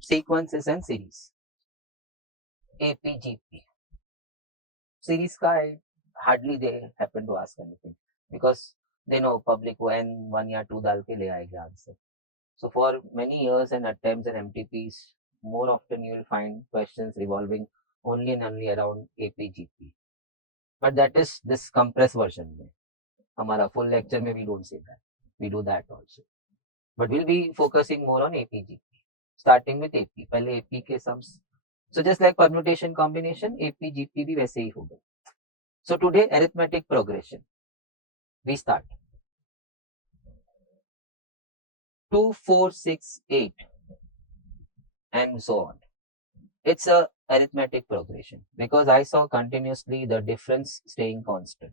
sequences and series. APGP. Series का hardly they happen to ask anything because they know public को n 1 या 2 डाल के ले आएगा answer. So for many years and attempts and MTPs, more often you will find questions revolving only and only around APGP. But that is this compressed version में. हमारा full lecture में we don't say that. We do that also. But we'll be focusing more on APGP. Starting with AP. पहले AP के sums. So just like permutation combination, APGP भी वैसे ही होगा. So today arithmetic progression. We start. 2, 4, 6, 8 and so on. It's a arithmetic progression because I saw continuously the difference staying constant.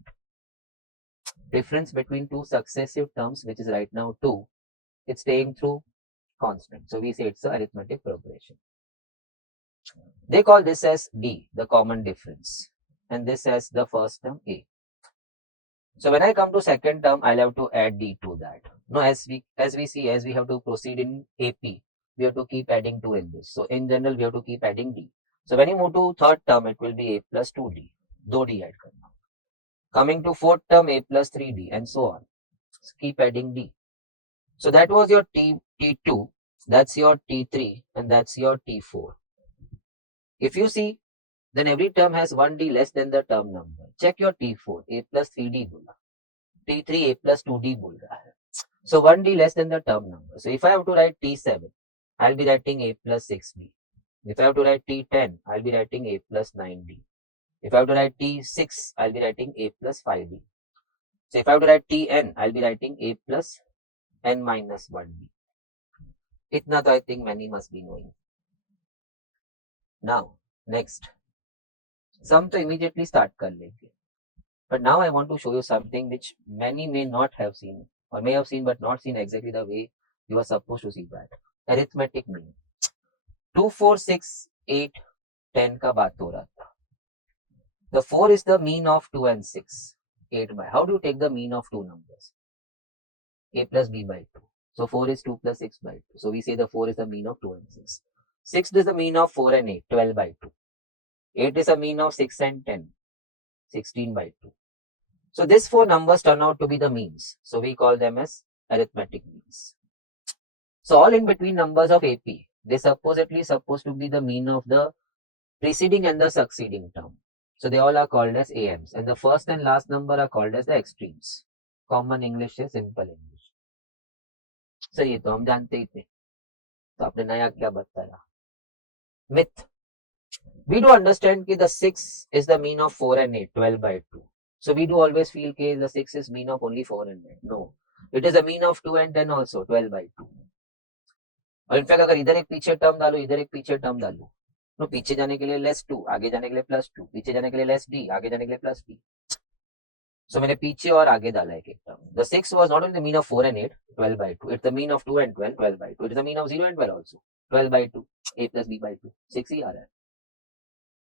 Difference between two successive terms, which is right now 2, it's staying through constant. So we say it's a arithmetic progression. They call this as D, the common difference, and this as the first term A. So when I come to second term, I'll have to add D to that. Now as we see, as we have to proceed in AP, we have to keep adding 2 in this. So in general, we have to keep adding D. So when you move to third term, it will be A plus 2D. 2D add karna. Coming to fourth term, A plus 3D and so on. So keep adding D. So that was your T2, that's your T3 and that's your T4. If you see, then every term has 1D less than the term number. Check your T4, A plus 3D bola. T3, A plus 2D bol raha hai. So 1D less than the term number. So if I have to write T7, I'll be writing A plus 6D. If I have to write T10, I'll be writing A plus 9D. If I have to write T6, I'll be writing A plus 5D. So if I have to write Tn, I'll be writing A plus n minus 1D. Itna to I think many must be knowing. Now, next. Sum to immediately start kar lenge. But now I want to show you something which many may not have seen or may have seen but not seen exactly the way you are supposed to see that. Arithmetic mean. 2, 4, 6, 8, 10 का बात हो रहा था. The 4 is the mean of 2 and 6. 8 by. How do you take the mean of two numbers? A plus B by 2. So 4 is 2 plus 6 by 2. So we say the 4 is the mean of 2 and 6. 6 is the mean of 4 and 8. 12 by 2. 8 is the mean of 6 and 10. 16 by 2. So these 4 numbers turn out to be the means. So we call them as arithmetic means. So all in between numbers of AP, they supposedly supposed to be the mean of the preceding and the succeeding term. So they all are called as AMs. And the first and last number are called as the extremes. Common English is simple English. So ये तो हम जानते ही थे. तो आपने नया क्या बताया? Myth. We do understand that the 6 is the mean of 4 and 8, 12 by 2. So we do always feel that the 6 is mean of only 4 and 8. No. It is a mean of 2 and 10 also, 12 by 2. और in fact अगर इधर एक पीछे term डालो, इधर एक पीछे term डालो, तो पीछे जाने के लिए लेस 2, आगे जाने के लिए प्लस 2, पीछे जाने के लिए लेस d, आगे जाने के लिए प्लस d. So मैंने पीछे और आगे डाला एक एक term. The 6 was not only the mean of 4 and 8, 12 by 2. It's the mean of 2 and 12, 12 by 2. It is the mean of 0 and 12 also, 12 by 2. A plus B by 2. 6 ही आ रहा है.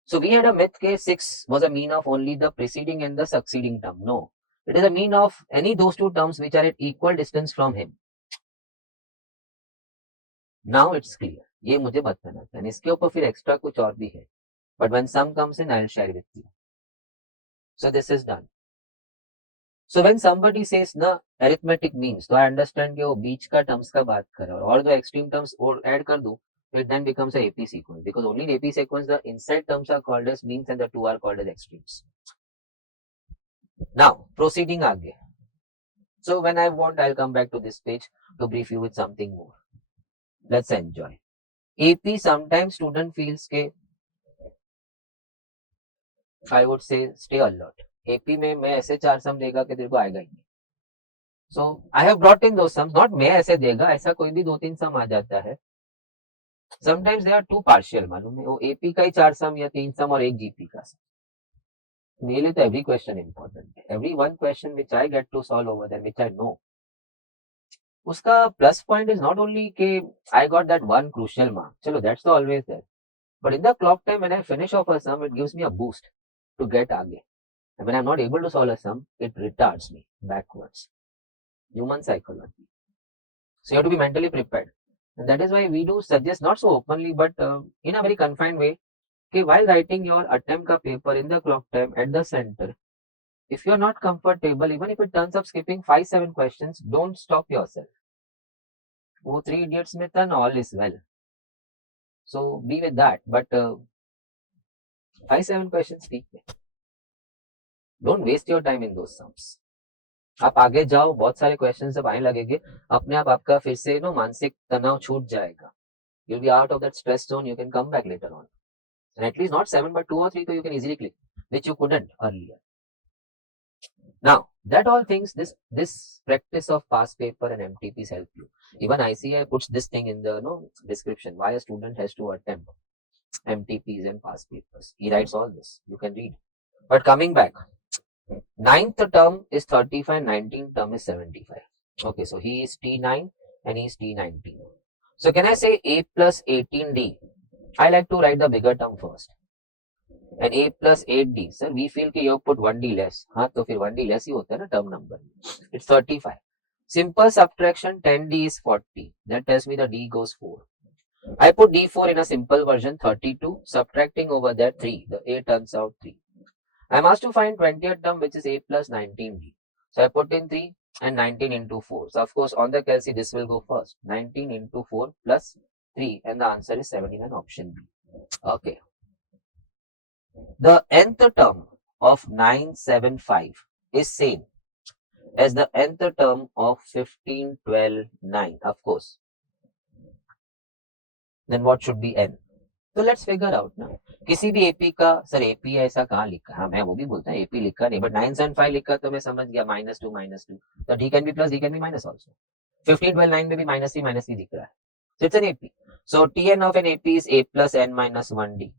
So we had a myth case 6 was a mean of only the preceding and the succeeding term. No. It is a mean of any those two terms which are at equal distance from him. Now it's clear. ये मुझे बताना था. इसके ऊपर फिर extra कुछ और भी है. But when sum comes in, I'll share with you. So this is done. So when somebody says na arithmetic means, तो I understand कि वो बीच का terms का बात कर रहा है और जो extreme terms और add कर दूं, it then becomes a AP sequence because only in AP sequence the inside terms are called as means and the two are called as extremes. Now proceeding आगे. So when I want, I'll come back to this page to brief you with something more. Let's enjoy. AP sometimes student feels के I would say stay alert. AP में मैं ऐसे 4 सम देगा कि तेरे को आएगा ही नहीं. So I have brought in those sums. Not मैं ऐसे देगा, ऐसा कोई भी 2-3 सम आ जाता है. Sometimes they are too partial. मालूम है वो AP का ही 4 सम या 3 सम और एक GP का सम. मेरे लिए तो every question important है. Every one question which I get to solve over there, which I know. उसका plus point is not only कि I got that one crucial mark. चलो that's the always there. But in the clock time when I finish off a sum, it gives me a boost to get आगे. And when I'm not able to solve a sum, it retards me backwards. Human psychology. So you have to be mentally prepared. And that is why we do suggest, not so openly, but in a very confined way, okay, while writing your attempt ka paper in the clock time at the center, if you're not comfortable, even if it turns up skipping 5-7 questions, don't stop yourself. वो 3 idiots में turn all is well. So be with that. But 5-7 questions ठीक है. Don't waste your time in those sums. आप आगे जाओ, बहुत सारे question जब आने लगेंगे, अपने आप आपका फिर से मानसिक तनाव छूट जाएगा. You'll be out of that stress zone. You can come back later on. And at least not 7, but 2 or 3, so you can easily click, which you couldn't earlier. Now, that all things, this practice of past paper and MTPs help you. Even ICI puts this thing in the description, why a student has to attempt MTPs and past papers. He writes all this. You can read. But coming back, 9th term is 35, 19th term is 75. Okay, so he is T9 and he is T19. So can I say A plus 18D? I like to write the bigger term first. And A plus 8D. Sir, we feel कि you put 1D less. हाँ तो फिर 1D less ही होता है ना term number. It's 35. Simple subtraction, 10D is 40. That tells me the D goes 4. I put D4 in a simple version, 32. Subtracting over there 3. The A turns out 3. I'm asked to find 20th term, which is A plus 19D. So I put in 3 and 19 into 4. So of course on the calci this will go first. 19 into 4 plus 3 and the answer is 79, option B. Okay. The nth term of 975 is same as the nth term of 15, 12, 9, of course. Then what should be n? तो let's figure out ना. किसी भी AP का sir AP ऐसा कहाँ लिखा, हाँ मैं वो भी बोलता हूँ एपी लिखा नहीं, बट 975 लिखा तो मैं समझ गया -2 तो D can be plus D can be minus also. 15, 12, 9 में भी -3 दिख रहा है. So it's an AP. So Tn of an AP is A plus n minus 1D.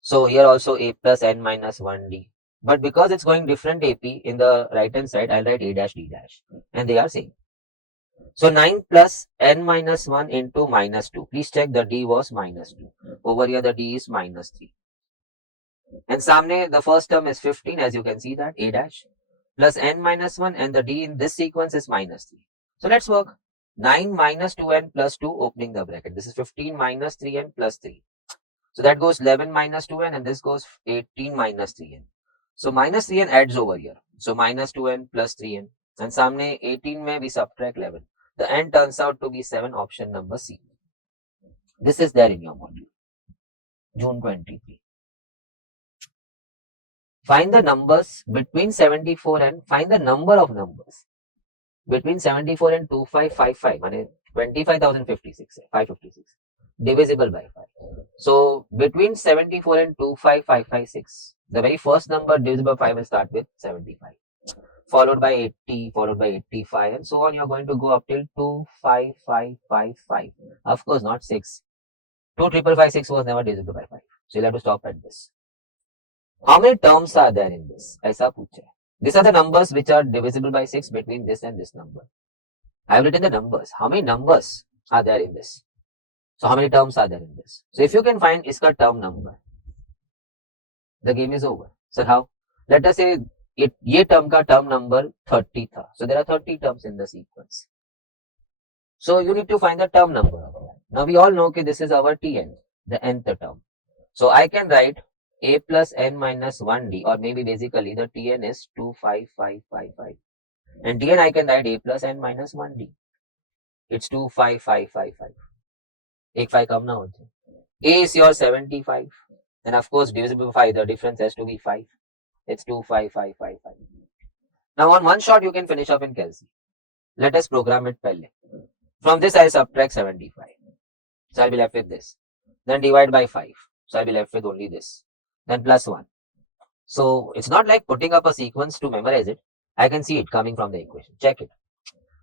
So here also A plus n minus 1D. But because it's going different AP in the right hand side, I'll write A dash D dash. And they are same. So 9 plus n minus 1 into minus 2. Please check the D was minus 2. Over here the D is minus 3. And samne the first term is 15, as you can see that A dash plus n minus 1 and the D in this sequence is minus 3. So let's work. 9 minus 2n plus 2 opening the bracket. This is 15 minus 3n plus 3. So that goes 11 minus 2n and this goes 18 minus 3n. So minus 3n adds over here. So minus 2n plus 3n. And samne 18 mein we subtract 11. The n turns out to be 7, option number C. This is there in your module. June 23. Find the numbers between 74 and find the number of numbers between 74 and 2555. I mean 25,056. 556. Divisible by 5. So between 74 and 25556, the very first number divisible by 5 will start with 75. Followed by 80, followed by 85, and so on. You're going to go up till 25555. Of course, not 6. 25556 was never divisible by 5. So you'll have to stop at this. How many terms are there in this? Aisa pucha. These are the numbers which are divisible by 6 between this and this number. I have written the numbers. How many numbers are there in this? So how many terms are there in this? So if you can find iska term number, the game is over. So how? Let us say ये term का term number 30 था. So there are 30 terms in the sequence. So you need to find the term number of that. Now we all know that this is our Tn, the nth term. So I can write A plus n minus 1D, or maybe basically the Tn is 25555. And Tn I can write A plus n minus 1D. It's 25555. एक 5 कम ना हो जाए. A is your 75. And of course divisible by 5, the difference has to be 5. It's 25555. Now on one shot you can finish up in calci. Let us program it pehle. From this I subtract 75. So I'll be left with this. Then divide by 5. So I'll be left with only this. Then plus 1. So it's not like putting up a sequence to memorize it. I can see it coming from the equation. Check it.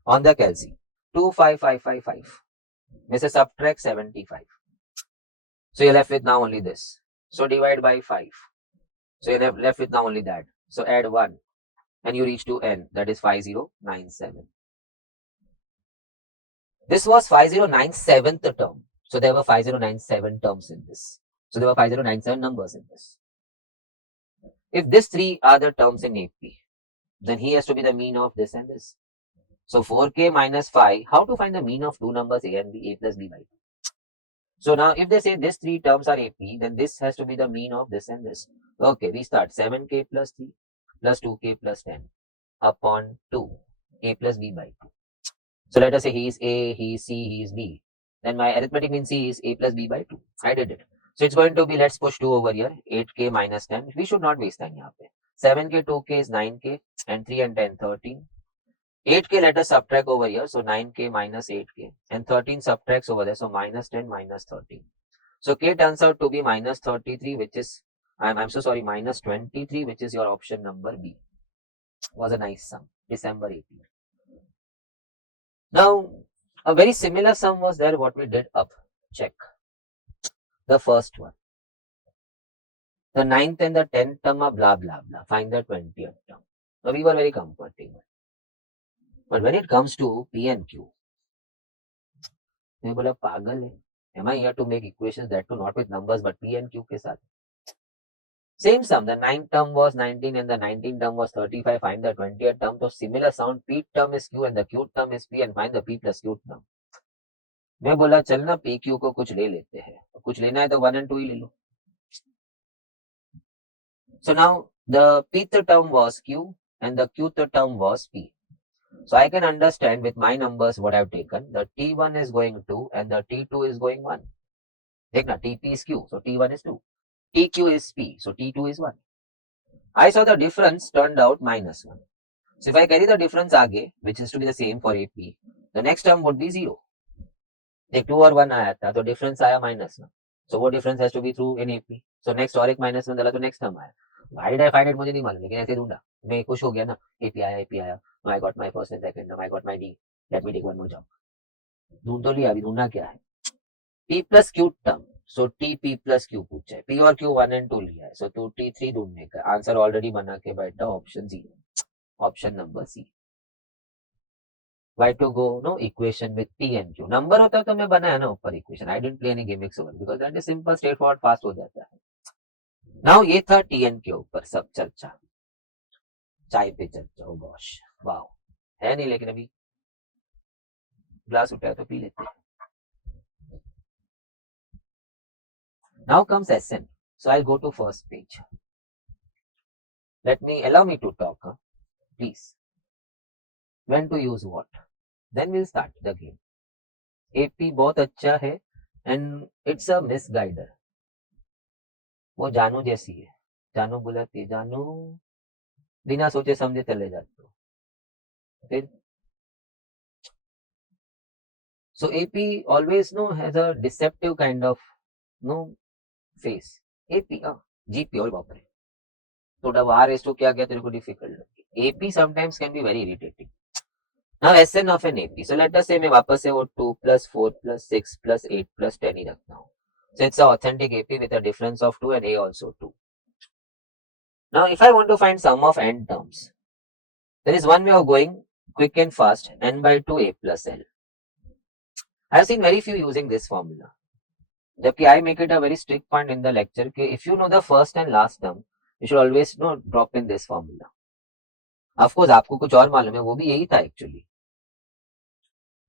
On the calci. 25555. This is subtract 75. So you're left with now only this. So divide by 5. So you're left with now only that. So add 1. And you reach to n. That is 5097. This was 5097th term. So there were 5097 terms in this. So there were 5097 numbers in this. If these 3 are the terms in AP, then he has to be the mean of this and this. So 4k minus 5, how to find the mean of two numbers a and b, a plus b by 2? So now if they say these three terms are AP, then this has to be the mean of this and this. Okay, we start 7k plus 3 plus 2k plus 10 upon 2, a plus b by 2. So let us say he is A, he is C, he is B. Then my arithmetic means C is A plus B by 2. I did it. So it's going to be, let's push 2 over here, 8k minus 10. We should not waste time here. 7k, 2k is 9k, and 3 and 10, 13. 8k let us subtract over here, so 9k minus 8k, and 13 subtracts over there, so minus 10 minus 13. So k turns out to be minus 33, which is, I'm so sorry, minus 23, which is your option number B. Was a nice sum, December 18. Now, a very similar sum was there, what we did up. Check. The first one. The 9th and the 10th term are blah, blah, blah. Find the 20th term. So we were very comfortable. But when it comes to P and Q, मैं बोला पागल है. Am I here to make equations that too not with numbers but P and Q के साथ? Same sum. The 9th term was 19 and the 19th term was 35. Find the 20th term. So similar sound. P term is Q and the Q term is P, and find the P plus Q term. मैं बोला चल ना P Q को कुछ ले लेते हैं. कुछ लेना है तो 1 and 2 ही ले लो. So now the pth term was Q and the qth term was P. So I can understand with my numbers what I've taken. The T1 is going 2 and the T2 is going 1. देखना TP is Q, so T1 is 2. TQ is P, so T2 is 1. I saw the difference turned out minus 1. So if I carry the difference आगे, which is to be the same for AP, the next term would be 0. देख 2 और 1 आया था, तो difference आया minus 1. So वो difference has to be through in AP. So next और एक minus 1 डाला तो next term आया. Why did I find it मुझे नहीं मालूम, लेकिन ऐसे ढूंढा. मैं खुश हो गया ना, AP आया. No, I got my first and second term, I got my D. Let me take one more jump. ढूंढ तो लिया, अभी ढूंढना क्या है. P plus Q term. So TP plus Q पूछा है. P और Q 1 and 2 लिया है. So 2T3 ढूंढने का. आंसर ऑलरेडी बना के बैठा option 0. Option number C. Why to go no equation with P and Q? Number होता तो मैं बनाया ना ऊपर equation. I didn't play any gimmicks over because that is simple, straightforward, fast हो जाता है. Now ये था T and Q ऊपर सब चर्चा. चाय पे चर्चा. Oh gosh, wow. है नहीं लेकिन अभी ग्लास उठाया तो पी लेते हैं. Now comes SN. So I'll go to first page. Allow me to talk, please. When to use what? Then we'll start the game. AP बहुत अच्छा है and it's a misguider. वो जानू जैसी है. जानू बुलाती है. जानू बिना सोचे समझे चले जाते हो. फिर so AP always has a deceptive kind of face. AP GP और बाप रे. थोड़ा बाहर is तो क्या तेरे को difficult लगी. AP sometimes can be very irritating. Now SN of an AP. So let us say मैं वापस से वो 2 plus 4 plus 6 plus 8 plus 10 ही रखता हूँ. So it's an authentic AP with a difference of 2 and A also 2. Now if I want to find sum of n terms, there is one way of going quick and fast, n by 2 A plus L. I have seen very few using this formula. Jabki I make it a very strict point in the lecture कि if you know the first and last term, you should always drop in this formula. Of course आपको कुछ और मालूम है, वो भी यही था actually.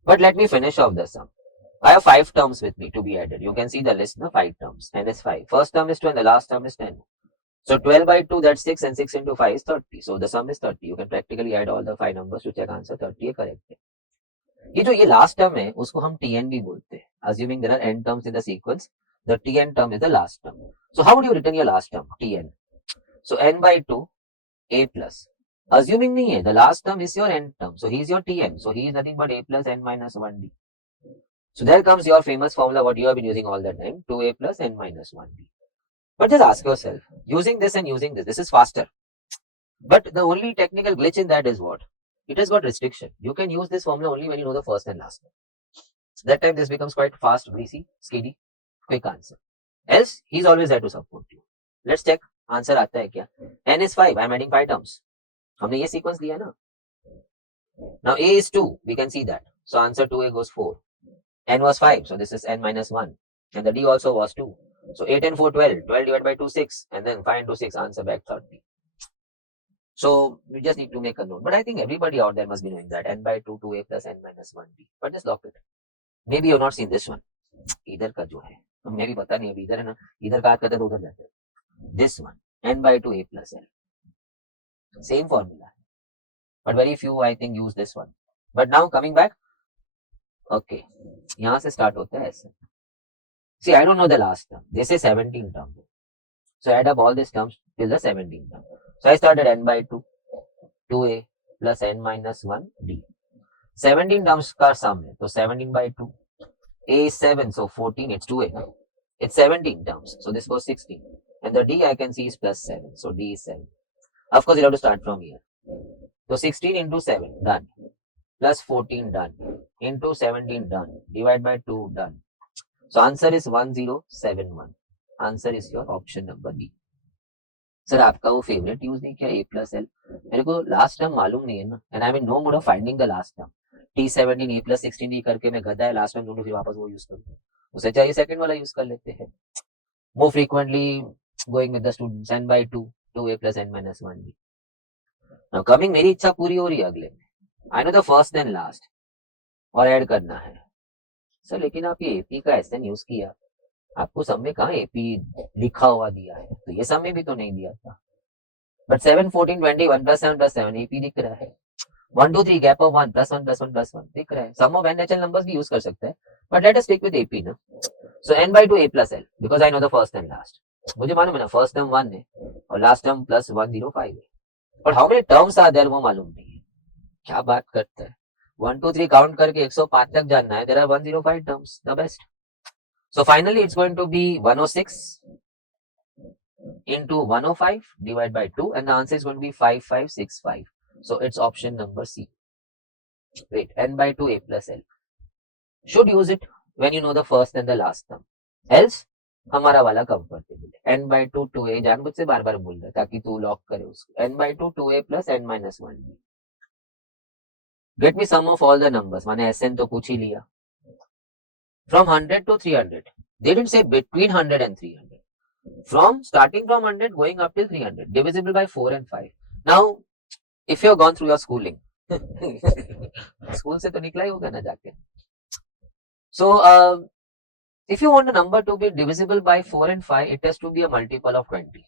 But let me finish off the sum. I have 5 terms with me to be added. You can see the list, 5 terms. N is 5. First term is 2 and the last term is 10. So 12 by 2, that's 6 and 6 into 5 is 30. So the sum is 30. You can practically add all the 5 numbers to check answer 30 है correct है. ये जो ये last term है, उसको हम Tn भी बोलते हैं. Assuming there are n terms in the sequence, the Tn term is the last term. So how would you written your last term? Tn. So n by 2, A plus. Assuming नहीं है, the last term is your n term. So he is your Tn. So he is nothing but A plus n minus 1D. So there comes your famous formula what you have been using all the time, 2A plus n minus 1D. But just ask yourself, using this and using this is faster. But the only technical glitch in that is what? It has got restriction. You can use this formula only when you know the first and last term. That time this becomes quite fast, breezy, speedy, quick answer. Else, he is always there to support you. Let's check. Answer आता है क्या? N is 5. I am adding 5 terms. हमने ये sequence लिया ना. Now A is 2. We can see that. So answer 2A goes 4. N was 5. So this is N minus 1. And the D also was 2. So 8 and 4, 12. 12 divided by 2, 6. And then 5 into 6. Answer back 30. So we just need to make a note. But I think everybody out there must be knowing that n by 2 2a plus n minus 1d. But just lock it. Maybe you have not seen this one. इधर का जो है मैं भी पता नहीं अभी इधर है ना इधर का करते तो उधर जाते हैं this one n by 2 a plus l same formula but very few I think use this one but now coming back okay यहाँ से start होता है ऐसे see I don't know the last term this is 17 term so add up all these terms till the 17 term so I started n by 2 2a plus n minus 1 d 17 terms का sum है तो 17 by 2 a is 7 so 14 it's 2a now it's 17 terms so this was 16 and the d I can see is plus 7 so d is 7 of course you have to start from here so 16 into 7 done plus 14 done into 17 done divide by 2 done so answer is 1071 answer is your option number B sir आपका वो favourite use नहीं किया a plus l मेरे को last term मालूम नहीं है ना and I mean no mode of finding the last term t17 a plus 16 d करके मैं गधा है लास्ट टर्म ढूंढूं फिर वापस वो यूज करूं उसे चाहिए सेकंड वाला यूज कर लेते हैं more frequently going with the students n by 2 2a plus n minus 1d now coming मेरी इच्छा पूरी हो रही है अगले में I know the first and last और ऐड करना है सर लेकिन आप ये एपी का एसएन यूज किया आपको सब में कहा एपी लिखा हुआ दिया है तो ये सब में भी तो नहीं दिया था बट 7 14 20 1 plus 7 plus 7 एपी दिख रहा है 1 2 3 gap of 1 plus 1 plus 1 plus 1 दिख रहा है सम ऑफ n नेचुरल नंबर्स भी यूज कर सकते हैं but let us stick with AP ना सो n by 2 a plus l because I know the first and last मुझे मालूम है ना फर्स्ट टर्म 1 है और लास्ट टर्म प्लस 105 है और how many terms are there वो मालूम नहीं है क्या बात करता है 1 2 3 काउंट करके 105 तक जानना है there are 105 terms the best so finally it's going to be 106 into 105 divided by 2 and the answer is going to be 5565 so it's option number C wait n by 2 a plus l should use it when you know the first and the last term else हमारा वाला comfortable है n by 2 2a जानबूझ से बार बार बोल रहा है ताकि तू लॉक करे उसको n by 2 2a plus n minus 1 get me sum of all the numbers मैंने एसएन तो पूछ ही लिया from 100 to 300 they didn't say between 100 and 300 from starting from 100 going up till 300 divisible by 4 and 5 now if you have gone through your schooling school से तो निकला ही होगा ना जाके so if you want a number to be divisible by 4 and 5 it has to be a multiple of 20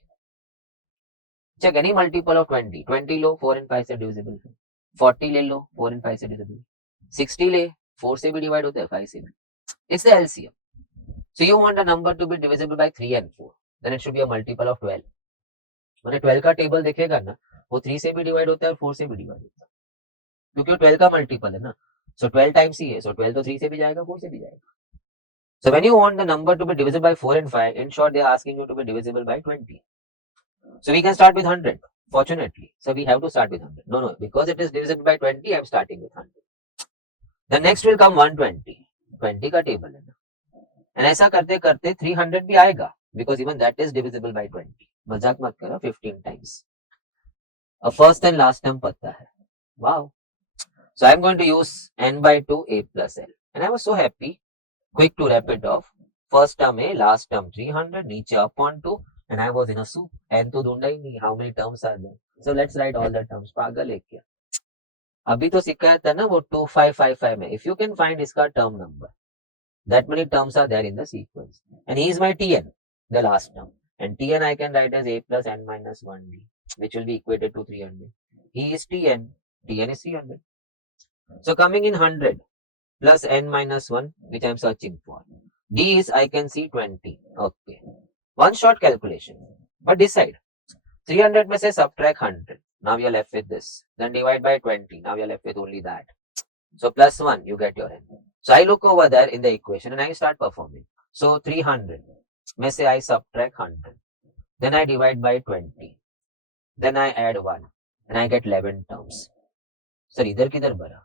check any multiple of 20 20 low 4 and 5 से divisible 40 ले लो 4 and 5 से divisible 60 ले 4 से भी डिवाइड होता है 5 से भी it's the LCM so you want a number to be divisible by 3 and 4 then it should be a multiple of 12 मैंने 12 का टेबल देखेगा ना वो 3 से भी डिवाइड होता है और 4 से भी डिवाइड होता है क्योंकि वो 12 का मल्टीपल है ना so 12 times ही है so 12 तो 3 से भी जाएगा 4 से भी जाएगा so when you want the number to be divisible by 4 and 5 in short they are asking you to be divisible by 20 so we can start with 100 fortunately so we have to start with 100 no because it is divisible by 20 I'm starting with 100 the next will come 120 20 का table है ना and ऐसा करते करते 300 भी आएगा because even that is divisible by 20 मजाक मत करो 15 टाइम्स अब फर्स्ट एंड लास्ट टर्म पता है wow so I am going to use n by 2 a plus l and I was so happy quick to wrap it off first term है last term 300 नीचे upon 2 and I was in a soup n तो ढूंढा ही नहीं how many terms are there so let's write all the terms पागल है क्या अभी तो सिखाया था ना वो 2555 में इफ यू कैन फाइंड इसका term number that many terms are there in the sequence and he is my tn the last term and tn I can write as a plus n minus 1d which will be equated to 300 he is tn is 300 so coming in 100 plus n minus 1 which I am searching for d is I can see 20 okay one short calculation but decide 300 में से subtract 100 now you are left with this then divide by 20 now you are left with only that so plus 1 you get your n so I look over there in the equation and I start performing so 300 में से I subtract 100 then I divide by 20 then I add 1 and I get 11 terms sir इधर किधर भरा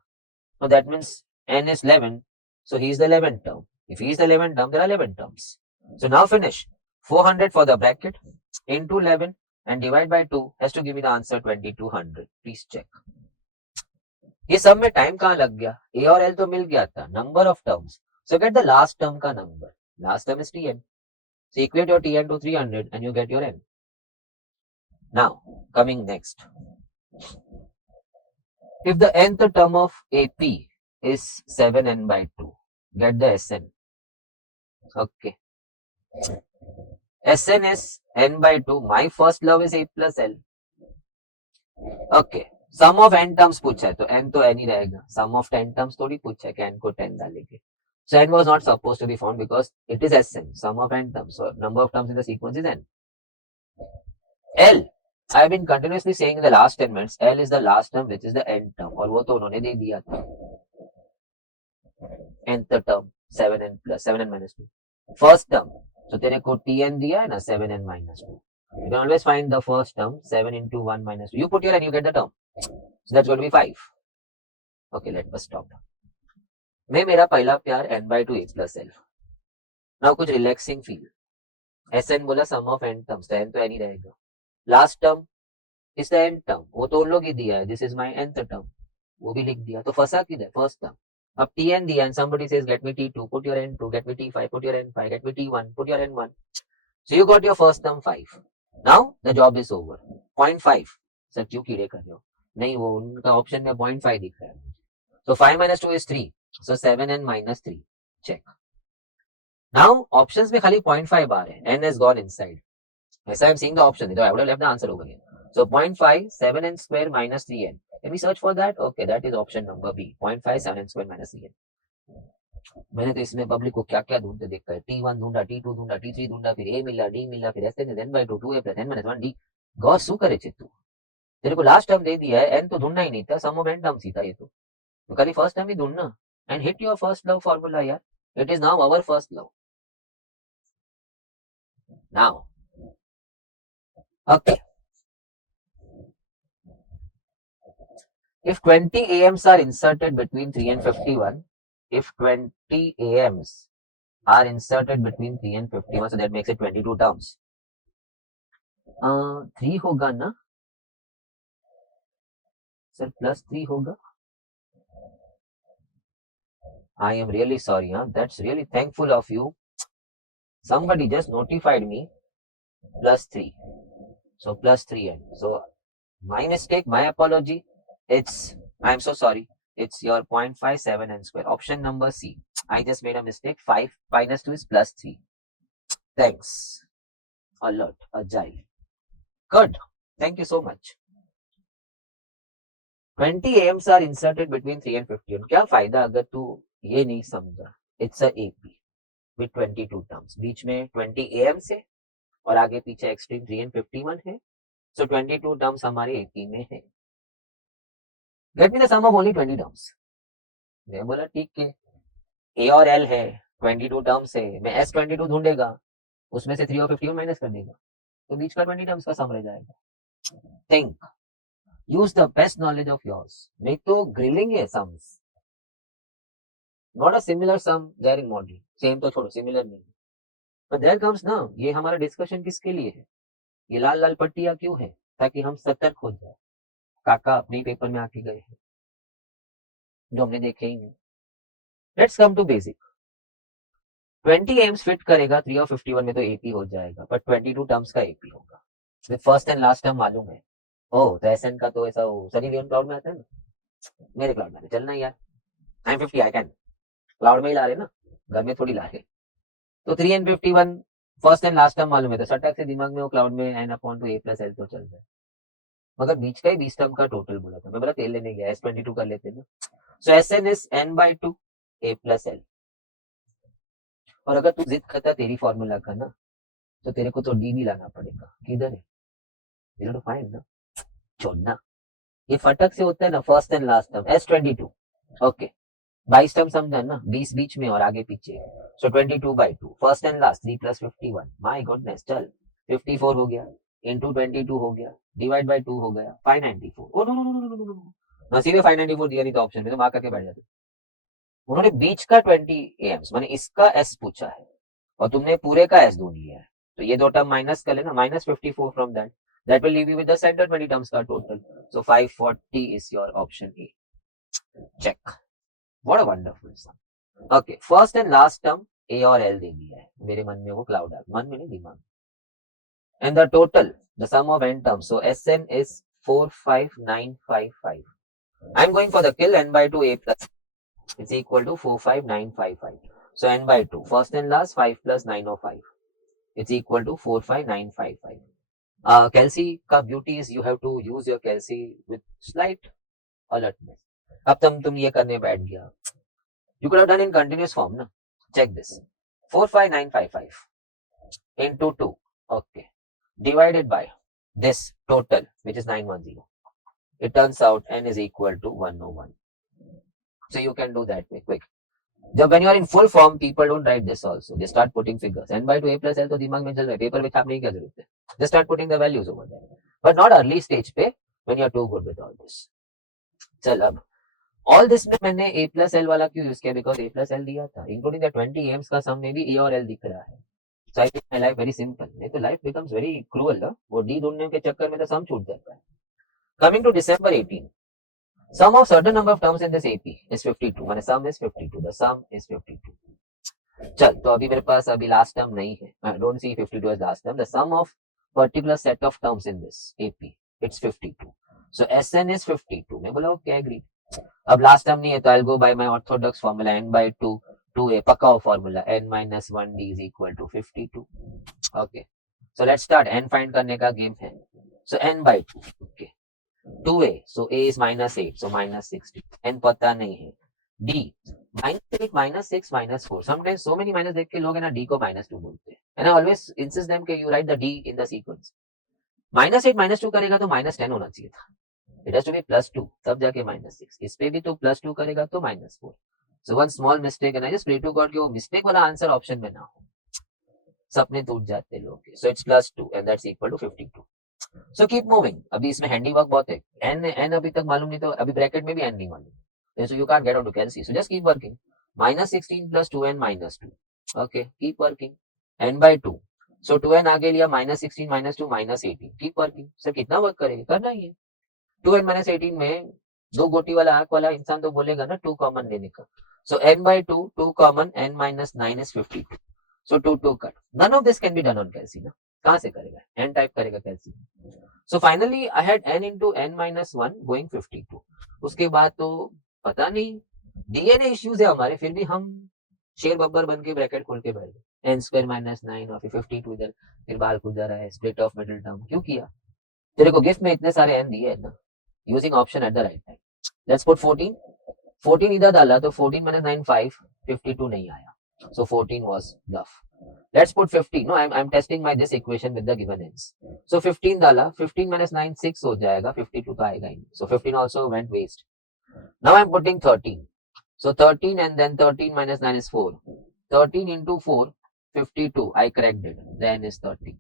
so that means n is 11 so he is the 11th term if he is the 11th term there are 11 terms so now finish 400 for the bracket into 11 and divide by 2 has to give me the answer 2200 please check ये सब में time कहाँ लग गया ए और L तो मिल गया था number of terms so get the last term का number last term is tn so equate your tn to 300 and you get your n now coming next If the nth term of AP is 7n by 2, get the Sn. Okay. Sn is n by 2. My first love is a plus l. Okay. Sum of n terms पूछा है तो n तो n ही रहेगा. सम of 10 terms थोड़ी पूछा है कि n को 10 डालेंगे. So n was not supposed to be found because it is Sn, sum of n terms. So number of terms in the sequence is n. L, I have been continuously saying in the last 10 minutes, L is the last term which is the n term. और वो तो उन्होंने दे दिया था. nth term 7n plus 7n minus 2. First term, so तेरे को tn दिया है ना 7n minus 2. You can always find the first term 7 into 1 minus 2. You put here and you get the term. So that's going to be 5. Okay, let us stop. मैं मेरा पहला प्यार n by 2 a plus l. Now कुछ relaxing feel. Sn बोला sum of n terms, तो n तो n ही रहेगा. Last term is the n term. वो तो उन लोग ही दिया है. This is my nth term. वो भी लिख दिया. तो फंसा किधर? First term. अब tn दिया and somebody says get me t2, put your n2, get me t5, put your n5, get me t1, put your n1. So you got your first term 5. Now the job is over. 0.5. Sir क्यों कीड़े कर रहे हो? नहीं, वो उनका option में 0.5 दिख रहा है. So 5 minus 2 is 3. So 7n minus 3. Check. Now options में खाली 0.5 आ रहे हैं. n has gone inside. Yes, I am seeing the option. I would have left the answer over here. So 0.5, 7n square minus 3n. Can we search for that? Okay, that is option number B. 0.5, 7n square minus 3n. मैंने तो इसमें public को क्या क्या ढूंढते देखा है. T1 ढूंढा, T2 ढूंढा, T3 ढूंढा, फिर A मिला, D मिला, फिर Sn is n by 2, 2a plus n minus 1 D. गौर शू करे छे तू? तेरे को लास्ट टर्म दे दिया है, n तो ढूंढना ही नहीं था, सम ऑफ n टर्म्स ही था ये तो खाली फर्स्ट टर्म ही ढूंढना. And hit your first love formula यार. It is now our first love. Now okay. If 20 AMs are inserted between 3 and 51, if 20 AMs are inserted between 3 and 51, so that makes it 22 terms. 3 होगा ना sir, plus 3 होगा. I am really sorry, that's really thankful of you. Somebody just notified me plus 3. So plus 3n. So my mistake, my apology. I'm so sorry. It's your 0.57n square. Option number C. I just made a mistake. 5 minus 2 is plus 3. Thanks. Alert. Agile. Good. Thank you so much. 20 AMs are inserted between 3 and 51. क्या फायदा अगर तू ये नहीं समझा. It's a AP with 22 terms. बीच में 20 AMs है और आगे पीछे एक्सट्रीम 3 and 51 है. So 22 terms हमारे AP में है. Get me the sum of only 20 terms. मैं बोला ठीक है, A और L है, 22 terms है, मैं S22 ढूंढेगा, उसमें से 3 और 51 माइनस कर देगा, तो बीच का 20 terms का सम रह जाएगा. Think. Use the best knowledge of yours. नहीं तो ग्रिलिंग है sums. Not a similar sum there in model. Same तो छोड़ो, similar नहीं. But there comes now, ये हमारा डिस्कशन किसके लिए है? ये लाल लाल पट्टियां क्यों है? ताकि हम सतर्क हो जाए. काका अपने पेपर में आके गए हैं जो हमने देखे ही नहीं. Let's come to basic. 20 एम्स फिट करेगा 3 और 51 में तो एपी हो जाएगा, पर 22 टर्म्स का एपी होगा. With first and last term मालूम है. ओह, तो एसएन का तो ऐसा सनी लियोन क्लाउड में आता है ना. मेरे क्लाउड में चलना यार. 950 आई कैन. क्लाउड में ही ला रहे ना, घर में थोड़ी ला रहे. तो 3 and 51 first and last term मालूम है, तो सटक से दिमाग में वो क्लाउड में n upon two a plus l तो चल रहा है. मगर बीच का ही 20 टर्म का टोटल बोला था. मैं बोला तेल लेने गया, S22 कर लेते ना. सो Sn is n by 2 a plus l. और अगर तू जिद करता तेरी फॉर्मूला का ना, तो तेरे को तो डी भी लाना पड़ेगा. किधर है? यू टू फाइंड ना. छोड़ना, ये फटक से होता है ना first and last term. S22 okay. 22 term समझा ना, 20 बीच में और आगे पीछे. सो 22 by 2 first and last 3 plus 51. My goodness. चल 54 हो गया, इंटू 22 हो गया, डिवाइड बाय 2 हो गया, 594. Oh no no no no no no, ना सीधे 594 दिया नहीं तो ऑप्शन में तो मार्क करके बैठ जाते. उन्होंने बीच का 20 एम्स माने इसका एस पूछा है और तुमने पूरे का एस ढूंढ लिया है, तो ये दो टर्म माइनस कर लेना. Minus 54 from that will leave you with the center 20 terms का total. So 540 is your option A. Check. What a wonderful sum. Okay, first and last term A और एल दे दिया है. मेरे मन में वो क्लाउड है, मन में नहीं दिमाग. And the total, the sum of n terms, so Sn is 45955. I'm going for the kill. N by 2 a plus is equal to 45955. So n by 2, first and last, 5 plus 905. It's equal to 45955. Kelsey का beauty is you have to use your Kelsey with slight alertness. अब तुम ये करने बैठ गया. You could have done in continuous form, na? Check this. 45955 into 2. Okay. Divided by this total, which is 910. It turns out n is equal to 101. So you can do that quick. When you are in full form, people don't write this also. They start putting figures. N by 2 a plus l तो दिमाग में चल रहा है. Paper में छापने की क्या जरूरत है? Just start putting the values over there. But not early stage पे when you are too good with all this. चल अब all this में मैंने a plus l वाला क्यों यूज किया? Because a plus l दिया था. Including the 20 games का sum में भी a और l दिख रहा है. So I think my life very simple. नहीं तो life becomes very cruel. वो d ढूंढने के चक्कर में तो sum छूट जाता है. Coming to December 18. Sum of certain number of terms in this AP is 52. माने sum is 52. The sum is 52. चल तो अभी मेरे पास अभी last term नहीं है. I don't see 52 as last term. The sum of particular set of terms in this AP, it's 52. So SN is 52. मैं बोला okay, agreed. अब last term नहीं है तो I'll go by my orthodox formula n by 2 2a पक्का हो formula n minus 1d is equal to 52. Okay. So let's start. n find करने का game है. So n by 2. Okay. 2a. So a is minus 8. So minus 60. n पता नहीं है. d. minus 8, minus 6, minus 4. Sometimes so many minus देख के लोग है ना d को minus 2 बोलते हैं. And I always insist them कि you write the d in the sequence. minus 8, minus 2 करेगा तो minus 10 होना चाहिए था. It has to be plus 2. तब जाके minus 6. इस पे भी तो plus 2 करेगा तो minus 4. So one small mistake and I just pray to God कि वो mistake वाला आंसर ऑप्शन में ना हो. सपने टूट जाते लोग के. So it's plus 2 and that's equal to 52. So keep moving. अभी इसमें हैंडी वर्क बहुत है. n अभी तक मालूम नहीं तो अभी ब्रैकेट में भी n नहीं मालूम. So you can't get onto Kelsey. So just keep working. Minus 16 plus 2n minus 2. Okay, keep working. n by 2. So 2n आगे लिया minus 16 minus 2 minus 18. Keep working. Sir कितना वर्क करेगा? करना ही है. 2n minus 18 में दो गोटी वाला आंख वाला इंसान तो बोलेगा ना 2 कॉमन लेने का. So n by 2, 2 common, n minus 9 is 52. So 2 cut. None of this can be done on Kelsey. ना कहाँ से करेगा? n टाइप करेगा Kelsey. So finally I had n into n minus 1 going 52. उसके बाद तो पता नहीं DNA इश्यूज है हमारे फिर भी हम शेर बब्बर बन के ब्रैकेट खोल के बैठ गए. n square minus 9 और फिर 52 इधर फिर बाल खुल जा रहा है. स्प्लिट ऑफ मिडिल टर्म क्यों किया? तेरे को गिफ्ट में इतने सारे n दिए है ना. Using option at the right time. Let's put 14 इधर डाला तो 14 minus 9 5 52 नहीं आया. So 14 was bluff. Let's put 50. No, I'm testing my this equation with the given ends. So 15 डाला 15 minus 9 6 हो जाएगा. 52 तो आएगा ही. So 15 also went waste. Now I'm putting 13. So 13 and then 13 minus 9 is 4. 13 into 4 52. I corrected it. Then is 13.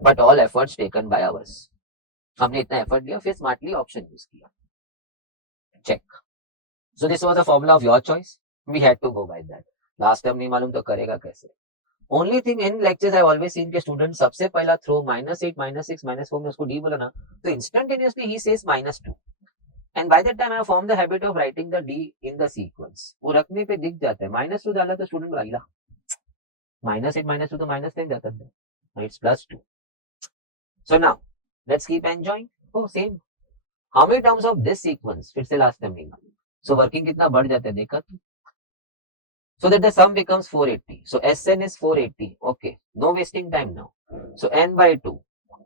But all efforts taken by ours. हमने इतना effort दिया फिर smartly option use किया. Check. So this was a formula of your choice. We had to go by that. Last term नहीं मालूम तो करेगा कैसे? Only thing in lectures I've always seen के student सबसे पहला throw minus 8, minus 6, minus 4 में उसको d बोला ना तो instantaneously he says minus 2. And by that time I have formed the habit of writing the d in the sequence. वो रखने पे दिख जाता है. minus 2 डाला तो student बोला minus 8, minus 2 तो minus 10 जाता है. It's plus 2. So now let's keep enjoying. Oh same. How many terms of this sequence? फिर से last time नहीं मालूम. So working कितना बढ़ जाता है देखा तू? So that the sum becomes 480. So Sn is 480. Okay. No wasting time now. So n by 2,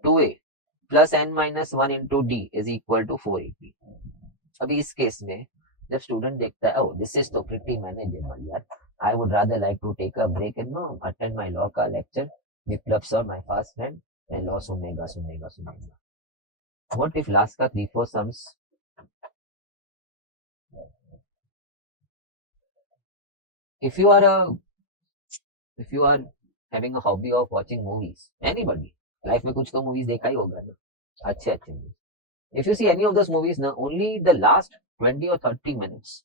2a plus n minus 1 into d is equal to 480. अभी इस केस में जब स्टूडेंट देखता है oh this is तो pretty manageable यार. I would rather like to take a break and no attend my law का lecture. Biplab sir my fast friend and law सुनेगा. What if last का 3-4 sums if you are having a hobby of watching movies, anybody life में कुछ तो movies देखा ही होगा ना अच्छे movies. If you see any of those movies ना only the last 20 or 30 minutes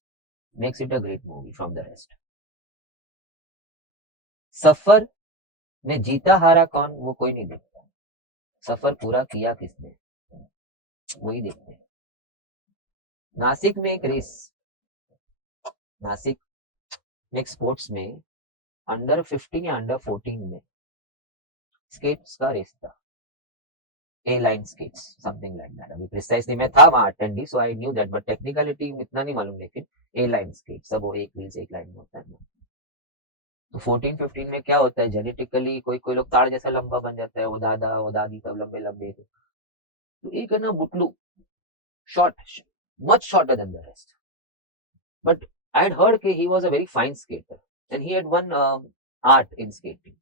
makes it a great movie from the rest. सफर में जीता हारा कौन वो कोई नहीं देखता. सफर पूरा किया किसने वही देखते हैं. नासिक में एक रेस नासिक में एक स्पोर्ट्स में अंडर 15 या अंडर 14 में स्केट्स का रेस था. A-line skates, something like that. अभी precisely मैं था वहाँ attendee, so I knew that, but technicality इतना नहीं मालूम, लेकिन A-line skates, सब वो एक wheels एक line में होता है ना। तो 14-15 में क्या होता है, जेनेटिकली कोई कोई लोग ताड़ जैसा लंबा बन जाता है, वो दादा वो दादी सब लंबे लंबे थे, तो एक है ना बुटलू, short, much shorter than the rest. But I had heard that he was a very fine skater and he had won art in skating.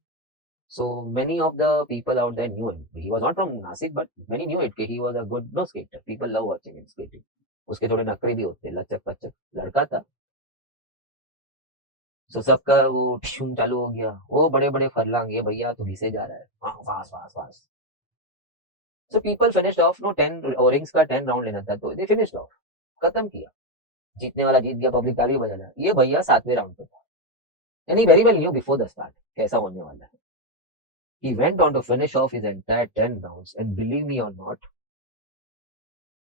So many of the people out there knew him. He was not from Nasik, but many knew it that he was a good skater. People love watching him skating. उसके थोड़े नखरे भी होते, लचक पचक लड़का था. So सबका वो ठूम चालू हो गया, वो बड़े बड़े फरलांग, ये भैया तो घिसे जा रहा है, fast fast fast. So people finished off, no 10 rings का 10 राउंड लेना था, तो they finished off, खत्म किया. जीतने वाला जीत गया, पब्लिक ताली बजा रहा है. ये भैया 7वें राउंड पे था. And he very well knew before the start कैसा होने वाला है. He went on to finish off his entire 10 rounds, and believe me or not,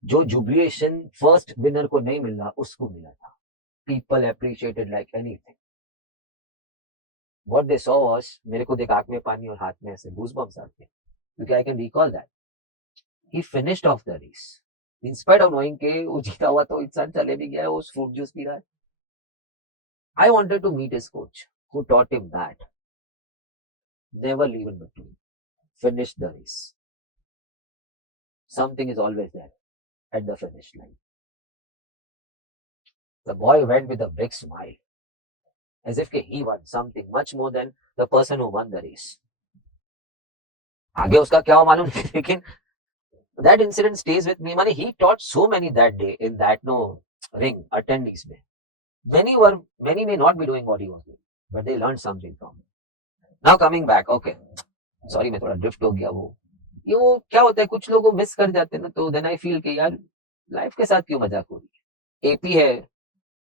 जो jubilation first winner को नहीं मिला, उसको मिला था. People appreciated like anything. What they saw was, मेरे को देख आंख में पानी और हाथ में ऐसे goosebumps आते हैं, क्योंकि I can recall that. He finished off the race. In spite of knowing कि वो जीता हुआ तो इंसान चले भी गया है, वो fruit juice पी रहा है. I wanted to meet his coach, who taught him that never leave in between. Finish the race. Something is always there at the finish line. The boy went with a big smile, as if he won something much more than the person who won the race. आगे उसका क्या हो मालूम नहीं, लेकिन that incident stays with me. माने he taught so many that day in that ring attendees में. Many may not be doing what he was doing, but they learned something from it. Now coming back, okay. Sorry मैं थोड़ा drift हो गया. वो क्या होता है, कुछ लोग मिस कर जाते हैं ना, तो देन आई फील कि यार लाइफ के साथ क्यों मजाक हो रही है. एपी है,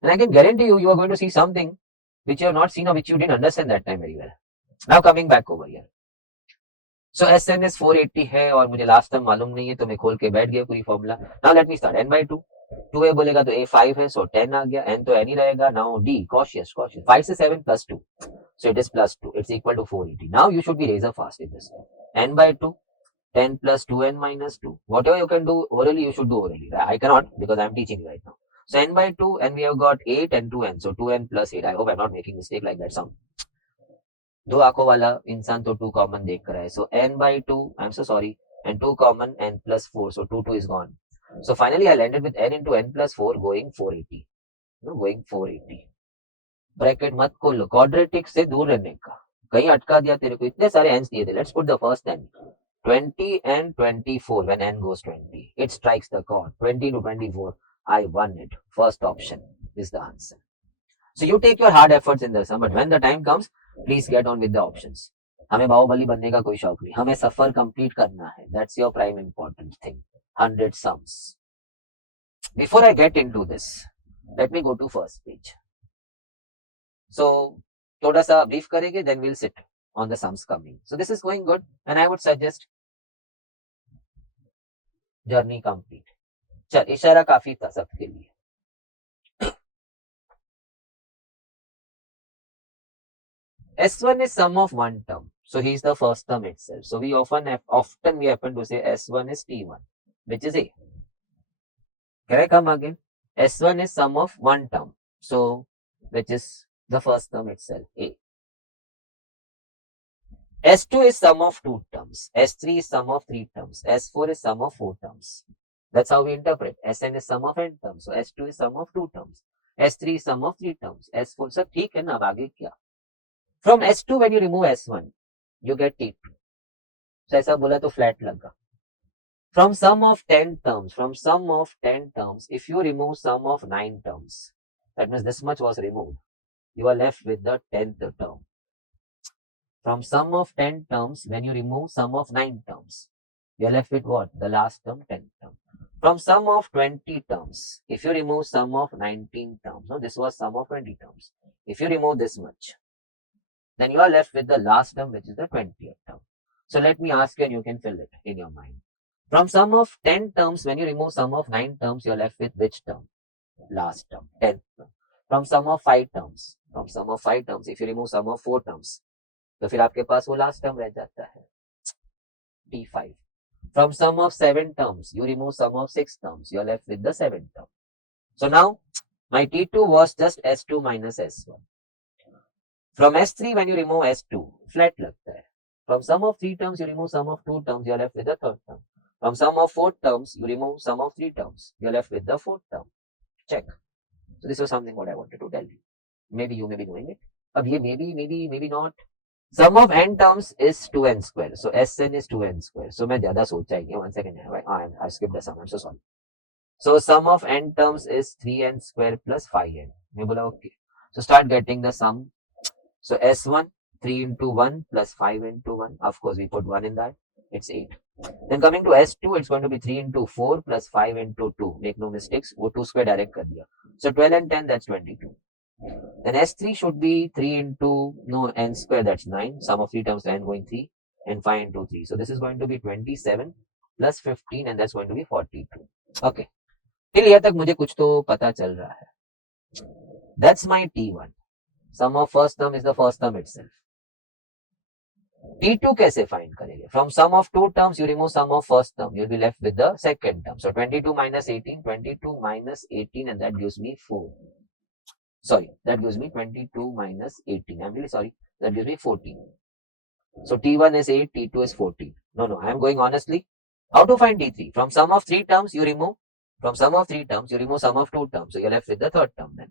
and I can guarantee you are going to see something which you have not seen or which you didn't understand that time very well. Now coming back over here. So SN is 480 है और मुझे last time मालूम नहीं है, तो मैं खोल के बैठ गया पूरी formula. Now let me start. n/2 2a बोलेगा तो a 5 है, सो 10 आ गया. n तो n ही रहेगा. नाउ d cautious 5 से 7 plus 2, so it is plus 2. It's equal to 480. Now you should be razor fast in this. n/2 10 plus 2n minus 2. Whatever you can do orally, you should do orally. I cannot because I am teaching you right now. So n/2, and we have got 8 and 2n. So 2n plus 8. I hope I am not making mistake like that sound. दो आंखों वाला इंसान तो 2 common देख रहा है. So n/2, I'm so sorry, and 2 common, n plus 4. So 2 is gone. So finally I landed with n into n plus 4 going 480. Going 480. Bracket मत खोलो, क्वाड्रेटिक से दूर रहने का. कहीं अटका दिया तेरे को, इतने सारे एंस दिए थे. Let's put the first n. 20 and 24 when n goes 20. It strikes the chord. 20 to 24. I won it. First option is the answer. So you take your hard efforts in the sum, but when the time comes, please get on with the options. हमें बाहुबली बनने का कोई शौक नहीं, हमें सफर complete करना है. That's your prime important thing. 100 sums. Before I get into this, let me go to first page. So थोड़ा सा brief करेंगे, then we'll sit on the sums coming. So this is going good, and I would suggest journey complete. चल इशारा काफी था सबके लिए. S1 is sum of one term, so he is the first term itself. So we often happen to say S1 is T1, which is A. Can I come again? S1 is sum of one term, so which is the first term itself, A. S2 is sum of two terms. S3 is sum of three terms. S4 is sum of four terms. That's how we interpret. Sn is sum of n terms. So S2 is sum of two terms. S3 is sum of three terms. S4 सब ठीक है ना. अब आगे क्या? From S2 when you remove S1, you get T2. So ऐसा बोला तो flat लगा. From sum of 10 terms, if you remove sum of 9 terms, that means this much was removed. You are left with the 10th term. From sum of 10 terms, when you remove sum of 9 terms, you are left with what? The last term, 10th term. From sum of 20 terms, if you remove sum of 19 terms, no, this was sum of 20 terms. If you remove this much, then you are left with the last term, which is the 20th term. So let me ask you, and you can fill it in your mind. From sum of 10 terms, when you remove sum of 9 terms, you are left with which term? Last term, 10th term. From sum of 5 terms, if you remove sum of 4 terms, तो फिर आपके पास वो last term रह जाता है T5. From sum of 7 terms, you remove sum of 6 terms. You are left with the 7th term. So now, my T2 was just S2 minus S1. From S3, when you remove S2, flat लगता है. From sum of 3 terms, you remove sum of 2 terms. You are left with the 3rd term. From sum of 4 terms, you remove sum of 3 terms. You are left with the 4th term. Check. So this was something what I wanted to tell you. Maybe you may be knowing it. अब ये maybe not. Sum of n terms is 2n square. So Sn is 2n square. So मैं ज़्यादा सोचा ही नहीं. 1 second. I skipped the sum. I'm so sorry. So sum of n terms is 3n square plus 5n. मैं बोला okay. So start getting the sum. So S1, 3 into 1 plus 5 into 1. Of course, we put 1 in that. It's 8. Then coming to S2, it's going to be 3 into 4 plus 5 into 2. Make no mistakes. वो 2 square direct कर दिया. So 12 and 10, that's 22. Then S3 should be 3 into, no, n square, that's 9. Sum of 3 terms to n going 3 and 5 into 3. So this is going to be 27 plus 15 and that's going to be 42. Okay. till here तक मुझे कुछ तो पता चल रहा है. That's my T1. Sum of first term is the first term itself. T2 कैसे find करेंगे? From sum of two terms, you remove sum of first term. You'll be left with the second term. So 22 minus 18, 22 minus 18, and that gives me 4. Sorry, that gives me 22 minus 18. I'm really sorry. That gives me 14. So T1 is 8, T2 is 14. No, I'm going honestly. How to find T3? From sum of 3 terms, you remove. From sum of 3 terms, you remove sum of 2 terms. So you're left with the third term then.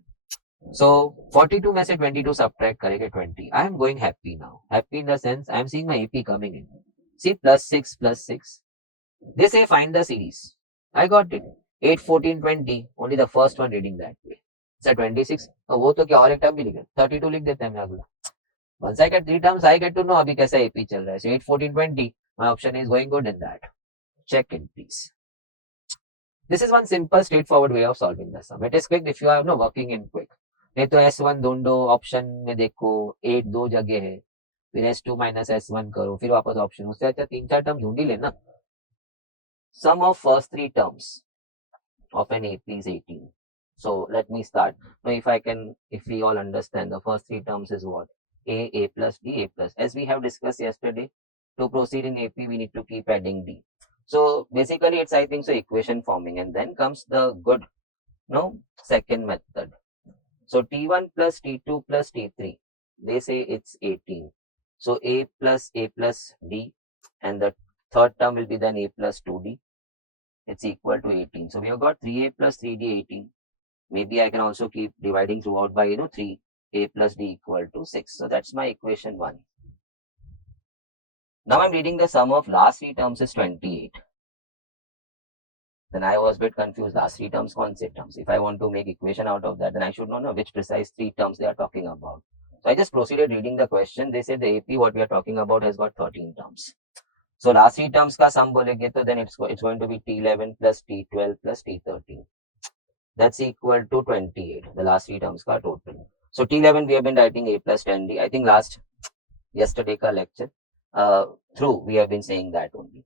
So 42 में से 22 subtract करेंगे 20. I am going happy now. Happy in the sense I am seeing my AP coming in. See plus 6. They say find the series. I got it. 8, 14, 20. Only the first one reading that way. So 26. वो तो क्या और एक term भी लिखे 32 लिख देते हैं मैं अगला. Once I get 3 terms, I get to know अभी कैसा AP चल रहा है. So 8, 14, 20. My option is going good in that. Check it please. This is one simple straightforward way of solving the sum. It is quick if you are working in quick. नहीं तो S1 ढूंढो option में देखो 8 2 जगह है फिर S2 minus S1 करो फिर वापस ऑप्शन उससे अच्छा 3-4 टर्म ढूंढ ही लेना. Sum of first 3 terms of an AP is 18. So let me start. Now if we all understand the first 3 terms is what? A plus B, A plus. As we have discussed yesterday, to proceed in AP we need to keep adding D. So basically it's I think so equation forming and then comes the good second method. So T1 plus T2 plus T3, they say it's 18. So A plus D and the third term will be then A plus 2D. It's equal to 18. So we have got 3A plus 3D 18. Maybe I can also keep dividing throughout by 3A plus D equal to 6. So that's my equation 1. Now I'm reading the sum of last 3 terms is 28. Then I was a bit confused. Last 3 terms, कौन से terms? If I want to make equation out of that, then I should know which precise 3 terms they are talking about. So I just proceeded reading the question. They said the AP what we are talking about has got 13 terms. So last 3 terms का sum बोलेंगे तो then it's going to be T11 plus T12 plus T13. That's equal to 28. The last 3 terms का total. So T11 we have been writing A plus 10D. I think yesterday का lecture through we have been saying that only.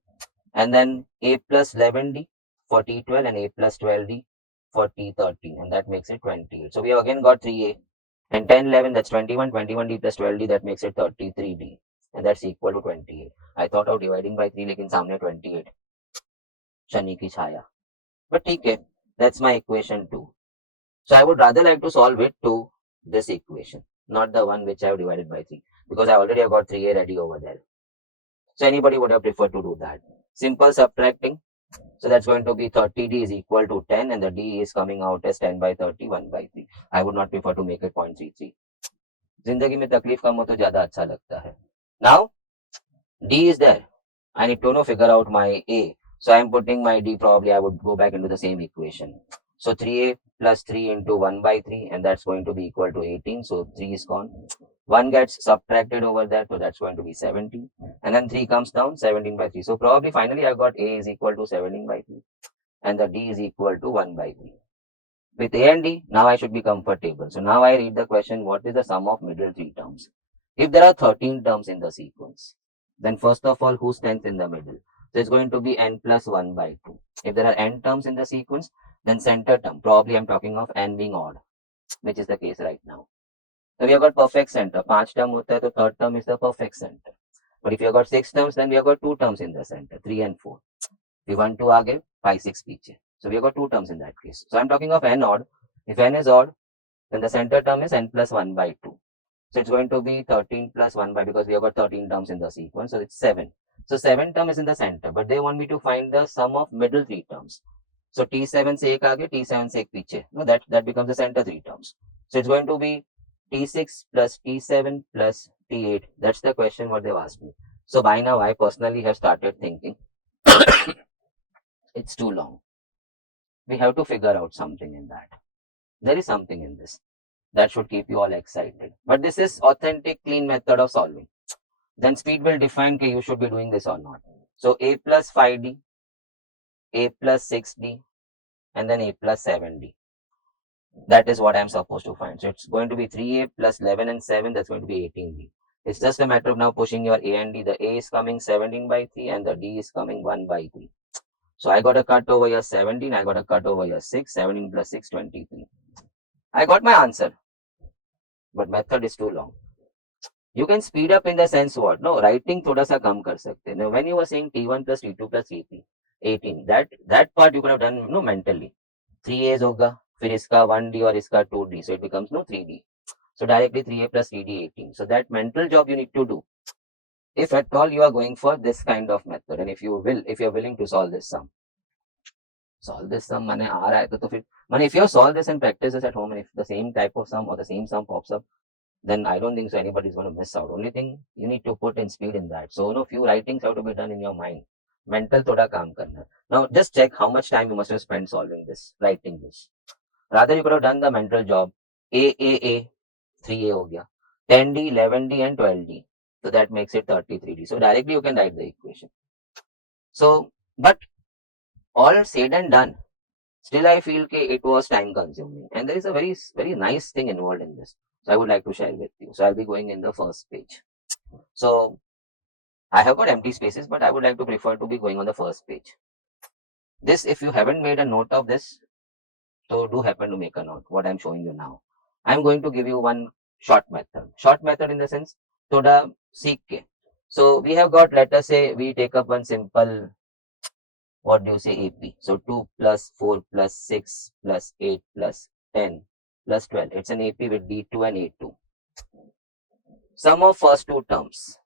And then A plus 11D. For T12 and A plus 12D for T13 and that makes it 28. So we have again got 3A and 10, 11 that's 21, 21D plus 12D that makes it 33D and that's equal to 28. I thought of dividing by 3 लेकिन सामने 28. शनि की छाया. But ठीक है, that's my equation 2. So I would rather like to solve it to this equation, not the one which I have divided by 3 because I already have got 3A ready over there. So anybody would have preferred to do that. Simple subtracting. So that's going to be 30D is equal to 10 and the D is coming out as 10 by 30, 1 by 3. I would not prefer to make it 0.33. जिंदगी में तकलीफ कम हो तो ज्यादा अच्छा लगता है. Now D is there. I need to figure out my A. So I am putting my D, probably I would go back into the same equation. So 3A plus 3 into 1 by 3 and that's going to be equal to 18. So 3 is gone. 1 gets subtracted over there, so that's going to be 17. And then 3 comes down, 17 by 3. So probably finally I got A is equal to 17 by 3 and the D is equal to 1 by 3. With A and D, now I should be comfortable. So now I read the question, what is the sum of middle 3 terms? If there are 13 terms in the sequence, then first of all, who stands in the middle? So it's going to be n plus 1 by 2. If there are n terms in the sequence, then center term, probably I'm talking of n being odd, which is the case right now. So we have got perfect center. 5 term होता है तो third term is the perfect center. But if you have got 6 terms, then we have got 2 terms in the center, 3 and 4. P1 2 आगे 5 6 पीछे. So we have got two terms in that case. So I'm talking of n odd. If n is odd, then the center term is n plus 1 by 2. So it's going to be 13 plus 1 by, because we have got 13 terms in the sequence, so it's 7. So 7 term is in the center, but they want me to find the sum of middle 3 terms. So T7 से एक आगे, T7 से एक पीछे. No, that becomes the center 3 terms. So it's going to be T6 plus T7 plus T8. That's the question what they've asked me. So by now I personally have started thinking it's too long. We have to figure out something in that. There is something in this that should keep you all excited. But this is authentic, clean method of solving. Then speed will define that you should be doing this or not. So a plus 5d, a plus 6d, and then a plus 7d. That is what I'm supposed to find. So it's going to be 3a plus 11 and 7. That's going to be 18d. It's just a matter of now pushing your a and d. The a is coming 17 by 3 and the d is coming 1 by 3. So I got a cut over here 17. I got a cut over here 6. 17 plus 6, 23. I got my answer. But method is too long. You can speed up in the sense what? No, writing thoda sa kam kar sakte. Now, when you were saying T1 plus T2 plus T3, 18, that part you could have done mentally. 3A's hoga, फिर इसका 1D और इसका 2D. So it becomes 3D. So directly 3A plus 3D 18. So that mental job you need to do. If at all you are going for this kind of method, and if you're willing to solve this sum. माने आ रहा है तो फिर माने if you solve this and practice this at home, and if the same type of sum or the same sum pops up, then I don't think so anybody is going to miss out. Only thing you need to put in speed in that. So few writings have to be done in your mind. Mental thoda kaam karna. Now just check how much time you must have spent solving this, writing this. Rather you could have done the mental job. A 3A ho gaya, 10D, 11D and 12D. So that makes it 33D. So directly you can write the equation. So but all said and done, still I feel it was time consuming, and there is a very very nice thing involved in this. So I would like to share with you. So I'll be going in the first page. So I have got empty spaces, but I would like to prefer to be going on the first page. This, if you haven't made a note of this, so do happen to make a note what I'm showing you now. I'm going to give you one short method. Short method in the sense, thoda seek ke. So we have got, let us say we take up one simple, what do you say, AP. So 2 plus 4 plus 6 plus 8 plus 10 plus 12. It's an AP with D2 and A2. Sum of first two terms.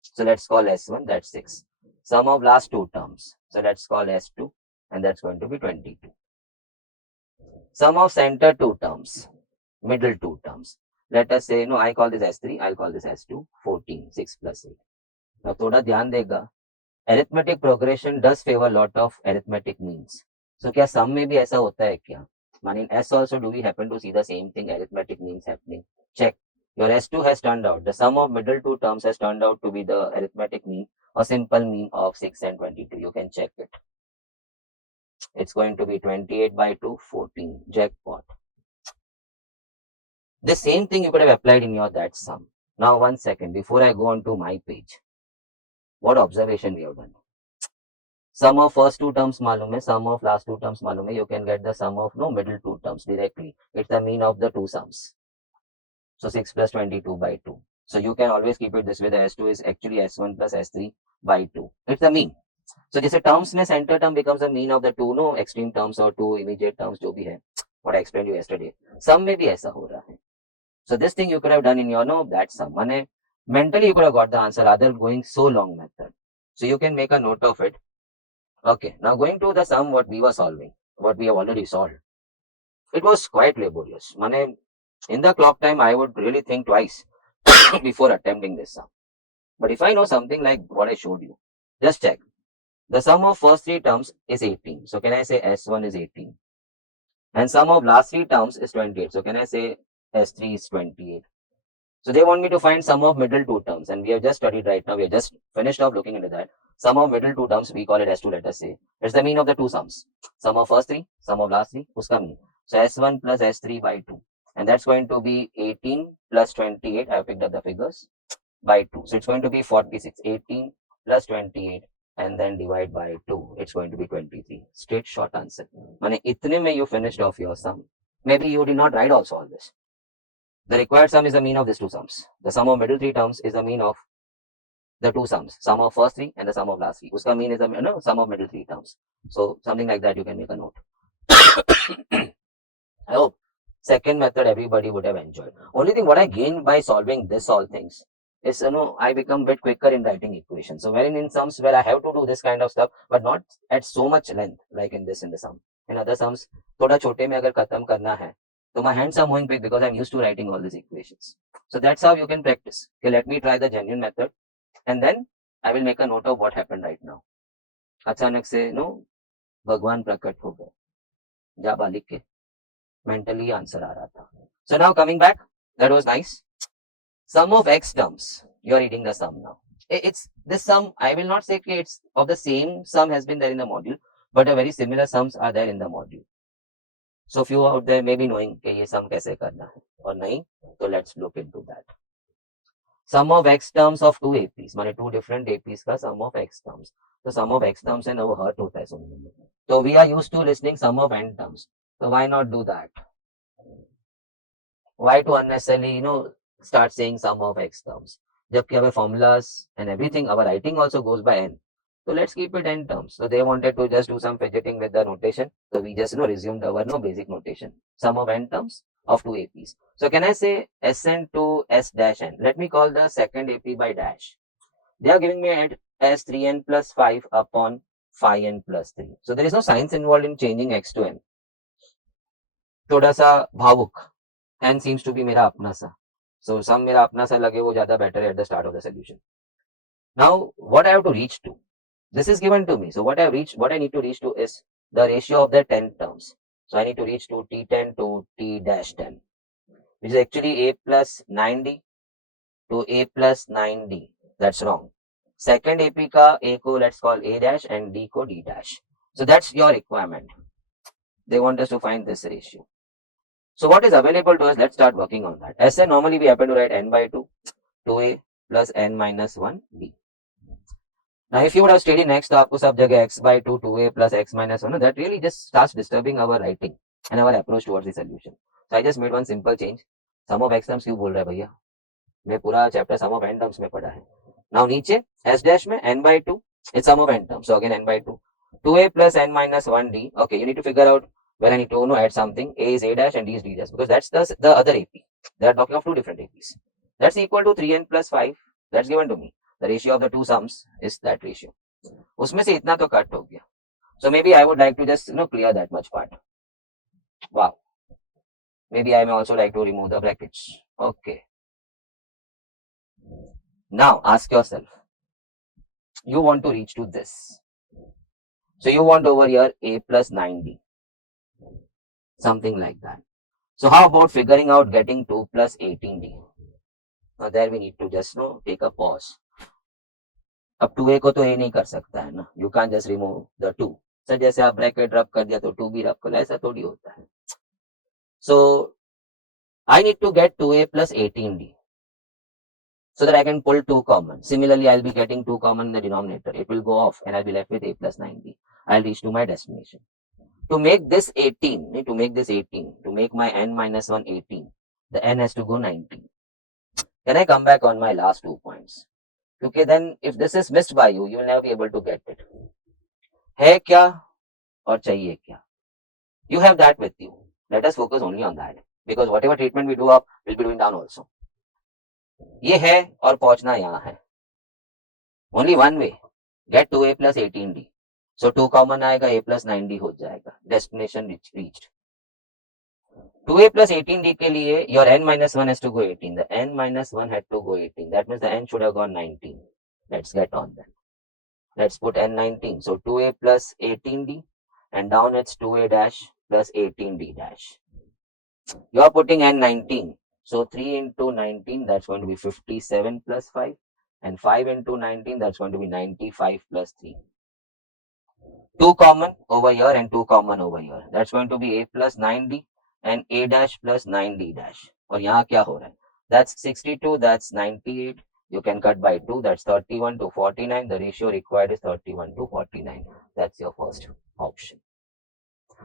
So let's call S1, that's 6. Sum of last two terms. So let's call S2, and that's going to be 22. Sum of center two terms, middle two terms. Let us say, I call this S3, I'll call this S2, 14, 6 plus 8. Now, thoda dhyan dega. Arithmetic progression does favor a lot of arithmetic means. So, क्या sum में भी ऐसा होता है क्या? In S also, do we happen to see the same thing, arithmetic means happening? Check. Your S2 has turned out, the sum of middle two terms has turned out to be the arithmetic mean or simple mean of 6 and 22. You can check it. It's going to be 28 by 2, 14. Jackpot. The same thing you could have applied in your that sum. Now, 1 second, before I go on to my page, what observation we have done? Sum of first two terms malum hai, sum of last two terms malum hai. You can get the sum of middle two terms directly. It's the mean of the two sums. So 6 plus 22 by 2. So you can always keep it this way. The S2 is actually S1 plus S3 by 2. It's the mean. So this terms mein center term becomes the mean of the two extreme terms or two immediate terms jo bhi hai. What I explained you yesterday. Sum mein bhi aisa ho raha hai. So this thing you could have done in your that sum. Mentally you could have got the answer rather going so long method. So you can make a note of it. Okay, now going to the sum what we were solving, what we have already solved. It was quite laborious. In the clock time, I would really think twice before attempting this sum. But if I know something like what I showed you, just check. The sum of first three terms is 18. So can I say S1 is 18? And sum of last three terms is 28. So can I say S3 is 28? So they want me to find sum of middle two terms, and we have just studied right now. We have just finished off looking into that. Sum of middle two terms, we call it S2, let us say. It's the mean of the two sums. Sum of first three, sum of last three, uska mean. So S1 plus S3 by 2. And that's going to be 18 plus 28. I have picked up the figures by 2. So it's going to be 46. 18 plus 28 and then divide by 2. It's going to be 23. Straight short answer. Itne mein you finished off your sum. Maybe you did not write also all this. The required sum is the mean of these two sums. The sum of middle three terms is the mean of the two sums, sum of first three and the sum of last three. Uska mean is the sum of middle three terms. So something like that you can make a note. I hope second method everybody would have enjoyed. Only thing what I gained by solving this all things is I become a bit quicker in writing equations. So wherein in sums where I have to do this kind of stuff, but not at so much length like in the sum. In other sums, thoda chote mein agar khatam karna hai, so my hands are moving quick because I'm used to writing all these equations. So that's how you can practice. Okay, let me try the genuine method and then I will make a note of what happened right now. अचानक से भगवान प्रकट हो गए, जाबा लिख के mentally answer आ रहा था. So now coming back, that was nice. Sum of x terms. You are reading the sum now. It's this sum. I will not say it's of the same sum has been there in the module, but a very similar sums are there in the module. So few out there may be knowing कि ये sum कैसे करना है और नहीं, so let's look into that. Sum of x terms of two APs, माने two different APs का sum of x terms. So sum of x terms है ना वो hurt होता है सुनने में. So we are used to listening sum of n terms. So why not do that? Why to unnecessarily start saying sum of x terms? जबकि our formulas and everything, our writing also goes by n. So let's keep it n terms. So they wanted to just do some fidgeting with the notation. So we just resumed our basic notation. Sum of n terms of two APs. So can I say Sn to S dash n? Let me call the second AP by dash. They are giving me it as 3n plus 5 upon 5n plus 3. So there is no science involved in changing x to n. थोड़ा सा भावुक. n seems to be मेरा अपना सा. So sum मेरा अपना सा लगे वो ज़्यादा better at the start of the solution. Now what I have to reach to? This is given to me. So what I need to reach to is the ratio of the 10 terms. So I need to reach to T10 to T dash 10, which is actually A plus 9D to A plus 9D. That's wrong. Second AP ka A ko let's call A dash and D ko D dash. So that's your requirement. They want us to find this ratio. So what is available to us? Let's start working on that. Sn normally we happen to write n by 2, 2a plus n minus 1 d. Now if you would have studied next, तो आपको सब जगह x by 2, 2a plus x minus 1, that really just starts disturbing our writing and our approach towards the solution. So I just made one simple change. Sum of x terms क्यों बोल रहा है भैया? मैं पूरा chapter sum of n terms में पढ़ा है. Now नीचे s dash में n by 2, it's sum of n terms. So again n by 2, 2a plus n minus 1 d. Okay, you need to figure out where I need to add something. A is a dash and d is d dash because that's the other AP. They are talking of two different APs. That's equal to 3n plus 5. That's given to me. The ratio of the two sums is that ratio. उसमें से इतना तो cut हो गया. So maybe I would like to just clear that much part. Wow. Maybe I may also like to remove the brackets. Okay. Now ask yourself. You want to reach to this. So you want over here A plus 9D. Something like that. So how about figuring out getting 2 plus 18D? Now there we need to just take a pause. अब 2a को तो a नहीं कर सकता है ना. You can't just remove the 2. Sir जैसे आप ब्रैकेट रब कर दिया तो 2 भी रब कर, ऐसा थोड़ी होता है. So I need to get 2a plus 18d so that I can pull 2 common. Similarly, I'll be getting 2 common in the denominator. It will go off and I'll be left with a plus 9d. I'll reach to my destination. To make this 18, to make my n minus 1 18, the n has to go 19. Can I come back on my last 2 points? Okay, then if this is missed by you, you will never be able to get it. है क्या और चाहिए क्या? You have that with you. Let us focus only on that because whatever treatment we do up, we'll be doing down also. ये है और पहुंचना यहाँ है. Only one way. Get 2a plus 18d. So 2 common आएगा, a plus 9d हो जाएगा. Destination reached. 2a plus 18d के लिए your n minus 1 has to go 18. The n minus 1 had to go 18. That means the n should have gone 19. Let's get on that. Let's put n 19. So 2a plus 18d and down it's 2a dash plus 18d dash. You are putting n 19. So 3 into 19, that's going to be 57 plus 5. And 5 into 19, that's going to be 95 plus 3. 2 common over here and 2 common over here. That's going to be a plus 9d and a dash plus 9d dash. और यहाँ क्या हो रहा है? That's 62, that's 98. You can cut by 2, that's 31 to 49. The ratio required is 31 to 49. That's your first option.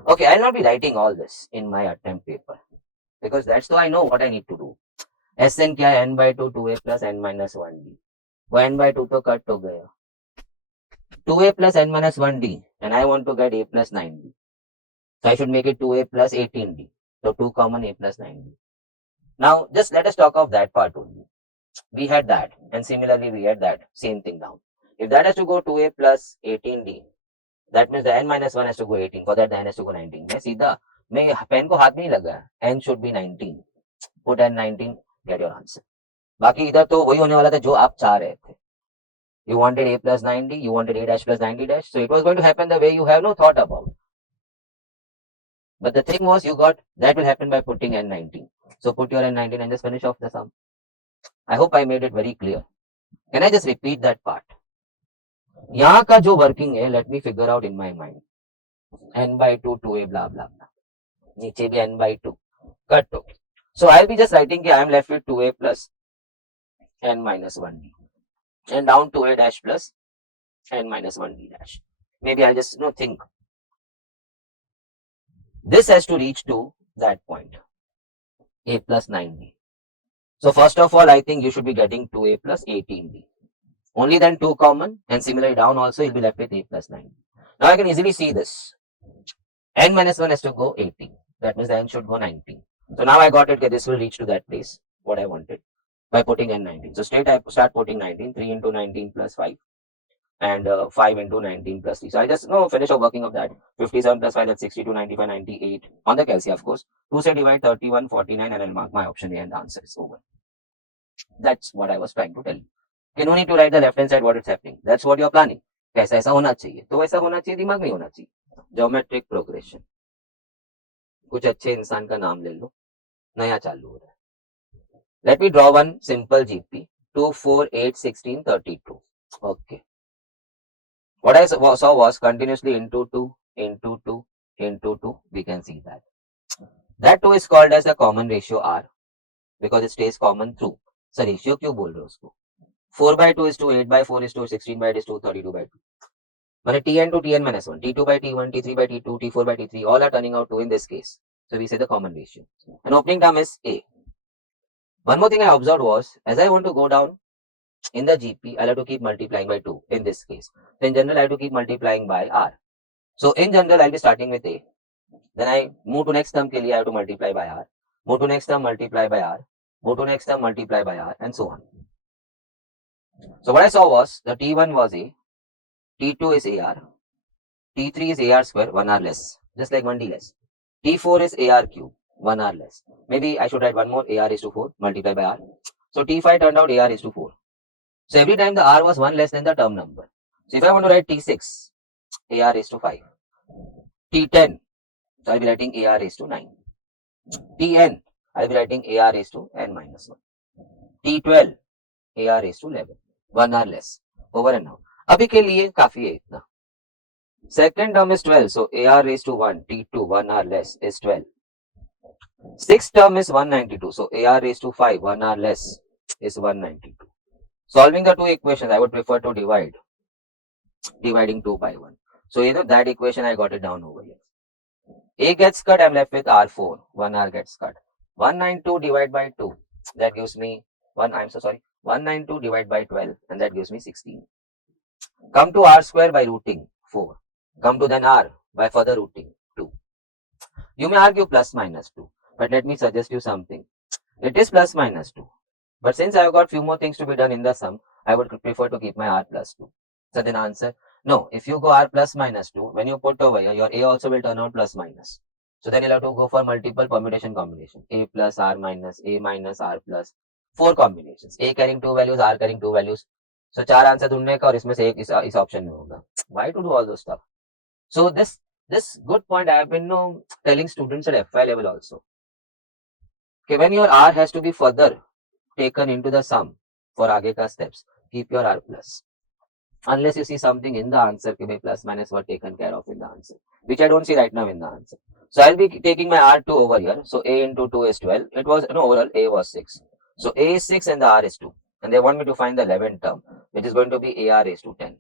Okay, I'll not be writing all this in my attempt paper because that's how I know what I need to do. Sn क्या है? n by 2, 2a plus n minus 1d. वो n by 2 तो cut हो गया. 2a plus n minus 1d and I want to get a plus 9d. So I should make it 2a plus 18d. So 2 common a plus 9d. Now just let us talk of that part only. We had that and similarly we had that same thing down. If that has to go 2a plus 18d, that means the n minus 1 has to go 18. For that the n has to go 19. मैं सीधा मैं pen को हाथ में नहीं लगा. N should be 19. Put n 19, get your answer. बाकी इधर तो वही होने वाला था जो आप चाह रहे थे. You wanted a plus 90, you wanted a dash plus 90 dash. So it was going to happen the way you have no thought about. But the thing was you got that will happen by putting n19. So put your n19 and just finish off the sum. I hope I made it very clear. Can I just repeat that part? यहाँ का जो working है, let me figure out in my mind. n by 2, 2a, blah, blah, blah. नीचे भी n by 2. Cut to. So I'll be just writing कि I am left with 2a plus n minus 1d. And down 2a dash plus n minus 1d dash. Maybe I'll just think. This has to reach to that point. A plus 9d. So first of all, I think you should be getting 2a plus 18d. Only then 2 common and similarly down also you'll be left with a plus 9d. Now I can easily see this. N minus 1 has to go 18. That means the n should go 19. So now I got it that this will reach to that place, what I wanted, by putting n 19. So straight I start putting 19, 3 into 19 plus 5 and 5 into 19 plus 3. So I just finish off working of that. 57 plus 5, that's 62, 95, 98. On the calci, of course. 2 say divide 31, 49 and I'll mark my option A and the answer is over. That's what I was trying to tell you. You don't need to write the left hand side what is happening. That's what you're planning. कैसा ऐसा होना चाहिए तो वैसा होना चाहिए दिमाग में होना चाहिए. Geometric progression. कुछ अच्छे इंसान का नाम ले लो. नया चालू हो रहा है. Let me draw one simple GP. 2, 4, 8, 16, 32. Okay. What I saw was continuously into 2, into 2, into 2. We can see that. That 2 is called as a common ratio R because it stays common through. So ratio क्यों बोल रहे हो उसको? 4 by 2 is to 8 by 4 is to 16 by 8 is to 32 by 2. But Tn to Tn minus 1, T2 by T1, T3 by T2, T4 by T3, all are turning out 2 in this case. So we say the common ratio. An opening term is A. One more thing I observed was, as I want to go down in the GP, I'll have to keep multiplying by 2 in this case. So in general, I have to keep multiplying by R. So in general, I'll be starting with A. Then I move to next term ke liye I have to multiply by R. Move to next term, multiply by R. Move to next term, multiply by R and so on. So what I saw was the T1 was A, T2 is AR, T3 is AR square, 1 R less, just like 1D less. T4 is AR cube, 1 R less. Maybe I should write one more, AR is to 4, multiply by R. So T5 turned out AR is to 4. So every time the R was 1 less than the term number. So if I want to write T6, AR is to 5. T10, so I'll be writing AR is to 9. Tn, I'll be writing AR is to n minus 1. T12, AR is to 11. 1 R less. Over and out. अभी के लिए काफी है इतना. Second term is 12. So AR raised to 1. T2 1 R less is 12. Sixth term is 192. So AR raised to 5. 1 R less is 192. Solving the two equations, I would prefer to divide. Dividing 2 by 1. So that equation I got it down over here. A gets cut, I'm left with R4. 1 R gets cut. 192 divided by 2. That gives me 192 divided by 12 and that gives me 16. Come to R square by rooting 4. Come to then R by further rooting 2. You may argue plus minus 2, but let me suggest you something. It is plus minus 2. But since I have got few more things to be done in the sum, I would prefer to keep my R plus 2. So then answer, no, if you go R plus minus 2, when you put over here, your A also will turn out plus minus. So then you'll have to go for multiple permutation combination. A plus R minus, A minus R plus. 4 combinations. A carrying 2 values, R carrying 2 values. So 4 answer ढूंढने का और इसमें से एक इस option में होगा. Why to do all those stuff? So this good point I have been telling students at FY level also. Okay, when your R has to be further taken into the sum for आगे का steps, keep your R plus. Unless you see something in the answer कि plus minus were taken care of in the answer, which I don't see right now in the answer. So I'll be taking my R2 over here. So A into 2 is 12. It was overall A was 6. So A is 6 and the R is 2. And they want me to find the 11th term, which is going to be AR raised to 10.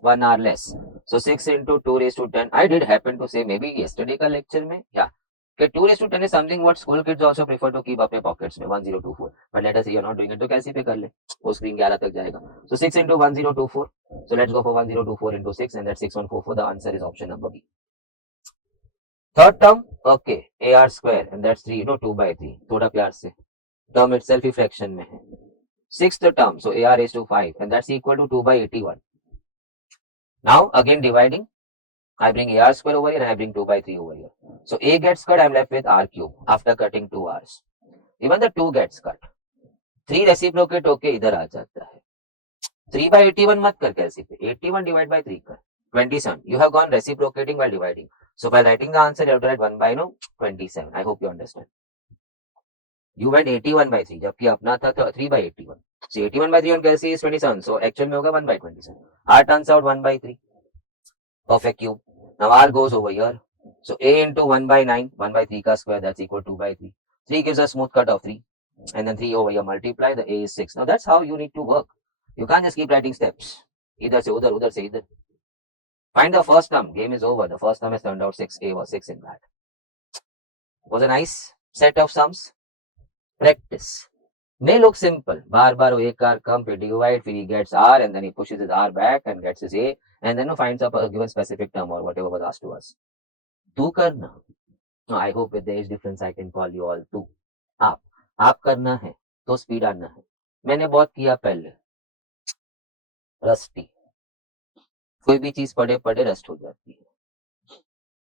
1 R less. So 6 into 2 raised to 10. I did happen to say maybe yesterday ka lecture mein, yeah, Okay, 2 raised to 10 is something what school kids also prefer to keep up their pockets में 1024. But let us say you're not doing it, तो कैसे पे कर ले? वो screen 11 तक जाएगा. So 6 into 1024. So let's go for 1024 into 6 and that's 6144. The answer is option number B. Third term, okay, AR square and that's 3, 2 by 3. थोड़ा प्यार से. Term itself ही fraction में है. Sixth term, so AR raised to 5 and that's equal to 2 by 81. Now again dividing. I bring AR square over here and I bring 2 by 3 over here. So A gets cut, I'm left with R cube after cutting 2 R's. Even the 2 gets cut. 3 reciprocate होके इधर आ जाता है. 3 by 81 मत कर कैसे पे. 81 divided by 3 कर. 27. You have gone reciprocating while dividing. So by writing the answer, you have to write 1 by 27. I hope you understand. You went 81 by 3. जबकि अपना था 3 by 81. So 81 by 3 on कैसे is 27. So actual में होगा 1 by 27. R turns out 1 by 3. Perfect cube. Now R goes over here. So A into 1 by 9, 1 by 3 ka square, that's equal to 2 by 3. 3 gives a smooth cut of 3. And then 3 over here multiply, the A is 6. Now that's how you need to work. You can't just keep writing steps. Idhar se udhar, udhar se idhar. Find the first term. Game is over. The first term has turned out 6. A was 6 in that. Was a nice set of sums. Practice. May look simple. Bar bar एक car come, he divide, he gets R and then he pushes his R back and gets his A and then finds up a given specific term or whatever was asked to us. तू करना. No, I hope with the age difference I can call you all too. आप करना है तो speed आना है. मैंने बहुत किया पहले. रस्टी. कोई भी चीज पढ़े पढ़े रस्ट हो जाती है.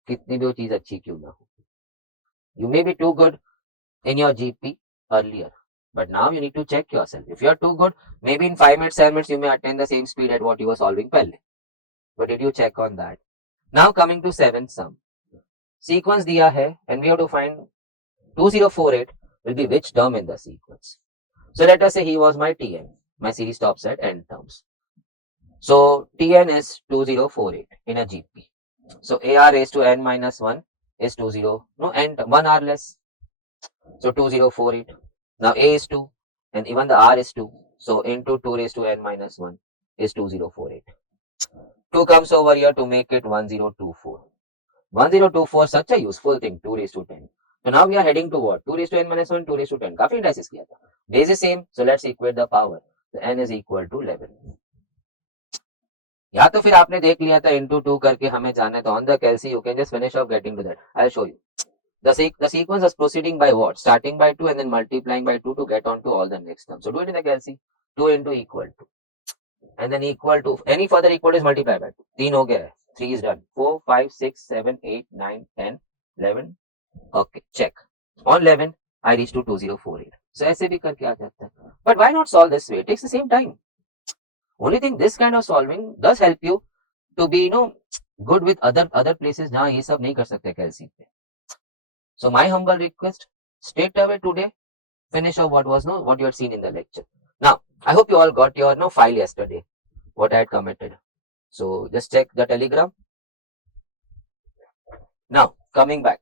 कितनी भी वो चीज अच्छी क्यों ना हो. You may be too good in your GP earlier. But now you need to check yourself. If you are too good, maybe in 5 minutes, 7 minutes, you may attain the same speed at what you were solving pehle. But did you check on that? Now coming to 7th sum. Sequence diya hai and we have to find 2048 will be which term in the sequence. So let us say he was my TN. My series stops at n terms. So TN is 2048 in a GP. So AR raised to n minus 1 is 1 R less. So 2048. Now A is 2 and even the R is 2. So into 2 raised to n minus 1 is 2048. 2 comes over here to make it 1024. 1024 such a useful thing, 2 raised to 10. So now we are heading to what? 2 raised to n minus 1, 2 raised to 10. काफी indices किया था. Base is same, so let's equate the power. The n is equal to 11. या तो फिर आपने देख लिया था into 2 करके हमें जाना है तो on the calci you can just finish off getting to that. I'll show you. The sequence is proceeding by what? Starting by 2 and then multiplying by 2 to get on to all the next terms. So do it in the calci. 2 into equal to. And then equal to. Any further equal is multiplied by 2. 3 हो गया है. 3 is done. 4, 5, 6, 7, 8, 9, 10, 11. Okay, check. On 11, I reach to 2048. So ऐसे भी करके आ जाता है. But why not solve this way? It takes the same time. Only thing, this kind of solving does help you to be, good with other places जहाँ ये सब नहीं कर सकते calci पे. So my humble request, straight away today, finish off what you had seen in the lecture. Now, I hope you all got your file yesterday, what I had committed. So just check the telegram. Now, coming back.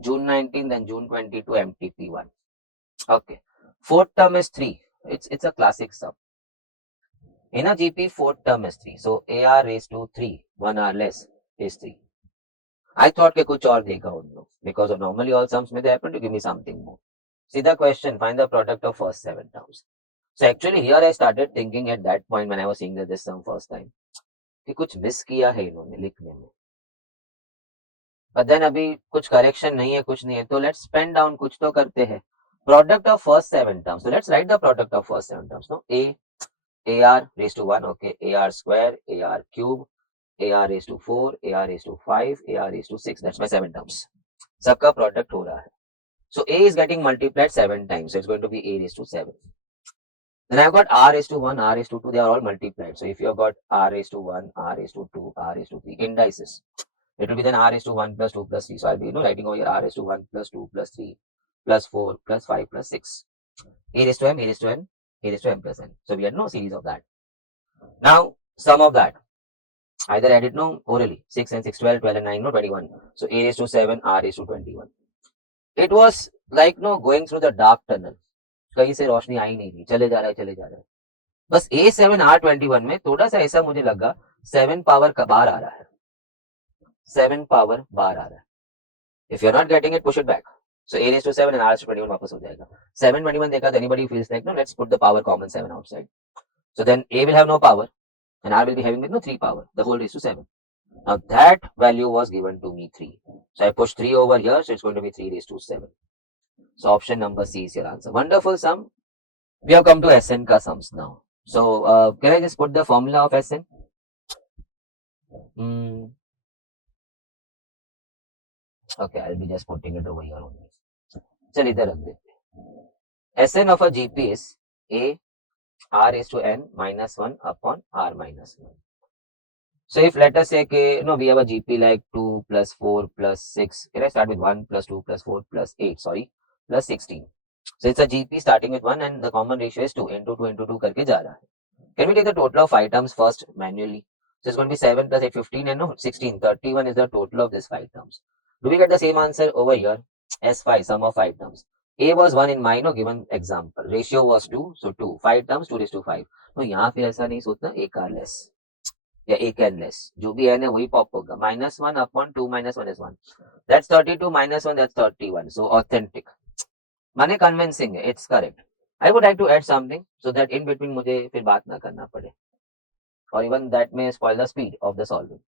June 19th and June 22 MTP1. Okay. Fourth term is 3. It's a classic sum. In a GP, fourth term is 3. So AR raised to 3, 1 R less is 3. I thought कि कुछ और देगा उन लोग because of normally all sums में they happen to give me something more. See the question, find the product of first 7 terms. So actually here I started thinking at that point when I was seeing this sum first time कि कुछ miss किया है इन्होंने लिखने में. But then अभी कुछ correction नहीं है कुछ नहीं है तो let's pen down कुछ तो करते हैं. Product of first 7 terms. So let's write the product of first 7 terms. No, AR raised to 1, okay, AR square, AR cube, AR raised to 4, AR raised to 5, AR raised to 6. That's my 7 terms. सबका product हो रहा है. So A is getting multiplied 7 times. So it's going to be A raised to 7. Then I've got R raised to 1, R raised to 2. They are all multiplied. So if you've got R raised to 1, R raised to 2, R raised to 3 indices, it will be then R raised to 1 plus 2 plus 3. So I'll be writing over here R raised to 1 plus 2 plus 3 plus 4 plus 5 plus 6. A raised to M, A raised to N, A raised to M plus N. So we had no series of that. Now sum of that. Either add it orally. 6 and 6, 12, 12 and 9, 21. So A raised to 7, R raised to 21. It was like going through the dark tunnel. कहीं से रोशनी आई नहीं थी. चले जा रहा है. बस A7 R21 में थोड़ा सा ऐसा मुझे लगा 7 पावर का बार आ रहा है. 7 पावर बार आ रहा है. If you're not getting it, push it back. So a raised to 7 and r raised to 21 वापस हो जाएगा. 721 देखा, anybody feels like, no, let's put the power common 7 outside. So then a will have no power and r will be having with no 3 power, the whole raised to 7. Now that value was given to me 3. So I push 3 over here, so it's going to be 3 raised to 7. So option number C is your answer. Wonderful sum. We have come to Sn ka sums now. So can I just put the formula of Sn? Okay, I'll be just putting it over here only. चल इधर रख देते हैं. Sn of a GP is a r raised to n minus 1 upon r minus 1. So if let us say we have a GP like 2 plus 4 plus 6. Can I start with 1 plus 2 plus 4 plus 8, plus 16. So it's a GP starting with 1 and the common ratio is 2 into 2 into 2 करके जा रहा है. Can we take the total of 5 terms first manually? So it's going to be 7 plus 8, 15 and 16. 31 is the total of these 5 terms. Do we get the same answer over here? S5, sum of 5 terms. A was 1 in my given example. Ratio was 2, so 2. 5 terms, 2 raised to 5. तो यहाँ फिर ऐसा नहीं सोचना a का less या a can less. जो भी n है वही pop होगा. Minus 1 upon 2 minus 1 is 1. That's 32 minus 1, that's 31. So authentic. माने convincing है. It's correct. I would like to add something so that in between मुझे फिर बात ना करना पड़े. Or even that may spoil the speed of the solving.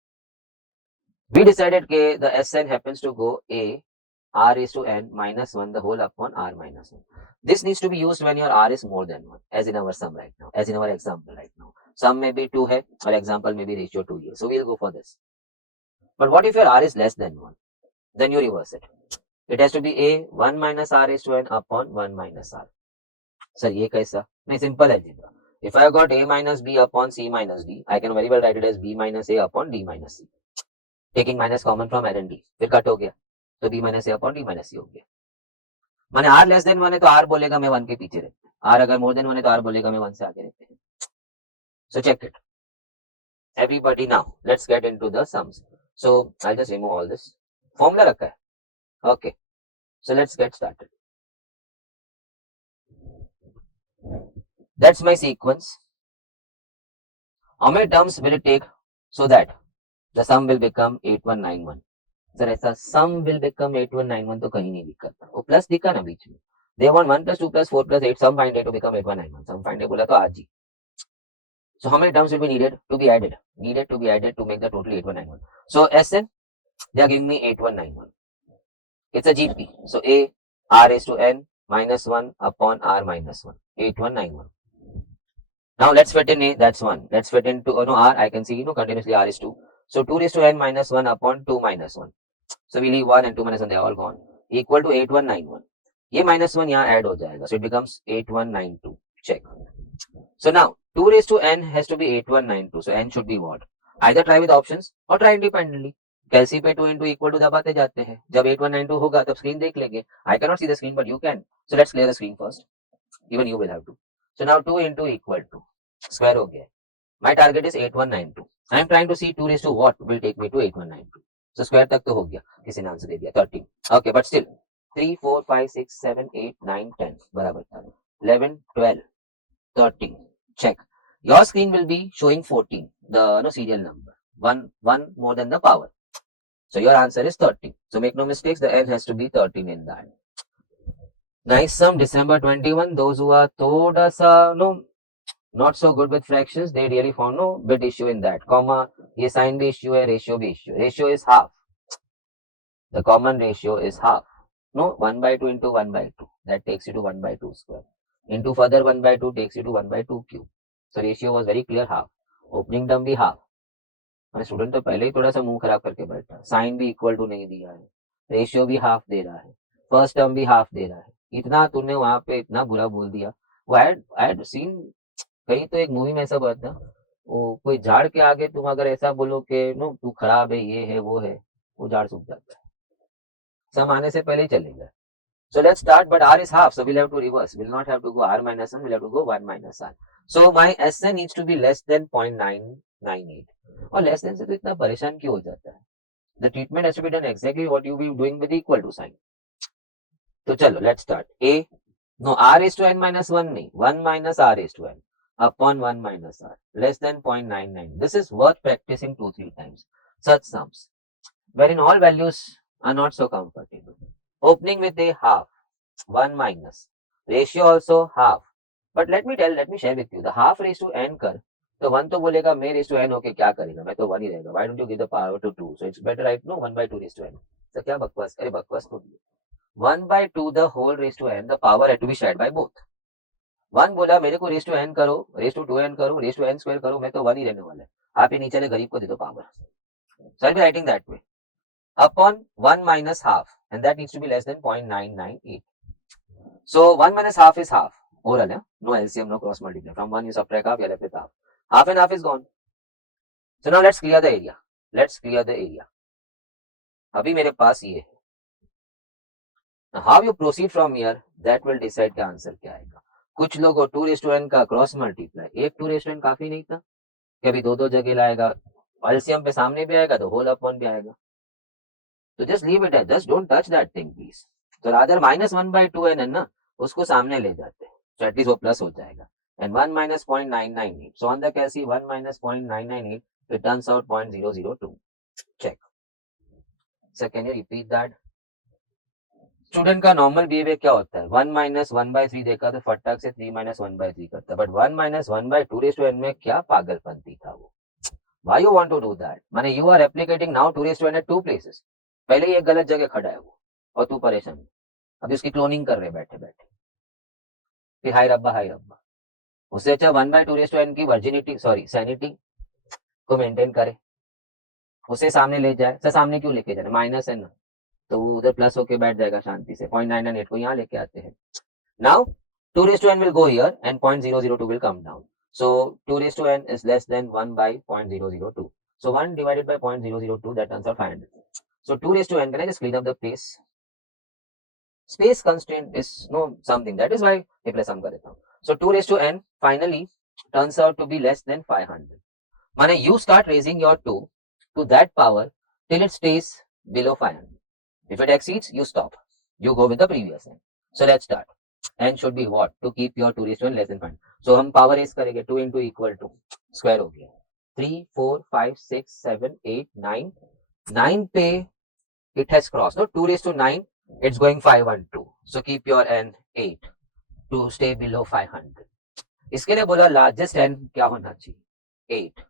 We decided that the Sn happens to go a r raised to n minus 1 the whole upon r minus 1. This needs to be used when your r is more than 1, as in our sum right now, as in our example right now. Sum may be 2 hai, or example may be ratio 2 here. So we'll go for this. But what if your r is less than 1? Then you reverse it. It has to be a 1 minus r raised to n upon 1 minus r. Sir, ये कैसा? नहीं, simple algebra. If I got a minus b upon c minus d, I can very well write it as b minus a upon d minus c. Taking minus common from n and d. फिर cut हो गया. तो b minus a upon d minus c हो गया. माने r less than 1 है तो r बोलेगा मैं 1 के पीछे रहते हैं. r अगर more than 1 है तो r बोलेगा मैं 1 से आगे रहते हैं. So check it. Everybody now, let's get into the sums. So I'll just remove all this. Formula रखा है. Okay. So let's get started. That's my sequence. How many terms will it take so that the sum will become 8191? Sir ऐसा sum will become 8191 तो कहीं नहीं दिखा था. वो plus दिखा ना बीच में. They want 1 plus 2 plus 4 plus 8 sum find a to become 8191. Sum find a बोला तो आज ही. So how many terms will be needed to be added? Needed to be added to make the total 8191. So Sn, they are giving me 8191. It's a GP. So a r raised to n minus 1 upon r minus 1. 8191. Now let's fit in a, that's 1. Let's fit into r, I can see continuously r is 2. So 2 raised to n minus 1 upon 2 minus 1. So we leave 1 and 2 minus 1, they are all gone. Equal to 8191. ये minus 1 यहाँ add हो जाएगा. So it becomes 8192. Check. So now 2 raised to n has to be 8192. So n should be what? Either try with options or try independently. कैलसी पे 2 into equal to दबाते जाते हैं. जब 8192 होगा तब screen देख लेंगे. I cannot see the screen but you can. So let's clear the screen first. Even you will have to. So now 2 into equal to square हो गया. My target is 8192. I am trying to see 2 raised to what will take me to 8192. So square तक तो हो गया. किसी ने answer दे दिया 13. Okay, but still 3, 4, 5, 6, 7, 8, 9, 10 बराबर था. 11, 12, 13. Check. Your screen will be showing 14, the serial number. 1 more than the power. So your answer is 13. So make no mistakes, the n has to be 13 in that. Nice sum, December 21. Those who are thoda sa not so good with fractions, they really found no bit issue in that. Comma, ये sign भी issue है, ratio भी issue. Ratio is half. The common ratio is half. No, 1 by 2 into 1 by 2. That takes you to 1 by 2 square. Into further 1 by 2 takes you to 1 by 2 cube. So ratio was very clear, half. Opening term भी half. मैं student तो पहले ही थोड़ा सा मुंह खराब करके बैठा. साइन भी इक्वल टू नहीं दिया है. रेशियो भी हाफ दे रहा है. फर्स्ट टर्म भी हाफ दे रहा है. इतना तूने वहां पे इतना बुरा बोल दिया. वो आई हैड सीन कहीं तो एक मूवी में ऐसा बात था. वो कोई झाड़ के आगे तुम अगर ऐसा बोलो कि नो तू खराब है, ये है, वो है, वो झाड़ सूख जाता है. सम आने से पहले ही चलेगा. So let's start, but r is half, so we'll have to reverse. We'll not have to go r minus 1, we'll have to go 1 minus r. So my Sn needs to be less than 0.998. और less than से तो इतना परेशान क्यों हो जाता है? The treatment has to be done exactly what you be doing with equal to sign. तो चलो let's start. A, no, r raised to n minus 1 नहीं, 1 minus r raised to n upon 1 minus r, less than 0.99. This is worth practicing 2-3 times. Such sums, wherein all values are not so comfortable. Opening with a half, 1 minus. Ratio also half. But let me share with you, the half raised to n कर, तो 1 तो बोलेगा मैं raised to n होके क्या करेगा, मैं तो 1 ही रहेगा. Why don't you give the power to 2? So it's better right no 1 by 2 raised to n. तो क्या बकवास, अरे बकवास तो 1 by 2 the whole raised to n, the power had to be shared by both. 1 बोला मेरे को raised to n करो, raised to 2n करो, raised to n square करो, मैं तो 1 ही रहने वाला है. आप ये नीचे वाले गरीब को दे दो power. So I'll be writing that way. Upon 1 minus half, and that needs to be less than 0.998. So 1 minus half is half. Oral, yeah? No LCM, no cross multiply. From 1 you subtract half, you're left with half. Half and half is gone. So now let's clear the area. Let's clear the area. अभी मेरे पास ये है. Now how you proceed from here, that will decide का answer क्या आएगा. कुछ लोगों 2 raised to n का क्रॉस मल्टीप्लाई, एक 2 raised to n काफी नहीं था कि अभी दो जगह लाएगा, एलसीएम पे सामने भी आएगा तो होल अपॉन भी आएगा. तो just leave it, just don't touch that thing please. तो रादर -1 by 2n है ना, उसको सामने ले जाते हैं, तो एटलीस्ट वो प्लस हो जाएगा. And 1 minus 0.998, so on the कैसी 1 minus 0.998, it turns out 0.002. check. So can you repeat that? Student का नॉर्मल बिहेवियर क्या होता है, 1 minus 1 by 3 देखा तो फटाक से 3 minus 1 by 3 करता है, but 1 minus 1 by 2 raised to n में क्या पागलपंती था वो. Why you want to do that? माने you are replicating now 2 raised to n at two places. पहले ही एक गलत जगह खड़ा है वो और तू परेशान, अभी उसकी क्लोनिंग कर रहे बैठे बैठे. फिर हाय रब्बा, उससे अच्छा 1 by 2 raised to n की वर्जिनिटी सैनिटी को मेंटेन करे, उसे सामने ले जाए. सर सामने क्यों लेके जाए, माइनस है ना, तो वो उधर प्लस होके बैठ जाएगा शांति से. 0.998 को यहाँ लेके आते हैं. Now 2 raised to n will go here and 0.002 will come down. So 2 raised to n is less than 1 by 0.002. So 1 divided by 0.002, that turns out 500. So 2 raised to n, can I just clean up the place? Space constraint is no something, that is why ये plus sum कर देता हूँ. So 2 raised to n finally turns out to be less than 500. माने you start raising your 2 to that power till it stays below 500. If it exceeds, you stop. You go with the previous n. So let's start. n should be what? To keep your 2 raised to n less than 500. So हम power raise करेंगे, 2 into equal to square हो गया 3 4 5 6 7 8 9. 9 पे it has crossed, no, 2 raised to 9, it's going 5 and 2. So keep your n 8 to stay below 500. इसके लिए बोला largest n क्या होना चाहिए, 8,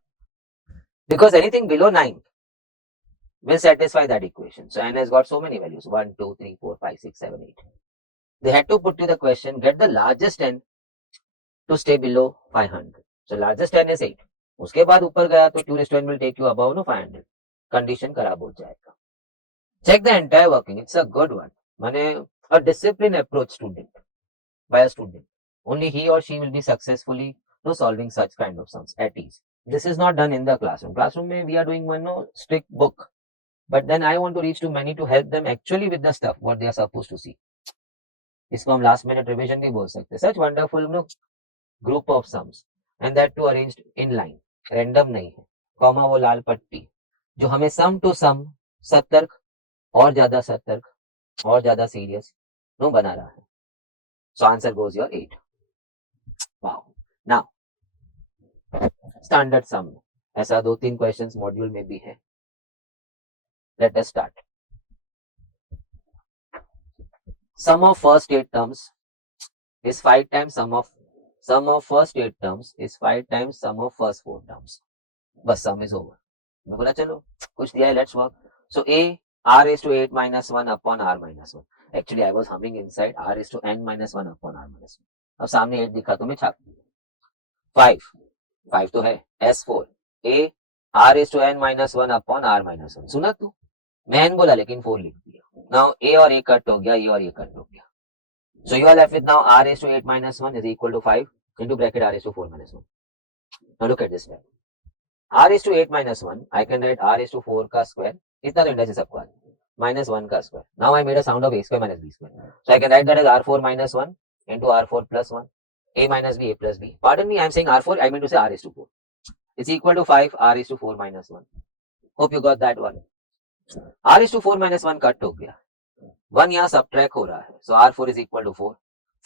because anything below 9 will satisfy that equation. So n has got so many values, 1 2 3 4 5 6 7 8. They had to put to the question, get the largest n to stay below 500. So largest n is 8. उसके बाद ऊपर गया तो 2 raised to n will take you above no 500. Condition खराब हो जाएगा. Check the entire working. It's a good one. माने a disciplined approach student by a student. Only he or she will be successfully no solving such kind of sums at ease. This is not done in the classroom. Classroom में we are doing one no strict book. But then I want to reach to many to help them actually with the stuff what they are supposed to see. इसको हम last minute revision भी बोल सकते हैं. Such wonderful no group of sums and that too arranged in line. Random नहीं है. Comma वो लाल पट्टी जो हमें sum to sum सतर्क और ज्यादा सतर्क और ज्यादा सीरियस नो बना रहा है. So answer goes your 8. Wow. Now standard sum ऐसा 2-3 क्वेश्चंस मॉड्यूल में भी है. Let us start. Sum of first 8 terms is 5 times sum of first 8 terms is 5 times sum of first 4 terms. बस sum is over. मैं बोला चलो कुछ दिया है, let's work. So a r raised to 8 minus 1 upon r minus 1. Actually I was humming inside r raised to n minus 1 upon r minus 1. अब सामने 8 दिखा तो मैं छाप दिया. 5 तो है. S4 a r raised to n minus 1 upon r minus 1. सुना तू, मैं n बोला लेकिन 4 लिख दिया. Now a और a कट हो गया, ये और ये कट हो गया. So you are left with now r raised to 8 minus 1 is equal to 5 into bracket r raised to 4 minus 1. Now look at this step. r raised to 8 minus 1, I can write r raised to 4 का square, इतना तो India से सबको आता है, minus 1 का square. Now I made a sound of a square minus b square. So I can write that as r4 minus 1 into r4 plus 1, a minus b, a plus b. Pardon me, I am saying r4, I mean to say r raised to 4. It's equal to 5 r raised to 4 minus 1. Hope you got that one. r raised to 4 minus 1 cut हो गया. 1 यहाँ subtract हो रहा है. So r4 is equal to 4.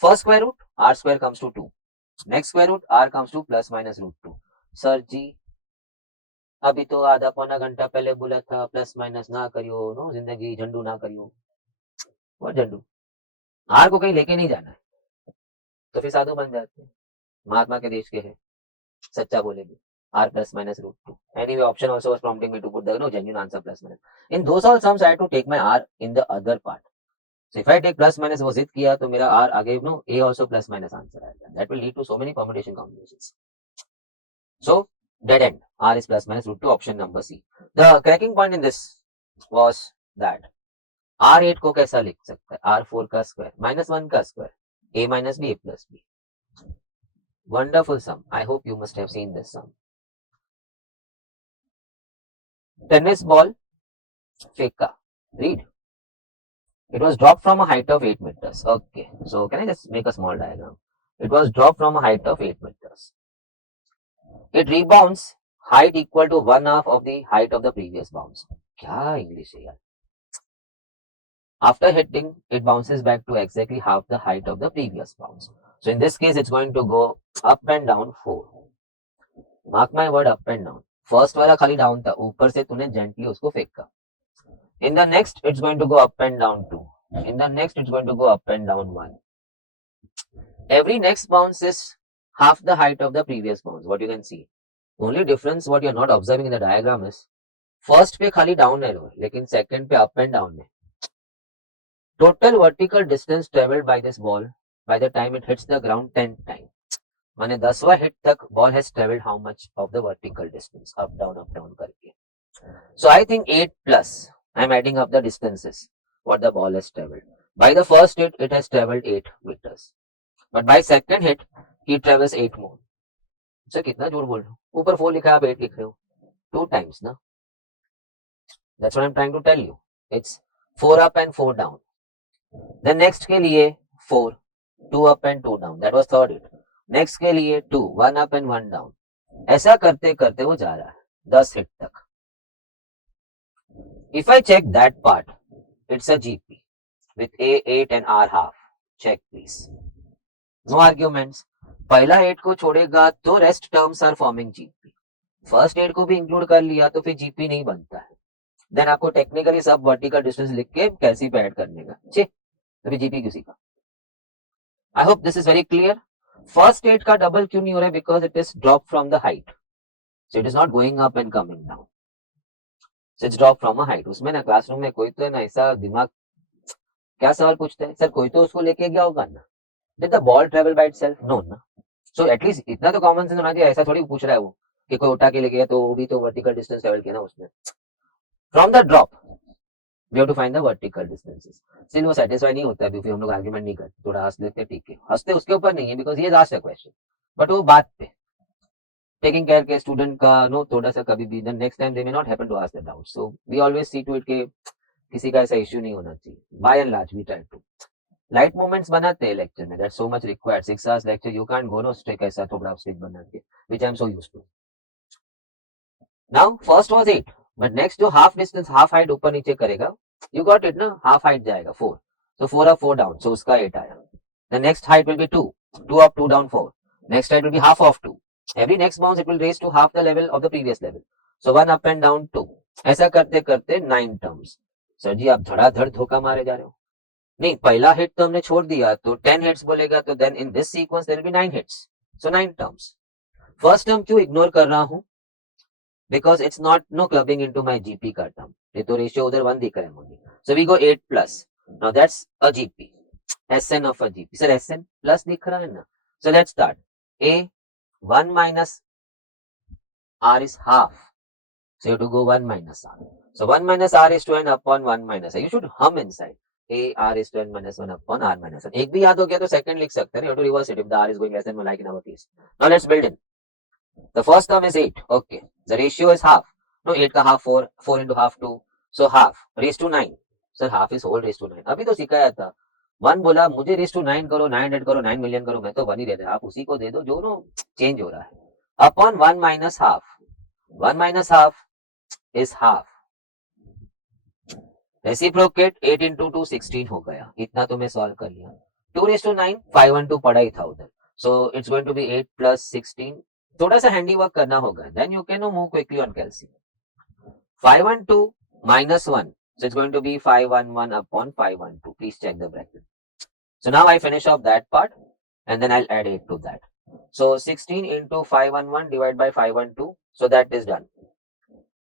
First square root, r square comes to 2. Next square root, r comes to plus minus root 2. Sir जी, अभी तो आधा पौना घंटा पहले बोला था प्लस माइनस ना करियो, नो जिंदगी झंडू ना करियो। वो झंडू आर को कहीं लेके नहीं जाना है, तो फिर साधु बन जाते हैं। महात्मा के देश के हैं, सच्चा बोलेंगे। R plus minus root 2. Anyway, option also was prompting me to put the genuine answer plus minus. In those all sums, I had to take my R in the other part. So if I take plus minus वो जिद किया तो मेरा R आगे A also plus minus answer आएगा. That will lead to so many permutation combinations. So dead end. R is plus minus root 2, option number C. The cracking point in this was that R8 को कैसा लिख सकता है? R4 का square minus 1 का square, A minus B, A plus B. Wonderful sum. I hope you must have seen this sum. Tennis ball फेंका. Read. It was dropped from a height of 8 meters. Okay. So can I just make a small diagram? It was dropped from a height of 8 meters. It rebounds height equal to 1/2 of the height of the previous bounce. क्या English है यार? After hitting, it bounces back to exactly half the height of the previous bounce. So in this case, it's going to go up and down 4. Mark my word, up and down. First वाला खाली down था, ऊपर से तूने gently उसको फेंका. In the next, it's going to go up and down 2. In the next, it's going to go up and down 1. Every next bounce is half the height of the previous bounce. What you can see. Only difference what you're not observing in the diagram is first पे खाली down arrow है, लेकिन second पे up and down है. Total vertical distance traveled by this ball by the time it hits the ground 10 times. माने 10वां hit तक ball has traveled how much of the vertical distance up down करके. So I think 8 plus. I'm adding up the distances what the ball has traveled. By the first hit, it has traveled 8 meters. But by second hit, he travels 8 more. So कितना झूठ बोल रहे हो? ऊपर 4 लिखा है, आप 8 लिख रहे हो. 2 times ना. That's what I'm trying to tell you. It's 4 up and 4 down. Then next के लिए 4, 2 up and 2 down. That was third hit. Next के लिए 2, 1 up and 1 down. ऐसा करते करते वो जा रहा है 10 hit तक. If I check that part, it's a GP with A 8 and R half. Check please. No arguments. पहला 8 को छोड़ेगा तो rest terms are forming GP. First 8 को भी include कर लिया तो फिर GP नहीं बनता है. Then आपको technically सब vertical distance लिख के कैसे पे ऐड करने का. चे, अभी GP किसी का. I hope this is very clear. First 8 का double क्यों नहीं हो रहा है? Because it is dropped from the height. So it is not going up and coming down. So it's dropped from a height. उसमें ना क्लासरूम में कोई तो है ना ऐसा दिमाग क्या सवाल पूछते हैं? सर कोई तो उसको लेके गया होगा ना. Did the ball travel by itself? No ना. So at least इतना तो कॉमन सेंस होना चाहिए. ऐसा थोड़ी पूछ रहा है वो कि कोई उठा के ले गया तो वो भी तो वर्टिकल डिस्टेंस ट्रेवल किया ना उसने. From the drop we have to find the vertical distances. Still वो satisfy नहीं होता है. फिर हम लोग आर्ग्यूमेंट नहीं करते, थोड़ा हंस लेते, ठीक है. हंसते उसके ऊपर नहीं है because he has asked a question. But वो बात पे टेकिंग केयर के स्टूडेंट का नो थोड़ा सा कभी भी then next time they may not happen to ask the doubt. So we always see to it के किसी का ऐसा इश्यू नहीं होना चाहिए. By and large we try to light moments बनाते हैं लेक्चर में. That's so much required. 6 hours lecture you can't go no stick ऐसा थोड़ा स्टिक बना के which I am so used to. Now first was 8 but next जो half distance half height ऊपर नीचे करेगा यू गॉट इट ना. हाफ हाइट जाएगा 4. सो 4 अप 4 डाउन. सो उसका 8 आया. The next height will be 2. 2 up 2 down 4. Next height will be half of 2. Every next bounce it will raise to half the level of the previous level. So 1 up and down 2. ऐसा करते करते 9 terms. Sir ji आप धड़ाधड़ धोखा मारे जा रहे हो. नहीं, पहला हिट तो हमने छोड़ दिया तो 10 hits बोलेगा तो then in this sequence there will be 9 hits. So 9 terms. First term क्यों इग्नोर कर रहा हूं? Because it's not no clubbing into my GP का term. ये तो रेशियो उधर 1 दिख रहा है मुझे. So we go 8 plus. Now that's a GP. SN of a GP. Sir SN plus दिख रहा है ना. So let's start. A 1 minus R is half. So you have to go 1 minus R. So 1 minus R is to n upon 1 minus R. You should hum inside. A R is to n minus 1 upon R minus 1. एक भी याद हो गया तो second लिख सकते हैं. You have to reverse it if the R is going less than 1 like in our case. Now let's build in. The first term is 8. Okay. The ratio is half. No, 8 का half 4. 4 into half 2. So half. Raised to 9. Sir half is whole raised to 9. अभी तो सिखाया था. 1 बोला मुझे raised to 9 करो, 900 करो, 9 million करो. मैं तो 1 ही दे दे. आप उसी को दे दो जो नो चेंज हो रहा है. Upon 1 minus half. 1 minus half is half. Reciprocate 8 into 2 16 हो गया. इतना तो मैं सॉल्व कर लिया. 2 raised to 9 5 1 2 पढ़ा ही था उधर. So it's going to be 8 plus 16 थोड़ा सा हैंडी वर्क करना होगा, then you can move quickly on कैलसी. 512 minus 1, so it's going to be 511 upon 512. Please check the bracket. So now I finish off that part and then I'll add 8 to that. So 16 into 511 divided by 512. So that is done.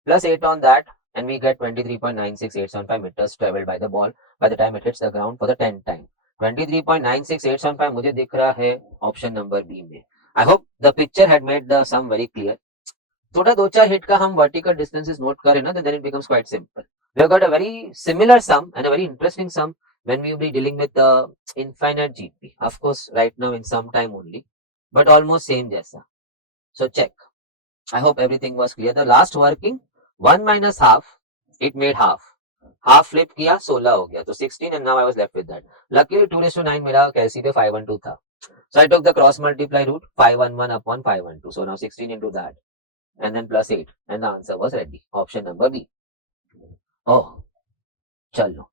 Plus 8 on that and we get 23.96875 meters traveled by the ball by the time it hits the ground for the 10th time. 23.96875 मुझे दिख रहा है option number B में. I hope the picture had made the sum very clear. थोड़ा 2-4 hit का हम vertical distances note करें ना, then it becomes quite simple. We have got a very similar sum and a very interesting sum when we will be dealing with the infinite GP. Of course, right now in some time only, but almost same जैसा. So check. I hope everything was clear. The last working 1 minus half, it made half. Half flip किया 16 हो गया, तो 16 and now I was left with that. Luckily 2:9 मेरा कैलसी पे 512 था. So I took the cross multiply route 511 upon 512. So now 16 into that and then plus 8 and the answer was ready. Option number B. Oh, चलो.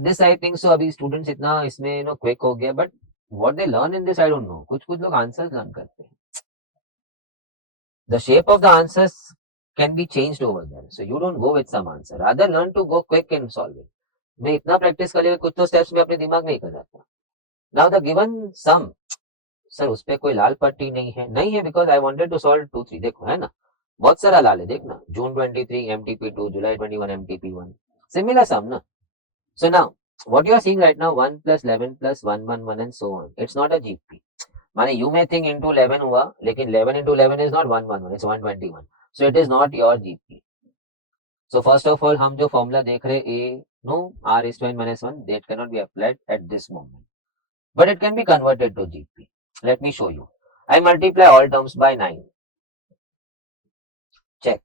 This I think so. अभी students इतना इसमें quick हो गया, but what they learn in this I don't know. कुछ लोग answers learn करते हैं. The shape of the answers can be changed over there. So you don't go with some answer. Rather learn to go quick in solving. मैं इतना practice कर लिया, कुछ तो स्टेप्स में अपने दिमाग नहीं कर रहा था. Now the given sum, sir उस पे कोई लाल पट्टी नहीं है, नहीं है because I wanted to solve 2 3. देखो है ना, बहुत सारा लाल है, देखना. June 23 MTP2, July 21 MTP1. Similar sum ना. So now what you are seeing right now 1 plus 11 plus 111 and so on. It's not a GP. माने you may think into 11 हुआ, लेकिन 11 into 11 is not 111, it's 121. So it is not your GP. So first of all हम जो formula देख रहे A, no, R is to n minus 1, that cannot be applied at this moment. But it can be converted to GP. Let me show you. I multiply all terms by 9. Check.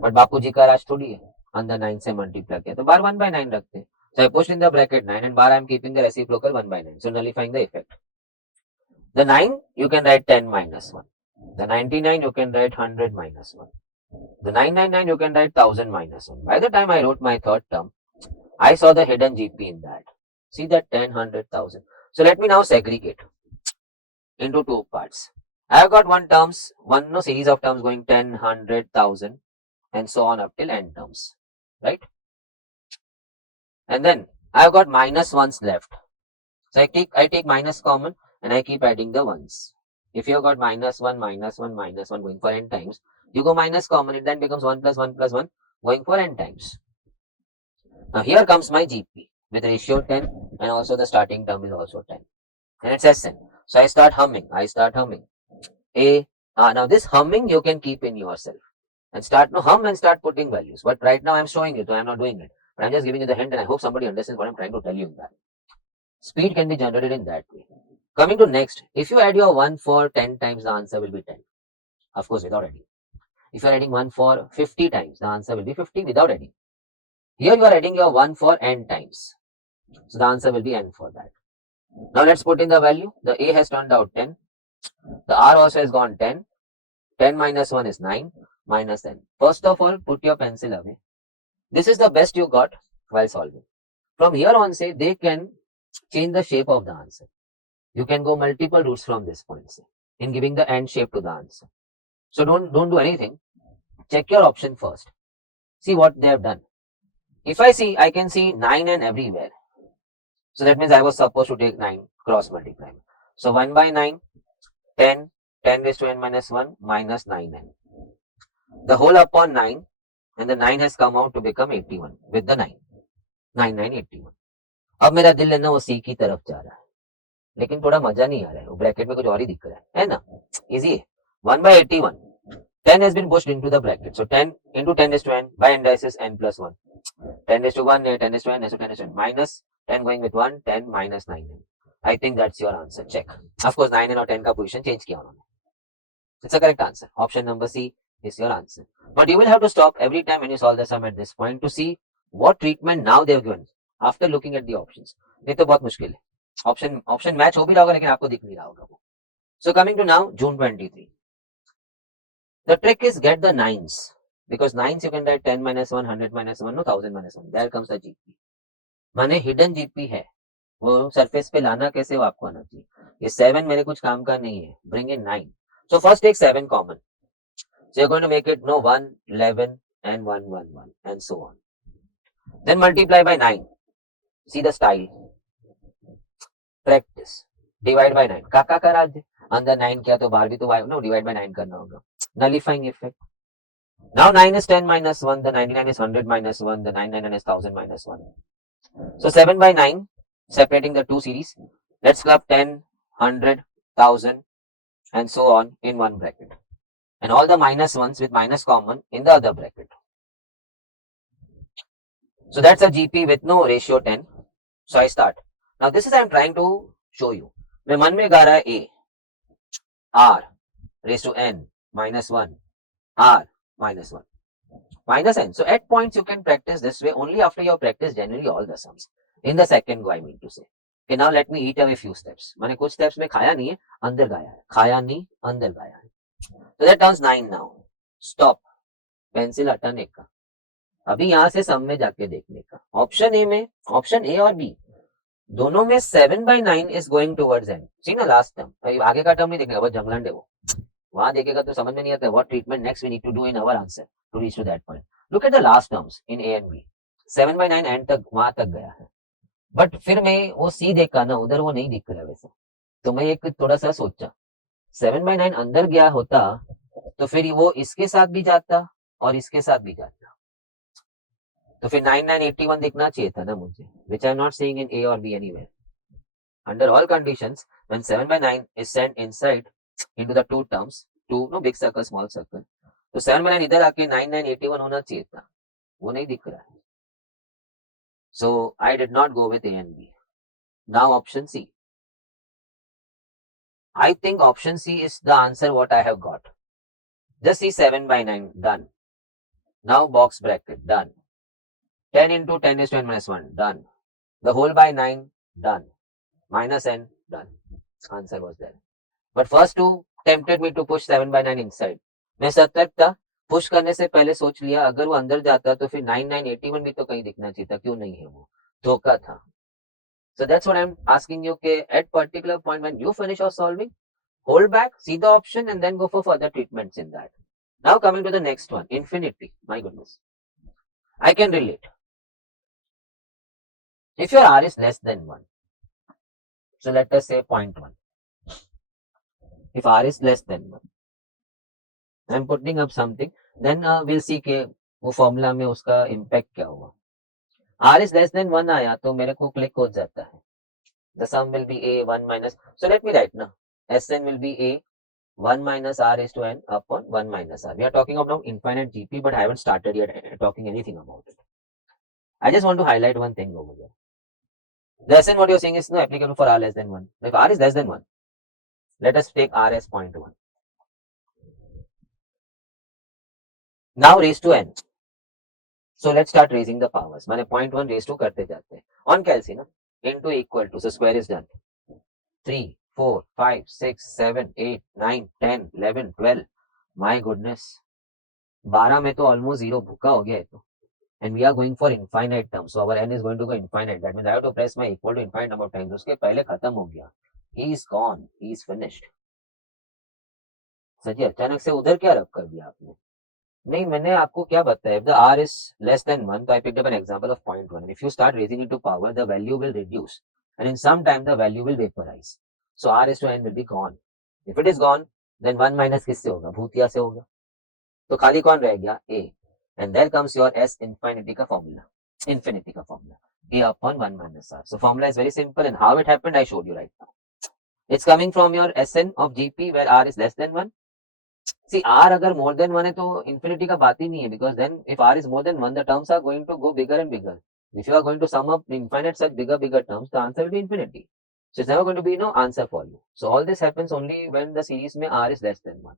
But बापूजी का राज थोड़ी है, अंदर 9 से multiply किया तो बार 1 by 9 रखते हैं. So I pushed in the bracket 9 and bar I am keeping the reciprocal 1 by 9. So nullifying the effect. The 9 you can write 10 minus 1. The 99 you can write 100 minus 1. The 999 you can write 1000 minus 1. By the time I wrote my third term, I saw the hidden GP in that. See that 10, 100, 1000. So let me now segregate into two parts. I have got one series of terms going 10, 100, 1000 and so on up till n terms, right? And then I have got minus ones left. So I take minus common and I keep adding the ones. If you have got minus 1, minus 1, minus 1 going for n times, you go minus common, it then becomes 1 plus 1 plus 1 going for n times. Now here comes my GP with ratio 10 and also the starting term is also 10 and it's Sn. So I start humming. Now this humming you can keep in yourself and hum and start putting values. But right now I'm showing you, so I'm not doing it. But I'm just giving you the hint and I hope somebody understands what I'm trying to tell you in that. Speed can be generated in that way. Coming to next, if you add your 1 for 10 times, the answer will be 10. Of course, without adding. If you are adding 1 for 50 times, the answer will be 50 without adding. Here you are adding your 1 for n times. So the answer will be n for that. Now let's put in the value. The A has turned out 10. The R also has gone 10. 10 minus 1 is 9 minus n. First of all, put your pencil away. This is the best you got while solving. From here on, say, they can change the shape of the answer. You can go multiple routes from this point, say, in giving the end shape to the answer. So don't do anything. Check your option first. See what they have done. If I see, I can see 9n everywhere. So that means I was supposed to take 9 cross multiply. So 1 by 9, 10, 10 raised to n minus 1 minus 9n. The whole upon 9 and the 9 has come out to become 81 with the 9. 9981. अब मेरा दिल है ना वो सी की तरफ जा रहा है, लेकिन थोड़ा मजा नहीं आ रहा है, वो ब्रैकेट में कुछ और ही दिख रहा है ना. इजी है. 1 by 81. 10 has been pushed into the bracket. So 10 into 10 raised to n by n dices n plus 1. 10 raised to 1, 10 raised to n, 10 raised to n minus 10 going with 1, 10 minus 9n. I think that's your answer. Check. Of course 9n और 10 का position change किया उन्होंने. It's a correct answer. Option number C is your answer. But you will have to stop every time when you solve the sum at this point to see what treatment now they have given after looking at the options. नहीं तो बहुत मुश्किल है. Option match हो भी रहा होगा लेकिन आपको दिख नहीं रहा होगा वो. So coming to now June 23. The trick is get the nines. Because nines you can write 10 minus 1, 100 minus 1, no 1000 minus 1. There comes the GP. माने hidden GP है. वो सरफेस पे लाना कैसे वो आपको आना चाहिए. ये 7 मेरे कुछ काम का नहीं है. Bring in 9. So first take 7 common. So you're going to make it 1, 11 and 1, 1, 1 and so on. Then multiply by 9. See the style. Practice. Divide by 9. काका करा दे. अंदर 9 किया तो बाहर भी तो no divide by 9 करना होगा. Nullifying effect. Now 9 is 10 minus 1. The 99 is 100 minus 1. The 999 is 1000 minus 1. So 7 by 9, separating the two series. Let's club 10, 100, 1000 and so on in one bracket. And all the minus ones with minus common in the other bracket. So that's a GP with no ratio 10. So I start. Now this is I'm trying to show you. मैं मन में गा रहा है A, R raised to N minus 1, R minus 1, minus N. So at points you can practice this way only after you have practiced generally all the sums. In the second go I mean to say. Okay, now let me eat away few steps. मैंने कुछ steps में खाया नहीं है, अंदर गाया है. खाया नहीं, अंदर गाया है. So that turns 9 now. Stop. Pencil हटाने का. अभी यहाँ से सम में जाके देखने का. ऑप्शन ए में, ऑप्शन ए और बी दोनों में 7 by 9 is going towards n. See ना last term. भाई आगे का टर्म नहीं देखेगा, वो जंगलंड है वो. वहां देखेगा तो समझ में नहीं आता what treatment next we need to do in our answer to reach to that point. Look at the last terms in A and B. 7 by 9 end तक वहां तक गया है. बट फिर मैं वो सी देखा ना, उधर वो नहीं दिख रहा वैसे. तो मैं एक थोड़ा सा सोचा 7 by 9 अंदर गया होता तो फिर वो इसके साथ भी जाता और इसके साथ भी जाता. तो फिर 9981 दिखना चाहिए था ना मुझे, which I am not seeing in A or B anywhere. Under all conditions, when 7 by 9 is sent inside into the two terms, two no big circle, small circle, तो 7 by 9 इधर आके 9981 होना चाहिए था, वो नहीं दिख रहा है. So I did not go with A and B. Now option C. I think option C is the answer what I have got. Just see 7 by 9 done. Now box bracket done. 10 into 10 is 10 minus 1 done. The whole by 9 done. Minus n done. Answer was there. But first two tempted me to push 7 by 9 inside. मैं सतर्क था. Push करने से पहले सोच लिया अगर वो अंदर जाता तो फिर 9981 भी तो कहीं दिखना चाहिए था, क्यों नहीं है वो. धोखा था. So that's what I'm asking you. Okay, at particular point when you finish your solving, hold back, see the option and then go for further treatments in that. Now coming to the next one, infinity. My goodness. I can relate. If your R is less than 1, so let us say 0.1. If R is less than 1, I'm putting up something, then we'll see कि वो formula में उसका impact क्या हुआ. R is less than 1 आया तो मेरे को क्लिक हो जाता है. The sum will be A 1 minus. So let me write now. Sn will be A 1 minus R is to n upon 1 minus R. We are talking about infinite GP, but I haven't started yet talking anything about it. I just want to highlight one thing over here. The Sn what you're saying is no applicable for R less than 1. If R is less than 1, let us take R as 0.1. Now raise to n. So let's start raising the powers. मैंने 0.1 raise to करते जाते हैं. On कैलसी ना, into equal to, so square is done. 3, 4, 5, 6, 7, 8, 9, 10, 11, 12. My goodness. 12 में तो almost 0 भूखा हो गया है तो. And we are going for infinite terms. So our n is going to go infinite. That means I have to press my equal to infinite number of times. उसके पहले खत्म हो गया. He is gone. He is finished. सच्ची अचानक से उधर क्या रख कर दिया आपने? नहीं, मैंने आपको क्या बताया? If the R is less than 1, so I picked up an example of 0.1. And if you start raising it to power, the value will reduce. And in some time, the value will vaporize. So R is to n will be gone. If it is gone, then 1 minus किससे होगा? भूतिया से होगा. तो खाली कौन रह गया? A. And there comes your S infinity का formula. Infinity का formula. A upon 1 minus R. So formula is very simple. And how it happened, I showed you right now. It's coming from your Sn of GP where R is less than 1. See, R अगर more than 1 है तो infinity का बात ही नहीं है, because then if R is more than 1, the terms are going to go bigger and bigger. If you are going to sum up infinite such bigger terms, the answer will be infinity. So it's never going to be no answer for you. So all this happens only when the series में R is less than 1,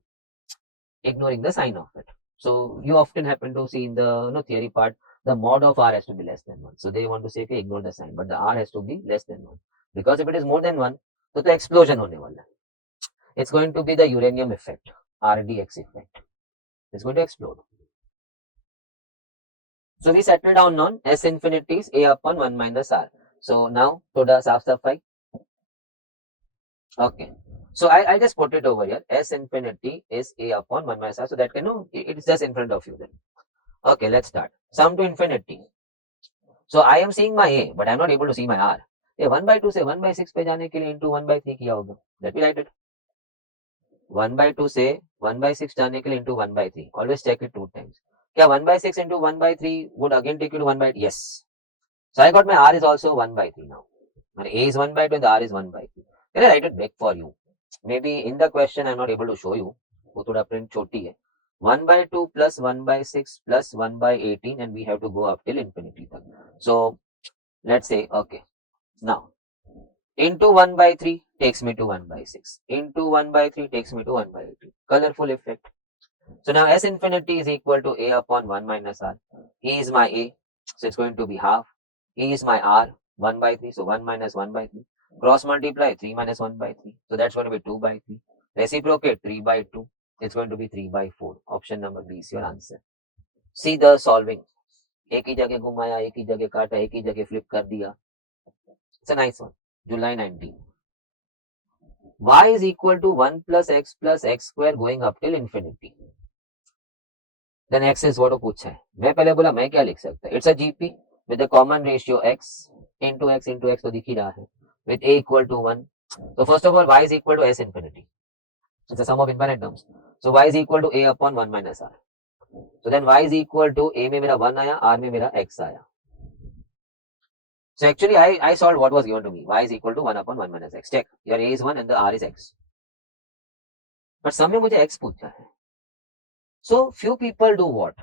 ignoring the sign of it. So you often happen to see in the theory part, the mod of R has to be less than 1. So they want to say okay, ignore the sign, but the R has to be less than 1, because if it is more than 1, तो explosion होने वाला है. It's going to be the uranium effect. RDX effect. It's going to explode. So we settle down on S infinities A upon 1 minus R. So now थोड़ा साफ सफाई. Okay. So I'll just put it over here. S infinity is a upon 1 minus r. So that it's just in front of you then. Okay, let's start. Sum to infinity. So I am seeing my a, but I'm not able to see my r. ये 1/2 से 1/6 पे जाने के लिए into 1/3 किया होगा. Let me write it. 1/2 से 1/6 जाने के लिए into 1/3. Always check it 2 times. क्या 1/6 into 1/3 would again take you to 1/3? Yes. So I got my r is also 1/3 now. My a is 1/2 and the r is 1/3. Can I write it back for you? Maybe in the question I'm not able to show you. वो थोड़ा print छोटी है. 1/2 plus 1/6 plus 1/18 and we have to go up till infinity. So let's say, okay, now into 1/3 takes me to 1/6. Into 1/3 takes me to 1/18. Colorful effect. So now S infinity is equal to a upon 1 minus r. E is my a, so it's going to be half. E is my r, 1/3, so 1 minus 1/3. Cross multiply 3 minus 1/3, so that's going to be 2/3. Reciprocate 3/2, it's going to be 3/4. Option number B is your answer. See the solving. एक ही जगह घुमाया, एक ही जगह काटा, एक ही जगह flip कर दिया. It's a nice one. July 19. Y is equal to 1 plus x square going up till infinity. Then x is what पूछा है. मैं पहले बोला मैं क्या लिख सकता. It's a GP with the common ratio x into x तो दिख ही रहा है. With a equal to 1. So first of all, y is equal to s infinity. It's a sum of infinite terms. So y is equal to a upon 1 minus r. So then y is equal to a में मेरा 1 आया, r में मेरा x आया. So actually I solved what was given to me. Y is equal to 1 upon 1 minus x. Check. Your a is 1 and the r is x. But सम में मुझे x पूछा है. So few people do what?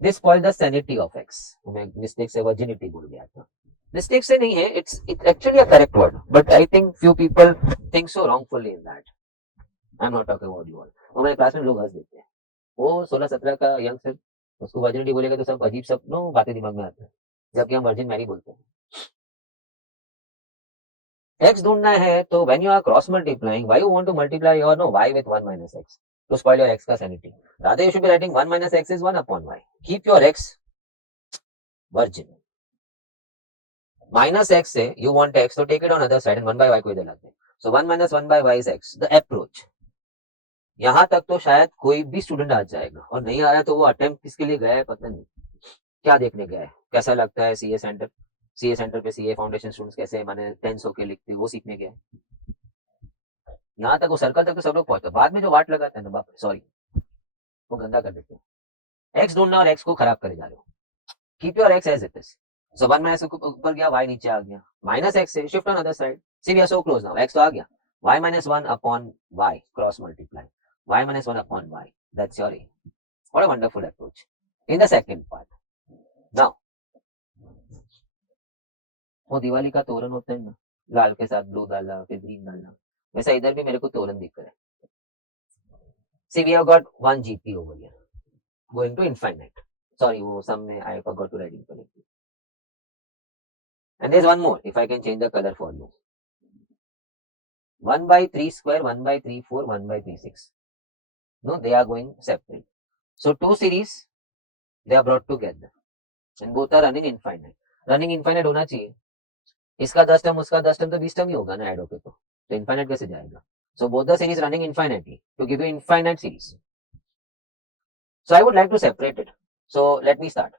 They spoil the sanity of x. मैं mistake से virginity बोल गया था. Mistake से नहीं है. It's actually a correct word. But I think few people think so wrongfully in that. I'm not talking about you all. वो मेरे क्लास में लोग हंस देते हैं. वो 16-17 का यंग सर उसको वर्जिनिटी बोलेगा तो सब अजीब सब बातें दिमाग में आते हैं. जबकि हम वर्जिन मैरी बोलते हैं. x ढूंढना है तो when you are cross multiplying, why you want to multiply your y with 1 minus x to spoil your x का sanity. Rather you should be writing 1 minus x is 1 upon y. Keep your x virgin. Minus x से you want x so take it on other side and 1 by y को इधर लाते हैं. So 1 minus 1 by y is x. The approach. यहाँ तक तो शायद कोई भी स्टूडेंट आ जाएगा और नहीं आ रहा तो वो अटेम्प्ट किसके लिए गया है पता नहीं. क्या देखने गया है, कैसा लगता है सीए सेंटर पे सीए फाउंडेशन स्टूडेंट्स कैसे माने 10 के लिखते वो सीखने गया. यहाँ तक वो सर्कल तक तो सब लोग पहुंचते. बाद में जो वाट लगाते हैं ना बाप सॉरी वो गंदा कर देते हैं. एक्स ढूंढना और एक्स को खराब करे जा रहे हो. Keep your x as it is. So 1 minus ऊपर गया y नीचे आ गया. माइनस एक्स से shift on other side. See we are so close now. X तो आ गया. y minus 1 upon y cross multiply. y minus 1 upon y. That's your a. What a wonderful approach. In the second part. Now वो दिवाली का तोरण होता है ना, लाल के साथ ब्लू डाला फिर ग्रीन डाला, वैसा इधर भी मेरे को तोरण दिख रहा है. See, we have got one GP over here going to infinite. Sorry, वो सम में I forgot to write infinite. And there's one more. If I can change the color for you. 1/3 square, 1/3 4, 1/3 6. No, they are going separate. So two series they are brought together and both are running infinite. Running infinite होना चाहिए. इसका 10 term उसका 10 term तो 20 term ही होगा ना add होके तो infinite कैसे जाएगा. So both the series running infinitely to give you infinite series. So I would like to separate it. So let me start.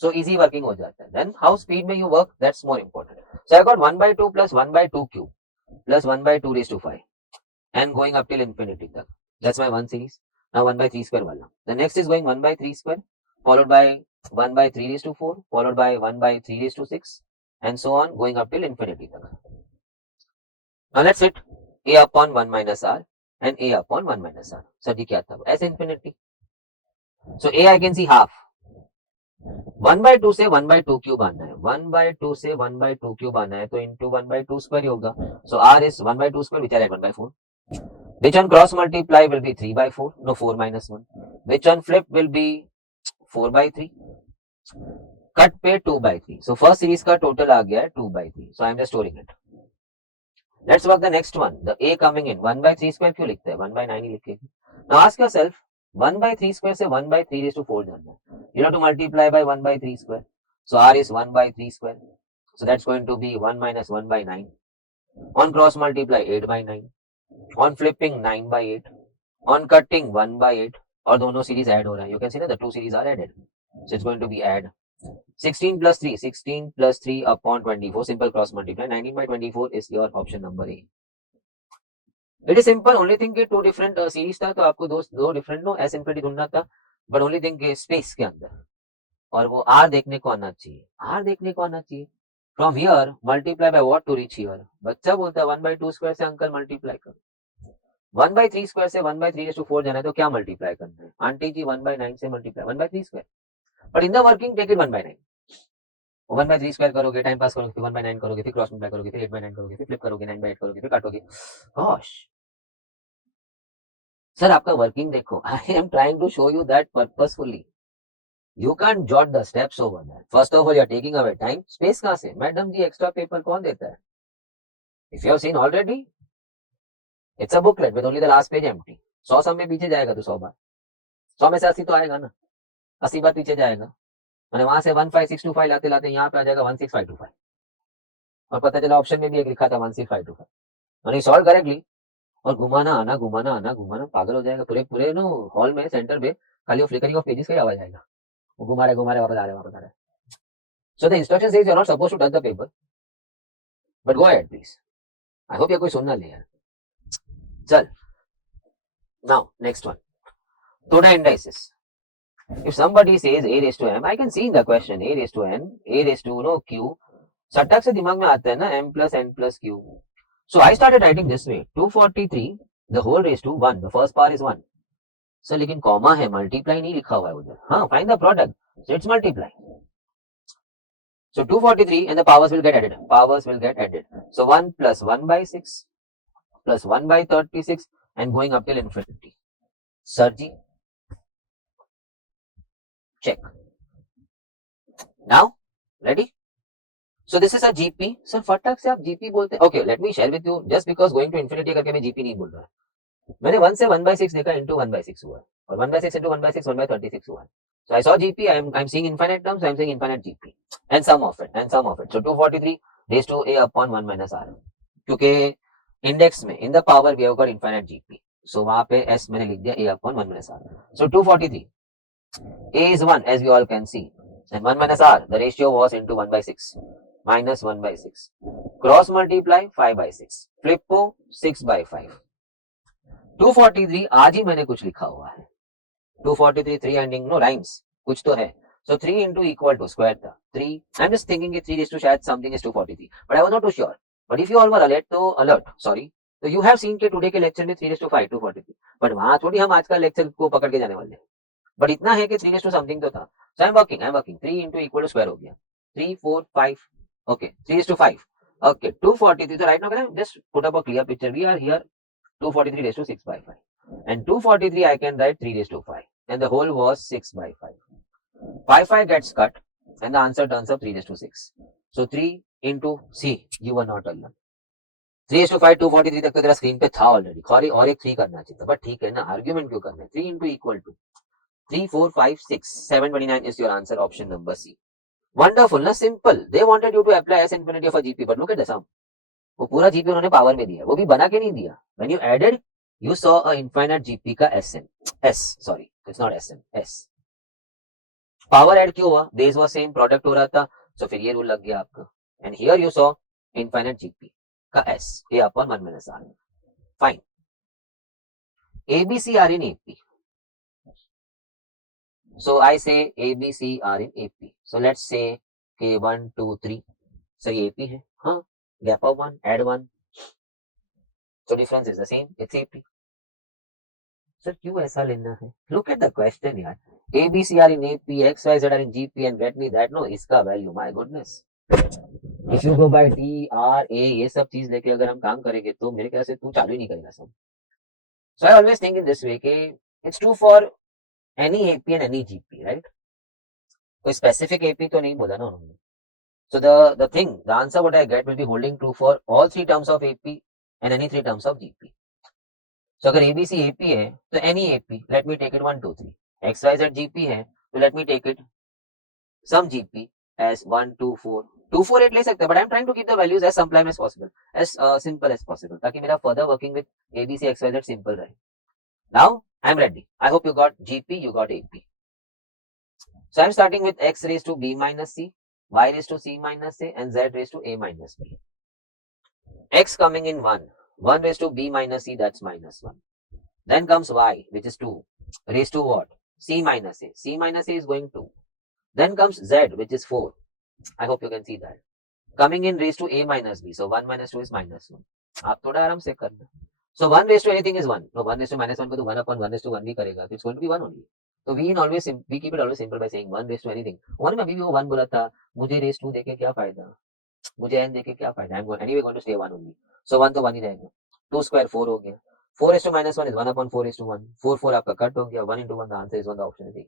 So easy working हो जाता है. देन हाउ स्पीड में you work that's more important. So I got 1/2 plus 1/2 cube plus 1/2 raised to 5 and going up till infinity तक. That's my one series. Now 1/3 square वाला. The next is going 1/3 square followed by 1/3 raised to 4 followed by 1/3 raised to 6 and so on going up till infinity तक. Now let's hit a upon 1 minus r and a upon 1 minus r. So ये क्या था? S infinity. So a I can see half. 1/2 से 1/2 cube आना है. 1/2 से 1/2 cube आना है तो into 1/2 square ही होगा. So r is 1/2 square which I write 1/4. Which on cross multiply will be 3/4. No 4 minus 1. Which on flip will be 4/3. Cut पे 2/3. So first series का total आ गया है 2/3. So I am just storing it. Let's work the next one. The a coming in 1/3 square क्यों लिखते हैं? 1/9 ही लिखेंगे. Now ask yourself 1/3 square से 1/3 raised to 4 जाना है. You have to multiply by 1/3 square. So r is 1/3 square. So that's going to be 1 minus 1/9. On cross multiply 8/9. On flipping 9/8, on cutting 1/8, और दोनों series add हो रहा है. You can see ना the two series are added, so it's going to be add. 16 plus 3, 16 plus 3 upon 24, simple cross multiply. 19/24 is your option number A. It is simple. Only thing कि to different series था, तो आपको दो different no S infinity ढूंढना था. But only thing कि space के अंदर, और वो आर देखने को आना चाहिए, आर देखने को आना चाहिए. From here multiply by what to reach here. बच्चा बोलता है 1/2 स्क्वायर से अंकल मल्टीप्लाई करो. 1/3 स्क्वायर से 1/3/4 जाना है, तो क्या मल्टीप्लाई करना है आंटी जी? 1/9 से multiply 1/3 square. But in the working take it 1/9. 1/3 square करोगे, टाइम पास करोगे, फिर 1/9 करोगे, फिर क्रॉस मल्टीप्लाई करोगे, फिर 8/9 करोगे, फिर फ्लिप करोगे, 9/8 करोगे, फिर काटोगे. गॉश सर, आपका वर्किंग देखो. I am trying to show you that purposefully. You can jot the steps over that. First of all you are taking away time. Space कहां से? मैडम जी एक्स्ट्रा पेपर कौन देता है? If you have seen already, it's a booklet with only the last page empty. 100 sum में पीछे जाएगा तो 100 बार, 100 में से 80 तो आएगा ना, 80 बार पीछे जाएगा. मैंने वहां से 15625 लाते लाते यहाँ पे आ जाएगा 16525, और पता चला ऑप्शन में भी एक लिखा था 16525. मैंने सॉल्व करेक्टली, और घुमाना आना घुमाना आना घुमाना, पागल हो जाएगा. पूरे पूरे नो हॉल में सेंटर पे खाली वो फ्लिकरिंग ऑफ पेजेस का ही आवाज आएगा. वो घुमा रहे वापस आ रहे वापस आ रहे. So the instruction says you are not supposed to touch the paper, but go ahead please. I hope ये कोई सुनना ले यार. चल नाउ नेक्स्ट वन, थोड़ा indices. If somebody says a raised to m, I can see in the question a raised to n, a raised to q. सटक से दिमाग में आता है ना m plus n plus q. So I started writing this way: 243 the whole raised to 1. The first power is 1. Sir लेकिन comma है, multiply नहीं लिखा हुआ है उधर. हाँ, find the product, so it's multiply. So 243 and the powers will get added. Powers will get added. So 1 plus 1/6 plus 1/36 and going up till infinity. Sir ji, check. Now, ready? So this is a GP. Sir फटक से आप GP बोलते हैं. Okay, let me share with you. Just because going to infinity करके मैं GP नहीं बोल रहा. मैंने 1 से 1/6 देखा, into 1/6 हुआ, और 1/6 into 1/6 1/36 हुआ. So I saw GP. I'm seeing infinite terms. So I'm saying infinite GP and sum of it and sum of it. So 243 raised to a upon 1 minus r. क्योंकि इंडेक्स में in the power we have got infinite GP. So वहां पे s मैंने लिख दिया a upon 1 minus r. So 243. A is 1 as we all can see, and 1 minus r, the ratio was into 1/6 minus 1/6. Cross multiply 5/6. Flip 6/5. 243 आज ही मैंने कुछ लिखा हुआ है. 243 3 एंडिंग नो राइम्स, कुछ तो है. So 3 into equal to square था 3. I'm just thinking कि 3 raised to शायद something is 243, but I was not too sure. But if you all were alert, तो you have seen के टुडे के lecture में 3 raised to 5 243. बट वहां थोड़ी हम आज का लेक्चर को पकड़ के जाने वाले हैं. बट इतना है कि 3 raised to समथिंग तो था. So I'm working 3 into equal to square हो गया 3 4 5. Okay, 3 raised to 5. Okay, 243. So right now just put up a clear picture. We are here 243 raised to 6/5, and 243 I can write 3 raised to 5, and the whole was 6/5. 5 gets cut, and the answer turns up 3 raised to 6. So 3 into C. You were not alone. 3 raised to 5 243 तक तो तेरा screen पे था already. और एक 3 करना चाहिए था, बट ठीक है ना, आर्ग्यूमेंट क्यों करना है. 3 into equal to 3 4 5 6 729 is your answer, option number C. Wonderful ना, simple. They wanted you to apply S infinity of a GP, but look at the sum. वो पूरा जीपी उन्होंने पावर में दिया, वो भी बना के नहीं दिया. When you added, you saw a infinite GP का sorry, it's not SN, S. Power add क्यों हुआ? बेस वाज सेम, प्रोडक्ट हो रहा था, so फिर ये रूल लग गया आपका. And here you saw infinite GP का S, A upon 1 minus R. Fine. ABC are in AP. So I say ABC are in AP. So let's say K 1 2 3. So ये AP है. हाँ. Gap of 1, add 1. So difference is the same. It's AP. Sir, क्यों ऐसा लेना है? Look at the question यार. ABC are in AP, XYZ are in GP, and get me that. No, इसका value. My goodness. If you go by T, R, A, ये सब चीज लेके अगर हम काम करेंगे तो मेरे ख्याल से तू चालू ही नहीं करेगा सब. So I always think in this way कि it's true for any AP and any GP, right? कोई specific AP तो नहीं बोला ना उन्होंने. So the answer what I get will be holding true for all 3 terms of AP and any 3 terms of GP. So अगर ABC AP है तो any AP, let me take it 1 2 3. XYZ GP है तो let me take it some GP as 1 2 4 248 ले सकते हैं, but I'm trying to keep the values as sublime as possible, as simple as possible, ताकि मेरा further working with ABC XYZ simple रहे. Now I'm ready. I hope you got GP, you got AP. So I'm starting with x raised to b minus c, y raised to c minus a, and z raised to a minus b. X coming in 1, 1 raised to b minus c, that's minus 1. Then comes y, which is 2, raised to what? C minus a. C minus a is going 2. Then comes z, which is 4. I hope you can see that. Coming in raised to a minus b. So 1 minus 2 is minus 1. आप थोड़ा आराम से करना. So 1 raised to anything is 1. No, 1 raised to minus 1 को तो 1 upon 1 raised to 1 भी करेगा. So it's going to be 1 only. So we keep it always simple by saying 1 raised to anything. और मैं अभी भी वो 1 बोला था. मुझे raised to देके क्या फायदा? मुझे n देके क्या फायदा? I'm anyway going to stay 1 only. So 1 तो 1 ही रहेगा. 2 square 4 हो गया. 4 raised to minus 1 is 1 upon 4 raised to 1. 4 4 आपका कट हो गया. 1 into 1, the answer is 1. The option is A.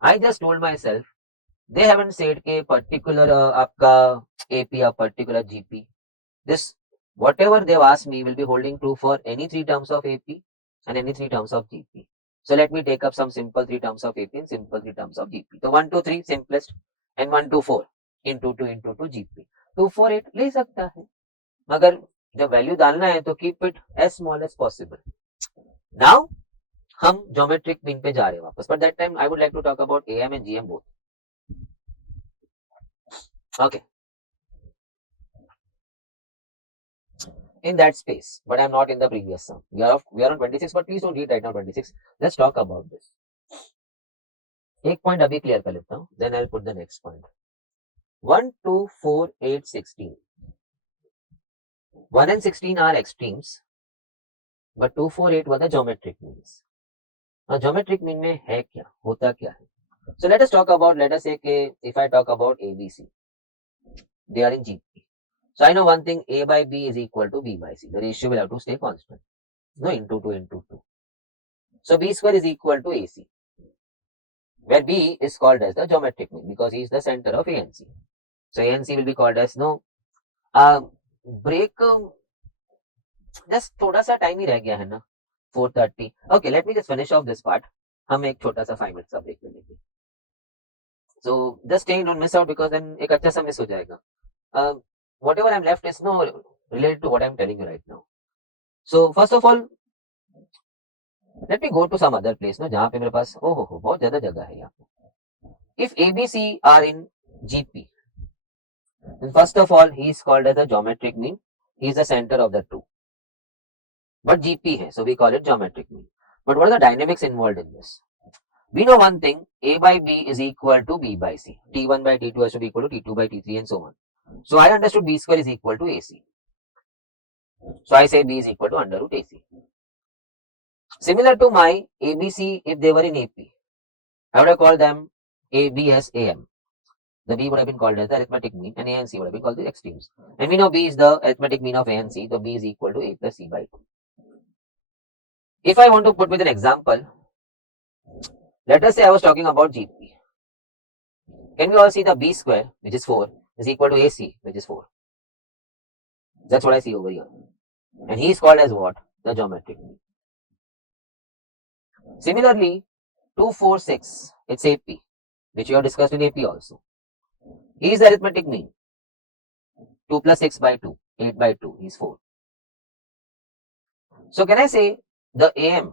I just told myself, they haven't said के particular आपका AP or particular GP. This whatever they've asked me will be holding true for any 3 terms of AP and any 3 terms of GP. So let me take up some simple 3 terms of AP and simple 3 terms of GP. So 1 2 3 simplest and 1 2 4 into 2 into 2 GP. 2 4 8 ले सकता है, मगर जब value डालना है तो keep it as small as possible. Now हम geometric mean पे जा रहे हैं वापस, but that time I would like to talk about AM and GM both. Okay. In that space, but I'm not in the previous sum. We are on 26, but please don't read right now 26. Let's talk about this. एक point अभी clear कर लेता हूँ, then I'll put the next point. 1 2 4 8 16. 1 and 16 are extremes, but 2 4 8 were the geometric means. Now geometric mean में है क्या, होता क्या है? So let us talk about, let us say कि if I talk about ABC, they are in GP. So I know one thing, A by B is equal to B by C. The ratio will have to stay constant. No, into 2 into 2. So B square is equal to AC, where B is called as the geometric mean because he is the center of ANC. So ANC will be called as break. Just थोड़ा सा time ही रह गया है ना, 4:30. Okay, let me just finish off this part. हम एक छोटा सा 5 minutes का ब्रेक ले लेंगे. So just stay, don't miss out, because then एक अच्छा सा मिस हो जाएगा. Whatever I'm left is no related to what I'm telling you right now. So first of all, let me go to some other place ना जहाँ पे मेरे पास बहुत ज्यादा जगह है यहाँ पे. If ABC are in GP, then first of all he is called as a geometric mean. He is the center of the two. But GP है, so we call it geometric mean. But what are the dynamics involved in this? We know one thing, A by B is equal to B by C. T1 by T2 has to be equal to T2 by T3 and so on. So I understood B square is equal to AC. So I say B is equal to under root AC. Similar to my ABC, if they were in AP, I would have called them AB as AM. The B would have been called as the arithmetic mean and A and C would have been called the extremes. And we know B is the arithmetic mean of A and C, so B is equal to A plus C by 2. If I want to put with an example, let us say I was talking about GP. Can we all see the B square, which is 4, is equal to AC, which is 4. That's what I see over here. And he is called as what? The geometric mean. Similarly, 2 4 6, it's AP, which we have discussed in AP also. He is the arithmetic mean. 2 plus 6 by 2, 8 by 2 is 4. So can I say the AM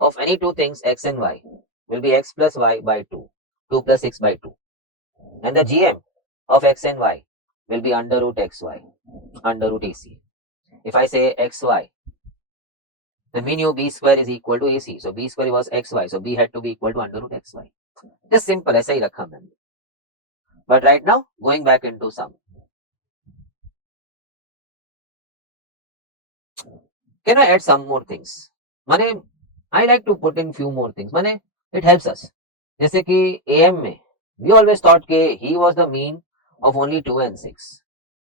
of any two things x and y will be x plus y by 2, 2 plus 6 by 2. And the GM of x and y will be under root xy, under root AC. If I say xy, then we knew B square is equal to AC. So B square was xy. So B had to be equal to under root xy. Just simple, ऐसा ही रखा मैंने. But right now, going back into sum. Can I add some more things? माने I like to put in few more things. माने it helps us. जैसे कि AM में we always thought कि he was the mean of only 2 and 6.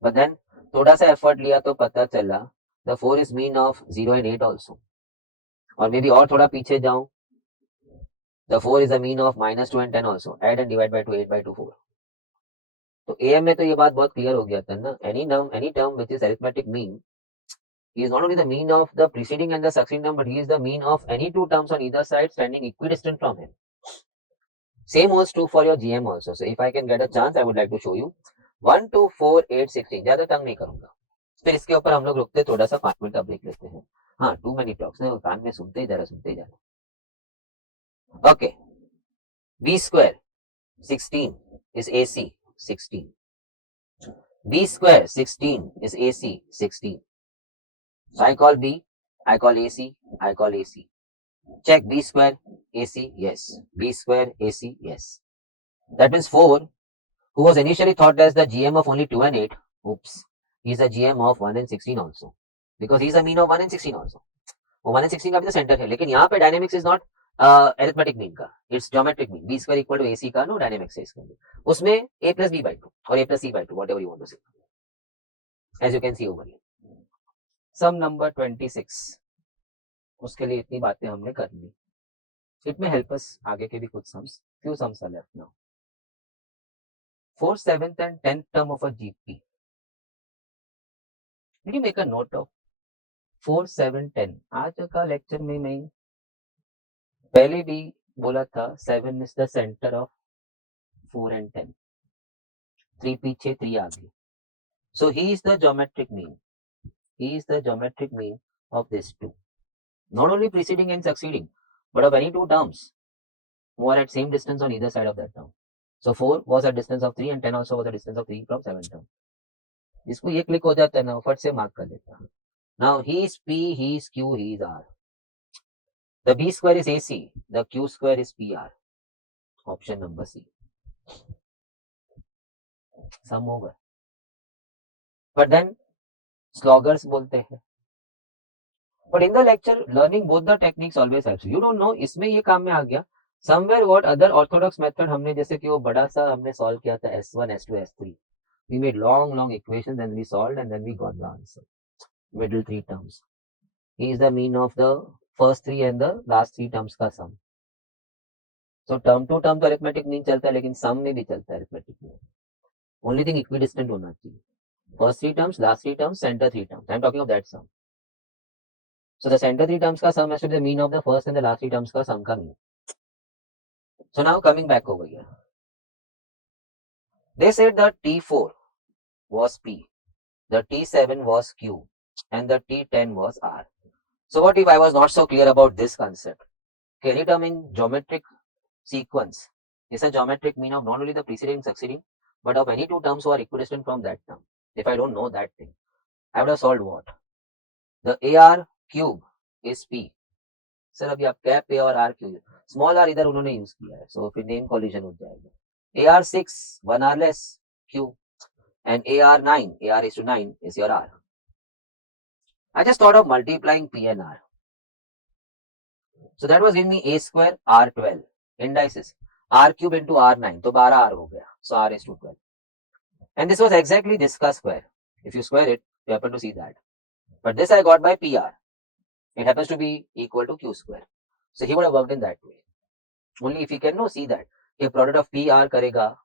But then थोड़ा सा effort लिया तो पता चला the 4 is mean of 0 and 8 also. और maybe और थोड़ा पीछे जाऊं, the 4 is the mean of minus 2 and 10 also. Add and divide by 2, 8 by 2, 4. तो AM में तो ये बात बहुत क्लियर हो गया था ना. Any term which is arithmetic mean, he is not only the mean of the preceding and the succeeding term, but he is the mean of any two terms on either side standing equidistant from him. Same was true for your GM also. So if I can get a chance, I would like to show you 1, 2, 4, 8, 16. ज्यादा तंग नहीं करूंगा, फिर इसके ऊपर हम लोग रुकते थोड़ा सा 5 मिनट का ब्रेक लेते हैं. हाँ, टू मेनी टॉक्स है, कान में सुनते ही जा रहा. Okay, b square 16 is AC 16. b square 16 is AC 16. So I call B, I call AC, I call AC. Check b square AC, yes. b square AC, yes. That means 4, who was initially thought as the GM of only 2 and 8, oops, he's a GM of 1 and 16 also. Because he's a mean of 1 and 16 also. वो 1 and 16 का भी तो centre है, लेकिन यहाँ पे dynamics is not arithmetic mean का, it's geometric mean. B square equal to AC का नो डायनेमिक्स है इसके अंदर. उसमें A plus B by two और A plus C by two, whatever you want to say, as you can see over here. Some number 26, उसके लिए इतनी बातें हमने कर ली. इट में हेल्प अस आगे के भी कुछ sums, few sums are left now. 4th, 7th and 10th term of a GP. Did you make a note of 4, 7, 10? आज का लेक्चर में मैं पहले भी बोला था 7 is the center of 4 and 10. 3 पीछे 3 आगे. So he is the geometric mean. He is the geometric mean of this two. Not only preceding and succeeding, but of any two terms who are at same distance on either side of that term. So 4 was a distance of 3 and 10 also was a distance of 3 from 7 term. इसको ये click हो जाता है ना, फट से mark कर देता. Now he is P, he is Q, he is R. The B square is AC, the Q square is PR. Option number C. Sum over. But then sloggers बोलते हैं. But in the lecture, learning both the techniques always helps. You don't know, इसमें ये काम में आ गया. Somewhere what other orthodox method हमने जैसे कि वो बड़ा सा हमने solve किया था S1, S2, S3. We made long equations and we solved and then we got the answer. Middle 3 terms. He is the mean of the first 3 and the last 3 terms का sum. So term to term तो arithmetic mean चलता है, लेकिन sum में भी चलता है arithmetic mean. Only thing equidistant होना चाहिए. First 3 terms, last 3 terms, center 3 terms. I am talking of that sum. So the center 3 terms का sum has to be the mean of the first and the last 3 terms का sum का mean. So now coming back over here. They said the T4 was P, the T7 was Q, and the T10 was R. So what if I was not so clear about this concept? Okay, any term in geometric sequence is a geometric mean of not only the preceding and succeeding, but of any two terms who are equidistant from that term. If I don't know that thing, I would have solved what? The AR cube is P. Sir अभी आप cap A और R क्यों, small r इधर उन्होंने use किया है, सो फिर name collision हो जाएगा. AR6 1 r less Q and AR9, AR is to 9 is your R. I just thought of multiplying P and R. So that was giving me A square R12 indices, R cube into R9, तो 12 R हो गया, so R is to 12. And this was exactly this का square. If you square it, you happen to see that. But this I got by PR. It happens to be equal to Q square. So he would have worked in that way. Only if you can see that if product of PR करेगा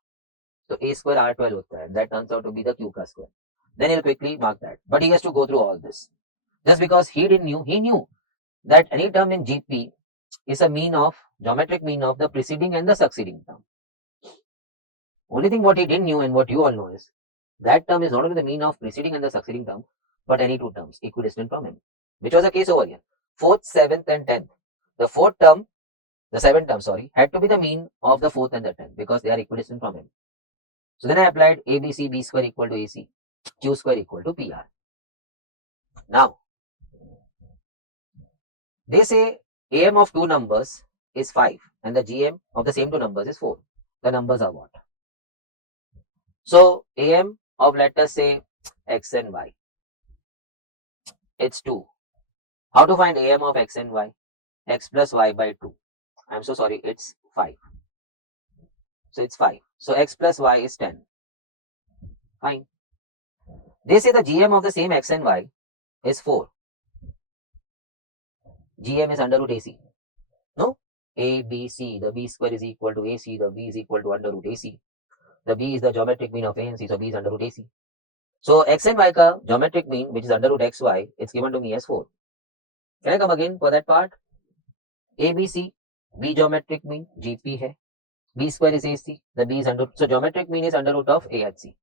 तो A square R12 होता है, that turns out to be the Q का square. Then he'll quickly mark that. But he has to go through all this. Just because he knew that any term in GP is a mean of, geometric mean of the preceding and the succeeding term. Only thing what he didn't knew and what you all know is that term is not only the mean of preceding and the succeeding term, but any two terms equidistant from him, which was the case over here. 4th, 7th and 10th. The 4th term, the 7th term, sorry, had to be the mean of the 4th and the 10th because they are equidistant from him. So then I applied ABC, B square equal to AC, Q square equal to PR. Now, they say AM of two numbers is 5 and the GM of the same two numbers is 4. The numbers are what? So AM of, let us say, X and Y, it's 2. How to find AM of X and Y? X plus Y by 2. I'm so sorry, it's 5. So it's 5. So X plus Y is 10. Fine. They say the GM of the same X and Y is 4. GM is under root AC. No? A, B, C. The B square is equal to AC. The B is equal to under root AC. The B is the geometric mean of A and C. So B is under root AC. So X and Y ka geometric mean, which is under root XY, it's given to me as 4. Can I come again for that part? A, B, C. B geometric mean GP hai. B square is AC, the B is under, so geometric mean is under root of A at C.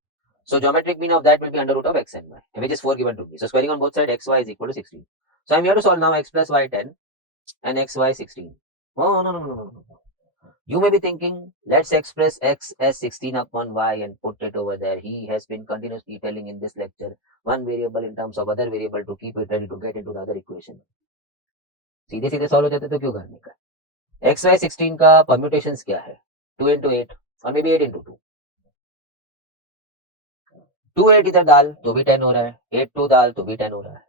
So geometric mean of that will be under root of x and y, which is 4 given to me. So squaring on both sides, xy is equal to 16. So I'm here to solve now x plus y 10 and xy 16. Oh, no. You may be thinking, let's express x as 16 upon y and put it over there. He has been continuously telling in this lecture one variable in terms of other variable to keep it ready to get into the other equation. सीधे सीधे solve हो जाते तो क्यों करने का? xy 16 का permutations क्या है? 2 into 8 और मे बी 8 into 2. 2 8 इधर डाल तो भी 10 हो रहा है, 8 2 डाल तो भी 10 हो रहा है.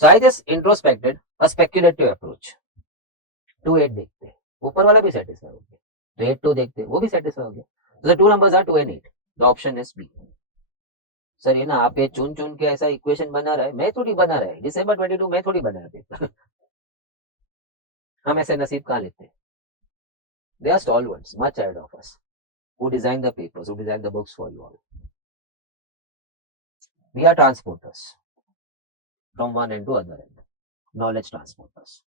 So I just introspected a speculative approach. 2 8 देखते हैं, ऊपर वाला भी सेटिस्फाई हो गया, तो 8 2 देखते हैं, वो भी सेटिस्फाई हो गया. So the two numbers are 2 and 8. The option is B. Sir ये ना आप ये चुन चुन के ऐसा इक्वेशन बना रहा है, मैं थोड़ी बना रहा है. December 22 मैं थोड़ी बनाया पेपर. हम ऐसे नसीब कहाँ लेते हैं? They are stalwarts, much ahead of us, who design the papers, who design the books for you all. We are transporters from one end to other end, knowledge transporters.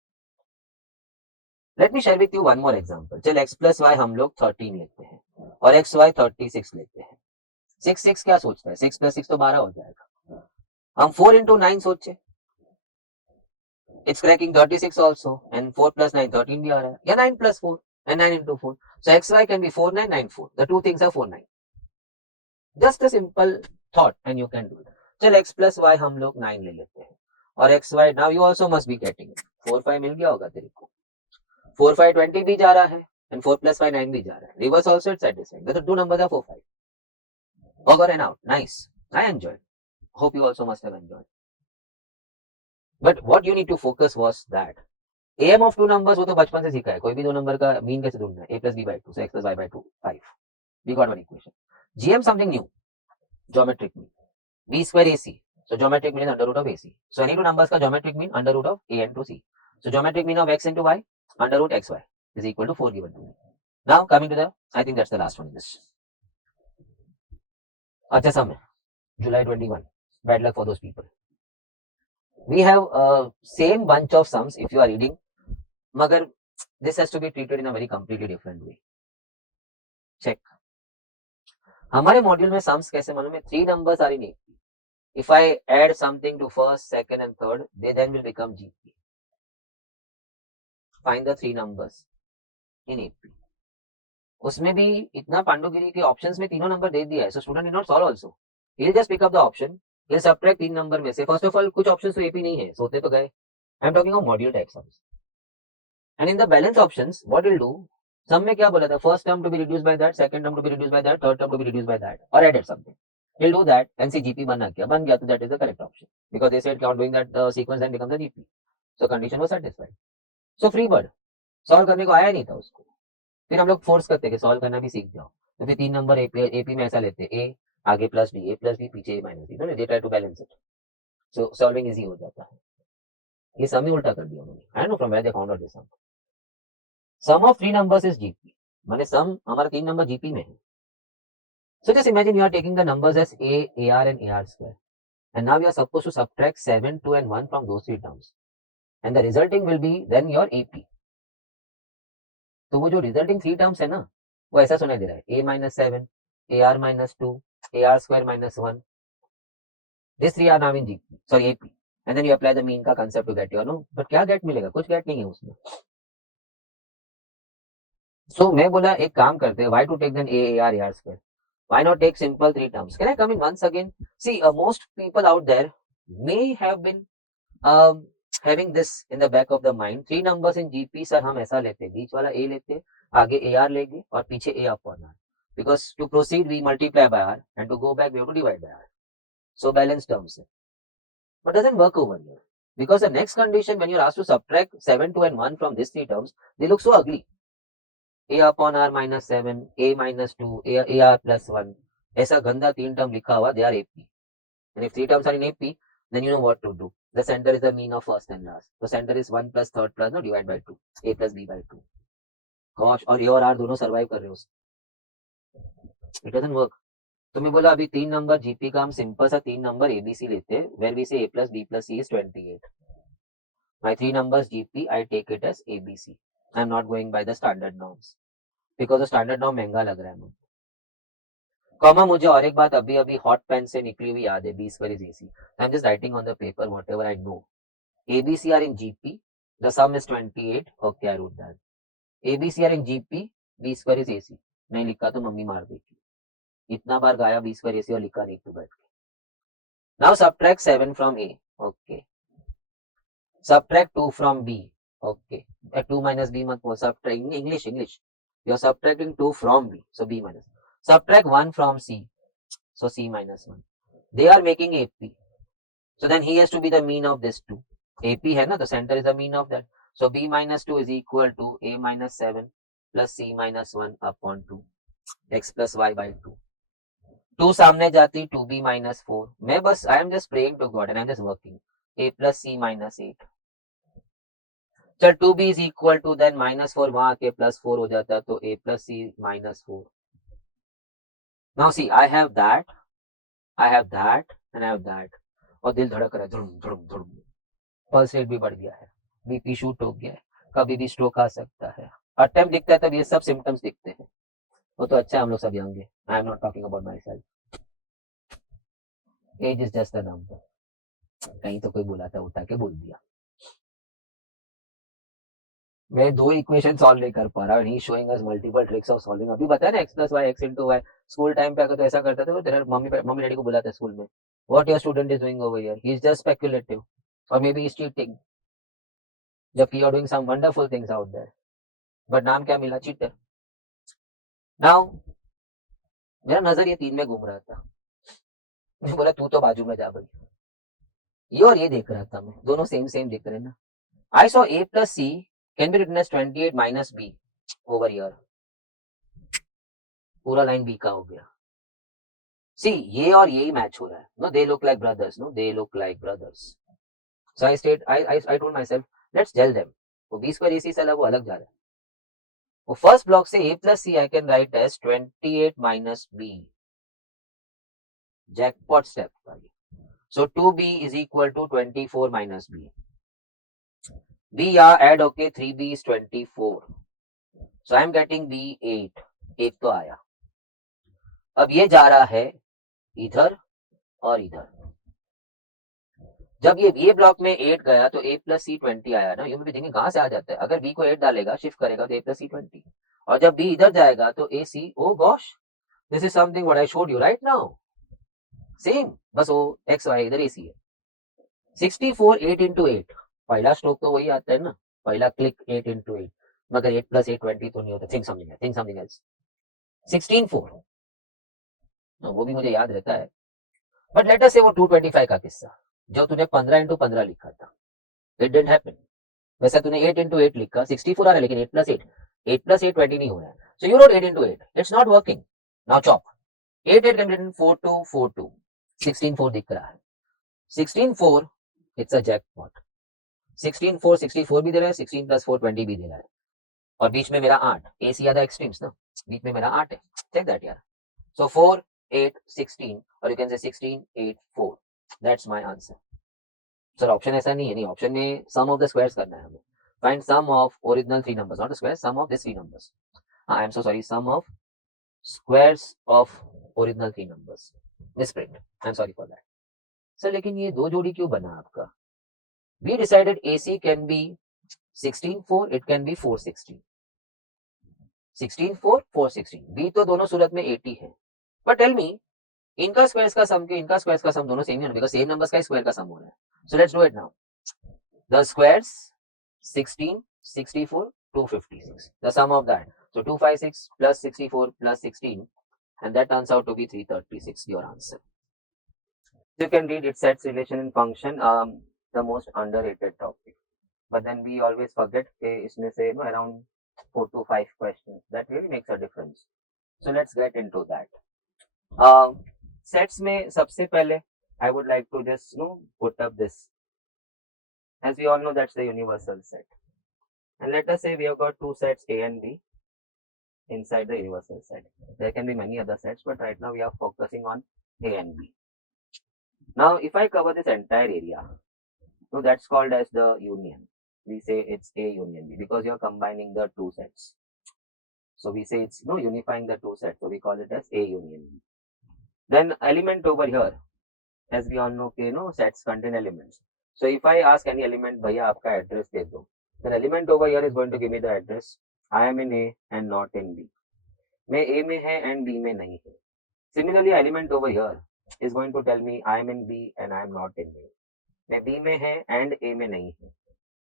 Let me share with you one more example. चल x plus y हम लोग 13 लेते हैं और x y 36 लेते हैं. 6 6 क्या सोचता है? 6 plus 6 तो 12 हो जाएगा. हम 4 into 9 सोचे. It's cracking 36 also, and 4 plus 9 13 भी आ रहा है, या 9 plus 4 and 9 into 4. So xy can be 4 9 9 4. The two things are 4 9. Just a simple thought and you can do it. चल x plus y हम लोग 9 ले लेते हैं और xy, now you also must be getting it. 4 5 मिल गया होगा तेरे को. 4 5 20 भी जा रहा है and 4 plus 5 9 भी जा रहा है. Reverse also it's satisfying. The two numbers are 4 5. Over and out. Nice. I enjoyed. Hope you also must have enjoyed. But what you need to focus was that AM of two numbers वो तो बचपन से सीखा है. कोई भी दो number का मीन कैसे ढूंढना है? A plus B by 2. So x plus y by 2 5. We got one equation. GM something new. Geometric mean. B square AC. So geometric mean is under root of AC. So any two numbers का geometric mean under root of A and to C. So geometric mean of x into y under root xy is equal to 4 given to me. Now coming to the, I think that's the last one in this. अच्छा समय, July 21. Bad luck for those people. We have same bunch of sums if you are reading, मगर this has to be treated in a very completely different way. Check. हमारे module में sums कैसे मालूम है? 3 numbers are in AP. If I add something to first, second and third, they then will become GP. Find the 3 numbers in AP. उसमें भी इतना पांडुगिरी के options में तीनों नंबर दे दिया है, so student did not solve also. He'll just pick up the option, he'll subtract 3 number में से. First of all कुछ ऑप्शंस तो AP नहीं है, सोते तो गए. I'm talking of module type sums. And in the balance options, what we'll do, sum में क्या बोला था? First term to be reduced by that, second term to be reduced by that, third term to be reduced by that, or added something. He'll do that and see GP बन गया तो that is the correct option. Because they said count doing that sequence then becomes the GP. So condition was satisfied. So free bird. Solve करने को आया नहीं था उसको. फिर हम लोग फोर्स करते कि सॉल्व करना भी सीख जाओ. तो फिर 3 नंबर एपी में ऐसा लेते ए आगे प्लस बी पीछे minus b. They try to balance it. So solving easy हो जाता है. ये सम ही उल्टा कर दिया उन्होंने. I know from where they found out this sum. Sum of 3 numbers is GP. माने सम हमारा 3 नंबर जीपी में है. So just imagine you are taking the numbers as a, AR and AR square. And now you are supposed to subtract 7, 2 and 1 from those 3 terms. And the resulting will be then your AP. तो वो जो resulting 3 terms है ना, वो ऐसा सुनाई दे रहा है. A minus 7, AR minus 2, AR square minus 1. These 3 are now in GP. Sorry, AP. And then you apply the mean का concept to get your no. But क्या get मिलेगा? कुछ get नहीं है उसमें. So मैं बोला एक काम करते हैं. Why to take then A, AR, AR square? Why not take simple 3 terms? Can I come in once again? See, most people out there may have been having this in the back of the mind. 3 numbers in GP sir हम ऐसा लेते हैं. बीच वाला A लेते हैं, आगे AR लेंगे और पीछे A upon R. Because to proceed we multiply by R and to go back we have to divide by R. So balance terms. But doesn't work over here. Because the next condition when you're asked to subtract 7, 2 and 1 from these 3 terms, they look so ugly. A upon R minus 7, A minus 2, AR plus 1. ऐसा गंदा 3 term लिखा हुआ, they are AP. And if 3 terms are in AP, then you know what to do. The center is the mean of first and last. So center is 1 plus third plus no divide by 2. A plus B by 2. Gosh, और A और R दोनों survive कर रहे हो. It doesn't work. तो मैं बोला अभी 3 नंबर GP का हम सिंपल सा 3 नंबर ABC लेते हैं, where we say A plus B plus C is 28. My 3 numbers GP, I take it as ABC. I am not going by the standard norms. Because standard now महंगा लग रहा है मुझे। Comma, मुझे और एक बात अभी अभी हॉट पेन से निकली हुई याद है, b square is AC. I am just writing on the paper whatever I know. ABC are in GP, the sum is 28। Okay, I wrote that. ABC are in GP, b square is AC. नहीं लिखा तो mummy मार देगी। इतना बार गाया B square AC और लिखा नहीं तो बैठ के। Now subtract 7 from A. Okay, subtract 2 from B. Okay. 2 minus B mat subtract English. You're subtracting 2 from B. So B minus. Subtract 1 from C. So C minus 1. They are making AP. So then he has to be the mean of this 2. AP hai na, the center is the mean of that. So B minus 2 is equal to A minus 7 plus C minus 1 upon 2. X plus Y by 2. 2 सामने जाती 2B minus 4. मैं बस I am just praying to God and I am just working. A plus C minus 8. चल 2b is equal to then -4 वहां के +4 हो जाता तो a plus c -4। Now see I have that and I have that. और दिल धड़क रहा है, धुड़ुम धुड़ुम धुड़ुम। पल्स रेट भी बढ़ गया है, बीपी शूट हो गया है, कभी भी स्ट्रोक आ सकता है। अटेम्प्ट दिखता है तब ये सब सिम्टम्स दिखते हैं। वो तो अच्छा है हम लोग सब यंग है। I am not talking about myself. Age is just a number. कहीं तो कोई बोला था, उठा के बोल दिया। मैं 2 इक्वेशन सॉल्व नहीं कर पा रहा, he showing us multiple tricks of solving. अभी बताया ना x plus y x into y. School time पे अगर तो ऐसा करता था तो तेरा मम्मी डैडी को बुलाता है स्कूल में, what your student is doing over here, he is just speculative और may be he is cheating, जबकि you are doing some wonderful things out there, but नाम क्या मिला, चीटर। नाउ मेरा नजर ये 3 में घूम रहा था। मैं बोला तू तो बाजू में जा भाई, ये और ये देख रहा था मैं, दोनों सेम सेम दिख रहे ना। I saw a plus c can be written as 28 minus b over here. पूरा लाइन बी का हो गया। सी ये और ये ही मैच हो रहा है, no they look like brothers, no they look like brothers. So I told myself let's gel them. वो बी स्क्वायर एसी साला वो अलग जा रहा है। वो फर्स्ट ब्लॉक से a plus c I can write as 28 minus b, jackpot step वाली। So 2b is equal to 24 minus b. b यहाँ ऐड होके 3b is 24. So I am getting b 8. 8 तो आया। अब ये जा रहा है इधर और इधर। जब ये ब्लॉक में 8 गया तो a प्लस सी 20 आया ना। यू में भी देखेंगे कहां से आ जाता है, अगर b को 8 डालेगा शिफ्ट करेगा तो a प्लस सी 20, और जब b इधर जाएगा तो a c, oh gosh this is something what I showed you right now, same, बस वो x y इधर ac है। 64 8 इंटू 8, पहला स्ट्रोक तो वही आता है ना, पहला क्लिक 8 इंटू 8, मगर 8 प्लस 8 20 तो नहीं होता। Think something else. 16 4, वो भी मुझे याद रहता है, बट लेट अस से वो 225 का किस्सा जो तूने 15 इंटू 15 लिखा था, इट डिडंट हैपन। वैसे तूने 8 इंटू 8 लिखा, 64 आ रहा है, लेकिन 8 प्लस 8, 8 प्लस 8 20 नहीं हो रहा है। So you wrote 8 into 8, it's not working. Now chop 8 8 can be written 4 2 4 2, 16 4 दिख रहा है। 16 4 इट्स अ जैकपॉट। 16 4 64 भी दे रहा है, 16 प्लस 4 20 भी दे रहा है, और बीच में मेरा 8, ए सी आधा एक्सट्रीम्स ना, बीच में मेरा 8 है। चेक दैट यार। सो 4 8 16, और यू कैन से 16 8 4, that's my answer. Sir option ऐसा नहीं है, नहीं, ऑप्शन में सम ऑफ द स्क्वायर्स करना है हमें। Find sum of original 3 numbers, not the square, sum of this 3 numbers. I am so sorry, sum of squares of original 3 numbers. Misprint, I am sorry for that. Sir लेकिन ये दो जोड़ी क्यों बना आपका? We decided AC can be 16 4, इट can be 4 16, 16 4 4 16, b तो दोनों सूरत में 80 है। बट टेल मी, इनका स्क्वायर्स का सम के इनका स्क्वायर्स का सम दोनों सेम ही है, बिकॉज़ सेम नंबर्स का स्क्वायर का सम हो रहा है। So let's do it now. The squares 16 64 256, the sum of that, so 256 plus 64 plus 16, and that turns out to be 336, your answer. You can read it, sets relation in function, the most underrated topic, but then we always forget इसमें से around 4 to 5 questions that really makes a difference. So let's get into that. Sets में सबसे पहले I would like to just put up this. As we all know, that's the universal set. And let us say we have got two sets A and B inside the universal set. There can be many other sets, but right now we are focusing on A and B. Now, if I cover this entire area, so that's called as the union. We say it's A union B because you're combining the two sets. So we say it's unifying the two sets. So we call it as A union B. Then element over here, as we all know, sets contain elements. So if I ask any element, भैया आपका address दे दो, then element over here is going to give me the address. I am in A and not in B. मैं A में है and B में नहीं है. Similarly, element over here is going to tell me I am in B and I am not in A. मैं B में है and A में नहीं है.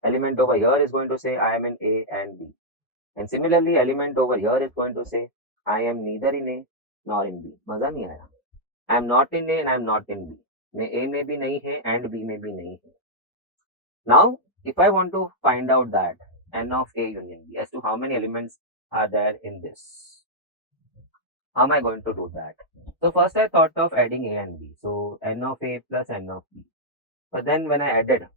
Element over here is going to say I am in A and B. And similarly, element over here is going to say I am neither in A nor in B. मजा नहीं आया. I am not in A and I am not in B. मैं A में भी नहीं है and B में भी नहीं है. Now, if I want to find out that n of A union B as to how many elements are there in this, how am I going to do that? So first I thought of adding A and B. So n of A plus n of B. But then when I added,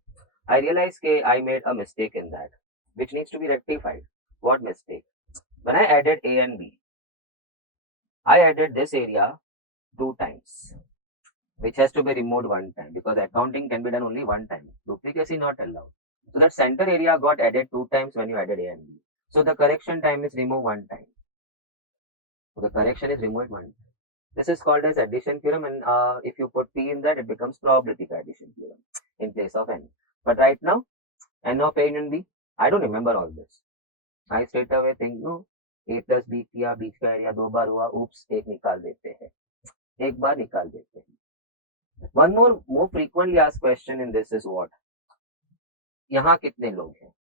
I realized I made a mistake in that, which needs to be rectified. What mistake? When I added A and B, I added this area 2 times, which has to be removed 1 time, because accounting can be done only 1 time. Duplicacy not allowed. So that center area got added 2 times when you added A and B. So the correction time is removed 1 time. So the correction is removed 1 time. This is called as addition theorem, and if you put P in that, it becomes probability addition theorem in place of N. But right now, N of A union B, I don't remember all this. I straight away think, no, A plus B किया, बीच का area 2 बार हुआ, oops, एक निकाल देते हैं, एक बार निकाल देते हैं. One more frequently asked question in this is what? यहाँ कितने लोग हैं?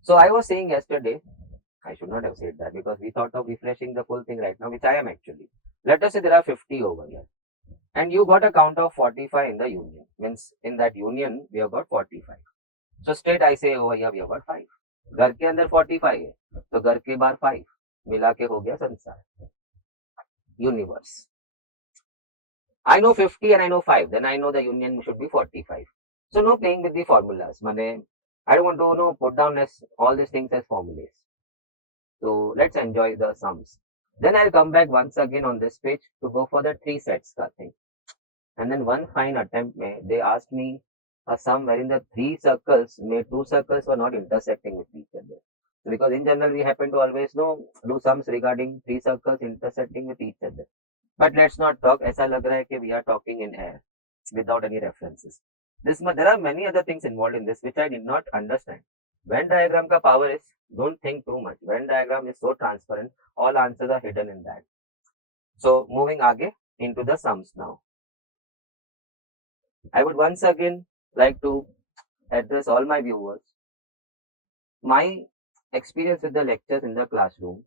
So I was saying yesterday, I should not have said that because we thought of refreshing the full thing right now, which I am actually. Let us say there are 50 over here. And you got a count of 45 in the union. Means in that union, we have got 45. So straight I say over here, we have got 5. घर के अंदर 45 है, तो घर के बाहर 5. मिला के हो गया संसार. Universe. I know 50 and I know 5. Then I know the union should be 45. So no playing with the formulas. I don't want to put down all these things as formulas. So let's enjoy the sums. Then I'll come back once again on this page to go for the 3 sets ka thing. And then one fine attempt, they asked me a sum wherein the 3 circles, 2 circles were not intersecting with each other. So because in general we happen to always do sums regarding 3 circles intersecting with each other. But let's not talk. ऐसा लग रहा है कि we are talking in air without any references. There are many other things involved in this which I did not understand. Venn diagram ka power is, don't think too much. Venn diagram is so transparent. All answers are hidden in that. So moving आगे into the sums now. I would once again like to address all my viewers. My experience with the lectures in the classroom,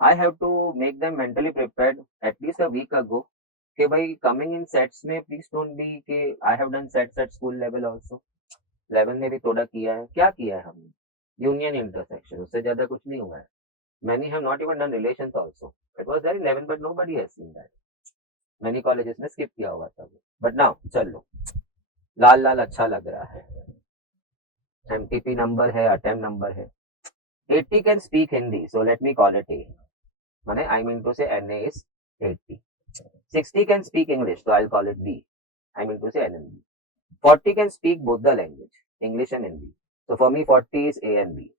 I have to make them mentally prepared at least a week ago. कि भाई coming in sets में please don't be कि I have done sets at school level also. 11 में भी थोड़ा किया है. क्या किया है हमने? Union intersection. उससे ज़्यादा कुछ नहीं हुआ है. Many have not even done relations also. It was there in 11 but nobody has seen that. Many colleges में skip किया हुआ था. But now चलो. लाल लाल अच्छा लग रहा है. MTP number है, attempt number है. 80 can speak Hindi, so let me call it A. I mean to say NA is 80. 60 can speak English, so I'll call it B. I mean to say N and B. 40 can speak both the language, English and Hindi. So for me, 40 is A and B.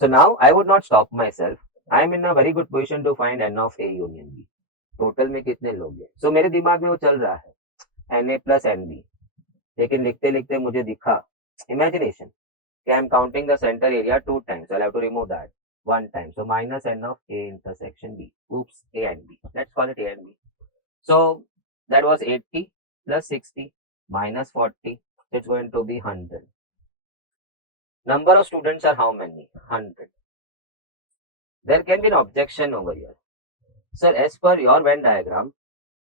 So now I would not stop myself. I am in a very good position to find N of A union B. Total में कितने लोग हैं? So मेरे दिमाग में वो चल रहा है. NA plus NB. लेकिन लिखते लिखते मुझे दिखा imagination. Okay, I'm counting the center area 2 times. So I'll have to remove that 1 time. So minus N of A intersection B. Oops, A and B. Let's call it A and B. So that was 80 plus 60 minus 40. It's going to be 100. Number of students are how many? 100. There can be an objection over here. Sir, as per your Venn diagram,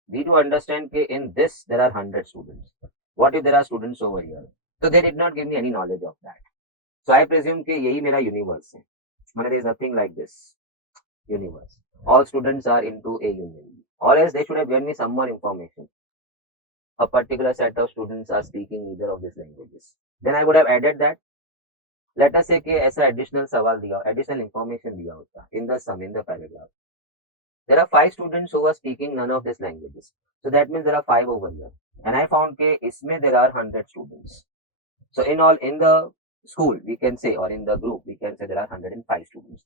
we do understand that in this there are 100 students. What if there are students over here? So they did not give me any knowledge of that. So I presume that यही मेरा universe है. There is nothing like this universe. All students are into A union B. Or else they should have given me some more information. A particular set of students are speaking either of these languages. Then I would have added that. Let us say कि ऐसा additional सवाल दिया, additional information दिया होता in the sum, in the paragraph. There are 5 students who are speaking none of these languages. So that means there are 5 over here. And I found that इसमें there are 100 students. So in all, in the school, we can say, or in the group, we can say there are 105 students.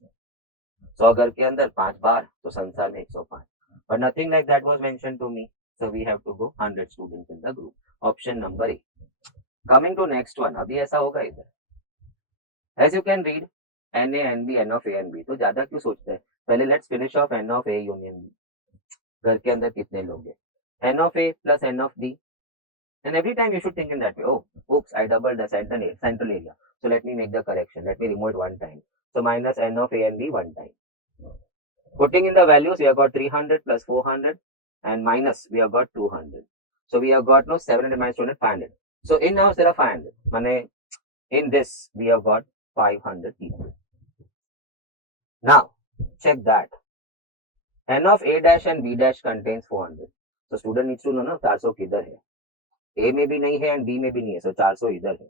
100 घर के अंदर 5 बार, तो संसार में 105. But nothing like that was mentioned to me. So we have to go 100 students in the group. Option number A. Coming to next one. अभी ऐसा होगा इधर. As you can read, N A N B N of A and B. तो ज्यादा क्यों सोचते हैं? पहले let's finish off N of A union B. घर के अंदर कितने लोग हैं? N of A plus N of B. And every time you should think in that way. Oh, oops, I doubled the central area. So let me make the correction. Let me remove it one time. So minus N of A and B one time. Putting in the values, we have got 300 plus 400 and minus we have got 200. So we have got no 700 minus 200, 500. So in house there are 500. Mane, in this we have got 500 people. Now check that. N of A dash and B dash contains 400. So student needs to know ना 400 किधर है. A में भी नहीं है and B में भी नहीं है. So 400 इधर है.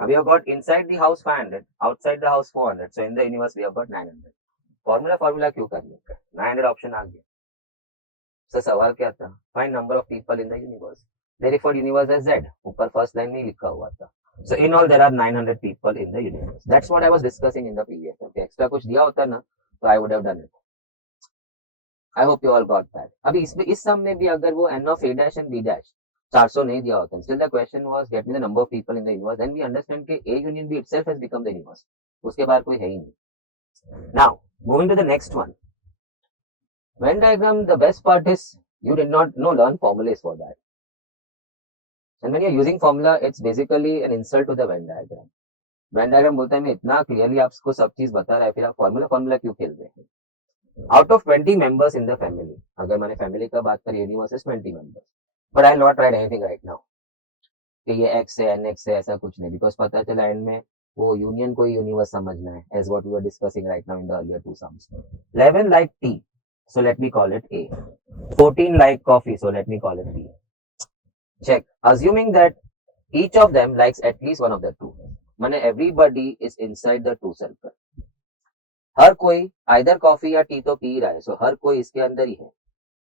Now we have got inside the house 500, outside the house 400. So in the universe we have got 900. Formula क्यों कर लेते हैं? 900 ऑप्शन आ गया. सर सवाल क्या था? Find number of people in the universe. They referred universe as Z. ऊपर first line में लिखा हुआ था. So in all there are 900 people in the universe. That's what I was discussing in the previous. Okay, extra कुछ दिया होता ना तो I would have done it. I hope you all got that. अभी इसमें इस सम में भी अगर वो n of A dash and B dash 400 नहीं दिया होता, still the question was get me the number of people in the universe, then we understand कि A union B itself has become the universe. उसके बाद कोई है ही नहीं. Now moving to the next one. Venn diagram, the best part is you did not learn formulas for that. And when you're using formula, it's basically an insult to the Venn diagram. Venn diagram बोलता है मैं इतना clearly आपको सब चीज बता रहा है, फिर आप फॉर्मूला क्यों खेल रहे हैं? Out of 20 members in the family, अगर मैंने फैमिली का बात करी, universe is 20 members, but I will not write anything right now कि ये x है nx है, ऐसा कुछ नहीं, बिकॉज पता चला एंड में वो यूनियन को यूनिवर्स समझना है, as what we were discussing right now in the earlier two sums. 11 like tea, so let me call it A. 14 like coffee, so let me call it B. Check. Assuming that each of them likes at least one of the two, माने everybody is inside the two circle. हर कोई either coffee या tea तो P रहा है, so हर कोई इसके अंदर ही है.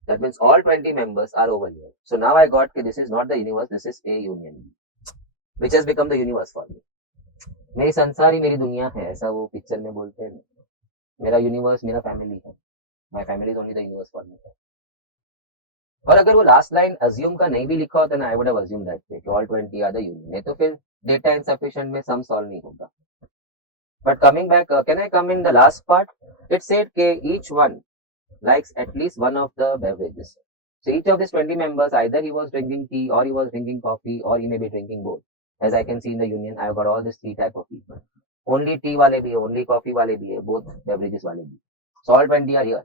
That means all 20 members are over here. So now I got that this is not the universe, this is A union B, which has become the universe for me. मेरी संसार ही मेरी दुनिया है, ऐसा वो पिक्चर में बोलते हैं. मेरा यूनिवर्स मेरा फैमिली है. My family is only the universe for me. और अगर वो लास्ट लाइन अज्यूम का नहीं भी लिखा होता ना, आई वुड हैव अज्यूम दैट कि ऑल 20 आर द यूनियन, नहीं तो फिर डेटा इनसफिशिएंट में सम सॉल्व नहीं होगा. But coming back, can I come in the last part? It said K each one likes at least one of the beverages. So each of these 20 members, either he was drinking tea or he was drinking coffee or he may be drinking both. As I can see in the union, I have got all these three type of people. Only tea wale bhi hai, only coffee wale bhi hai, both beverages wale bhi. So all 20 are here.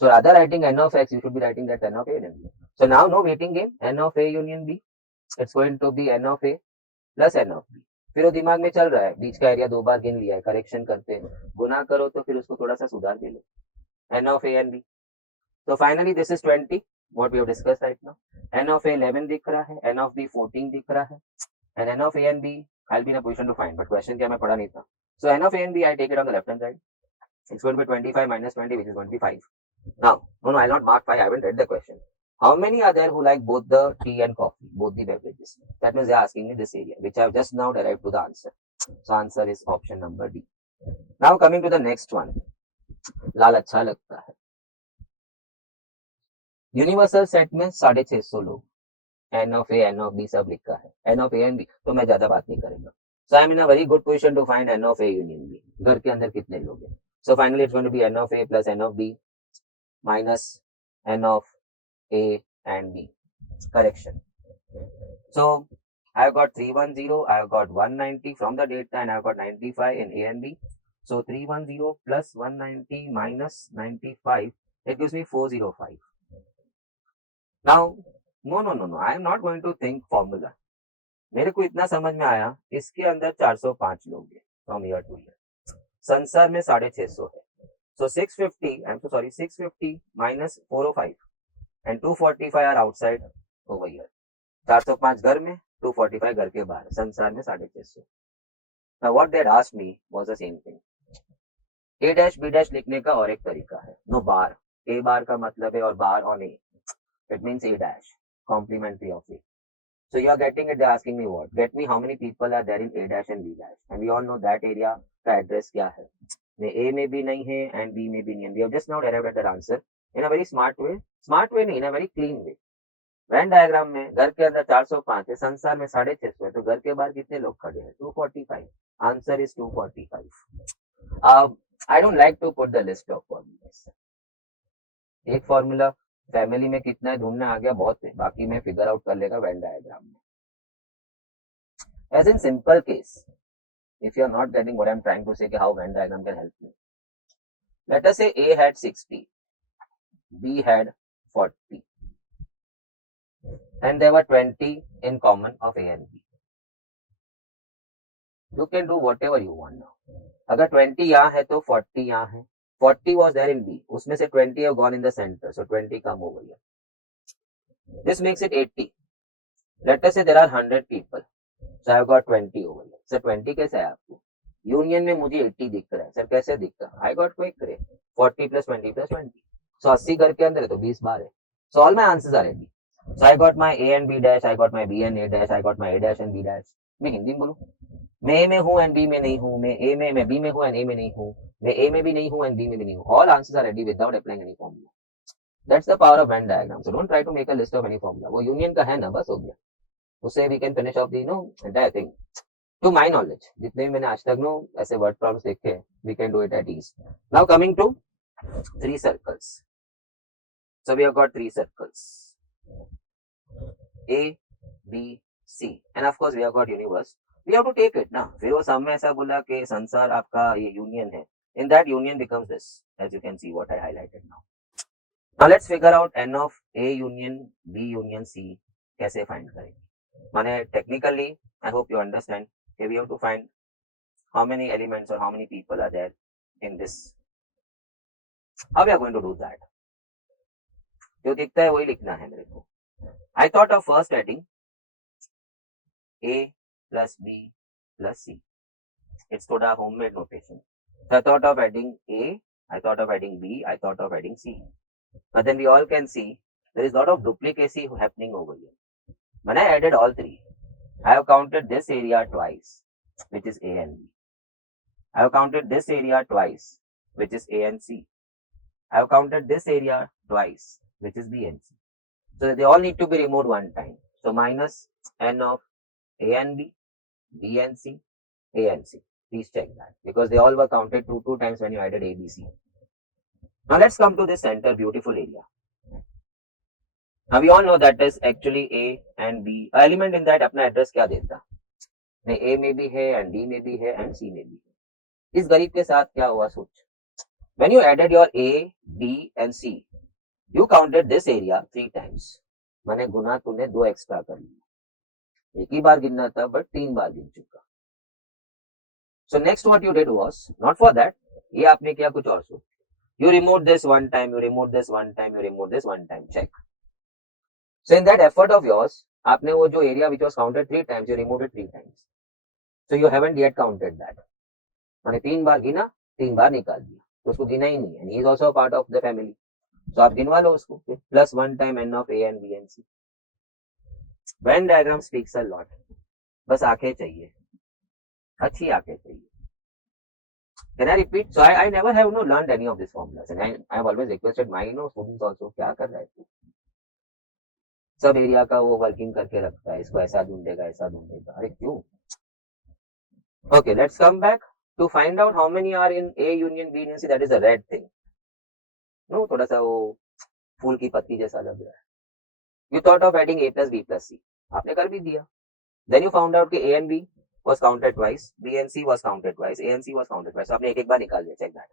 So rather writing n of x, you should be writing that n of A union B. So now no waiting game, n of A union B. It's going to be n of A plus n of B. फिर वो दिमाग में चल रहा है, बीच का area 2 बार गिन लिया है, करेक्शन करते हैं, गुना करो तो फिर उसको थोड़ा सा सुधार के लो. N of A and B. So finally this is 20, what we have discussed right now. N of A 11 दिख रहा है, N of B 14 दिख रहा है, and N of A and B I'll be in a position to find, but question क्या मैं पढ़ा नहीं था. So N of A and B I take it on the left hand side. It's going to be 25 minus 20, which is going to be 5. Now, no, I'll not mark 5, I haven't read the question. How many are there who like both the tea and coffee, both the beverages? That means they're asking me this area, which I've just now derived to the answer. So answer is option number D. Now coming to the next one. लाल अच्छा लगता है. Universal set में 650 लोग, N of A N of B सब लिखा है, N of A and B, तो मैं ज्यादा बात नहीं करेगा. So I am in a very good position to find N of A union B. घर के अंदर कितने लोग हैं? So finally it's going to be N of A plus N of B minus N of A and B. Correction. So I have got 310, I have got 190 from the data, and I have got 95 in A and B. So 310 plus 190 minus 95, it gives me 405. Now, no, I am not going to think formula. मेरे को इतना समझ में आया, इसके अंदर 405 लोग हैं from year to year. संसार में 650 है. So 650 minus 405 and 245 are outside over here. 405 घर में, 245 घर के बाहर, संसार में 650. Now what they had asked me was the same thing. A dash B dash लिखने का और एक तरीका है. No bar. A bar का मतलब है और bar on A. It means A dash. Complementary of A. So you are getting it. They are asking me what? Get me how many people are there in A dash and B dash. And we all know that area का address क्या है. में A में भी नहीं है and B में भी नहीं है. We have just now arrived at that answer in a very smart way नहीं, in a very clean way. When diagram में घर के अंदर 405 है, संसार में 650 है, तो घर के बाहर कितने लोग खड़े हैं? 245. Answer is 245. I don't like to put the list of formulas. एक फॉर्मूला फैमिली में कितना है ढूंढना आ गया, बहुत है, बाकी मैं फिगर आउट कर लेगा वेन डायग्राम में. As in simple case, if you are not getting what I'm trying to say, how Venn diagram can help you. Let us say A had 60, B had 40, and there were 20 in common of A and B. You can do whatever you want now. अगर 20 यहाँ है तो 40 यहाँ है. 40 was there in B. उसमें से 20 have gone in the center, so 20 come over here. This makes it 80. Let us say there are 100 people. So I have got 20 over here. Sir 20 कैसे है आपको? यूनियन में मुझे 80 दिख रहा है. सर कैसे दिख रहा है? आई गॉट क्विक रे. 40 plus 20 plus 20. So 80 घर के अंदर है तो 20 बार है. So all my answers are ready. So I got my A and B dash, I got my B and A dash, I got my A dash and B dash. मैं हिंदी में बोलूं, मैं A में हूँ and B में नहीं हूँ, मैं B में हूँ and A में नहीं हूँ, मैं A में भी नहीं हूँ and B में भी नहीं हूँ. All answers are ready without applying any formula. That's the power of Venn diagram. So don't try to make a list of any formula. वो यूनियन का है ना, बस हो गया. उससे we can finish off the entire thing. To my knowledge, जितने भी मैंने आज तक ऐसे word problems देखे, we can do it at ease. Now coming to 3 circles. So we have got 3 circles. A, B, C, and of course we have got universe. We have to take it ना. फिर वो सब में ऐसा बोला कि संसार आपका ये यूनियन है. In that union becomes this, as you can see what I highlighted now. Now let's figure out n of A union B union C कैसे find करेंगे. माने technically, I hope you understand. Okay, we have to find how many elements or how many people are there in this. How we are going to do that? जो दिखता है वही लिखना है मेरे को. I thought of first adding A plus B plus C. It's toda homemade notation. So I thought of adding A, I thought of adding B, I thought of adding C. But then we all can see there is a lot of duplicacy happening over here. When I added all 3, I have counted this area twice, which is A and B. I have counted this area twice, which is A and C. I have counted this area twice, which is B and C. So they all need to be removed one time. So minus n of A and B, B and C, A and C. Please check that because they all were counted two times when you added A, B, C. Now let's come to this center beautiful area. Now we all know that is actually A and B. Element in that अपना address क्या देता? नहीं A में भी है and D में भी है and C में भी है. इस गरीब के साथ क्या हुआ सोच? When you added your A, B and C, you counted this area 3 times. मैंने गुना तूने 2 एक्स्ट्रा कर लिया. एक ही बार गिनना था but 3 बार गिन चुका. So next what you did was, not for that, ये आपने किया कुछ और सोच. You removed this one time, you removed this one time, you removed this one time. Check. So in that effort of yours, आपने वो जो area which was counted 3 times, you removed it 3 times. So you haven't yet counted that. मैंने 3 बार गिना, 3 बार निकाल दिया. तो उसको गिना ही नहीं है. And he is also a part of the family. So आप गिनवा लो उसको. Plus 1 time n of A and B and C. Venn diagram speaks a lot. बस आंखें चाहिए. अच्छी आंखें चाहिए. Can I repeat? So I never have learned any of these formulas, and I have always requested my students also. क्या कर रहा है तू? सब एरिया का वो वर्किंग करके रखता है. इसको ऐसा ढूंढेगा, ऐसा ढूंढेगा. अरे क्यों? Okay, let's come back to find out how many are in A union B union C. That is a red thing. No, थोड़ा सा वो फूल की पत्ती जैसा लग रहा है. You thought of adding A plus B plus C. आपने कर भी दिया. Then you found out कि A and B was counted twice, B and C was counted twice, A and C was counted twice. So आपने एक बार निकाल दिया. Check that.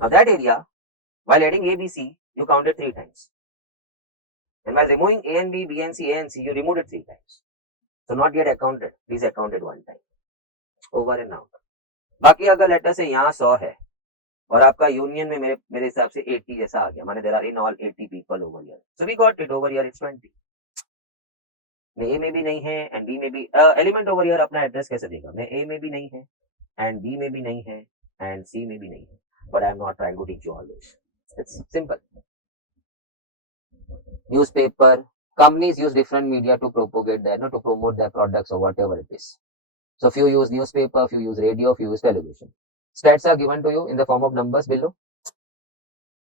Now that area, while adding A, B, C, you counted 3 times. And while removing A and B, B and C, A and C, you removed it 3 times. So not yet accounted. Please account it 1 time. Over and out. बाकी अगर letter से यहाँ 100 है और आपका union में मेरे हिसाब से 80 जैसा आ गया. माने there are in all 80 people over here. So we got it over here. It's 20. A में भी नहीं है and B में भी एलिमेंट ओवर हियर अपना एड्रेस कैसे देगा? मैं A में भी नहीं है and B में भी नहीं है and C में भी नहीं है. But I am not trying to teach you all this. It's simple. Newspaper, companies use different media to propagate their, to promote their products or whatever it is. So few use newspaper, few use radio, few use television. Stats are given to you in the form of numbers below.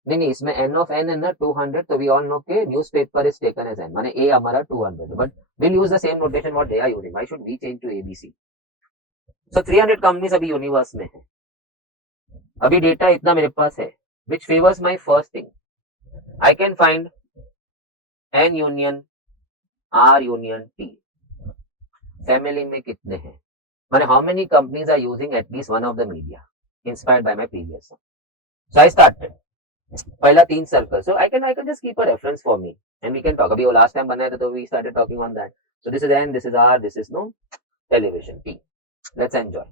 नहीं, इसमें n of n है ना 200, तो we all know के newspaper is taken as n, माने a हमारा 200, but we'll use the same notation what they are using. Why should we change to ABC? So 300 companies अभी universe में है, अभी डेटा इतना मेरे पास है, which favors my first thing. I can find n union R union T. Family में कितने हैं, माने how many companies are using at least one of the media inspired by my previous one. So I started पहला 3 circle, so I can just keep a reference for me and we can talk. अभी वो last time बनाया था तो we started talking on that. So this is N, this is R, this is no television T. Let's enjoy.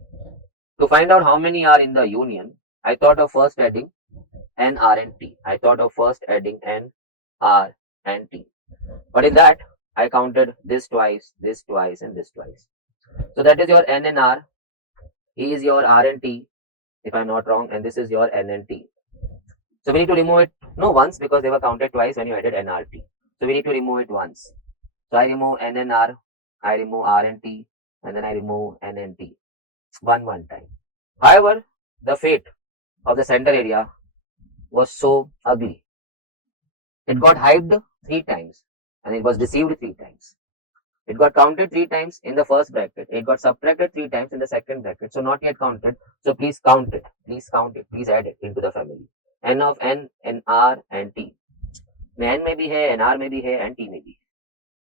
To find out how many are in the union, I thought of first adding N, R and T. I thought of first adding N, R and T. But in that I counted this twice, this twice and this twice. So that is your N and R. E is your R and T if I'm not wrong, and this is your N and T. So we need to remove it, no once, because they were counted twice when you added NRT. So we need to remove it once. So I remove N and R, I remove R and T, and then I remove N and T. One time. However, the fate of the center area was so ugly. It got hyped 3 times and it was deceived 3 times. It got counted 3 times in the first bracket. It got subtracted 3 times in the second bracket. So not yet counted. So please count it. Please count it. Please add it into the family. N of N, R and T. N में भी है, NR में भी है, and T में भी है.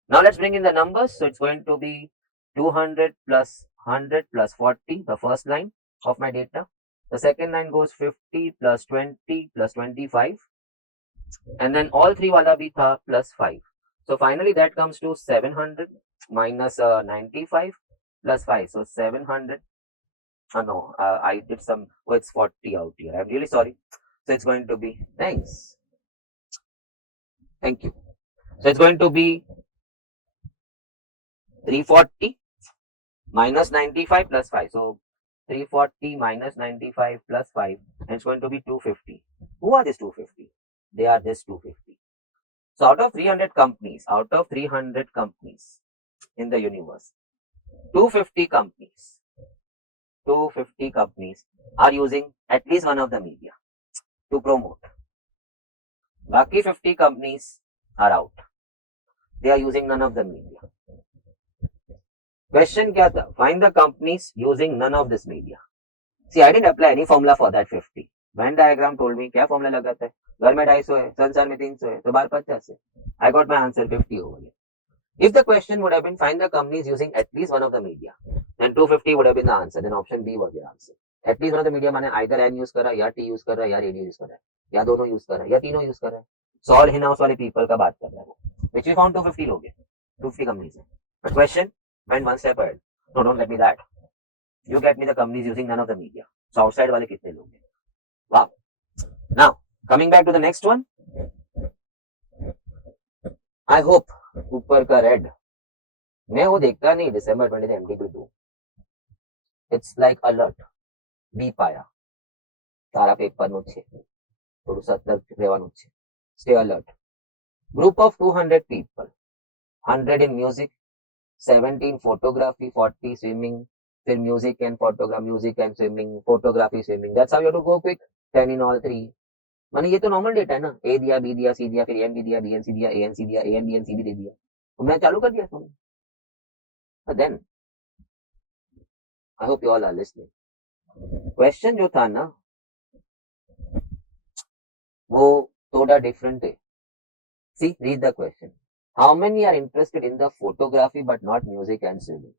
Now let's bring in the numbers. So it's going to be 200 plus 100 plus 40, the first line of my data. The second line goes 50 plus 20 plus 25. And then all 3 wala bhi tha plus 5. So finally that comes to 700 minus 95 plus 5. So 700. No, I did some, it's 40 out here. I'm really sorry. So it's going to be, thanks. Thank you. So it's going to be 340 minus 95 plus 5. So 340 minus 95 plus 5. And it's going to be 250. Who are these 250? They are this 250. So out of 300 companies in the universe, 250 companies are using at least one of the media to promote. Baki 50 companies are out. They are using none of the media. Question kya tha? Find the companies using none of this media. See, I didn't apply any formula for that 50. Venn diagram told me क्या formula लगाता है, घर में 250 है, संसार में 300 है, तो बाहर 50 है. I got my answer 50 over here. If the question would have been find the companies using at least one of the media, then 250 would have been the answer. Then option B was your answer. At least one of the media माने either N use कर रहा है, या T use कर रहा है, या radio use कर रहा है, या दोनों use कर रहा है, या तीनों use कर रहा है. So all in house वाले people का बात कर रहा है वो. Which we found 250 लोग हैं, 250 companies हैं. But question went one step ahead. No, don't let me that. You get me the companies using none of the media. So outside वाले कितने लोग हैं? Wow. Now coming back to the next one. I hope ऊपर का red मैं वो देखता नहीं December 20 MTP2. It's like alert. બી પાયા તારા પેપરનું છે, થોડું સતર્ક રહેવાનું છે. Stay alert. Group of 200 people, 100 in music, 17 photography, 40 swimming, फिर music and photography, music and swimming, photography, swimming. That's how you have to go quick. 10 in all 3. माने ये तो नॉर्मल डेटा है ना, ए दिया, बी दिया, सी दिया, फिर एन बी दिया, बी एन सी दिया, ए एन सी दिया, A N B N C भी दे दिया, तो मैं चालू कर दिया तुमने. Then I hope you all are listening. Question जो था ना वो थोड़ा डिफरेंट है. See read the question. How many are interested in the photography but not music and swimming?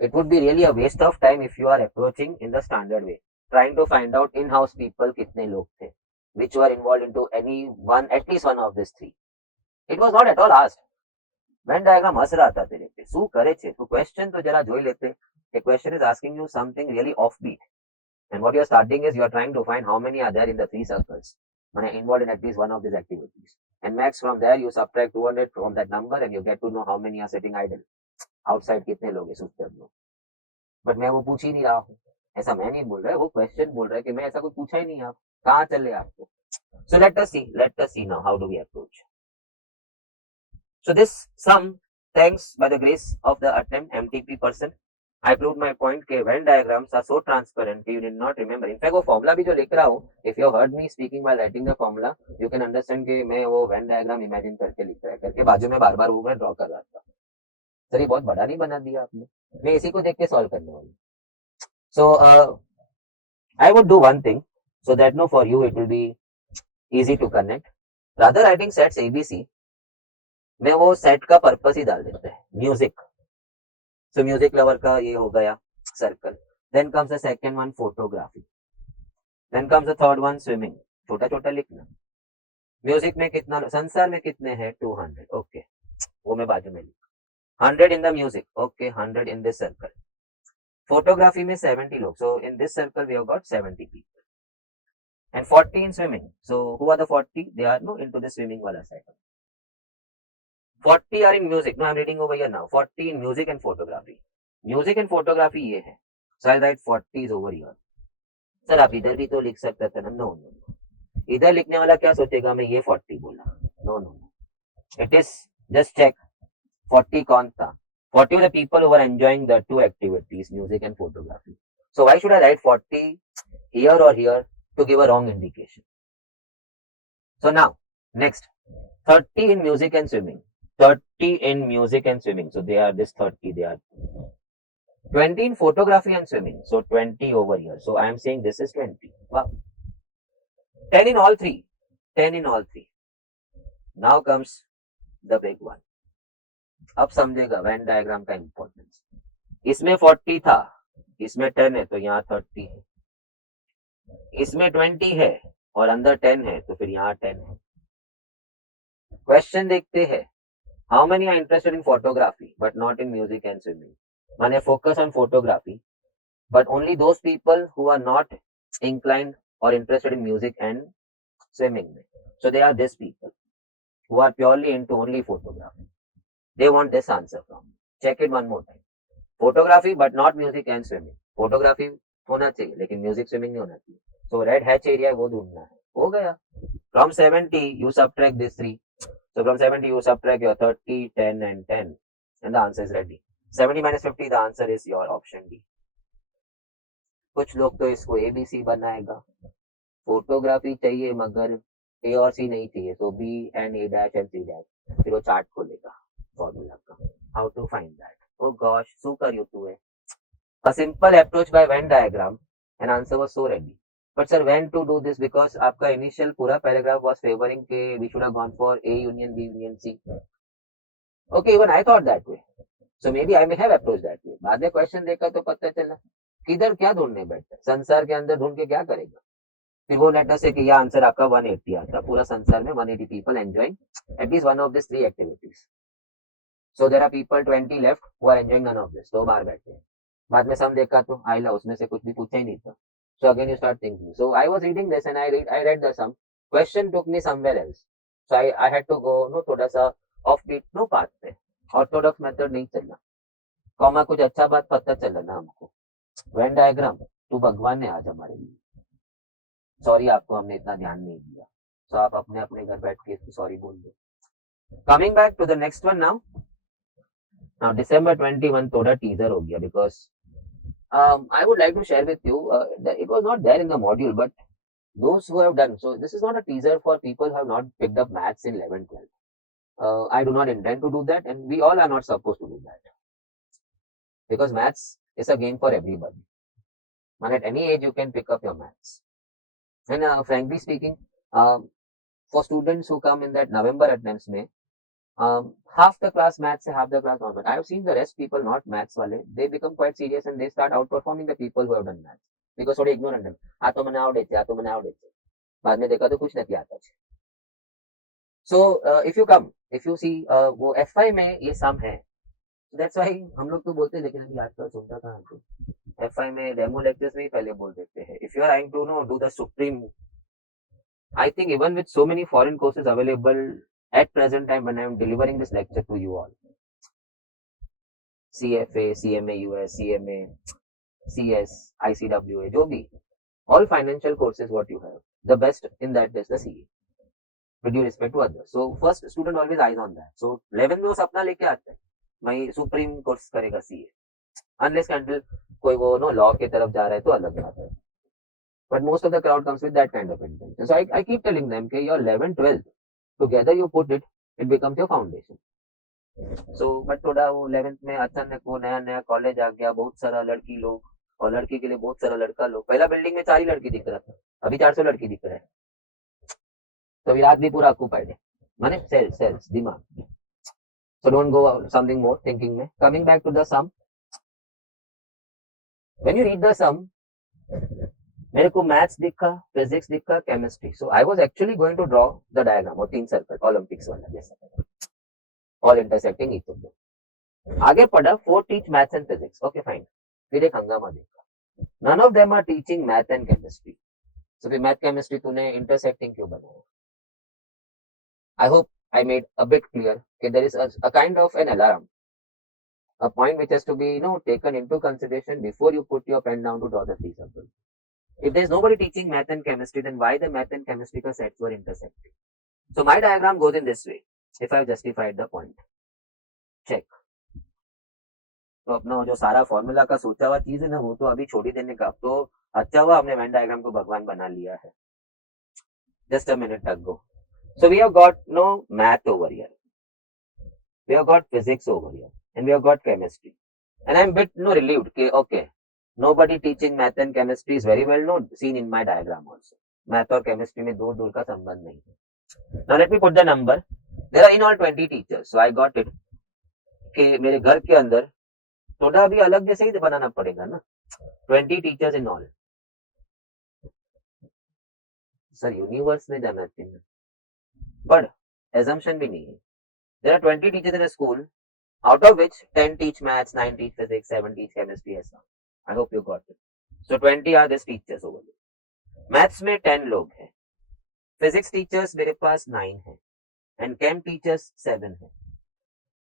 It would be really a waste of time if you are approaching in the standard way, trying to find out in-house people कितने लोग थे, which were involved into any one, at least one of these 3. It was not at all asked. Venn diagram हंस रहा था तेरे पे, શું કરે છે તું? Question तो जरा જોઈ लेते. The question is asking you something really offbeat, and what you are starting is you are trying to find how many are there in the 3 circles, involved in at least one of these activities, and max from there you subtract 200 from that number and you get to know how many are sitting idle. Outside कितने लोग हैं सुस्ते लोग. But मैं वो पूछ ही नहीं रहा हूँ, ऐसा मैं नहीं बोल रहा है, वो क्वेश्चन बोल रहा है कि मैं ऐसा कुछ पूछा ही नहीं. आप कहाँ चले आपको? So let us see now how do we approach. So this sum, thanks by the grace of the attempt MTP person, I proved my point के Venn diagrams are so transparent you did not remember. In fact वो formula भी जो लिख रहा हूँ, if you heard me speaking while writing the formula, you can understand कि मैं वो Venn diagram imagine करके लिख रहा है, करके बाजू में बार बार वो मैं ड्रॉ कर रहा था. सर ये बहुत बड़ा नहीं बना दिया आपने. मैं इसी को देख के सॉल्व करने वाला. So I would do one thing so that no for you it will be easy to connect. Rather writing sets ABC, में वो सेट का पर्पस ही डाल देते हैं, म्यूजिक. सो म्यूजिक लवर का ये हो गया circle. Then comes the second one photography. Then comes the third one swimming. छोटा छोटा लिखना. म्यूजिक में कितना, संसार में कितने हैं 200. ओके वो मैं बाजू में लिख. 100 in the music. Okay 100 in this circle. Photography में 70 लोग. So in this circle we have got 70 people. And 40 in swimming. So who are the 40? They are no into the swimming wala cycle. 40 are in music. No, I'm reading over here now. 40 in music and photography. Music and photography ये है. So I'll write 40 is over here. Sir आप इधर भी तो लिख सकते थे ना. No no. इधर लिखने वाला क्या सोचेगा मैं ये 40 बोला. No no. It is just check. 40 कौन था? 40 were the people who were enjoying the two activities, music and photography. So why should I write 40 here or here to give a wrong indication? So now, next, 30 in music and swimming. 30 in music and swimming. So they are this 30, they are 20 in photography and swimming. So 20 over here. So I am saying this is 20. Wow. 10 in all three. 10 in all three. Now comes the big one. अब समझेगा Venn diagram का importance. इसमें 40 था, इसमें 10 है तो यहाँ 30 है. इसमें 20 है और अंदर 10 है तो फिर यहाँ 10 है. क्वेश्चन देखते हैं. How many are interested in photography but not in music and swimming? माने focus on photography, but only those people who are not inclined or interested in music and swimming. So they are these people who are purely into only photography. They want this answer from me. Check it one more time. Photography but not music and swimming. Photography होना चाहिए लेकिन music swimming नहीं होना चाहिए. So red hatch area वो ढूंढना है. हो गया. From 70 you subtract this 3. So from 70 you subtract your 30, 10 and 10 and the answer is ready. 70 minus 50, the answer is your option D. कुछ लोग तो इसको ABC बनाएगा. फोटोग्राफी चाहिए मगर A और C नहीं चाहिए. So B and A dash and C dash. फिर वो चार्ट खोलेगा फॉर्मूला का. How to find that? Oh gosh, શું કર્યું તું એ? A simple approach by Venn diagram and answer was so ready. But sir, when to do this? Because आपका initial पूरा paragraph was favoring के we should have gone for A union B union C. Okay, even I thought that way. So maybe I may have approached that way. बाद में question देखा तो पता चला किधर क्या ढूंढने बैठा. संसार के अंदर ढूंढ के क्या करेगा. फिर वो लेटर से कि यह आंसर आपका 180 आता. पूरा संसार में 180 people enjoying at least one of these three activities. So there are people 20 left who are enjoying none of this. तो बाहर बैठे हैं. बाद में सम देखा तो आइला उसमें से कुछ भी पूछा ही नहीं था. So again you start thinking. So I was reading this and I read the sum. Question took me somewhere else. So I had to go no थोड़ा सा offbeat no path पे. Orthodox method नहीं चलना. Comma कुछ अच्छा बात पता चला ना हमको. Venn diagram तू भगवान है आज हमारे लिए. सॉरी आपको हमने इतना ध्यान नहीं दिया. So आप अपने अपने घर बैठ के सॉरी बोल दो. Coming back to the next one now. Now December 21 थोड़ा teaser हो गया because I would like to share with you that it was not there in the module, but those who have done so, this is not a teaser for people who have not picked up maths in 11, 12. I do not intend to do that, and we all are not supposed to do that because maths is a game for everybody. And at any age, you can pick up your maths. And frankly speaking, for students who come in that November attempts, में half the class maths and half the class non-maths. I have seen the rest people not maths wale, they become quite serious and they start outperforming the people who have done maths because थोड़े ignorant है. आ तो મને આવડે છે, आ तो મને आवड़े છે. बाद में देखा तो कुछ नहीं आता है. So if you come, if you see वो F5 में ये sum है. That's why हम लोग तो बोलते हैं लेकिन अभी आजकल सुनता कहाँ है. F5 में डेमो लेक्चर्स में पहले बोल देते हैं. If you are trying to know do the supreme, I think even with so many foreign courses available at present time when I am delivering this lecture to you all, CFA, CMA US, CMA, CS, ICWA, जो भी, all financial courses what you have, the best in that is the CA, with due respect to others. So first student always eyes on that. So 11 में वो सपना लेके आता है, मैं supreme course करेगा CA. अनलेस कैंडल कोई वो नो लॉ की तरफ जा रहा है तो अलग बात है, but most of the crowd comes with that kind of intention. So I keep telling them कि your 11 12 together you put it, it becomes your foundation. So but थोड़ा वो 11th में अचानक वो नया नया कॉलेज आ गया, बहुत सारा लड़की लोग और लड़की के लिए बहुत सारा लड़का लोग, पहला बिल्डिंग में 4 ही लड़की दिख रहा था, अभी 400 लड़की दिख रहा है, तो अभी रात भी पूरा ऑक्यूपाइड है, माने सेल्स दिमाग. So don't go something more thinking में. Coming back to the sum, when you read the sum, मेरे को मैथ्स दिखा, फिजिक्स दिखा, chemistry. So I was actually going to draw the diagram और 3 सर्कल ओलंपिक्स वाला जैसा, all intersecting each other. आगे पढ़ा 4 teach maths and physics. Okay fine. फिर एक हंगामा देखा, none of them are teaching math and chemistry. So फिर मैथ केमिस्ट्री तूने इंटरसेक्टिंग क्यों बनाया? I hope I made a bit clear that there is a kind of an alarm, a point which has to be taken into consideration before you put your pen down to draw the 3 circles. If there is nobody teaching math and chemistry, then why the math and chemistry ka sets were intersecting? So my diagram goes in this way. If I have justified the point, check. तो अपना जो सारा formula का सोचा हुआ चीज है ना, वो तो अभी छोड़ ही देने का. तो अच्छा हुआ हमने वेन डायग्राम को भगवान बना लिया है. Just a minute ago. So we have got math over here. We have got physics over here. And we have got chemistry. And I'm a bit relieved. Okay. Nobody teaching math and chemistry is very well seen in my diagram also. Math और chemistry में दूर का संबंध नहीं है. Now let me put the number. There are in all 20 teachers. So I got it. कि मेरे घर के अंदर थोड़ा भी अलग जैसे ही बनाना पड़ेगा ना. 20 teachers in all. Sir universe में जाना चाहिए. But assumption भी नहीं है. There are 20 teachers in a school, out of which 10 teach maths, 9 teach physics, 7 teach chemistry, ऐसा. I hope you got it. So 20 are these teachers over there. Maths में 10 लोग हैं. Physics teachers मेरे पास 9 हैं. And chem teachers 7 हैं.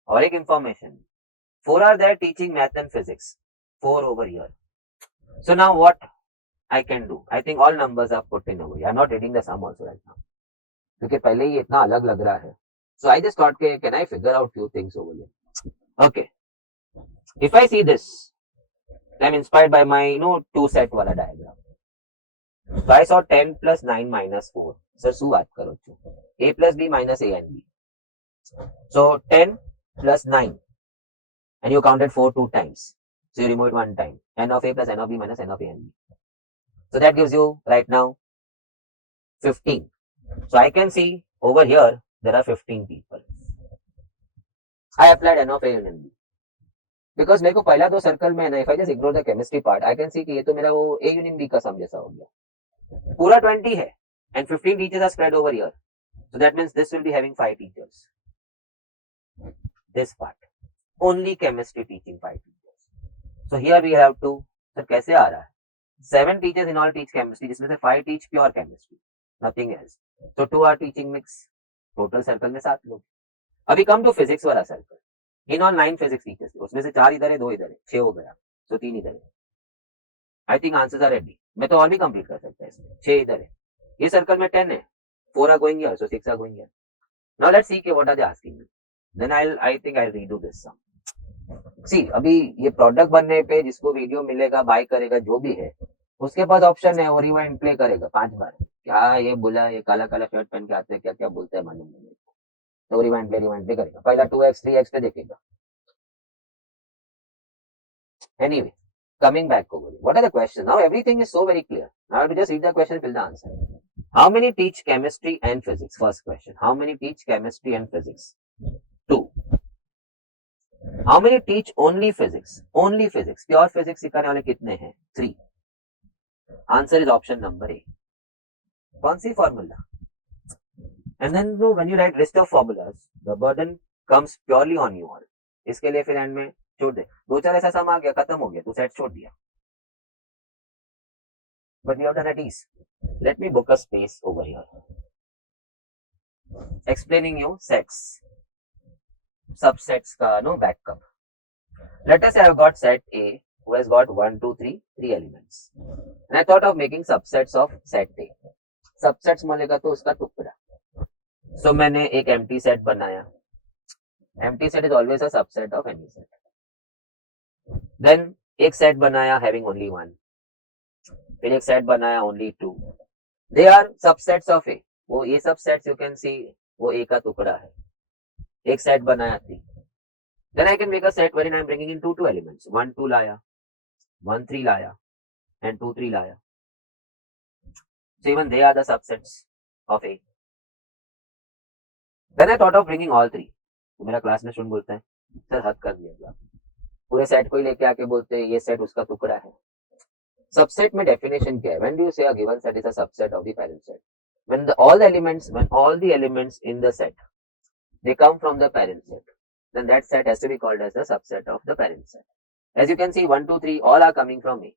और एक information. 4 are there teaching math and physics. 4 over here. So now what I can do? I think all numbers are put in over here. I'm not reading the sum also right now. क्योंकि पहले ही इतना अलग लग रहा है. So I just thought, can I figure out few things over here? Okay. If I see this, I'm inspired by my 2 set वाला diagram. So I saw 10 plus 9 minus 4. Sir, શું વાત કરો છો? A plus B minus A and B. So 10 plus 9. And you counted 4 2 times. So you remove it 1 time. N of A plus N of B minus N of A and B. So that gives you right now 15. So I can see over here there are 15 people. I applied N of A and B. Because मेरे को पहला 2 circle में ना, if I just ignore the chemistry part, I can see कि ये तो मेरा वो A union B का सम जैसा हो गया. पूरा 20 है and 15 teachers are spread over here. So that means this will be having 5 teachers. This part. Only chemistry teaching 5 teachers. So here we have to, sir कैसे आ रहा है? 7 teachers in all teach chemistry, जिसमें से 5 teach pure chemistry. Nothing else. So 2 are teaching mix. Total circle में 7 लोग. अभी come to physics वाला circle. In all 9 physics teachers. उसमें से 4 इधर है, 2 इधर है, 6 हो गया. So 3 इधर है. I think answers are ready. मैं तो और भी कंप्लीट कर सकता है इसमें. 6 इधर है. ये सर्कल में 10 है. 4 are going here, so 6 are going here. Now let's see what are they asking me. Then I think I'll redo this sum. See, अभी ये प्रोडक्ट बनने पे जिसको वीडियो मिलेगा, बाय करेगा, जो भी है, उसके पास ऑप्शन है, और रिवाइंड प्ले करेगा 5 बार. क्या ये बोला, ये काला काला शर्ट पहन के आते हैं, क्या क्या बोलते हैं मालूम नहीं. तो रिवाइंड प्ले करेगा. पहला 2x 3x पे देखेगा. Anyway, coming back over here. What are the questions? Now everything is so very clear. Now I have to just read the question and fill the answer. How many teach chemistry and physics? First question. How many teach chemistry and physics? 2. How many teach only physics? Only physics. Pure physics सिखाने वाले कितने हैं? 3. Answer is option number A. कौन सी formula? And then when you write list of formulas, the burden comes purely on you all. इसके लिए फिर and में छोड़ दे. 2-4 ऐसा सम आ गया, खत्म हो गया, तू सेट छोड़ दिया. But we have done at ease. Let me book a space over here. Explaining you sets. Subsets का backup. Let us say I have got set A who has got 1, 2, 3 elements. And I thought of making subsets of set A. Subsets बोलेगा तो उसका टुकड़ा. So मैंने एक empty set बनाया. Empty set is always a subset of any set. Then एक set बनाया having only one, फिर एक सेट बनाया only two, they are subsets of A, वो ये सबसेट्स यू कैन सी वो ए का टुकड़ा है। एक सेट बनाया three, then I can make a set wherein I am bringing in two elements, one two लाया, वन थ्री लाया एंड टू थ्री लाया, so even they are the subsets of A. Then I thought of bringing all three. तो मेरा class में student बोलता है sir हद कर दिया, पूरे सेट को ही लेके आके बोलते हैं ये सेट उसका टुकड़ा है। सबसेट में डेफिनेशन क्या है? व्हेन डू यू से a given set is a subset of the parent set, when all the elements in the set they come from the parent set, then that set has to be called as the subset of the parent set. As you can see 1 2 3 all are coming from A,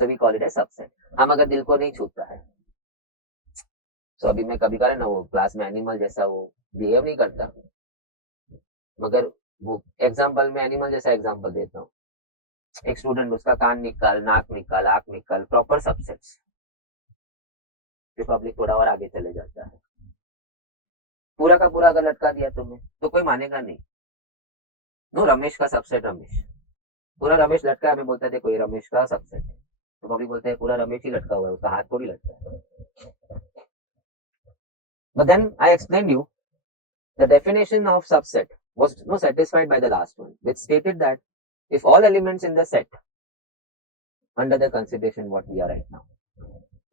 so we call it as subset. हम अगर दिल को नहीं छूता है, तो अभी मैं कभी करें ना वो क्लास में एनिमल जैसा वो बिहेव नहीं करता, मगर वो एग्जाम्पल में एनिमल जैसा एग्जाम्पल देता हूँ। एक स्टूडेंट उसका कान निकाल, नाक निकाल, आंख निकाल, प्रॉपर सबसेट्स, फिर पब्लिक थोड़ा और आगे चले जाता है। पूरा का पूरा अगर लटका दिया तुमने तो कोई मानेगा नहीं। नो रमेश का सबसेट रमेश, पूरा रमेश लटका है, हमें बोलते थे कोई रमेश का सबसेट, तो पब्लिक बोलते हैं पूरा रमेश ही लटका हुआ है, उसका हाथ थोड़ी लटका है। But then I explained you the definition of subset was no satisfied by the last one, which stated that if all elements in the set under the consideration what we are right now,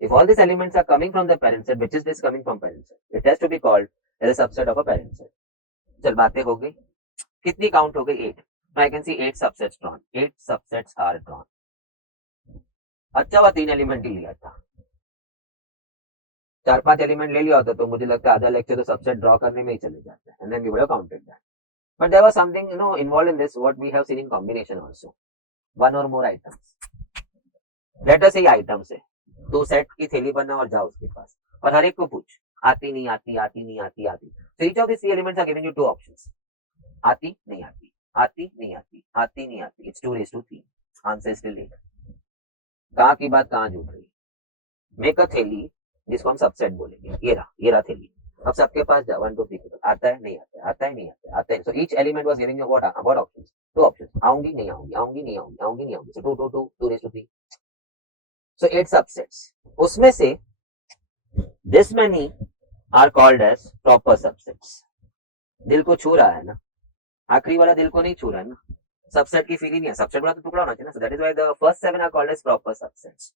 if all these elements are coming from the parent set, which is this coming from parent set, it has to be called as a subset of a parent set. चल बातें हो गई, कितनी count हो गई? 8. Now I can see 8 subsets drawn. 8 subsets are drawn. अच्छा हुआ 3 element ही लिया था, 4-5 एलिमेंट ले लिया होता तो मुझे लगता है आधा लेक्चर तो सबसेट ड्रॉ करने में ही चले जाते हैं, and then we would have counted that. But there was something involved in this what we have seen in combination also, one or more items. Let us say items है, तो set की थैली बना और जाओ उसके पास और हर एक को पूछ आती नहीं आती, आती नहीं आती, आती। So each of these three elements are giving you two options, आती नहीं आती, आती नहीं आती, आती नहीं आती। It's 2:3, answer still 8। कहाँ की बात कहाँ जुड़ रही? मेक अ थैली जिसको हम सबसेट बोलेंगे, ये रहा थैली। अब सबके पास जा 1 2 3 आता है नहीं आता है, आता है नहीं आता है, आता है। So each element was giving you what options? 2 options, आऊंगी नहीं आऊंगी, आऊंगी नहीं आऊंगी, आऊंगी नहीं आऊंगी। So 2 2 2 2:3, so 8 subsets, उसमें से this many are called as proper subsets। दिल को छू रहा है ना, आखिरी वाला दिल को नहीं छू रहा है ना, सबसेट की फीलिंग है, सबसेट वाला तो टुकड़ा होना चाहिए ना। So that is why the first 7 are called as proper subsets।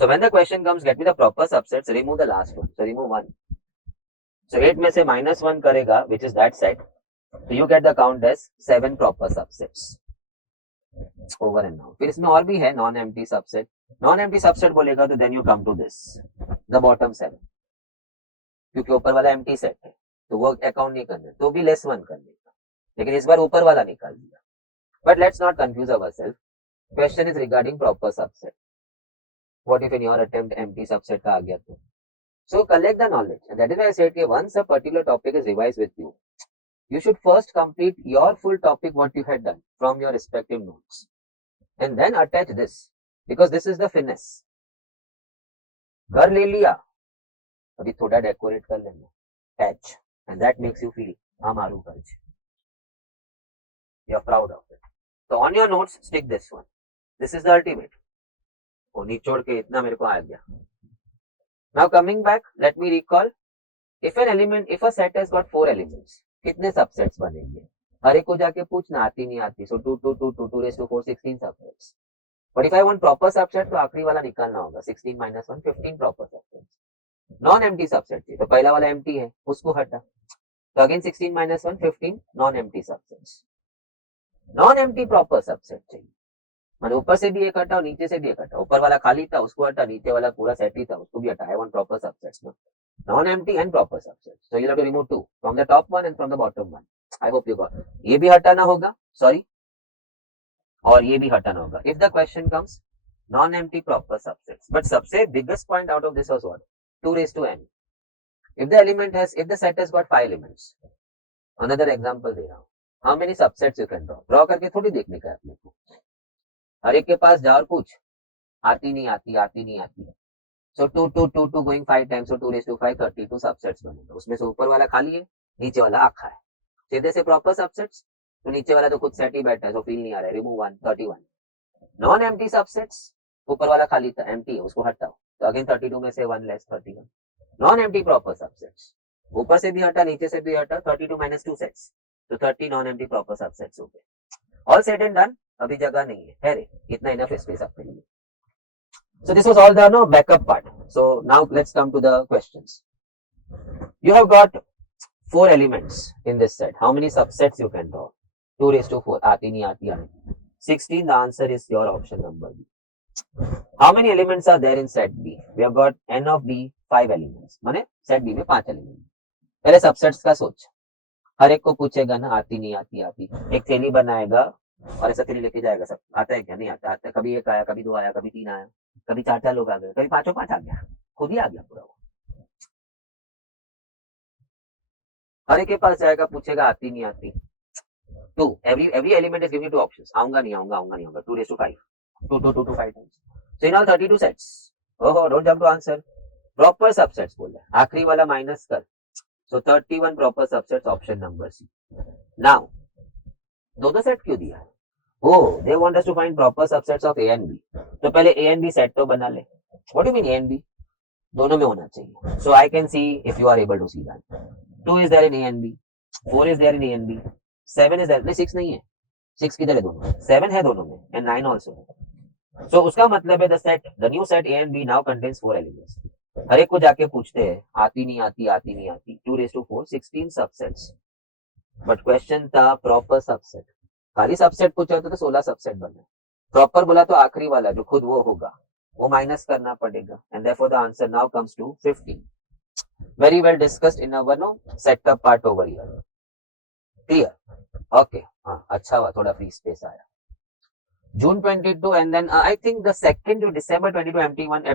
So when the question comes get me the proper subsets, remove the last one, so remove 1। So 8 में से -1 करेगा which is that set, so you get the count as 7 proper subsets। over and now फिर इसमें और भी है non empty subset. Non empty subset बोलेगा तो then you come to this the bottom 7, क्योंकि ऊपर वाला एम्प्टी सेट है तो वो अकाउंट नहीं करना, तो भी -1 कर देगा, लेकिन इस बार ऊपर वाला निकाल दिया। But let's not confuse ourself, question is regarding proper subset. What if in your attempt empty subset का आ गया तो? So collect the knowledge, and that is why I said that once a particular topic is revised with you, you should first complete your full topic what you had done from your respective notes, and then attach this, because this is the finesse। घर ले लिया, अभी थोड़ा decorate कर लेना, attach, and that makes you feel हमारू कर्ज, you are proud of it। So on your notes stick this one, this is the ultimate। वो निचोड़ के इतना मेरे को आ गया। Now coming back, let me recall, if a set has got 4 elements, कितने subsets बनेंगे? हर एक को जाके पूछना आती नहीं आती, so 2 2 2 2 2 16 subsets। But if I want proper subset तो आखिरी वाला निकालना होगा, 16 - 1 15 proper subsets। Non empty subset चाहिए तो पहला वाला एम्प्टी है उसको हटा, तो again 16 - 1 15 non empty subsets. Non empty proper subset चाहिए, मतलब ऊपर से भी एक हटा और नीचे से भी एक हटा, ऊपर वाला खाली था उसको हटा, नीचे वाला पूरा सेट ही था उसको भी हटा। I want proper subsets, non empty and proper subsets. So you have to remove 2 from the top 1 and from the bottom 1। I hope you got. ये भी हटाना होगा, सॉरी, और ये भी हटाना होगा if the question comes non empty proper subsets. But सबसे biggest point out of this was what? 2:n। if the set has got 5 elements, another example दे रहा हूँ, how many subsets you can draw करके थोड़ी देखने का है अपने को, हर एक के पास जा और पूछ आती नहीं आती, आती नहीं आती। So 2 2 2 2 going 5 times, so 2:5 32 subsets बनेगा। उसमें से ऊपर वाला खाली है, नीचे वाला आखा है, सीधे से प्रॉपर सबसेट्स। तो नीचे वाला तो खुद सेट ही बैठा है, so फील नहीं आ रहा है, रिमूव 1 31। नॉन एम्प्टी सबसेट्स, ऊपर वाला खाली था, एम्प्टी है, उसको हटाओ, तो अगेन 32 में से 1 less 31. Non empty proper subsets, ऊपर से भी हटा नीचे से भी हटा, 32 माइनस 2 सेट्स, तो 30 नॉन एम्प्टी प्रॉपर सबसेट्स हो गए. All said and done. अभी जगह नहीं है रे, इतना इनफ स्पेस आपके लिए. So this was all the no backup part. So now let's come to the questions. You have got 4 elements in this set. How many subsets you can draw? 2 raised to 4. आती नहीं आती आती. 16. The answer is your option number B. How many elements are there in set B? We have got n of B 5 elements. माने set B में 5 elements. पहले subsets का सोच. हर एक को पूछेगा ना, आती नहीं आती आती. एक थैली बनाएगा और ऐसा थैली लेके जाएगा, सब आता है क्या, नहीं आता, आता है. कभी एक आया, कभी 2 आया, कभी 3 आया, कभी 4 लोग आ गए, कभी 5 आ गया, खुद ही आ गया पूरा. हर एक के पास जाएगा, पूछेगा आती नहीं आती. Two, every element is giving you 2 options. आऊंगा नहीं आऊंगा, आऊंगा नहीं आऊंगा. 2 raised to 5. 2 5 times. So in all 32 sets. Oh, don't jump to answer. Proper subsets बोल रहा है, आखिरी वाला माइनस कर. So 31 proper subsets, option number C. Now दो सेट क्यों दिया है? Oh, they want us to find proper subsets of A and B. तो पहले A and B सेट तो बना ले. What do you mean A and B? दोनों में होना चाहिए. So I can see if you are able to see that. 2 is there in A and B. 4 is there in A and B. 7 is there. नहीं 6 नहीं है. 6 किधर है दोनों? 7 है दोनों में and 9 also है. So उसका मतलब है the new set A and B now contains 4 elements. हर एक को जाके पूछते हैं, आती नहीं आती, आती नहीं आती. 2 raised to 4, 16 subsets. But question था proper subset. खाली सबसेट पूछा तो 16 सबसेट बना. प्रॉपर बोला तो आखिरी वाला जो खुद वो होगा, वो माइनस करना पड़ेगा. And therefore the answer now comes to 15. Very well discussed in our no setup part over here. Clear? Okay. हाँ, अच्छा हुआ थोड़ा फ्री स्पेस आया. June 22 and then I think the second जो दिसंबर 22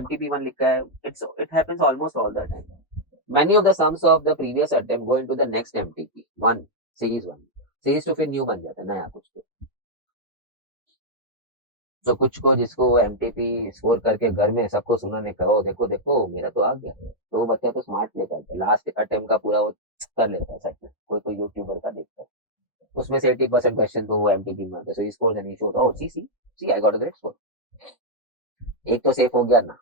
MTP1 लिखा है, it happens almost all the time. Many of the sums of the previous attempt go into the next MTP1 series 1. Series तो फिर new बन जाता है, नया कुछ तो कुछ को जिसको एमटीपी स्कोर करके घर में सबको सुनाने का, देखो देखो मेरा तो आ गया, तो वो बच्चा तो स्मार्ट प्ले करता है, लास्ट अटेम्प्ट का पूरा वो कर लेता है सेट में. कोई यूट्यूबर का देखता है, उसमें से 80% क्वेश्चन तो वो एमटीपी में आते हैं. So he scores and he shows, oh see I got a great score. एक तो सेफ हो गया ना,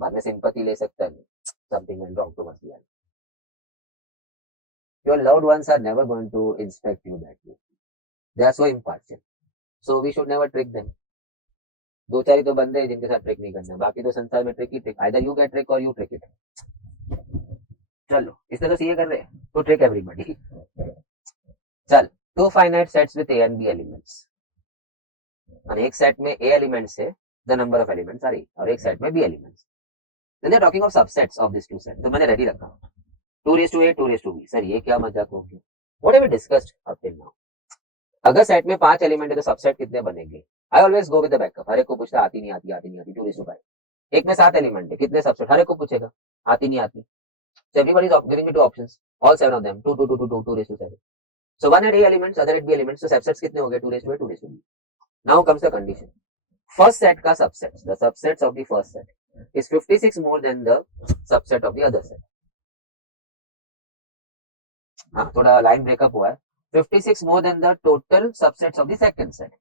बाद में सिंपैथी ले सकता है, something went wrong too much be. Your loved ones are never going to inspect you that way. They are so impartial. So we should never trick them. 2-4 तो बंदे हैं जिनके साथ ट्रिक नहीं करना, बाकी तो संसार में trick he trick. Either you get trick और यू ट्रिक इट. चलो इसने तो सीए कर रहे हैं तो ट्रिक एवरीबॉडी. चल, 2 finite sets with A and B elements. एक सेट में A एलिमेंट्स है, the number of elements are A, और एक सेट में B elements. Then they are talking of subsets of these two sets. तो मैंने ready रखा 2 raised to A, 2 raised to B. Sir ये क्या मजाक हो गया? What have we discussed up till now? अगर सेट में 5 एलिमेंट है तो सबसेट कितने बनेंगे? I always go with the backup. हर एक को पूछता आती नहीं आती, आती नहीं आती. 2 raised to 5. एक में 7 एलिमेंट है, कितने सबसेट? हर एक को पूछेगा, आती नहीं आती. So everybody is giving me 2 options. All 7 of them. 2 2 2 2 2 2 raised to 7. So one had A elements, other had B elements. So subsets कितने हो गए? 2 raised to A, 2 raised to B. Now comes the condition. First set का subsets, the subsets of the first set is 56 more than the subset of the other set. हाँ, थोड़ा line breakup हुआ है. 56 more than the total subsets of the second set.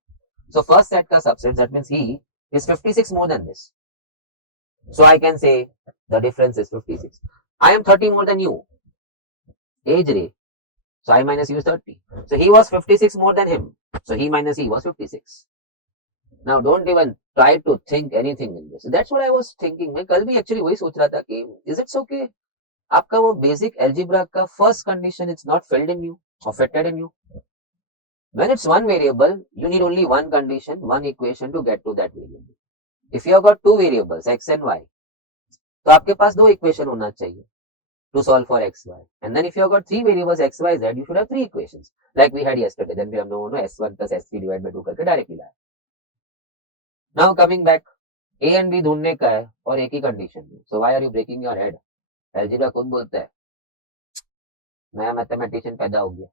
So first set का subset, that means he is 56 more than this. So I can say the difference is 56. I am 30 more than you. Age ray. So I minus you is 30. So he was 56 more than him. So he minus he was 56. Now don't even try to think anything in this. That's what I was thinking. मैं कल भी actually वही सोच रहा था कि is it okay? आपका वो बेसिक एल्जेब्रा का first condition is not filled in you और fitted in you. When it's one variable, you need only one condition, one equation to get to that variable. If you have got 2 variables, x and y, तो आपके पास 2 equation होना चाहिए to solve for x, y. And then if you have got 3 variables x, y, z, you should have 3 equations like we had yesterday. Then we have no s1 plus s3 divided by 2 करके directly लाया. Now coming back, a and b ढूंढने का है और एक ही condition है. So why are you breaking your head? Algebra खुद बोलता है नया मैथमेटिशियन पैदा हो गया.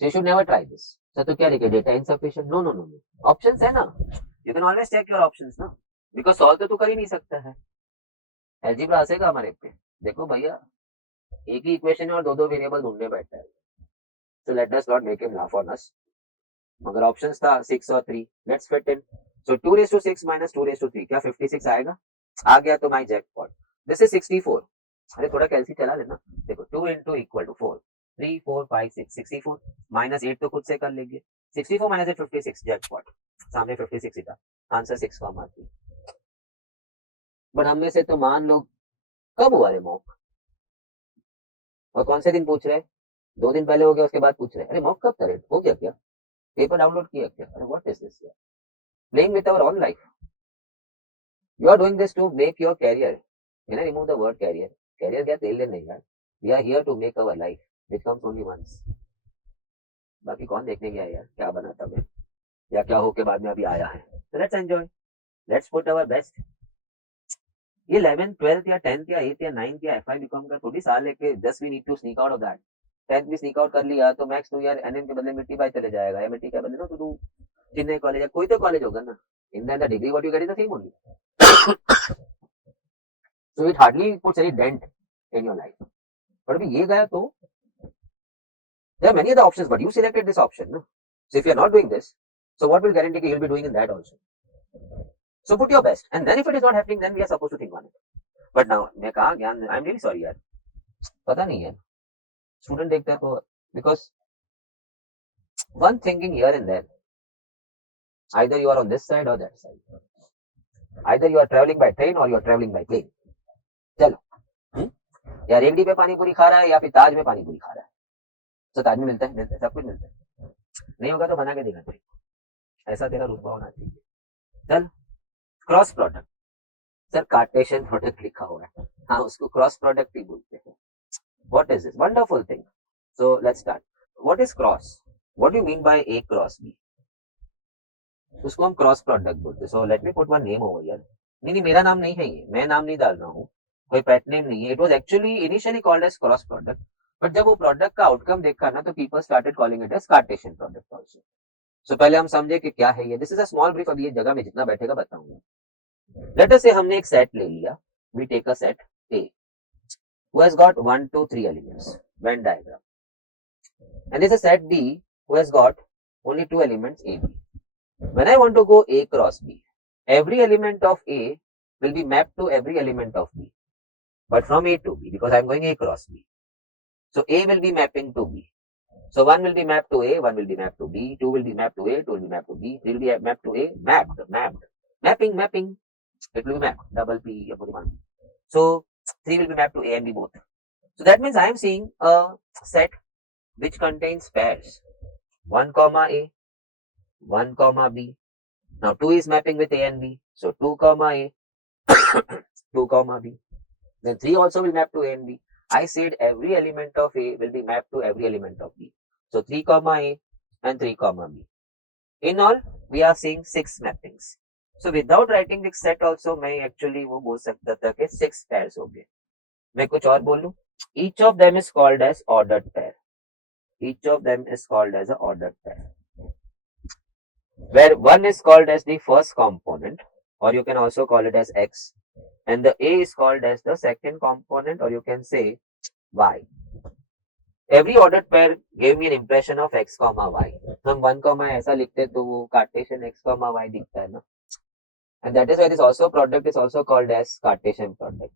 So you should never try this. Sir तो क्या लिखे, data insufficient? No no no no, options है ना, you can always check your options ना, बिकॉज सॉल्व तो तू कर ही नहीं सकता है. एल्जेब्रा हंसेगा हमारे पे, देखो भैया एक ही इक्वेशन है और 2 वेरिएबल ढूंढने बैठा है. So let us not make him laugh on us. मगर ऑप्शंस था 6 और 3, let's fit in. So 2 raised to 6 minus 2 raised to 3, क्या 56 आएगा? आ गया तो my jackpot. This is 64. अरे थोड़ा कैलसी चला लेना. देखो 2 into equal to 4. 3, 4, 5, 6, 64. Minus 8 तो खुद से कर लेंगे. 64 minus 8, 56 jackpot. सामने 56 ही था. Answer 6 comma 3. बट हम में से तो मान लो कब हुआ रे मॉक? और कौन से दिन पूछ रहे हैं? 2 दिन पहले हो गया, उसके बाद पूछ रहे हैं अरे मॉक कब करे? हो गया क्या? पेपर डाउनलोड किया क्या? अरे what is this? Playing with our own life. You are doing this to make your career. Can I remove the word career? Career क्या तेल नहीं यार. We are here to make our life, which comes only once. बाकी कौन देखने गया यार क्या बना था मैं या क्या हो के बाद में अभी आया है. So let's enjoy. Let's put our best. ये 11th 12th या 10th या 8th या 9th या FI बीकॉम का थोड़ी साल है कि just we need to sneak out of that. 10th भी sneak out कर लिया तो मैक्स तो यार NM के बदले मिट्टी बाय चले जाएगा. एमटी के बदले ना तो तू चेन्नई कॉलेज या कोई तो कॉलेज होगा ना. In then the degree what you get is the same only. So it hardly puts any dent in your life. But अभी ये गया तो there are many other options, but you selected this option, no? So if you are not doing this, so what will guarantee that you will be doing in that also? So put your best, and then if it is not happening, then we are supposed to think on it. But now मैं कहाँ ज्ञान? I'm really sorry यार. पता नहीं है. Student देखते हैं तो because one thinking here and there. Either you are on this side or that side. Either you are traveling by train or you are traveling by plane. चलो या रेगड़ी पे पानी पूरी खा रहा है या फिर ताज में पानी पूरी खा रहा है. तो ताज में मिलता है सब कुछ मिलता है. नहीं होगा तो बना के देना चाहिए. ऐसा तेरा रुतबा होना चाहिए. चल cross product. Sir Cartesian product लिखा हुआ है. हाँ उसको क्रॉस प्रोडक्ट ही बोलते हैं. What is this wonderful thing. So let's start. What is cross? What do you mean by a cross b? उसको हम क्रॉस प्रोडक्ट बोलते हैं. So let me put one name over here. नहीं मेरा नाम नहीं है ये. मैं नाम नहीं डाल रहा हूँ. कोई पेट नेम नहीं है. It was actually initially called as cross product. But जब वो प्रोडक्ट का आउटकम देखा ना तो people started calling it as Cartesian product also. So पहले हम समझे कि क्या है ये. This is a small brief. अभी ये जगह में जितना बैठेगा बताऊंगा. लेट अस से हमने एक सेट ले लिया. We take a set A who has got 1 2 3 elements. Venn diagram. And there's a set B who has got only 2 elements A B. When I want to go A cross B, every element of A will be mapped to every element of B. But from A to B, because I'm going A cross B. So A will be mapping to B. So 1 will be mapped to A, 1 will be mapped to B, 2 will be mapped to A, 2 will be mapped to B, 3 will be mapped to A, mapped. Mapping. It will be mapped, double P, So 3 will be mapped to A and B both. So that means I am seeing a set which contains pairs 1 comma A, 1 comma B. Now 2 is mapping with A and B. So 2 comma A, 2 comma B. Then 3 also will map to A and B. I said every element of A will be mapped to every element of B. So 3 comma A and 3 comma B. In all, we are seeing 6 mappings. So without writing this set also, मैं actually वो बोल सकता था कि 6 pairs हो गए. मैं कुछ और बोल लूं. Each of them is called as ordered pair. Each of them is called as an ordered pair. Where 1 is called as the first component, or you can also call it as X, and the A is called as the second component, or you can say Y. Every ordered pair gave me an impression of X comma Y. हम 1 comma ऐसा लिखते तो वो Cartesian X comma Y दिखता है ना. And that is why this also product is also called as Cartesian product.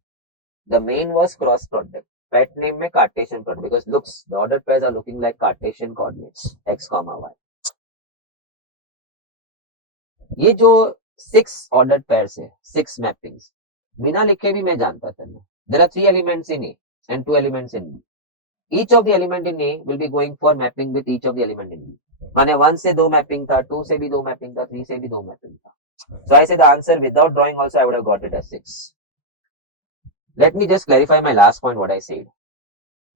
The main was cross product. Pet name में Cartesian product because looks the ordered pairs are looking like Cartesian coordinates X comma Y. ये जो 6 ordered pairs है 6 mappings बिना लिखे भी मैं जानता था. There are 3 elements in A and 2 elements in B. Each of the element in A will be going for mapping with each of the element in B. माने 1 से 2 mapping था, 2 से भी 2 mapping था, 3 से भी 2 mapping था. So I say the answer without drawing also I would have got it as 6. Let me just clarify my last point what I said.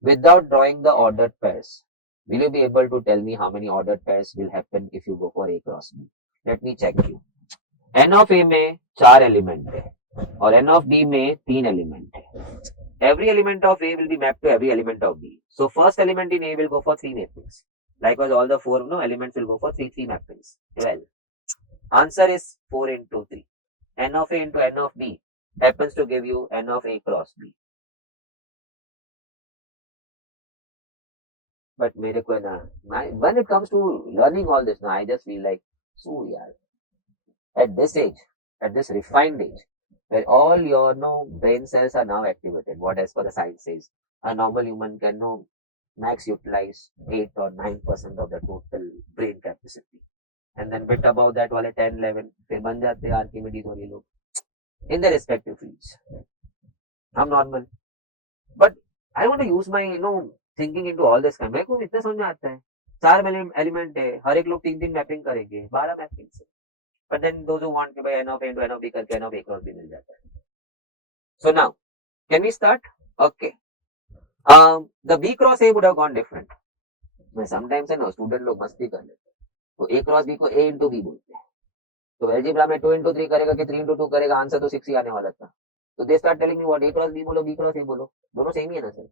Without drawing the ordered pairs, will you be able to tell me how many ordered pairs will happen if you go for A cross B? Let me check you. N of A में 4 element है और N of B में 3 element है. Every element of A will be mapped to every element of B. So first element in A will go for 3 mappings. Likewise, all the 4 elements will go for 3 mappings. Well, answer is 4 into 3. N of A into N of B happens to give you N of A cross B. But मेरे को ना when it comes to learning all this, I just feel like so यार at this age, at this refined age, where all your brain cells are now activated, what as per the science says, a normal human can max utilize 8 or 9% of the total brain capacity. And then bit above that वाले 10, 11 फिर बन जाते हैं Archimedes और ये लोग in their respective fields. I'm normal. But I want to use my thinking into all this kind. मेरे को इतना समझ में आता है 4 एलिमेंट है, हर एक लोग 3 मैपिंग करेंगे 12 मैपिंग से. But then those who want कि भाई n of a into n of b करके n of a cross b मिल जाता है. So now, can we start? Okay. The b cross a would have gone different. Sometimes student लोग मस्ती कर लेते हैं, तो a cross b को a into b बोलते हैं. तो एलजेब्रा में 2 into 3 करेगा कि 3 into 2 करेगा, आंसर तो 6 ही आने वाला था. तो they start telling me what a cross b बोलो, b cross a बोलो, दोनों सेम ही है ना सर.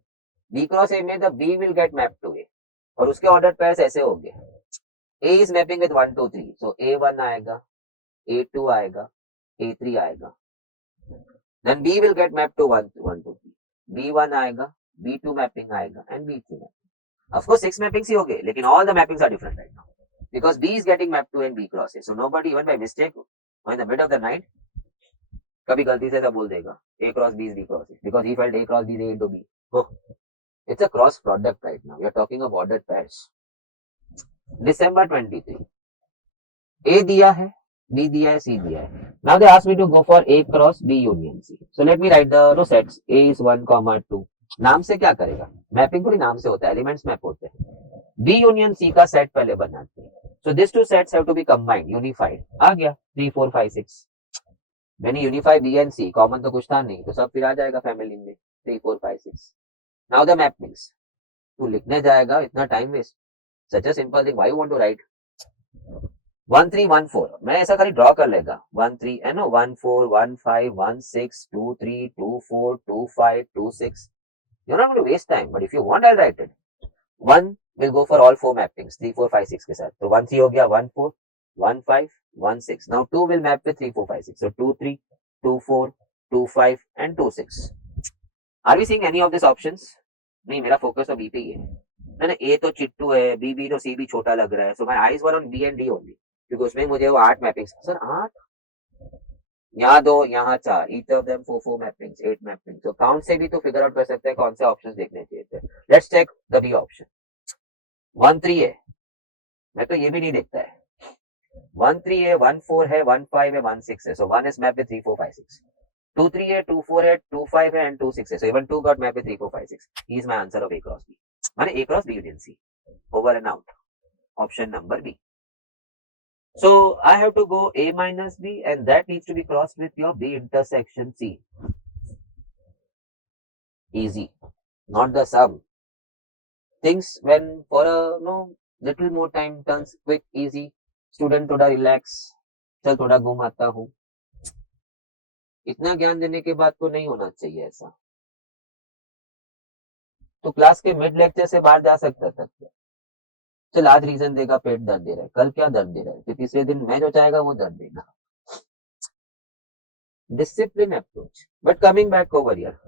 b cross a में the b will get map to a और उसके ऑर्डर पेयर्स ऐसे होंगे. a is mapping with 1 2 3, so a1 आएगा, a2 आएगा, a3 आएगा. Then b will get map to 1 1 2 3, b1 आएगा, b2 मैपिंग आएगा and b3 mapping. Of course 6 mappings ही हो गए, लेकिन all the mappings are different right now because b is getting mapped to n b cross a. So nobody even by mistake or in the mid of the night कभी गलती से ऐसा बोल देगा a cross b is b cross a because he felt a cross b is a into b. Oh, it's a cross product right now. We are talking of ordered pairs. December 23, a दिया है, b दिया है, c दिया है. Now they ask me to go for a cross b union c. So let me write the sets. a is 1 comma 2. नाम से क्या करेगा, मैपिंग थोड़ी नाम से होता है, एलिमेंट्स मैप होते हैं. b यूनियन c का सेट पहले बनाते हैं. So these two sets have to be combined, unified. आ गया 3 4 5 6. When you unify b and c, common तो कुछ था नहीं, तो सब फिर आ जाएगा फैमिली में 3 4 5 6. Now the mappings. तू लिखने जाएगा इतना time waste. Such a simple thing. Why you want to write 1 3 1 4? मैं ऐसा खाली ड्रॉ कर लेगा 1 3 1 4 1 5 1 6 2 3 2 4 2 5 2 6. You're not going to waste time. But if you want, I'll write it. 1 will go for all 4 mappings 3 4 5 6 के साथ. तो 1 3 हो गया 1 4 1 5 1 6. Now 2 will map with 3 4 5 6. So 2 3 2 4 2 5 and 2 6. Are we seeing any of these options? नहीं, मेरा focus तो B पे ही है ना. ए तो चिट्टू है, बी बी तो सी भी छोटा लग रहा है. So my eyes were on b and d only क्योंकि उसमें मुझे वो 8 मैपिंग्स. सर 8, यहाँ 2 यहाँ 4, each of them 4 4 mappings 8 mappings. तो काउंट से भी तो फिगर आउट कर सकते हैं कौन से ऑप्शंस देखने चाहिए थे. Let's check the b option. 1 3 है, मैं तो ये भी नहीं देखता है. 1 3 है, 1 4 है, 1 5 है, 1 6 है. सो 1 is mapped with 3 4 5 6. 2 3 है, 2 4 है, 2 5 है and 2 6 है. So even 2 got mapped with 3 4 5 6. He is my answer of A cross B. माने A cross B union C. Over and out. Option number B. So I have to go A minus B and that needs to be crossed with your B intersection C. Easy. Not the sum. Things when for a little more time turns quick, easy. Student थोड़ा relax. चल थोड़ा घूम आता हूँ. इतना ज्ञान देने के बाद तो नहीं होना चाहिए ऐसा. तो क्लास के मिड लेक्चर से बाहर जा सकता था क्या? चल आज रीजन देगा पेट दर्द दे रहा है, कल क्या दर्द दे रहा है, फिर तीसरे दिन मैं जो चाहेगा वो दर्द देगा. Discipline approach. But coming back over here,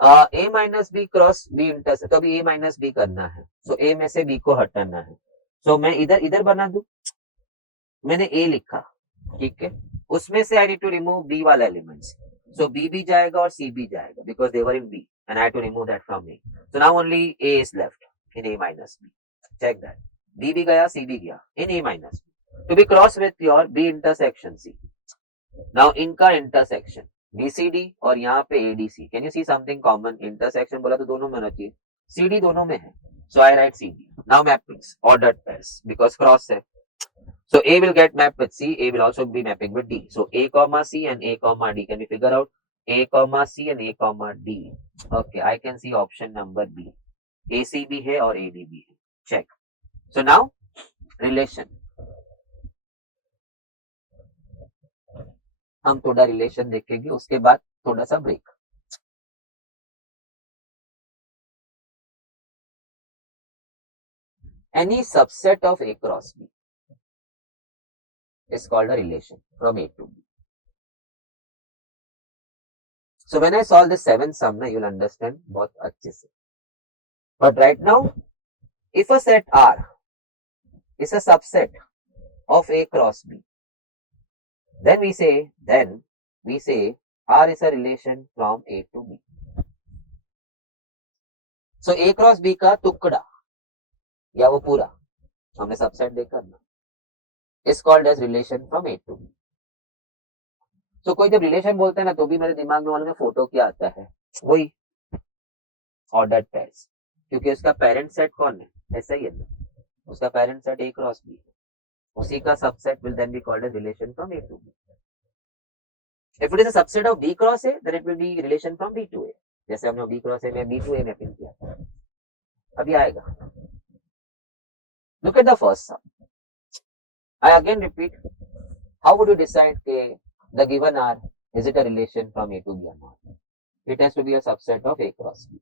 a minus b cross b intersect. तो अभी a माइनस बी करना है, सो a में से b को हटाना है. सो मैं इधर इधर बना दूं. मैंने a लिखा, ठीक है, उसमें से I need to remove b वाला एलिमेंट्स. सो b भी जाएगा और c भी जाएगा because they were in b and I had to remove that from A. So now only A is left in A minus B. Check that. B भी गया, C भी गया in A minus B. To be crossed with your B intersection C. Now इनका intersection BCD और यहाँ पे ADC. Can you see something common? Intersection बोला तो दोनों में होना चाहिए. CD दोनों में है. So I write CD. Now mappings, ordered pairs because cross है. So A will get mapped with C. A will also be mapping with D. So A comma C and A comma D. Can we figure out? A comma C and A comma D. Okay, I can see option number B. AC भी है और AD भी है. Check. So now relation. हम थोड़ा relation देखेंगे, उसके बाद थोड़ा सा break. Any subset of A cross B is called a relation from A to B. So when I solve this 7th sum, you'll understand बहुत अच्छे से. But right now, if a set R is a subset of A cross B, Then we say R is a relation from A to B. So A cross B का टुकड़ा या वो पूरा हमने subset देखा ना, is called as relation from A to B. So कोई जब रिलेशन बोलते हैं ना तो भी मेरे दिमाग में मालूम है फोटो क्या आता है, वही ऑर्डर्ड पेयर्स, क्योंकि उसका पेरेंट सेट कौन है, ऐसा ही है ना, उसका parent set A cross B, उसी का subset will then be called as relation from A to B. If it is a subset of B cross A, then it will be relation from B to A. जैसे हमने B cross A में B to A mapping किया था, अभी आएगा. Look at the first sum. I again repeat, how would you decide the given R, is it a relation from A to B or not? It has to be a subset of A cross B.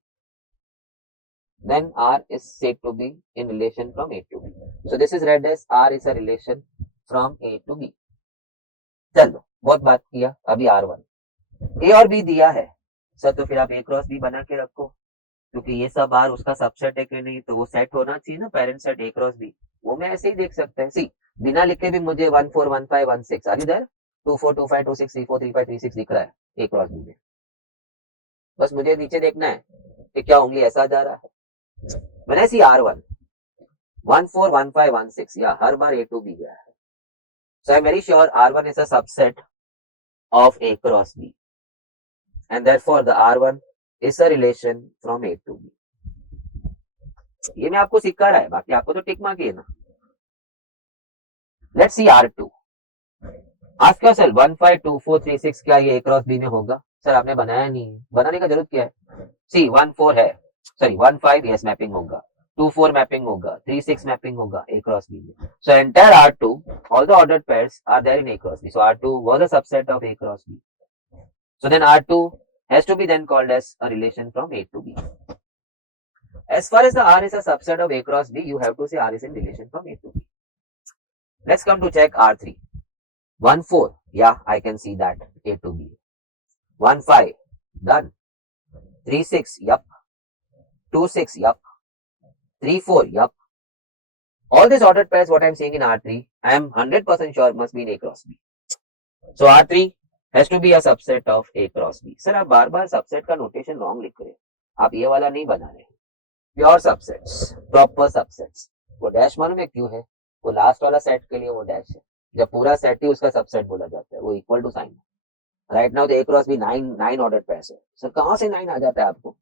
Then R is said to be in relation from A to B. So this is read as R is a relation from A to B. चलो बहुत बात किया, अभी R1 A और B दिया है sir, तो फिर आप A क्रॉस B बना के रखो, क्योंकि ये सब R उसका सबसेट है कि नहीं, तो वो सेट होना चाहिए ना, parent set A cross B. वो मैं ऐसे ही देख सकते हैं, सी बिना लिखे भी मुझे 1 4 1 5 1 6 आर इधर 2 4 2 5 2 6 3 4 3 5 3 6 दिख रहा है A क्रॉस B में. बस मुझे नीचे देखना है कि क्या उंगली ऐसा जा रहा है. मैंने सी R1 1 4 1 5 1 6 या हर बार A to B गया है. So I'm very sure R1 is a subset of A cross B, and therefore the R1 is a relation from A to B. ये मैं आपको सिखा रहा है, बाकी आपको तो टिक मार्क है ना. Let's see R2. Ask yourself 1 5 2 4 3 6 क्या ये A क्रॉस B में होगा? सर आपने बनाया नहीं है, बनाने का जरूरत क्या है. सी 1 4 है, सॉरी 1 5 यस मैपिंग होगा, 2 4 मैपिंग होगा, 3 6 मैपिंग होगा A cross B में. So entire R2, all the ordered pairs are there in A cross B. So R2 was a subset of A cross B. So then R2 has to be then called as a relation from A to B. As far as the R is a subset of A cross B, you have to say R is in relation from A to B. Let's come to check R3. 1 4, yeah, I can see that A to B. 1 5, done. 3 6, yup. 2 6, yup. 3 4, yup. All these ordered pairs what I am seeing in R3, I am 100% sure must be in A cross B. So R3 has to be a subset of A cross B. Sir आप बार बार subset का notation wrong लिख रहे हैं, आप ये वाला नहीं बना रहे. Pure subsets, proper subsets. वो डैश मालूम है क्यों है, वो लास्ट वाला सेट के लिए वो डैश है, जब पूरा सेट ही उसका सबसेट बोला जाता है, वो equal to sign. Right now the A cross B 9 ordered pairs है. सर कहां से 9 आ जाता है आपको,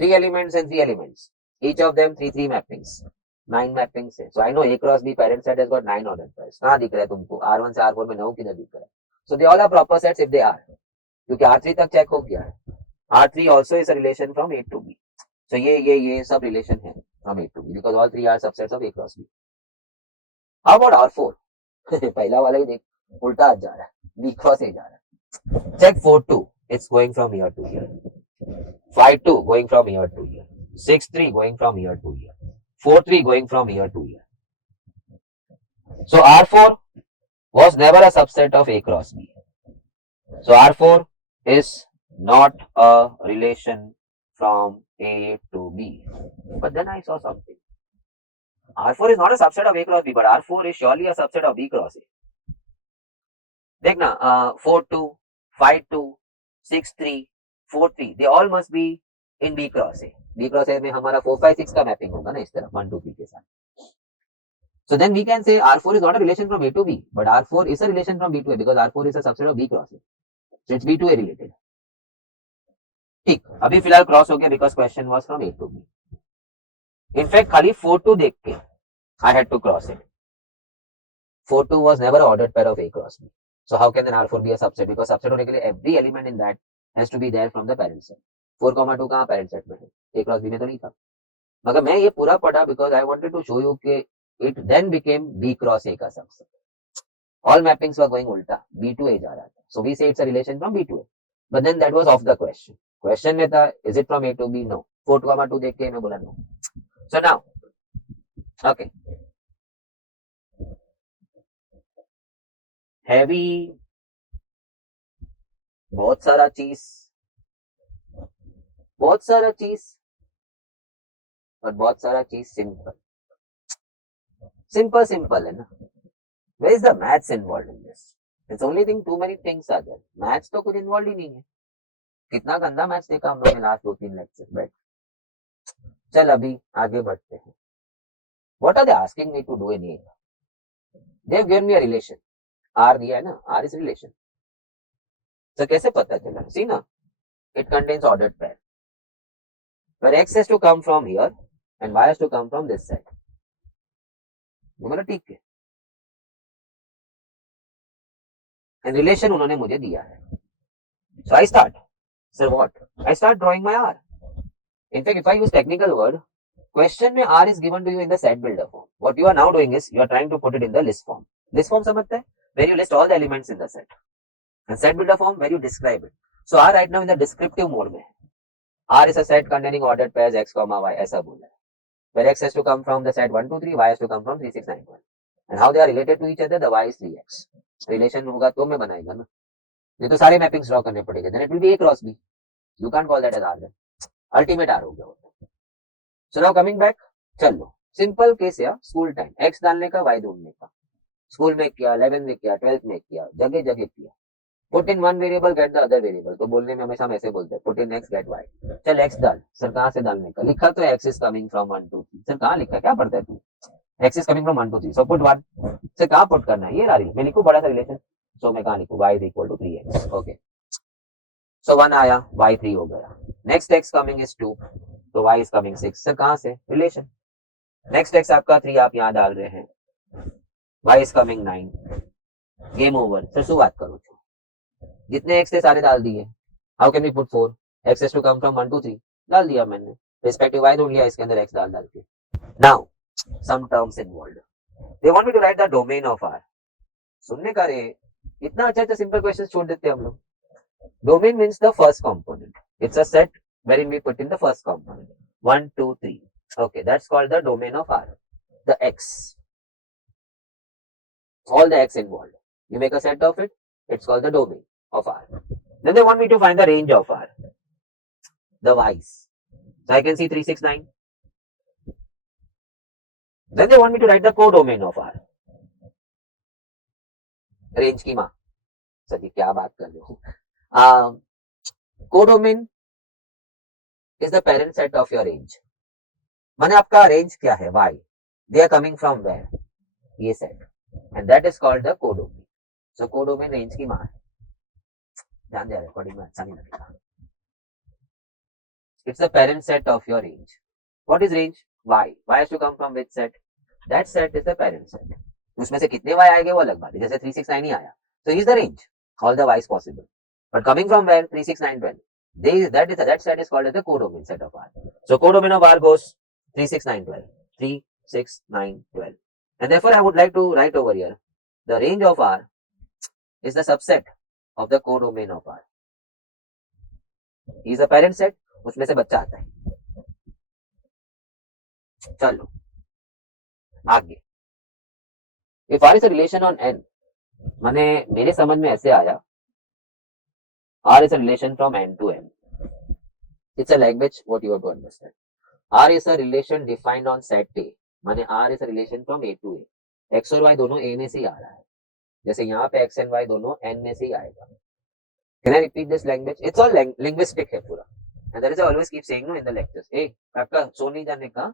3 elements and 3 elements, each of them 3 mappings, 9 mappings है. So I know A cross B parent set has got 9 ordered pairs. कहाँ दिख रहा है तुमको, R1 से R4 में 9 किधर दिख रहा है. So they all are proper sets if they are, क्योंकि R3 तक चेक हो गया है. R3 also is a relation from A to B. So ये सब relation है from A to B because all three are subsets of A cross B. How about R4? पहला वाला ही देख, उल्टा जा रहा है, B cross A जा रहा है. Check 4 2, it's going from here to here. 5 2 going from here to here. 6 3 going from here to here. 4 3 going from here to here. So R4 was never a subset of A cross B. So R4 is not a relation from A to B. But then I saw something. R4 is not a subset of A cross B, but R4 is surely a subset of B cross A. देखना 4 2 5 2 6 3 4 3, they all must be in B cross A. B cross A में हमारा 4 5 6 का mapping होगा ना इस तरह 1 2 3 के साथ. So then we can say R4 is not a relation from A to B, but R4 is a relation from B to A because R4 is a subset of B cross A. So it's B to A related. ठीक, अभी फिलहाल cross हो गया because question was from A to B. In fact खाली 4 2 देख के I had to cross it. 4 2 was never an ordered pair of A cross B. So how can then R4 be a subset? Because subset होने के लिए every element in that has to be there from the parent set. 4 2 कहाँ parent set में है, A cross B में तो नहीं था. मगर मैं ये पूरा पढ़ा because I wanted to show you कि it then became B cross A का subset. All mappings were going ulta, B to A जा रहा था. So we say it's a relation from B to A. But then that was off the question. Question में था, is it from A to B? No. 4 2 देख के मैं बोला no. So now, okay. Heavy, बहुत सारा चीज, और बहुत सारा चीज सिंपल है ना. Where is the maths involved in this? It's only thing too many things are there, maths तो कुछ इन्वॉल्व ही नहीं है। कितना गंदा मैथ्स देखा हम लोगों ने लास्ट 2-3 लेक्चर बैठ। चल अभी आगे बढ़ते हैं। What are they asking me to do in here? They have given me a relation, R दिया है ना, आर इज रिलेशन। तो कैसे पता चला? सी ना, it contains ordered pair where x has to come from here and y has to come from this side। बोला ठीक है, एंड रिलेशन उन्होंने मुझे दिया है। So I start, sir what? I start drawing my R. In fact, if I use technical word, question में R is given to you in the set builder form. What you are now doing is you are trying to put it in the list form. List form समझते हैं? Where you list all the elements in the set. And set builder form where you describe it. So R right now in the descriptive mode में. R is a set containing ordered pairs x, y ऐसा बोला है. Where x has to come from the set 1, 2, 3, y has to come from 3, 6, 9, 1. And how they are related to each other? The y is 3x. Relation होगा तो मैं बनाएगा ना. ये तो सारे मैपिंग्स ड्रॉ करने पड़ेंगे. Then it will be A cross B. You can't call that as R then. Ultimate R हो गया. So now coming back, चलो सिंपल केस या स्कूल टाइम, एक्स डालने का वाई ढूंढने का। स्कूल में किया, 11th में किया, 12th में किया, जगह जगह किया। Put in one variable get the other variable, तो बोलने में हमेशा हम ऐसे बोलते हैं, put in x get y. चल एक्स डाल, सर कहाँ से डालने का? लिखा तो x is coming from 1 2 3। Sir कहाँ लिखा, क्या पढ़ता है तू? X is coming from 1 2 3, so put 1। Sir कहाँ पुट करना है? ये रहा, मैं लिखूं बड़ा सा रिलेशन, सो मैं कहाँ लिखूं? Y is equal to 3x। Okay, so 1 आया, वाई 3 हो गया। नेक्स्ट एक्स कमिंग इज 2, तो वाई इज कमिंग 6। सर कहाँ से? रिलेशन। नेक्स्ट एक्स आपका 3 आप यहाँ डाल रहे हैं, y is coming 9, game over. Sir शू बात करो, जितने एक्स थे सारे डाल दिए। How can we put 4? X has to come from 1 2 3, डाल दिया मैंने। रिस्पेक्टिव y ढूंढ लिया इसके अंदर x डाल डाल के। Now some terms involved, they want me to write the domain of R। सुनने का रे, इतना अच्छा अच्छा सिंपल क्वेश्चन छोड़ देते हम लोग। Domain means the first component, it's a set wherein we put in the first component 1 2 3। okay, that's called the domain of R, the x, all the x involved. You make a set of it, it's called the domain of R. Then they want me to find the range of R, the y's. So I can see 3 6 9. Then they want me to write the codomain of R. Range की माँ, sir क्या बात कर रहे हो? Codomain is the parent set of your range. माने आपका range क्या है? y. They are coming from where? ये set. And that is called the codomain. So codomain range की माँ है। ध्यान दे, रिकॉर्डिंग में अच्छा नहीं लगेगा। It's the parent set of your range. What is range? Y. Y has to come from which set? That set is the parent set. उसमें से कितने y आएंगे वो अलग बात है, जैसे 3 6 9 ही आया, so he is the range, all the y's possible. But coming from where? 3 6 9 12. That set is called as the codomain set of R. So codomain of R goes 3 6 9 12, 3 6 9 12, and therefore I would like to write over here the range of R is the subset of the codomain of R. He is a parent set, उसमें से बच्चा आता है। चलो आगे, if R is a relation on n, माने मेरे समझ में ऐसे आया, R is a relation from n to n. It's a language what you have to understand. R is a relation defined on set A, माने R is a relation from A to A. X और Y दोनों A में से ही आ रहा है, जैसे यहाँ पे X and Y दोनों N में से ही आएगा। Can I repeat this language? It's all linguistic है पूरा, and that is I always keep saying no in the lectures. आपका सो नहीं जाने का,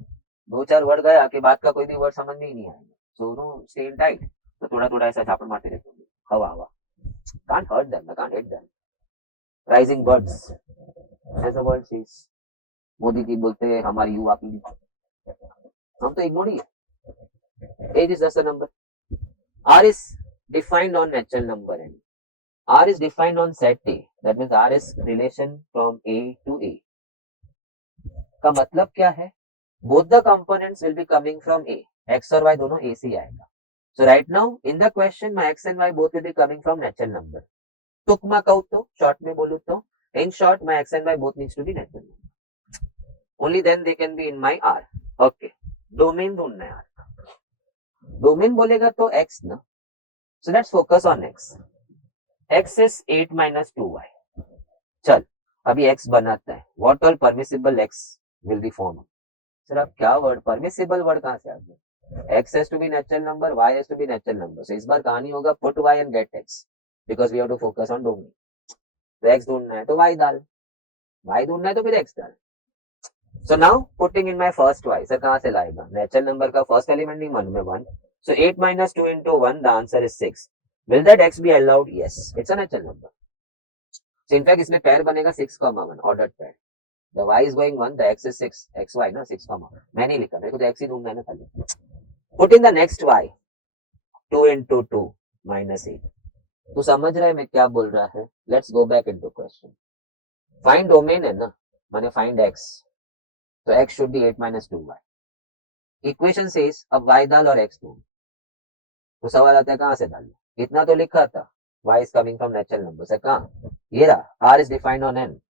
2-4 वर्ड गया कि बात का कोई भी वर्ड समझ में ही नहीं आएगा, so no stay in tight. तो थोड़ा थोड़ा ऐसा झापड़ मारते रहते हैं, हवा हवा, can't hurt them, I can't hit them. Rising birds, as the word says. Modi ji बोलते हैं हमारी युवा पीढ़ी, हम तो इग्नोर ही है। Age is just a number. R is defined on natural number n. R is defined on set A. That means R is relation from A to A. का मतलब क्या है? Both the components will be coming from A. X और Y दोनों A से आएगा। So right now in the question my X and Y both will be coming from natural number. तुकमा कहूँ तो, short में बोलूँ तो, in short my X and Y both needs to be natural number. Only then they can be in my R. Okay. Domain ढूंढना है R का। Domain बोलेगा तो X ना. So let's focus on X. X is 8 minus 2y. चल अभी X बनाता है। What all permissible X will be formed? Sir आप क्या वर्ड, परमिसिबल वर्ड कहाँ से आ गया? X has to be natural number, Y has to be natural number. So इस बार कहानी होगा put Y and get X. because we have to focus on domain. तो x ढूंढना है तो y डाल, y ढूंढना है तो फिर x डाल. So now putting in my first y, sir कहाँ से लाएगा? नेचुरल नंबर का फर्स्ट एलिमेंट नहीं मालूम है 1. So 8 minus 2 into 1, the answer is 6. Will that x be allowed? Yes, it's a natural number. So in fact इसमें pair बनेगा 6, 1 ordered pair. The y is going 1, the x is 6, xy ना 6, मैं नहीं लिखा, मेरे को तो x ही ढूंढना है ना खाली. Put in the next y, 2 into 2 minus 8. तू समझ रहा है मैं क्या बोल रहा है? Let's go back into question. Find domain है ना, माने find x. तो x should be 8 minus 2y. Equation says अब y डाल और x ढूंढ. तो सवाल आता है कहाँ से डाल? इतना तो लिखा था, y is coming from natural number. से कहाँ? ये रहा, r is defined on n.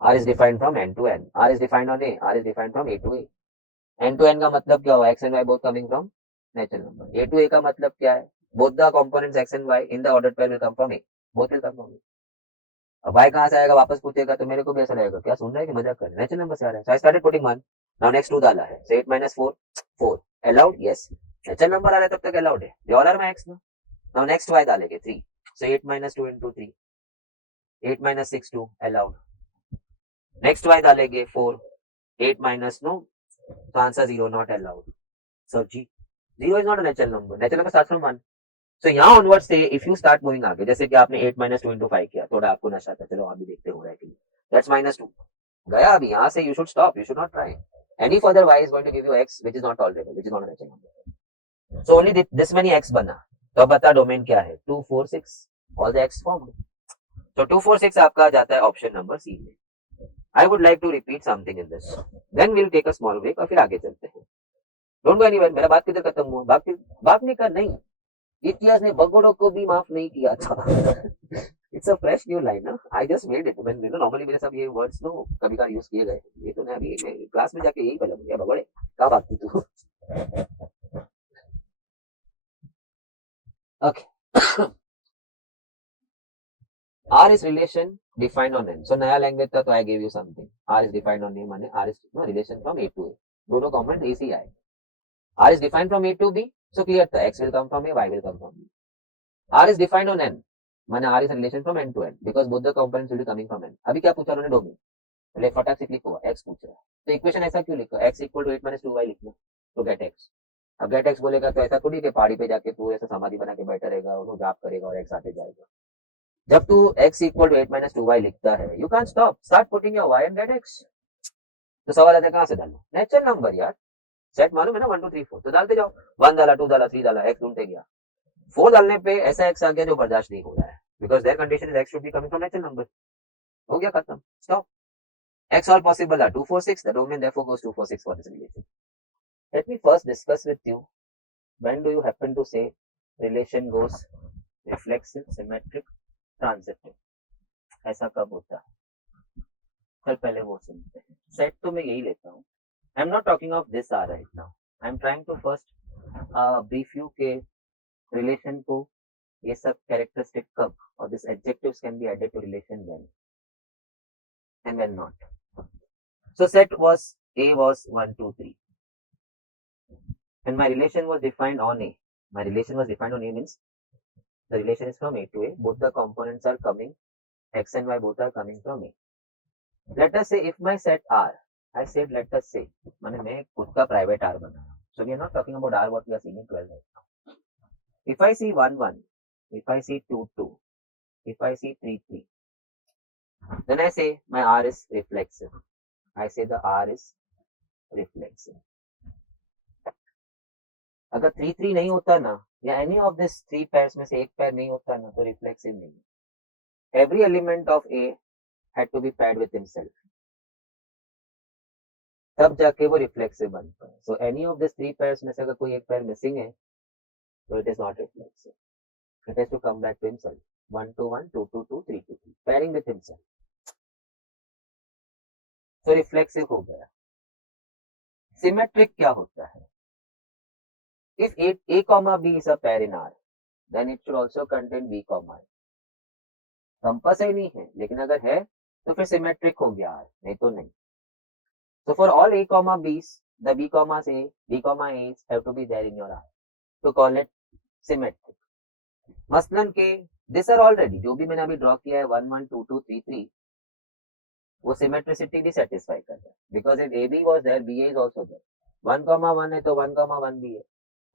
r is defined from n to n. r is defined on a. r is defined from a to a. n to n का मतलब क्या हुआ? x and y both coming from natural number. a to a का मतलब क्या है? Both the components x and y in the ordered pair will come from a. Both will come from a. अब y कहाँ से आएगा वापस पूछेगा तो मेरे को भी ऐसा लगेगा क्या सुन रहा है कि मजाक कर रहा है, नेचुरल नंबर से आ रहा है. So I started putting 1. Now next 2 डाला है. So 8 minus 4, 4. Allowed? Yes. Natural number आ रहा है तब तक allowed है. ये ऑर्डर में x ना. Now next y डालेंगे 3. So 8 minus 2 into 3. 8 minus 6, 2. Allowed. Next y डालेंगे 4. 8 minus no. So answer 0, not allowed. So G. 0 is not a natural number. Natural number starts from 1. So यहाँ onwards से if you start moving आगे, जैसे कि आपने 8 minus 2 into 5 किया, थोड़ा आपको नशा था, चलो अभी देखते हो रहा है कि that's minus 2. गया अभी यहाँ से you should stop, you should not try. Any further y is going to give you x which is not tolerable, which is not a natural number. So only this many x बना. तो बता domain क्या है? 2, 4, 6. All the x formed. So 2, 4, 6 आपका जाता है option number सी में. I would like to repeat something in this. Then we'll take a small break और फिर आगे चलते हैं. Don't go anywhere. मेरा बात किधर खत्म हुआ? बात नहीं कर नहीं. इतिहास ने भगोड़ों को भी माफ नहीं किया था. It's a fresh new line ना. I just made it. मैंने नॉर्मली मेरे सब ये वर्ड्स नो कभी कभार यूज किए गए. ये तो मैं अभी क्लास में जाके यही पता गया भगोड़े क्या बात थी तू. Okay. R is relation defined on n. So नया लैंग्वेज था तो I gave you something. R is defined on n माने R is no relation from A to A. दोनों कॉम्पोनेंट A से आए. R is defined from A to B. So clear था. X will come from A, Y will come from B. R is defined on n. माने R is relation from n to n because both the components will be coming from n. अभी क्या पूछा उन्होंने domain. पहले फटाक से click हुआ x पूछ रहा है. तो इक्वेशन ऐसा क्यों लिखा? x equal to 8 minus 2y लिखना. तो get x. अब get x बोलेगा तो ऐसा थोड़ी कि पहाड़ी पे जाके तू ऐसा समाधि बना के बैठा रहेगा और जाप करेगा और x आते जाएगा. जब तू x equal to 8 minus 2y लिखता है, you can't start putting your y and get x. तो सवाल आता है कहाँ से डालना? नेचुरल नंबर यार. सेट मालूम है ना 1 2 3 4. तो डालते जाओ. 1 डाला, 2 डाला, 3 डाला, x ढूंढते गया. 4 डालने पे ऐसा x आ गया जो बर्दाश्त नहीं हो रहा है. Because their condition is x should be coming from natural number. हो गया खत्म. Stop. X all possible are 2, 4, 6. The domain therefore goes 2, 4, 6 for this relation. Let me first discuss with you. When do you happen to say relation goes reflexive, symmetric, transitive? ऐसा कब होता है? कल पहले वो सुनते हैं. सेट तो मैं यही लेता हूँ. I am not talking of this R right now. I am trying to first brief you के relation को ये सब characteristic कब और this adjectives can be added to relation when and when not. So set was A was 1, 2, 3. And my relation was defined on A. My relation was defined on A means the relation is from A to A. Both the components are coming. X and Y both are coming from A. Let us say if my set R, I said let us say, माने मैं खुद का private R बना. So we are not talking about R what we are seeing in 12 right now. If I see 1, 1, if I see 2, 2, if I see 3, 3, then I say my R is reflexive. I say the R is reflexive. अगर 3, 3 नहीं होता ना या any of this 3 pairs में से एक pair नहीं होता ना तो reflexive नहीं. Every element of A had to be paired with himself. तब जाके वो reflexive बनता है. So any of these 3 pairs में से अगर कोई एक pair missing है तो it is not reflexive. It has to come back to himself. 1 to 1, 2 to 2, 3 to 3. Pairing with himself. So reflexive हो गया. Symmetric क्या होता है? If A comma B is a pair in R, then it should also contain B comma A. Compulsory नहीं है, लेकिन अगर है तो फिर सिमेट्रिक हो गया R, नहीं तो नहीं. So for all A comma B's, the B commas A, B comma A's have to be there in your R to call it symmetric. मसलन के दिस आर ऑलरेडी, जो भी मैंने अभी ड्रॉ किया है 1 1 2 2 3 3, वो सिमेट्रिसिटी भी सेटिस्फाई कर रहा है, because if a b was there, b is also there. 1 1 है तो 1 1 भी है,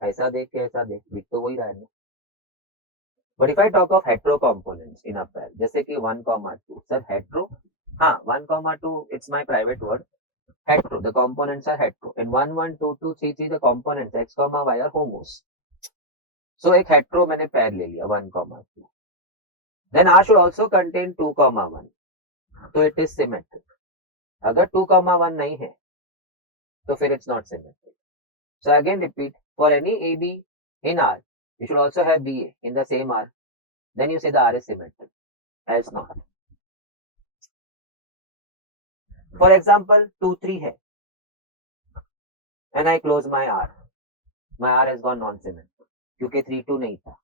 ऐसा देख के ऐसा देख, दिख तो वही रहा है ना। But if I talk of hetero components in a pair, जैसे कि 1 2, सर हेट्रो, हाँ 1 2 it's my private word, hetero, the components are hetero, in 1 1 2 2 3 3 the components x y are homos. So एक हेट्रो मैंने पेयर ले लिया 1 2, then R should also contain 2 1, तो it is symmetric. अगर 2 1 नहीं है तो फिर it's not symmetric. So again repeat, for any AB in R, you should also have BA in the same R. Then you say the R is symmetric, else not. For example, 2 3 है, and I close my R. My R has gone non-symmetric क्योंकि 3 2 नहीं था.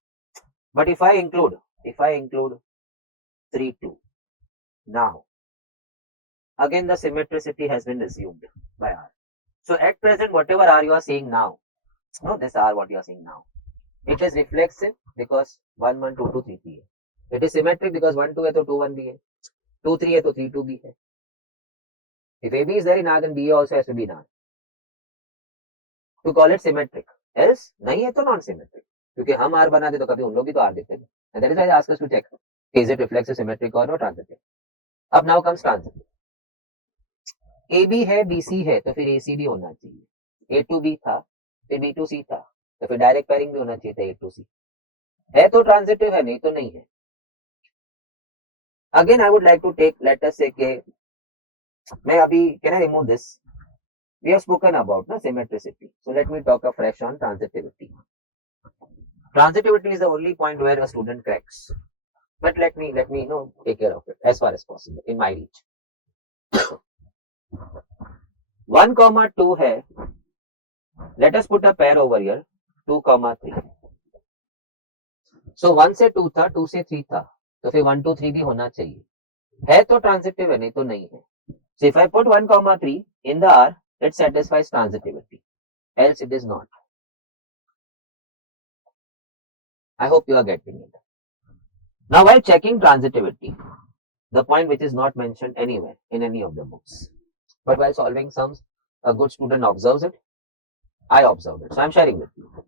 But if I include 3 2, now again the symmetricity has been resumed by R. So at present, whatever R you are seeing now, no, this R what you are seeing now, it is reflexive because 1 1 2 2 3 3 है. It is symmetric because 1 2 है तो 2 1 भी है, 2 3 है तो 3 2 भी है. If AB is there in R, then BA also has to be in R to call it symmetric. Else नहीं है तो non symmetric, क्योंकि हम R बनाते तो कभी उन लोग भी तो R देते थे. And that is why I ask us to check, is it reflexive, symmetric or not transitive. अब now comes transitive. AB है, BC है, तो फिर AC भी होना चाहिए. A2B था, फिर B2C था, तो फिर डायरेक्ट पेयरिंग भी होना चाहिए था A2C. है तो ट्रांजिटिव है, नहीं तो नहीं है. Again I would like to take, let us say के मैं अभी, can I remove this, we have spoken about ना symmetricity, so let me talk afresh on transitivity. Transitivity is the only point where a student cracks, but let me take care of it as far as possible in my reach. 1 2 है, let us put a pair over here 2 3. So 1 से 2 था, 2 से 3 था, तो फिर 1 2 3 भी होना चाहिए. है तो ट्रांजिटिव है, नहीं तो नहीं है. So if I put 1 3 in the R, it satisfies transitivity, else it is not. I hope you are getting it. Now while checking transitivity, the point which is not mentioned anywhere in any of the books, but while solving sums, a good student observes it. I observed it, so I am sharing with you.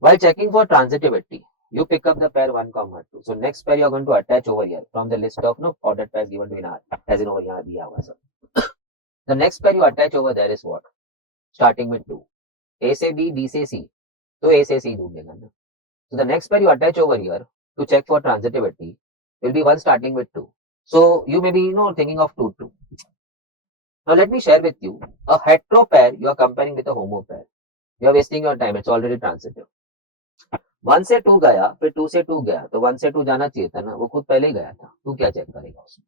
While checking for transitivity, you pick up the pair 1 2. So next pair you are going to attach over here from the list of ordered pairs given to in R, as in over here दिया हुआ सब. The next pair you attach over there is what? Starting with 2. A से B, B से C. तो A से C ढूंढेगा ना. So the next pair you attach over here to check for transitivity will be one starting with 2. So you may be thinking of 2 2. Now let me share with you a hetero pair you are comparing with a homo pair. You are wasting your time. It's already transitive. 1 से 2 गया, फिर 2 से 2 गया, तो 1 से 2 जाना चाहिए था ना, वो खुद पहले ही गया था. तू क्या चेक करेगा उसमें?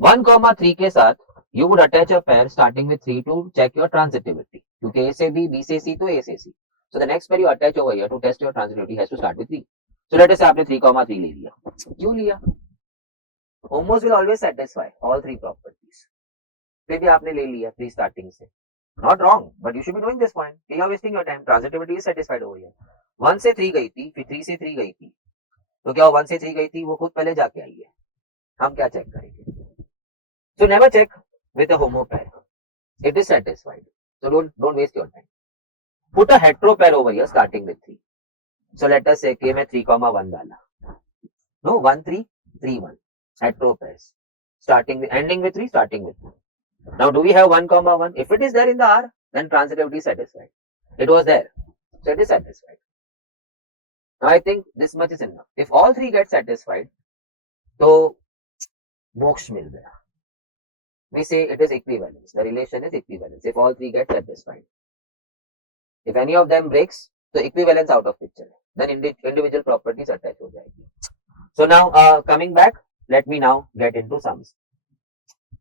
1 3 के साथ you would attach a pair starting with 3 to check your transitivity. क्योंकि A से B, B से C तो A से C. So the next pair you attach over here to test your transitivity has to start with 3. So let us say आपने 3 3 ले लिया. क्यों लिया? Homos will always satisfy all three properties. फिर भी आपने ले लिया 3 starting से. Not wrong, but you should be knowing this point. You are wasting your time. Transitivity is satisfied over here. 1 से 3 गई थी, फिर 3 से 3 गई थी. तो क्या 1 से 3 गई थी, वो खुद पहले जाके आई है. हम क्या चेक करेंगे? So never check with a homo pair. It is satisfied. So don't waste your time. Put a hetero pair over here starting with 3. So let us say कि मैं 3 1 डाला. No, 1 3 3 1. Hetero pairs. Ending with 3, starting with 2. Now do we have 1 1? If it is there in the R, then transitivity is satisfied. It was there. So it is satisfied. Now I think this much is enough. If all three get satisfied, तो मोक्ष मिल गया. We say it is equivalence. The relation is equivalence. If all three get satisfied. If any of them breaks, so equivalence out of picture. Then individual properties attach हो जाएगी. So now coming back, let me now get into sums.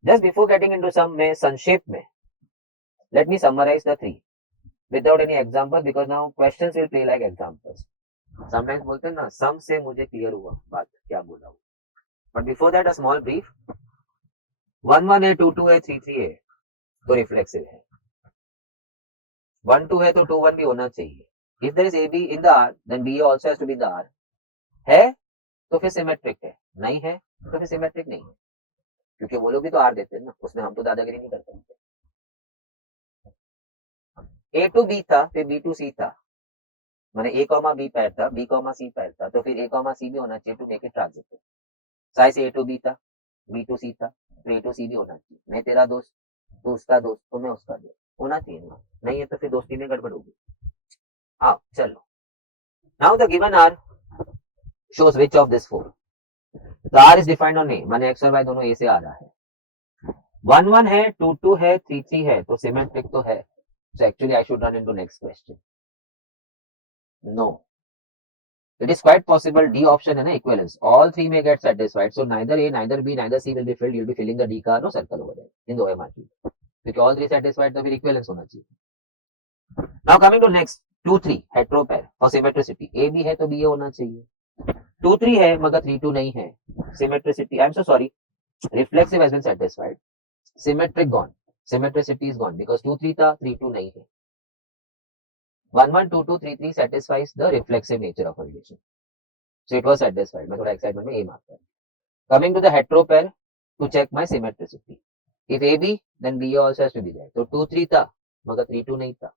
Just before getting into sum में संक्षेप में, let me summarize the three without any examples because now questions will play like examples. Sometimes बोलते हैं ना, sum से मुझे clear हुआ बात क्या बोला हूँ. But before that a small brief. 1 1 है, 2 2 है, 3 3 है, तो रिफ्लेक्सिव है. 1 2 है तो 2 1 भी होना चाहिए. If there is AB in the R, then BA also has to be in the R. है तो फिर सिमेट्रिक है, नहीं है तो फिर सिमेट्रिक नहीं है, क्योंकि वो लोग भी तो आर देते हैं ना, उसमें हम तो दादागिरी नहीं करते। ए टू बी था, फिर बी टू सी था, मैंने ए कॉमा बी पैर था, बी कॉमा सी पैर था, तो फिर ए कॉमा सी भी होना चाहिए टू मेक इट ट्रांजिटिव। साइज ए टू बी था, बी टू सी था, तो ए टू सी भी होना चाहिए। मैं तेरा दोस्त, तो उसका दोस्त, तो मैं उसका दोस्त, होना चाहिए ना, नहीं है तो फिर दोस्ती में गड़बड़ होगी। हाँ चलो, now the given R shows which of this four. The R is defined on A, माने X और Y दोनों A से आ रहा है। 1 1 है, 2 2 है, 3 3 है, तो सिमेट्रिक तो है। So actually I should run into next question. No. It is quite possible D option है ना, equivalence. All three may get satisfied. So neither A, neither B, neither C will be filled. You'll be filling the D का no circle over there in the OMR. क्योंकि all three satisfied तो फिर equivalence होना चाहिए। Now coming to next 2 3 hetero pair और symmetricity. A B है तो B A होना चाहिए। 2 3 है मगर 3 2 नहीं है। Symmetricity, I'm so sorry. Reflexive has been satisfied. Symmetric gone. Symmetricity is gone because 2 3 था, 3 2 नहीं है। 1 1 2 2 3 3 satisfies the reflexive nature of a relation. So it was satisfied. मैं थोड़ा excitement में A मार्क कर। Coming to the hetero pair to check my symmetricity. If AB, then BA also has to be there. तो 2 3 था मगर 3 2 नहीं था।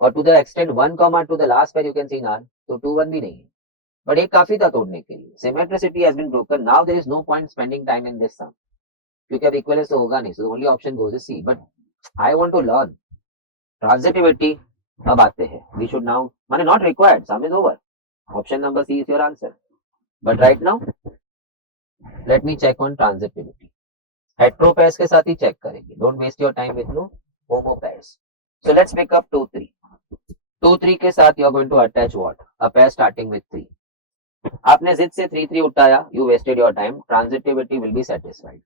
और to the extent 1 comma to the last pair you can see none, तो 2 1 भी नहीं है। बट एक काफी था तोड़ने के लिए। Symmetricity has been broken. Now there is no point spending time in this sum. क्योंकि अब इक्वलेंस तो होगा नहीं, so the only option goes is C. But I want to learn transitivity. अब आते हैं, we should now, माने not required, sum is over. Option number C is your answer. But right now, let me check on transitivity. Hetero pairs के साथ ही check करेंगे. Don't waste your time with no homo pairs. So let's pick up 2 3. 2 3 के साथ you are going to attach what? A pair starting with 3. आपने जिद से 3 3 उठाया, you wasted your time. Transitivity will be satisfied.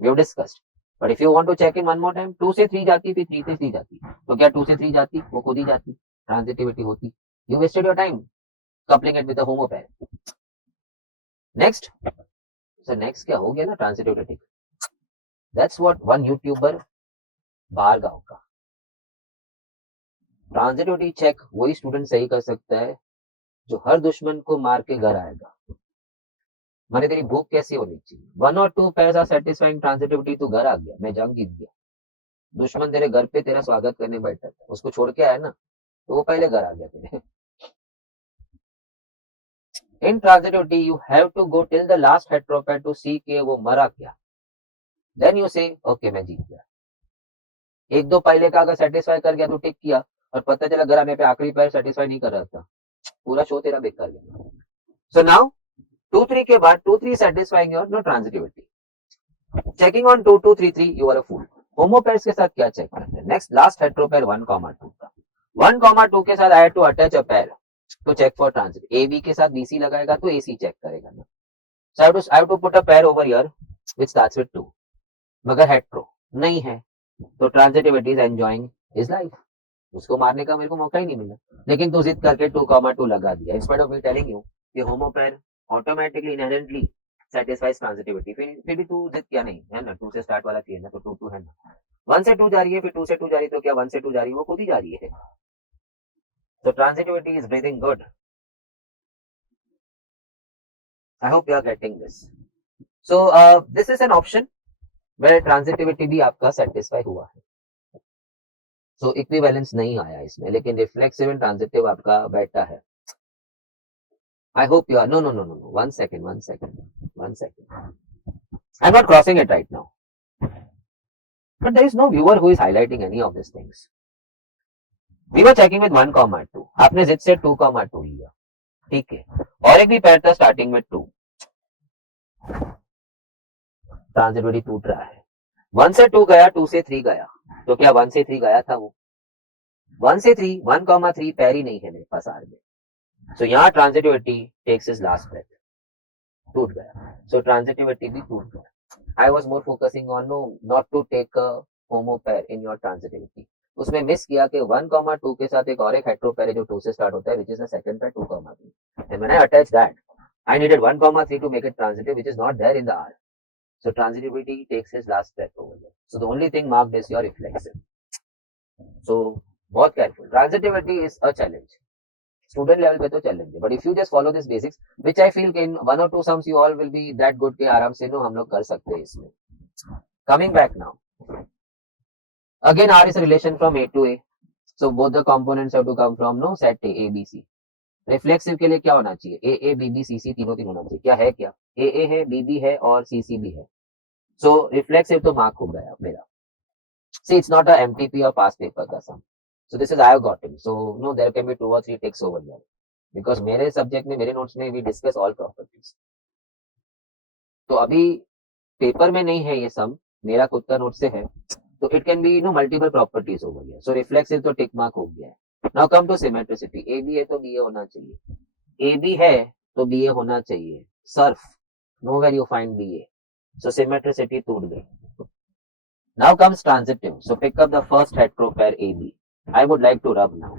We have discussed. But if you want to check in one more time, 2 से 3 जाती, फिर 3 से 3 जाती, तो क्या 2 से 3 जाती, वो खुद ही जाती, ट्रांजिटिविटी होती। You wasted your time coupling it with a homo pair. Next, so next क्या हो गया ना, transitivity. That's what one YouTuber बाहर गांव का ट्रांजिटिविटी चेक वही स्टूडेंट सही कर सकता है जो हर दुश्मन को मार के घर आएगा। माने तेरी भूख कैसी होनी चाहिए, 1 और 2 pairs are satisfying transitivity, तू घर आ गया, मैं जंग जीत गया। दुश्मन तेरे घर पे तेरा स्वागत करने बैठा था, उसको छोड़ के आया ना, तो वो पहले घर आ गया तेरे। In transitivity you have to go till the last hetero pair to see के वो मरा क्या, देन यू से ओके मैं जीत गया। एक दो पहले का अगर सेटिस्फाई कर गया तो टिक किया, और पता चला घर आने पे आखिरी पैर सेटिस्फाई नहीं कर रहा था, पूरा शो तेरा बेकार गया। सो नाउ 2 3 के बाद 2 3 satisfying your no transitivity. Checking on 2 2 3 3 you are a fool. Homo pairs के साथ क्या चेक करते हैं, नेक्स्ट लास्ट hetero pair 1 2 का, 1 2 के साथ I had to attach a pair तो check for transit. A B के साथ बीसी लगाएगा तो एसी चेक करेगा ना, so I have to put a pair over here which starts with 2, मगर हेट्रो नहीं है, तो transitivity is enjoying his life, उसको मारने का मेरे को मौका ही नहीं मिला। लेकिन तू जिद करके 2 2 लगा दिया, instead of me telling you कि homo pair automatically inherently satisfies transitivity, फिर भी तू जिद किया नहीं है ना, 2 से स्टार्ट वाला किया ना, तो 2 2 है ना, 1 से 2 जा रही है, फिर 2 से 2 जा रही है, तो क्या 1 से 2 जा रही है, वो खुद ही जा रही है। So transitivity is breathing good. I hope you are getting this. So this is an option where transitivity भी आपका satisfy हुआ है। So equivalence नहीं आया इसमें, लेकिन reflexive and transitive आपका बैठा है। I hope you are, no, 1 second. I'm not crossing it right now. But there is no viewer who is highlighting any of these things. We were checking with 1 2, आपने जिद से 2 2 लिया, ठीक है, और एक भी पैर था स्टार्टिंग में 2, ट्रांजिटिविटी टूट रहा है। 1 से 2 गया, 2 से 3 गया, तो क्या 1 से 3 गया था वो, 1 से 3 1 3 पैर ही नहीं है मेरे पास आर में, सो यहाँ transitivity takes his last breath, टूट गया, सो ट्रांजिटिविटी भी टूट गया। I was more focusing on no not to take a homo pair in your transitivity, उसमें मिस किया कि 1 2 के साथ एक और एक हेट्रो पेयर है जो 2 से स्टार्ट होता है, which is the second pair 2 3, and when I attach that I needed 1 3 to make it transitive, which is not there in the R. So transitivity takes his last step over there. So the only thing marked is your reflexive. So बहुत careful. Transitivity is a challenge. Student level पे तो चलेंगे, but if you just follow this basics which I feel in 1 or 2 sums you all will be that good के आराम से no हम लोग कर सकते हैं इसमें. Coming back now, again R is a relation from A to A, so both the components have to come from no set A B C. Reflexive के लिए क्या होना चाहिए, ए ए बी बी सी सी तीनों तीन होना चाहिए. क्या है, क्या ए ए है, बी बी है और सी सी भी है. सो रिफ्लेक्सिव तो मार्क हो गया मेरा. See it's not a MTP और पास पेपर का sum. So this is I have gotten. So no there can be 2 or 3 ticks over here because मेरे सब्जेक्ट में, मेरे नोट्स में वी डिस्कस ऑल प्रॉपर्टीज. तो अभी पेपर में नहीं है ये सम, मेरा खुद का नोट से है, तो it can be no multiple properties over here. So reflexive तो टिक मार्क हो गया है. Now come to symmetricity. A b है तो बी ए होना चाहिए, ए बी है तो बी ए होना चाहिए. Surf no where you find B A. So symmetricity टूट गई. Now comes transitive. So pick up the first hetero pair A B. I would like to rub now,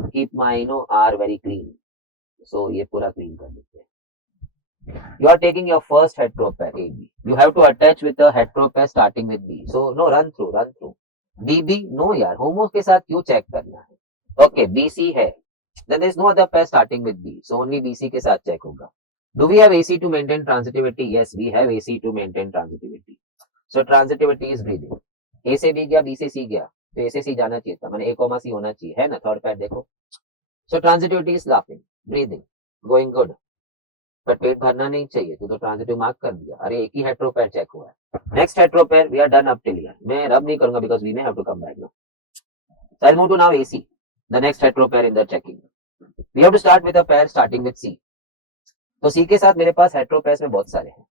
keep my no R very clean. So ये पूरा clean कर देते हैं. You are taking your first hetero pair AB. You have to attach with a hetero pair starting with B. So no, run through. BB no यार, होमो के साथ क्यों check करना है. Okay, BC है, then there is no other pair starting with B. So only BC के साथ check होगा. Do we have AC to maintain transitivity? Yes, we have AC to maintain transitivity. So transitivity is breathing. A से B गया, B से C गया, तो A से C जाना चाहिए था, मैंने A, C होना चाहिए, है ना. थर्ड पैर देखो. So transitivity is laughing, breathing, going good. But पेट भरना नहीं चाहिए, तो ट्रांजिटिव मार्क कर दिया. अरे एक ही हेटेरो पेयर चेक हुआ है. Next hetero pair we are done up till here. मैं रब नहीं करूंगा because we may have to come back now. So I move to now AC, the next hetero pair in the checking. We have to start with a pair starting with C. तो C के साथ मेरे पास hetero pairs में बहुत सारे हैं.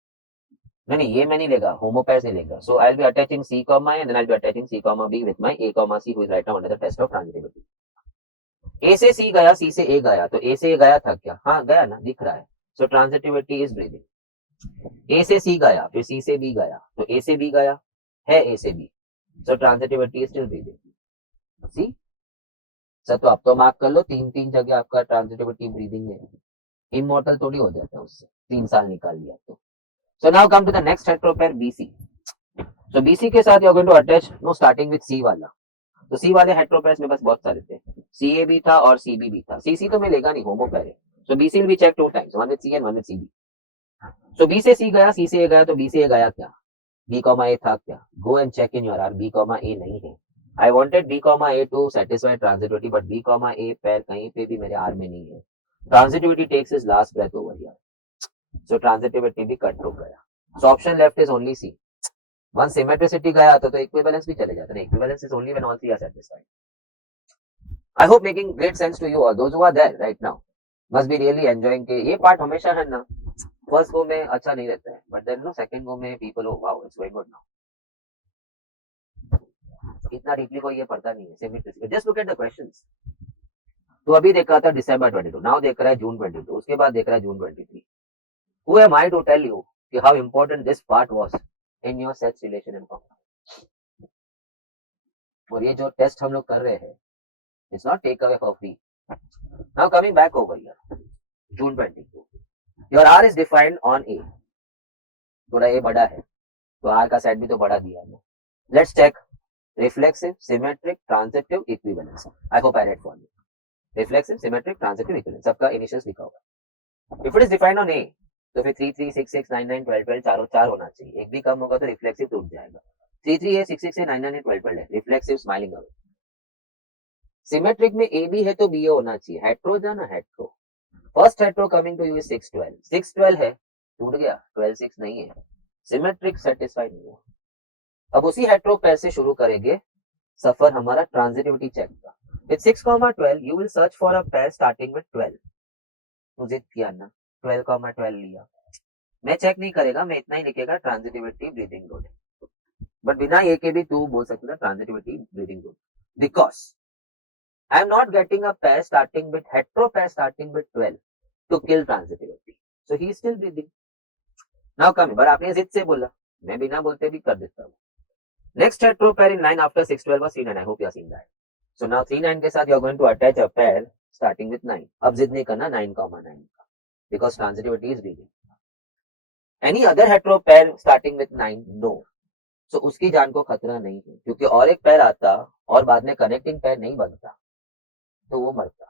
नहीं ये मैं नहीं लेगा, होमो पेयर्स नहीं लेगा. So I will be attaching C, and then I will be attaching C, B with my A, C who is right now under the test of transitivity. A से C गया, C से A गया, तो A से A गया था क्या, हाँ गया ना, दिख रहा है. So transitivity is breathing. A से C गया, फिर C से B गया, तो A से B गया है, A से B. So transitivity is still breathing. See? Sir तो अब तो मार्क कर लो, 3 जगह आपका ट्रांजिटिविटी ब्रीदिंग है. इमोर्टल थोड़ी हो जाता है उससे, 3 साल निकाल लिया तो. So now come to the next hetero pair BC. So BC के साथ you are going to attach no starting with C वाला. तो C वाले हेटेरो पेयर्स में बस बहुत सारे थे. CA भी था और CB भी था. CC तो मैं लेगा नहीं, होमो पेयर है. So BC will be checked 2 times, one with C and one with CB. So B से C गया, C से A गया, तो B से A गया क्या, B, A था क्या. Go and check in your R, B, A नहीं है. I wanted B, A to satisfy transitivity, but B, A pair कहीं पे भी मेरे R में नहीं है. Transitivity takes his last breath over here. So transitivity भी कट हो गया. So option left is only C. Once symmetricity गया तो equivalence भी चले जाते हैं. Equivalence is only when all three are satisfied. I hope making great sense to you all. Those who are there right now must be really enjoying के ये part हमेशा है ना, फर्स्ट गो में अच्छा नहीं रहता है, बट देन नो सेकंड गो में people oh wow it's very good now. इतना डीपली कोई ये पढ़ता नहीं है symmetric. Just look at the questions. तो अभी देख रहा था दिसंबर 22, नाउ देख रहा है जून 22, उसके बाद देख रहा है June 23. Who am I to tell you कि how important this part was in your sets relation and formula. और ये जो टेस्ट हम लोग कर रहे हैं, it's not take away for free. Now coming back over here, June 22. योर R is defined on A. थोड़ा A बड़ा है, तो R का सेट भी तो बड़ा दिया है. Let's check reflexive, symmetric, transitive, equivalence. I hope I read for you. Reflexive, symmetric, transitive, equivalence. सबका इनिशियल्स लिखा होगा. If it is defined on A, तो फिर 3 3 6 6 9 9 12 12 चारों 4 होना चाहिए. एक भी कम होगा तो रिफ्लेक्सिव टूट जाएगा. 3 3 है, 6 6 है, 9 9 है, 12 12 है. Reflexive smiling away. सिमेट्रिक में A भी है तो B होना चाहिए. हेट्रो जाना hetero. First hetero coming to you is 6 12. 6 12 है, टूट गया. 12 6 नहीं है. सिमेट्रिक सेटिस्फाइड नहीं हुआ. अब उसी हेट्रो पेयर से शुरू करेंगे सफर हमारा ट्रांजिटिविटी चेक का. With 6 12 you will search for a pair starting with 12. मुझे किया ना, 12 12 लिया. मैं चेक नहीं करेगा, मैं इतना ही लिखेगा ट्रांजिटिविटी ब्रीदिंग गुड. बट बिना ये के भी तू बोल सकता है transitivity breathing good, because I am not getting a pair starting with hetero pair starting with 12 to kill transitivity. So he is still breathing. Now coming, but आपने जिद से बोला, मैं बिना बोलते भी कर देता हूँ. Next hetero pair in 9 after 6 12 was 3 9. I hope you are seeing that. So now 3 9 के साथ you are going to attach a pair starting with 9. अब जिद नहीं करना 9 9 का, because transitivity is breathing. Any other hetero pair starting with 9? No. So उसकी जान को खतरा नहीं है, क्योंकि और एक पैर आता और बाद में कनेक्टिंग पैर नहीं बनता तो वो मरता.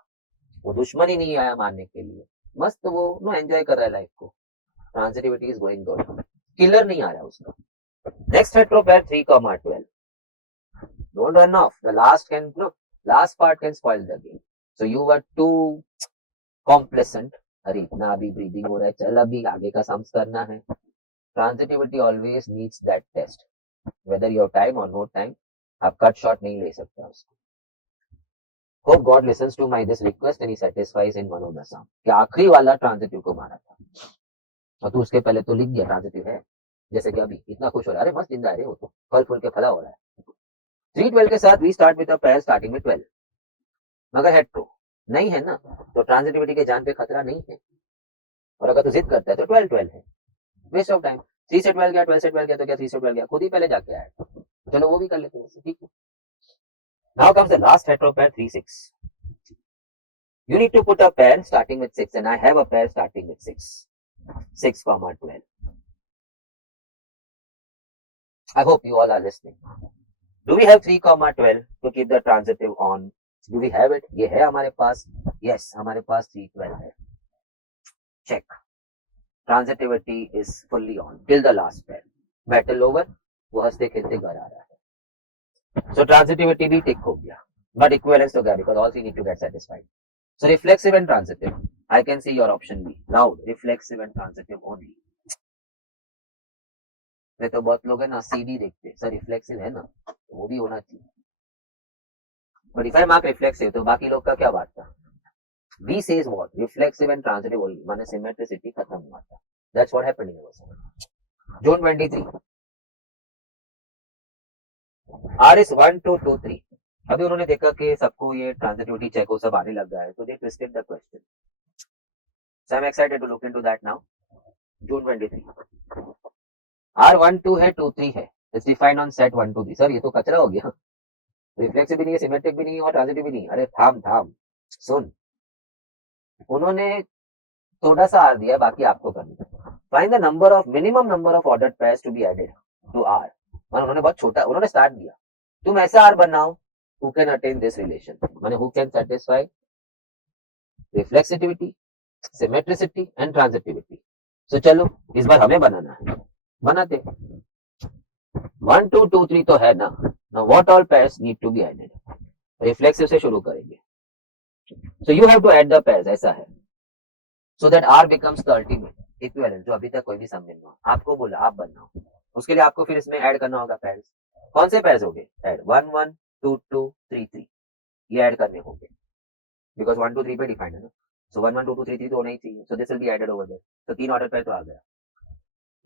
वो दुश्मन ही नहीं आया मारने के लिए, मस्त वो नो एंजॉय कर रहा है लाइफ को, transitivity is going good, killer नहीं आ रहा उसका। Next hetero pair 3,12, don't run off, the last part can spoil the game, so you were too complacent, अरे इतना अभी ब्रीदिंग हो रहा है, चल अभी आगे का सम्स करना है। Transitivity always needs that test, whether your time और नो टाइम, आप कट शॉट नहीं ले सकते उसको। Hope God listens to my this request and he satisfies in one of the sum, कि आखिरी वाला ट्रांजिटिव को मारा था, और तू उसके पहले तो लिख दिया ट्रांजिटिव है, जैसे कि अभी इतना खुश हो रहा है, अरे मस्त जिंदा है रे, वो तो फल फूल के फला हो रहा है। 312 के साथ we start with a pair starting में 12, मगर हेट्रो नहीं है ना, तो ट्रांजिटिविटी के जान पे खतरा नहीं है, और अगर तू जिद करता है तो 12-12 है, वेस्ट ऑफ टाइम। 3 से 12 गया, 12 से 12 गया, तो क्या 3 से 12 गया, खुद ही पहले जाके आया, चलो वो भी कर लेते हैं, ठीक है। Now comes the last hetero pair 3-6, you need to put a pair starting with 6, and I have a pair starting with 6, 6,12. I hope you all are listening. Do we have 3,12 to keep the transitive on? Do we have it? ये है हमारे पास, yes हमारे पास 312 है, check, transitivity is fully on till the last pair, battle over, वो हंसते खेलते घर आ रहा है, so transitivity भी टिक हो गया, but equivalence तो गया, because all three need to get satisfied. So reflexive and transitive, I can see your option B, loud, reflexive and transitive only. वे तो बहुत लोग है ना CD देखते, सर रिफ्लेक्सिव है ना, तो वो भी होना चाहिए, but if I mark reflexive तो बाकी लोग का क्या बात था। B says what, reflexive and transitive only, माने सिमेट्रिसिटी खत्म हुआ था, that's what happened in our summer. June 23, R is 1 2 2 3, अभी उन्होंने देखा कि सबको ये ट्रांजिटिविटी चेक हो सब आने लग गया है, तो they twisted the question, so I'm excited to look into that now. June 23, R12 है 23 है, it's defined on set 1 2 3, sir ये तो कचरा हो गया, रिफ्लेक्सिव भी नहीं है, सिमेट्रिक भी नहीं है और ट्रांजिटिव भी नहीं है, अरे थाम थाम सुन, उन्होंने थोड़ा सा आर दिया, बाकी आपको करना है, find the number of minimum number of ordered pairs to be added to R, उन्होंने बहुत छोटा, उन्होंने स्टार्ट दिया, तुम ऐसा आर बनाओ who can attain this relation, माने who can satisfy reflexivity, symmetricity and transitivity. So चलो इस बार हमें बनाना है, बनाते, 1 2 2 3 तो है ना, now what all pairs need to be added, reflexive से शुरू करेंगे, so you have to add the pairs, ऐसा है, so that R becomes the ultimate equivalent, जो अभी तक कोई भी समझ नहीं, आपको बोला आप बनाओ, उसके लिए आपको फिर इसमें ऐड करना होगा पेयर्स, कौन से पेयर्स होंगे, ऐड 1 1 2 2 3 3, ये ऐड करने होंगे, बिकॉज 1 2 3 पे डिफाइंड है ना, सो 1 1 2 2 3 3 तो होना ही चाहिए, so this will be added over there, तो 3 ऑर्डर पेयर तो आ गया,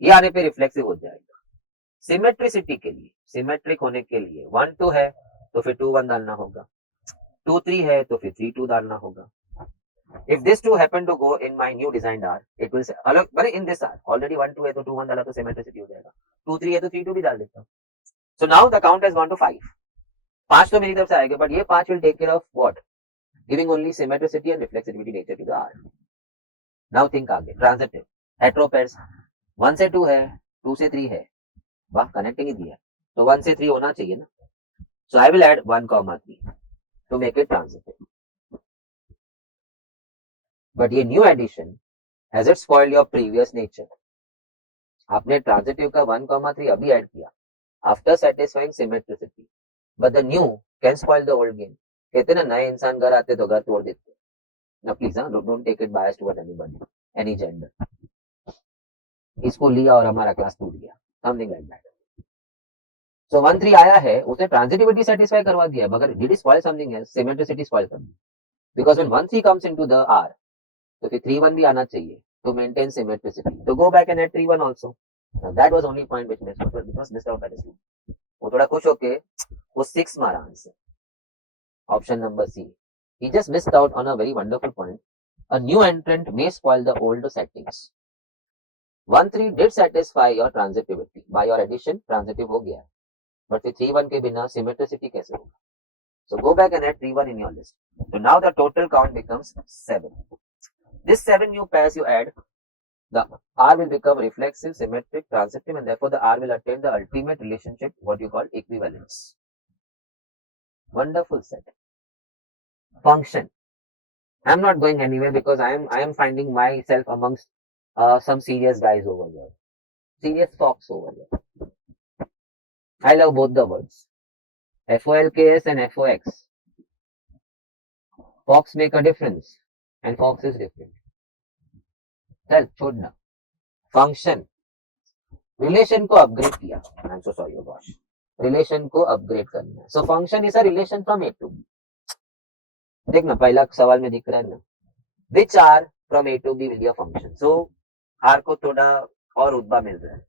ये आने पे रिफ्लेक्सिव हो जाएगा। सिमेट्रिसिटी के लिए, सिमेट्रिक होने के लिए 1 2 है तो फिर 2 1 डालना होगा, 2 3 है तो फिर 3 2 डालना होगा। If this two happen to go in my new designed R, it will say अलग, बड़े in this R already 1 2 है तो 2 1 डाला तो सिमेट्रिसिटी हो जाएगा, 2 3 है तो 3 2 भी डाल देता हूँ, so now the count has gone to 5, 5 तो मेरी तरफ से आएगा, but ये 5 will take care of what, giving only symmetricity and reflexivity nature to the R. Now think आगे, transitive, hetero pairs 1 से 2 है, 2 से 3 है, वाह कनेक्टिंग ही दिया, तो 1 से 3 होना चाहिए ना, so I will add 1 3 to make it transitive. But ये new addition, has it spoiled your previous nature? आपने ट्रांजिटिव का 1 3 अभी ऐड किया after satisfying symmetricity, but the new can spoil the old game, कहते ना नए इंसान घर आते तो घर तोड़ देते, ना please don't take it bias toward anybody, any gender, इसको लिया और हमारा क्लास टूट गया, समथिंग लाइक दैट। सो 1 3 आया है, उसने ट्रांजिटिविटी सेटिस्फाई करवा दिया, मगर did spoil something else, symmetricity spoil कर दी, because when 1 3 comes into the R तो फिर 3 1 भी आना चाहिए to maintain symmetricity, तो go back and add 3 1 also. Now that was only point which was missed out by the student, वो थोड़ा खुश होके वो 6 मारा answer, option number C, he just missed out on a very wonderful point, a new entrant may spoil the old settings, 1 3 did satisfy your transitivity, by your addition transitive हो गया, but फिर 3 1 के बिना symmetricity कैसे होगा, so go back and add 3 1 in your list, so now the total count becomes 7. This 7 new pairs you add, the R will become reflexive, symmetric, transitive, and therefore the R will attain the ultimate relationship, what you call equivalence. Wonderful set. Function. I'm not going anywhere because I am finding myself amongst some serious guys over here. Serious fox over here. I love both the words. FOLKS and FOX. Fox make a difference. And fox is different. चल छोड़ना. Function. Relation को upgrade किया. I am so sorry gosh. Relation को upgrade करना. So function is a relation from A to b. देखना पहला सवाल में दिख रहा है ना. Which are from A to b will be a function. So R को थोड़ा और रुतबा मिल रहा है.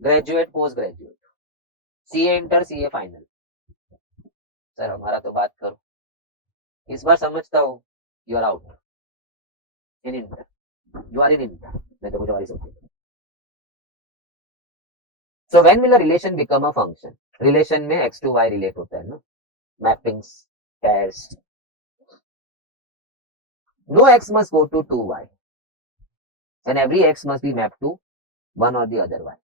Graduate post graduate. CA inter CA final. Sir हमारा तो बात करो. इस बार समझता हूँ. You are out in inter. You are in inter. मैं तो कुछ और ही सोचती. So when will a relation become a function? Relation में x to y relate होता है ना. Mappings, pairs. No x must go to 2y. And every x must be mapped to one or the other y.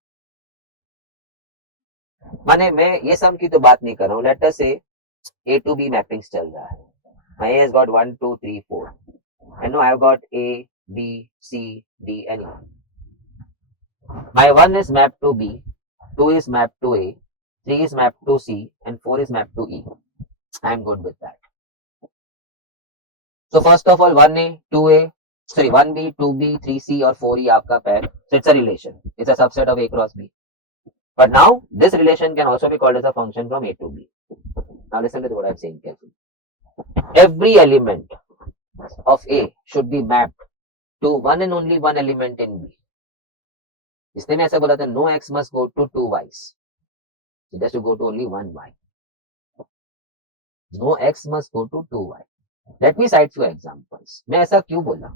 माने मैं ये सम की तो बात नहीं कर रहा हूँ. Let us say a to b mappings चल रहा है. My a has got 1, 2, 3, 4. And now I have got a, b, c, d, and e. My 1 is mapped to b. 2 is mapped to A, 3 is mapped to C, and 4 is mapped to E. I am good with that. So first of all, 1A, 2A, sorry, 1B, 2B, 3C, or 4E आपका pair. So it's a relation. It's a subset of A cross B. But now, this relation can also be called as a function from A to B. Now listen to what I'm saying carefully. Every element of A should be mapped to one and only one element in B. इसने में ऐसा बोला था no x must go to 2 y's. It has to go to only 1 y. No x must go to 2 y. Let me cite few examples. मैं ऐसा क्यों बोला.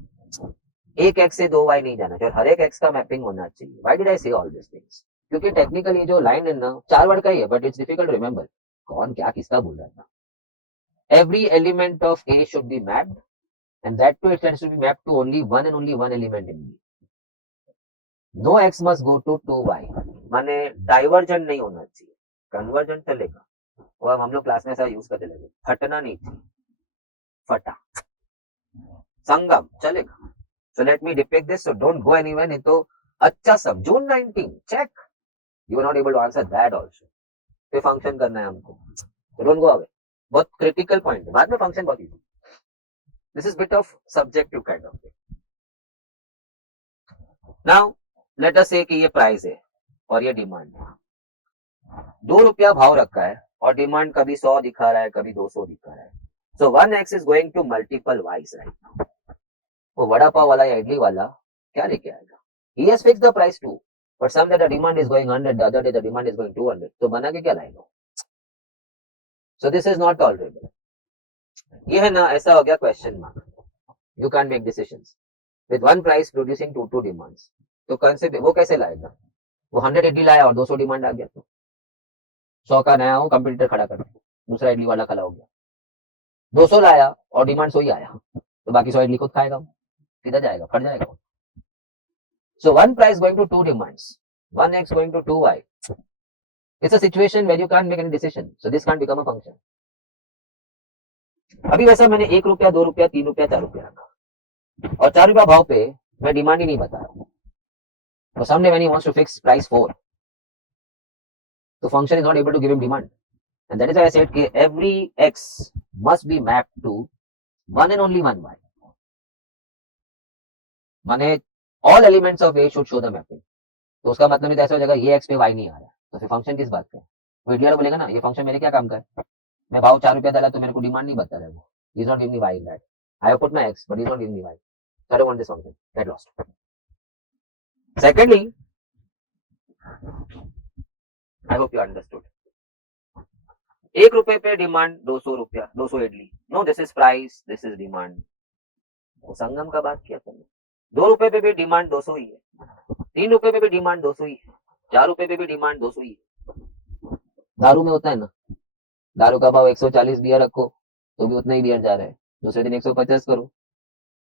एक x से 2 y नहीं जाना चाहिए. हर एक x का मैपिंग होना चाहिए. Why did I say all these things? क्योंकि टेक्निकली जो लाइन है ना 4 वर्ड का ही है but it's difficult to remember कौन क्या किसका बोल रहा था. Every element of A should be mapped and that too it has to be mapped to only one element in B. No x must go to 2y. माने divergent नहीं होना चाहिए. कन्वर्जेंट चलेगा. और हम लोग क्लास में ऐसा यूज करते लगे. फटना नहीं चाहिए. फटा. संगम चलेगा. So let me depict this. So don't go anywhere. नहीं तो अच्छा सब जून 19 check. You are not able to answer that also. पे फंक्शन करना है हमको. So don't go away. बहुत क्रिटिकल पॉइंट है. बाद में फंक्शन बहुत easy. This is bit of subjective kind of thing. Now let us say कि ये प्राइस है और ये डिमांड है. 2 रुपया भाव रखा है और डिमांड कभी 100 दिखा रहा है कभी 200 दिखा रहा है. So 1x is going to multiple y's right now. वो वड़ा पाव वाला या इडली वाला क्या लेके आएगा. he has fixed the price too but some that the demand is going 100 the other day the demand is going 200. तो बना के क्या लाएगा. so this is not tolerable. ये है ना ऐसा हो गया question mark. you can't make decisions with one price producing two demands. तो कंसेप्ट वो कैसे लाएगा. वो 100 इडली लाया और 200 डिमांड आ गया. तो 100 का नया हूँ कंप्यूटर खड़ा कर. दूसरा इडली वाला खड़ा हो गया. 200 लाया और डिमांड 100 ही आया तो बाकी 100 इडली खुद खाएगा. किधर जाएगा. फट जाएगा. So one price going to 2 demands. 1x going to 2y. It's a situation where you can't make any decision. So this can't become a function. अभी वैसा मैंने 1 रुपया 2 रुपया 3 रुपया 4 रुपया रखा और 4 रुपया भाव पे मैं डिमांड ही नहीं बता रहा हूँ. So someday when he wants to fix price 4, the function is not able to give him demand. And that is why I said that every x must be mapped to one and only one y. माने all elements of A should show the mapping. तो उसका मतलब ऐसा हो जाएगा ये x पे y नहीं आ रहा तो फिर फंक्शन किस बात का है. वो इडियट बोलेगा ना ये फंक्शन मेरे क्या काम का है. मैं भाव 4 रुपया डाला तो मेरे को डिमांड नहीं बता रहा है. He is not giving me y in that. I have put my x but he is not giving me y. So I don't want this function. Get lost. Secondly, I hope you understood. 1 रुपए पे demand 200 रुपया 200 idli. No this is price this is demand. Sangam का बात किया तुमने. 2 रुपए पे भी डिमांड 200 ही है. 3 रुपए पे भी डिमांड 200 ही है. 4 रुपए पे भी डिमांड 200 ही है. दारू में होता है ना. दारू का भाव 140 बियर रखो तो भी उतना ही बियर जा रहा है. दूसरे दिन 150 करो.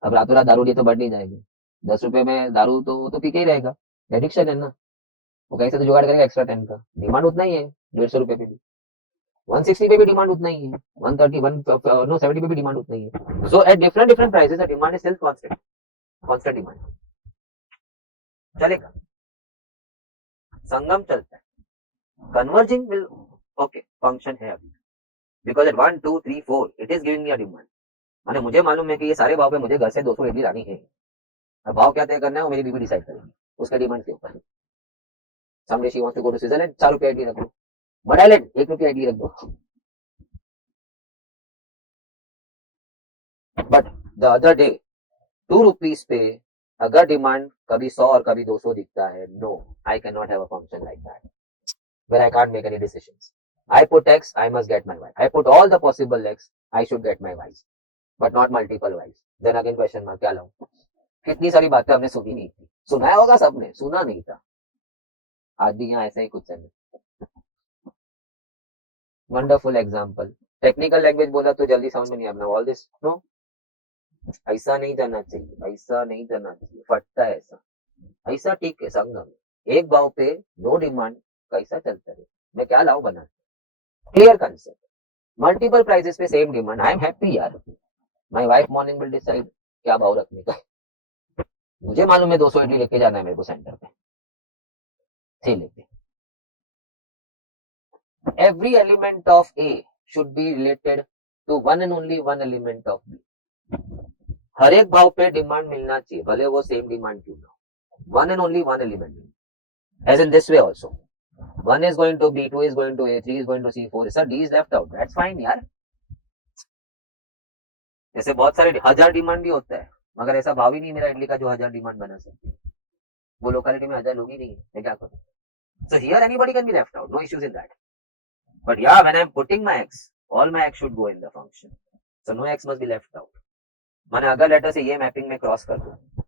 अब रातों रात दारू ली तो बढ़ नहीं जाएगी. 10 रुपए में दारू तो पी के ही रहेगा. एडिक्शन है ना. वो कैसे तो जुगाड़ करेगा एक्स्ट्रा 10 का. डिमांड उतना ही है 150 रुपए पे भी. 160 पे भी डिमांड उतना ही है, 130 नो 70 पे भी डिमांड उतना ही है. So at different prices the demand is still constant demand. चलेगा, संगम चलता है. कन्वर्जिंग विल ओके फंक्शन है अभी, because at 1 2 3 4 it is giving me a demand. माने मुझे मालूम है कि ये सारे भाव पे मुझे घर से 200 इडली लानी है. अब भाव क्या तय करना है वो मेरी बीवी डिसाइड करेगी उसके डिमांड के ऊपर. Someday she wants to go to Switzerland, 4 रुपया इडली रख दो. बट आइलैंड 1 रुपया इडली रख दो. But the other day 2 rupees पे अगर डिमांड कभी 100 और कभी 200 दिखता है, no I can not have a function like that where I can't make any decisions. I put X, I must get my Y. I put all the possible X, I should get my Y's, but not multiple Y's. Then again question mark, क्या लाऊं? कितनी सारी बातें हमने सुनी नहीं थी. सुना होगा सबने, सुना नहीं था. आज भी यहाँ ऐसा ही कुछ है. Wonderful example. टेक्निकल लैंग्वेज बोला तो जल्दी समझ में नहीं आना. ऑल दिस नो, ऐसा नहीं जाना चाहिए, ऐसा नहीं जाना चाहिए, फटता है ऐसा. ऐसा ठीक है. संगम एक भाव पे दो डिमांड कैसा चलता है, मैं क्या लाऊं बना. Clear concept. मल्टीपल प्राइसेस पे same demand, I am happy यार. My wife morning will decide क्या भाव रखने का. मुझे मालूम है 200 इडली लेके जाना है मेरे को सेंटर पे, थी लेके. Every element of A should be related to one and only one element of B. हर एक भाव पे डिमांड मिलना चाहिए, भले वो सेम डिमांड क्यों ना. One and only one element, as in this way also. 1 is going to B, 2 is going to A, 3 is going to C, 4. Sir, D is left out. That's fine यार. जैसे बहुत सारे 1000 demand भी होता है, मगर ऐसा भाव ही नहीं मेरा इडली का जो 1000 डिमांड बना सकते. वो लोकेलिटी में 1000 लोग ही नहीं है, मैं क्या करूं. So here anybody can be left out, no issues in that. But yeah, when I'm putting my X, all my X should go in the function. So no X must be left out. मैंने अगर letter से ये mapping में cross कर दूं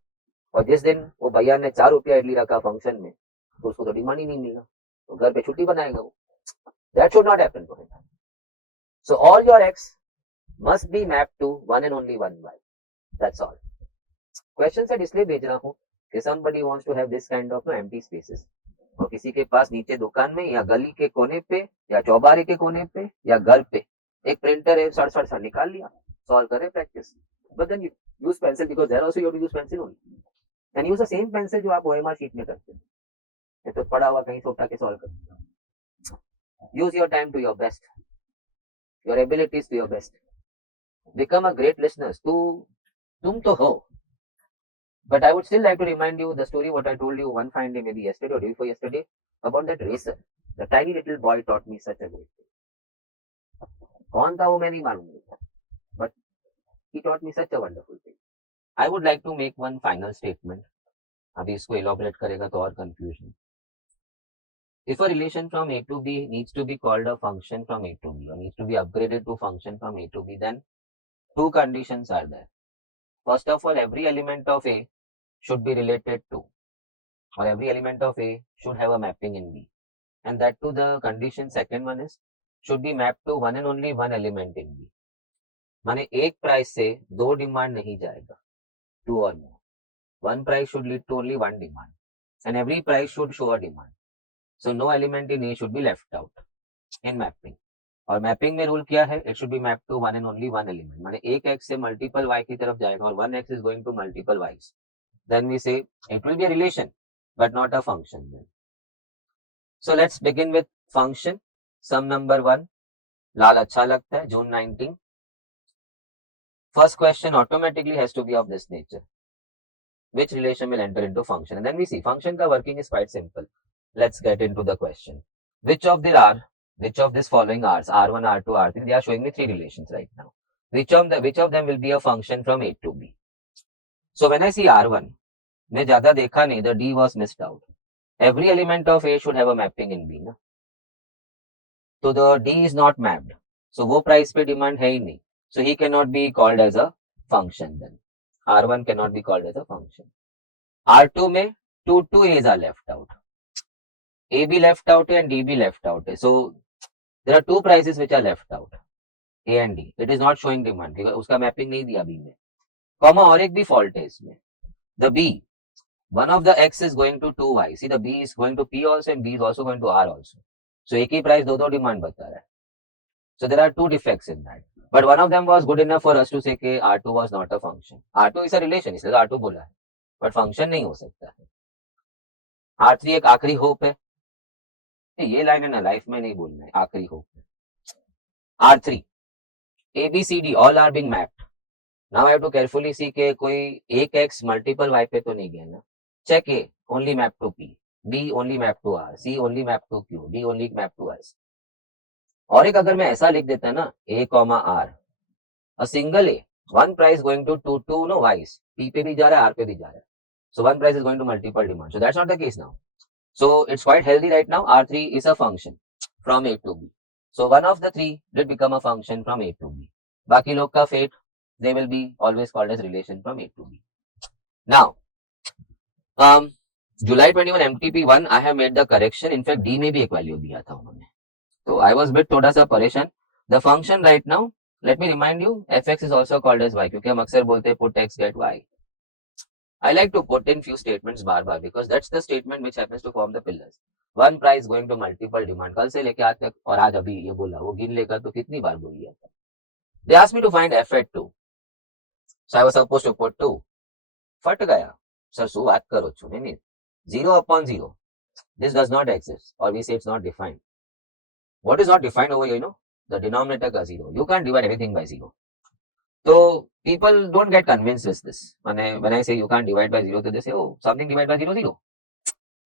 और जिस दिन वो भैया ने 4 रुपया इडली रखा फंक्शन में, तो उसको तो डिमांड ही नहीं मिला, तो घर पे छुट्टी बनाएगा वो. That should not happen to him. So all your X must be mapped to one and only one Y. That's all. Question set इसलिए भेज रहा हूँ कि somebody wants to have this kind of empty spaces. और किसी के पास नीचे दुकान में या गली के कोने पे या चौबारे के कोने पे या घर पे एक प्रिंटर है, सड़ निकाल लिया, सॉल्व करे practice. But then you use pencil because there also you have to use pencil only. And use the same pencil जो आप OMR शीट में करते हैं. ये तो पड़ा हुआ कहीं से उठा के सॉल्व करते हो. Use your time to your best, your abilities to your best. Become a great listener. तुम तो हो. But I would still like to remind you the story what I told you one fine day, maybe yesterday or day before yesterday, about that racer. The tiny little boy taught me such a great thing. कौन था वो मैं नहीं मालूम, but he taught me such a wonderful thing. I would like to make one final statement. अभी इसको elaborate करेगा तो और confusion. If a relation from A to B needs to be called a function from A to B or needs to be upgraded to function from A to B, then two conditions are there. First of all, every element of A should be related to, or every element of A should have a mapping in B. And that to the condition second one is should be mapped to one and only one element in B. माने एक price से दो demand नहीं जाएगा, two or more. One price should lead to only one demand, and every price should show a demand. So no element in A should be left out in mapping. और mapping में rule क्या है, it should be map to one and only one element. माने एक x से multiple Y की तरफ जाएगा और one x is going to multiple y's, then we say it will be a relation but not a function. Then so let's begin with function. Sum number 1. लाल अच्छा लगता है, June 19. First question automatically has to be of this nature. Which relation will enter into function? And then we see function का working is quite simple. Let's get into the question. Which of this following R's, R1, R2, R3, they are showing me three relations right now. Which of them will be a function from A to B? So when I see R1, मैं ज़्यादा देखा नहीं, the D was missed out. Every element of A should have a mapping in B, ना? So the D is not mapped. So वो price पे demand है ही नहीं. So he cannot be called as a function then. R1 cannot be called as a function. R2 में two A's are left out. A भी left out है and D भी left out है. So there are two prices which are left out, A and D. It is not showing demand because उसका mapping नहीं दिया B में. Comma और एक भी fault है इसमें. The B, one of the X is going to 2Y. See, the B is going to P also and B is also going to R also. So एक ही price दो demand बता रहा है. So there are two defects in that. But one of them was good enough for us to say कि R2 was not a function. R2 is a relation, इसलिए तो R2 बोला है. But function नहीं हो सकता है. R3 एक आखिरी होप है. ये लाइन है ना लाइफ में नहीं बोलना है, आखिरी होप है. R3 A B C D all are being mapped. Now I have to carefully see कि कोई एक x multiple y पे तो नहीं गया ना. Check A only map to P, B only map to R, C only map to Q, D only map to S. और एक अगर मैं ऐसा लिख देता ना A, R, a single A, one price going to two no Y's, P पे भी जा रहा है, R पे भी जा रहा है. So one price is going to multiple demand. So that's not the case now. So it's quite healthy right now. R3 is a function from A to B. So one of the three did become a function from A to B. बाकी लोग का fate, they will be always called as relation from A to B. Now, July 21 MTP1 I have made the correction. In fact, D में भी एक value दिया था उन्होंने. So I was bit थोड़ा सा परेशान. The function right now, let me remind you, fx is also called as y क्योंकि हम अक्सर बोलते हैं put x get y. I like to put in few statements bar because that's the statement which happens to form the pillars. One price going to multiple demand. कल से लेके आज तक और आज अभी ये बोला वो गिन लेकर तो कितनी बार बोल लिया था. They asked me to find f at 2. So I was supposed to put 2. फट गया. Sir, શું વાત કરો છો? नहीं 0 upon 0. This does not exist or we say it's not defined. What is not defined over here, you know? The denominator का 0. You can't divide anything by 0. So people don't get convinced with this. When I say you can't divide by 0, they say, oh, something divided by 0, 0.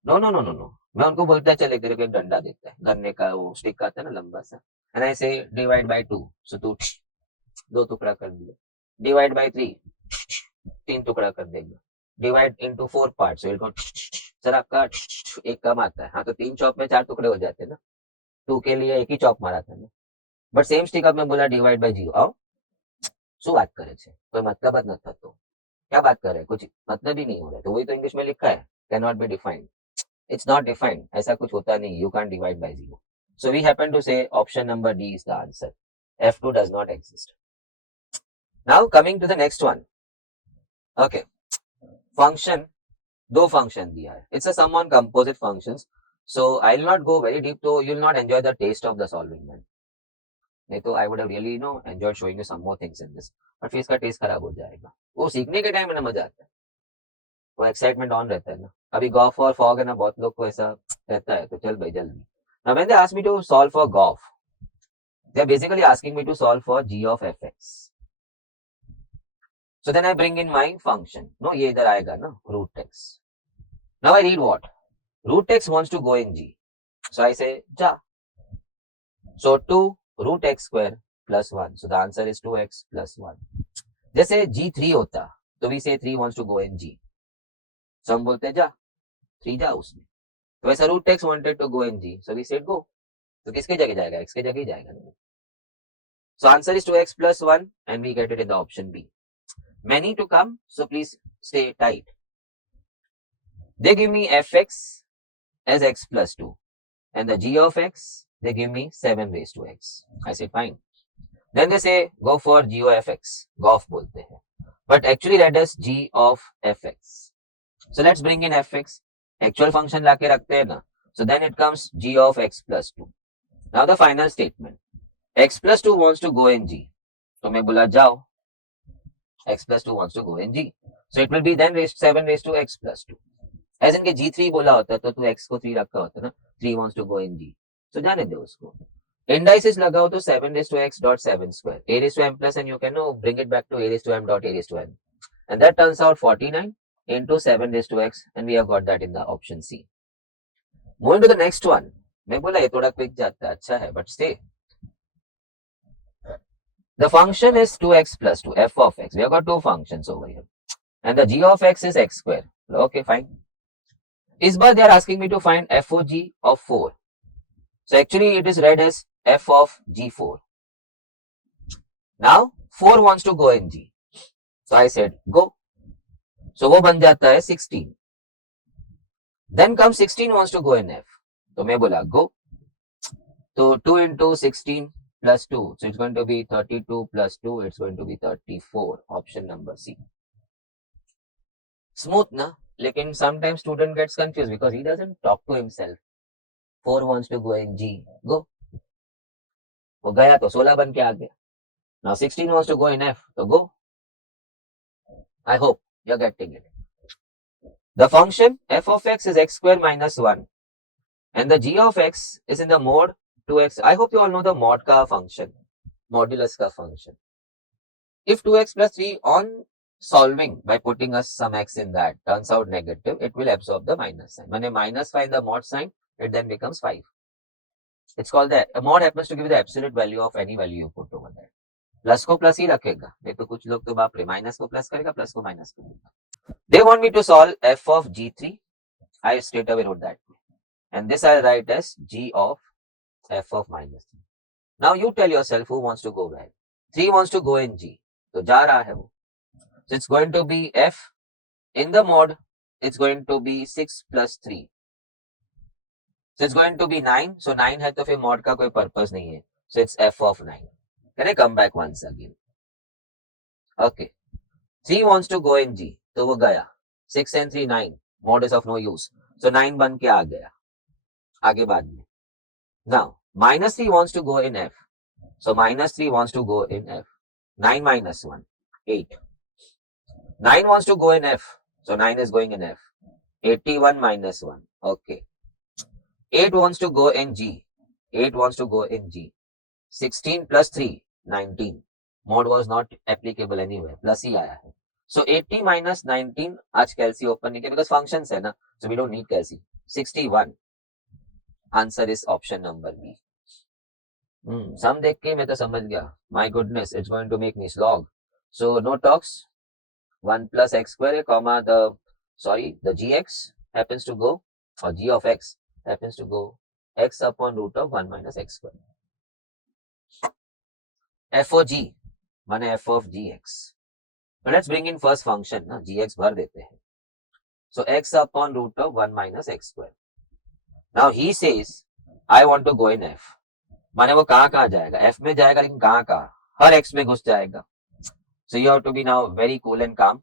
No. मैं उनको बोलता है चले तेरे को एक डंडा देता है गन्ने का वो स्टिक आता है ना लंबा सा. And I say divide by 2. So तू दो टुकड़ा कर दिया. Divide by 3. 3 टुकड़ा कर देगा. Divide into 4 parts. So इनको जरा काट एक कम आता है. हाँ तो 3 चौक में 4 टुकड़े हो जाते हैं ना. 2 के लिए एक ही चौक मारा था ना. बट सेम स्टिक अब मैं बोला डिवाइड बाय 0. आओ શું વાત કરે છે કોઈ मतलब જ નથી થતો. क्या बात कर रहे हैं कुछ मतलब ही नहीं हो रहा. तो वही तो इंग्लिश में लिखा है can not be defined. It's not defined. ऐसा कुछ होता नहीं. You can divide by 0. So we happen to say option number D is the answer. F2 does not exist. Now coming to the next one. Okay. Function दो function दिया है. It's a sum on composite functions. So I will not go very deep. So you will not enjoy the taste of the solving one. नहीं तो I would have really enjoyed showing you some more things in this. But फिर इसका test खराब हो जाएगा. वो सीखने के टाइम में ना मजा आता है. वो एक्साइटमेंट ऑन रहता है ना. अभी गॉफ और फॉग है ना बहुत लोग को ऐसा रहता है तो चल भाई जल्दी. Now when they ask me to solve for gof they are basically asking me to solve for g of fx. So then I bring in my function. No ये इधर आएगा ना root x. Now I read what root x wants to go in g. So I say जा. सो 2 root x square plus 1. So the answer is 2x plus 1. जैसे g3 होता तो we say 3 wants to go in g. So हम बोलते जा 3 जा उसमें. तो वैसा root x wanted to go in g. So we said go. तो किसके जगह जाएगा? x के जगह ही जाएगा ना. So answer is 2x plus 1 and we get it in the option B. Many to come, so please stay tight. They give me fx as x plus 2 and the g of x they give me 7 raised to x. I say fine. Then they say go for g of x. Gof बोलते हैं. But actually that is g of fx. So let's bring in fx. Actual function लाके रखते हैं ना. So then it comes g of x plus 2. Now the final statement. x plus 2 wants to go in g. तो मैं बोला जाओ. x plus 2 wants to go in g. So it will be then 7 raised to x plus 2. As in के g3 बोला होता तो तू x को 3 रखा होता ना. 3 wants to go in g. तो जाने दो उसको. Indices लगाओ तो 7 raised to x dot 7 square. A raised to m plus n you can bring it back to a raised to m dot a raised to n. And that turns out 49 into 7 raised to x and we have got that in the option C. Moving to the next one. मैं बोला ये थोड़ा quick जाता है अच्छा है but stay. The function is 2x plus 2 f of x. We have got two functions over here. And the g of x is x square. Okay fine. इस बार they are asking me to find f of g of 4. So actually it is read as f of g4. Now 4 wants to go in g. So I said go. So वो बन जाता है 16. Then comes 16 wants to go in f. तो मैं बोला go. So 2 into 16 plus 2. So it's going to be 32 plus 2. It's going to be 34. Option number C. Smooth ना? लेकिन sometimes student gets confused because he doesn't talk to himself. 4 wants to go in G. Go. वो गया तो 16 बन के आ गया. Now 16 wants to go in F, so go. I hope you're getting it. The function f of x is x square minus 1 and the g of x is in the mode 2x. I hope you all know the mod ka function, modulus ka function. If 2x plus 3 on solving by putting us some x in that turns out negative, it will absorb the minus sign. When a minus find the mod sign, it then becomes 5. It's called the mod happens to give you the absolute value of any value you put over there. Plus को plus ही रखेगा, नहीं तो कुछ लोग तो बाप रे minus को प्लस करेगा, प्लस को माइनस करेगा. They want me to solve f of g3. I straight away wrote that. And this I'll write as g of f of minus 3. Now you tell yourself who wants to go where. 3 wants to go in g. तो जा रहा है वो. So it's going to be f in the mod. It's going to be 6 plus 3. So it's going to be 9. So 9 है तो फिर mod का कोई purpose नहीं है. So it's f of 9. Can I come back once again? Okay. 3 wants to go in G. तो वो गया. 6 and 3, 9. Mod is of no use. So 9 बन के आ गया. आगे बाद में. Now, minus 3 wants to go in F. So minus 3 wants to go in F. 9 minus 1, 8. 9 wants to go in F. So 9 is going in F. 81 minus 1. Okay. 8 wants to go in G. 8 wants to go in G. 16 plus 3, 19. Mod was not applicable anywhere. Plus ही आया है. So 80 minus 19. आज कैलसी open नहीं किया because functions है ना. So we don't need कैलसी. 61. Answer is option number B. Sum देख के मैं तो समझ गया. My goodness, it's going to make me slog. So no talks. 1 plus x square comma the gx happens to go, or g of x happens to go x upon root of 1 minus x square. f of g माने f of gx. So let's bring in first function ना, gx भर देते हैं. So x upon root of 1 minus x square. Now he says I want to go in f. माने वो कहाँ जाएगा? f में जाएगा लेकिन कहाँ? हर x में घुस जाएगा. So you have to be now very cool and calm.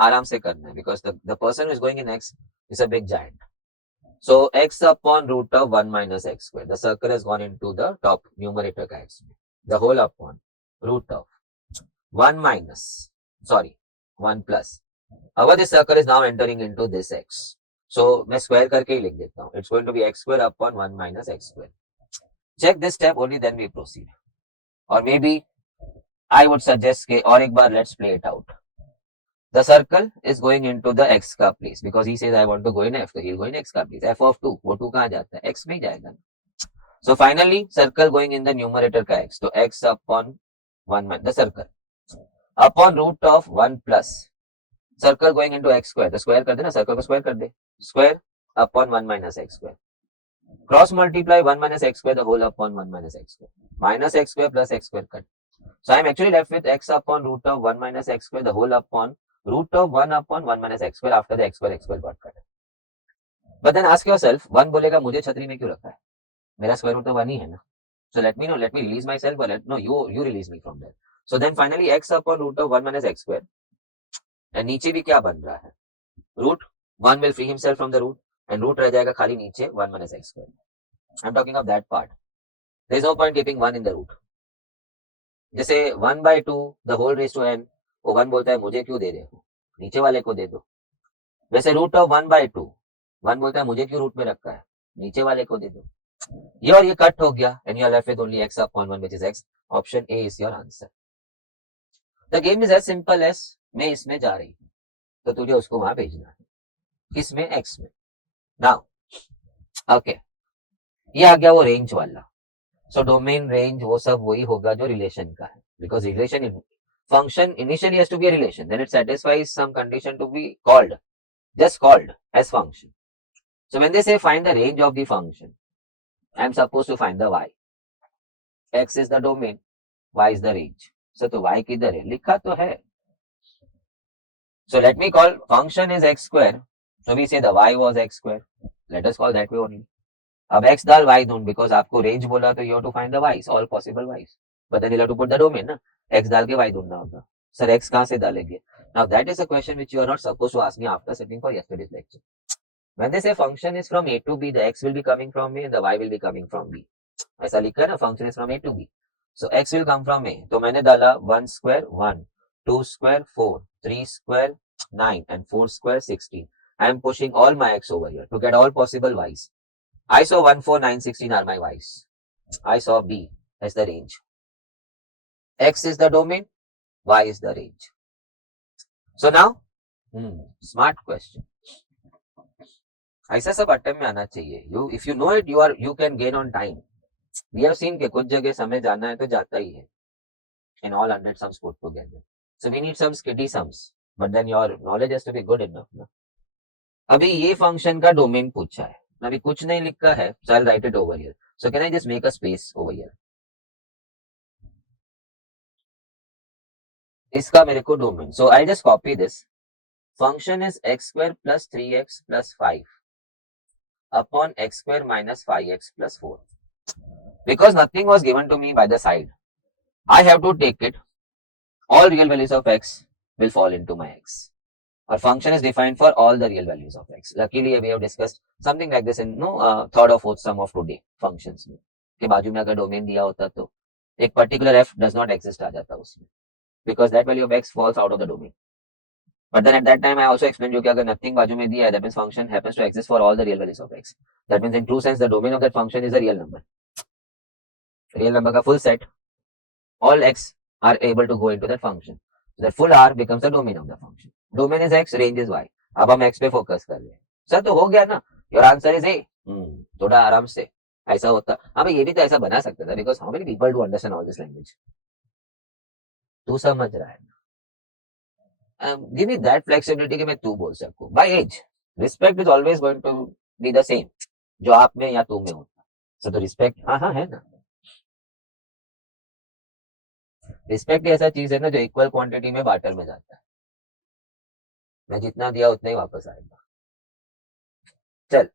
आराम से करना है because the person who is going in x is a big giant. So x upon root of 1 minus x square. The circle has gone into the top numerator का x. The whole upon root of 1 plus. Our this circle is now entering into this x. So मैं square करके ही लिख देता हूँ. It's going to be x square upon 1 minus x square. Check this step only, then we proceed. Or maybe I would suggest कि और एक बार let's play it out. The circle is going into the x का place because he says I want to go in f, so he'll go in x का place. F of 2, वो 2 कहाँ जाता है? X में ही जाएगा. So finally, circle going in the numerator का x. So x upon 1 minus the circle upon root of 1 plus circle going into x square. The square कर दे ना, circle को square कर दे. Square upon 1 minus x square. Cross multiply 1 minus x square the whole upon 1 minus x square. Minus x square plus x square cut. So I am actually left with x upon root of 1 minus x square the whole upon root of 1 upon 1 minus x square after the x square got cut. But then ask yourself, 1 बोलेगा मुझे छतरी में क्यों रखा है? मेरा square root तो 1 ही है ना. So let me release myself or you release me from there. So then finally x upon root of 1 minus x square. And नीचे भी क्या बन रहा है? Root 1 will free himself from the root and root रह जाएगा खाली नीचे 1 minus x square. I'm talking of that part. There is no point keeping 1 in the root. जैसे 1 by 2 the whole raised to n, वो 1 बोलता है मुझे क्यों दे रहे हो? नीचे वाले को दे दो. वैसे रूट ऑफ 1 by 2 1 बोलता है मुझे क्यों रूट में रखा है? नीचे वाले को दे दो. ये और ये कट हो गया and you are left with only x upon 1 which is x. Option A is your answer. The game is as simple as मैं इसमें जा रही हूँ तो तुझे उसको वहां भेजना है. किसमें? x में. Now, okay. ये आ गया वो रेंज वाला. So domain range वो सब वही होगा जो रिलेशन का है. Because relation in function initially has to be a relation. Then it satisfies some condition to be called. Just called as function. So when they say find the range of the function, I am supposed to find the y. X is the domain, y is the range. So तो y किधर है? लिखा तो है. So let me call function is x square. So we say the y was x square. Let us call that way only. अब x डाल y don't because आपको range बोला तो you have to find the y's, all possible y's. But then you have to put the domain ना. x डाल के y ढूंढना होगा. Sir x कहाँ से डालेंगे? Now that is a question which you are not supposed to ask me after sitting for yesterday's lecture. When they say function is from a to b, the x will be coming from a and the y will be coming from b. ऐसा लिखा है ना, function is from A to B. So x will come from A. तो मैंने डाला 1 square 1, 2 square 4, 3 square 9 and 4 square 16. I am pushing all my x over here to get all possible y's. I saw 1, 4, 9, 16 are my y's. I saw b as the range. X is the domain, y is the range. So now, smart question. ऐसा सब attempt में आना चाहिए. You, if you know it, you can gain on time. We have seen कि कुछ जगह समय जाना है तो जाता ही है. In all 100 sums put together. So we need some skitty sums. But then your knowledge has to be good enough. ना? अभी ये फंक्शन का डोमेन पूछा है. अभी कुछ नहीं लिखा है. So I'll write it over here. So can I just make a space over here? इसका मेरे को domain. So I'll just copy this. Function is x square plus 3x plus 5 upon x square minus 5x plus 4. Because nothing was given to me by the side, I have to take it. All real values of x will fall into my x. Our function is defined for all the real values of x. Luckily, we have discussed something like this in third or fourth sum of today functions में. के बाजू में अगर domain दिया होता तो एक particular f does not exist आ जाता उसमें, because that value of x falls out of the domain. But then at that time I also explained you कि अगर nothing बाजू में दिया है, that means function happens to exist for all the real values of x. That means in true sense the domain of that function is a real number. Real number का full set, all x are able to go into that function. So that full R becomes the domain of the function. Domain is x, range is y. अब हम x पे focus कर रहे हैं. Sir तो हो गया ना, योर आंसर इज ए. थोड़ा आराम से ऐसा होता. हाँ भाई, ये भी तो ऐसा बना सकता था, because how many people do understand all this language. तू समझ रहा है ना. गिव मी दैट फ्लेक्सिबिलिटी कि मैं तू बोल सकूं. By as respect is always going to be the same, जो आप में या तू में होता. सो तो रिस्पेक्ट हाँ है ना. रिस्पेक्ट ऐसा चीज है ना जो इक्वल क्वांटिटी में बार्टर में जाता है. मैं जितना दिया उतना ही वापस आएगा. चल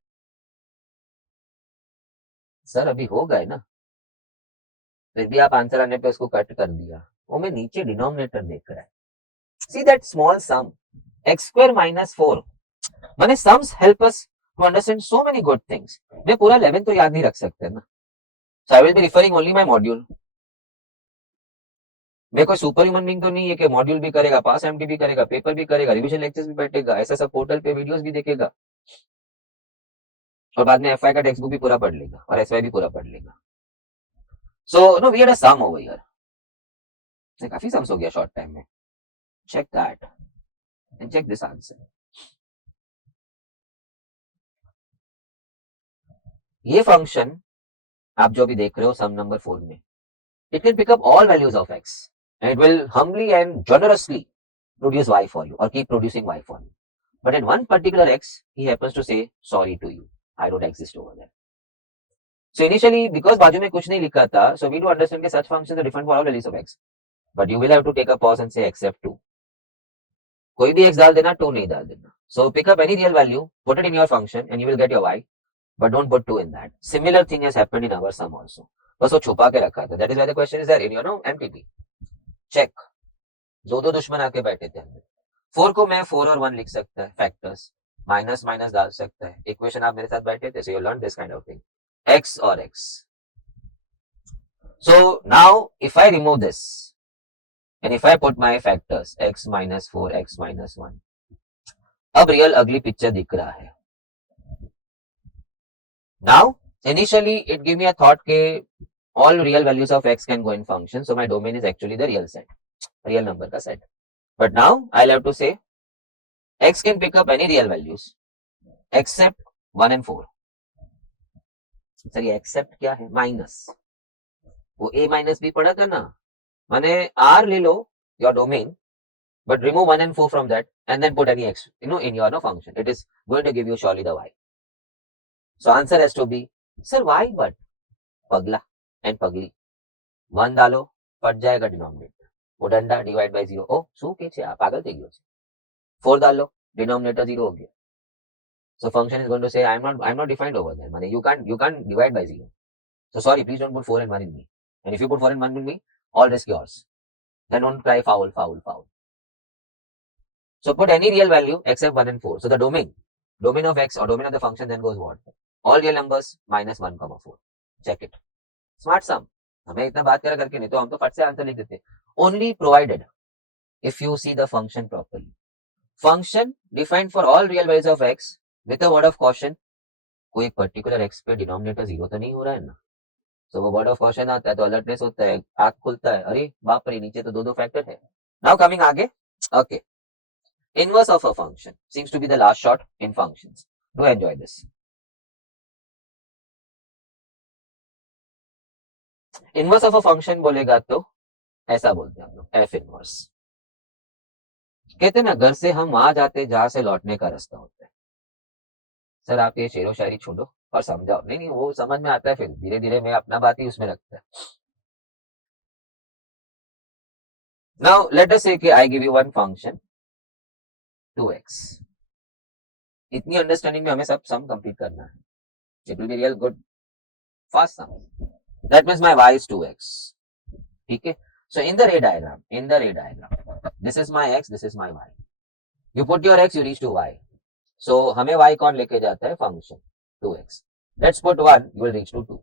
सर अभी हो गए ना, फिर भी आप आंसर आने पे उसको कट कर दिया. वो मैं नीचे डिनोमिनेटर देख रहा है. See that small sum x square minus 4. माने sums help us to understand so many good things. मैं पूरा 11 तो याद नहीं रख सकते ना. So I will be referring only my module. मैं कोई सुपर ह्यूमन बीइंग तो नहीं है कि मॉड्यूल भी करेगा, पास एमटी भी करेगा, पेपर भी करेगा, रिवीजन लेक्चर्स भी बैठेगा, ऐसा सब पोर्टल पे वीडियोस भी देखेगा और बाद में एफआई का टेक्स्ट बुक भी पूरा पढ़ लेगा और एसवाई भी पूरा पढ़ लेगा. So no we had a sum over here. काफी सम्स हो गया शॉर्ट टाइम में. Check that and check this answer. ये फंक्शन आप जो भी देख रहे हो सम नंबर 4 में, it can pick up all values of x and it will humbly and generously produce y for you or keep producing y for you. But at one particular x, he happens to say sorry to you. I don't exist over there. So initially, because बाजू में कुछ नहीं लिखा था, so we do understand that such functions are different for all values of x. But you will have to take a pause and say except 2. कोई भी x डाल देना, 2 नहीं डाल देना. So pick up any real value, put it in your function and you will get your y. But don't put 2 in that. Similar thing has happened in our sum also. बस वो छुपा के रखा था. That is why the question is there in your MTP. Check. दो दुश्मन आके बैठे थे अंदर. 4 को मैं 4 और 1 लिख सकता है फैक्टर्स. माइनस माइनस डाल सकता है. इक्वेशन आप मेरे साथ बैठे थे. So you learned this kind of thing. X और X. So now if I remove this and if I put my factors x minus 4, x minus 1. अब रियल अगली पिक्चर दिख रहा है. Now, initially, it gave me a thought that all real values of x can go in function. So my domain is actually the real set, real number ka set. But now I'll have to say x can pick up any real values except 1 and 4. Sir ये accept क्या है? Minus. वो a minus भी पढ़ा था ना. माने r ले लो your domain, but remove 1 and 4 from that and then put any x in your function. It is going to give you surely the y. So answer has to be, sir why but? पगला and पगली. 1 डालो, पट जाएगा denominator. वो डंडा divide by 0. ओ શું કે છે આ? પાગલ થઈ ગયો છે. 4 डालो, डिनोमिनेटर 0 हो गया. So function is going to say I'm not defined over there. माने you can't divide by 0. So sorry, please don't put 4 and 1 in me. And if you put 4 and 1 in me, all risk yours. Then don't cry foul. So put any real value except 1 and 4. So the domain of x or domain of the function then goes what? All real numbers minus 1, 4. Check it. Smart सम, हमें इतना बात करा करके नहीं तो हम तो फट से आंसर लिख देते. Only provided if you see the function properly. Function defined for all real values of x with a word of caution. कोई एक पर्टिकुलर x पे डिनोमिनेटर जीरो तो नहीं हो रहा है ना. So वो वर्ड ऑफ क्वेश्चन आता है तो अलर्टनेस होता है, आंख खुलता है, अरे बाप रे नीचे तो दो दो फैक्टर है. नाउ कमिंग आगे. Okay, inverse of a function seems to be the last shot in functions. Do enjoy this. Inverse of a function बोलेगा तो ऐसा बोलते हैं हम लोग, एफ इनवर्स. कहते हैं ना घर से हम वहां जाते जहां से लौटने का रास्ता होता है. सर आप ये शेरो शायरी छोड़ो और समझाओ. नहीं नहीं वो समझ में आता है, फिर धीरे धीरे मैं अपना बात ही उसमें रखता है. नाउ लेट अस से कि I give you one function 2x. इतनी अंडरस्टैंडिंग में हमें सब सम कंप्लीट करना है. It will be real good fast sum. That means my y is 2x. ठीक है. So in the ray diagram, this is my x, this is my y. You put your x, you reach to y. So हमें y कौन लेके जाता है? Function 2x. Let's put 1, you will reach to 2.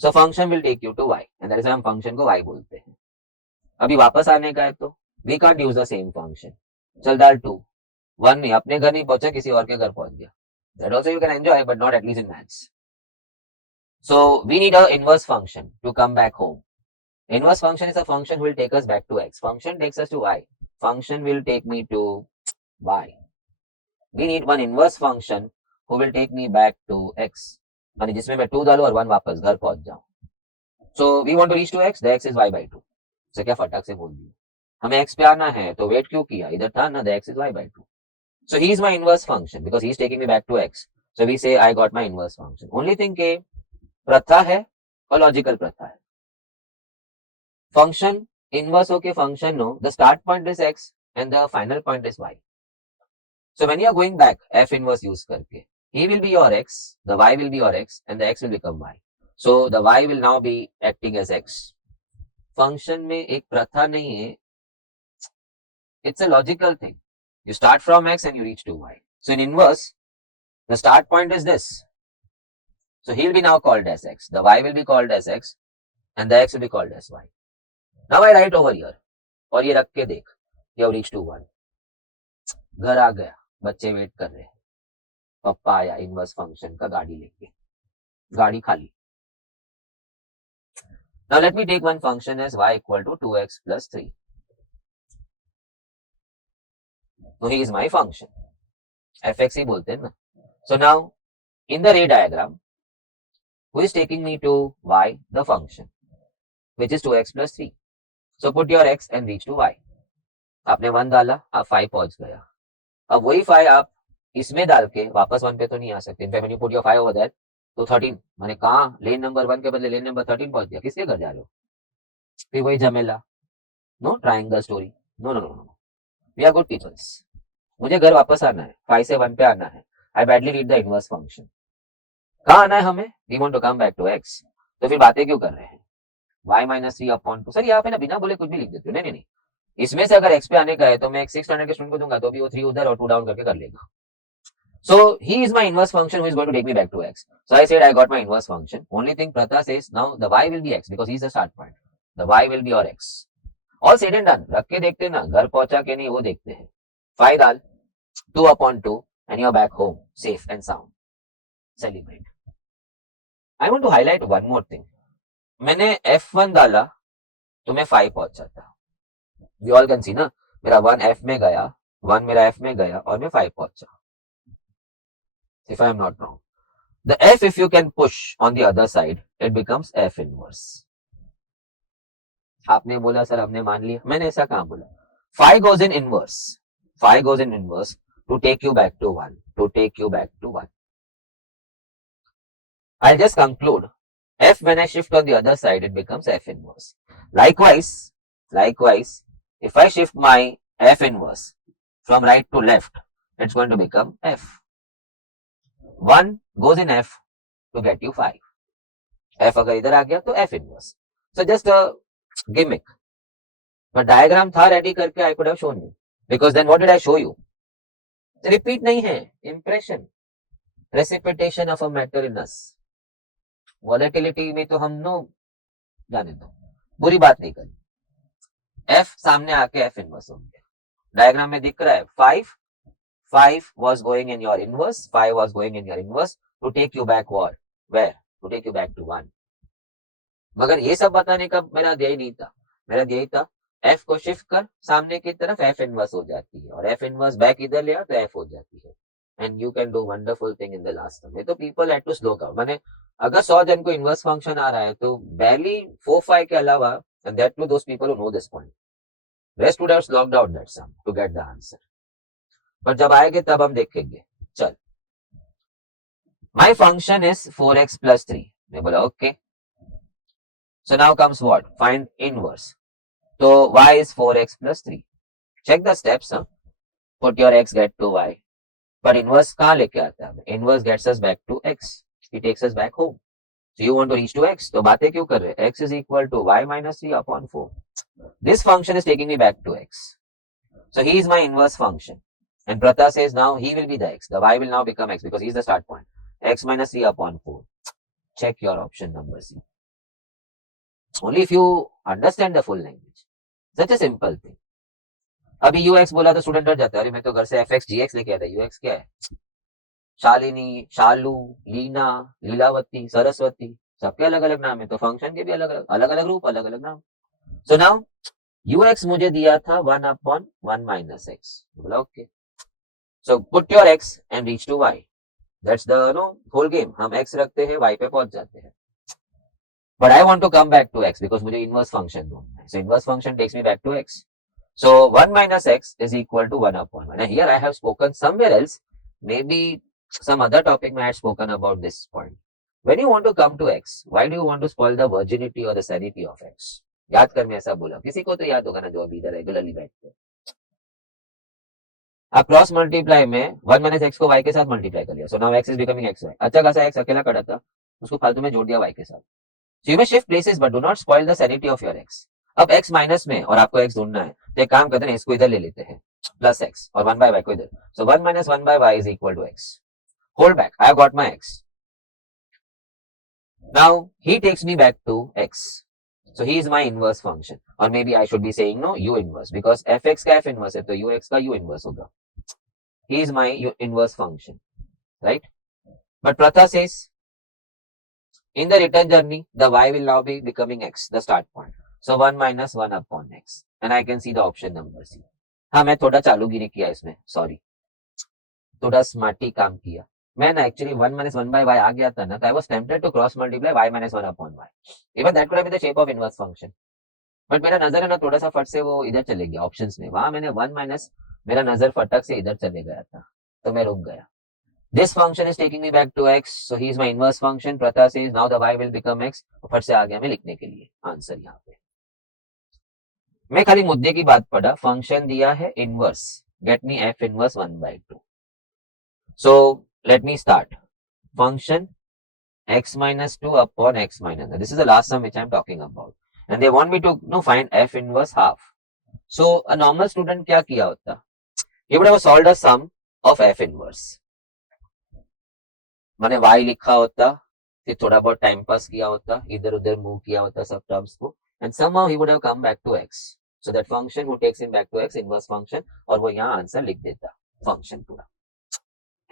So function will take you to y, and that is why हम function को y बोलते हैं. अभी वापस आने का है तो we can't use the same function. चल डाल 2, 1 नहीं, अपने घर नहीं पहुंचा, किसी और के घर पहुंच गया. That also you can enjoy, but not at least in maths. So we need a inverse function to come back home. Inverse function is a function who will take us back to x. Function takes us to y. Function will take me to y. We need one inverse function who will take me back to x. माने जिसमें मैं 2 डालूं और 1 वापस घर पहुंच जाऊं. So we want to reach to x. The x is y by 2. से क्या फटाक से बोल दिया. हमें x पे आना है तो वेट क्यों किया, इधर था ना. The x is y by 2. So he is my inverse function because he is taking me back to x. So we say I got my inverse function. Only thing के प्रथा है और लॉजिकल प्रथा है. फंक्शन इनवर्स होके function no the start point is x and the final point is y. So when you are going back f inverse use करके, he will be your x, the y will be your x and the x will become y. So the y will now be acting as x. Function में एक प्रथा नहीं है, it's a logical thing. You start from x and you reach to y. So in inverse, the start point is this. So he will be now called as x, the y will be called as x and the x will be called as y. Now I write over here. और ये रख के देख, you have reached to 1. घर आ गया, बच्चे wait कर रहे हैं, पप्पा आया इनवर्स फंक्शन का गाड़ी लेके, गाड़ी खाली. Now let me take one function as y equal to 2x plus 3. So he is my function. fx ही बोलते हैं ना. So now in the ray diagram, who is taking me to y? The function, which is 2x plus 3. So put your x and reach to y. आपने 1 डाला, आप 5 पहुंच गया. अब वही 5 आप इसमें डाल के वापस 1 पे तो नहीं आ सकते. In fact when you put your 5 over that तो 13, माने कहां लेन नंबर 1 के बदले लेन नंबर 13 पहुंच गया. किसके घर जा रहे हो? फिर वही झमेला. No triangle story. No no no no. We are good peoples. मुझे घर वापस आना है, 5 से 1 पे आना है. I badly read the inverse function. कहां आना है हमें? We want to come back to x. तो फिर बातें क्यों कर रहे हैं? y minus 3 upon 2. सर यहाँ पे ना बिना बोले कुछ भी लिख देते हो. नहीं नहीं नहीं, इसमें से अगर x पे आने का है तो मैं एक 6 स्टैंडर्ड के स्टूडेंट को दूंगा तो भी वो 3 उधर और 2 डाउन करके कर लेगा. So he is my inverse function who is going to take me back to x. So I said I got my inverse function. Only thing Pratha says now the y will be x because he is the start point. The y will be your x. All said and done. रख के देखते ना, घर पहुंचा के नहीं वो देखते हैं. 5 डाल, 2 upon 2 and you are back home safe and sound. Celebrate. I want to highlight one more thing. मैंने f1 डाला तो मैं 5 पहुंचा था. We all can see ना, मेरा 1 f में गया, 1 मेरा f में गया और मैं 5 पहुंचा. If I am not wrong, the f if you can push on the other side, it becomes f inverse. आपने बोला सर हमने मान लिया, मैंने ऐसा कहां बोला. 5 goes in inverse. 5 goes in inverse to take you back to 1. To take you back to 1. I'll just conclude. F when I shift on the other side, it becomes f inverse. Likewise, if I shift my f inverse from right to left, it's going to become f. 1 goes in f to get you 5. f अगर इधर आ गया तो f inverse. So just a gimmick. But diagram था ready करके I could have shown you. Because then what did I show you? Repeat नहीं है, impression, precipitation of a matter in us. Volatility में तो हम नो जाने दो, बुरी बात नहीं करी, एफ सामने आके एफ इनवर्स हो गया, डायग्राम में दिख रहा है 5 was going in your inverse, 5 was going in your inverse to take you back what? Where? To take you back to 1. मगर ये सब बताने का मेरा ध्येय नहीं था, मेरा ध्येय था f को शिफ्ट कर सामने की तरफ, f इनवर्स हो जाती है, और f इनवर्स बैक इधर ले तो f हो जाती है, and you can do wonderful thing in the last term. तो people had to slow down, माने अगर 100 जन को इनवर्स फंक्शन आ रहा है तो barely 4-5 के अलावा, and that too those people who know this point, rest would have locked out that sum to get the answer। पर जब आएंगे तब हम देखेंगे। चल, my function is 4x plus 3, मैं बोला okay, so now comes what? Find inverse। तो y is 4x plus 3, check the steps, put your x get to y, पर inverse कहाँ लेके आता है? Inverse gets us back to x, it takes us back home, so you want to reach to x, तो बातें क्यों कर रहे? x is equal to y minus 3 upon 4, this function is taking me back to x, so he is my inverse function, and Pratha says now he will be the x, the y will now become x because he is the start point, x minus 3 upon 4, check your option number C, only if you understand the full language, such a simple thing। अभी ux बोला तो student डर जाता है, अरे मैं तो घर से fx gx लेके आया था, ux क्या है? शालिनी, शालू, लीना, लीलावती, सरस्वती, सबके अलग अलग नाम है, तो फंक्शन के भी अलग अलग रूप, अलग अलग नाम। सो नाउ ux मुझे दिया था 1 upon 1 minus x, बोला okay, so put your x and reach to y, that's the no whole game, हम x रखते हैं y पे पहुंच जाते हैं, but I want to come back to x because मुझे इनवर्स फंक्शन ढूंढना है, so inverse function takes me back to x, so 1 minus x is equal to 1 upon 1, and here I have spoken somewhere else, maybe some other topic I had spoken about this point, when you want to come to x, why do you want to spoil the virginity or the sanity of x? याद कर, मैं ऐसा बोला, किसी को तो याद होगा ना जो अभी इधर रेगुलरली बैठते हैं। आप क्रॉस मल्टीप्लाई में 1 माइनस एक्स को y के साथ मल्टीप्लाई कर लिया, so now x is becoming xy, अच्छा खासा x अकेला कड़ा था, उसको फालतू में जोड़ दिया y के साथ, so you may shift places but do not spoil the sanity of your x। अब x माइनस में और आपको x ढूंढना है, तो एक काम करते हैं, इसको इधर ले लेते हैं प्लस x और 1 बाय y को इधर, so 1 minus 1 by y is equal to x, hold back, I have got my x, now he takes me back to x, so he is my inverse function, or maybe I should be saying no u inverse because fx का f inverse है तो ux का u inverse होगा, he is my inverse function, right? But Pratha says in the return journey the y will now be becoming x, the start point, so 1 minus 1 upon x, and I can see the option number C। हाँ, मैं थोड़ा चालूगिरी किया इसमें, sorry, थोड़ा smarty काम किया मैं ना, एक्चुअली 1 minus 1 by y आ गया था ना, तो I was tempted to cross multiply y minus 1 upon y, even that could have been the shape of inverse function, but मेरा नजर है ना थोड़ा सा फट से वो इधर चले गया ऑप्शंस में, वहां मैंने 1 माइनस, मेरा नजर फटक से इधर चले गया था, तो मैं रुक गया। This function is taking me back to x, so he is my inverse function, प्रथा says now the y will become x, फट से आ गया मैं लिखने के लिए आंसर यहाँ पे। मैं खाली मुद्दे की बात पढ़ा, फंक्शन दिया है inverse, get me f inverse 1/2, so let me start, function x minus 2 upon x minus 1, this is the last sum which I am talking about, and they want me to find f inverse half, so a normal student क्या किया होता, he would have solved a sum of f inverse, मैंने y लिखा होता, फिर थोड़ा बहुत time pass किया होता, इधर उधर मूव किया होता सब टर्म्स को, and somehow he would have come back to x, so that function who takes him back to x, inverse function, और वो यहाँ आंसर लिख देता फंक्शन पूरा।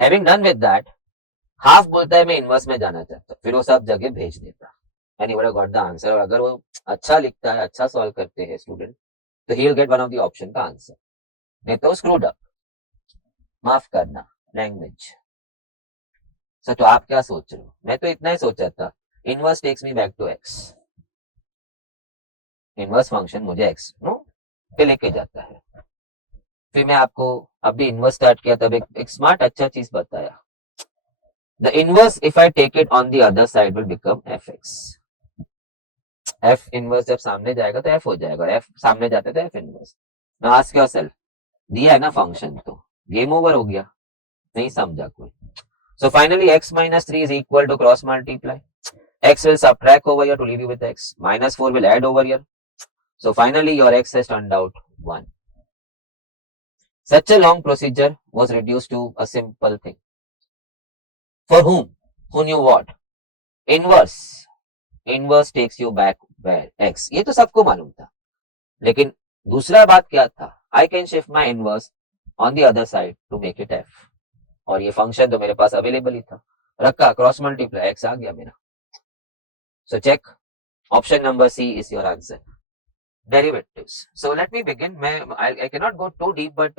having done with that, half बोलता है मैं इनवर्स में जाना चाहता, फिर वो सब जगह भेज देता, and he would have got the answer, और अगर वो अच्छा लिखता है, अच्छा सॉल्व करते हैं स्टूडेंट, तो he will get one of the option का आंसर, नहीं तो स्क्रूड अप, माफ करना लैंग्वेज। सर तो आप क्या सोच रहे हो, मैं तो इतना ही सोचा था, inverse takes me back to x, inverse function मुझे एक्स नो पे लेके जाता है, फिर मैं आपको अभी इनवर्स स्टार्ट किया तब एक स्मार्ट अच्छा चीज बताया, the inverse if I take it on the other side will become fx, f inverse जब सामने जाएगा तो f हो जाएगा, और f सामने जाते तो f inverse। now ask yourself, दिया है ना फंक्शन, तो गेम ओवर हो गया, नहीं समझा कोई, so finally x minus 3 is equal to cross multiply, x will subtract over here to leave you with x, minus 4 will add over here, so finally your x has turned out 1. Such a long procedure was reduced to a simple thing. For whom? Who knew what? Inverse. Inverse takes you back where x, ये तो सबको मालूम था, लेकिन दूसरा बात क्या था, I can shift my inverse on the other side to make it f, और ये फंक्शन तो मेरे पास अवेलेबल ही था, रखा, क्रॉस मल्टीप्लाई, एक्स आ गया मेरा. So check, option number c is your answer, derivatives. So let me begin. I cannot go too deep, but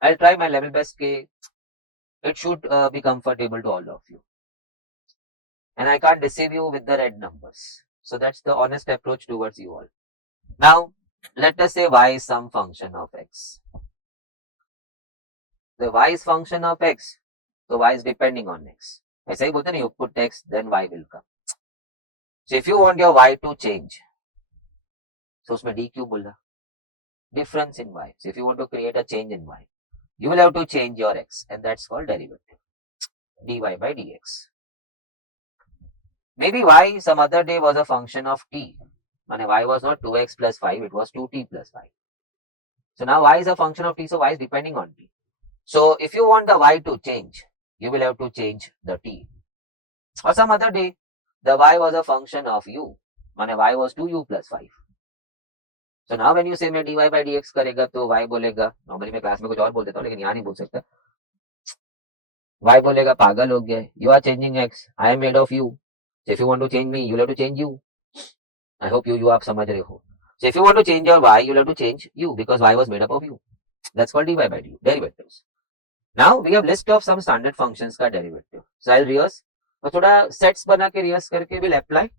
I'll try my level best. It should be comfortable to all of you. And I can't deceive you with the red numbers. So that's the honest approach towards you all. Now, let us say y is some function of x. The y is function of x. So y is depending on x. ऐसे ही बोलते हैं, you put x, then y will come. So if you want your y to change, so उसमें d क्यों बोला? Difference in y. So if you want to create a change in y, you will have to change your x, and that's called derivative, dy by dx. Maybe y some other day was a function of t. And y was not 2x plus 5, it was 2t plus 5. So now y is a function of t, so y is depending on t. So if you want the y to change, you will have to change the t. Or some other day, the y was a function of u. And y was 2u plus 5. So now when you say मैं dy by dx करेगा तो y बोलेगा, normally मैं class में कुछ और बोल देता हूँ लेकिन यहाँ नहीं बोल सकता, y बोलेगा पागल हो गया, you are changing x, I am made of u. So if you want to change me, you will have to change u. I hope you आप समझ रहे हो. So if you want to change your y, you will have to change u because y was made up of u. That's called dy by du, derivatives. Now we have list of some standard functions का derivative. So I'll rehearse और थोड़ा sets बना के rehearse करके will apply.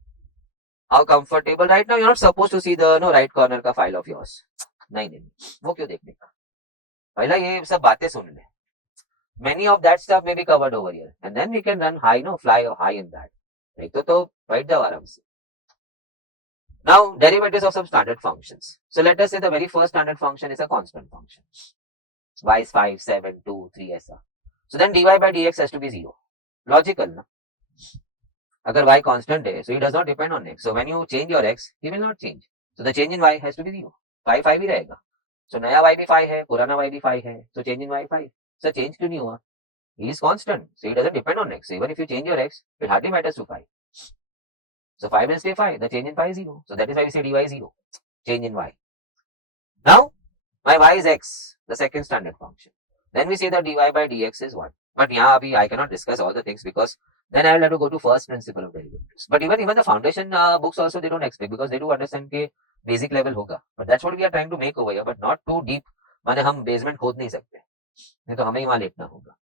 How comfortable? Right now you're not supposed to see the right corner का file of yours. नहीं, वो क्यों देखने का? पहला ये सब बातें सुन ले. Many of that stuff may be covered over here, and then we can run high, fly high in that. नहीं तो बैठ जाओ आराम से. Now derivatives of some standard functions. So let us say the very first standard function is a constant function. Y is 5, 7, 2, 3 ऐसा. So then dy by dx has to be 0. Logical ना? अगर y constant है, so it does not depend on x. So when you change your x, he will not change. So the change in y has to be 0. 5 5 ही रहेगा. So नया y भी 5 है, पुराना y भी 5 है. So change in y 5. So change क्यों नहीं हुआ? He is constant. So it doesn't depend on x. So even if you change your x, it hardly matters to 5. So 5 will stay 5. The change in 5 is 0. So that is why we say dy is 0. Change in y. Now, my y is x, the second standard function. Then we say that dy by dx is 1. But yeah, I cannot discuss all the things because then I will have to go to first principle of derivatives. But even the foundation books also they don't expect because they do understand के basic level होगा. But that's what we are trying to make over here. But not too deep. माने हम basement खोद नहीं सकते. नहीं तो हमें ही वहाँ लेटना होगा.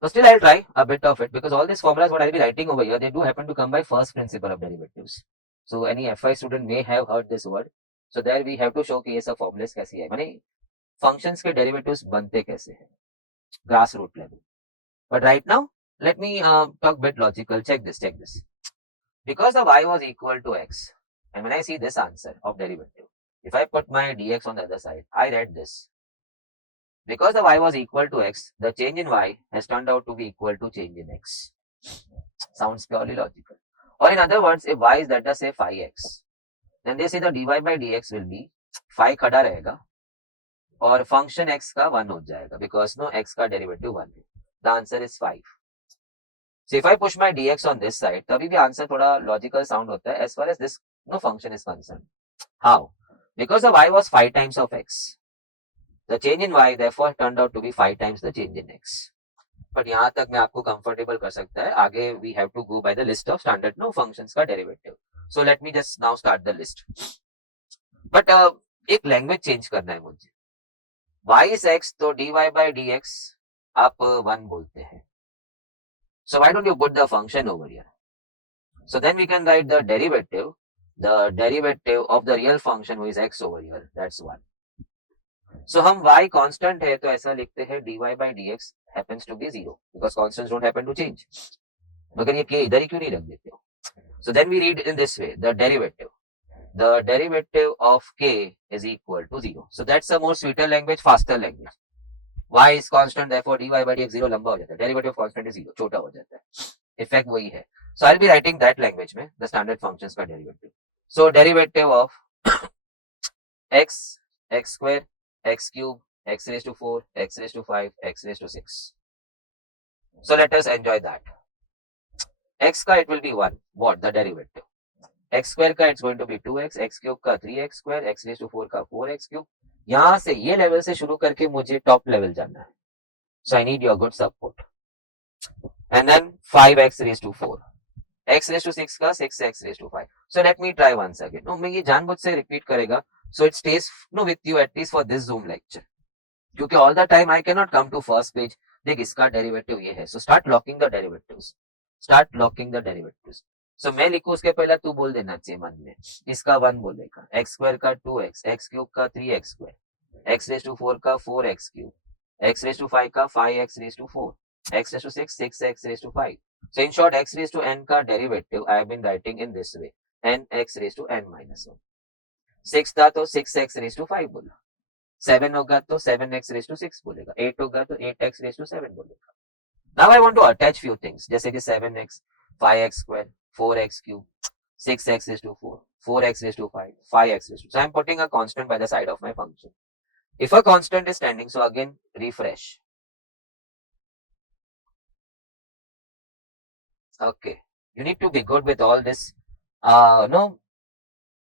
So still I'll try a bit of it because all these formulas what I'll be writing over here, they do happen to come by first principle of derivatives. So any FI student may have heard this word. So there we have to show कि ये सब formulas कैसी है. माने functions के derivatives बनते कैसे हैं. Grassroots level. But right now, let me talk bit logical. Check this. Because the y was equal to x, and when I see this answer of derivative, if I put my dx on the other side, I read this. Because the y was equal to x, the change in y has turned out to be equal to change in x. Sounds purely logical. Or in other words, if y is let us say 5x, then they say the dy by dx will be 5 खड़ा रहेगा और function x का 1 हो जाएगा because x का derivative 1 है. The answer is 5. So if I push my dx on this side, तभी भी answer थोड़ा logical sound होता है as far as this function is concerned. How? Because the y was 5 times of x. The change in y therefore turned out to be 5 times the change in x. But यहाँ तक मैं आपको comfortable कर सकता है. आगे we have to go by the list of standard functions का derivative. So let me just now start the list. But एक language change करना है मुझे. Y is x तो dy by dx आप 1 बोलते हैं. So why don't you put the function over here? So then we can write the derivative of the real function who is x over here. That's 1. So हम y constant है तो ऐसा लिखते हैं dy by dx happens to be 0 because constants don't happen to change. मगर ये k इधर ही क्यों नहीं रख देते हो? So then we read in this way, the derivative of k is equal to 0. So that's a more sweeter language, faster language. Y is constant, therefore dy by dx 0 लंबा हो जाता है. Derivative of constant is 0, छोटा हो जाता है. Effect वही है. So I'll be writing that language में the standard functions का derivative. So derivative of x square, x cube, x raised to 4, x raised to 5, x raised to 6. So let us enjoy that. x का it will be 1. What? The derivative. x square का it's going to be 2x, x cube का 3x square, x raised to 4 का 4x cube. यहाँ से ये level से शुरू करके मुझे टॉप लेवल जाना है. So I need your good support. And then 5x raised to 4. x raised to 6 का 6x raised to 5. So let me try once again. No, मैं ये जानबूझ से repeat करेगा. So it stays with you at least for this Zoom lecture. क्योंकि all the time I cannot come to first page. देख इसका derivative ये है. So start locking the derivatives. Start locking the derivatives. So मैं लिखूं उसके पहले तू बोल देना चाहिए मन में. इसका 1 बोलेगा. x स्क्वायर का 2x, x क्यूब का 3x square, x raise to 4 का 4x cube, x raise to 5 का 5x raise to 4, x raise to 6 6x raise to 5. So in short, x raised to n का derivative I have been writing in this way. nx raised to n minus 1. 6 था तो 6x raised to 5 बोला. 7 होगा तो 7x raised to 6 बोलेगा. 8 होगा तो 8x raised to 7 बोलेगा. Now I want to attach few things जैसे कि 7x, 5x square, 4x cube, 6x raised to 4, 4x raised to 5, 5x raised to. So I am putting a constant by the side of my function. If a constant is standing, so again refresh. Okay, you need to be good with all this. No,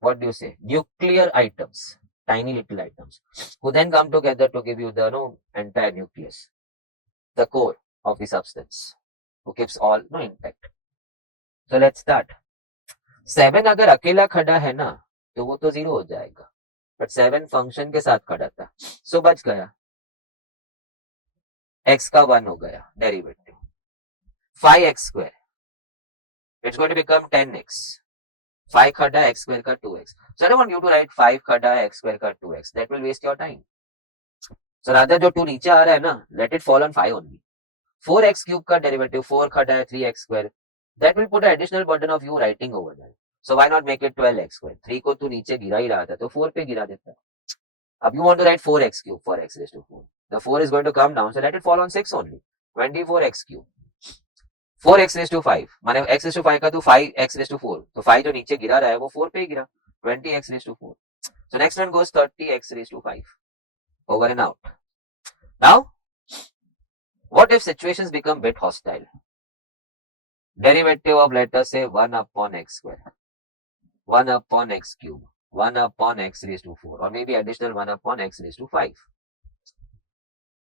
what do you say? Nuclear items, tiny little items, who then come together to give you the entire nucleus, the core of the substance, who keeps all intact. So let's start. 7 अगर अकेला खड़ा है ना तो वो तो 0 हो जाएगा, बट 7 फंक्शन के साथ खड़ा था, सो बच गया. x का 1 हो गया derivative. 5x square it's going to become 10x. 5 खड़ा x square का 2x. So I don't want you to write 5 खड़ा x square का 2x. That will waste your time. So rather जो 2 नीचे आ रहा है ना, let it fall on 5 only. 4x cube का डेरिवेटिव 4 खड़ा है 3x square. That will put an additional burden of you writing over there. So why not make it 12x square? 3 को तू नीचे गिरा ही रहा था तो 4 पे गिरा देता. अब you want to write 4x cube for x raised to 4. The 4 is going to come down, so let it fall on 6 only. 24x cube. 4x raised to 5 माने x raised to 5 का तो 5x raised to 4, तो 5 जो नीचे गिरा रहा है वो 4 पे गिरा. 20x raised to 4. So next one goes 30x raised to 5. Over and out. Now, what if situations become bit hostile? Derivative of, let us say, 1 upon x square, 1 upon x cube, 1 upon x raised to 4, or maybe additional 1 upon x raised to 5.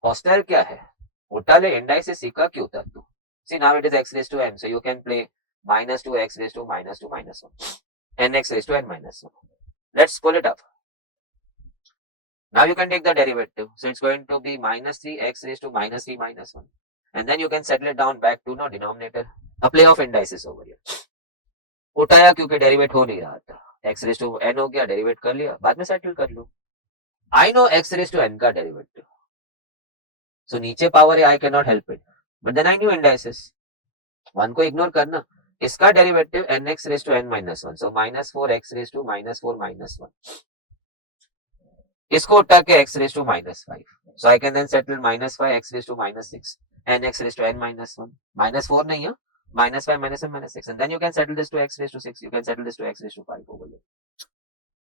Hostile क्या है? उठा ले indices सीखा क्यों था तू? See, now it is x raised to n, so you can play minus 2x raised to minus 2 minus 1, nx raised to n minus 1. Let's pull it up. Now you can take the derivative, so it's going to be minus 3x raised to minus 3 minus 1, and then you can settle it down back to denominator. A play of indices over here. उठाया क्योंकि derivative हो नहीं रहा था, x raised to n हो गया, derivative कर लिया, बाद में सेटल कर लो. I know x raised to n का डेरिवेटिव, so नीचे पावर है, I cannot help it. But then I knew indices. 1 को इग्नोर करना. इसका derivative nx raised to n minus 1. So minus 4x raised to minus 4 minus 1. इसको उठा के x raised to minus 5. So I can then settle minus 5x raised to minus 6. nx raised to n minus 1. Minus 4 नहीं है. Minus 5 minus 1 minus 6. And then you can settle this to x raised to 6. You can settle this to x raised to 5 over here.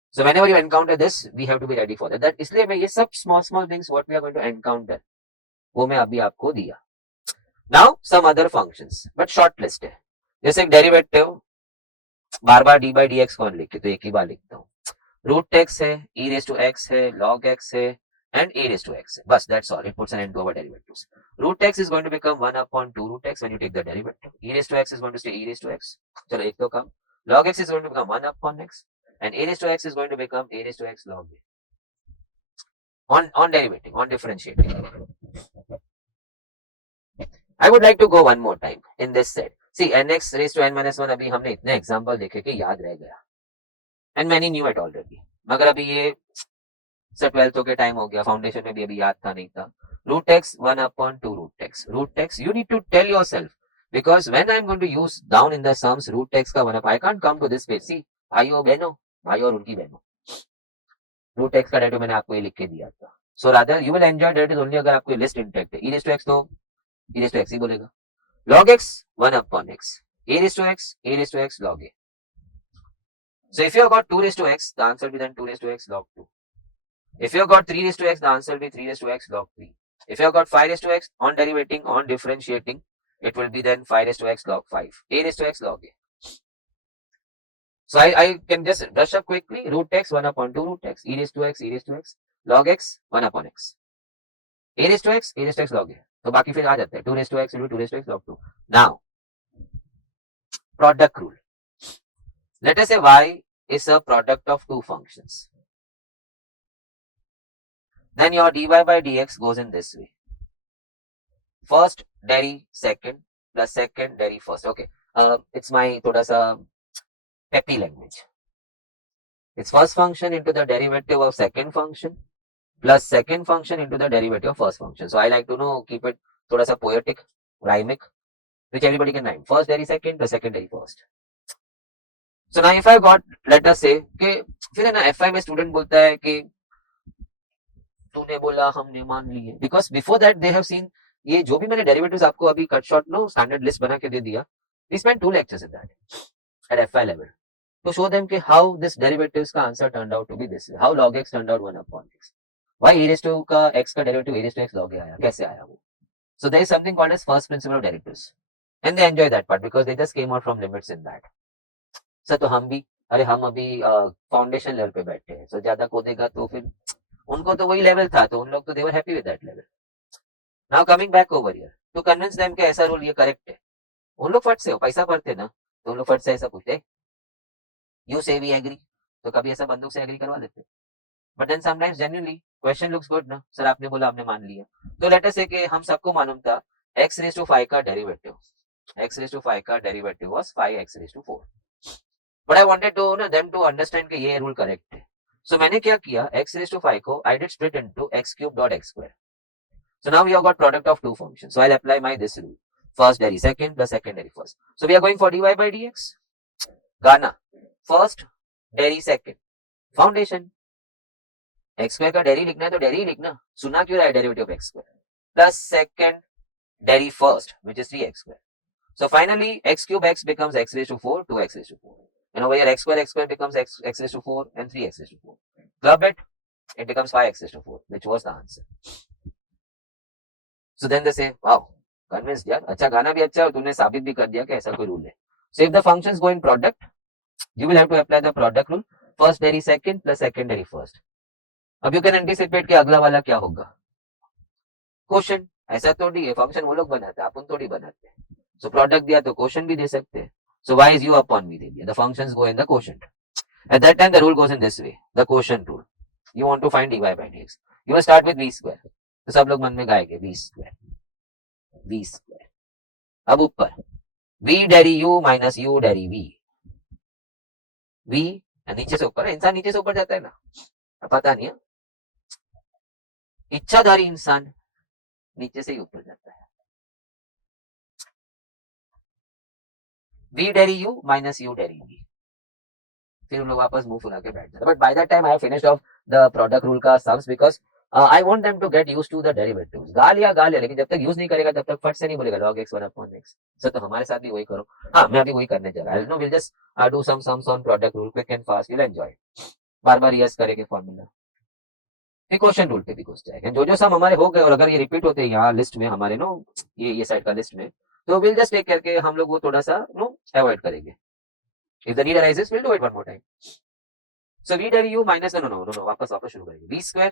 So whenever you encounter this, we have to be ready for that. That इसलिए मैं ये सब small things what we are going to encounter, वो मैं अभी आपको दिया. Now some other functions, but short list है. जैसे derivative bar bar d by dx कौन लिखते, तो एक ही बार लिखता हूँ. रूट x है, e raised to x है, log x है, and a raised to x है. बस that's all. It puts an end to our derivatives. Root x is going to become 1 upon 2 root x when you take the derivative. E raised to x is going to stay e raised to x. चलो एक तो कम. Log x is going to become 1 upon x, and a raised to x is going to become a raised to x log a. On derivating, on differentiating. I would like to go one more time in this set. See, nx raised to n minus 1 अभी हमने इतने example देखे कि याद रह गया. And many knew it already. मगर अभी ये सब 12th के टाइम हो गया, फाउंडेशन में भी अभी याद था नहीं था. Root x 1 upon 2 root x. Root x, you need to tell yourself, because when I'm going to use down in the sums root x का 1 up, I can't come to this page. See, भाइयों बहनों, भाई और उनकी बहनों, root x का data मैंने आपको ये लिख के दिया था. So rather you will enjoy that is only अगर आपको लिस्ट इंटैक्ट है. e raised to x तो e raised to x ही बोलेगा. Log x 1 upon x. a raised to x log a. So if you have got 2 raised to x, the answer will be then 2 raised to x log 2. If you have got 3 raised to x, the answer will be 3 raised to x log 3. If you have got 5 raised to x, on derivating, on differentiating, it will be then 5 raised to x log 5, a raised to x log a. So I can just brush up quickly, root x 1 upon 2 root x, e raised to x, log x 1 upon x, a raised to x log a. तो बाकी फिर आ जाते हैं 2 raised to x into 2 raised to x log 2. Now, product rule. Let us say y is a product of two functions. Then your dy by dx goes in this way. First deriv second plus second deriv first. Okay. It's my thoda sa peppy language. It's first function into the derivative of second function plus second function into the derivative of first function. So I like to keep it thoda sa poetic, rhymic, which everybody can rhyme. First deriv second plus second deriv first. So now if I got, let us say कि फिर है ना FI में student बोलता है कि तूने बोला हमने मान लिए, because before that they have seen ये जो भी मैंने derivatives आपको अभी कट शॉर्ट स्टैंडर्ड लिस्ट बना के दे दिया, we spent 2 lectures in that at FI level to show them कि how this derivatives का answer turned out to be this way, how log x turned out 1 upon x, why e raised to का x का derivative e raised to x log a आया, कैसे आया वो. So there is something called as first principle of derivatives and they enjoy that part because they just came out from limits in that. Sir तो हम भी, अरे हम अभी फाउंडेशन लेवल पे बैठे हैं, so ज्यादा कोदेगा तो फिर उनको तो वही लेवल था, तो उन लोग तो they were happy with that level. Now coming back over here to convince them कि ऐसा रूल ये करेक्ट है, उन लोग फट से हो पैसा पढ़ते ना, तो उन लोग फट से ऐसा पूछते यू से वी एग्री, तो कभी ऐसा बंदूक से एग्री करवा देते. But then sometimes genuinely question looks good ना, सर आपने बोला हमने मान लिया, तो लेट अस से कि हम सबको मालूम था x raised to 5 का डेरिवेटिव, x raised to 5 का derivative was 5x raised to 4. But I wanted to them to understand कि ये रूल करेक्ट है. सो मैंने क्या किया, x raised to 5 को I did split into x cube dot x square. So now we have got product of two functions. So I'll apply my this rule. First deriv second plus second deriv first. So we are going for dy by dx. Ghana. First deriv second. Foundation. x square का deriv लिखना है तो deriv लिखना. सुना क्यों रहा है derivative of x square. Plus second deriv first, which is 3x square. So finally x cube x becomes x raised to 4, 2x raised to 4. And over here x square becomes x raised to 4 and 3x raised to 4. Club it becomes 5x raised to 4, which was the answer. So then they say, wow, convinced यार, अच्छा गाना भी अच्छा और तूने साबित भी कर दिया कि ऐसा कोई रूल है. So if the functions go in product, you will have to apply the product rule. First deriv second plus second deriv first. अब you can anticipate कि अगला वाला क्या होगा. क्वेश्चन ऐसा तो नहीं है, फंक्शन वो लोग बनाते हैं, अपन थोड़ी बनाते हैं. So product दिया तो क्वेश्चन भी दे सकते हैं. So y is u upon v दे दिया. The functions go in the quotient. At that time the rule goes in this way, the quotient rule. You want to find dy by dx. You will start with v square. तो सब लोग मन में गाएंगे v square. अब ऊपर v dairy u minus u dairy v. v नीचे से ऊपर, इंसान नीचे से ऊपर जाता है ना, पता नहीं है, इच्छाधारी इंसान नीचे से ही ऊपर जाता है. v dairy u minus u dairy v. फिर उन लोग वापस मुंह फुला के बैठ जाते. But by that time I have finished off the product rule का sums because I want them to get used to the derivatives. गाल या लेकिन जब तक यूज नहीं करेगा तब तक फट से नहीं बोलेगा log x 1 upon x. Sir तो हमारे साथ भी वही करो. हाँ मैं अभी वही करने जा रहा हूँ. We'll just do some sums on product rule, quick and fast. You'll enjoy it. Bar yes करेंगे फॉर्मूला. फिर क्वेश्चन रूल पे भी घुस जाएगा. जो सम हमारे हो गए और अगर ये रिपीट होते हैं यहाँ लिस्ट में हमारे ये साइड का लिस्ट में, तो विल जस्ट टेक करके हम लोग वो थोड़ा सा अवॉइड करेंगे. If the need arises, we'll do it one more time. So v deriv u minus no वापस शुरू करेंगे. v square.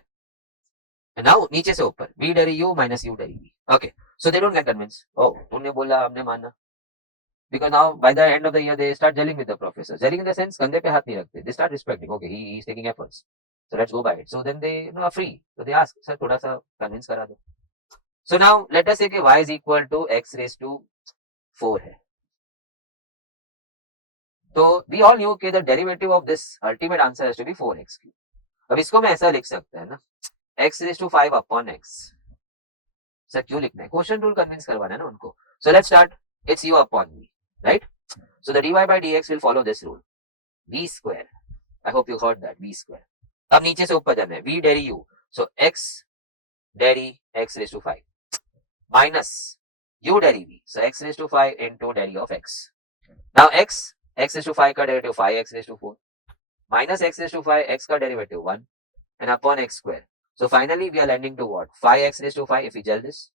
And now नीचे से ऊपर v deriv u minus u deriv v. Okay, so they don't get convinced. Oh, तूने बोला हमने माना. Because now by the end of the year they start gelling with the professor. Gelling in the sense कंधे पे हाथ नहीं रखते. They start respecting. Okay, he is taking efforts. So let's go by it. So then they are free. So they ask, sir थोड़ा सा convince करा दो. So now let us say कि y is equal to x raised to 4 है. तो we all knew कि the derivative of this ultimate answer has to be 4x cube. अब इसको मैं ऐसा लिख सकता है ना, x raised to 5 upon x. Sir क्यों लिखना है? क्वेश्चन रूल कन्विंस करवाना है ना उनको. So let's start. It's u upon v, right? So the dy by dx will follow this rule. v square. I hope you heard that. v square. अब नीचे से ऊपर जाना है. v deri u. So x deri x raised to 5 minus u deri v. So x raised to 5 into deri of x. Now x raised to 5 का derivative 5x raised to 4 minus x raised to 5 x का derivative 1 and upon x square. So finally we are landing to what? 5x raised to 5 if we gel this.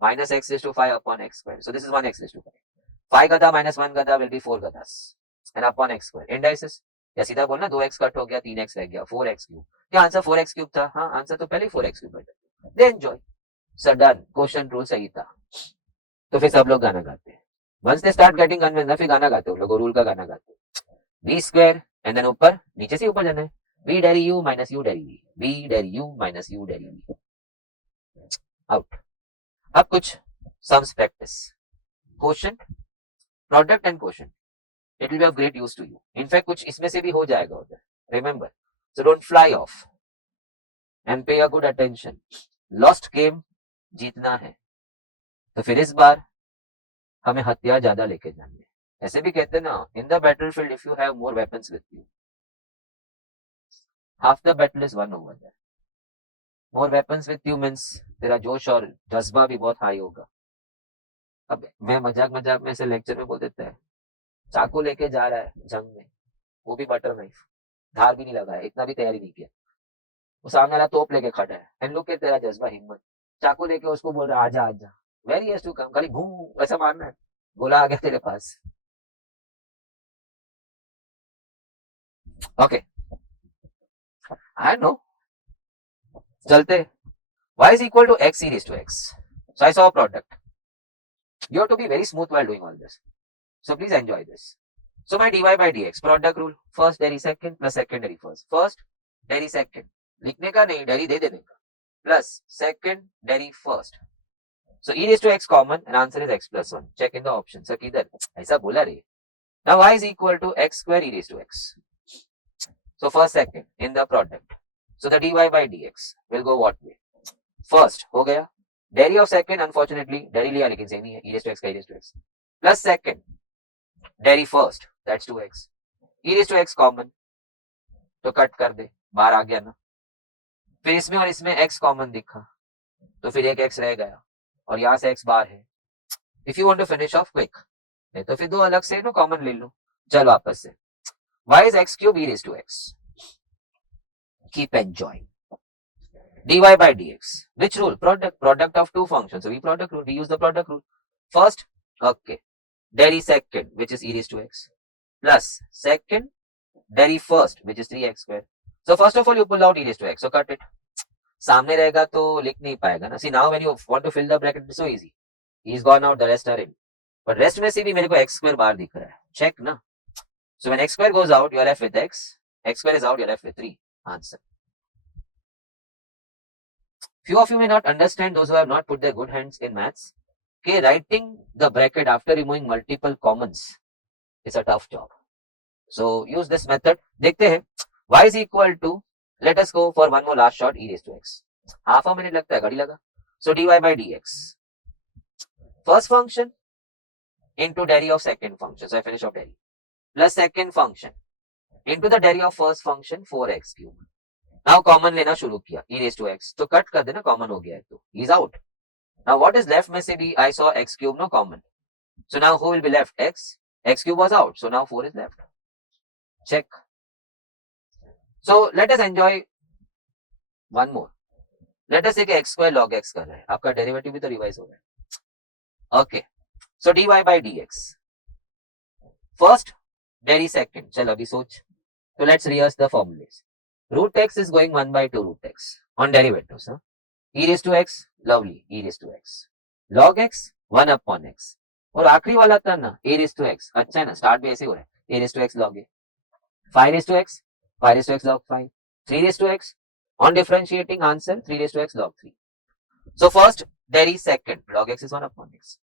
minus x raised to 5 upon x square. So this is 1x raised to 5. 5 गधा minus 1 गधा will be 4 गधाs and upon x square. Indices या सीधा बोलना 2x cut हो गया 3x रह गया 4x cube. क्या आंसर 4x क्यूब था? हाँ आंसर तो पहले 4x क्यूब था. They enjoy. Sir done. Question rule सही था. तो फिर सब लोग गाना गाते हैं. Once they start getting convinced ना फिर गाना गाते हो लोग. रूल का गाना गाते हैं. v square and then ऊपर नीचे से ऊपर जाना है. v dairy u minus u dairy v. v dairy u minus u dairy v. Out. अब कुछ sums practice. Quotient, product and quotient. It will be of great use to you. In fact कुछ इसमें से भी हो जाएगा उधर. Remember, so don't fly off and pay a good attention. Lost game जीतना है तो फिर इस बार हमें हथियार ज्यादा लेके जाने. ऐसे भी कहते हैं ना, in the battlefield if you have more weapons with you, half the battle is won over there. More weapons with you means तेरा जोश और जज्बा भी बहुत हाई होगा. अब मैं मजाक मजाक में से लेक्चर में बोल देता है चाकू लेके जा रहा है जंग में, वो भी बटर नाइफ, धार भी नहीं लगाया, इतना भी तैयारी नहीं किया. वो सामने वाला तोप लेके खड़ा है एंड लुक एट तेरा जज्बा, हिम्मत. चाकू लेके उसको बोल रहा है आजा आजा. Very has to come. खाली भू ऐसा मारना है, गोला आ गया तेरे पास. Okay I know. चलते. y is equal to x e raised to x. So I saw a product. You have to be very smooth while doing all this. So please enjoy this. So my dy by dx, product rule, first deri second plus second deri first. First deri second, लिखने का नहीं, deri दे देने का, plus second deri first. So e raised to x common and answer is x plus 1. Check in the option. Sir किधर ऐसा बोला रे. Now y is equal to x square e raised to x. So first second in the product. So the dy by dx will go what way? First हो गया. Dairy of second unfortunately dairy लिया लेकिन same ही है. e raised to x का e raised to x plus second deri first that's 2x. e raised to x common तो cut कर दे, बाहर आ गया ना. फिर इसमें और इसमें x कॉमन दिखा तो फिर एक x रह गया और यहां से x बाहर है. If you want to finish off quick तो फिर दो अलग से नो कॉमन ले लो. चल वापस से y is x cube e raised to x. Keep enjoying. dy by dx. Which rule? Product of two functions. So we product rule. We use the product rule. First, okay, deri second, which is e raised to x, plus second deri first, which is 3x square. So first of all, you pull out e raised to x. So cut it. सामने रहेगा तो लिख नहीं पाएगा ना. See now when you want to fill the bracket, it's so easy. He's gone out, the rest are in. But rest में से भी मेरे को x square बाहर दिख रहा है. Check ना. So when x square goes out, you are left with x. X square is out, you are left with 3. Answer. Few of you may not understand, those who have not put their good hands in maths. Okay, writing the bracket after removing multiple commons is a tough job. So use this method. देखते हैं. Y is equal to, let us go for one more last shot, e raised to x. Half a minute लगता है, घड़ी लगा. So dy by dx. First function into deri of second function. So I finish off deri. Plus second function into the deri of first function 4x cube. Now common लेना शुरू किया e raised to x. तो cut कर देना, common हो गया है तो he is out. Now what is left में से भी I saw x cube no common. So now who will be left? X. X cube was out. So now 4 is left. Check. So let us enjoy one more. Let us take x square log x कर रहे हैं. आपका derivative भी तो revise हो रहा है. Okay. So dy by dx. First deri second. चल अभी सोच. So let's rehearse the formulas. Root x is going 1 by 2 root x on derivatives. Huh? E raised to x, lovely, e raised to x. Log x, 1 upon x. और आखिरी वाला था ना, a raised to x. अच्छा है ना, start भी ऐसे हो रहा है. a raised to x log a. 5 raised to x, 5 raised to x log 5. 3 raised to x. On differentiating answer, 3 raised to x log 3. So first, deri second, log x is 1 upon x.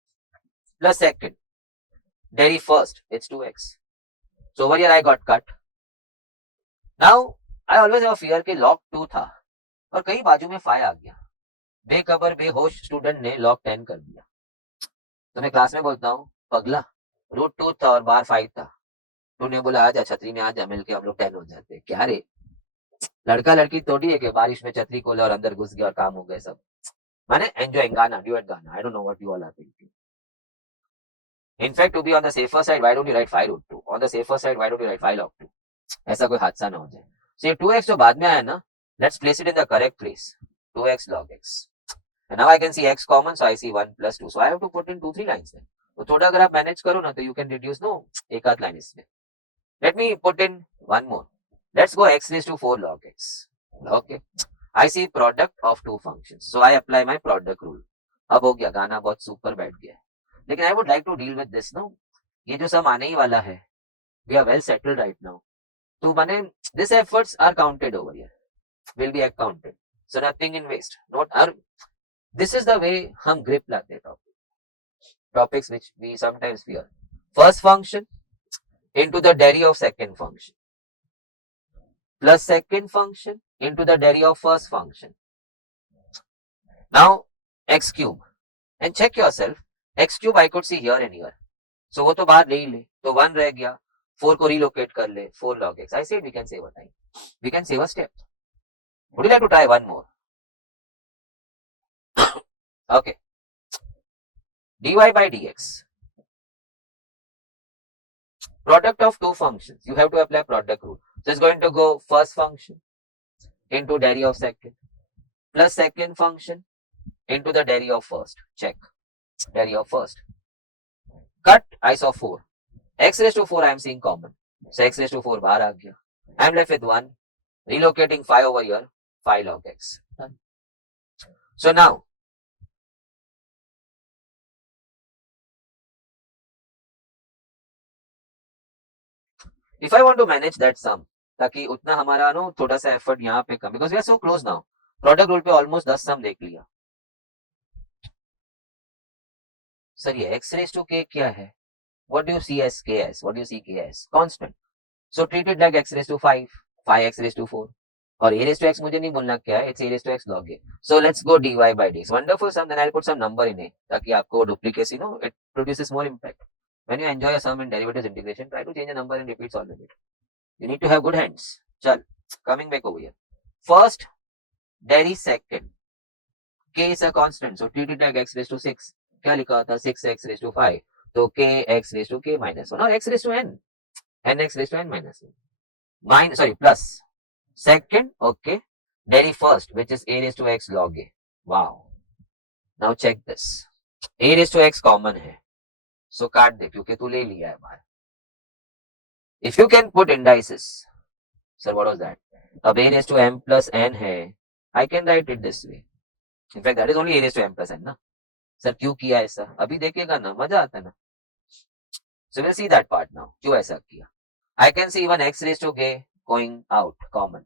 Plus second, deri first, it's 2x. So over here I got cut. Now, I always have a fear कि log 2 था और कहीं बाजू में 5 आ गया. बेखबर बेहोश student ने log 10 कर दिया. तो मैं क्लास में बोलता हूँ पगला, रूट 2 था और बाहर 5 था. तूने बोला आजा छतरी में आजा, मिलके हम लोग 10 हो जाते. क्या रे, लड़का लड़की थोड़ी है कि बारिश में छतरी खोले और अंदर घुस गया और काम हो गए सब. माने एंजॉयिंग गाना, ड्यूएट गाना. I don't know what you all are thinking. In fact, to be on the safer side, why don't you write 5 root 2? On the safer side, why don't you write 5 log 2? ऐसा कोई हादसा ना हो जाए. So ये 2x जो बाद में आया ना, let's place it in the correct place. 2x log x. And now I can see x common, so I see 1 plus 2. So I have to put in 2-3 lines then. तो थोड़ा अगर आप मैनेज करो ना तो you can reduce no एक आध line इसमें. Let me put in one more. Let's go x raised to 4 log x. Okay. I see product of two functions. So I apply my product rule. अब हो गया, गाना बहुत super बैठ गया. लेकिन I would like to deal with this no. ये जो सब आने ही वाला है. We are well settled right now. तो माने these efforts are counted over here. Will be accounted. So nothing in waste. Not our. This is the way हम grip लाते हैं topics which we sometimes fear. First function into the derivative of second function plus second function into the derivative of first function. Now x cube and check yourself. X cube I could see here and here. So वो तो बाहर ले ही ले. तो 1 रह गया. 4 को relocate कर ले. 4 log x. I said we can save a time. We can save a step. Would you like to try one more? Okay. dy by dx. Product of two functions. You have to apply product rule. So it's going to go first function into derivative of second plus second function into the derivative of first. Check. Derivative of first. Cut. I saw 4. X raised to 4 I am seeing common. So x raised to 4 बाहर आ गया. I am left with 1. Relocating 5 over here. 5 log x. Done. So now if I want to manage that sum ताकि उतना हमारा no थोड़ा सा effort यहाँ पे कम, because we are so close now. Product rule पे ऑलमोस्ट 10 सम देख लिया. सर ये x raised to k क्या है? What do you see as k as? What do you see k as? Constant. So treat it like x raised to 5, 5x raised to 4. और a raised to x मुझे नहीं बोलना क्या है, it's a raised to x log a. So let's go dy by dx. Wonderful sum. Then I'll put some number in it ताकि आपको duplicacy no, it produces more impact. When you enjoy a sum in derivatives integration, try to change a number and repeat solving it. You need to have good hands. Chal, coming back over here. First, deri second. K is a constant, so treat it like x raised to 6. क्या लिखा था 6x raised to 5. तो k x raised to k minus 1 or x raised to n. Nx raised to n minus 1. Plus. Second, okay. Deri first, which is a raised to x log a. Wow. Now check this. A raised to x common है. So काट दे क्योंकि तू ले लिया है बाहर. If you can put indices. Sir, what was that? अब a raised to m plus n है. I can write it this way. In fact, that is only a raised to m plus n ना. Sir क्यों किया ऐसा? अभी देखेगा ना, मजा आता है ना. So we'll see that part now. क्यों ऐसा किया? I can see even x raised to k going out common.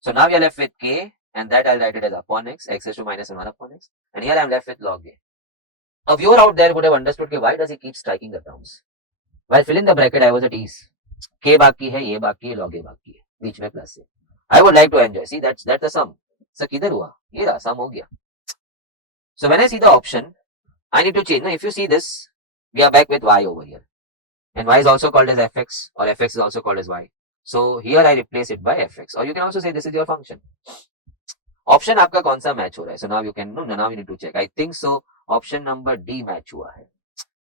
So now we are left with k and that I'll write it as upon x, x raised to minus 1 upon x. And here I'm left with log a. A viewer out there would have understood कि why does he keep striking the terms? While filling the bracket, I was at ease. K बाकी है, ये बाकी है, log a बाकी है, बीच में plus है. I would like to enjoy. See, that's the sum. So किधर हुआ? ये रहा, sum हो गया. So when I see the option, I need to change. Now, if you see this, we are back with y over here. And y is also called as fx or fx is also called as y. So here I replace it by fx. Or you can also say this is your function. Option आपका कौन सा match हो रहा है? So now you can, no, now you need to check. I think so. Option number D match हुआ है.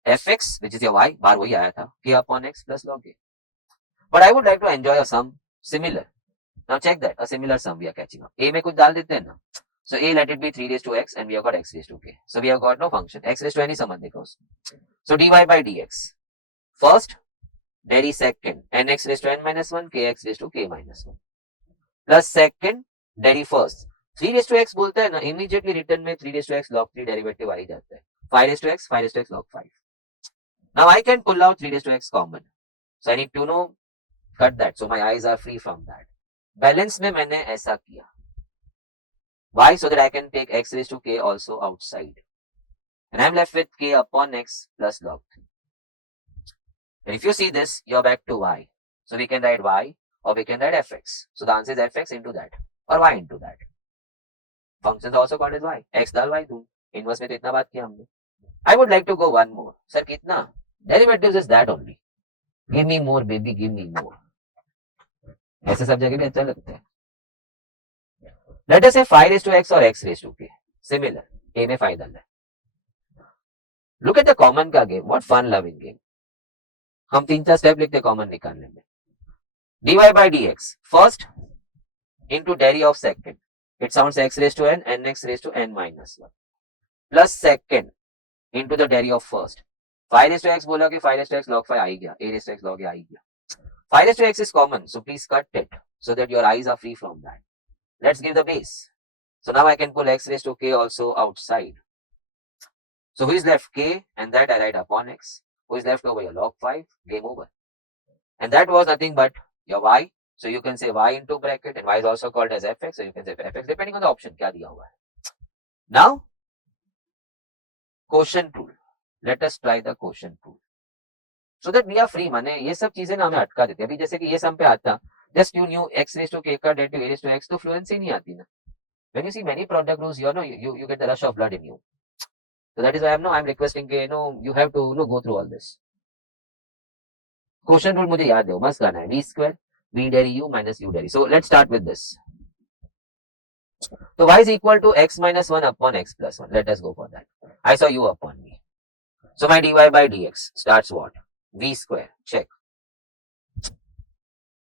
fx, which is your y, बार वही आया था, k upon x plus log a. But I would like to enjoy a sum similar. Now check that, a similar sum we are catching up. A में कुछ डाल देते हैं ना. So a let it be 3 raised to x and we have got x raised to k. So we have got no function. X raised to any sum देखो. So dy by dx. First, deri second, nx raised to n minus 1, kx raised to k minus 1. Plus second, deri first. 3 raised to x बोलता है ना, immediately written में 3 raised to x log 3 derivative आ ही जाता है. 5 raised to x, 5 raised to x log 5. Now I can pull out 3 raised to x common. So I need to know, cut that. So my eyes are free from that. Balance में मैंने ऐसा किया. Why? So that I can take x raised to k also outside. And I'm left with k upon x plus log 3. And if you see this, you're back to y. So we can write y or we can write fx. So the answer is fx into that or y into that. Functions also called as y. X डाल y दूं. Inverse में तो इतना बात किया हमने. I would like to go one more. Sir कितना? Derivatives is that only. Give me more baby, give me more. ऐसे सब जगह भी अच्छा लगता है. Let us say 5 raised to x or x raised to k. Similar. A में 5 डालना है. Look at the common का game. What fun loving game. हम 3-4 स्टेप लिखते कॉमन निकालने में. dy by dx. First into deri of second. It sounds x raised to n, nx raised to n minus 1. Plus second into the dairy of first. 5 raised to x बोला कि 5 raised to x log 5 आ ही गया, a raised to x log a आ ही गया. 5 raised to x is common, so please cut it so that your eyes are free from that. Let's give the base. So now I can pull x raised to k also outside. So who is left? K, and that I write upon x. Who is left over here? Log 5, game over. And that was nothing but your y. So you can say y into bracket, and y is also called as fx. So you can say fx depending on the option क्या दिया हुआ है. Now quotient rule. Let us try the quotient rule. So that we are free. माने ये सब चीजें ना हमें अटका देती है. अभी जैसे कि ये सम पे आता, just you knew x raised to k का date to a raised to x, तो fluency नहीं आती ना. When you see many product rules, you get the rush of blood in you. So that is why I'm requesting you have to go through all this. Quotient rule मुझे याद है, मस्त गाना है. V square v deri u minus u deri. So let's start with this. So y is equal to x minus 1 upon x plus 1. Let us go for that. I saw u upon v. So my dy by dx starts what? V square. Check.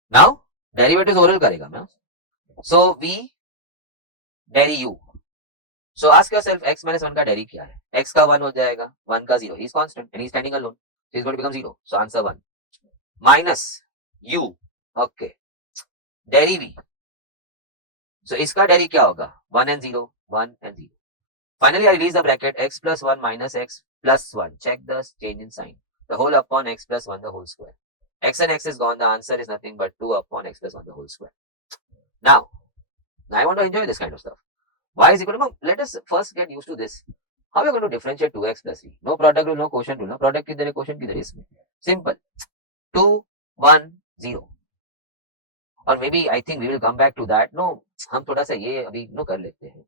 Now derivative oral करेगा मैं. So v deri u. So ask yourself x minus 1 का deri क्या है? X का 1 हो जाएगा, 1 का 0. He is constant and he is standing alone. So he is going to become 0. So answer 1. Minus u. Okay. Deri v. So इसका deri क्या होगा? 1 and 0. 1 and 0. Finally I release the bracket x plus 1 minus x plus 1. Check the change in sign. The whole upon x plus 1 the whole square. X and x is gone. The answer is nothing but 2 upon x plus 1 the whole square. Now I want to enjoy this kind of stuff. Y is equal to, let us first get used to this. How are we going to differentiate 2x plus 3? No product rule, no quotient rule. No product किधर है, quotient किधर है इसमें? Simple. 2, 1, 0. Or maybe I think we will come back to that. No, हम थोड़ा सा ये अभी कर लेते हैं.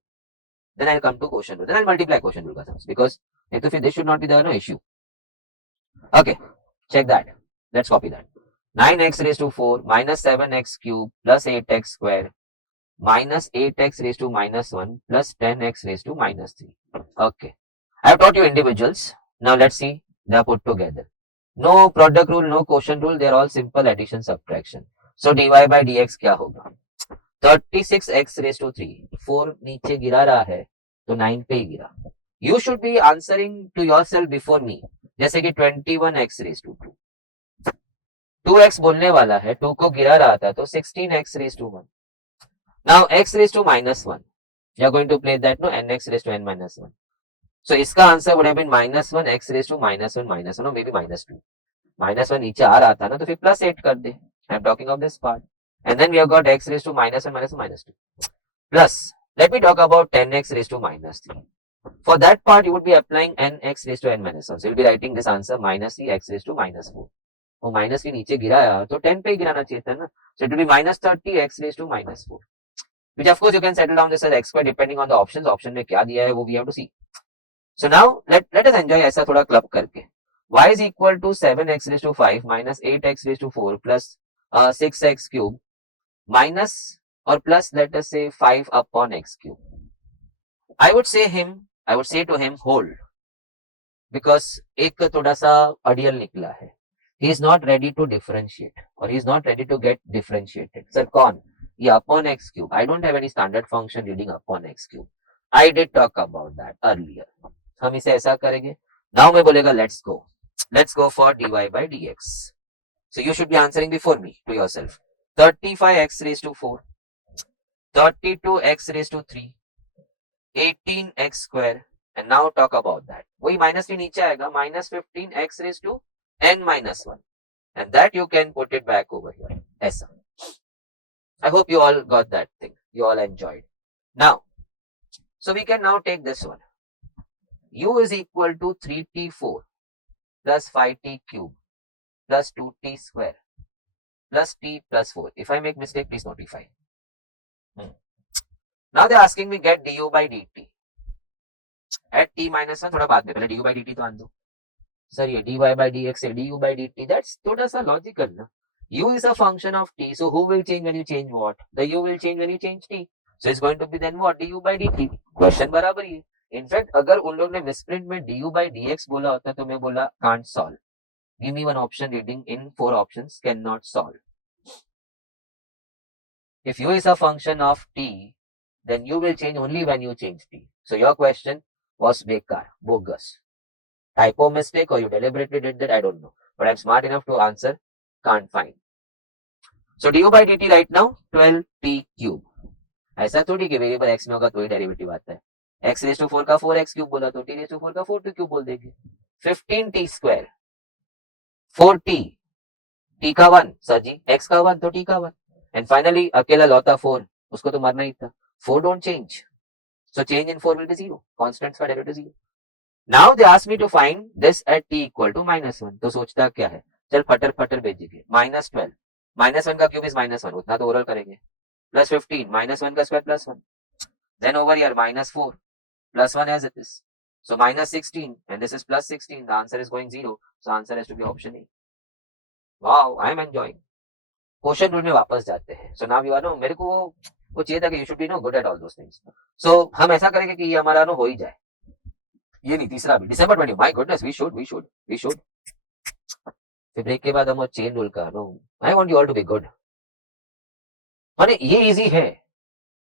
Then I'll come to quotient rule. Then I'll multiply quotient rule का sums, because this should not be the issue. Okay, check that. Let's copy that. 9x raised to 4 minus 7x cube plus 8x square minus 8x raised to minus 1 plus 10x raised to minus 3. Okay. I have taught you individuals. Now let's see. They are put together. No product rule, no quotient rule. They are all simple addition, subtraction. So dy by dx क्या होगा? 36x raised to 3. 4 नीचे गिरा रहा है, तो 9 पे ही गिरा. You should be answering to yourself before me. जैसे कि 21x raised to 2. 2x बोलने वाला है, 2 को गिरा रहा था, तो 16x raised to 1. Now x raised to minus 1. You are going to play that, no? Nx raised to n minus 1. So इसका answer would have been minus 1 x raised to minus 1 or maybe minus 2. Minus 1 नीचे आ रहा था ना, तो फिर plus 8 कर दे. I am talking of this part. And then we have got x raised to minus 1 minus 1 minus 2. Plus, let me talk about 10x raised to minus 3. For that part, you would be applying nx raised to n minus 1. So you'll be writing this answer minus 3x raised to minus 4. वो minus 3 नीचे गिराया, तो 10 पे ही गिराना चाहिए था ना. So it will be minus 30x raised to minus 4. Which of course you can settle down this as x square depending on the options. Option में क्या दिया है वो we have to see. So now let us enjoy ऐसा थोड़ा club करके. Y is equal to 7x raised to 5 minus 8x raised to 4 plus 6x cube minus or plus let us say 5 upon x cube. I would say to him hold, because एक थोड़ा सा ordeal निकला है. He is not ready to differentiate or he is not ready to get differentiated. Sir कौन? ये upon x cube. I don't have any standard function reading upon x cube. I did talk about that earlier. हम इसे ऐसा करेंगे. Now मैं बोलेगा let's go for dy by dx. So you should be answering before me to yourself. 35x raised to 4, 32x raised to 3, 18x square, and now talk about that. वही minus 3 नीचे आएगा, minus 15x raised to n minus 1, and that you can put it back over here. ऐसा. I hope you all got that thing. You all enjoyed. Now, so we can now take this one. U is equal to 3t4 plus 5t cube plus 2t square plus t plus 4. If I make mistake, please notify. Now they are asking me get du by dt at t minus 1. थोड़ा बाद में, पहले du by dt तो आन दो. Sir, ये dy by dx है du by dt. That's थोड़ा सा logical ना. U is a function of t. So who will change when you change what? The u will change when you change t. So it's going to be then what? du by dt. Question बराबर ही है. In fact, अगर उन लोग ने misprint में du by dx बोला होता तो मैं बोला can't solve. Give me one option reading in 4 options, cannot solve. If u is a function of t, then u will change only when you change t. So your question, was bekar, bogus. Typo mistake or you deliberately did that, I don't know. But I'm smart enough to answer, can't find. So du by dt right now 12t cube. ऐसा थोड़ी कि variable x में होगा तो ही derivative आता है. x raise to 4 का 4x cube बोला तो t रेज टू 4 का 4 क्यूब बोल देंगे. 15t स्क्वायर 4t t का 1 सर जी x का 1 तो t का 1 एंड फाइनली अकेला लौता 4 उसको तो मारना ही था. 4 don't change so change in 4 will be 0. Constants का derivative 0. Now they ask me to find this at t equal to -1. तो सोचता क्या है, चल फटर फटर भेजेंगे. -12 -1 का क्यूब इज -1 उतना तो ओरल करेंगे. +15 -1 का square +1. Then over here -4 +1 as it is. So -16 and this is +16. The answer is going 0. So answer has to be option A. Wow, I am enjoying. Question rule में वापस जाते हैं. So now you are know मेरे को वो चाहिए था कि you should be know good at all those things. So हम ऐसा करेंगे कि ये हमारा नो हो ही जाए. ये नहीं तीसरा भी December 20. My goodness we should. फिर ब्रेक के बाद हम चेन रूल का no I want you all to be good. माने ये इजी है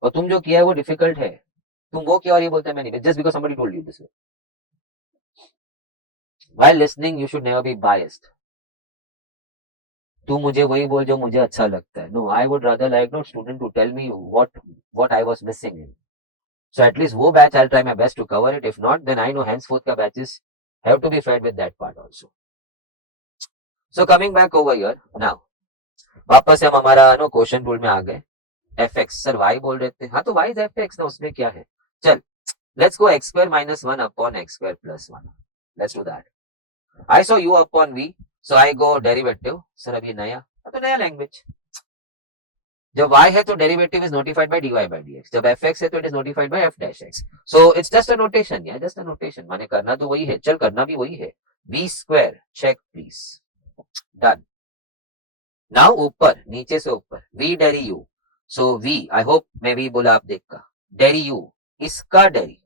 और तुम जो किया है वो डिफिकल्ट है. तुम वो किया और ये बोलते हैं मैं नहीं. Just because somebody told you this way. While listening you should never be biased. तू मुझे वही बोल जो मुझे अच्छा लगता है. No I would rather like no student to tell me what I was missing in. So at least वो batch I try my best to cover it. If not then I know henceforth का batches have to be fed with that part also. So coming back over here now वापस हम हमारा no question rule में आ गए. fx sir y बोल रहे थे. हाँ तो y इज fx ना उसमें क्या है. चल let's go x square minus 1 upon x square plus 1. Let's do that. I saw u upon v. So I go derivative. Sir अभी नया तो नया लैंग्वेज. जब y है तो derivative is notified by dy by dx. जब fx है तो it is notified by f dash x. So it's just a notation. या जस्ट अ नोटेशन. माने करना तो वही है. चल करना भी वही है. v square check please. Done. Now ऊपर नीचे से ऊपर v dairy u. So v I hope मैं भी बोला आप देखा. डेरी u इसका डेरी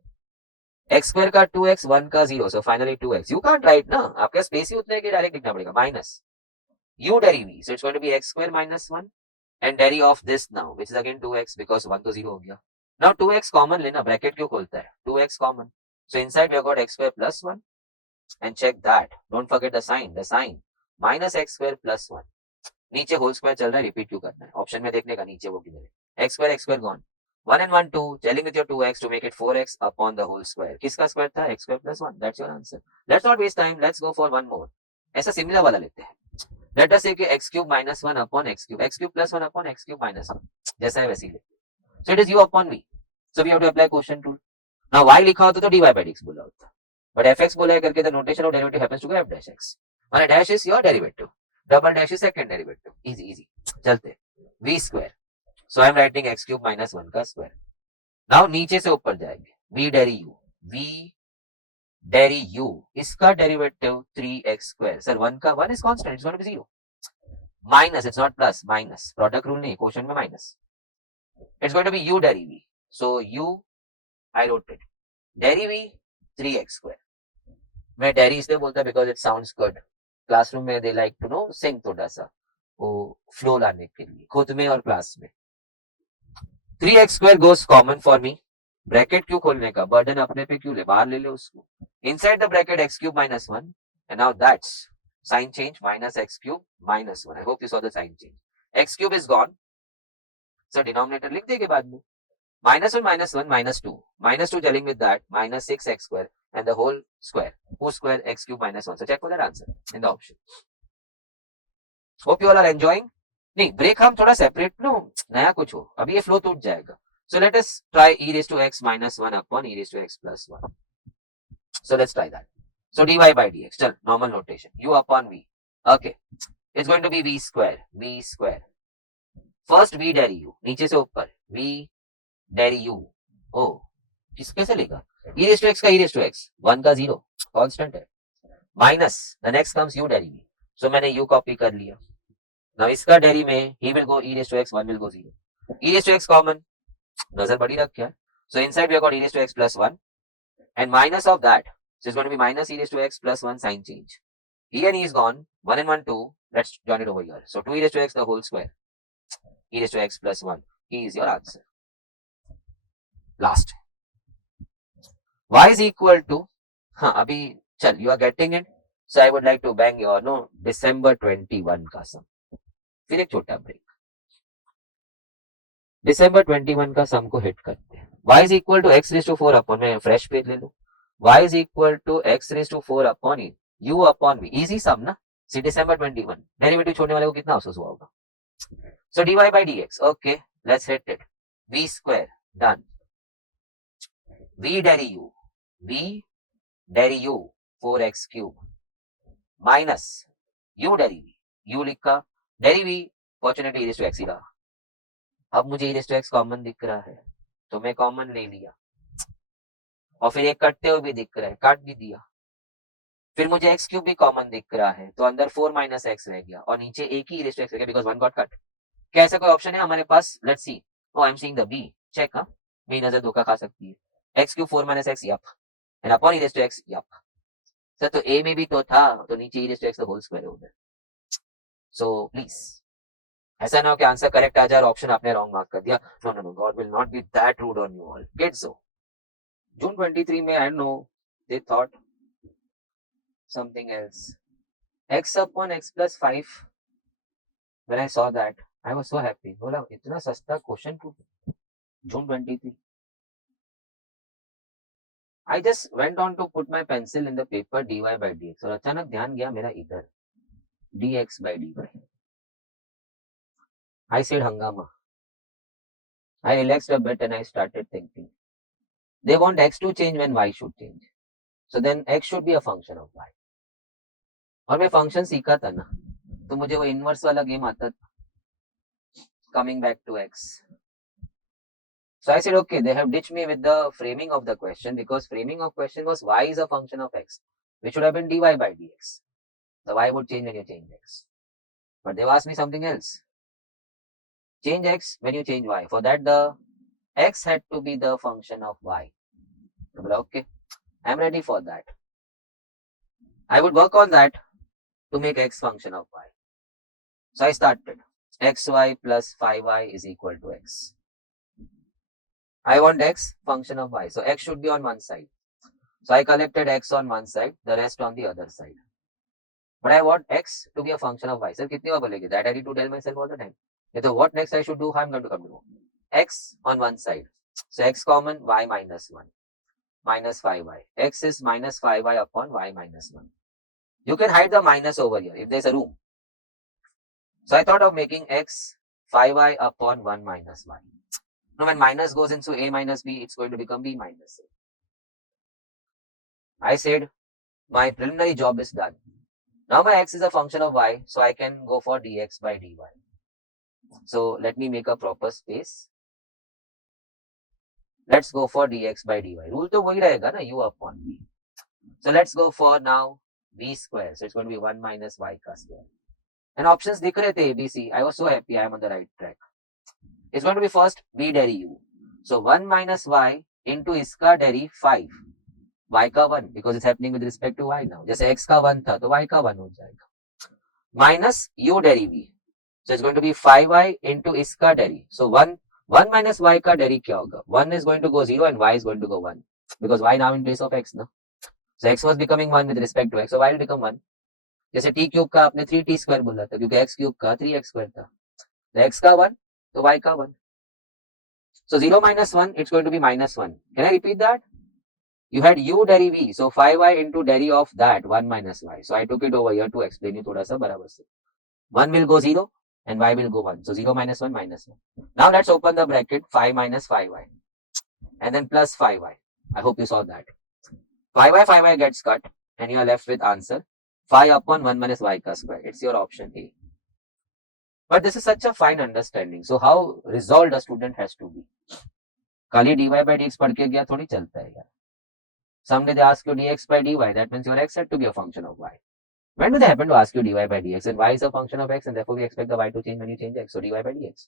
x स्क्वायर का 2x 1 का 0. So finally 2x. You can't write ना. आपका स्पेस ही उतने के डायरेक्ट लिखना पड़ेगा. Minus u dairy v. So it's going to be x square minus 1 and deri of this now which is again 2x because 1 to 0 हो गया. Now 2x common लेना. ब्रैकेट क्यों खोलता है. 2x common. So inside we have got x square plus 1 and check that. Don't forget the sign. The sign minus x square plus 1. नीचे whole square चल रहा है. रिपीट क्यों करना है. ऑप्शन में देखने का नीचे वो किधर है. x square gone. 1 and 1 2 telling with your 2x to make it 4x upon the whole square. किसका स्क्वायर था. x square plus 1. That's your answer. Let's not waste time. Let's go for one more. ऐसा similar वाला लेते हैं. Let us say कि x cube minus 1 upon x cube plus 1 upon x cube minus 1 जैसा है वैसे ही लेते. So it is u upon v. So we have to apply quotient rule. Now y लिखा होता तो dy by dx बोला होता. But fx बोला है करके the notation of derivative happens to be f dash x. माने dash is your derivative. Double dash is second derivative. Easy. चलते. v square. So I am writing x cube minus 1 का square. Now नीचे से ऊपर जाएंगे. v dairy u. v dairy u इसका derivative 3x square. Sir 1 का 1 is constant. It's going to be 0. Minus, it's not plus, minus. Product rule नहीं, quotient में minus. It's going to be u dairy v. So u, I wrote it. Dairy v 3x square. मैं dairy इसलिए बोलता because it sounds good. Classroom में they like to know sing थोड़ा सा वो flow लाने के लिए खुद में और क्लास में. 3x square goes common for me. Bracket क्यों खोलने का. बर्डन अपने पे क्यों ले. बाहर ले ले उसको. Inside the bracket x cube minus 1 and now that's sign change minus x cube minus 1. I hope you saw the sign change. X cube is gone. So denominator लिख देंगे बाद में. -1 minus 2. Minus 2 telling with that minus 6x square and the whole square. Whose square x cube minus 1. So check for that answer in the option. Hope you all are enjoying. नहीं break हम थोड़ा separate no नया कुछ हो. अभी ये flow टूट जाएगा. So let us try e raised to x minus 1 upon e raised to x plus 1. So let's try that. So dy by dx. चल normal notation. u upon v. Okay. It's going to be v square. V square. First v dairy u. नीचे से ऊपर v dairy u. Oh. किस कैसे लेगा. e raised to x का e raised to x. 1 का 0. Constant है. Minus. The next comes u dairy v. So मैंने u copy कर लिया. Now इसका डेरी में he will go e raised to x. 1 will go 0. e raised to x common. नजर बड़ी रख क्या. So inside we have got e raised to x plus 1 and minus of that. So it's going to be minus e raised to x plus 1 sign change. E and e is gone. 1 and 1 2. Let's join it over here. So 2 e raised to x the whole square. E raised to x plus 1. E is your answer. Last. y is equal to, हाँ अभी चल, you are getting it. So I would like to bang your December 21 का सम. फिर एक छोटा break. December 21 का सम को hit करते हैं. y is equal to x raised to 4 upon, मैं फ्रेश पेज ले लूं. y is equal to x raised to 4 upon u upon v. Easy sum ना. सी December 21 डेरिवेटिव छोड़ने वाले को कितना अफसोस हुआ होगा. So dy by dx. Okay, let's hit it. v square done. v deri u. v deri u 4x cube minus u dairy v. u लिखा, dairy v fortunately e to x ही रहा. अब मुझे e to x कॉमन दिख रहा है तो मैं common ले लिया, और फिर एक कटते हुए भी दिख रहा है, काट भी दिया. फिर मुझे x क्यूब भी कॉमन दिख रहा है तो अंदर 4 माइनस एक्स रह गया और नीचे एक ही e to x रह गया बिकॉज वन गॉट कट. क्या ऐसा कोई ऑप्शन है हमारे पास? Let's see. Oh I am seeing the B. Check. हाँ, मेरी नजर धोखा खा सकती है. x cube 4 minus x, yup. And upon e to x, yup. Sir तो a में भी तो था, तो नीचे e to x the whole square है उधर. सो प्लीज ऐसा ना हो कि आंसर करेक्ट आ जाए और ऑप्शन आपने रॉन्ग मार्क कर दिया. No no no, God will not be that rude on you all kids. So June 23 में, I know they thought something else. X upon x plus 5. When I saw that, I was so happy. बोला इतना सस्ता question to June 23. I just went on to put my pencil in the paper dy by dx और अचानक ध्यान गया मेरा इधर dx by dy. I said hangama. I relaxed a bit and I started thinking. They want x to change when y should change. So then x should be a function of y. और मैं function सीखा था ना, तो मुझे वो inverse वाला game आता था. Coming back to x. So I said, okay, they have ditched me with the framing of the question because framing of question was y is a function of x, which should have been dy by dx. The y would change when you change x. But they've asked me something else. Change x when you change y. For that, the x had to be the function of y. Okay, I'm ready for that. I would work on that to make x function of y. So I started. xy plus 5y is equal to x. I want x function of y. So x should be on one side. So I collected x on one side, the rest on the other side. But I want x to be a function of y. Sir, kitni baar bolegi? That I need to tell myself all the time. So what next I should do? How I'm going to come to know? X on one side. So x common, y minus 1. Minus 5y. X is minus 5y upon y minus 1. You can hide the minus over here if there's a room. So I thought of making x 5y upon 1 minus y. Now when minus goes into a minus b, it's going to become b minus a. I said my preliminary job is done. Now my x is a function of y, so I can go for dx by dy. So let me make a proper space. Let's go for dx by dy. Rule to वही रहेगा ना, u upon v. So let's go for now v square. So it's going to be 1 minus y का square. And options दिख रहे थे a, b, c. I was so happy I am on the right track. It's going to be first v deri u. So 1 minus y into इसका deri 5. y का 1 because it's happening with respect to y now. जैसे x का 1 था तो y का 1 हो जाएगा. Minus u deri v. So it's going to be 5y into इसका deri. So 1 minus y का deri क्या होगा? 1 is going to go 0 and y is going to go 1. Because y now in place of x, no? So x was becoming 1 with respect to x. So y will become 1. जैसे t cube का आपने 3t square बोला था क्योंकि x cube का 3x square था. तो x का 1 तो y का 1. So 0 minus 1, it's going to be minus 1. Can I repeat that? You had u deri v. So 5y into deri of that 1 minus y. So I took it over here to explain you थोड़ा सा बराबर से. 1 will go 0 and y will go 1. So 0 minus 1 minus 1. Now let's open the bracket 5 minus 5y and then plus 5y. I hope you saw that. 5y gets cut and you are left with answer 5 upon 1 minus y ka square. It's your option A. But this is such a fine understanding. So how resolved a student has to be. खाली dy by dx पढ़ के गया थोड़ी चलता है यार. Someday they ask you dx by dy. That means your x had to be a function of y. When do they happen to ask you dy by dx? And y is a function of x and therefore we expect the y to change when you change x. So dy by dx.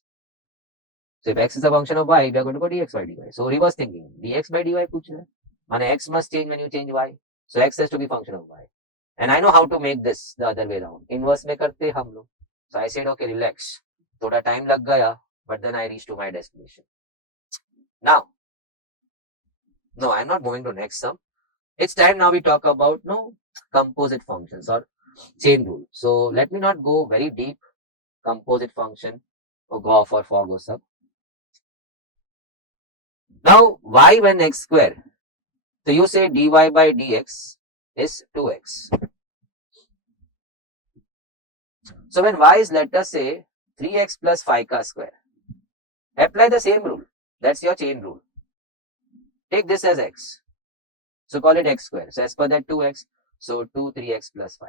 So if x is a function of y, we are going to go dx by dy. So reverse thinking. dx by dy पूछ रहे हैं. माने x must change when you change y. So x has to be function of y. And I know how to make this the other way around. Inverse में करते हम लोग. So I said, okay, relax. थोड़ा time लग गया, but then I reached to my destination. Now, No, I'm not moving to next sum. It's time now we talk about composite functions or chain rule. So let me not go very deep. Composite function or go off or for go sub. Now y when x square. So you say dy by dx is 2x. So when y is, let us say, 3x plus 5 ka square, apply the same rule. That's your chain rule. Take this as x. So call it x square. So as per that 2x, so 2 3x plus 5.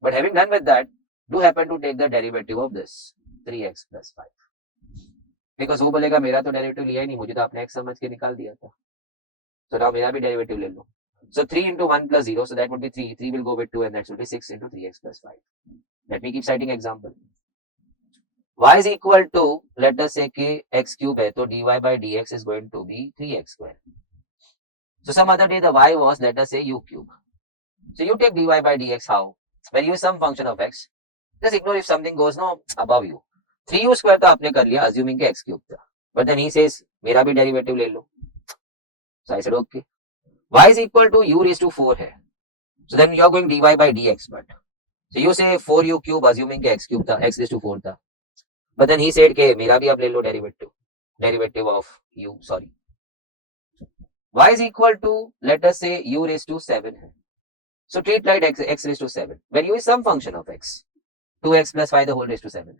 But having done with that, do happen to take the derivative of this 3x plus 5. Because वो बोलेगा मेरा तो derivative लिया ही नहीं, मुझे तो आपने x समझ के निकाल दिया था. So now मेरा भी डेरिवेटिव ले लो. So 3 into 1 plus 0, so that would be 3. 3 will go with 2 and that should be 6 into 3x plus 5. Let me keep citing example. Y is equal to, let us say कि x cube है, तो dy by dx is going to be 3x square. So some other day the y was, let us say, u cube. So you take dy by dx how? When you use some function of x, just ignore if something goes above you. 3u square तो आपने कर लिया, assuming कि x cube था. But then he says, मेरा भी derivative ले लो. So I said, okay. Y is equal to u raised to 4 है. So then you are going dy by dx, but. So you say 4u cube, assuming कि x cube था, x raised to 4 था. But then he said कि मेरा भी आप ले लो derivative of u, sorry. Y is equal to, let us say, u raised to 7 है. So treat like x raised to 7. When you use some function of x, 2x plus 5 the whole raised to 7.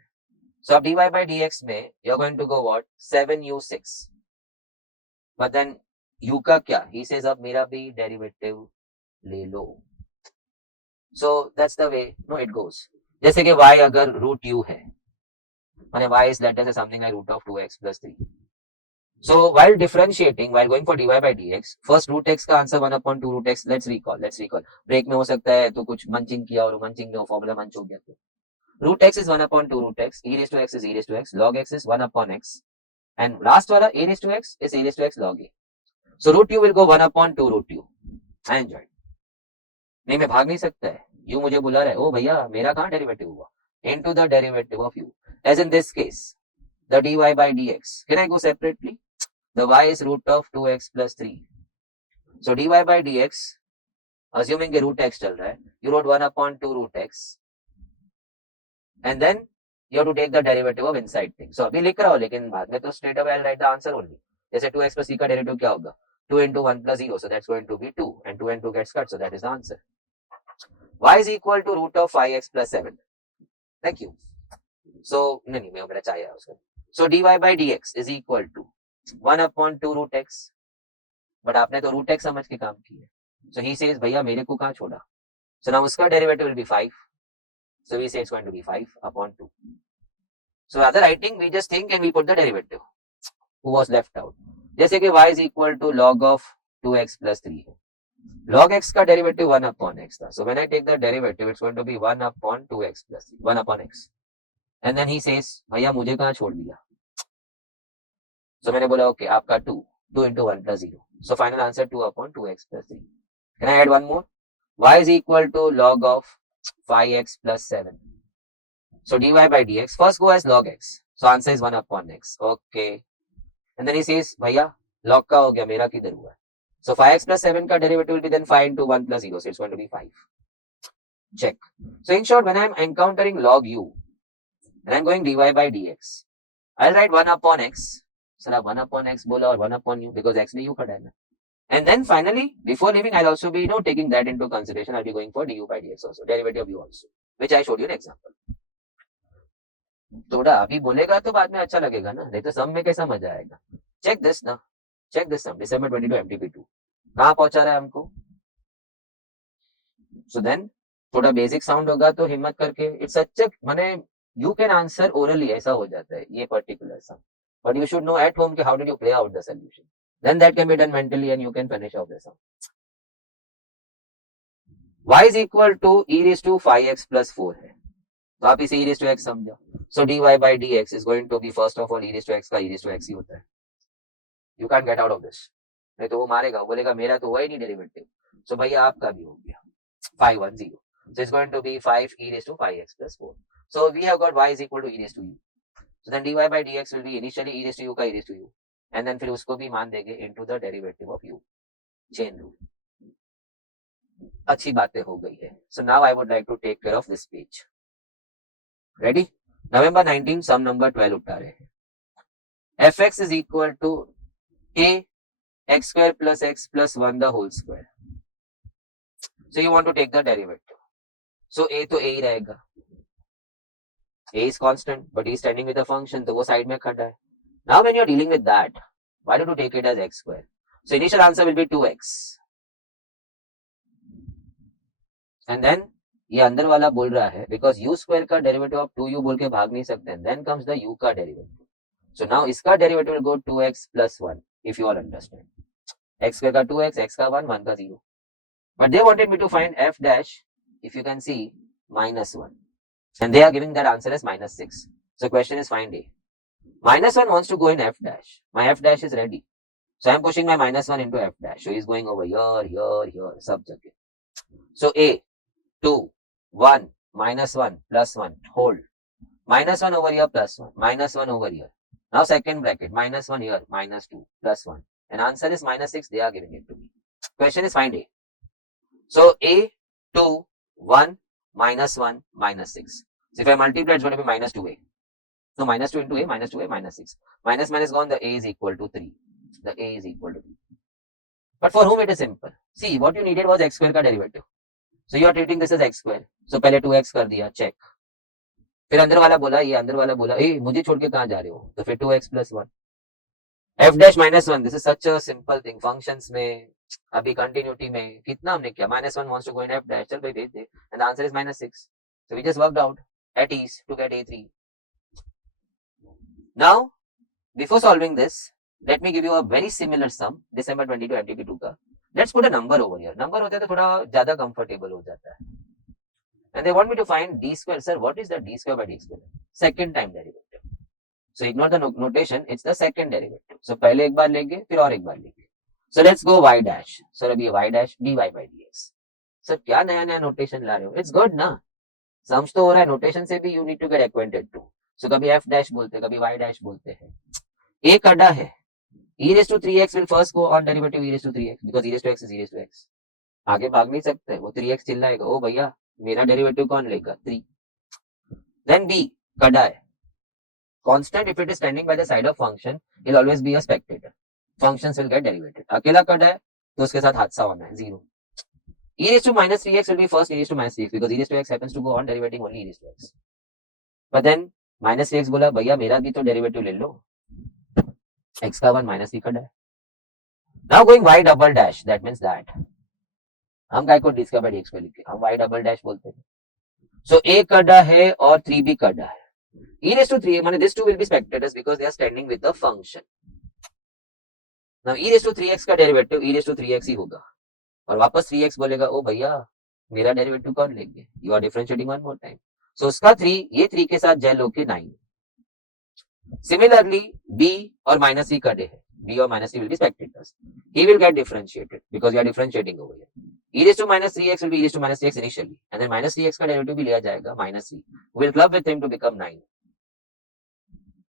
So dy by dx में you're going to go what? 7u6. But then u का क्या? He says अब मेरा भी derivative ले लो. So that's the way it goes. जैसे कि y अगर root u है, माने y is let us say something like root of 2x plus 3. So while differentiating, while going for dy by dx, first root x का answer 1 upon 2 root x. Let's recall. Break में हो सकता है तो कुछ munching किया और munching में फॉर्मूला मंच हो गया तो root x is 1 upon 2 root x, e raised to x is e raised to x, log x is 1 upon x, and last वाला a raised to x is a raised to x log a. So root u will go 1 upon 2 root u. I enjoyed. नहीं मैं भाग नहीं सकता है, u मुझे बुला रहा है, ओ भैया मेरा कहाँ डेरिवेटिव हुआ, into the derivative of u. As in this case, the dy by dx. Can I go separately? The y is root of 2x plus 3. So dy by dx, assuming के root x चल रहा है, you wrote 1 upon 2 root x, and then you have to take the derivative of inside thing. So अभी लिख रहा हो लेकिन बाद में तो straight away I'll write the answer only. जैसे 2x plus 3 का derivative क्या होगा? 2 into 1 plus 0, so that's going to be 2, and 2 and 2 gets cut, so that is the answer. Y is equal to root of 5x plus 7. Thank you. So नहीं मेरा चाहिए उसका. So dy by dx is equal to 1 upon 2 root x. But आपने तो root x समझ के काम किया. So he says भैया मेरे को कहाँ छोड़ा? So now उसका derivative will be 5. So we say it's going to be 5 upon 2. So rather writing, we just think and we put the derivative. Who was left out? जैसे कि y is equal to log of 2x plus 3 है. Log x का derivative 1 upon x था. So when I take the derivative, it's going to be 1 upon 2x plus 3. 1 upon x. And then he says, भैया मुझे कहाँ छोड़ दिया? So मैंने बोला okay, आपका 2. 2 into 1 plus 0. So final answer 2 upon 2x plus 3. Can I add one more? Y is equal to log of 5x plus 7. So dy by dx, first go as log x. So answer is 1 upon x. Okay. And then he says, भैया log का हो गया, मेरा किधर हुआ? So 5x plus 7 का derivative will be then 5 into 1 plus 0. So it's going to be 5. Check. So in short, when I'm encountering log u, and I'm going dy by dx, I'll write 1 upon x. So 1 upon x बोला और 1 upon u because x ने u पढ़ा है ना. And then finally, before leaving, I'll also be taking that into consideration. I'll be going for du by dx also, derivative of u also, which I showed you an example. थोड़ा अभी बोलेगा तो बाद में अच्छा लगेगा ना, नहीं तो सम में कैसा मजा आएगा. चेक दिस ना, check this sum, December 22 MTP2 कहाँ पहुंचा रहा है हमको. So then थोड़ा बेसिक साउंड होगा तो हिम्मत करके, इट्स सच माने यू कैन आंसर ओरली, ऐसा हो जाता है ये particular sum, but you should know at home कि how did you play out the solution. Then that can be done mentally and you can finish off the sum. Y is equal to e raised to 5x plus 4 है, तो आप इसे e raised to x समझो. So dy by dx is going to be first of all e raised to x का e raised to x ही होता है. You can't get out of this. नहीं तो वो मारेगा, बोलेगा मेरा तो हुआ ही नहीं डेरिवेटिव. So भैया आपका भी हो गया 510. So it's going to be 5 e raised to 5x plus 4. So we have got y is equal to e raised to u. So then dy by dx will be initially e raised to u का e raised to u. And then फिर उसको भी मान देंगे into the derivative of u, chain rule. अच्छी बातें हो गई है. So now I would like to take care of this page. Ready? November 19 sum number 12 उठा रहे हैं. fx is equal to a x square plus x plus 1 the whole square. So you want to take the derivative. So a तो a ही रहेगा. A is constant, but he is standing with a function, तो वो side में खड़ा है. Now when you are dealing with that, why don't you take it as x square? So initial answer will be 2x. And then ये अंदर वाला बोल रहा है because u square का derivative आप 2u बोल के भाग नहीं सकते. Then comes the u का derivative. So now इसका derivative will go 2x plus 1 if you all understand. x square का 2x, x का 1, 1 का 0. But they wanted me to find f dash, if you can see, minus 1. And they are giving that answer as minus 6. So question is find a. Minus 1 wants to go in f dash. My f dash is ready. So I am pushing my minus 1 into f dash. So he is going over here, here, here, sub jagah. So a, 2, 1, minus 1, plus 1, hold. Minus 1 over here, plus 1, minus 1 over here. Now second bracket, minus 1 here, minus 2, plus 1. And answer is minus 6. They are giving it to me. Question is find a. So a, 2, 1, minus 1, minus 6. So if I multiply, it's going to be minus 2a. So minus 2 into a, minus 2a, minus 6. Minus minus gone, the a is equal to 3. The a is equal to 3. But for whom it is simple. See, what you needed was x square का derivative. So you are treating this as x square. So पहले 2x कर दिया, check. फिर अंदर वाला बोला, ये अंदर वाला बोला, ए मुझे छोड़ के कहाँ जा रहे हो? तो फिर 2x plus 1. f dash minus 1. This is such a simple thing. Functions में, अभी continuity में, कितना हमने किया? Minus 1 wants to go in f dash. चल भाई भेज दे. And the answer is minus 6. So we just worked out at ease to get a3. Now, before solving this, let me give you a very similar sum, December 22 MTP2 का. Let's put a number over here. Number होता है तो थोड़ा ज़्यादा comfortable हो जाता है. And they want me to find d square. Sir, what is the d square by d square? Second time derivative. So ignore the notation. It's the second derivative. So पहले एक बार लेंगे, फिर और एक बार लेंगे. So let's go y dash. Sir, अभी y dash dy by dx. Sir, क्या नया नया notation ला रहे हो? It's good ना? Sums तो हो रहा है, notation से भी you need to get acquainted too. So कभी f dash बोलते, कभी y dash बोलते हैं. A कड़ा है. e raised to 3x will first go on derivative e raised to 3x because e raised to x is e raised to x. आगे भाग नहीं सकते, वो 3x चिल्लाएगा, ओ भैया मेरा डेरिवेटिव कौन लेगा? 3. Then b कड़ा है. Constant if it is standing by the side of function will always be a spectator. Functions will get derivated. अकेला कड़ा है तो उसके साथ हादसा होना है, 0. e raised to minus 3x will be first e raised to minus 3x because e raised to x happens to go on derivating only e raised to x. But then minus 3x बोला भैया मेरा भी तो derivative ले लो, x का 1 minus 3 कड़ा है. Now going y double dash, that means that हम काय को d square by dx पे लिखे, हम y double dash बोलते हैं. So a कड़ा है और 3 भी कड़ा है. e raised to 3 माने this two will be spectators because they are standing with the function. Now e raised to 3x का derivative e raised to 3x ही होगा और वापस 3x बोलेगा, ओ भैया मेरा डेरिवेटिव कौन लेंगे? You are differentiating one more time. So उसका 3 ये 3 के साथ जेल होके 9. Similarly, b और minus 3 कड़े हैं. b और minus 3 will be spectators. He will get differentiated because you are differentiating over here. e raised to minus 3x will be e raised to minus 3x initially. And then minus 3x का derivative भी लिया जाएगा, minus 3. We will club with him to become 9.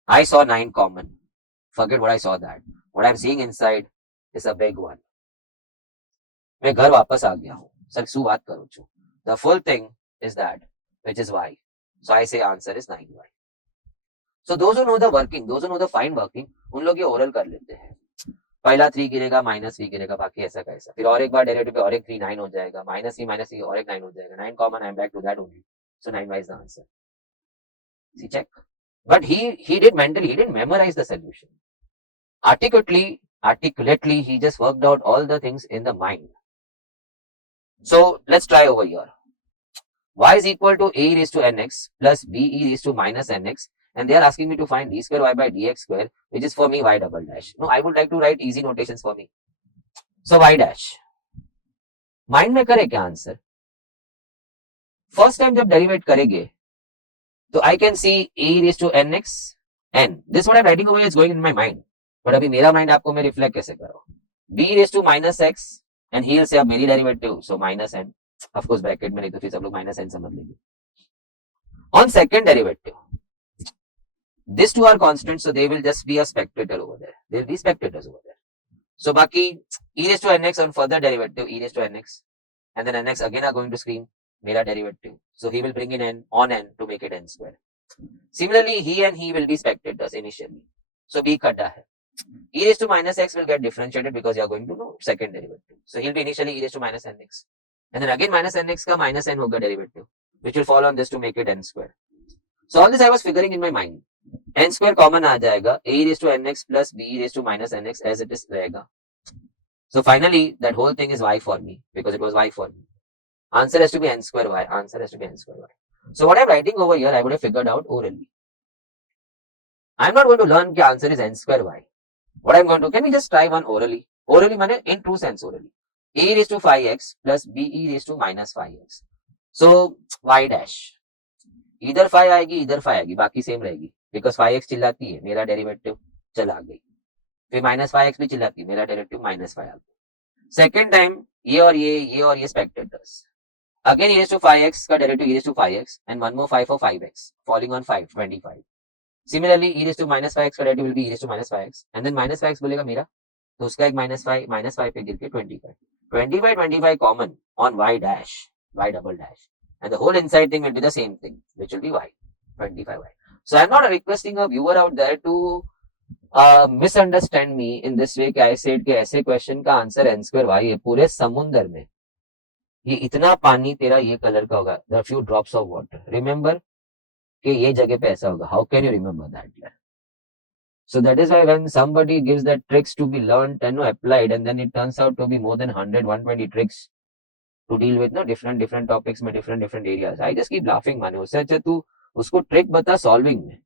I saw 9 common. Forget what I saw that. What I am seeing inside is a big one. मैं घर वापस आ गया हूँ. Sir सु बात करो छू. The full thing is that, which is y. So I say answer is 9y. So those who know the working, those who know the fine working, उन लोग ये ओरल कर लेते हैं. पहला 3 गिरेगा, माइनस 3 गिरेगा, बाकी ऐसा का ऐसा. फिर और एक बार डेरिवेटिव पे और एक 3 9 हो जाएगा, माइनस 3 और एक 9 हो जाएगा. 9 common, I am back to that only. So 9y is the answer. See, check. But he did mentally, he didn't memorize the solution. Articulately, he just worked out all the things in the mind. So let's try over here. Y is equal to a raised to nx plus b e raised to minus nx. And they are asking me to find d square y by dx square, which is for me y double dash. No, I would like to write easy notations for me. So y dash. Mind में करे क्या answer? First time जब derivate करेंगे, तो I can see a raised to nx n. This what I'm writing over here is going in my mind. But अभी मेरा mind आपको मैं reflect कैसे करो? b raised to minus x and he will say अब मेरी derivative, so minus n. Of course bracket में नहीं, तो फिर सब लोग minus n समझ लेंगे. On second derivative, These two are constants, so they will just be a spectator over there. They will be spectators over there. So baki e raised to nx on further derivative e raised to nx, and then nx again are going to scream mera derivative. So he will bring in n on n to make it n square. Similarly, he and he will be spectators initially. So b kadda hai. E raised to minus x will get differentiated because you are going to know second derivative. So he'll be initially e raised to minus nx. And then again minus nx ka minus n hoga derivative, which will fall on this to make it n square. So all this I was figuring in my mind. N square common आ जाएगा, a raised to nx plus b raised to minus nx as it is रहेगा. So finally, that whole thing is y for me because it was y for me. Answer has to be n square y. Answer has to be n square y. So what I'm writing over here, I would have figured out orally. I'm not going to learn the answer is n square y. What I'm going to, can we just try one orally? Orally means in true sense orally. A raised to 5x plus b raised to minus 5x. So y dash. इधर 5 आएगी, इधर 5 आएगी, बाकी same रहेगी because 5x चिल्लाती है, मेरा derivative चला गई. फिर माइनस 5x भी चिल्लाती है, मेरा डेरिवेटिव माइनस 5 आ गया. सेकेंड टाइम ये और ये spectators. Again e raised to 5x का derivative e raised to 5x and one more 5 for 5x falling on 5 25. Similarly e raised to minus 5x का derivative will be e raised to minus 5x and then minus 5x बोलेगा मेरा, तो उसका एक minus 5 पे गिर के 25 common on y dash, y double dash, and the whole inside thing will be the same thing, which will be y 25y. So I'm not requesting a viewer out there to misunderstand me in this way कि I said कि ऐसे question का answer n square y है. पूरे समुंदर में ये इतना पानी तेरा ये कलर का होगा, there are few drops of water. Remember कि ये जगह पे ऐसा होगा. How can you remember that? So that is why when somebody gives that tricks to be learned and applied, and then it turns out to be more than 100, 120 tricks to deal with different topics में different areas. I just keep laughing man. उससे अच्छा तू उसको trick बता solving में.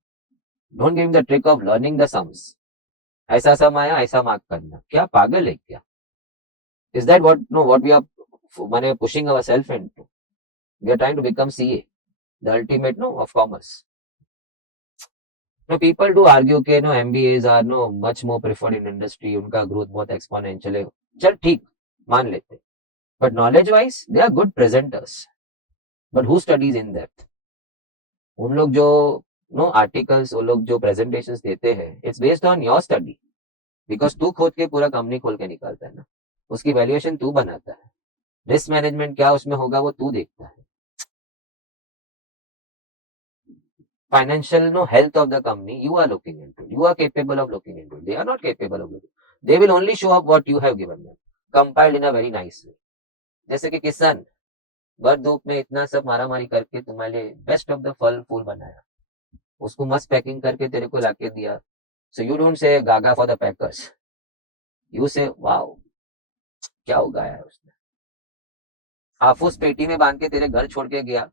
Don't give him the trick of learning the sums. ऐसा सम आया ऐसा मार्क करना, क्या पागल है क्या? Is that what we are माने pushing ourselves into? We are trying to become CA, the ultimate of commerce. No, people do argue कि MBAs are much more preferred in industry, उनका growth बहुत exponential है. चल ठीक मान लेते. But knowledge wise, they are good presenters. But who studies in depth? उन लोग जो आर्टिकल्स, वो लोग जो presentations देते हैं, it's based on your study. Because तू खोद के पूरा कंपनी खोल के निकालता है ना, उसकी वैल्यूएशन तू बनाता है. रिस्क मैनेजमेंट क्या उसमें होगा वो तू देखता है. Financial health of the company, you are looking into. You are capable of looking into. They are not capable of looking. They will only show up what you have given them, compiled in a very nice way. जैसे कि किसान भर धूप में इतना सब मारामारी करके तुम्हारे लिए बेस्ट ऑफ द फल फूल बनाया, उसको मस्त पैकिंग करके तेरे को लाके दिया. So you don't say Gaga for the packers, you से वाओ क्या उगाया है उसने. हाफूस पेटी में बांध के तेरे घर छोड़ के गया,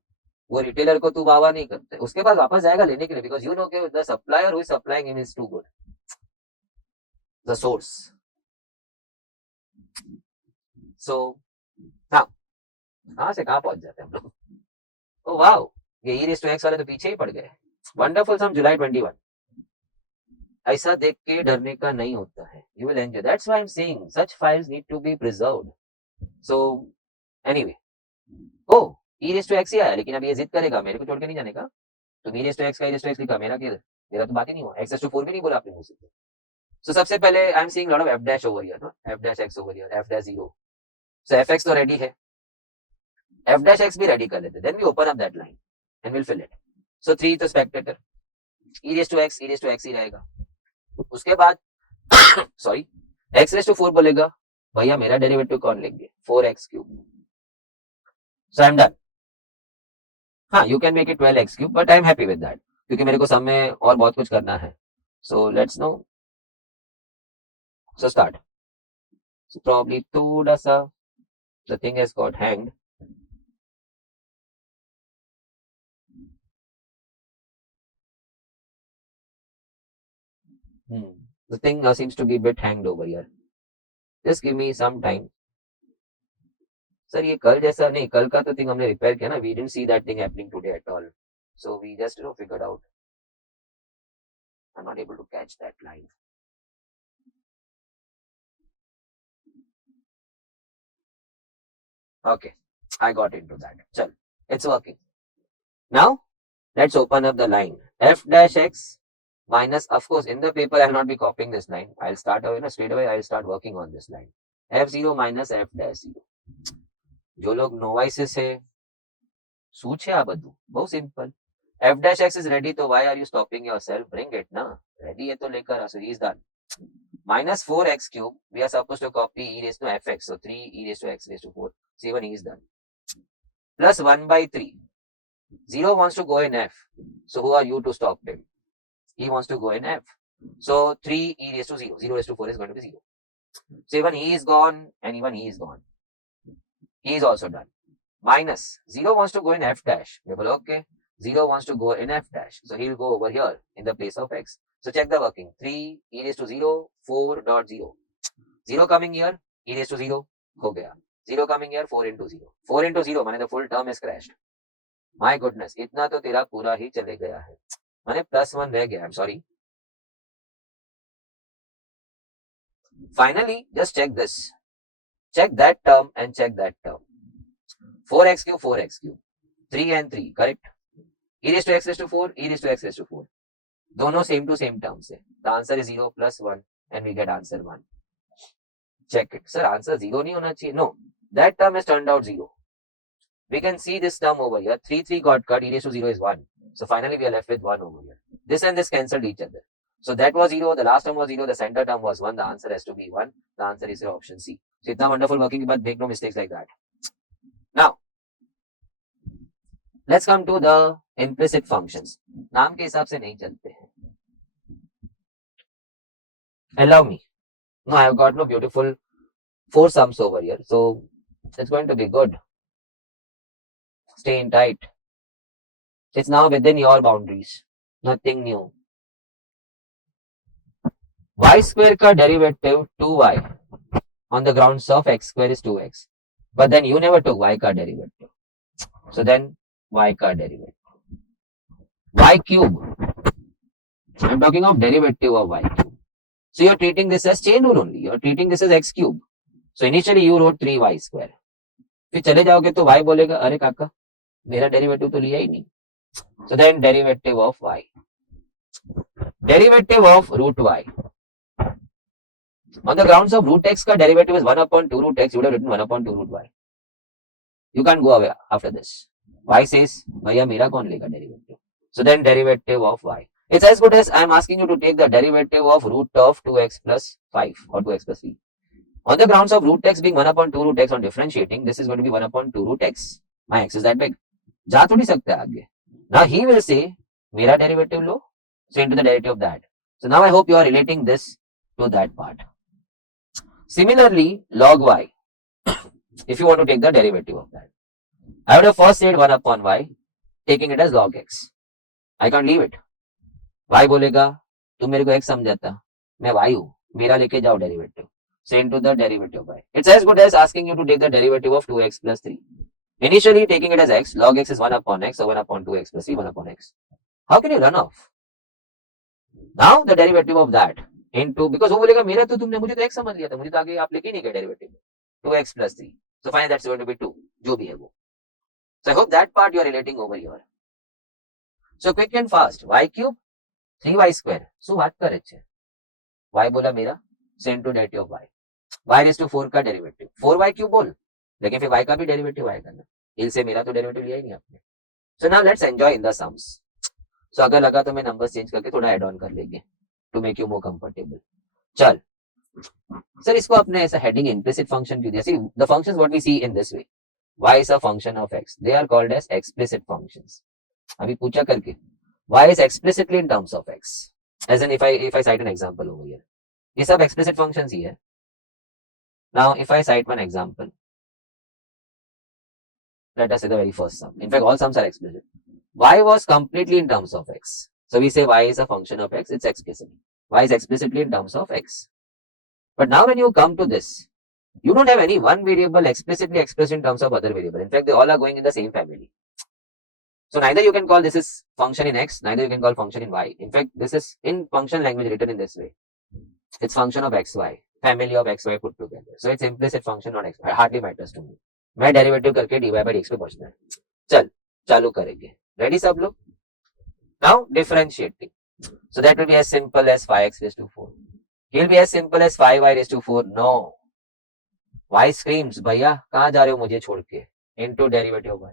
वो रिटेलर को तू वावा नहीं करते, उसके पास वापस जाएगा लेने के लिए, बिकॉज यू नो कि the supplier who is supplying him is too good, the source. So हाँ, कहां से कहां पहुंच जाते हैं हम लोग. ओ वाओ, ये ई रेज़ टू एक्स वाले तो पीछे ही पड़ गए. वंडरफुल सम जुलाई 21. ऐसा देख के डरने का नहीं होता है. You will enjoy. That's why I am saying such files need to be preserved. So anyway, oh e raise to x ही आया, लेकिन अब ये जिद करेगा मेरे को छोड़ के नहीं जाने का. तो ई रेज़ टू एक्स का ई रेज़ टू एक्स लिखा, मेरा तो बात ही नहीं हुआ. एक्स रेज़ टू 4 भी नहीं बोला आपने मुझसे. सो सबसे पहले I am seeing lot of f dash over here, f dash x over here, f dash 0. So f x तो रेडी है, एफ डैश एक्स भी रेडी कर लेते. Then we open up that line and will fill it. So 3 तो spectator, e raise to x ही रहेगा. उसके बाद सॉरी एक्स रेज़ टू 4 बोलेगा, भैया मेरा डेरिवेटिव कौन लेंगे, 4x3. So I am done. हाँ, you can make it 12x3, but I am happy with that, क्योंकि मेरे को सब में और बहुत कुछ करना है. So let's no. So start. So probably थोड़ा सा the thing has got hanged. The thing seems to be a bit hanged over here. Just give me some time. Sir ये कल जैसा नहीं, कल का तो थिंग हमने रिपेयर किया ना. We didn't see that thing happening today at all, so we just figured out. I am not able to catch that line. Okay, I got into that. Chal, it's working. Now let's open up the line. F dash x minus, of course, in the paper, I will not be copying this line. I'll start, straight away, I'll start working on this line. F0 minus F dash 0. जो लोग नोवाइसिस है શું છે આ બધું બહુ simple f dash x is ready तो why are you stopping yourself bring it ना ready है तो लेकर आ so he is done minus 4x cube we are supposed to copy e raised to fx so 3 e raised to x raised to 4 so even he is done plus 1 by 3 0 wants to go in f so who are you to stop him he wants to go in f so 3 e raised to 0 0 raised to 4 is going to be 0 so even he is gone and even he is gone he is also done minus 0 wants to go in f dash. Okay, 0 wants to go in f dash. So he will go over here in the place of x. So check the working. 3 e raised to 0, 4 dot 0. 0 coming here, e raised to 0, ho gaya. 0 coming here, 4 into 0. 4 into 0, माने the full term is crashed. My goodness, इतना तो तेरा पूरा ही चले गया है. माने +1 रह गया. I'm sorry. Finally, just check this. Check that term and check that term. 4x cube, 4x cube. 3 and 3, correct? E raised to x raised to 4, e raised to x raised to 4. दोनों same to same terms है. The answer is 0 plus 1 and we get answer 1. Check it. Sir, answer 0 नहीं होना चाहिए. No, that term has turned out 0. We can see this term over here. 3, 3 got cut, e raised to 0 is 1. So finally we are left with 1 over here. This and this cancelled each other. So that was 0, the last term was 0, the center term was 1. The answer has to be 1. The answer is your option C. So इतना wonderful working के बाद make no mistakes like that. Now, let's come to the implicit functions. नाम के हिसाब से नहीं चलते हैं. Allow me. No, I have got no beautiful 4 sums over here. So, it's going to be good. Stay in tight. It's now within your boundaries. Nothing new. Y square का derivative 2y on the grounds of x square is 2x. But then you never took y का derivative. So then y का derivative. Y cube. I'm talking of derivative of y cube. So you're treating this as chain rule only. You're treating this as x cube. So initially you wrote 3y square. फिर चले जाओगे तो y बोलेगा अरे काका मेरा derivative तो लिया ही नहीं. So then derivative of y. Derivative of root y. On the grounds of root x का derivative is 1 upon 2 root x. You would have written 1 upon 2 root y. You can't go away after this. Y says, भैया मेरा कौन लेगा derivative? So then derivative of y. It's as good as I'm asking you to take the derivative of root of 2x plus 5 or 2x plus 3. On the grounds of root x being 1 upon 2 root x on differentiating, this is going to be 1 upon 2 root x. My x is that big. जा तो नहीं सकते आगे. Now he will say, मेरा derivative low, so into the derivative of that. So now I hope you are relating this to that part. Similarly, log y. If you want to take the derivative of that. I would have first said 1 upon y, taking it as log x. I can't leave it. y बोलेगा, तुम मेरे को x समझाता, मैं y हूँ, मेरा लेके जाओ derivative. So into the derivative of y. It's as good as asking you to take the derivative of 2x plus 3. Initially taking it as x, log x is 1 upon x, so 1 upon 2x plus 3, 1 upon x. How can you run off? Now the derivative of that into, because वो बोलेगा मेरा तो तुमने मुझे तो x समझ लिया था, मुझे तो आगे आप लेके नहीं गए derivative. 2x plus 3. So finally that's going to be 2. जो भी है वो. So I hope that part you are relating over here. So quick and fast. Y cube, 3y square. So बात करे छे. Y बोला मेरा, so into derivative of y. Y raised to 4 का derivative. 4y cube बोल. लेकिन फिर y का भी derivative आएगा ना. इल से मेरा तो derivative लिया ही नहीं आपने. So now let's enjoy in the sums. So अगर लगा तो मैं numbers change करके थोड़ा add on कर लेंगे to make you more comfortable. चल. Sir इसको अपने ऐसा heading implicit function क्यों दिया? See the functions what we see in this way. Y is a function of x. They are called as explicit functions. अभी पूछा करके. Y is explicitly in terms of x. As in if I cite an example over here. ये सब explicit functions ही है. Now if I cite one example. Let us say the very first sum. In fact, all sums are explicit. Y was completely in terms of x. So we say y is a function of x, it's explicit. Y is explicitly in terms of x. But now when you come to this, you don't have any one variable explicitly expressed in terms of other variable. In fact, they all are going in the same family. So neither you can call this is function in x, neither you can call function in y. In fact, this is in function language written in this way. It's function of xy, family of xy put together. So it's implicit function, not x. Hardly matters to me. मैं derivative करके dy by dx पे पहुंचना है. चल चालू करेंगे. Ready सब लोग? Now differentiating. So that will be as simple as 5x raised to 4. It will be as simple as 5y raised to 4. No. Y screams, भैया कहाँ जा रहे हो मुझे छोड़ के? Into derivative of y.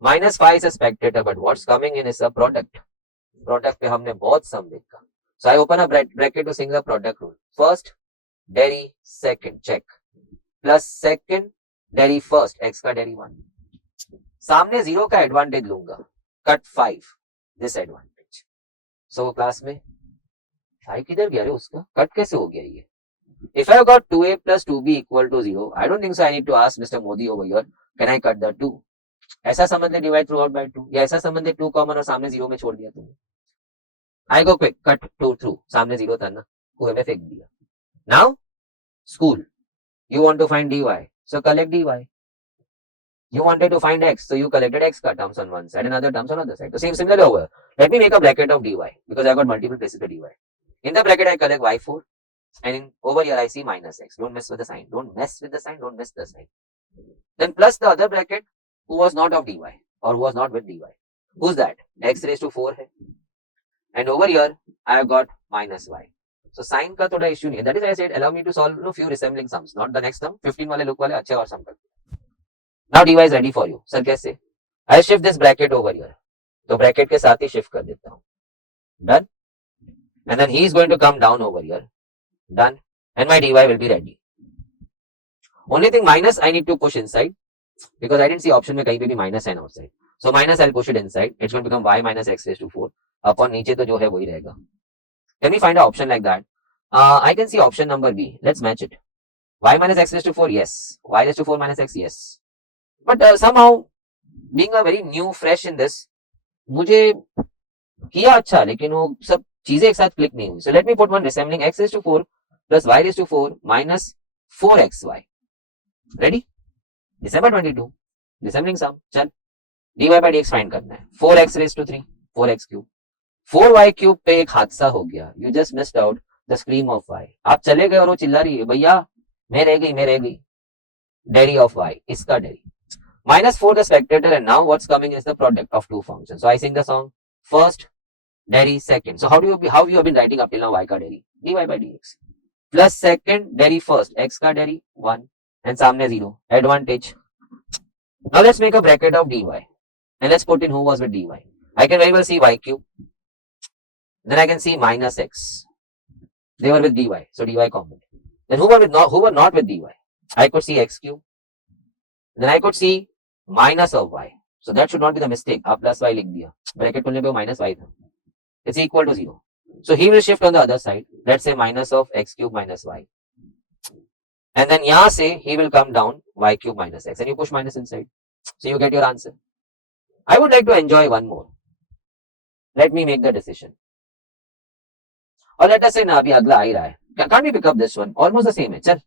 Minus 5 is a spectator, but what's coming in is a product. Product पे हमने बहुत सम देखा. So I open a bracket to sing the product rule. First, deri, second, check. Plus second, deri first, x का deri 1. सामने 0 का advantage लूंगा. Cut 5, this advantage. So class में 5 किधर गया रे उसका? कट कैसे हो गया ये? If I have got 2a plus 2b equal to 0, I don't think so I need to ask Mr. Modi over here, can I cut the 2? ऐसा समझ ले डिवाइड थ्रू आउट बाय 2, या ऐसा समझ ले 2 कॉमन और सामने 0 में छोड़ दिया तुमने. I go quick, cut 2 through, सामने 0 था ना, कुएं में फेंक दिया. Now, school, you want to find dy, so collect dy. You wanted to find x, so you collected x ka terms on one side and other terms on other side. So same similarly over. Let me make a bracket of dy because I got multiple places for dy. In the bracket I collect y4 and over here I see minus x. Don't mess with the sign. Don't mess with the sign. Don't miss the sign. Then plus the other bracket who was not of dy or who was not with dy. Who's that? X raised to 4 hai. And over here I have got minus y. So sign का थोड़ा issue नहीं है. That is why I said allow me to solve few resembling sums, not the next sum. 15 वाले look वाले अच्छे और sum करते. Now dy is ready for you. Sir कैसे? I'll shift this bracket over here. तो bracket के साथ ही shift कर देता हूँ. Done? And then he is going to come down over here. Done. And my dy will be ready. Only thing minus I need to push inside because I didn't see option में कहीं पे भी minus sign outside. So minus I'll push it inside. It's going to become y minus x raised to 4. Upon नीचे तो जो है वही रहेगा. Can we find an option like that? I can see option number B. Let's match it. Y minus x raised to 4, yes. Y raised to 4 minus x, yes. But somehow, being a very new, fresh in this, मुझे किया अच्छा, लेकिन वो सब चीजें एक साथ click नहीं हुई. So let me put one resembling x raised to 4 plus y raised to 4 minus 4xy. Ready? December 22. Resembling sum. चल. dy by dx फाइंड करना है. 4x raised to 3. 4x cube. 4y cube पे एक हादसा हो गया. You just missed out the scream of y. आप चले गए और वो चिल्ला रही है, भैया मैं रह गई. Deri of y. इसका deri. Minus 4 the spectator, and now what's coming is the product of two functions. So I sing the song first, deri second. So how you have been writing up till now y ka deri? Dy by dx. Plus second, deri first. X ka deri 1 and samne 0. Advantage. Now let's make a bracket of dy. And let's put in who was with dy. I can very well see y cube. Then I can see minus x. They were with dy. So dy common. Then who were not with dy? I could see x cube. Then I could see minus of y. So that should not be the mistake. आप plus y लिख दिया. Bracket खुलने पे वो minus y था. It's equal to 0. So he will shift on the other side. Let's say minus of x cube minus y. And then यहाँ से he will come down y cube minus x. And you push minus inside. So you get your answer. I would like to enjoy one more. Let me make the decision. Or let us say ना अभी अगला आ ही रहा है. Can't we pick up this one? Almost the same है. चल.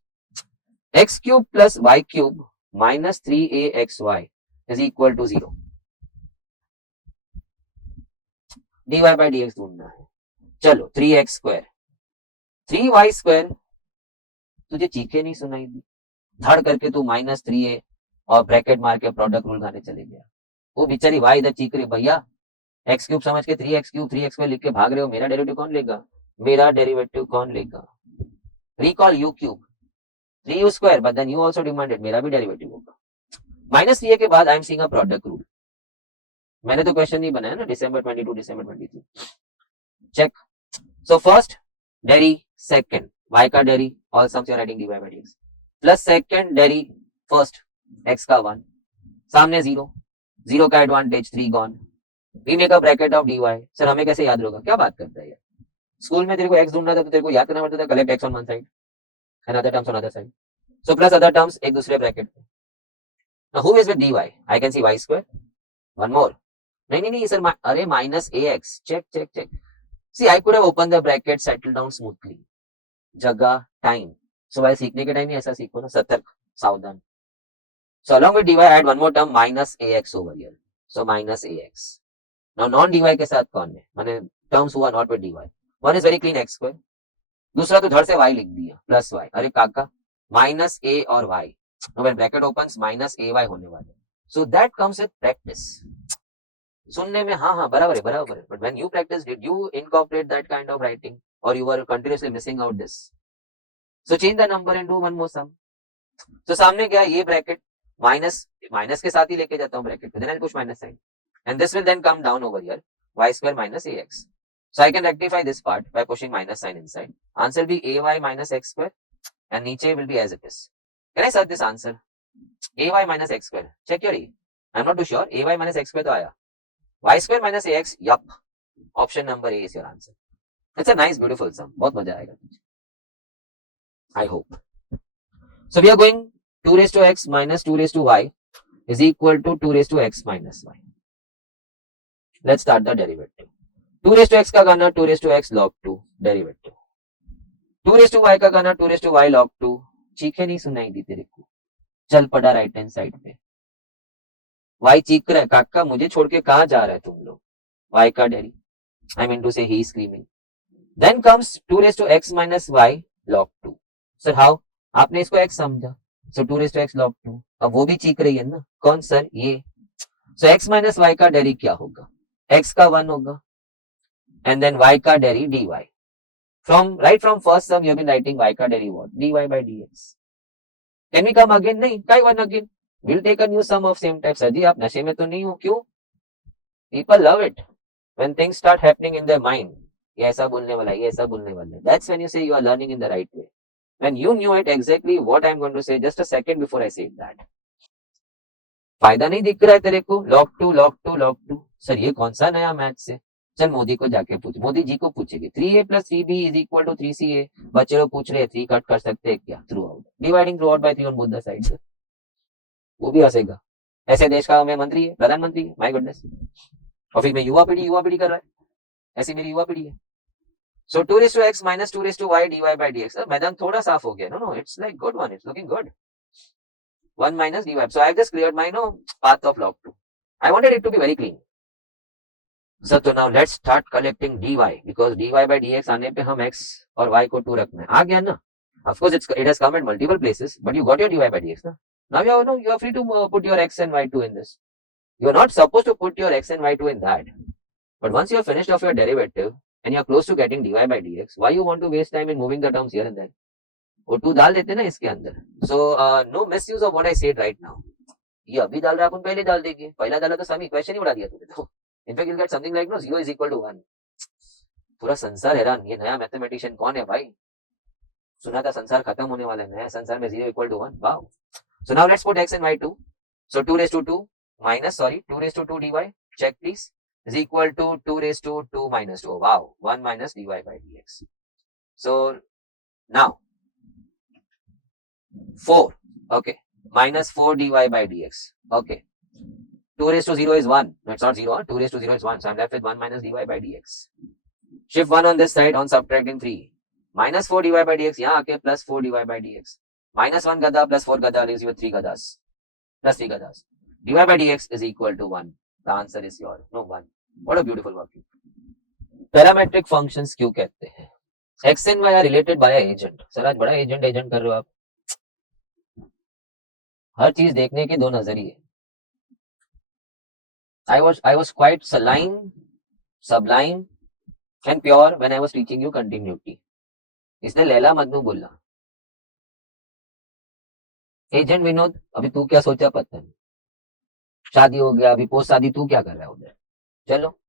X cube plus y cube minus 3axy is equal to 0. dy by dx ढूंढना है. चलो 3x square 3y square. तुझे चीखे नहीं सुनाई दी? धड़ करके तू माइनस 3a और ब्रैकेट मार के प्रोडक्ट रूल खाने चले गया. वो बेचारी y इधर चीख रही, भैया x क्यूब समझ के 3x क्यूब 3x स्क्वायर लिख के भाग रहे हो. मेरा डेरिवेटिव कौन लेगा? मेरा डेरिवेटिव कौन लेगा? Recall u cube 3u square, but then you also demanded मेरा भी डेरिवेटिव होगा. माइनस 3a के बाद आई am seeing a product rule. मैंने तो क्वेश्चन नहीं बनाया ना. December 22, December 23. Check. So first deri second y का deri all sums you are writing dy by dx plus second deri first x का 1 सामने 0 का advantage 3 gone. We make a bracket of dy. Sir हमें कैसे याद होगा? क्या बात करता है यार. स्कूल में तेरे को x ढूंढना था तो तेरे को याद करना पड़ता था. Collect x on one side and other terms on other side. So plus other terms एक दूसरे ब्रैकेट में. Now who is with dy? I can see y square. One more. नहीं sir. अरे minus ax. Check. See, I could have opened the bracket, settled down smoothly. जगह, time. So while सीखने के time ही ऐसा सीखो ना. सतर्क, सावधान. So along with dy, I add one more term minus ax over here. So minus ax. Now non dy के साथ कौन है? माने terms who are not with dy. One is very clean x square. दूसरा तो धड़ से y लिख दिया प्लस y. अरे काका माइनस a और y. Now when bracket opens minus ay होने वाले. So that comes with practice. सुनने में हाँ हाँ बराबर है, but when you practice, did you incorporate that kind of writing or you were continuously missing out this? So change the number and do one more sum. So सामने क्या है, ये ब्रैकेट माइनस के साथ ही लेके जाता हूँ bracket, then I'll push minus sign and this will then come down over here, y square minus ax. So I can rectify this part by pushing minus sign inside. Answer will be ay minus x square and नीचे will be as it is. Can I search this answer? ay minus x square. Check your e. I'm not too sure. ay minus x square तो आया. y square minus ax. Yup. Option number A is your answer. It's a nice beautiful sum. बहुत मजा आएगा. I hope. So we are going 2 raised to x minus 2 raised to y is equal to 2 raised to x minus y. Let's start the derivative. 2 raised to x का करना 2 raised to x log 2 derivative. 2 raised to y का करना 2 raised to y log 2. चीखे नहीं सुनाई दी तेरे को. चल पड़ा राइट हैंड साइड पे. y चीख रहा है, काका मुझे छोड़ के कहाँ जा रहा है तुम लोग. y का dairy. I mean to say he is screaming. Then comes 2 raised to x minus y log 2. Sir how? आपने इसको x समझा. So 2 raised to x log 2. अब वो भी चीख रही है ना. कौन सर? ये. So x minus y का डेरी क्या होगा? x का 1 होगा. And then y का dairy dy. Right from first sum you have been writing y का dairy what? dy by dx. Can we come again? नहीं. Why one again? We'll take a new sum of same type. Sir ji आप नशे में तो नहीं हो क्यों? People love it when things start happening in their mind. ये ऐसा बोलने वाला है, ये ऐसा बोलने वाला है. That's when you say you are learning in the right way. When you knew it exactly what I'm going to say just a second before I said that. फायदा नहीं दिख रहा है तेरे को. log 2 log 2 log 2. सर ये कौन सा नया मैथ से? चल मोदी को जाके पूछ. मोदी जी को पूछेगी 3a plus 3b is equal to 3ca. बच्चे लोग पूछ रहे हैं 3 कट कर सकते हैं क्या? Through out. Dividing through out by 3 on both the sides. वो भी हंसेगा. ऐसे देश का मैं मंत्री है, प्रधानमंत्री है. My goodness. और फिर मैं युवा पीढ़ी कर रहा है. ऐसी मेरी युवा पीढ़ी है. So 2 raised to x minus 2 raised to y dy by dx. मैदान थोड़ा साफ हो गया. No, it's like good one. It's looking good. 1 minus dy. So I have just cleared my path of log 2. I wanted it to be very clean. So now let's start collecting dy because dy by dx आने पे हम x और y को 2 रखना है. आ गया ना? Of course it has come at multiple places, but you got your dy by dx ना? Now you are free to put your x and y2 in this. You are not supposed to put your x and y2 in that. But once you are finished of your derivative and you are close to getting dy by dx, why you want to waste time in moving the terms here and there? वो 2 डाल देते ना इसके अंदर. So no misuse of what I said right now. ये अभी डाल रहा अपन पहले डाल देंगे. पहला डाला तो सभी क्वेश्चन ही उड़ा दिया तूने तो. In fact you'll get something like 0 is equal to 1. पूरा संसार हैरान. ये नया मैथमेटिशियन कौन है भाई? सुना था संसार खत्म होने वाला है. नया संसार में 0 equal to 1. Wow. So now let's put x and y2. So 2 raised to 2 2 raised to 2 dy. Check please. Is equal to 2 raised to 2 minus 2. Wow. 1 minus dy by dx. So now 4. Okay. Minus 4 dy by dx. Okay. 2 raised to 0 is 1. No, it's not 0. 2 raised to 0 is 1. So I'm left with 1 minus dy by dx. Shift 1 on this side on subtracting 3. Minus 4 dy by dx. यहाँ आके plus 4 dy by dx. Minus 1 gada plus 4 gada leaves you with 3 gadas. Plus 3 gadas. dy by dx is equal to 1. The answer is yours. No, 1. What a beautiful working. Parametric functions क्यों कहते हैं? X and Y are related by a agent. Sir आज बड़ा agent कर रहे हो आप. हर चीज देखने के दो नजरिए. I was quite sublime and pure when I was teaching you continuity. इसने लैला मजनू बोला. एजेंट विनोद अभी तू क्या सोचा पता नहीं. शादी हो गया अभी पोस्ट शादी तू क्या कर रहा है उधर. चलो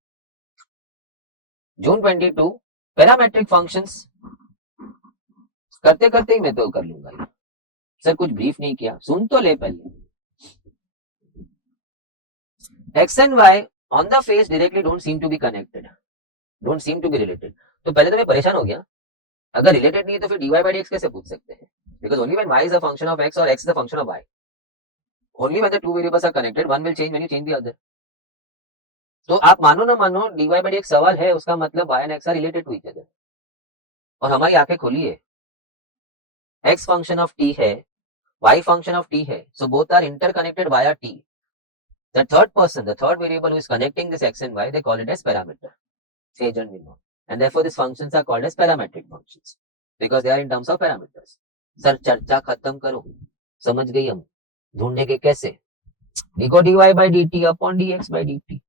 जून 22 पैरामेट्रिक फंक्शंस करते करते ही मैं तो कर लूंगा. सर कुछ ब्रीफ नहीं किया. सुन तो ले पहले. x and y on the face directly don't seem to be connected, don't seem to be related. तो पहले तो मैं परेशान हो गया. अगर रिलेटेड नहीं है तो फिर dy by dx कैसे पूछ सकते हैं? Because only when y is a function of x or x is a function of y, only when the two variables are connected, one will change when you change the other. तो आप मानो ना मानो dy by dx सवाल है, उसका मतलब y and x are related to each other. और हमारी आंखें खुली है. x function of t है, y function of t है, so both are interconnected via t. The third person, the third variable who is connecting this x and y, they call it as parameter. Agent we know. And therefore these functions are called as parametric functions because they are in terms of parameters. Sir चर्चा खत्म करो. समझ गई हम. ढूंढेंगे कैसे? We go dy by dt upon dx by dt.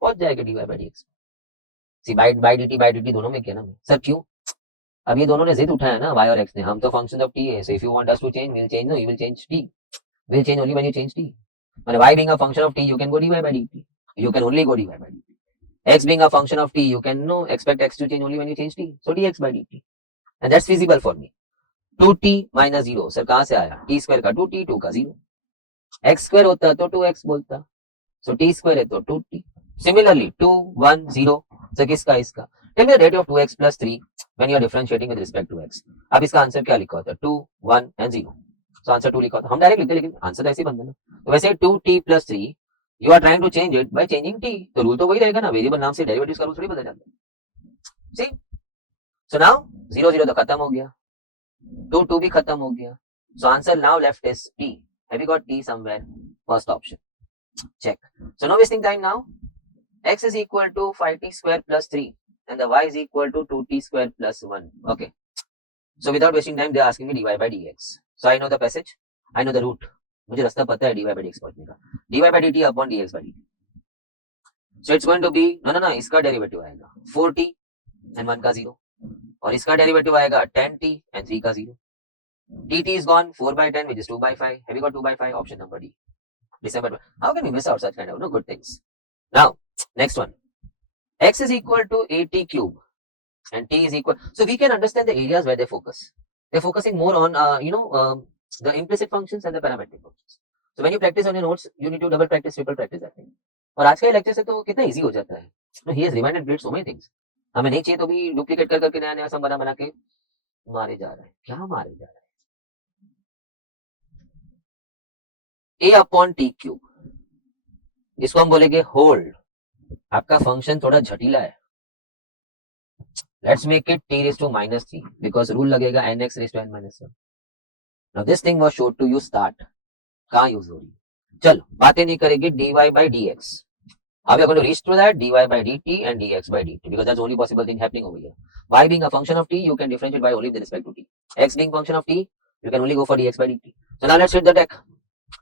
पहुंच जाएगा dy by dx। C by dt दोनों में किया ना सर, क्यों? अब ये दोनों ने जिद उठाया ना y और x ने, हम तो फंक्शन ऑफ t है, so if you want us to change, we'll change, no, you will change t, will change only when you change t। And y being a function of t, you can go dy by dt, you can only go dy by dt। x being a function of t, you can no expect x to change only when you change t, so dx by dt, and that's feasible for me। 2t minus 0 sir कहां से आया? t square का 2t, 2 का 0, x square होता तो 2x बोलता, सो t square है तो 2t। सिमिलरली 2 1 0 सर किसका? इसका। Tell me the rate of 2x plus 3 when you are differentiating with respect to x। अब इसका आंसर क्या लिखा होता है? 2 1 and 0, सो आंसर 2 लिखा होता, हम डायरेक्ट लिखते लेकिन आंसर ऐसे ही बनता ना। तो वैसे 2t plus 3 you are trying to change it by changing t, तो रूल तो वही रहेगा ना, वेरिएबल नाम से डेरिवेटिव्स का रूल थोड़ी बदल जाता है। सी, सो नाउ 0 0 तो खत्म हो गया, 2 2 भी खत्म हो गया, so answer now left is t। Have you got t somewhere? First option, check। So no wasting time now, x is equal to 5t square plus 3 and the y is equal to 2t square plus 1। Okay, so without wasting time they are asking me dy by dx, so I know the passage, I know the route, मुझे रास्ता पता है dy by dx पहुंचने का, dy by dt upon dx by dt, so it's going to be no इसका derivative आएगा 4t and 1 का 0, और इसका डेरिवेटिव आएगा 10t and 3 का 0, dt is gone, 4 by 10 which is 2 by 5, have you got 2 by 5? Option number D, December। How can we miss out such kind of good things? Now, next one, x is equal to 80 cube and t is equal, so we can understand the areas where they focus. They're focusing more on the implicit functions and the parametric functions। So when you practice on your notes, you need to double practice, triple practice that thing। और आज के lecture से तो कितना easy हो जाता है, no, he has reminded great so many things। हमें नहीं चाहिए तो भी डुप्लीकेट कर करके नया नया सब बना के मारे जा रहा है, क्या मारे जा रहा है? a अपॉन टी क्यूब, इसको हम बोलेंगे होल्ड। आपका फंक्शन थोड़ा जटिला है, let's make it t raised to minus 3 because rule लगेगा nx raised to n minus 1। now this thing was showed to you start, कहाँ यूज हो रही है? चलो बातें नहीं करेंगे, dy by dx, how we are going to reach through that? dy by dt and dx by dt, because that's the only possible thing happening over here। y being a function of t, you can differentiate by only with respect to t, x being function of t, you can only go for dx by dt। so now let's hit the deck,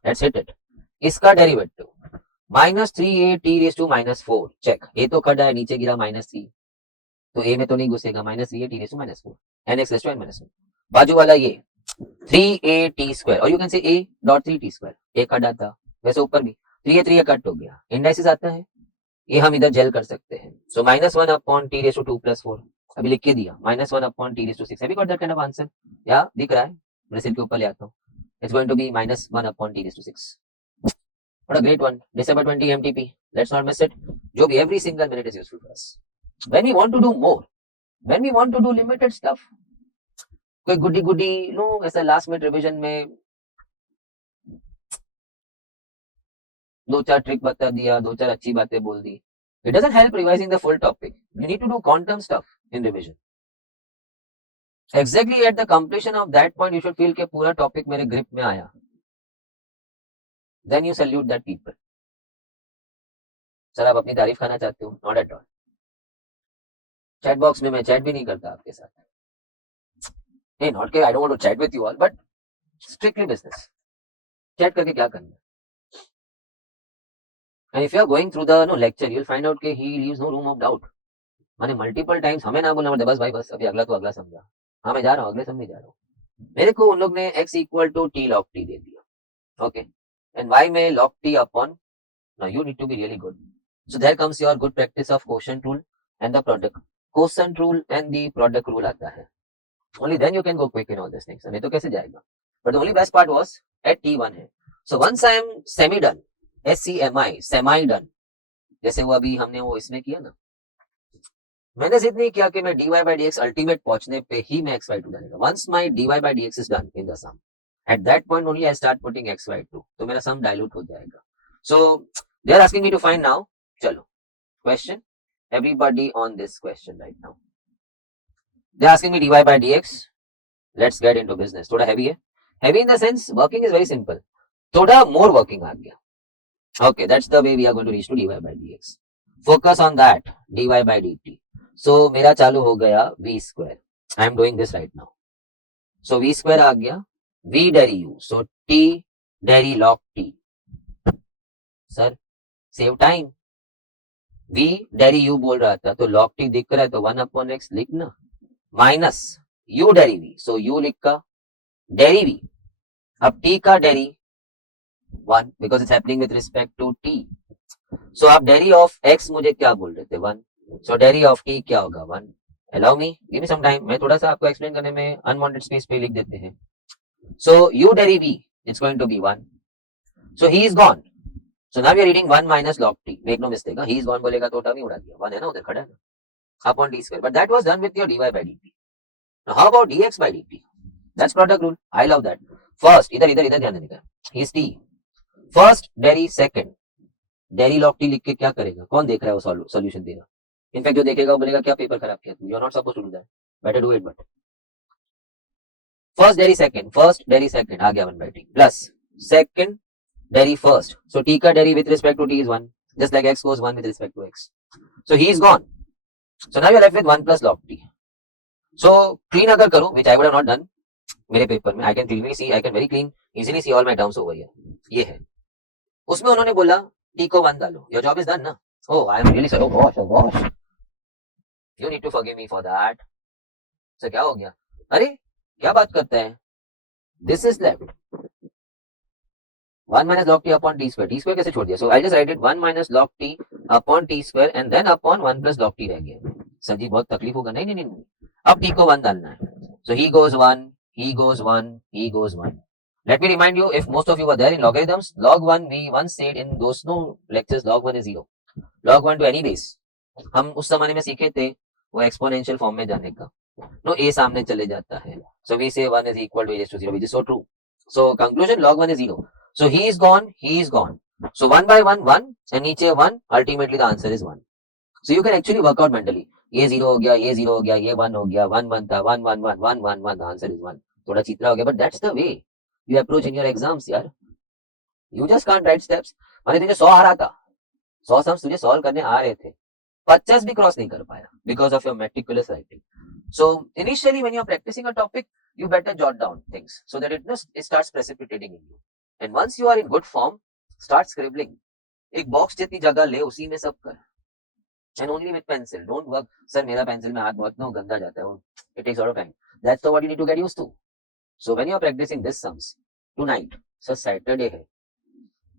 let's hit it। इसका derivative minus 3a t raise to minus 4, check, A तो cut है, नीचे गिरा minus 3, तो ए में तो नहीं घुसेगा, minus 3a t raise to minus 4 nx raise to n minus 1। बाजू वाला ये 3a t स्क्वायर, और you can say a dot 3t square, a cut आता, वैसे ऊपर भी 3a कट हो गया, इंडाइसिस आता है, ये हम इधर जेल कर सकते हैं। So minus 1 upon t raise to 2 plus 4, अभी लिख के दिया, minus 1 upon t raise to 6, have you got that kind of answer? या दिख रहा है, मैं सिर के ऊपर ले आता हूँ, it's going to be minus 1 upon t raise to 6। What a great one, December 20 MTP, let's not miss it। जो भी every single minute is useful for us when we want to do more, when we want to do limited stuff। कोई गुडी गुडी no ऐसा last minute revision में दो चार trick बता दिया, दो चार अच्छी बातें बोल दी, it doesn't help revising the full topic। you need to do quantum stuff in revision। exactly at the completion of that point you should feel कि पूरा टॉपिक मेरे ग्रिप में आया, then you salute that people। Sir आप अपनी तारीफ खाना चाहते हो? Not at all. Chat box में मैं चैट भी नहीं करता आपके साथ, hey, not कि I don't want to chat with you all, but strictly business। Chat करके क्या करना है? and if you are going through the lecture you'll find out कि he leaves no room of doubt। मैंने multiple times हमें ना बोलना पड़ता, बस भाई बस अभी अगला तो अगला समझा, हाँ मैं जा रहा हूँ अगले समझ जा रहा हूँ। मेरे को उन लोग ने x equal to t log t दे दिया, ओके, एंड y में log t अपॉन, now you need to be really good। so there comes your good practice of quotient rule and the product, quotient rule and the product rule आता है, only then you can go quick in all these things। नहीं तो कैसे जाएगा? but the only best part was at t1 है, so once I am semi done, SCMI semi done, जैसे वो अभी हमने वो इसमें किया ना, मैंने जिद नहीं किया कि मैं dy by dx अल्टीमेट पहुंचने पे ही मैं x by 2 जानेगा। once my dy by dx is done in the sum, at that point only I start putting x by 2, तो मेरा sum dilute हो जाएगा। so they are asking me to find now, चलो question, everybody on this question right now, they are asking me dy by dx, let's get into business। थोड़ा heavy है, heavy in the sense working is very simple, थोड़ा more working आ गया, okay, that's the way we are going to reach to dy by dx। focus on that, dy by dt। so मेरा चालू हो गया v square, I am doing this right now, so v square आ गया, v deri u, so t deri log t, sir save time, v dairy u बोल रहा था, तो log t दिख रहा है तो 1/x लिखना, minus u dairy v, so u लिख का डेरी v, अब t का deri 1 because it's happening with respect to t, so आप डेरी ऑफ x मुझे क्या बोल रहे थे 1, सो डेरी ऑफ t क्या होगा 1, allow me give me some time, मैं थोड़ा सा आपको एक्सप्लेन करने में अनवांटेड स्पेस पे लिख देते हैं, so u dairy v it's going to be 1, so he is gone, so now we are reading 1 minus log t, make no mistake, he is gone बोलेगा तो टर्म ही उड़ा दिया, 1 है ना उधर खड़ा है ना, upon t square, but that was done with your dy by dt. Now how about dx by dt? That's product rule, I love that. First इधर इधर इधर ध्यान देने का, he is t, first deri second, dairy log t लिख के क्या करेगा, कौन देख रहा है वो सॉल्यूशन देगा, इनफैक्ट जो देखेगा वो बोलेगा क्या पेपर खराब किया तू, you are not supposed to do that, better do it, but first deri second आ गया 1 by t plus second deri first, so t का deri with respect to t is 1, just like x goes 1 with respect to x, so he is gone, so now you are left with 1 plus log t, so clean अगर करूं, which I would have not done मेरे paper में, I can clearly see, I can very clean easily see all my terms over here, ये है, उसमें उन्होंने बोला t को 1 डालो, your job is done ना, oh I am really sorry, oh gosh, you need to forgive me for that, so क्या हो गया, अरे क्या बात करते हैं, this is left 1 minus log t upon t square, t square कैसे छोड़ दिया, so I just write it 1 minus log t upon t square and then upon 1 plus log t रह गया, सर जी बहुत तकलीफ होगा, नहीं नहीं नहीं, अब t को 1 डालना है, so he goes 1, he goes 1, he goes 1. Let me remind you, if most of you were there in logarithms, log 1 we once said in those no lectures, log 1 is 0, log 1 to any base, हम उस जमाने में सीखे थे वो exponential form में जाने का, नो a सामने चले जाता है, so we say 1 is equal to a raised to 0, which is so true, so conclusion log 1 is 0, so he is gone, so 1 by 1 1 and नीचे 1, ultimately the answer is 1, so you can actually work out mentally, ये 0 हो गया, ये 0 हो गया, ये 1 हो गया, 1 1 था, 1 1 1 1 1 1, the answer is 1, थोड़ा चित्रा हो गया, but that's the way you approach in your exams यार, you just can't write steps, माने तुझे 100 आ रहा था, 100 सम्स तुझे सॉल्व करने आ रहे थे, 50 भी क्रॉस नहीं कर पाया because of your meticulous writing. So initially when you are practicing a topic, you better jot down things so that it starts precipitating in you. And once you are in good form, start scribbling. एक box जितनी जगह ले उसी में सब कर. And only with pencil. Don't work. Sir, मेरा pencil में हाथ बहुत ना गंदा जाता है. It takes a lot of time. That's the what you need to get used to. So when you are practicing this sums tonight, so Saturday है.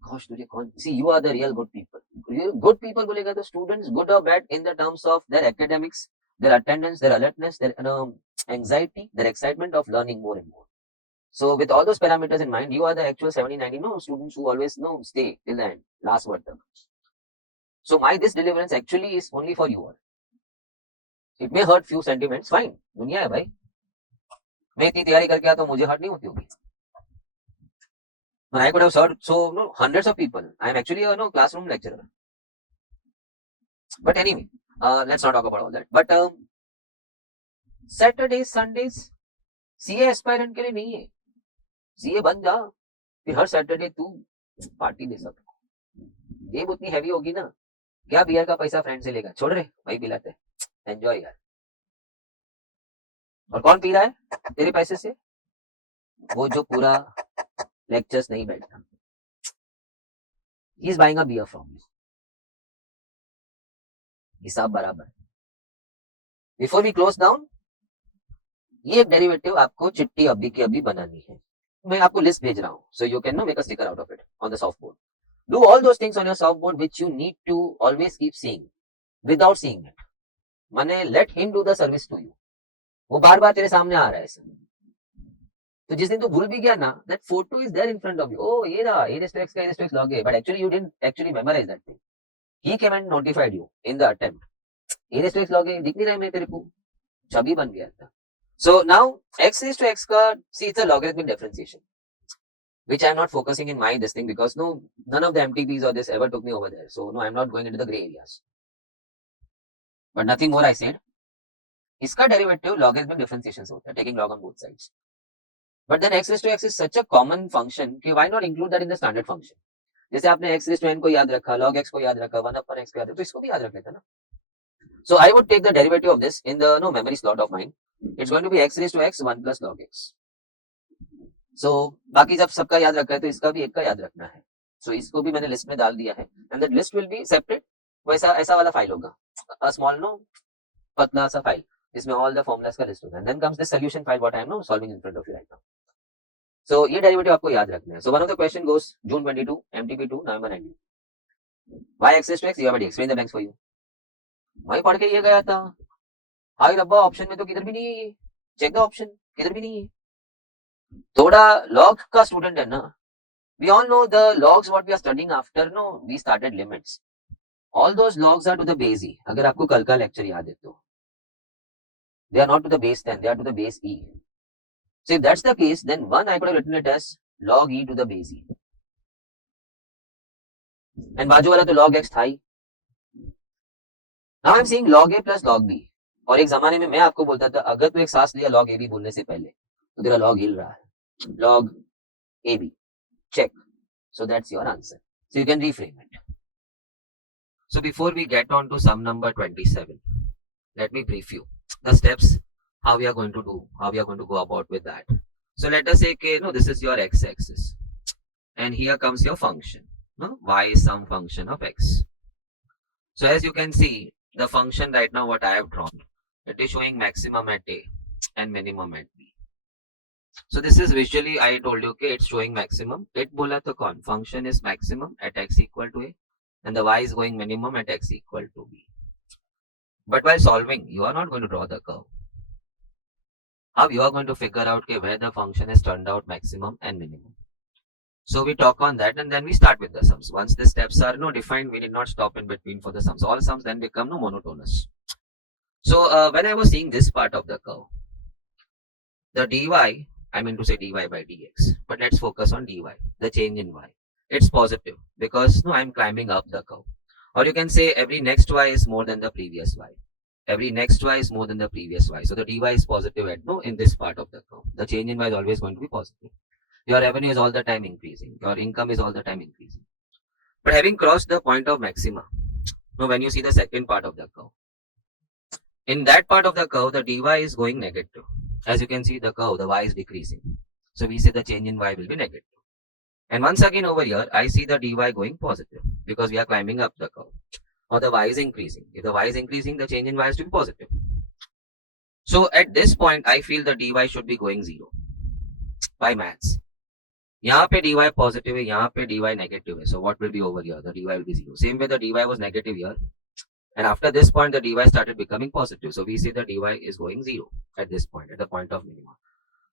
Gosh, तुझे कौन? See, you are the real good people. Good people बोलेगा तो students good or bad in the terms of their academics, their attendance, their alertness, their anxiety, their excitement of learning more and more. So with all those parameters in mind, you are the actual 70-90 students who always stay till the end, last word term. So my this deliverance actually is only for you all. It may hurt few sentiments, fine. दुनिया है भाई. मैं इतनी तैयारी करके आता हूँ, मुझे हर्ट नहीं होती होगी. But I could have served hundreds of people. I am actually a classroom lecturer. But anyway, let's not talk about all that. But Saturdays, Sundays, CA aspirant के लिए नहीं है. CA बन जा, फिर हर सैटरडे तू पार्टी दे सकता. जेब उतनी हैवी होगी ना, क्या बियर का पैसा फ्रेंड से लेगा, छोड़ रहे वही पिलाते, एंजॉय यार. और कौन पी रहा है तेरे पैसे से? वो जो पूरा लेक्चर्स नहीं बैठता. He is buying a beer from you. हिसाब बराबर. Before we close down, ये एक डेरिवेटिव आपको चिट्ठी अभी की अभी बनानी है. मैं आपको लिस्ट भेज रहा हूँ, so you can make a sticker out of it on the soft board. Do all those things on your soft board which you need to always keep seeing without seeing it. माने let him do the service to you. वो बार बार तेरे सामने आ रहा है ऐसा. तो जिस दिन तू भूल भी गया ना, that photo is there in front of you. Oh, ये रहा, a raised to x का a raised to x log a. But actually you didn't actually memorize that thing. He came and notified you in the attempt. A raised to x log a दिख नहीं रहा है मैं तेरे को, छवि बन गया था. So now x raised to x का, see it's a logarithmic differentiation, which I am not focusing in my this thing because none of the MTPs or this ever took me over there. So no, I am not going into the gray areas. But nothing more I said. इसका derivative logarithmic differentiation से होता है, taking log on both sides. But then x raised to x is such a common function कि why not include that in the standard function? जैसे आपने x raised to n को याद रखा, log x को याद रखा, 1 upon x को याद रखा, तो इसको भी याद रख लेता ना. So I would take the derivative of this in the memory slot of mine. It's going to be x raised to x 1 plus log x. So बाकी जब सबका याद रखा है तो इसका भी एक का याद रखना है. So इसको भी मैंने लिस्ट में डाल दिया है. And that list will be separate वैसा ऐसा वाला फाइल होगा, अ स्मॉल नो पतला सा फाइल जिसमें ऑल द फॉर्मुलास का लिस्ट होगा, and then comes the solution file what I am no solving in front of you right now. So ये डेरिवेटिव आपको याद रखना है. So one of the question goes June 22 MTP2 November 19 y axis to x dy by dx. Explain the blanks for you. वही पढ़ के ये गया था. हाय रब्बा ऑप्शन में तो किधर भी नहीं है ये. चेक द ऑप्शन, किधर भी नहीं है. थोड़ा लॉग का स्टूडेंट है ना. We all know the logs what we are studying after no we started limits. All those logs are to the base e. अगर आपको कल का लेक्चर याद है तो they are not to the base 10, they are to the base e. So if that's the case, then one I could have written it as log e to the base e. And बाजू वाला तो log x था ही. Now I'm saying log a plus log b. और एक जमाने में मैं आपको बोलता था अगर तू एक सांस लिया log ab बोलने से पहले तो तेरा log हिल रहा है. Log ab. Check. So that's your answer. So you can reframe it. So before we get on to sum number 27, let me brief you the steps how we are going to do, how we are going to go about with that. So let us say okay, no, this is your x-axis and here comes your function. No, y is some function of x. So as you can see, the function right now what I have drawn, it is showing maximum at a and minimum at b. So this is visually I told you okay, it's showing maximum. It bola to con function is maximum at x equal to a and the y is going minimum at x equal to b. But while solving, you are not going to draw the curve. How you are going to figure out okay, where the function has turned out maximum and minimum. So we talk on that and then we start with the sums. Once the steps are no defined, we did not stop in between for the sums. All sums then become no monotonous. So when I was seeing this part of the curve, the dy, I mean to say dy by dx, but let's focus on dy, the change in y. It's positive because no, I'm climbing up the curve. Or you can say every next y is more than the previous y. Every next y is more than the previous y. So the dy is positive at no in this part of the curve. The change in y is always going to be positive. Your revenue is all the time increasing. Your income is all the time increasing. But having crossed the point of maxima, no, when you see the second part of the curve, in that part of the curve, the dy is going negative. As you can see the curve, the y is decreasing. So we say the change in y will be negative. And once again over here, I see the dy going positive because we are climbing up the curve. Or the y is increasing. If the y is increasing, the change in y has to be positive. So at this point, I feel the dy should be going 0 by maths. यहाँ पे dy positive है, यहाँ पे dy negative है. So what will be over here? The dy will be 0. Same way the dy was negative here. And after this point, the dy started becoming positive. So we say the dy is going 0 at this point, at the point of minimum.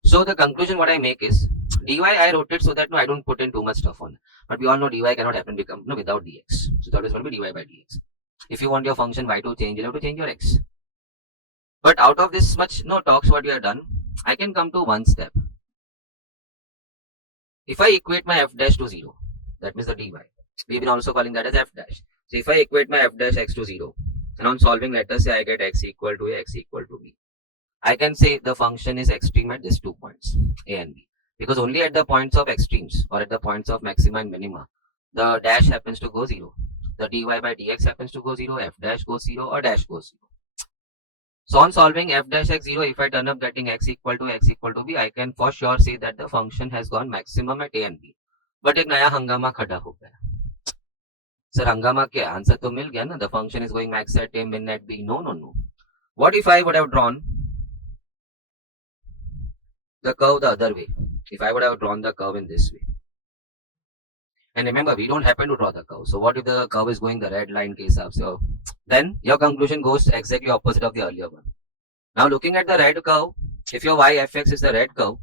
So the conclusion what I make is, dy I wrote it so that no, I don't put in too much stuff on it. But we all know dy cannot happen become no without dx. So that is going to be dy by dx. If you want your function y to change, you have to change your x. But out of this much no talks what we have done, I can come to one step. If I equate my f dash to 0, that means the dy. We've been also calling that as f dash. So if I equate my f dash x to 0, and on solving, let us say I get x equal to a, x equal to b. I can say the function is extreme at these 2 points, a and b. Because only at the points of extremes or at the points of maxima and minima, the dash happens to go 0. The dy by dx happens to go 0, f dash goes 0 or dash goes 0. So on solving f dash x 0, if I turn up getting x equal to b, I can for sure say that the function has gone maximum at a and b. But एक नया हंगामा खड़ा हो गया. Sir, हंगामा क्या? Answer तो मिल गया ना. The function is going max at a, min at b. No. What if I would have drawn the curve the other way? If I would have drawn the curve in this way. And remember, we don't happen to draw the curve. So what if the curve is going the red line case up? So then your conclusion goes exactly opposite of the earlier one. Now looking at the red curve, if your y fx is the red curve,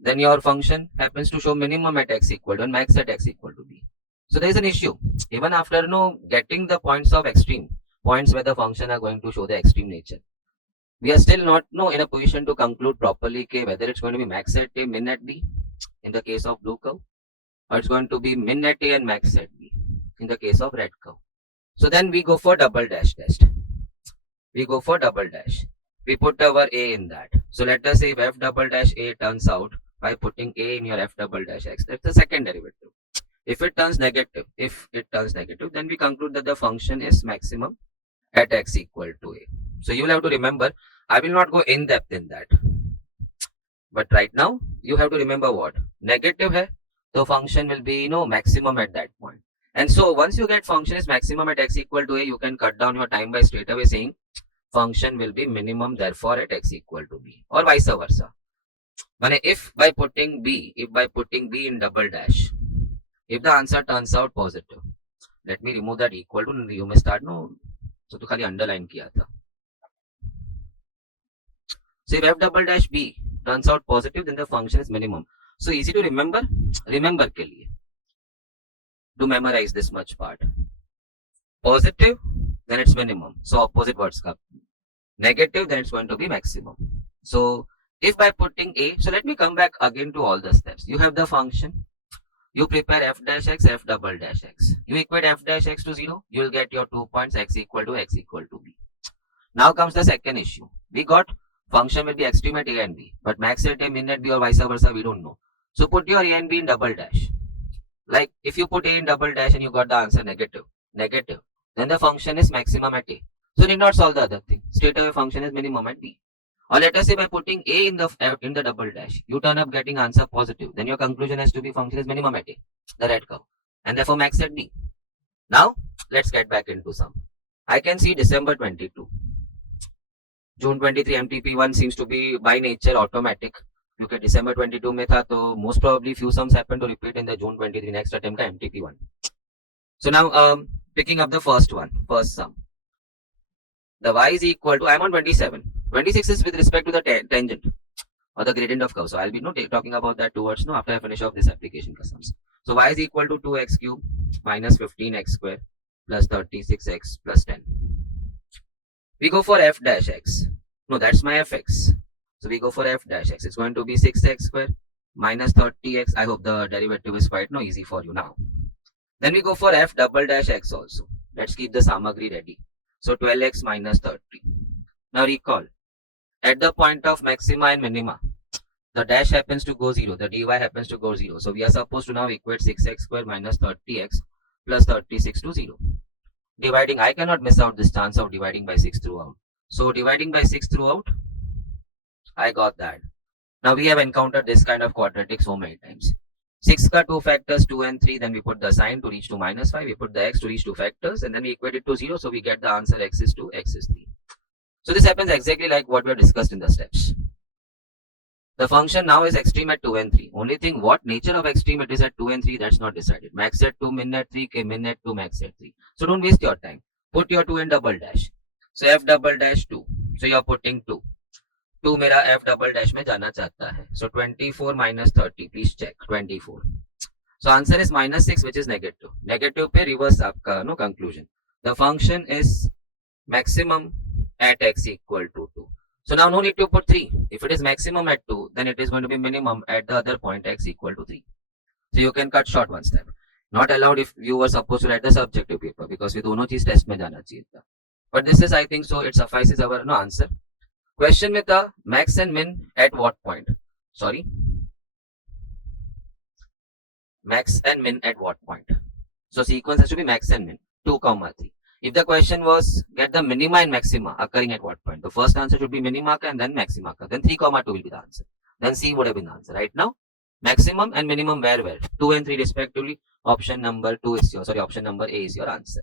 then your function happens to show minimum at x equal to and max at x equal to b. So there is an issue. Even after getting the points of extreme, points where the function are going to show the extreme nature, we are still not in a position to conclude properly whether it's going to be max at a, min at b in the case of blue curve, or it's going to be min at a and max at b in the case of red curve. So then we go for double dash test. We go for double dash. We put our a in that. So let us say if f double dash a turns out by putting a in your f double dash x, that's the second derivative. If it turns negative, then we conclude that the function is maximum at x equal to a. So you will have to remember, I will not go in depth in that. But right now, you have to remember what? Negative hai, the function will be maximum at that point. And so once you get function is maximum at x equal to a, you can cut down your time by straight away saying function will be minimum therefore at x equal to b, or vice versa. If by putting b in double dash, if the answer turns out positive, let me remove that equal to, you may start no, so to खाली underline किया था. So if f double dash b turns out positive, then the function is minimum. So easy to remember के लिए, to memorize this much part. Positive, then it's minimum. So opposite words का. Negative, then it's going to be maximum. So if by putting a, so let me come back again to all the steps. You have the function. You prepare f dash x, f double dash x. You equate f dash x to 0. You will get your 2 points x equal to b. Now comes the second issue. We got function will be extreme at a and b, but max at a, min at b, or vice versa, we don't know. So put your a and b in double dash. Like if you put a in double dash and you got the answer negative, then the function is maximum at a. So need not solve the other thing. Straight away function is minimum at b. Or let us say by putting a in the double dash, you turn up getting answer positive. Then your conclusion has to be function is minimum at a, the red curve, and therefore max at b. Now let's get back into some. I can see December 22. June 23 MTP1 seems to be by nature automatic. क्योंकि December 22 में था, तो most probably few sums happen to repeat in the June 23 next attempt का MTP1. So now picking up the first sum. The y is equal to, I am on 27. 26 is with respect to the tangent or the gradient of curve. So I'll be talking about that towards after I finish off this application sums. So y is equal to 2x cube minus 15x square plus 36x plus 10. We go for f dash x. No, that's my fx. So we go for f dash x. It's going to be 6x square minus 30x. I hope the derivative is quite easy for you now. Then we go for f double dash x also. Let's keep the samagri ready. So 12x minus 30. Now recall, at the point of maxima and minima, the dash happens to go 0, the dy happens to go 0. So we are supposed to now equate 6x square minus 30x plus 36 to 0. Dividing, I cannot miss out this chance of dividing by 6 throughout. So dividing by 6 throughout, I got that. Now we have encountered this kind of quadratic so many times. 6 ka 2 factors 2 and 3, then we put the sign to reach to minus 5, we put the x to reach 2 factors, and then we equate it to 0, so we get the answer x is 2, x is 3. So this happens exactly like what we have discussed in the steps. The function now is extreme at 2 and 3. Only thing, what nature of extreme it is at 2 and 3, that's not decided. Max at 2, min at 3, min at 2, max at 3. So don't waste your time. Put your 2 in double dash. So f double dash 2. So you are putting 2. 2 मेरा f double dash में जाना चाहता है. So 24 minus 30. Please check. 24. So answer is minus 6, which is negative. Negative पे reverse आपका conclusion. The function is maximum at x equal to 2. So now no need to put 3. If it is maximum at 2, then it is going to be minimum at the other point x equal to 3. So you can cut short one step. Not allowed if you were supposed to write the subjective paper, because we दोनों चीज test में जाना चाहिए था. But this is, I think so, it suffices our answer. Question में था max and min at what point? Sorry. Max and min at what point? So sequence has to be max and min. 2, 3. If the question was get the minima and maxima occurring at what point, the first answer should be minima and then maxima. Then 3, 2 will be the answer. Then C would have been the answer. Right now, maximum and minimum where? 2 and 3 respectively. Option number A is your answer.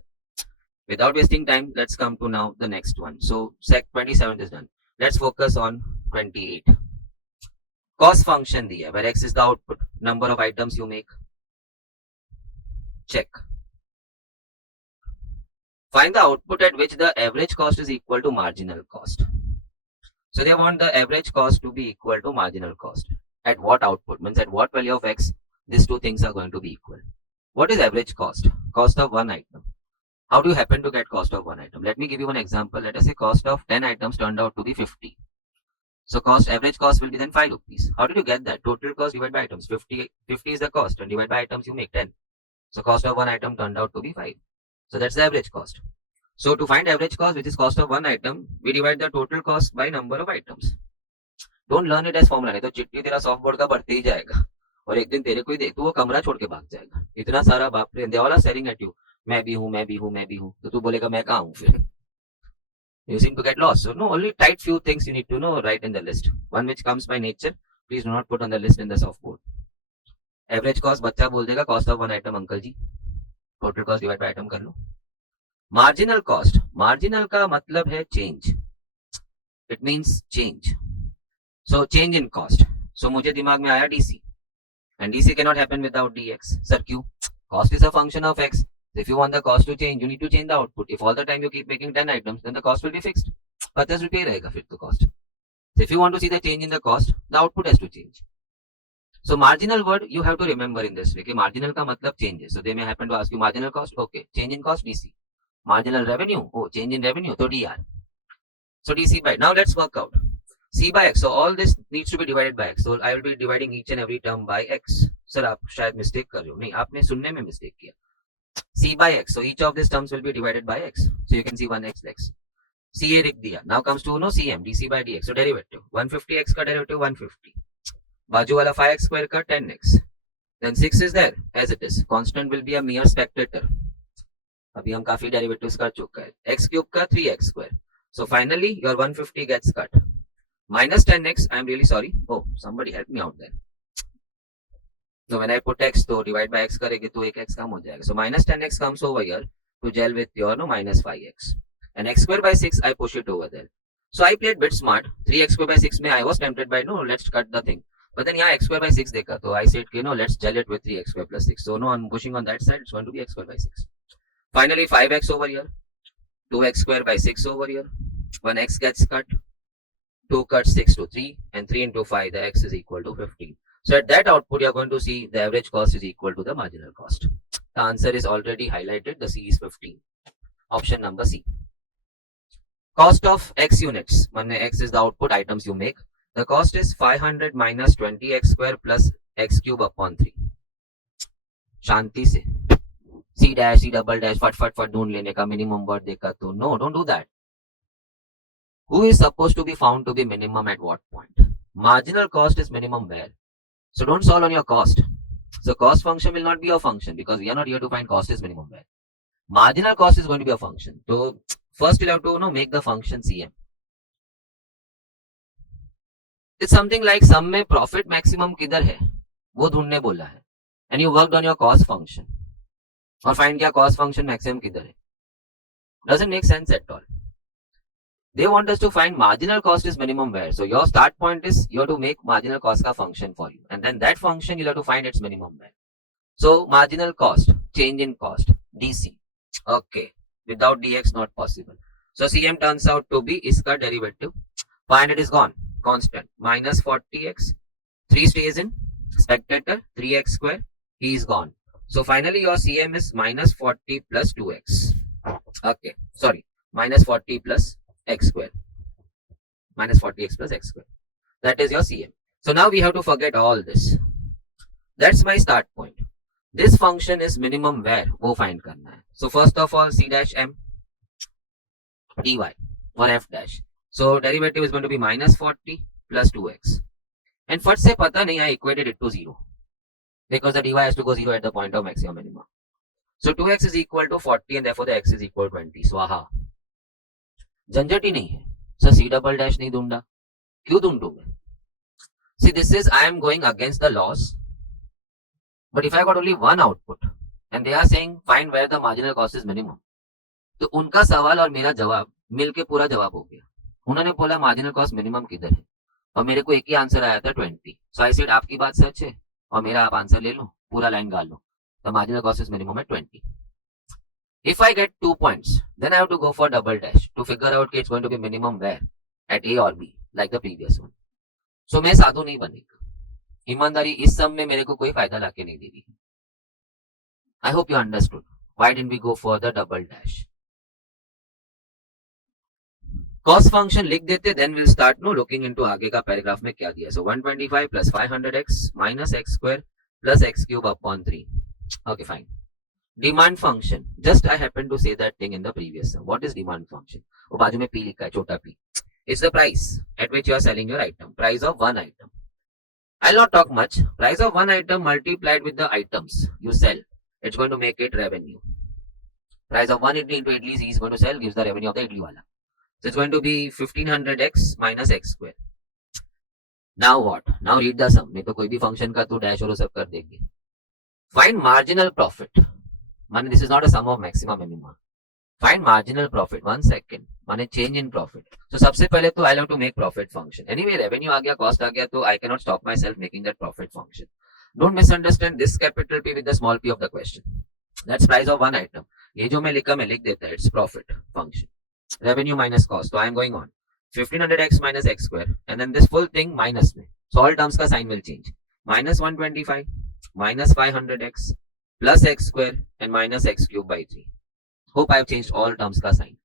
Without wasting time, let's come to now the next one. So sec 27 is done. Let's focus on 28. Cost function diya, where x is the output, number of items you make. Check. Find the output at which the average cost is equal to marginal cost. So they want the average cost to be equal to marginal cost. At what output? Means at what value of x, these two things are going to be equal. What is average cost? Cost of one item. How do you happen to get cost of one item? Let me give you one example. Let us say cost of 10 items turned out to be 50. So average cost will be then 5 rupees. How did you get that? Total cost divided by items. 50 is the cost, and divided by items you make 10. So cost of one item turned out to be 5. So that's the average cost. So to find average cost, which is cost of one item, we divide the total cost by number of items. Don't learn it as formula. नहीं तो चिट्ठी तेरा soft board का बढ़ते ही जाएगा और एक दिन तेरे को ही दे तो वो कमरा छोड़ के भाग जाएगा. इतना सारा बाप रे, they all are staring at you. मैं भी हूँ. तो तू बोलेगा मैं कहाँ हूँ फिर? You seem to get lost. So no, only tight few things you need to know write in the list. One which comes by nature, please do not put on the list in the soft board. Average cost बच्चा बोल देगा cost of one item uncle ji. Total cost divide by item कर लो. Marginal cost, marginal का मतलब है change, it means change. So change in cost. So मुझे दिमाग में आया DC, and DC can not happen without DX. Sir क्यों? Cost is a function of X. If you want the cost to change, you need to change the output. If all the time you keep making 10 items, then the cost will be fixed. 50 रुपये रहेगा फिर तो cost. So if you want to see the change in the cost, the output has to change. So marginal word you have to remember in this way कि marginal का मतलब change है. So they may happen to ask you marginal cost, okay, change in cost DC. Marginal revenue, oh, change in revenue, so DR. So DC by, now let's work out. C by x, so all this needs to be divided by x. So I will be dividing each and every term by x. Sir आप शायद mistake कर रहे हो. नहीं, आपने सुनने में mistake किया. C by x, so each of these terms will be divided by x. So you can see 1x x. CA लिख दिया. Now comes to CM, dc by dx. So derivative 150x का derivative 150. बाजू वाला 5x square का 10x. Then 6 is there as it is. Constant will be a mere spectator. अभी हम काफी derivatives कर चुका है. x cube का 3x square. So finally your 150 gets cut. Minus 10x, I am really sorry. Oh, somebody help me out there. So when I put x, तो divide by x करेंगे तो एक x कम हो जाएगा. So minus 10x comes over here to gel with your minus 5x. And x square by 6, I push it over there. So I played bit smart. 3x square by 6 में I was tempted by let's cut the thing. But then यहाँ x square by 6 देखा तो I said let's gel it with 3x square plus 6. So no, I'm pushing on that side. It's going to be x square by 6. Finally 5x over here. 2x square by 6 over here. 1x gets cut. 2 cuts 6 to 3. And 3 into 5, the x is equal to 15. So at that output, you're going to see the average cost is equal to the marginal cost. The answer is already highlighted. The C is 15. Option number C. Cost of x units. When x is the output items you make. The cost is 500 minus 20x square plus x cube upon 3. Shanti se. C dash, C double dash, fat ढूंढ लेने का minimum word देखा तो no, don't do that. Who is supposed to be found to be minimum at what point? Marginal cost is minimum where? So don't solve on your cost. So cost function will not be a function because we are not here to find cost is minimum where. Marginal cost is going to be a function. So first you'll have to make the function CM. It's something like sum में profit maximum किधर है वो ढूंढने बोला है. And you worked on your cost function. और find क्या cost function maximum किधर है. Doesn't make sense at all. They want us to find marginal cost is minimum where. So your start point is you have to make marginal cost ka function for you. And then that function you'll have to find its minimum where. So marginal cost, change in cost, DC. Okay. Without dx not possible. So CM turns out to be iska derivative. 500 is gone. Constant. Minus 40x. 3 stays in. Spectator. 3x square. He is gone. So finally your CM is minus 40 plus 2x. Okay. Sorry. Minus 40 plus x square. Minus 40x plus x square. That is your CM. So now we have to forget all this. That's my start point. This function is minimum where? वो find करना है. So first of all, C dash M dy or f dash. So derivative is going to be minus 40 plus 2x. And फट से पता नहीं I equated it to 0. Because the dy has to go 0 at the point of maximum minimum. So 2x is equal to 40 and therefore the x is equal to 20. So aha. झंझट ही नहीं है. Sir C double dash नहीं ढूंढा. क्यों ढूंढूं मैं? See, this is I am going against the laws. But if I got only one output and they are saying find where the marginal cost is minimum, तो उनका सवाल और मेरा जवाब मिलके पूरा जवाब हो गया. उन्होंने बोला मार्जिनल कॉस्ट मिनिमम किधर है और मेरे को एक ही आंसर आया था 20. सो आई सेड आपकी बात सच है और मेरा आप आंसर ले लो, पूरा लाइन गाल लो. The marginal cost is minimum at 20. If I get 2 points, then I have to go for double dash to figure out कि it's going to be minimum where at A or B, like the previous one. So मैं साधु नहीं बनेगा. ईमानदारी इस सब में मेरे को कोई फायदा लाके नहीं देगी. I hope you understood. Why didn't we go for the double dash? Cost function लिख देते, then we'll start looking into आगे का पैराग्राफ में क्या दिया. So 125 plus 500x minus x square plus x cube upon 3. Okay, fine. Demand function. Just I happen to say that thing in the previous sum. What is demand function? वो बाजू में P लिखा है, छोटा P. It's the price at which you are selling your item. Price of one item. I'll not talk much. Price of one item multiplied with the items you sell. It's going to make it revenue. Price of one idli into idlis he is going to sell gives the revenue of the idli wala. So it's going to be 1500x minus x square. Now what? Now read the sum. नहीं तो कोई भी function का तो dash और सब कर देंगे. Find marginal profit. माने this is not a sum of maxima minima. Find marginal profit. 1 second. माने change in profit. So सबसे पहले तो I'll have to make profit function. Anyway, revenue आ गया, cost आ गया, तो I cannot stop myself making that profit function. Don't misunderstand this capital P with the small p of the question. That's price of one item. ये जो मैं लिखा मैं लिख देता है. It's profit function. Revenue minus cost. So I am going on. 1500x minus x square. And then this full thing minus में. So all terms का sign will change. Minus 125 minus 500x plus x square and minus x cube by 3. Hope I have changed all terms ka sign.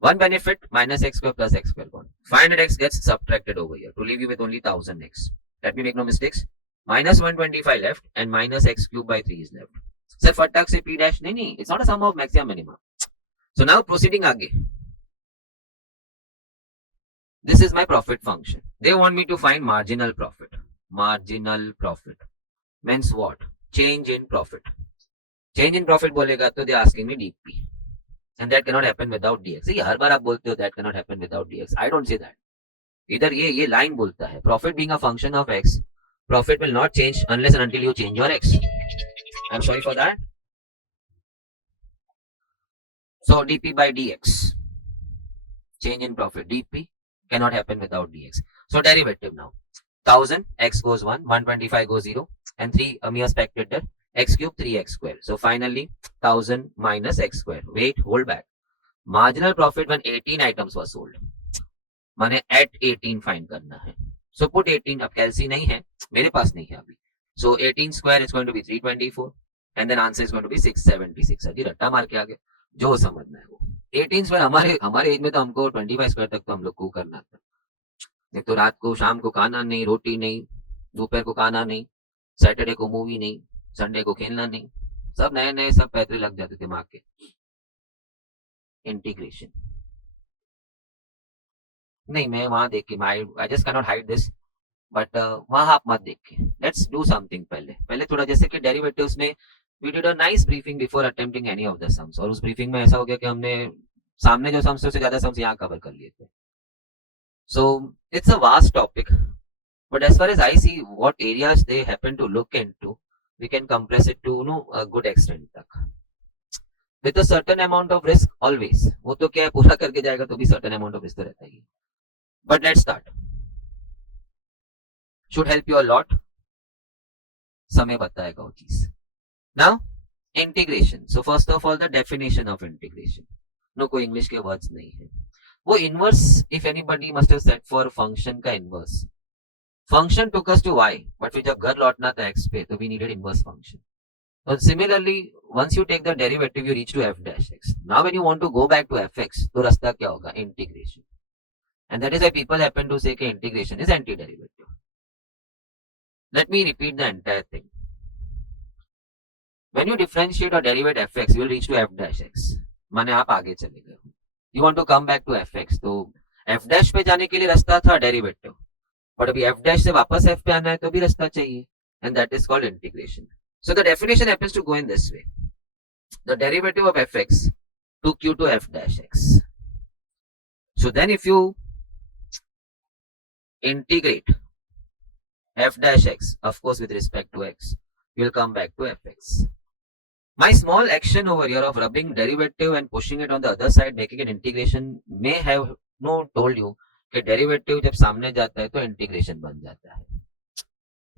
One benefit, minus x square plus x square gone. 500x gets subtracted over here to leave you with only 1000x. Let me make no mistakes. Minus 125 left and minus x cube by 3 is left. Sir, फटाक से p dash नहीं, it's not a sum of maxima minima. So now proceeding आगे. This is my profit function. They want me to find marginal profit. Marginal profit means what? Change in profit. Change in profit बोलेगा तो they are asking me dp. And that cannot happen without dx. See, हर बार आप बोलते हो that cannot happen without dx. I don't say that. इधर ये line बोलता है. Profit being a function of x, profit will not change unless and until you change your x. I'm sorry for that. So dp by dx. Change in profit. dp cannot happen without dx. So derivative now. 1000, x goes 1, 125 goes 0, and 3, a mere spectator, x cube 3x square. So finally 1000 minus x square. Wait, hold back. Marginal profit when 18 items were sold. माने at 18 find करना है. So put 18. अब कैलसी नहीं है, मेरे पास नहीं है अभी. So 18 square is going to be 324 and then answer is going to be 676. अजी रट्टा मार के आ गए. जो समझना है वो. 18 स्क्वायर हमारे एज में तो हमको 25 स्क्वायर तक तो हम लोग को करना था. नहीं तो रात को शाम को खाना नहीं, रोटी नहीं, दोपहर को खाना नहीं, सैटरडे को मूवी नहीं, संडे को खेलना नहीं, सब नए नए सब पैतरे लग जाते दिमाग के. इंटीग्रेशन नहीं, मैं वहां देख के I just can not hide this, but वहां आप मत देख के. Let's do something. पहले थोड़ा जैसे कि डेरिवेटिव्स में we did a nice briefing before attempting any of the sums, और उस ब्रीफिंग में ऐसा हो गया कि हमने सामने जो सम्स से ज्यादा सम्स यहाँ कवर कर लिए थे. So it's a vast topic, but as far as I see what areas they happen to look into, we can compress it to a good extent तक. With a certain amount of risk always. वो तो क्या है, पूरा करके जाएगा तो भी certain amount of risk तो रहता ही. But let's start. Should help you a lot. समय बताएगा वो चीज. Now integration. So first of all the definition of integration. No कोई English के words नहीं है. वो inverse, if anybody must have set for function का inverse. Function took us to y, बट फिर जब घर लौटना था x पे तो we needed inverse function. So similarly, once you take the derivative, you reach to f dash x. Now when you want to go back to fx, तो रास्ता क्या होगा? Integration. And that is why people happen to say कि integration is anti-derivative. Let me repeat the entire thing. When you differentiate or derivate fx, you will reach to f dash x. माने आप आगे चले गए. You want to come back to fx, तो f dash पे जाने के लिए रास्ता था डेरिवेटिव, बट अभी f dash से वापस f पे आना है तो भी रास्ता चाहिए, and that is called integration. So the definition happens to go in this way. The derivative of fx took you to f dash x. So then if you integrate f dash x, of course with respect to x, you will come back to fx. My small action over here of rubbing derivative and pushing it on the other side, making an integration, may have told you कि derivative जब सामने जाता है तो integration बन जाता है.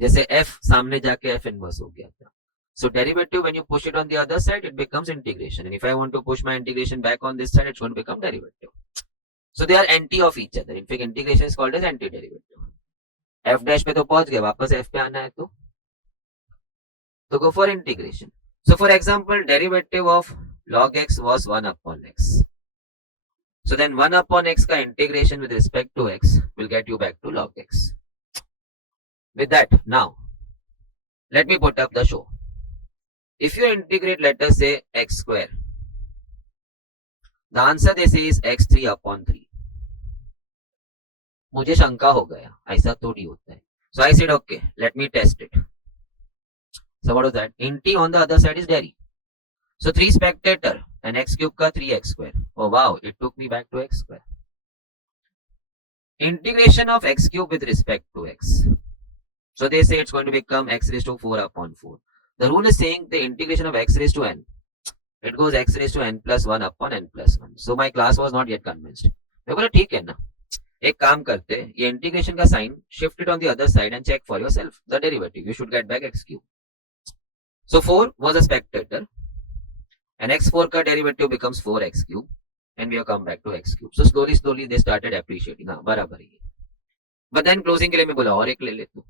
जैसे f सामने जाके f inverse हो गया था. So derivative, when you push it on the other side, it becomes integration. And if I want to push my integration back on this side, it's going to become derivative. So they are anti of each other. In fact, integration is called as anti-derivative. f dash पे तो पहुंच गए, वापस f पे आना है तो go for integration. So for example, derivative of log x was 1 upon x. So then 1 upon x का integration with respect to x will get you back to log x. With that, now, let me put up the show. If you integrate, let us say x square, the answer they say is x3 upon 3. मुझे शंका हो गया, ऐसा थोड़ी होता है. So I said, okay, let me test it. So what was that? In t on the other side is deri. So 3 spectator and x cube ka 3x square. Oh wow, it took me back to x square. Integration of x cube with respect to x. So they say it's going to become x raised to 4 upon 4. The rule is saying the integration of x raised to n It goes x raised to n plus 1 upon n plus 1. So my class was not yet convinced. मैं बोला ठीक है ना, एक काम करते, ये integration का sign shift it on the other side and check for yourself the derivative. You should get back x cube. So 4 was a spectator and x4 का derivative becomes 4x cube and we have come back to x cube. So slowly they started appreciating. हाँ बराबर है. But then closing के लिए मैं बोला और एक ले ले तू.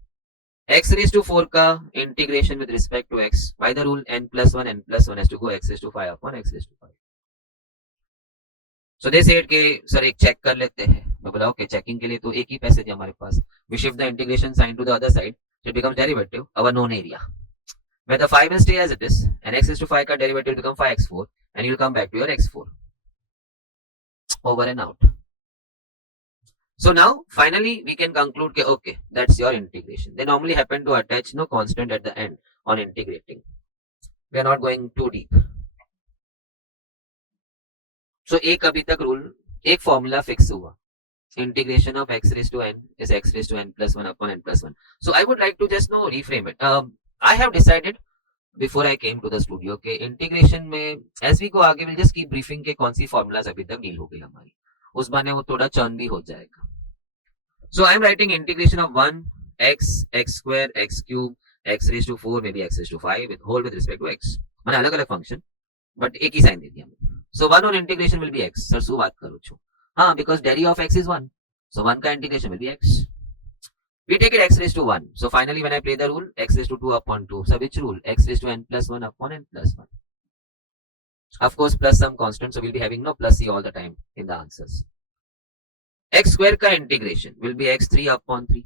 x raised to 4 का integration with respect to x by the rule n plus 1 has to go x raised to 5 upon x raised to 5. So they said कि सर एक चेक कर लेते हैं. मैं बोला ओके, चेकिंग के लिए तो एक ही पैसेज है हमारे पास. We shift the integration sign to the other side, so it becomes derivative our known area, where the 5 will stay as it is and x raised to 5 का derivative will become 5x4 and you'll come back to your x4. Over and out. So now finally we can conclude that okay, that's your integration. They normally happen to attach no constant at the end on integrating. We are not going too deep. So एक अभी तक rule, एक formula fix हुआ. Integration of x raised to n is x raised to n plus 1 upon n plus 1. So I would like to just reframe it. I have decided before I came to the studio कि integration में as we go आगे we'll just keep briefing के कौन सी formulas अभी तक deal हो गई हमारी, उस बहाने वो थोड़ा चर्न भी हो जाएगा. So I am writing integration of 1 x square x cube x raised to 4 maybe x raised to 5 with whole with respect to x. मैंने अलग अलग फंक्शन बट एक ही साइन दे दिया मैंने. So 1 on integration will be x. Sir શું વાત કરું છું? हाँ, because derivative of x is 1. So 1 का integration will be x. We take it x raised to 1. So finally when I play the rule, x raised to 2 upon 2. So which rule? X raised to n plus 1 upon n plus 1. Of course plus some constant, so we'll be having no plus c all the time in the answers. X square का integration will be x3 upon 3.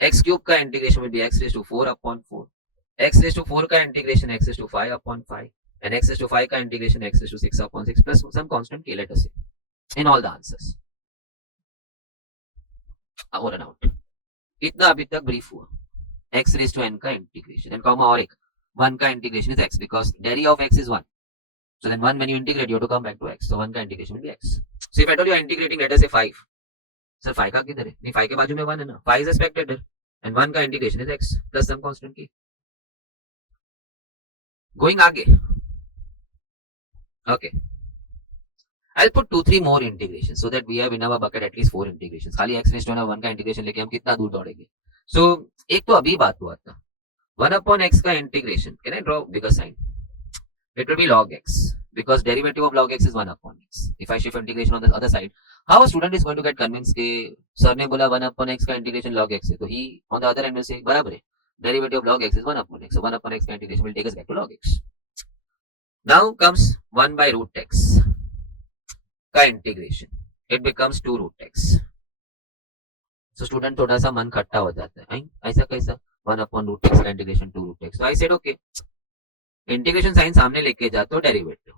X cube का integration will be x raised to 4 upon 4. X raised to 4 का integration x raised to 5 upon 5. And x raised to 5 का integration x raised to 6 upon 6 plus some constant k, let us say, in all the answers. Over and out. इतना अभी तक brief हुआ. x raised to n का integration and comma और एक 1 का integration is x because derivative of x is 1. So then 1 when you integrate you have to come back to x. So 1 का integration will be x. So if I told you are integrating let us say 5. Sir 5 का किधर है? नहीं 5 के बाजू में 1 है ना. 5 is a spectator and 1 का integration is x plus some constant k. Going आगे. Okay. I'll put 2-3 more integrations so that we have in our bucket at least 4 integrations. खाली x raised to 1 का integration लेके हम कितना दूर दौड़ेंगे. So एक तो अभी बात हुआ था 1 upon x का integration. Can I draw bigger sign? It will be log x because derivative of log x is 1 upon x. If I shift integration on the other side, how a student is going to get convinced कि sir ने बोला 1 upon x का integration log x है, तो he on the other end will say बराबर है, derivative of log x is 1 upon x. So 1 upon x का integration will take us back to log x. Now comes 1 by root x का integration. It becomes 2 root x. So student थोड़ा सा मन खट्टा हो जाता है. ऐसा कैसा 1 upon root x का integration 2 root x. So I said okay, integration sign सामने लेके जा तो डेरिवेटिव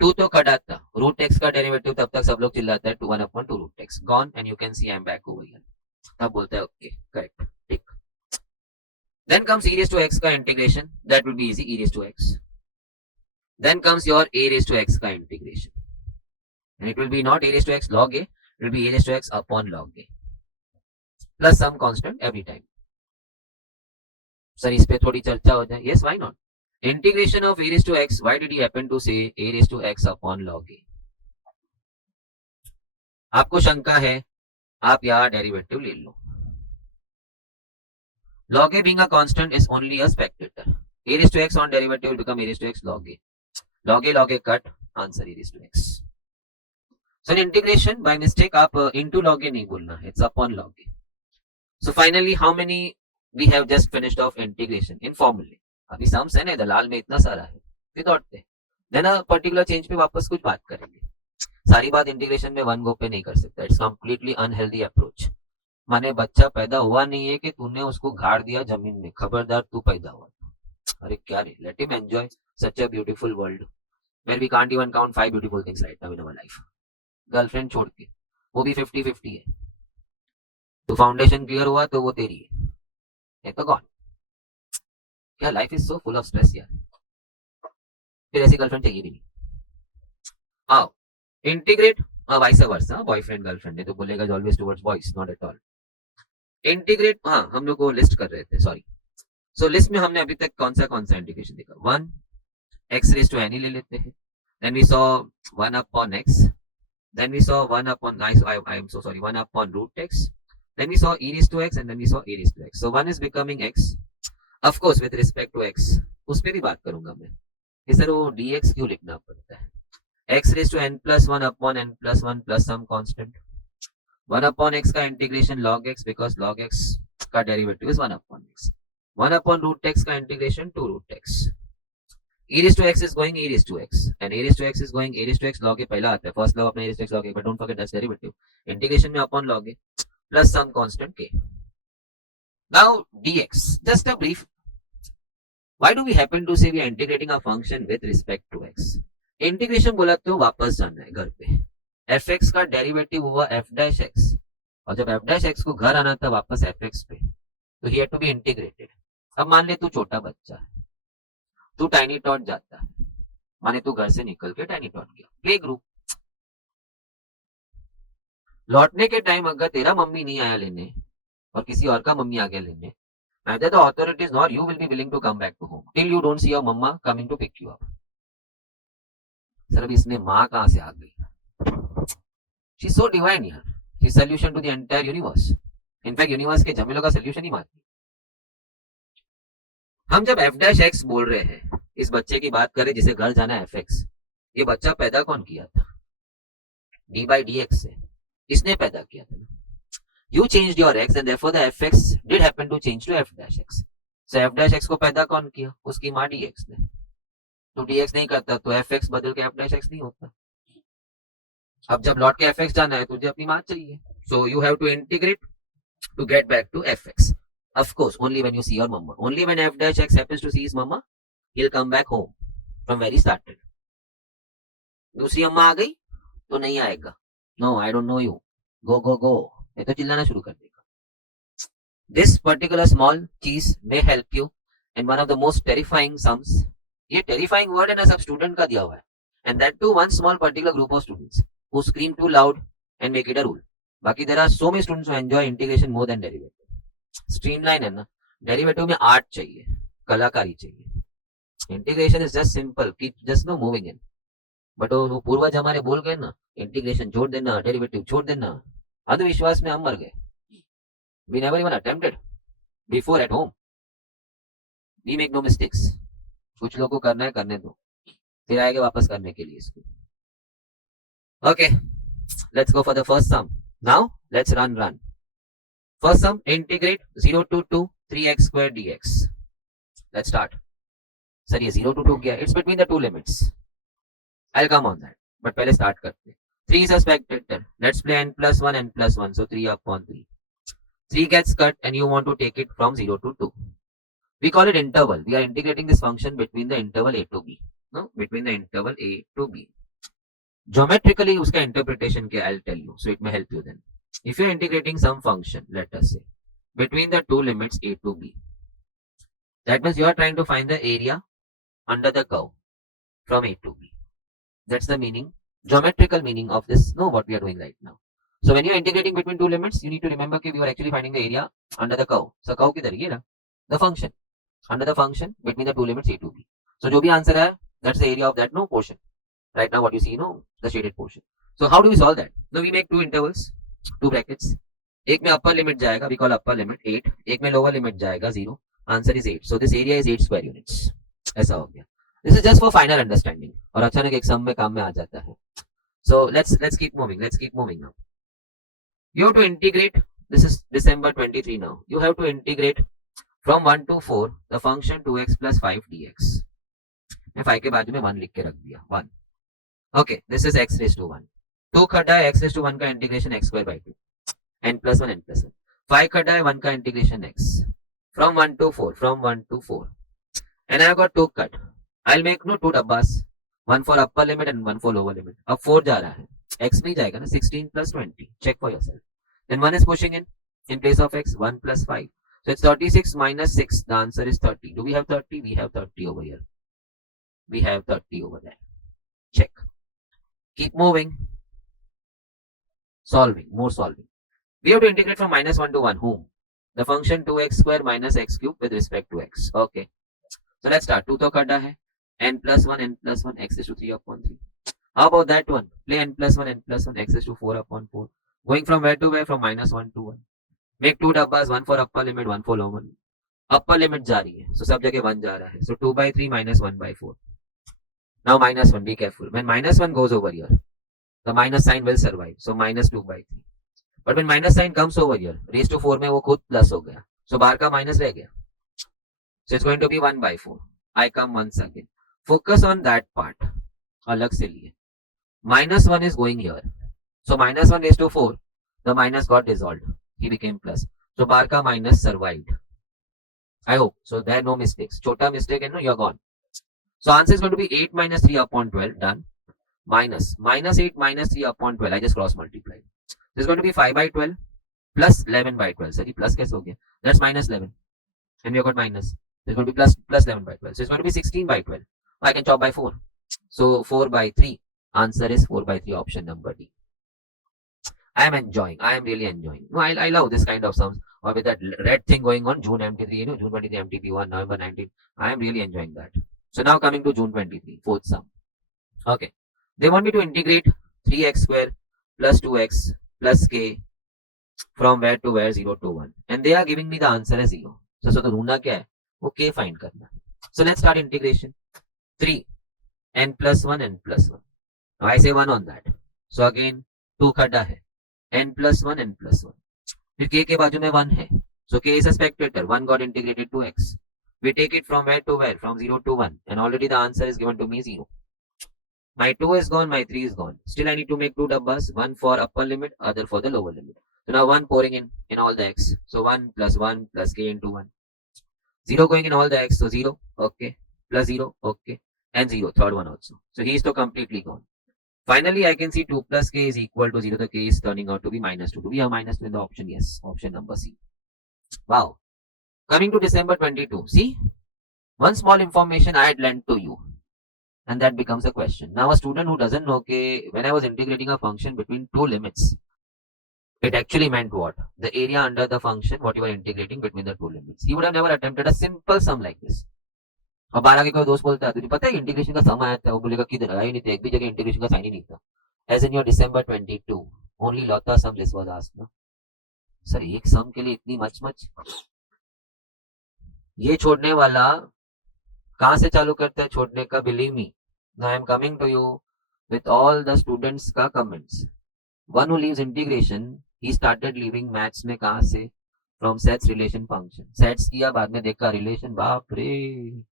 2 तो खड़ा था, रूट एक्स का डेरिवेटिव तब तक सब लोग चिल्लाते हैं 1 upon 2 root x gone and you can see I am back over here. तब बोलता है okay correct tick. Then comes e raised to x का integration, that will be easy e raised to x. Then comes your a raised to x का integration and it will be not a raised to x log a, it will be a raised to x upon log a plus some constant every time. Sir इस पे थोड़ी चर्चा हो जाए. yes why not. Integration of a raised to x, why did he happen to say a raised to x upon log a? आपको शंका है, आप यहाँ डेरिवेटिव ले लो. log a being a constant is only a spectator. a raised to x on derivative will become a raised to x log a. log a cut, answer a raised to x. So in integration by mistake आप into log a नहीं बोलना है, it's upon log a. So finally how many we have just finished off integration in formula. अभी sums है ना दलाल में इतना सारा है, without then a particular change पे वापस कुछ बात करेंगे. सारी बात इंटीग्रेशन में वन गो पे नहीं कर सकता. It's completely unhealthy approach. माने बच्चा पैदा हुआ नहीं है कि तूने उसको गाड़ दिया जमीन में, खबरदार तू पैदा हुआ. अरे क्या रे, let him enjoy such a beautiful world where we can't even count 5 beautiful things right now in our life. Girlfriend छोड़ के वो भी 50-50 है. तो फाउंडेशन क्लियर हुआ तो वो तेरी है तो गॉन. क्या life is so full of stress यार. फिर ऐसी गर्लफ्रेंड चाहिए भी नहीं. आओ integrate vice versa, boyfriend girlfriend है तो बोलेगा always towards boys, not at all. Integrate हाँ हम लोग को लिस्ट कर रहे थे, सॉरी. सो लिस्ट में हमने अभी तक कौन सा इंटीग्रेशन देखा. 1 x raised to n ही ले लेते हैं. Then we saw 1 upon x. Then we saw 1 upon, I am so sorry, 1 upon root x. Then we saw e raised to x and then we saw a raised to x. So 1 is becoming x. Of course with respect to x. उस पर भी बात करूंगा मैं. कि sir वो dx क्यों लिखना पड़ता है. x raised to n plus 1 upon n plus 1 plus some constant. 1 upon x का integration log x because log x का derivative is 1 upon x. 1 upon root x का integration 2 root x. e raised to x is going e raised to x and a raised to x is going a raised to x log a पहला आता है. First law अपना a raised to x log a, but don't forget that's derivative. Integration में upon log a plus some constant k. Now dx, just a brief. Why do we happen to say we are integrating a function with respect to x? Integration बोला तो वापस जाना है घर पे. fx का derivative हुआ f dash x और जब f dash x को घर आना था वापस fx पे, तो he had to be integrated. अब मान ले तू छोटा बच्चा है, तू टाइनी टॉट जाता है, माने तू घर से निकल के टाइनी टॉट गया प्ले ग्रुप. लौटने के टाइम अगर तेरा मम्मी नहीं आया लेने और किसी और का मम्मी आ गया लेने, neither the authorities nor you will be willing to come back to home till you don't see your mama coming to pick you up. Sir अब इसमें माँ कहाँ से आ गई. She is so divine यार. She is solution to the entire universe. In fact universe के झमेलों का solution ही मारती. हम जब f dash x बोल रहे हैं, इस बच्चे की बात करें जिसे घर जाना है fx, ये बच्चा पैदा कौन किया था. d by dx से इसने पैदा किया था. You changed your x and therefore the fx did happen to change to f dash x. So f dash x को पैदा कौन किया, उसकी माँ dx ने. तो dx नहीं करता तो fx बदल के f dash x नहीं होता. अब जब लौट के fx जाना है तुझे अपनी माँ चाहिए. So you have to integrate to get back to fx. Of course, only when you see your mama. Only when f dash x happens to see his mama, he'll come back home from where he started. दूसरी अम्मा आ गई तो नहीं आएगा. No, I don't know you. Go, go, go. ये तो चिल्लाना शुरू कर देगा. This particular small cheese may help you in one of the most terrifying sums. ये terrifying word है ना सब student का दिया हुआ है. And that too one small particular group of students who scream too loud and make it a rule. बाकी there are so many students who enjoy integration more than derivative. Streamline है ना, derivative में art चाहिए, कलाकारी चाहिए. Integration is just simple, keep just no moving in. But वो पूर्वज हमारे बोल गए ना, इंटीग्रेशन छोड़ देना, डेरिवेटिव छोड़ देना. अंधविश्वास में हम मर गए. We never even attempted before at home. We make no mistakes. कुछ लोगों को करना है करने दो, फिर आएंगे वापस करने के लिए इसको. Okay, let's go for the first sum. Now let's run. First sum, integrate 0 to 2 3x square dx. Let's start. Sir ये 0 to 2 क्या है? It's between the two limits. I'll come on that. But पहले start करते. 3 is a spectator. Let's play n plus 1 n plus 1. So 3 upon 3. 3 gets cut and you want to take it from 0 to 2. We call it interval. We are integrating this function between the interval a to b. No? Between the interval a to b. Geometrically उसका interpretation क्या? I'll tell you. So it may help you then. If you're integrating some function, let us say, between the two limits a to b, that means you are trying to find the area under the curve from a to b. That's the meaning, geometrical meaning of this, know what we are doing right now. So when you're integrating between two limits, you need to remember that we are actually finding the area under the curve. So curve किधर है ना? The function. Under the function between the two limits a to b. So जो भी answer है, that's the area of that no portion. Right now what you see, no, the shaded portion. So how do we solve that? Now we make two intervals. To brackets. एक में upper limit जाएगा, we call upper limit 8, एक में lower limit जाएगा 0. Answer is 8. So this area is 8 square units. ऐसा हो गया. This is just for final understanding और अचानक एक सम में काम में आ जाता है. So let's keep moving now. You have to integrate. This is December 23 now. You have to integrate from 1 to 4 the function 2x plus 5 dx. मैं 5 के बाजू में 1 लिख के रख दिया. 1. Okay, this is x raised to 1. 2 खड्डा है x raised to 1 का integration x square by 2 n plus 1 n plus 1. 5 खड्डा है 1 का integration x from 1 to 4 and I have got 2 cut. I'll make no 2 dabbas, 1 for upper limit and 1 for lower limit. अब 4 जा रहा है, x नहीं जाएगा ना. 16 plus 20. Check for yourself. Then 1 is pushing in place of x 1 plus 5. So it's 36 minus 6. The answer is 30. Do we have 30? We have 30 over here. We have 30 over there. Check. Keep moving. More solving. We have to integrate from minus 1 to 1. Whom? The function 2x square minus x cube with respect to x. Okay. So let's start. 2 तो कटा है. n plus 1 x is to 3 upon 3. How about that one? Play n plus 1 x is to 4 upon 4. Going from where to where? From minus 1 to 1. Make two dabbas, one for upper limit, one for lower limit. Upper limit जा रही है, so सब जगह 1 जा रहा है. So 2 by 3 minus 1 by 4. Now minus 1, be careful. When minus 1 goes over here, the minus sign will survive. So minus 2 by 3. But when minus sign comes over here, raised to 4 में वो खुद plus हो गया. So बाहर का minus रह गया. So it's going to be 1 by 4. I come once again. Focus on that part. अलग से लिए. Minus 1 is going here. So minus 1 raised to 4, the minus got dissolved. He became plus. So bar ka minus survived. I hope. So there are no mistakes. Chota mistake and no, you're gone. So answer is going to be 8 minus 3 upon 12. Done. Minus 8 minus 3 upon 12. I just cross multiplied. This is going to be 5 by 12 plus 11 by 12. Sorry, plus kaise ho gaya? That's minus 11. And we have got minus. This is going to be plus 11 by 12. So it's going to be 16 by 12. I can chop by 4. So 4 by 3. Answer is 4 by 3, option number D. I am enjoying. I am really enjoying. No, I love this kind of sums. Or with that red thing going on, June MT3, June 23 MTP1, November 19. I am really enjoying that. So now coming to June 23, fourth sum. Okay. They want me to integrate 3x square plus 2x plus k from where to where, 0 to 1. And they are giving me the answer as 0. So the ढूंढना क्या है? वो k find करना. So let's start integration. 3 n plus 1 n plus 1. Now I say 1 on that. So again 2 खड्डा है. n plus 1 n plus 1. फिर k के बाजू में 1 है. So k is a spectator. 1 got integrated to x. We take it from where to where? From 0 to 1. And already the answer is given to me 0. My 2 is gone, my 3 is gone. Still I need to make two dabbas. One for upper limit, other for the lower limit. So now 1 pouring in all the x. So 1 plus k into 1. 0 going in all the x. So 0, okay. Plus 0, okay. And 0, third one also. So he is to completely gone. Finally, I can see 2 plus k is equal to 0. The k is turning out to be minus 2. Do we have minus 2 in the option? Yes. Option number C. Wow. Coming to December 22. See? One small information I had lent to you. And that becomes a question. Now a student who doesn't know, okay, when I was integrating a function between two limits, it actually meant what? The area under the function, what you are integrating between the two limits. He would have never attempted a simple sum like this. और 12 के कोई दोस्त बोलता है तुझे पता है integration का सम आया था, वो बोलेगा किधर आया ही नहीं था, एक भी जगह इंटीग्रेशन का साइन ही नहीं था. As in your December 22 only लॉता सम दिस वाज आस्क्ड. ना सर एक सम के लिए इतनी मच ये छोड़ने वाला कहां से चालू करता है छोड़ने का? Believe me, now I am coming to you with all the students का comments. One who leaves integration he started leaving maths में कहां से? From sets relation function. Sets किया, बाद में देखा रिलेशन, बाप रे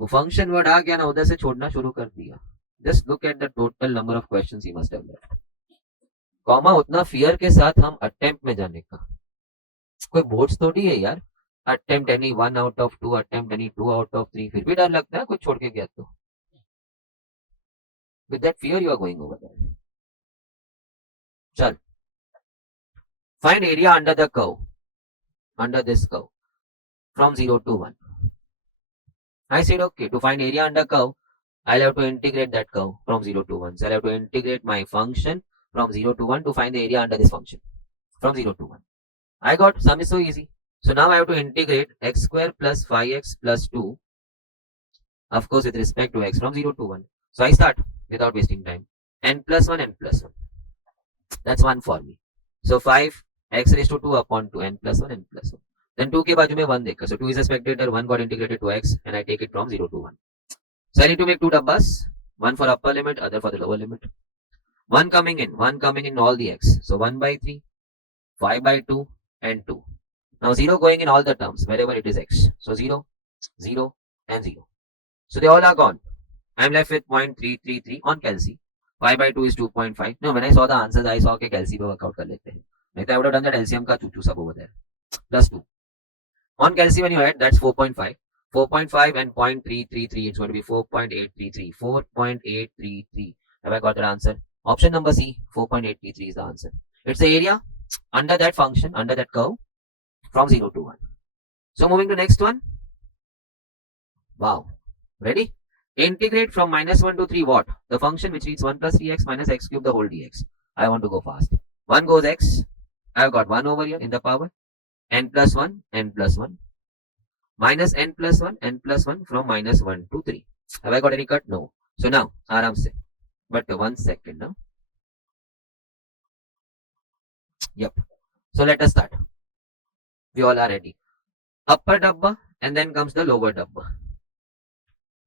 वो फंक्शन वर्ड आ गया ना, उधर से छोड़ना शुरू कर दिया. Just look at the total number of questions he must have left. Comma उतना फियर के साथ हम अटेम्प्ट में जाने का, कोई बोर्ड्स थोड़ी है यार. Attempt any 1 out of 2, attempt any 2 out of 3, फिर भी डर लगता है कुछ छोड़ के गया तो. With that fear you are going over that. चल find area under the curve, under this curve from 0 to 1. I said, okay, to find area under curve, I'll have to integrate that curve from 0 to 1. So I'll have to integrate my function from 0 to 1 to find the area under this function from 0 to 1. I got sum is so easy. So now I have to integrate x square plus 5x plus 2, of course with respect to x from 0 to 1. So I start without wasting time. n plus 1, n plus 1. That's 1 for me. So 5 x raised to 2 upon 2, n plus 1, n plus 1. Then 2 के बाजू में 1 देखा. So 2 is a spectator, 1 got integrated to x and I take it from 0 to 1. So I need to make two dabbas, one for upper limit, other for the lower limit. One coming in all the x. So 1 by 3, 5 by 2 and 2. Now 0 going in all the terms wherever it is x. So 0, 0 and 0. So they all are gone. I am left with 0.333 on calci. 5 by 2 is 2.5. No, when I saw the answers, I saw कि calci पे workout कर लेते हैं. I would have done that LCM का चूचू सब over there. Plus 2. On calci when you add, that's 4.5. 4.5 and 0.333, it's going to be 4.833. 4.833. Have I got that answer? Option number C, 4.833 is the answer. It's the area under that function, under that curve, from 0 to 1. So moving to next one. Wow. Ready? Integrate from minus 1 to 3 what? The function which reads 1 plus 3x minus x cube the whole dx. I want to go fast. 1 goes x. I've got 1 over here in the power. N plus 1, n plus 1. minus n plus 1 from minus 1 to 3. Have I got any cut? No. So now, aram se. But 1 second now. Yep. So let us start. We all are ready. Upper dabba and then comes the lower dabba.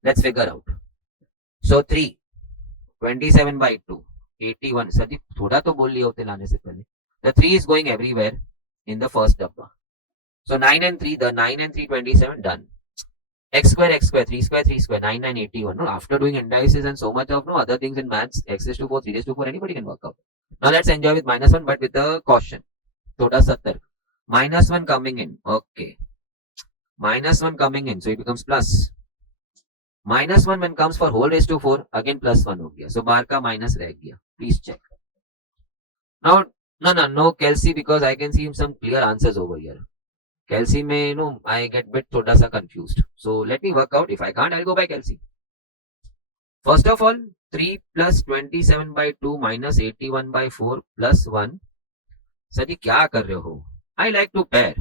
Let's figure out. So 3, 27 by 2, 81. Sir ji, thoda to bol liye hote laane se pehle. The 3 is going everywhere in the first dabba. So 9 and 3, the 9 and 3, 27, done. X square, 3 square, 9, 9, 81. No, after doing indices and so much of no other things in maths, x raised to 4, 3 raised to 4, anybody can work out. Now let's enjoy with minus 1, but with a caution. Thoda sattar. Minus 1 coming in. Okay. Minus 1 coming in. So it becomes plus. Minus 1 when comes for whole raised to 4, again plus 1 ho gaya. So bar ka minus reh gaya. Please check. Now, no Kelsey, because I can see some clear answers over here. Kelsey may, I get bit thoda sa confused. So let me work out. If I can't, I'll go by Kelsey. First of all, 3 plus 27 by 2 minus 81 by 4 plus 1. Sir ji, kya kar rahe ho? I like to pair.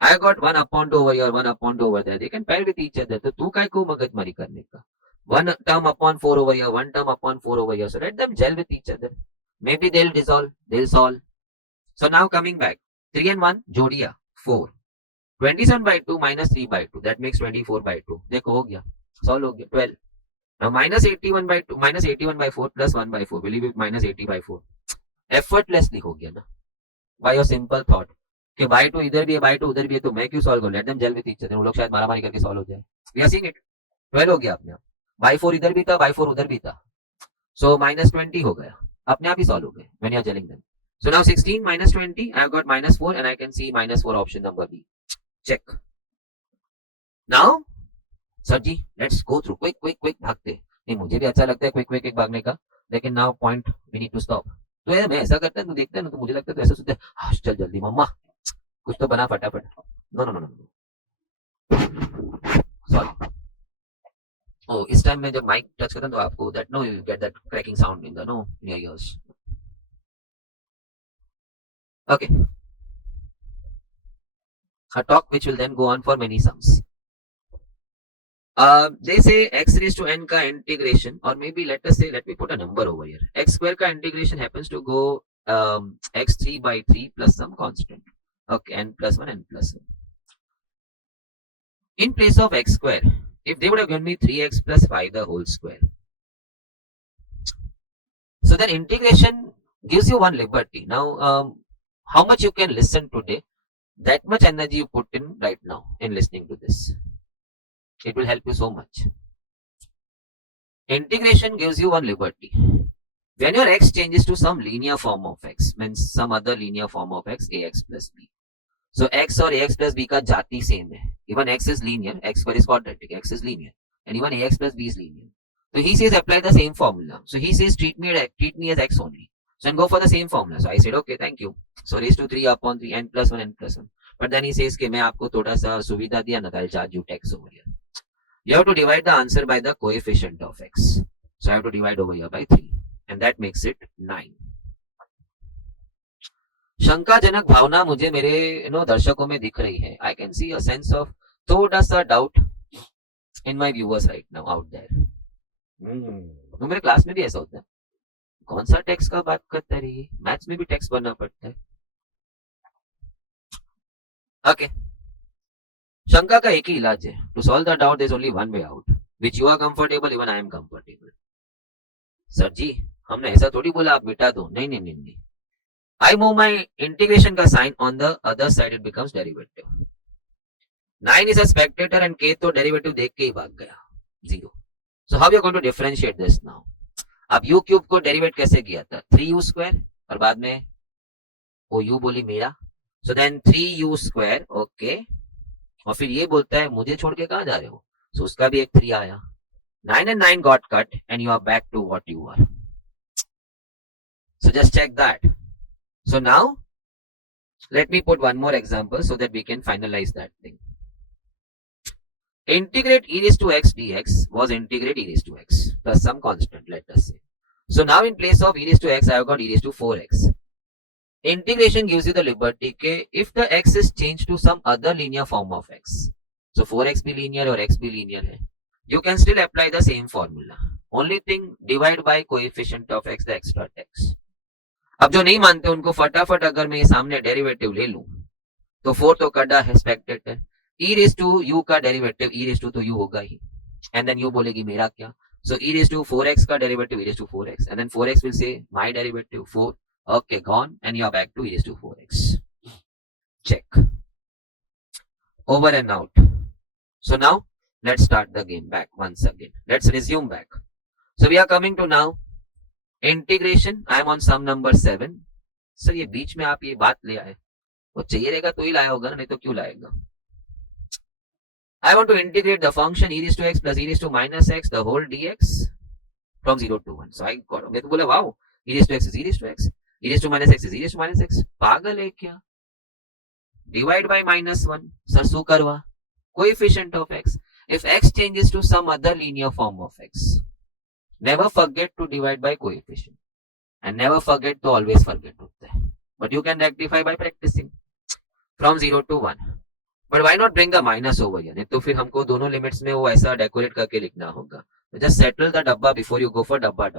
I got 1 upon 2 over here, 1 upon 2 over there. They can pair with each other. So tu kai ko magajmari karne ka? 1 term upon 4 over here, 1 term upon 4 over here. So let them gel with each other. Maybe they'll dissolve, they'll solve. So now coming back, 3 and 1, jodiya, 4. 27 by 2 minus 3 by 2. That makes 24 by 2. देखो हो गया. Solve हो गया. 12. Now minus 81 by 2, minus 81 by 4 plus 1 by 4. Will you be minus 80 by 4? Effortlessly हो गया ना. By your simple thought. कि by 2 इधर भी है, by 2 उधर भी है, तो मैं क्यों solve करूं? Let them gel with each other. वो लोग शायद मारामारी करके solve हो जाए. We are seeing it. 12 हो गया अपने आप. By 4 इधर भी था, by 4 उधर भी था. So minus 20 हो गया. अपने आप ही solve हो गए. When you are gelling them. So now 16 minus 20, I have got minus 4 and I can see minus 4 option number B. Check. Now, sir ji, let's go through quick भागते. नहीं मुझे भी अच्छा लगता है quick एक भागने का, लेकिन now point we need to stop. तो यार मैं ऐसा करता है, तू देखता है ना, तो मुझे लगता है तो ऐसा सोचता है, हाँ चल जल्दी मम्मा कुछ तो बना फटाफट. No. Sorry. Oh, इस टाइम में जब माइक टच करता हूँ तो आपको that no you get that cracking sound in the no in your ears. Okay. A talk which will then go on for many sums. They say x raised to n ka integration, or maybe let me put a number over here. X square ka integration happens to go x3 by 3 plus some constant. Okay, n plus 1, n plus 1. In place of x square, if they would have given me 3x plus 5 the whole square. So then integration gives you one liberty. Now, how much you can listen today, that much energy you put in right now in listening to this. It will help you so much. Integration gives you one liberty. When your x changes to some linear form of x, means some other linear form of x, ax plus b. So x or ax plus b ka jati same hai. Even x is linear, x square is quadratic, x is linear. And even ax plus b is linear. So he says apply the same formula. So he says treat me as x only. So and go for the same formula. So I said okay, thank you. So raised to 3 upon 3, n plus 1, n plus 1. But then he says कि मैं आपको थोड़ा सा सुविधा दिया ना, I'll charge you tax over here. You have to divide the answer by the coefficient of x. So I have to divide over here by 3. And that makes it 9. शंकाजनक भावना मुझे मेरे दर्शकों में दिख रही है. I can see a sense of थोड़ा सा doubt in my viewers right now out there. तो मेरे क्लास में भी ऐसा होता है. कौन सा टेक्स्ट का बात करता है ये? मैथ्स में भी टेक्स्ट बनना पड़ता है. ओके. शंका का एक ही इलाज है. To solve the doubt there is only one way out, which you are comfortable, even I am comfortable. Sir ji, हमने ऐसा थोड़ी बोला आप मिटा दो. नहीं. I move my integration का sign on the other side, it becomes derivative. 9 is a spectator and k तो derivative देख के ही भाग गया. 0. So how we are going to differentiate this now? अब u क्यूब को डेरिवेट कैसे किया था? 3u स्क्वायर और बाद में वो u बोली मेरा. So then 3u square, okay. और फिर ये बोलता है मुझे छोड़ के कहाँ जा रहे हो? So उसका भी एक 3 आया. 9 and 9 got cut and you are back to what you are. So just check that. So now let me put one more example so that we can finalize that thing. Integrate e raised to x dx was integrate e raised to x plus some constant, let us say. So now in place of e raised to x, I have got e raised to 4x. Integration gives you the liberty that if the x is changed to some other linear form of x, So 4x भी linear और x भी linear है. You can still apply the same formula. Only thing, divide by coefficient of x, the extra x. अब जो नहीं मानते उनको फटाफट अगर मैं ये सामने डेरिवेटिव ले लूं तो 4 तो कटा है spectator. e raise to u का डेरिवेटिव e रेज टू तो u होगा ही. एंड देन u बोलेगी मेरा क्या. So e raised to 4x का derivative e raised to 4x, and then 4x will say my derivative 4. Okay, gone, and you are back to e raised to 4x. Check. Over and out. So now let's start the game back once again. Let's resume back. So we are coming to now integration. I am on sum number 7. Sir, ये बीच में आप ये बात ले आए, वो चाहिए रहेगा तो ही लाया होगा ना, नहीं तो क्यों लाएगा. I want to integrate the function e raised to x plus e raised to minus x the whole dx from 0 to 1. So I got, मैं तो बोला wow, e raised to x is e raised to x, e raised to minus x is e raised to minus x. पागल है क्या. Divide by minus 1. Sir सू करवा. Coefficient of x. If x changes to some other linear form of x, never forget to divide by coefficient. And never forget to always forget होता है. But you can rectify by practicing from 0 to 1. But why not bring the minus over here? नहीं तो फिर हमको दोनों limits में वो ऐसा डेकोरेट करके लिखना होगा. Just settle the dabba before you go for dabba.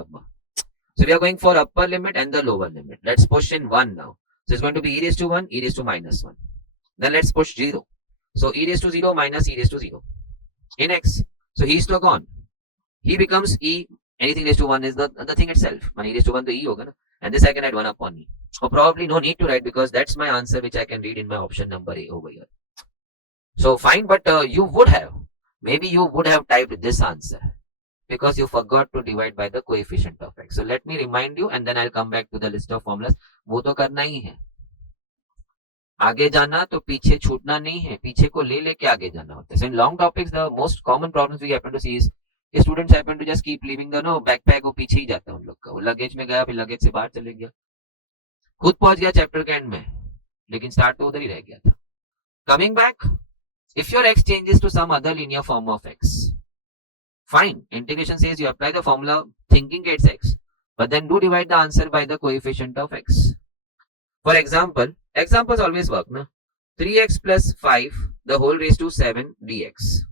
So we are going for upper limit and the lower limit. Let's push in 1 now. So it's going to be e raised to 1, e raised to minus 1. Then let's push 0. So e raised to 0 minus e raised to 0. In x. So he is still gone. He becomes e. Anything raised to 1 is the thing itself. When e raised to 1 to e hoga na. And this I can add 1 upon e. Or probably no need to write because that's my answer which I can read in my option number A over here. So fine, but maybe you would have typed this answer because you forgot to divide by the coefficient of x. So let me remind you and then I'll come back to the list of formulas. वो तो करना ही है. आगे जाना तो पीछे छूटना नहीं है. पीछे को ले लेके आगे जाना होता है. So in long topics, the most common problems we happen to see is students happen to just keep leaving the backpack. वो पीछे ही जाता है उन लोग का. वो लगेज में गया, फिर लगेज से बाहर चले गया, खुद पहुंच गया चैप्टर के एंड में, लेकिन स्टार्ट तो उधर ही रह गया था. Coming back. If your x changes to some other linear form of x, fine. Integration says you apply the formula thinking it's x, but then do divide the answer by the coefficient of x. For example, examples always work, na? 3x plus 5 the whole raised to 7 dx.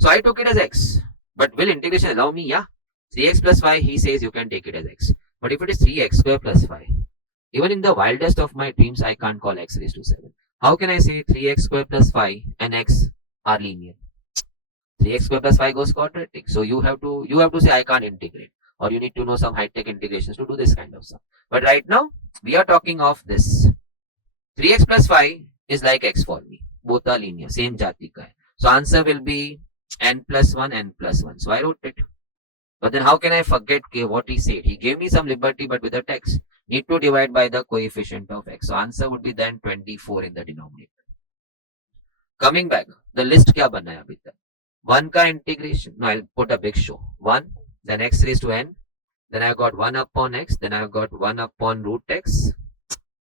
So I took it as x, but will integration allow me? Yeah. 3x plus 5, he says you can take it as x. But if it is 3x square plus 5, even in the wildest of my dreams, I can't call x raised to 7. How can I say 3x square plus 5 and x are linear? 3x square plus 5 goes quadratic. So you have to say I can't integrate, or you need to know some high-tech integrations to do this kind of stuff. But right now we are talking of this. 3x plus 5 is like x for me. Both are linear, same jati ka hai. So answer will be n plus 1, n plus 1. So I wrote it. But then how can I forget what he said? He gave me some liberty, but with the text. Need to divide by the coefficient of x. So answer would be then 24 in the denominator. Coming back, the list क्या बना है अभी तक? 1 का integration. Now I'll put a big show. 1, then x raised to n. Then I've got 1 upon x. Then I've got 1 upon root x.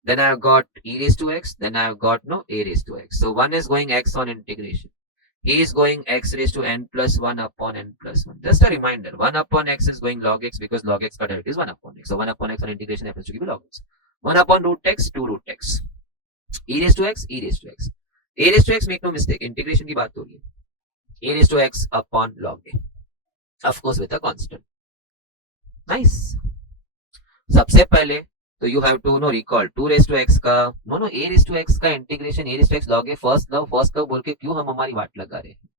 Then I've got e raised to x. Then I've got a raised to x. So 1 is going x on integration. He is going x raised to n plus 1 upon n plus 1. Just a reminder, 1 upon x is going log x because log x ka derivative is 1 upon x. So 1 upon x on integration happens to give you log x. 1 upon root x, 2 root x. E raised to x, e raised to x. A raised to x, make no mistake, integration की बात हो रही है. A raised to x upon log a. Of course with a constant. Nice. सबसे पहले तो you have to recall 2 raised to x का a raised to x का integration a raised to x log a first curve बोल के क्यों हम हमारी वाट लगा रहे हैं.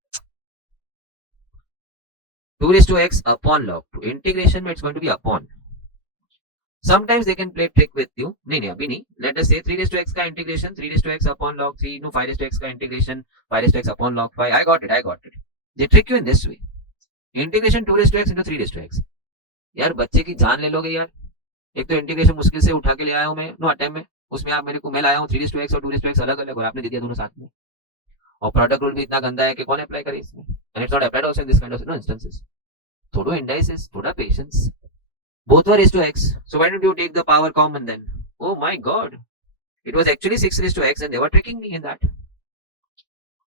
2 raised to x upon log 2 integration में it's going to be upon. Sometimes they can play trick with you. नहीं अभी नहीं. Let us say 3 raised to x का integration 3 raised to x upon log 3 5 raised to x का integration 5 raised to x upon log 5. I got it. They trick you in this way. Integration 2 raised to x into 3 raised to x. यार बच्चे की जान ले लोगे यार. एक तो इंटीग्रेशन मुश्किल से उठा के ले आया हूं मैं अटेम्प्ट में, उसमें आप मेरे को मैं लाया हूं 3 to x और 2 to x अलग अलग और आपने दे दिया दोनों साथ में. और प्रोडक्ट रूल भी इतना गंदा है कि कौन अप्लाई करे इसमें. And it's not applied also in this kind of instances. थोड़ा इंडाइसिस, थोड़ा patience. Both were raised to x. So why don't you take the power common then? Oh my god. It was actually 6 raised to x and they were tricking me in that.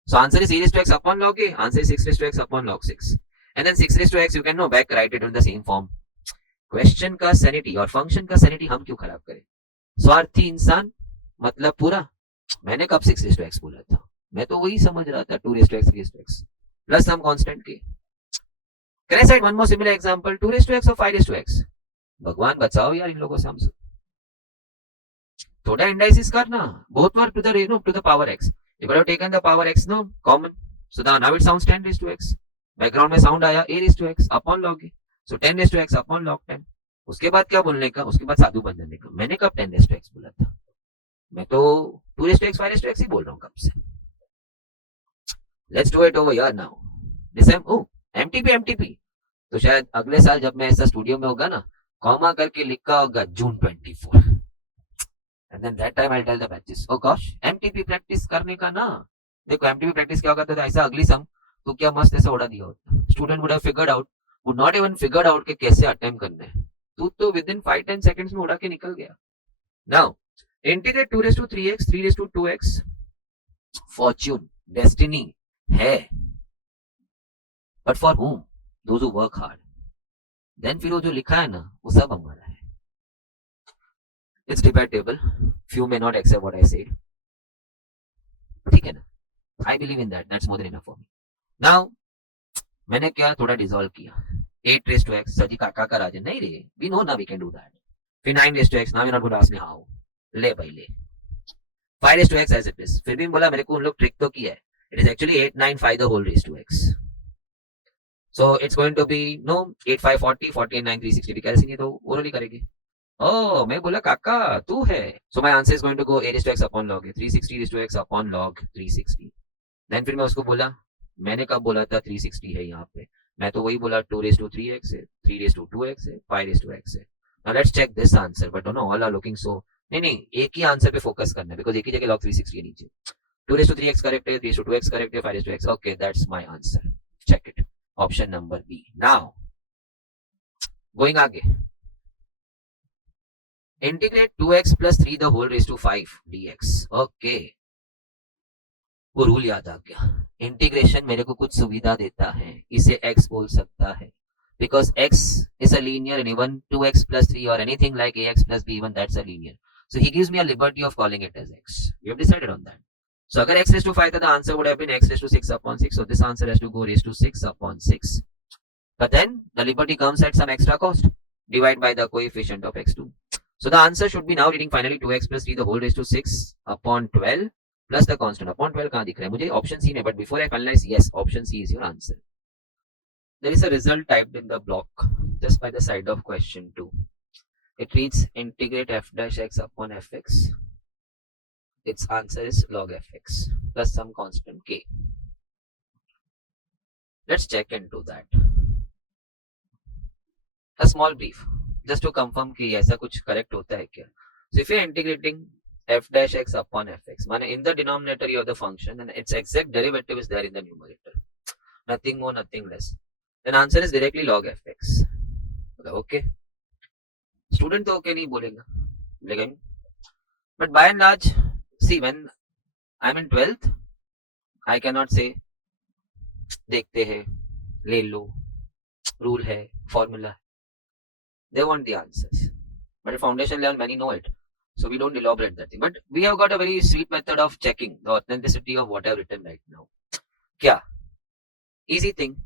So answer is e raised to x upon log a. Answer is 6 raised to x upon log 6. And then 6 raised to x you can back write it in the same form. Question का sanity और function का sanity हम क्यों खराब करें. स्वार्थी इंसान मतलब पूरा. मैंने कब 6 raised to x बोला था. मैं तो वही समझ रहा था 2 raised to x 3 raised to x plus some constant k. Can I cite one more similar example? 2 raised to x or 5 raised to x? भगवान बचाओ यार इन लोगों से हमसे. थोड़ा इंडाइसिस करना. Both were to the power x. If I have taken the power x no common, so now it sounds 10 raised to x. Background में sound आया a raised to x upon log a. So 10 raised to x upon log 10. उसके बाद क्या बोलने का? उसके बाद साधु बन जाने का. मैंने कब 10 raised to x बोला था? मैं तो 2 raised to x 5 raised to x ही बोल रहा हूँ कब से. Let's do it over here now. MTP. तो शायद अगले साल जब मैं ऐसा स्टूडियो में होगा ना, कॉमा करके लिखा होगा June 24. And then that time I'll tell the batches, oh gosh, MTP practice करने का ना. देखो MTP प्रैक्टिस क्या होगा, तो ऐसा अगली सम तो क्या मस्त ऐसा उड़ा दिया होता. Student would have figured out, would not even figured out कि कैसे अटेम्प्ट करना है. तू तो within 5-10 seconds में उड़ा के निकल गया. Now integrate 2 raised to 3x 3 raised to 2x. Fortune, destiny है, but for whom? Those who work hard. Then फिर वो जो लिखा है ना वो सब हमारा है. It's debatable. Few may not accept what I said. ठीक है ना? I believe in that. That's more than enough for me. Now मैंने क्या थोड़ा डिसॉल्व किया. 8 raised to x सजी काका का राजन नहीं रे. We know now we can do that. फिर 9 raised to x. Now you're not going to ask me how. ले भाई ले. 5 raised to x as it is. फिर भी बोला मेरे को उन लोग ट्रिक तो किया है. It is actually 8 9 5 the whole raised to x. So it's going to be no 8 5 40 40 and 9 360. कैसे नहीं तो ओरली करेगी. Oh, मैं बोला काका तू है. So my answer is going to go a raised to x upon log a 360 raised to x upon log 360. Then फिर मैं उसको बोला, मैंने कब बोला था 360 है यहाँ पे. मैं तो वही बोला 2 raised to 3x है, 3 raised to 2x है, 5 raised to x है. Now let's check this answer. But no, all are looking so. नहीं एक ही आंसर पे फोकस करना है बिकॉज एक ही जगह log 360 है नीचे. 2 raised to 3x correct है, 3 raised to 2x correct है, 5 raised to x. Okay, that's my answer. Check it. Option number B. Now going आगे. Integrate 2x plus 3 the whole raised to 5 dx. Okay. वो rule याद आ गया. Integration मेरे को कुछ सुविधा देता है, इसे x बोल सकता है because x is a linear and even 2x plus 3 or anything like ax plus b even that's a linear. So he gives me a liberty of calling it as x. We have decided on that. So अगर x raised to 5 था the answer would have been x raised to 6 upon 6. So this answer has to go raised to 6 upon 6. But then the liberty comes at some extra cost. Divide by the coefficient of x2. So the answer should be now reading finally 2x plus 3 the whole raised to 6 upon 12 plus the constant. Upon 12 कहाँ दिख रहा है मुझे? Option C में. But before I finalize, yes, option C is your answer. There is a result typed in the block just by the side of question 2. It reads integrate f dash x upon fx. Its answer is log fx plus some constant k. Let's check into that. A small brief just to confirm कि ऐसा कुछ correct होता है क्या. So if you're integrating f dash x upon fx, माने in the denominator you have the function and its exact derivative is there in the numerator. Nothing more, nothing less. Then answer is directly log fx. Okay. Student तो okay नहीं बोलेगा, लेकिन but by and large, see when I'm in 12th, I cannot say देखते हैं, ले लो, rule है, formula. They want the answers. But at foundation level, many know it. So we don't elaborate that thing. But we have got a very sweet method of checking the authenticity of what I've written right now. Kya? Easy thing.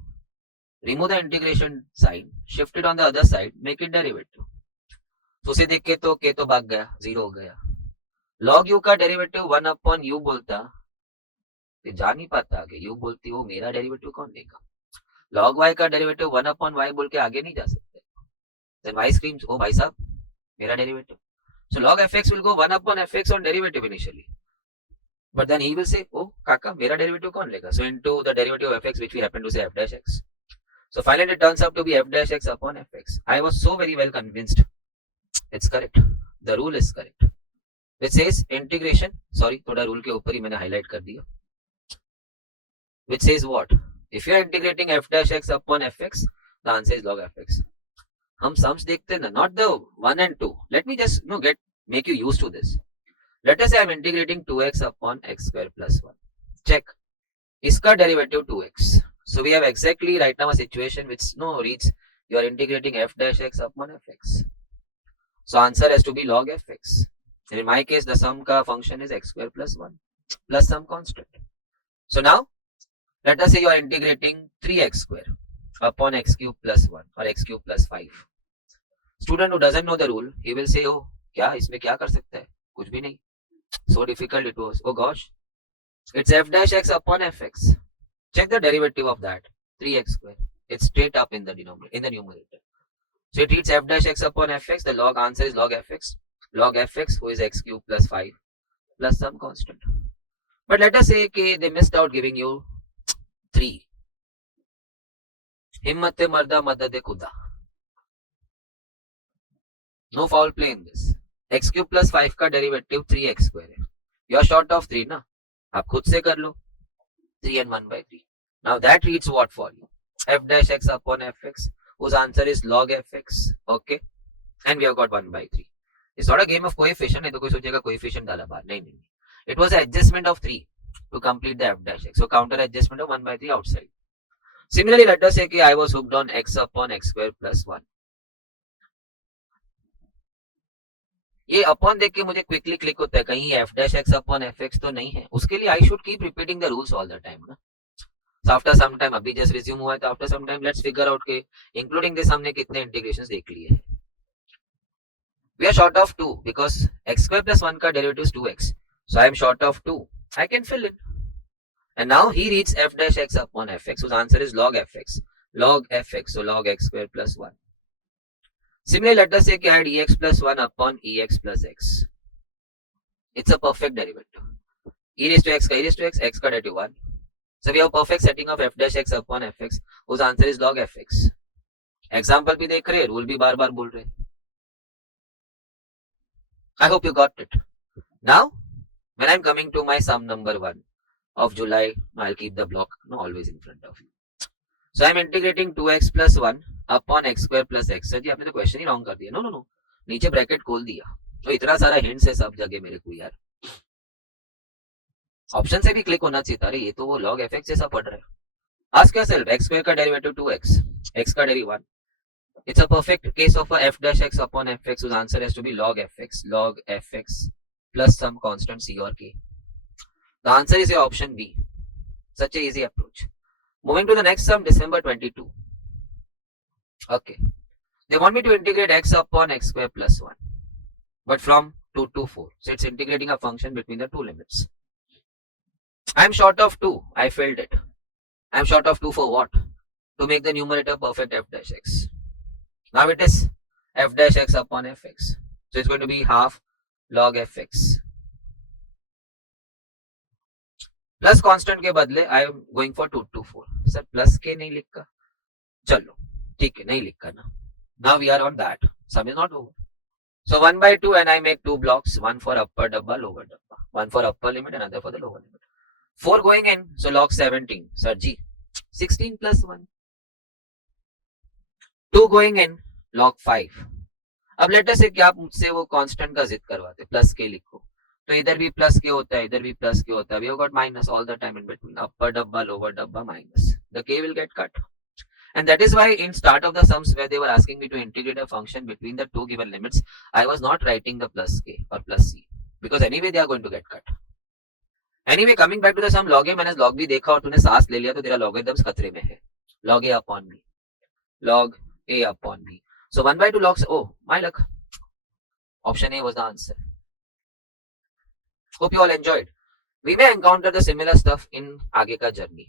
Remove the integration sign, shift it on the other side, make it derivative. तो उसे देख के तो k तो भाग गया, 0 हो गया. log u का डेरिवेटिव 1 upon u बोलता, फिर जा नहीं पाता आगे. u बोलती हो मेरा डेरिवेटिव कौन लेगा. log y का डेरिवेटिव 1 upon y बोल के आगे नहीं जा सकते. Then y screams, oh भाई साहब, मेरा derivative. So log fx will go 1 upon fx on derivative initially. But then he will say, oh काका, मेरा डेरिवेटिव कौन लेगा. So into the derivative of fx, which we happen to say f dash x. So finally it turns out to be f dash x upon fx. I was so very well convinced. It's correct. The rule is correct. Which says integration. Sorry, थोड़ा rule के ऊपर ही मैंने highlight कर दिया. Which says what? If you are integrating f dash x upon fx, the answer is log fx. हम sums देखते हैं ना, not the 1 and 2. Let me just make you used to this. Let us say I'm integrating 2x upon x square plus 1. Check. इसका derivative 2x. So we have exactly right now a situation which reads you are integrating f dash x upon fx. So answer has to be log fx. And in my case, the sum ka function is x square plus 1 plus some constant. So now, let us say you are integrating 3x square upon x cube plus 1 or x cube plus 5. Student who doesn't know the rule, he will say, oh, क्या इसमें क्या कर सकता है? कुछ भी नहीं. So difficult it was. Oh gosh. It's f dash x upon fx. Check the derivative of that. 3x square. It's straight up in the numerator. So it reads f dash x upon fx. The log answer is log fx. Log fx, who is x cube plus 5 plus some constant. But let us say okay, they missed out giving you 3. Himmate marda madade kuda. No foul play in this. X cube plus 5 का derivative 3x square है. You are short of 3 ना. आप खुद से कर लो. 3 and 1 by 3. Now that reads what for you? F dash x upon fx, whose answer is log fx. Okay. And we have got 1 by 3. It's not a game of coefficient. नहीं तो कोई सोचेगा coefficient डाला बाहर. नहीं. It was an adjustment of 3 to complete the f dash x. So counter adjustment of 1 by 3 outside. Similarly, let us say कि I was hooked on x upon x square plus 1. ये upon देख के मुझे quickly click होता है कहीं f dash x upon fx तो नहीं है. उसके लिए I should keep repeating the rules all the time ना. So after some time, अभी just resume हुआ है तो after some time let's figure out के including this हमने कितने integrations देख लिए हैं. We are short of 2 because x square plus 1 का derivative is 2x. So I am short of 2. I can fill in. And now he reads f dash x upon fx, whose answer is log fx. Log fx, so log x square plus 1. Similarly, let us say I had ex plus 1 upon ex plus x. It's a perfect derivative. E raised to x x का derivative 1. So we have perfect setting of f dash x upon fx, whose answer is log fx. Example भी देख रहे, rule भी बार बार बोल रहे. I hope you got it. Now, when I'm coming to my sum number 1 of July, I'll keep the block always in front of you. So I'm integrating 2x plus 1 upon x square plus x. Sir ji आपने तो question ही wrong कर दिया. No नीचे bracket खोल दिया. तो इतना सारा हिंट्स है सब जगह मेरे को यार. ऑप्शन से भी क्लिक होना चाहिए था. अरे ये तो वो log fx जैसा पढ़ रहा है. Ask yourself, x square का डेरिवेटिव 2x, x का derivative 1. It's a perfect case of a f dash x upon fx, whose answer has to be log fx plus some constant c or k. The answer is your option B. Such a easy approach. Moving to the next sum, December 22. Okay. They want me to integrate x upon x square plus 1. But from 2 to 4. So it's integrating a function between the two limits. I'm short of 2. I failed it. I'm short of 2 for what? To make the numerator perfect f dash x. Now it is f dash x upon fx. So it's going to be half log fx. Plus constant के बदले I am going for 2 to 4. Sir plus के नहीं लिखा. चलो ठीक है, नहीं लिखा ना. Now we are on that. Sum is not over. So 1 by 2 and I make 2 blocks, one for upper dabba, lower dabba. One for upper limit, another for the lower limit. 4 going in, so log 17. Sir G, 16 plus 1. 2 going in, log 5. अब letter से क्या आप मुझसे वो constant का जिद करवाते, plus के लिखो. तो इधर भी प्लस के होता है, इधर भी प्लस के होता है. We have got minus all the time in between. Upper dabba, lower dabba, minus. The k will get cut. And that is why in start of the sums where they were asking me to integrate a function between the two given limits, I was not writing the plus k or plus c. Because anyway they are going to get cut. Anyway, coming back to the sum, log a minus log b देखा और तूने सांस ले लिया तो तेरा logarithms खतरे में है. Log a upon b. Log a upon b. So 1 by 2 logs, oh, my luck. Option A was the answer. Hope you all enjoyed. We may encounter the similar stuff in आगे का journey.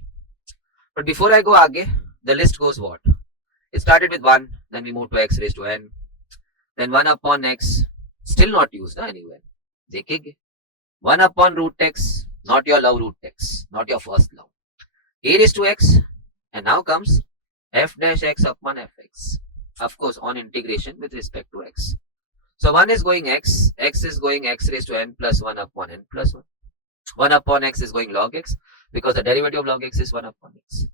But before I go आगे, the list goes what? It started with 1, then we moved to x raised to n, then 1 upon x, still not used anywhere. देखेंगे. 1 upon root x, not your love root x, not your first love. A raised to x, and now comes f dash x upon fx. Of course, on integration with respect to x. So 1 is going x is going x raised to n plus 1 upon n plus 1. 1 upon x is going log x, because the derivative of log x is 1 upon x.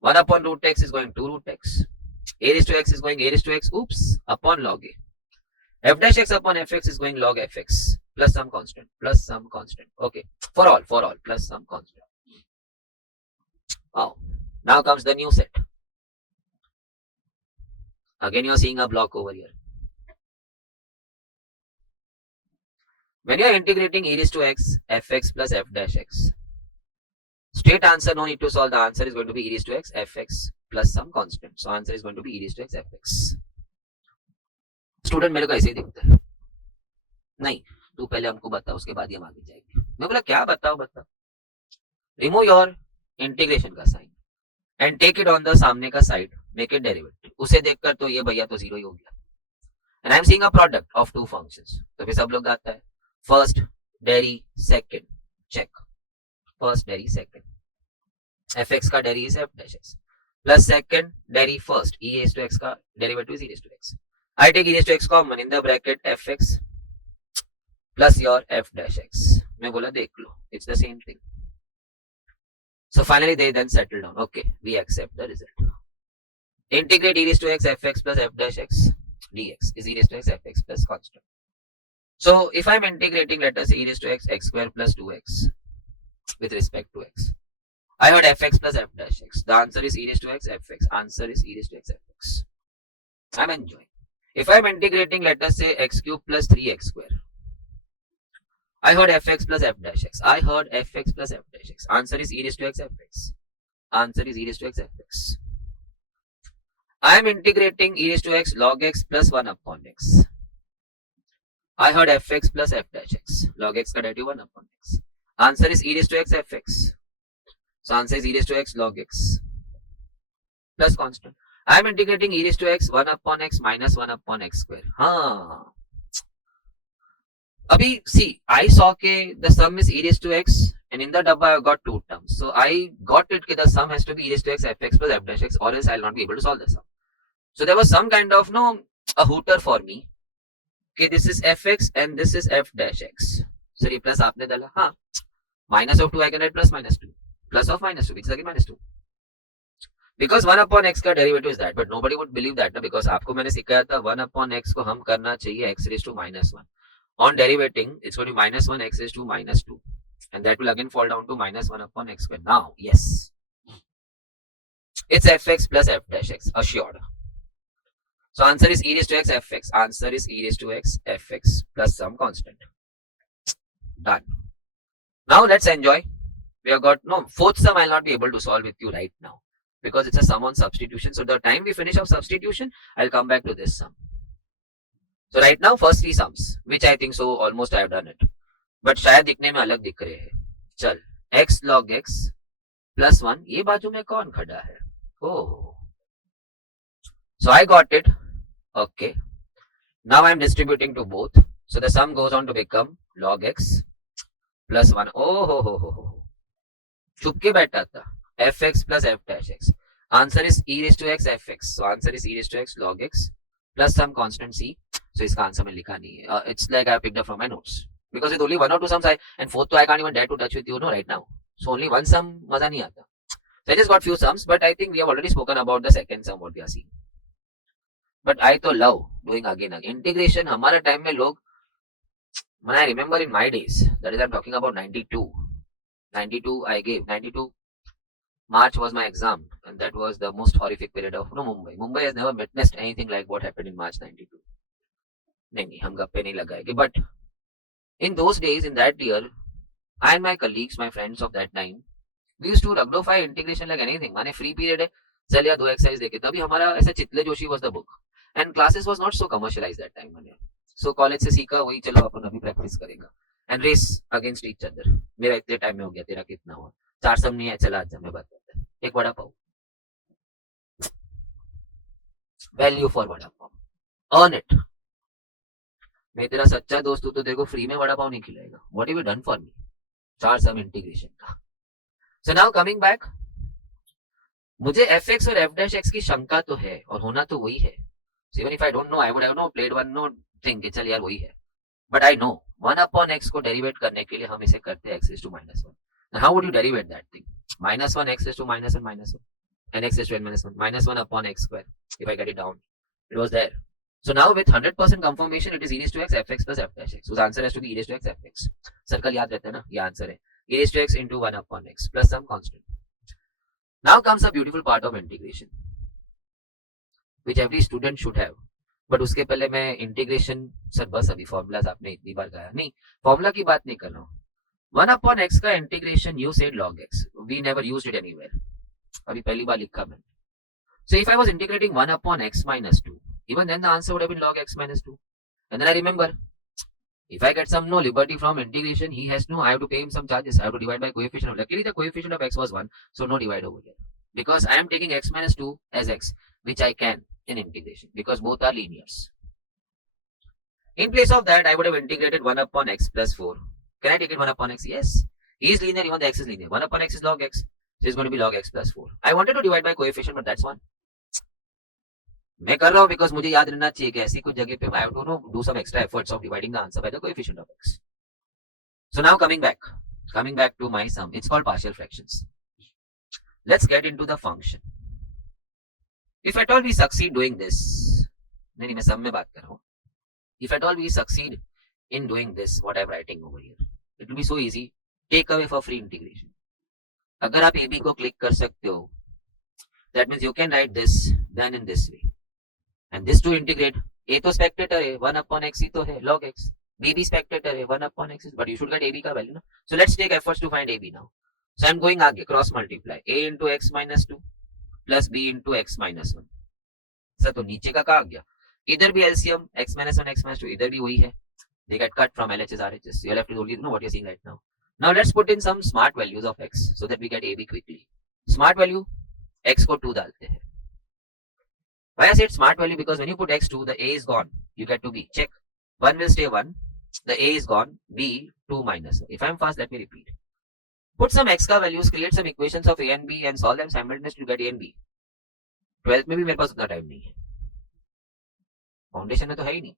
1 upon root x is going 2 root x. A raised to x is going a raised to x, oops, upon log a. F dash x upon fx is going log fx plus some constant, Okay, for all, plus some constant. Wow. Now comes the new set. Again, you are seeing a block over here. When you are integrating e raised to x, fx plus f dash x. Straight answer, no need to solve. The answer is going to be e raised to x fx plus some constant. So answer is going to be e raised to x fx. Student मेरे को ऐसे ही दिखते हैं, नहीं तू पहले हमको बता, उसके बाद ही हम आगे जाएंगे. मैं बोला क्या बताओ बताओ. रिमूव योर इंटीग्रेशन का sign and take it on the सामने का साइड, मेक इट डेरिवेटिव. उसे देखकर तो ये भैया तो जीरो ही हो गया. And I am seeing a product of two functions. तो फिर सब लोग आता है first deri second, check. First deri second, fx का deri is f dash x plus second deri first e raised to x का derivative is e raised to x. I take e raised to x common in the bracket fx plus your f dash x. मैं बोला देख लो, it's the same thing. So finally they then settle down. Okay, we accept the result. Integrate e raised to x fx plus f dash x dx is e raised to x fx plus constant. So if I'm integrating, let us say e raised to x square plus 2x with respect to x, I had fx plus f dash x. The answer is e raised to x fx. Answer is e raised to x fx. I'm enjoying. If I'm integrating, let us say x cube plus 3x square, I heard fx plus f dash x. I heard fx plus f dash x. Answer is e raised to x fx. Answer is e raised to x fx. I am integrating e raised to x log x plus 1 upon x. I heard fx plus f dash x. Log x का derivative 1 upon x. Answer is e raised to x fx. So answer is e raised to x log x plus constant. I am integrating e raised to x 1 upon x minus 1 upon x square. हाँ, अभी see, I saw के the sum is e raised to x and in the dabba I got two terms. So I got it that the sum has to be e raised to x fx plus f dash x, or else I'll not be able to solve the sum. So there was some kind of a hooter for me. Okay, this is fx and this is f dash x. So replace आपने डाला, हाँ, minus of 2 I can write plus minus 2. Plus of minus 2, which is again minus 2. Because 1 upon x का derivative is that, but nobody would believe that, because आपको मैंने सिखाया था 1 upon x को हम करना चाहिए x raised to minus 1. On derivating, it's going to be minus 1 x raised to minus 2. And that will again fall down to minus 1 upon x square. Now, yes, it's fx plus f dash x, assured. So answer is e raised to x fx. Answer is e raised to x fx plus some constant. Done. Now let's enjoy. We have got, fourth sum I'll not be able to solve with you right now, because it's a sum on substitution. So the time we finish off substitution, I'll come back to this sum. So right now first three sums, which I think so almost I have done it, but शायद दिखने में अलग दिख रहे हैं. चल, x log x plus 1, ये बाजू में कौन खड़ा है? Oh, so I got it. Okay, now I'm distributing to both, so the sum goes on to become log x plus 1. Oh ho ho ho ho, छुप के बैठा था. fx plus f dash x. Answer is e raised to x fx. So answer is e raised to x log x plus some constant c. So इसका answer मैं लिखा नहीं है. It's like I picked up from my notes, because with only one or two sums and fourth I can't even dare to touch with you right now. So only one sum मजा नहीं आता. So I just got few sums, but I think we have already spoken about the second sum what we are seeing. But I तो love doing again. Integration हमारे time में लोग, when I remember in my days, that is I'm talking about 92 I gave 92 March was my exam, and that was the most horrific period of Mumbai. Mumbai has never witnessed anything like what happened in March 92. नहीं हम गप्पे नहीं लगाएंगे. But in those days, in that year, I and my colleagues, my friends of that time, we used to rugdify integration like anything. माने free period है, चल या दो exercise देखे. तभी हमारा ऐसा चितले Joshi was the book, and classes was not so commercialized that time. माने so college से सीखा वही चलो अपन अभी practice करेगा. And race against each other. मेरा इतने टाइम में हो गया, तेरा कितना हुआ? 4 सम नहीं है, चला आज मैं बताता. एक vada pav, value for vada pav, earn it. मैं तेरा सच्चा दोस्त हूं तो तेरे को फ्री में वड़ा पाव नहीं खिलाएगा. What have you done for me? 4 sum integration का. सो नाउ कमिंग बैक, मुझे fx और f dash x की शंका तो है, और होना तो वही है. So even if I don't know, I would have played one thing कि चल यार वही है. But I know 1 upon x को derivate करने के लिए हम इसे करते हैं x raised to minus 1. Now how would you derivate that thing? Minus 1 x raised to minus 1 minus 1 and x raised to n minus 1 minus 1 upon x square. If I get it down, it was there. So now with 100% confirmation, it is e raised to x fx plus f dash x. So the answer has to be e raised to x fx. Circle याद रहता है ना, ये answer है. E raised to x into 1 upon x plus some constant. Now comes a beautiful part of integration, which every student should have. But उसके पहले मैं integration, sir बस अभी फॉर्मूलाज आपने इतनी बार कहा नहीं, फॉर्मूला की बात नहीं कर रहा हूँ. 1 upon x का integration you said log x. We never used it anywhere. अभी पहली बार लिखा मैंने. So if I was integrating 1 upon x minus 2, even then the answer would have been log x minus 2. And then I remember, if I get some no liberty from integration, he has no, I have to pay him some charges. I have to divide by coefficient. Luckily the coefficient of x was 1, so no divide over here. Because I am taking x minus 2 as x, which I can in integration, because both are linears. In place of that, I would have integrated 1 upon x plus 4. Can I take it 1 upon x? Yes. He is linear, even the x is linear. 1 upon x is log x. So it's going to be log x plus 4. I wanted to divide by coefficient, but that's 1. मैं कर रहा हूं because मुझे याद रहना चाहिए कि ऐसी कुछ जगह पे I have to do some extra efforts of dividing the answer by the coefficient of x. So now coming back to my sum, it's called partial fractions. Let's get into the function. If at all we succeed doing this, नहीं मैं sum में बात कर रहा हूं. If at all we succeed in doing this, what I'm writing over here, it will be so easy. Take away for free integration. अगर आप AB को click कर सकते हो, that means you can write this then in this way. And this to integrate, A तो spectator है, 1 upon x ही तो है, log x. B भी spectator है, 1 upon x, but you should get AB का value ना. So let's take efforts to find AB now. So I'm going आगे, cross multiply. A into x minus 2 plus B into x minus 1. Sir तो नीचे का आ गया. इधर भी LCM, x minus 1, x minus 2, इधर भी वही है. They get cut from LHS, RHS. You'll have to only know what you're seeing right now. Now let's put in some smart values of x so that we get AB quickly. Smart value, x को 2 डालते हैं. Why I said smart value? Because when you put x2, the a is gone. You get to b. Check. 1 will stay 1. The a is gone. B, 2 minus 1. If I'm fast, let me repeat. Put some x का values, create some equations of a and b and solve them simultaneously to get a and b. 12th में भी मेरे पास उतना time नहीं है. Foundation में तो है ही नहीं.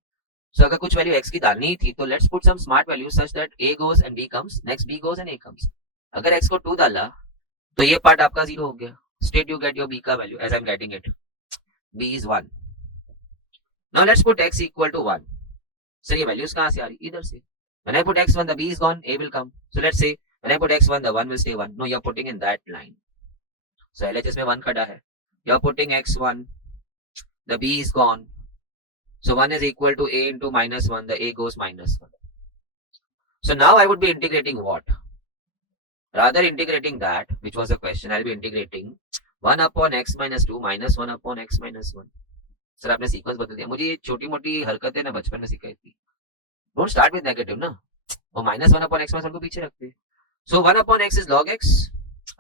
So अगर कुछ वैल्यू x की डालनी ही थी तो let's put some smart values such that a goes and b comes, next b goes and a comes. अगर x को 2 डाला तो ये पार्ट आपका 0 हो गया. Straight you get your b का value as I'm getting it. b is 1. Now let's put x equal to 1. So ये values कहाँ से आ रही? इधर से. When I put x1, the b is gone, a will come. So let's say when I put x1, the 1 will stay 1. No, you're putting in that line. So LHS में 1 खड़ा है. You're putting x1, the b is gone. So 1 is equal to a into minus 1, the a goes minus 1. So now I would be integrating what? Rather integrating that, which was the question, I'll be integrating 1 upon x minus 2 minus 1 upon x minus 1. Sir आपने sequence बदल दिया. मुझे ये छोटी मोटी हरकतें ना बचपन में सिखाई थी. डोंट स्टार्ट विद नेगेटिव ना, और माइनस 1 upon x माइनस 1 को पीछे रखते. सो 1 upon x is log x.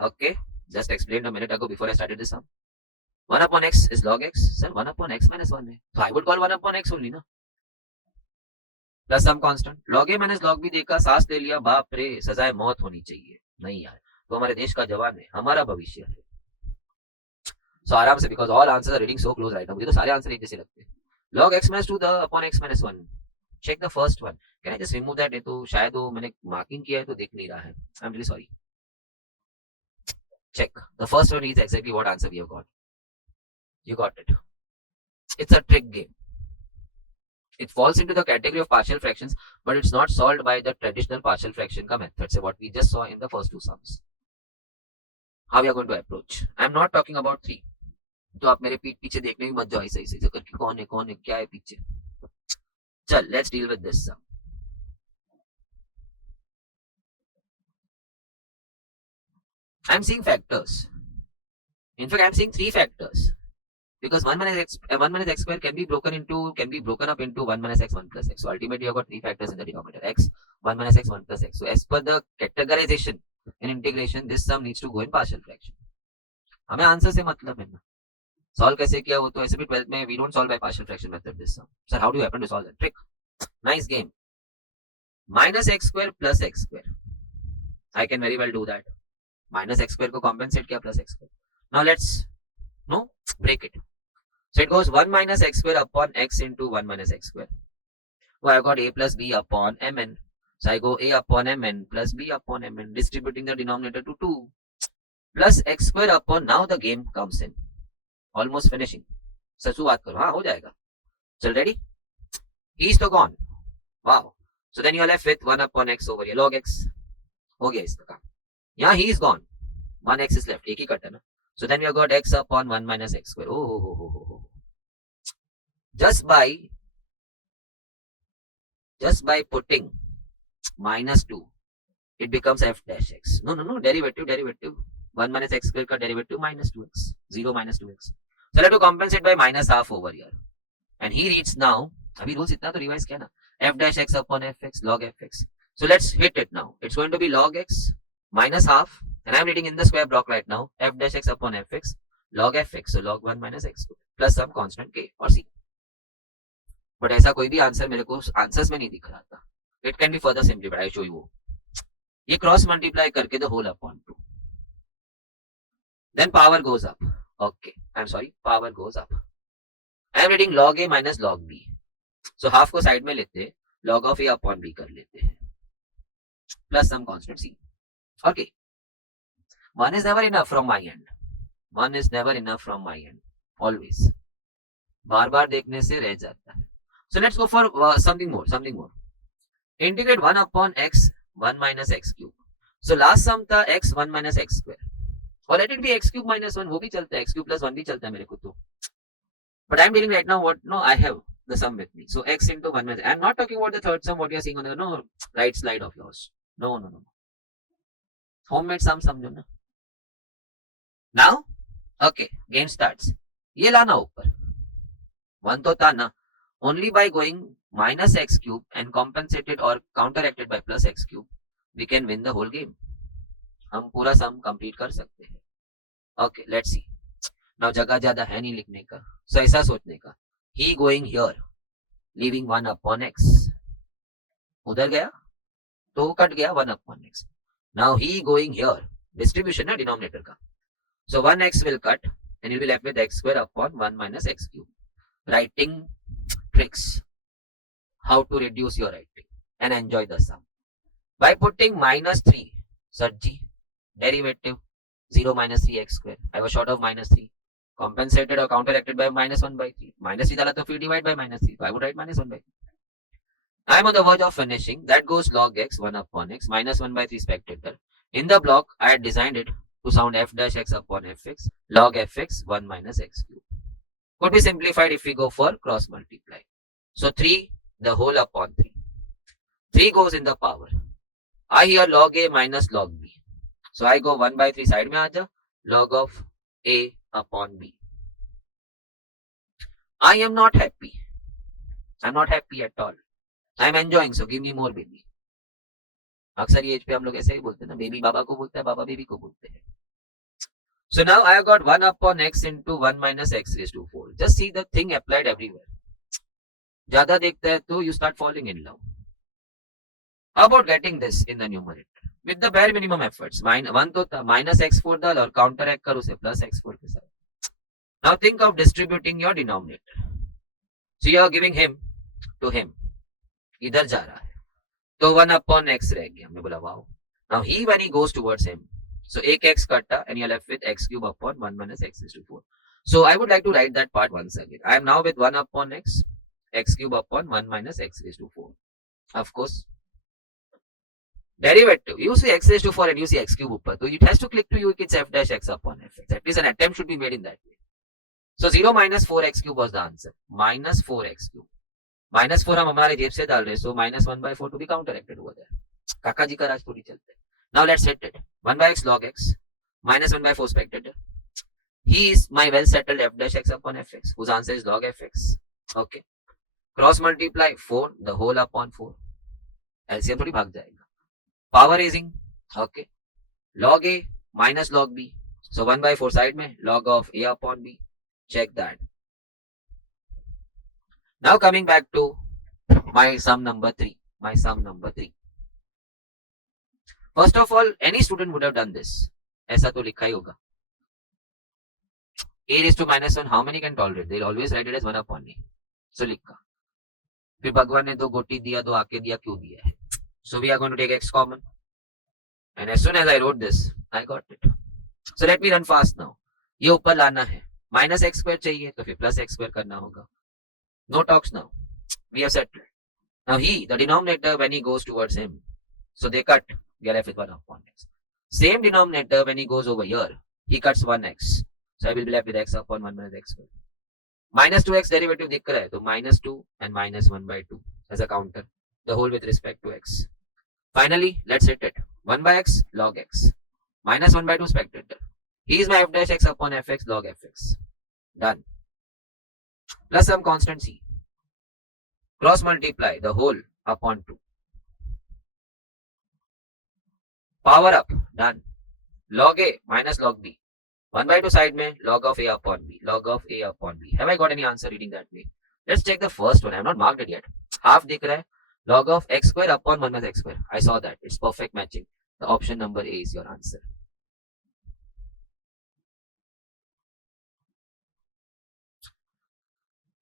Okay, just explained a minute ago before I started this sum. 1 upon x is log x. Sir 1 upon x minus 1 है, तो I would call 1 upon x only ना. Plus some constant. log a minus log b देखा, सांस ले लिया, बाप रे सजाए मौत होनी चाहिए. नहीं यार, तो हमारे देश का जवान है, हमारा भविष्य है. So आराम से, because all answers are reading so close right now, मुझे तो सारे आंसर एक जैसे लगते हैं. log x minus 2 the upon x minus 1. Check the first one. Can I just remove that? ये तो शायद वो मैंने मार्किंग किया है तो दिख नहीं रहा है. I'm really sorry. Check. The first one is exactly what answer we have got. You got it. It's a trick game. It falls into the category of partial fractions, but it's not solved by the traditional partial fraction ka method, say what we just saw in the first two sums. How we are going to approach? I'm not talking about 3. तो आप मेरे पीठ पीछे देखने भी मत जाओ ऐसे ऐसे करके, कौन है क्या है पीछे. चल, let's deal with this sum. I'm seeing factors. In fact, I'm seeing 3 factors. Because 1 minus x square can be broken up into 1 minus x 1 plus x. So ultimately you have got 3 factors in the denominator: x, 1 minus x 1 plus x. So as per the categorization in integration, this sum needs to go in partial fraction. हमें answer से मतलब है ना. Solve कैसे किया वो तो ऐसे भी 12th में we don't solve by partial fraction method this sum. Sir, how do you happen to solve that trick? Nice game. Minus x square plus x square. I can very well do that. Minus x square को compensate किया plus x square. Now let's break it. So it goes 1 minus x square upon x into 1 minus x square. Well, I got a plus b upon mn. So I go a upon mn plus b upon mn, distributing the denominator to 2. Plus x square upon, now the game comes in. Almost finishing. So बात करो, हाँ हो जाएगा. So ready? He is तो gone. Wow. So then you are left with 1 upon x over here, log x. हो गया इसका काम. यहाँ he is gone. 1x is left. एक ही कट है ना. So then we have got x upon 1 minus x square. Oh. Just by putting minus 2 it becomes f dash x. No, derivative. 1 minus x square ka derivative minus 2x. 0 minus 2x. So let to compensate by minus half over here. And he reads now, abhi rules itna to revise kiya na, f dash x upon fx log fx. So let's hit it now. It's going to be log x minus half, and I'm reading in the square block right now, f dash x upon fx log fx, so log 1 minus x plus some constant k or c. But ऐसा कोई भी answer मेरे को answers में नहीं दिख रहा था. It can be further simplified. I show you. ये क्रॉस मल्टीप्लाई करके the whole upon 2. Then power goes up. Okay, I'm sorry, power goes up. I am reading log a minus log b. So half को side में लेते हैं, log of a upon b कर लेते हैं, plus some constant c. Okay, one is never enough from my end. One is never enough from my end. Always. बार बार देखने से रह जाता है. So let's go for something more. Integrate 1 upon x 1 minus x cube. So last sum था x 1 minus x square. Or let it be x cube minus 1, वो भी चलता है, x cube plus 1 भी चलता है मेरे को तो. But I'm dealing right now what? No, I have the sum with me. So x into 1 minus. I'm not talking about the third sum, what you are seeing on the right slide of yours. No. Homemade sum समझो ना. Now, okay, game starts. ये लाना ऊपर. 1 तो था ना. Only by going minus x cube and compensated or counteracted by plus x cube, we can win the whole game. हम पूरा sum complete कर सकते हैं. Okay, let's see. Now जगह ज्यादा है नहीं लिखने का, so ऐसा सोचने का. He going here, leaving 1 upon x. उधर गया तो कट गया 1 upon x. Now he going here, distribution है denominator का. So 1x will cut and you'll be left with x square upon 1 minus x cube. Writing tricks, how to reduce your writing and enjoy the sum. By putting minus 3, Sarji, derivative 0 minus 3x square. I was short of minus 3. Compensated or counteracted by minus 1 by 3. Minus 3 dala to फिर divide by minus 3. So I would write minus 1 by 3. I am on the verge of finishing. That goes log x 1 upon x minus 1 by 3 spectator. In the block, I had designed it to sound f dash x upon fx log fx 1 minus x cube. Could be simplified if we go for cross multiply. So 3 the whole upon 3. 3 goes in the power. I here log a minus log b. So I go 1 by 3 side में आजा, log of a upon b. I am not happy. I'm not happy at all. I'm enjoying, so give me more baby. अक्सर ये as पे हम लोग ऐसे ही बोलते हैं ना, बेबी बाबा को बोलता है, बाबा बेबी को बोलते हैं. So now I have got 1 upon x into 1 minus x raised to 4. Just see the thing applied everywhere. ज्यादा देखता है तो you start falling in love. How about getting this in the numerator? With the bare minimum efforts. 1 तो था, minus x4 डाल और counteract कर उसे plus x4 के साथ. Now think of distributing your denominator. So you are giving him to him. इधर जा रहा है. तो 1 upon x रह गया. मैं बोला wow. Now he when he goes towards him. So एक x कटा and you are left with x cube upon 1 minus x raised to 4. So I would like to write that part once again. I am now with 1 upon x cube upon 1 minus x raised to 4. Of course. Derivative. You see x raised to 4 and you see x cube ऊपर. So it has to click to you it's f dash x upon fx. At least an attempt should be made in that way. So 0 minus 4x cube was the answer. Minus 4x cube. Minus 4 हम हमारे जेब से डाल रहे हैं. So minus 1 by 4 to be counteracted over there. काका जी का राज थोड़ी चलता है. Now let's hit it. 1 by x log x minus 1 by 4 spectator. He is my well settled f dash x upon fx whose answer is log fx. Okay. Cross multiply 4 the whole upon 4. LCM थोड़ी भाग जाएगा. Power raising. Okay. Log a minus log b. So 1 by 4 side में log of a upon b. Check that. Now coming back to my sum number 3. First of all, any student would have done this. ऐसा तो लिखा ही होगा. A raised to minus 1, how many can tolerate? They'll always write it as 1 upon a. So लिखा. फिर भगवान ने 2 गोटी दिया, 2 आके दिया, क्यों दिया है? So we are going to take x common. And as soon as I wrote this, I got it. So let me run fast now. ये ऊपर लाना है. Minus x square चाहिए, तो फिर plus x square करना होगा. No talks now. We have settled. Now he, the denominator, when he goes towards him, so they cut, we are left with 1 upon x. Same denominator, when he goes over here, he cuts 1x. So I will be left with x upon 1 minus x square. Minus 2x derivative दिख रहा है, तो minus 2 and minus 1 by 2 as a counter. The whole with respect to x. Finally, let's hit it. 1 by x log x minus 1 by 2 spectator. He is my f dash x upon fx log fx. Done. Plus some constant c. Cross multiply the whole upon 2. Power up. Done. Log a minus log b. 1 by 2 side mein log of a upon b. Log of a upon b. Have I got any answer reading that way? Let's check the first one. I have not marked it yet. Half dikh raha hai. Log of x square upon 1 minus x square. I saw that. It's perfect matching. The option number A is your answer.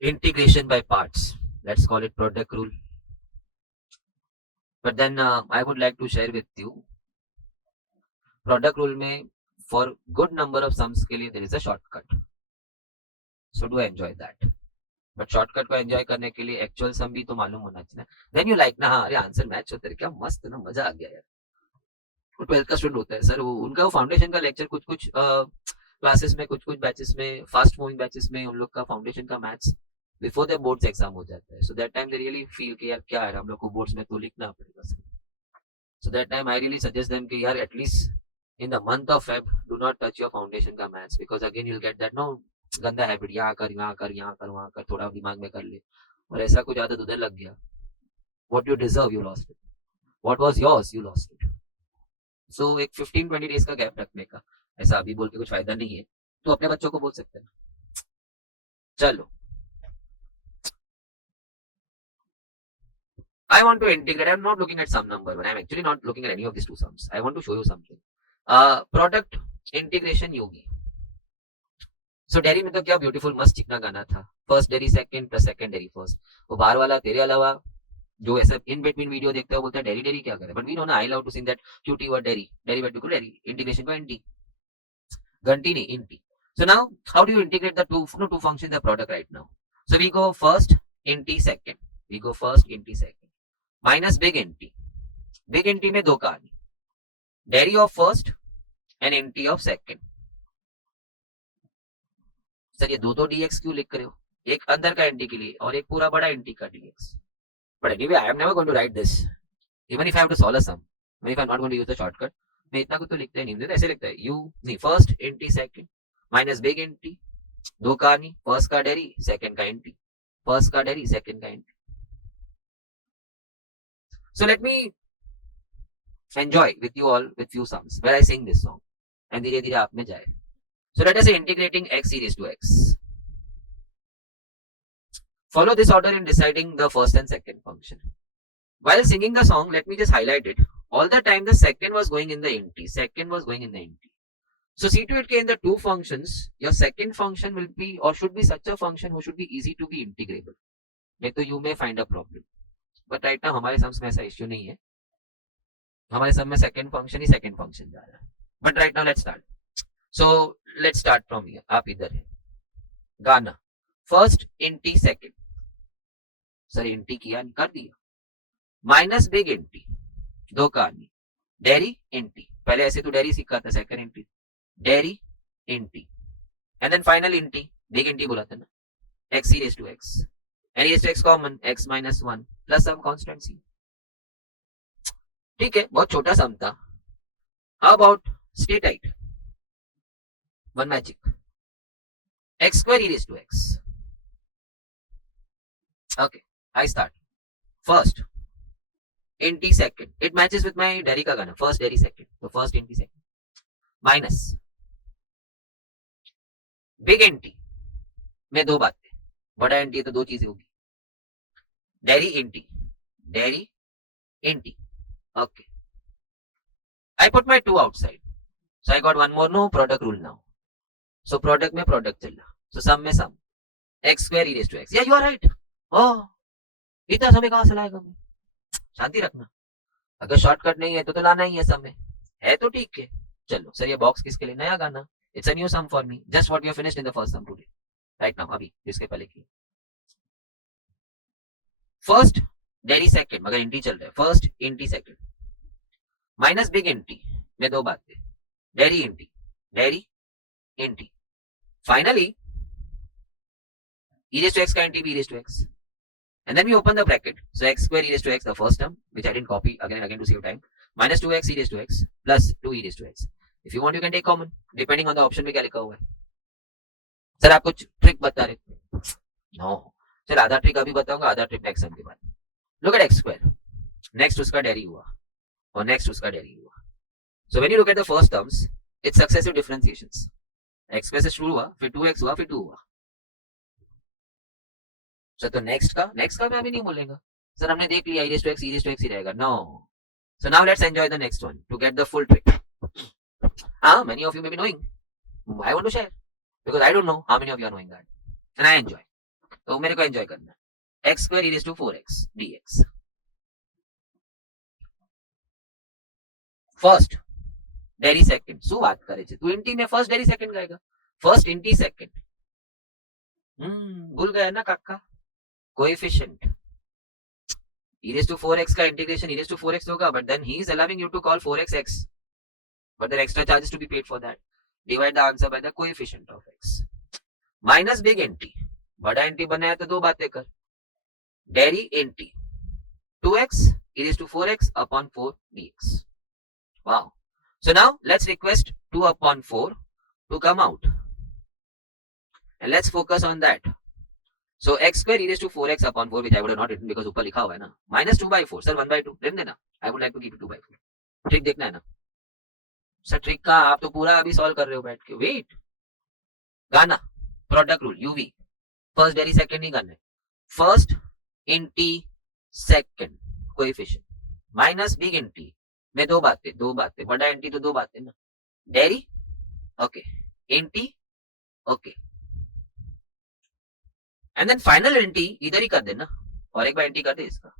Integration by parts. Let's call it product rule. But then I would like to share with you. Product rule mein for good number of sums के लिए there is a shortcut. So do enjoy that. But shortcut को enjoy करने के लिए actual सम भी तो मालूम होना चाहिए. देन यू लाइक ना, हाँ अरे आंसर मैच होता है, क्या मस्त ना, मजा आ गया यार. वो 12th का स्टूडेंट होता है सर, वो उनका वो फाउंडेशन का लेक्चर कुछ कुछ क्लासेस में, कुछ कुछ बैचेस में, फास्ट मूविंग बैचेस में उन लोग का फाउंडेशन का maths before the boards exam हो जाता है. सो that time they really feel कि यार क्या है, हम लोग को बोर्ड्स में तो लिखना पड़ेगा sir. So that time I really suggest them कि यार at least in the month of Feb do not touch your foundation का maths, because again you will get that no गंदा हैबिट, यहाँ कर यहाँ कर यहाँ कर वहां कर, थोड़ा दिमाग में कर ले, और ऐसा कुछ आदत उधर लग गया. What you deserve you lost it, what was yours you lost it. So एक 15-20 डेज का गैप रखने का, ऐसा अभी बोल के कुछ फायदा नहीं है, तो अपने बच्चों को बोल सकते हैं. चलो, I want to integrate. I'm not looking at sum number one. I'm actually not looking at any of these two sums. I want to show you something. Product integration yogi. So dairy में तो क्या beautiful मस्त चिकना गाना था, first deri second plus second deri first. वो बाहर वाला तेरे अलावा जो ऐसा इन बिटवीन वीडियो देखता है बोलता है डेरी डेरी क्या करे, बट वी नो ना, I love to sing that cutie word deri, derivative को डेरी, इंटीग्रेशन को एनटी, घंटी नहीं inti. So now how do you integrate the two function the product right now. So we go first inti second, we go first inti second minus big inti. Big inti में दो कहानी, deri of first and inti of second. Sir ये दो dx क्यों लिख रहे हो, एक अंदर का एनटी के लिए और एक पूरा बड़ा एनटी का dx. But anyway I am never going to write this, even if I have to solve a sum, even if I am not going to use the shortcut. मैं इतना कुछ तो लिखता ही नहीं, मुझे ऐसे लिखता है यू नहीं, first NT second minus big NT, दो कहानी, फर्स्ट का डेरी सेकंड का एनटी, फर्स्ट का डेरी सेकंड का NT. So let me enjoy with you all with few sums where I sing this song and धीरे धीरे आप में जाए. So let us say integrating x e raised to x. Follow this order in deciding the first and second function. While singing the song, let me just highlight it. All the time the second was going in the int. Second was going in the int. So see to it in the two functions, your second function will be or should be such a function who should be easy to be integrable. नहीं तो you may find a problem. But right now हमारे sums में ऐसा issue नहीं है. हमारे सम में second function ही second function जा रहा है. But right now let's start. So let's start from here. आप इधर है गाना, फर्स्ट इंटी सेकंड, सर इंटी किया कर दिया, माइनस बिग इंटी, दो कहानी, डेरी इंटी, पहले ऐसे तो डेरी सीखा था, second inti, deri inti, and then final inti, big inti बोला था ना, X E raise to X, and E raise to X common, X minus one plus some constant C. ठीक है, बहुत छोटा सम था. How about state one magic, x square e raised to x. Okay, I start first int second, it matches with my dairy का गाना, first dairy second, तो first int second minus big int में दो बातें, बड़ा int तो दो चीजें होगी, dairy int, dairy int. Okay, I put my 2 outside, so I got one more, no product rule now. So product में प्रोडक्ट चल रहा, सो सम में sum, x square e raise to x. Yeah you are right. ओह इतना समय कहां से लाएगा, शांति रखना. अगर शॉर्टकट नहीं है तो लाना ही है, समय है तो ठीक है. चलो सर ये बॉक्स किसके लिए, नया गाना, it's a new sum for me, just what you finished in the first sum today right now. अभी इसके पहले की फर्स्ट डेरी सेकंड, मगर इंटी चल रहा है, first inti second minus big inti में दो बातें, deri inti, deri inti, finally e raised to x का nt b raised to x, And then we open the bracket. So x square e raised to x, the first term, which I didn't copy again and again to save time, minus 2x e raised to x plus 2 e raised to x. If you want, you can take common, depending on the option में क्या लिखा हुआ है. Sir आप कुछ trick बता रहे? No. Sir आधा ट्रिक अभी बताऊंगा, आधा ट्रिक नेक्स्ट सम के बाद. Look at x square. Next उसका डेरी हुआ और नेक्स्ट उसका डेरी हुआ. So when you look at the first terms, it's successive differentiations. x square से शुरू हुआ, फिर 2x हुआ, फिर 2 हुआ. सर तो नेक्स्ट का मैं अभी नहीं बोलेगा. सर हमने देख लिया e raised to x ही रहेगा. No. So now let's enjoy the next one to get the full trick. Many of you may be knowing. I want to share because I don't know how many of you are knowing that, and I enjoy. तो मेरे को enjoy करना. X square e raised to 4x dx. First deri second શું વાત કરે છે તું inti में फर्स्ट डेरी सेकंड गाएगा फर्स्ट इंटी सेकंड भूल गया ना काका coefficient e raised to 4x का integration e raised to 4x होगा but then he is allowing you to call 4x x but there are extra charges to be paid for that. Divide the answer by the coefficient of x minus big nt. बड़ा nt बनाया तो दो बातें कर dairy nt 2x e raised to 4x upon 4 dx. Wow. So now let's request 2 upon 4 to come out. And let's focus on that. So x square e raised to 4x upon 4, which I would have not written because ऊपर लिखा हुआ है ना, minus 2 by 4. Sir 1 by 2. रहने देना. I would like to keep it 2 by 4. Trick देखना है ना. सर ट्रिक का आप तो पूरा अभी सॉल्व कर रहे हो बैठ के. वेट. गाना. Product rule UV. First deri second नहीं करना है. First inti second coefficient minus big inti में दो बातें बड़ा एंटी तो दो बातें ना deri okay inti okay and then final inti इधर ही कर देना और एक बार एंटी कर दे इसका.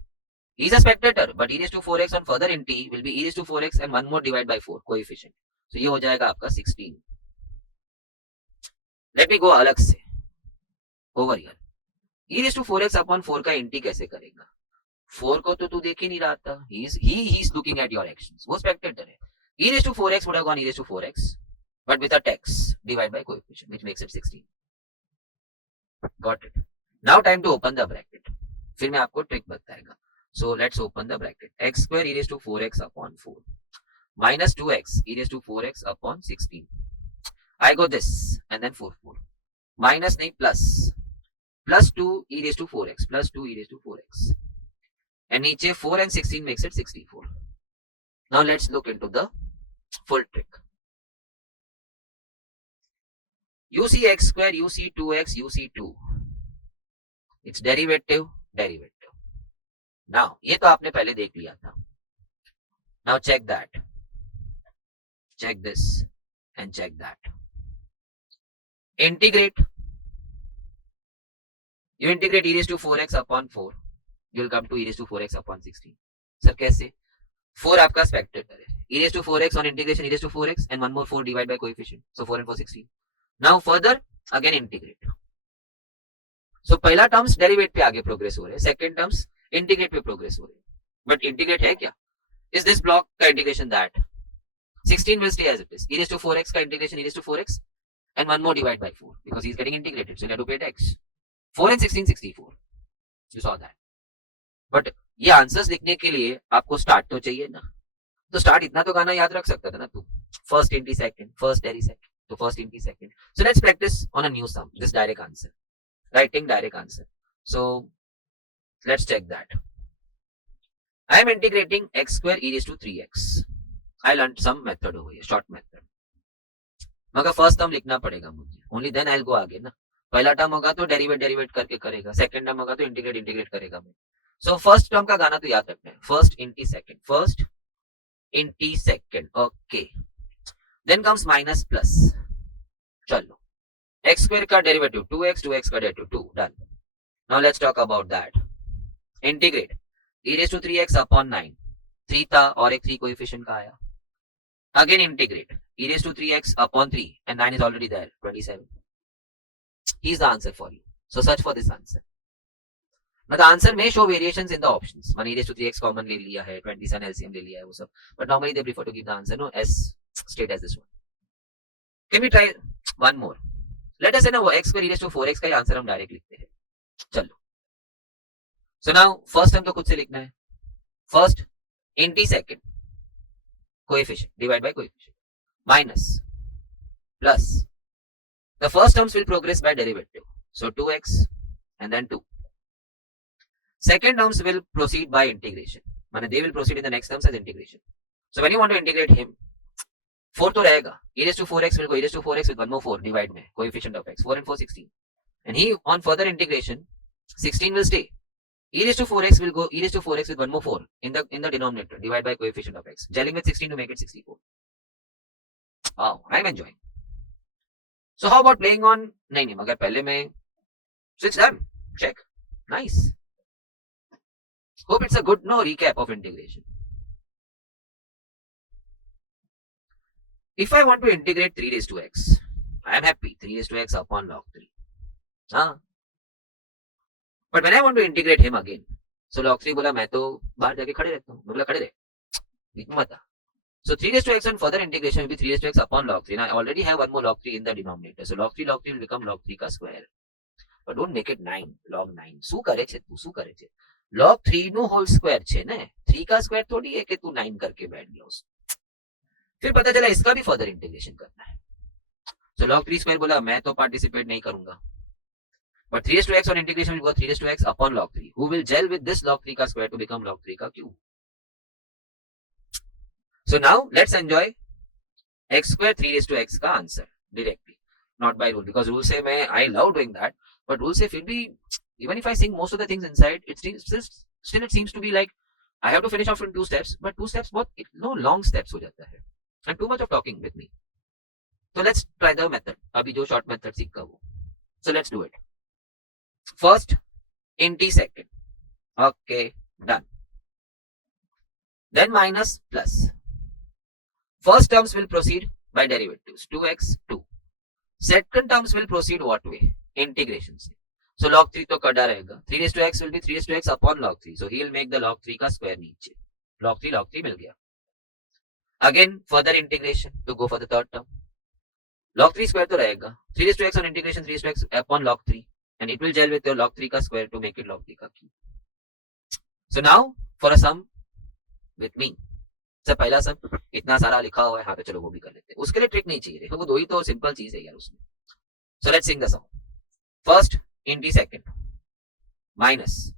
He is a spectator but e raised to 4x on further nt will be e raised to 4x and one more divided by 4 coefficient. So ये हो जाएगा आपका 16. Let me go अलग से over here. e raised to 4x upon 4 का nt कैसे करेगा? 4 को तो तू देख ही नहीं रहा था. He is looking at your actions. वो spectator है. e raised to 4x would have gone e raised to 4x but with a tax divide by coefficient which makes it 16. Got it. Now time to open the bracket. फिर मैं आपको trick बताएगा. So let's open the bracket. X square e raised to 4x upon 4 minus 2x e raised to 4x upon 16. I go this and then 4 minus नहीं plus 2 e raised to 4x plus 2 e raised to 4x. And नीचे 4 and 16 makes it 64. Now let's look into the full trick. You see x square, you see 2x, you see 2. It's derivative. Now ये तो आपने पहले देख लिया था. Now check that. Check this and check that. Integrate. You integrate e raised to 4x upon 4. You will come to e raised to 4x upon 16. Sir कैसे? 4 आपका spectator है. e raised to 4x on integration e raised to 4x and one more 4 divided by coefficient. So 4 and 4 16. Now further again integrate. So पहला terms derivative पे आगे progress हो रहे हैं, second terms integrate पे प्रोग्रेस हो रहे हैं. बट इंटीग्रेट है क्या? इज दिस ब्लॉक का integration that 16 will stay as it is. e raised to 4x का integration e raised to 4x and one more divided by 4 because he is getting integrated. So you have to pay tax. 4 and 16 64. You saw that. But ये answers लिखने के लिए आपको start तो चाहिए ना. तो स्टार्ट इतना तो गाना याद रख सकता था ना तू. First inti second, first deri second, तो first inti second. So let's practice on a new sum, this direct answer. Writing direct answer. So let's check that. I am integrating x square e raised to 3x. I learned some method over here, short method. मगर first term लिखना पड़ेगा मुझे. Only then I'll go आगे ना. पहला term होगा तो derivative करके करेगा. सेकंड टर्म होगा तो इंटीग्रेट करेगा मैं. So फर्स्ट टर्म का गाना तो याद रखना है. First inti second. Okay. Then comes minus plus. चलो. x square का डेरिवेटिव 2x का derivative 2. Done. Now let's talk about that. Integrate e raised to 3x upon 9. 3 था और एक 3 कोएफिशिएंट का आया. Again integrate e raised to 3x upon 3 and 9 is already there, 27. Here's the answer for you. So search for this answer. Now the answer may show variations in the options. 1 e raised to 3x common ले लिया है, 27 LCM ले लिया है वो सब. But normally they prefer to give the answer as straight as this one. Can we try one more? Let us say ना वो x square e raised to 4x का ही आंसर हम डायरेक्ट लिखते हैं. चलो So now first term तो खुद से लिखना है. First into second coefficient divide by coefficient minus plus. The first terms will progress by derivative. So 2x and then 2. Second terms will proceed by integration. They will proceed in the next terms as integration. So when you want to integrate him, 4 to रहेगा. E raised to 4x will go e raised to 4x with 1 more 4 divide में coefficient of x. 4 and 4 16. And he on further integration 16 will stay. E raised to 4x will go e raised to 4x with 1 more 4 in the denominator divide by coefficient of x. Gelling with 16 to make it 64. Wow, I'm enjoying. So how about playing on नहीं अगर पहले में so it's done. Check. Nice. Hope it's a good recap of integration. If I want to integrate 3 raised to x, I am happy. 3 raised to x upon log 3. But when I want to integrate him again, so log 3 बोला मैं तो बाहर जाके खड़े रहता हूँ. मैं बोला खड़े रहे. बीच में मत आ. So 3 raised to x on further integration will be 3 raised to x upon log 3. Now I already have one more log 3 in the denominator. So log 3 will become log 3 का square. But don't make it 9, log 9. શું કરે છે તું? શું કરે છે? log 3 નું whole square છે ને? 3 का स्क्वायर थोड़ी है कि तू 9 करके बैठ गया उस. फिर पता चला इसका भी फर्दर इंटीग्रेशन करना है. So log 3 स्क्वायर बोला मैं तो पार्टिसिपेट नहीं करूंगा. But 3 raised to x on integration will go 3 raised to x upon log 3. Who will gel with this log 3 का square to become log 3 का cube. So now let's enjoy x square 3 raised to x का answer directly. Not by rule, because rule say I love doing that, but rule say फिर भी even if I sing most of the things inside, it still it seems to be like I have to finish off in 2 steps, but 2 steps बहुत long steps हो जाता है and too much of talking with me. So let's try the method. अभी जो short method सीखा वो. So let's do it. First into second. Okay, done. Then minus plus. First terms will proceed by derivatives. 2x 2. Second terms will proceed what way? Integration से. So log 3 तो कटा रहेगा. 3 raised to x will be 3 raised to x upon log 3. So he will make the log 3 का square नीचे. Log 3 मिल गया. Again further integration to go for the third term. Log 3 square तो रहेगा. 3 raised to x on integration 3 raised to x upon log 3. And it will gel with your log 3 का square to make it log 3 का cube. So now for a sum with me. सब पहला सम इतना सारा लिखा हुआ है, हाँ तो चलो वो भी कर लेते हैं. उसके लिए ट्रिक नहीं चाहिए. देखो वो दो ही तो सिंपल चीज है यार उसमें. So let's sing the sum. First into second minus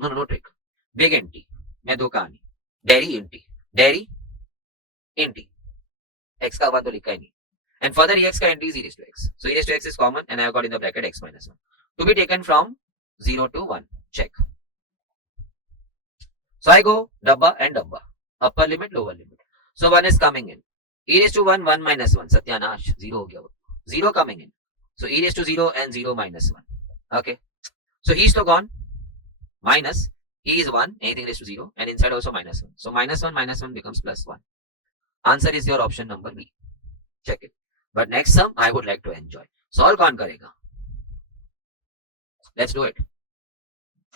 no trick. Big NT मैं दो कहानी डेरी इंटी x का वन तो लिखा ही नहीं. And further ex का NT is e raised to x. So e raised to x is common and I have got in the bracket x minus 1 to be taken from 0 to 1. Check. So I go dabba and dabba. Upper limit, lower limit. So 1 is coming in. E raised to 1, 1 minus 1. Satyanash, 0 ho gaya. 0 coming in. So e raised to 0 and 0 minus 1. Okay. So he is still gone. Minus. E is 1, anything raised to 0. And inside also minus 1. So minus 1 becomes plus 1. Answer is your option number B. Check it. But next sum I would like to enjoy. Solve कौन करेगा? Let's do it.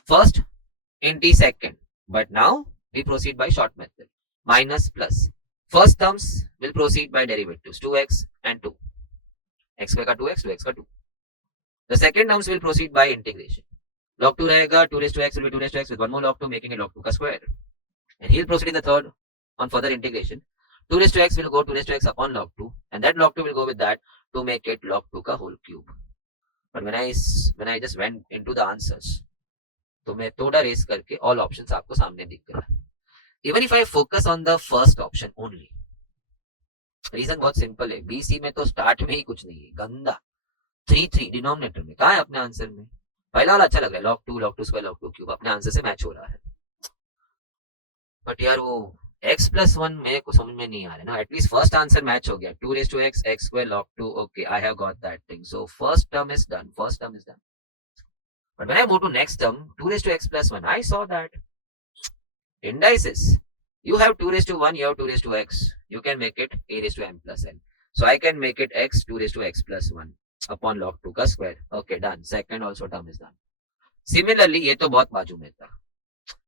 First into second. But now we proceed by short method. Minus plus. First terms will proceed by derivatives. 2x and 2. x square का 2x, 2x का 2. The second terms will proceed by integration. Log 2 रहेगा, 2 raised to x will be 2 raised to x with one more log 2 making it log 2 का square. And he will proceed in the third on further integration. 2 raised to x will go 2 raised to x upon log 2 and that log 2 will go with that to make it log 2 का whole cube. But when I just went into the answers, तो मैं थोड़ा race करके all options आपको सामने दिख रहा है. Even if I focus on the first option only, reason बहुत सिंपल है. BC में तो स्टार्ट में ही कुछ नहीं है, गंदा 3 डिनोमिनेटर में. कहाँ है अपने आंसर में? पहला वाला अच्छा लग रहा है, log 2 स्क्वायर log 2 क्यूब अपने आंसर से मैच हो रहा है. बट यार वो x plus 1 मेरे को समझ में नहीं आ रहा है ना. एटलीस्ट फर्स्ट आंसर मैच हो गया. 2 raised to x square log 2. Okay, I have got that thing. So first term is done. But when I move to next term, 2 raised to x plus 1, I saw that indices. You have 2 raised to 1, you have 2 raised to x. You can make it a raised to m plus n. So I can make it x 2 raised to x plus 1 upon log 2 का square. Okay, done. Second also term is done. Similarly, ये तो बहुत बाजू में था.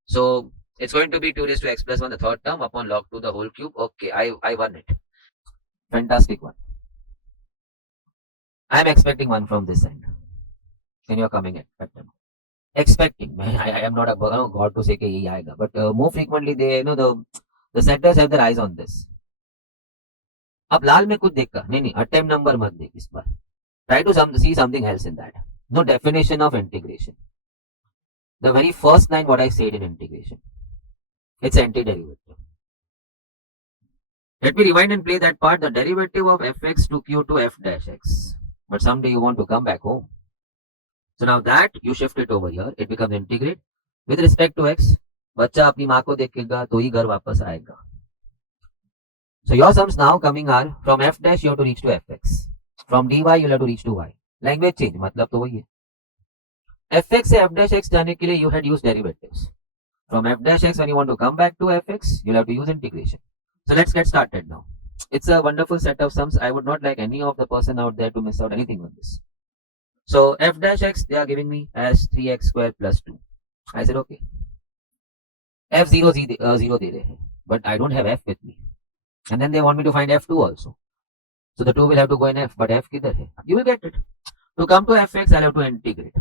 So it's going to be 2 raised to x plus 1, the third term upon log 2 the whole cube. Okay, I won it. Fantastic one. I am expecting one from this end. And you're coming at them. expecting. I am not a god to say कि यही आएगा, but more frequently they the setters have their eyes on this. अब लाल में कुछ देखा नहीं, attempt number मत देख इस बार. Try to see something else in that. No definition of integration. The very first line what I said in integration. It's antiderivative. Let me rewind and play that part. The derivative of fx to q to f dash x. But someday you want to come back home. So now that you shift it over here, it becomes integrate with respect to x. बच्चा अपनी माँ को देखेगा तो ही घर वापस आएगा. So your sums now coming are from f dash you have to reach to fx. From dy you'll have to reach to y. Language change मतलब तो वही है. fx से f dash x जाने के लिए you had used derivatives. From f dash x when you want to come back to fx, you'll have to use integration. So let's get started now. It's a wonderful set of sums. I would not like any of the person out there to miss out anything on this. So f dash x they are giving me as 3x square plus 2. I said okay. f0 0 दे रहे हैं, but I don't have f with me. And then they want me to find f2 also. So the 2 will have to go in f, but f किधर है? You will get it. To come to fx, I'll have to integrate.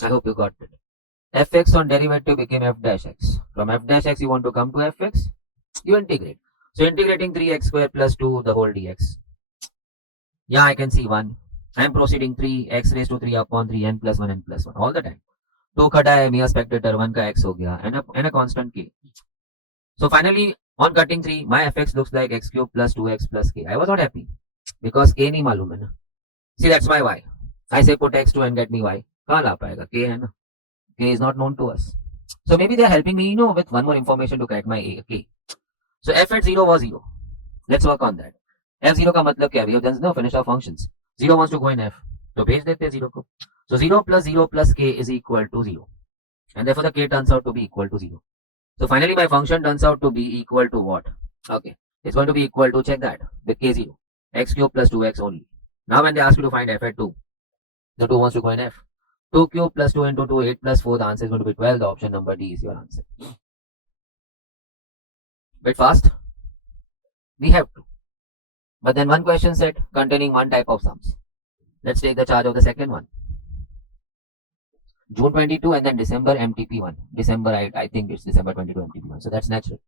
I hope you got it. fx on derivative became f dash x. From f dash x, you want to come to fx, you integrate. So integrating 3x square plus 2 the whole dx. Yeah, I can see 1. I am proceeding 3 x raised to 3 upon 3 n plus 1 n plus 1 all the time. 2 खटा है mere spectator 1 का x हो गया and a constant k. So finally on cutting 3 my fx looks like x cube plus 2x plus k. I was not happy because k नहीं मालूम है ना. See that's my y. I say put x2 and get me y. कहाँ ला पाएगा? K है ना. K is not known to us. So maybe they are helping me with one more information to crack my k. So f at 0 was 0. Let's work on that. f0 का मतलब क्या? We have done finished our functions. 0 wants to go in f. तो भेज देते हैं 0 को. So 0 plus k is equal to 0. And therefore the k turns out to be equal to 0. So finally my function turns out to be equal to what? Okay. It's going to be equal to, check that, with k0. X cube plus 2x only. Now when they ask you to find f at 2, the 2 wants to go in f. 2 cube plus 2 into 2, 8 plus 4, the answer is going to be 12. The option number D is your answer. Bit fast. We have to. But then one question set containing one type of sums. Let's take the charge of the second one. June 22 and then December MTP1. December, I think it's December 22 MTP1. So that's natural.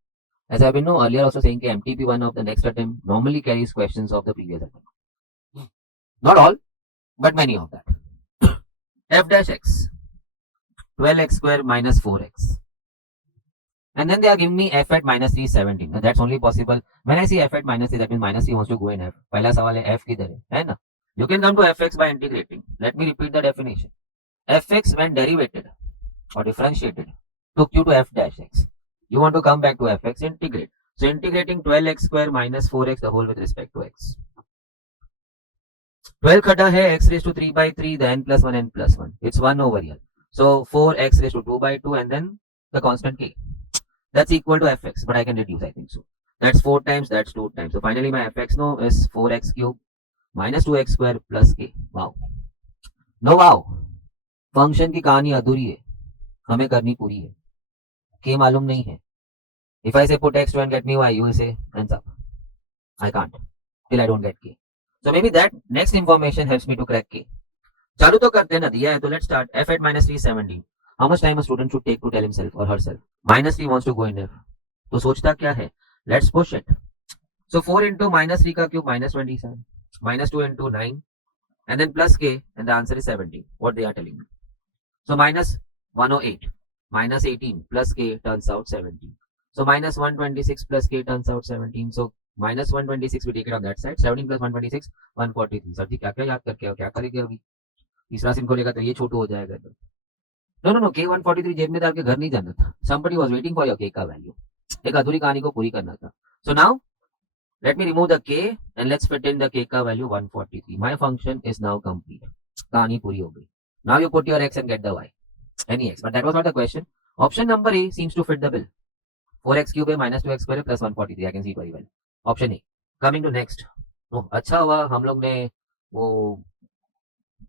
As I've been earlier also saying that MTP1 of the next attempt normally carries questions of the previous attempt. Not all, but many of that. F dash x. 12x square minus 4x. And then they are giving me f at minus 3 is 17. Now that's only possible. When I see f at minus 3, that means minus 3 wants to go in f. पहला सवाल है f किधर है ना? You can come to fx by integrating. Let me repeat the definition. fx when derivated or differentiated took you to f dash x. You want to come back to fx, integrate. So integrating 12x square minus 4x the whole with respect to x. 12 khata hai x raised to 3 by 3, the n plus 1, n plus 1. It's 1 over here. So 4x raised to 2 by 2 and then the constant k. That's equal to fx, but I can reduce, I think so. That's 4 times, that's 2 times. So finally my fx now is 4x cube minus 2x square plus k. Wow. No wow. Function की कहानी अधूरी है, हमें करनी पूरी है. k मालूम नहीं है. If I say put x to and get me y, you will say hands up. I can't till I don't get k. So maybe that next information helps me to crack k. चालू तो करते हैं ना, दिया है तो let's start. f at minus 3 is 17. How much time a student should take to tell himself or herself? Minus 3 wants to go in f. तो सोचता क्या है? Let's push it. So 4 into minus 3 का cube minus 27. Minus 2 into 9. And then plus k and the answer is 17. What they are telling me. So minus 108. Minus 18 plus k turns out 17. So minus 126 plus k turns out 17. So minus 126 we take it on that side. 17 plus 126 143. Sir ji क्या क्या याद करके क्या करेंगे अभी? तीसरा SIM खोलेगा तो ये छोटू हो जाएगा. No, k 143 जेब में डाल के घर नहीं जाना था. Somebody was waiting for your k का value. एक अधूरी कहानी को पूरी करना था. So now let me remove the k and let's fit in the k का value 143. My function is now complete. कहानी पूरी हो गई. Now you put your x and get the y. Any x. But that was not the question. Option number A seems to fit the bill. 4x cube है minus 2x square plus 143. I can see it very well. Option A. Coming to next. Oh, अच्छा हुआ हम लोग ने वो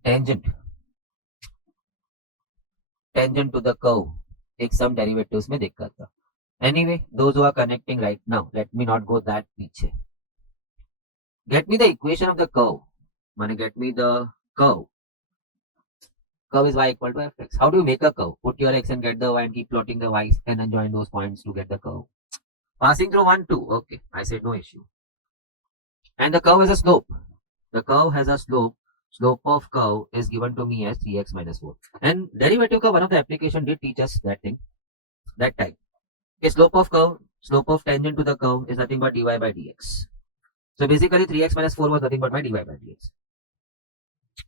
tangent to the curve एक some derivatives में देखा था. Anyway, those who are connecting right now, let me not go that पीछे. Get me the equation of the curve. माने get me the curve Curve is y equal to fx. How do you make a curve? Put your x and get the y and keep plotting the y's and then join those points to get the curve. Passing through 1, 2. Okay, I said no issue. And the curve has a slope. The curve has a slope. Slope of curve is given to me as 3x minus 4. And derivative curve, one of the application did teach us that thing, that time. Okay, slope of curve, slope of tangent to the curve is nothing but dy by dx. So basically 3x minus 4 was nothing but my dy by dx.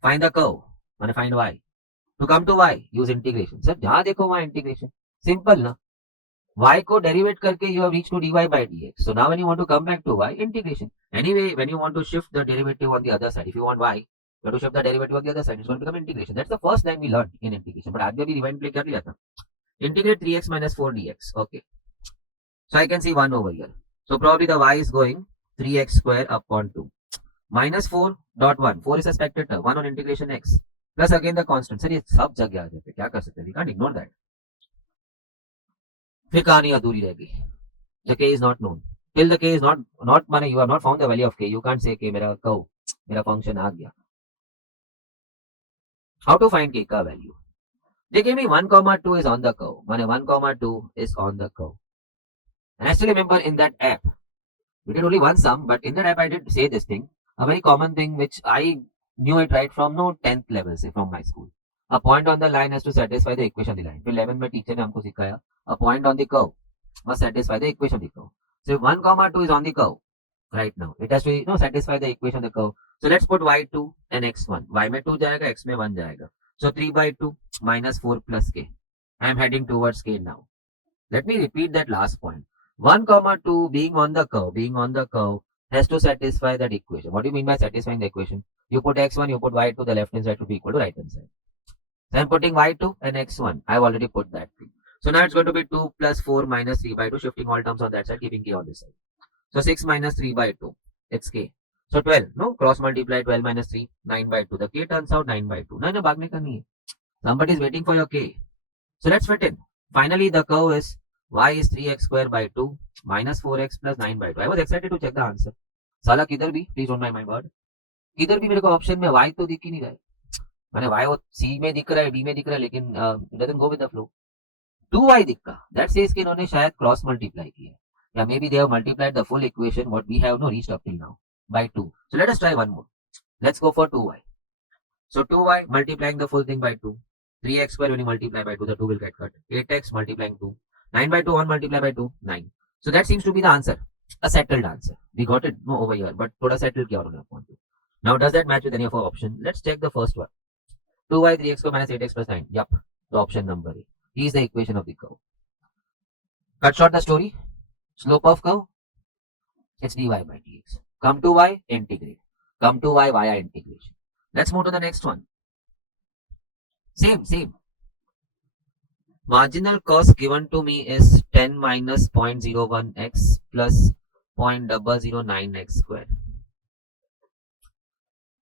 Find the curve. And find y. To come to y, use integration. Sir, जहाँ देखो वहाँ integration. Simple ना. Y को derivate करके you have reached to dy by dx. So now when you want to come back to y, integration. Anyway, when you want to shift the derivative on the other side, if you want y, you have to shift the derivative on the other side. It's going to become integration. That's the first time we learned in integration. But आज भी अभी rewind play कर लिया था. Integrate 3x minus 4 dx. Okay. So I can see 1 over here. So probably the y is going 3x square upon 2. Minus 4 dot 1. 4 is a expected term. 1 on integration x. Plus again the constant. Sir, ये सब जगह आ जाते हैं. क्या कर सकते हैं? We can't ignore that. फिर कहानी अधूरी रह गई. The k is not known. Till the k is not माने you have not found the value of k. You can't say कि मेरा curve, मेरा function आ गया. How to find k का value? They gave me 1, 2 is on the curve. माने 1, 2 is on the curve. And I still remember in that app, we did only one sum, but in that app I did say this thing, a very common thing which I knew it right from 10th level say from my school. A point on the line has to satisfy the equation of the line. फिर 11 में teacher ने हमको सिखाया a point on the curve must satisfy the equation of the curve. So if 1, 2 is on the curve right now, it has to satisfy the equation of the curve. So let's put y2 and x1. Y में 2 जाएगा, x में 1 जाएगा. So 3 by 2 minus 4 plus k. I am heading towards k now. Let me repeat that last point. 1, 2 being on the curve has to satisfy that equation. What do you mean by satisfying the equation? You put x1, you put y2, the left hand side should be equal to right hand side. So I'm putting y2 and x1. I've already put that thing. So now it's going to be 2 plus 4 minus 3 by 2, shifting all terms on that side, keeping k on this side. So 6 minus 3 by 2, it's k. So 12, no? Cross multiply 12 minus 3, 9 by 2. The k turns out 9 by 2. No, भागने का नहीं है. Somebody is waiting for your k. So let's fit in. Finally, the curve is y is 3x square by 2 minus 4x plus 9 by 2. I was excited to check the answer. साला किधर भी, please don't mind my word. किधर भी मेरे को option में y तो दिख ही नहीं रहा है. मैंने y वो c में दिख रहा है, d में दिख रहा है, लेकिन it doesn't go with the flow. 2y दिखा. That says कि इन्होंने शायद क्रॉस मल्टीप्लाई किया है. या maybe they have multiplied the full equation what we have reached up till now by 2. So let us try one more. Let's go for 2y. So 2y multiplying the full thing by 2. 3x square when you multiply by 2, the 2 will get cut. 8x multiplying 2. 9 by 2, 1 multiply by 2, 9. So that seems to be the answer. A settled answer. We got it over here, but thoda settled kiya उन्होंने upon 2. Now does that match with any of our options? Let's check the first one. 2y 3x square minus 8x plus 9. Yup, the option number A. He is the equation of the curve. Cut short the story. Slope of curve, it's dy by dx. Come to y, integrate. Come to y via integration. Let's move to the next one. Same. Marginal cost given to me is 10 minus 0.01x plus 0.009x square.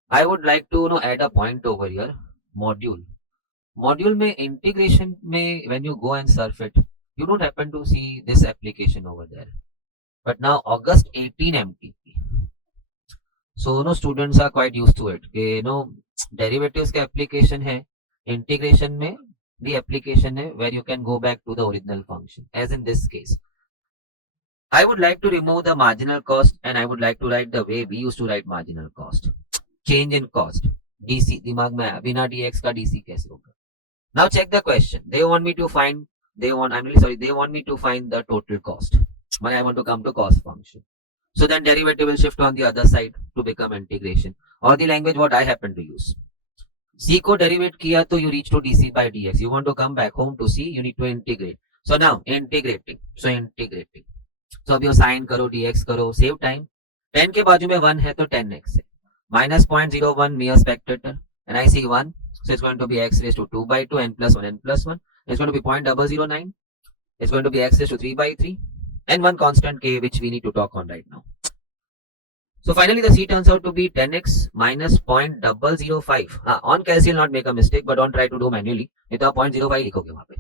I would like to add a point over here. Module में integration में when you go and surf it, you don't happen to see this application over there. But now August 18 MTP. So students are quite used to it. Derivatives का application है, integration में the application है where you can go back to the original function. As in this case, I would like to remove the marginal cost and I would like to write the way we used to write marginal cost. Change in cost. DC दिमाग में आया, बिना dx का DC कैसे होगा? Now check the question. They want me to find the total cost. But I want to come to cost function. So then derivative will shift on the other side to become integration. Or the language what I happen to use. C को derivate किया तो you reach to dc by dx. You want to come back home to C, you need to integrate. So now integrating. So अब यो sin करो, dx करो, save time. 10 के बाजू में 1 है तो 10x है. Minus 0.01 mere spectator. And I see 1. So it's going to be x raised to 2 by 2 n plus 1 n plus 1. It's going to be 0.009. It's going to be x raised to 3 by 3. And one constant k which we need to talk on right now. So finally the C turns out to be 10x minus 0.005. On calc you'll not make a mistake, but don't try to do manually. नहीं तो आप 0.05 लिखोगे वहाँ पे.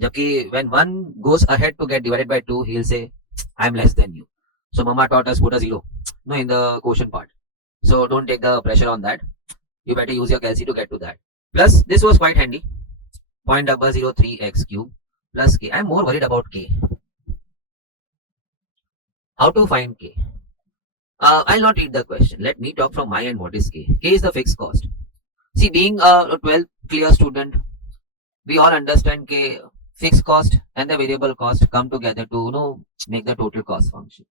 जबकि when one goes ahead to get divided by 2, he'll say I'm less than you. So mama taught us put a 0 in the quotient part. So don't take the pressure on that. You better use your calc to get to that. Plus this was quite handy, 0.003x cube plus k. I'm more worried about k. How to find k? I'll not read the question. Let me talk from my end. What is k? K is the fixed cost. See, being a 12 clear student, we all understand k, fixed cost and the variable cost come together to make the total cost function.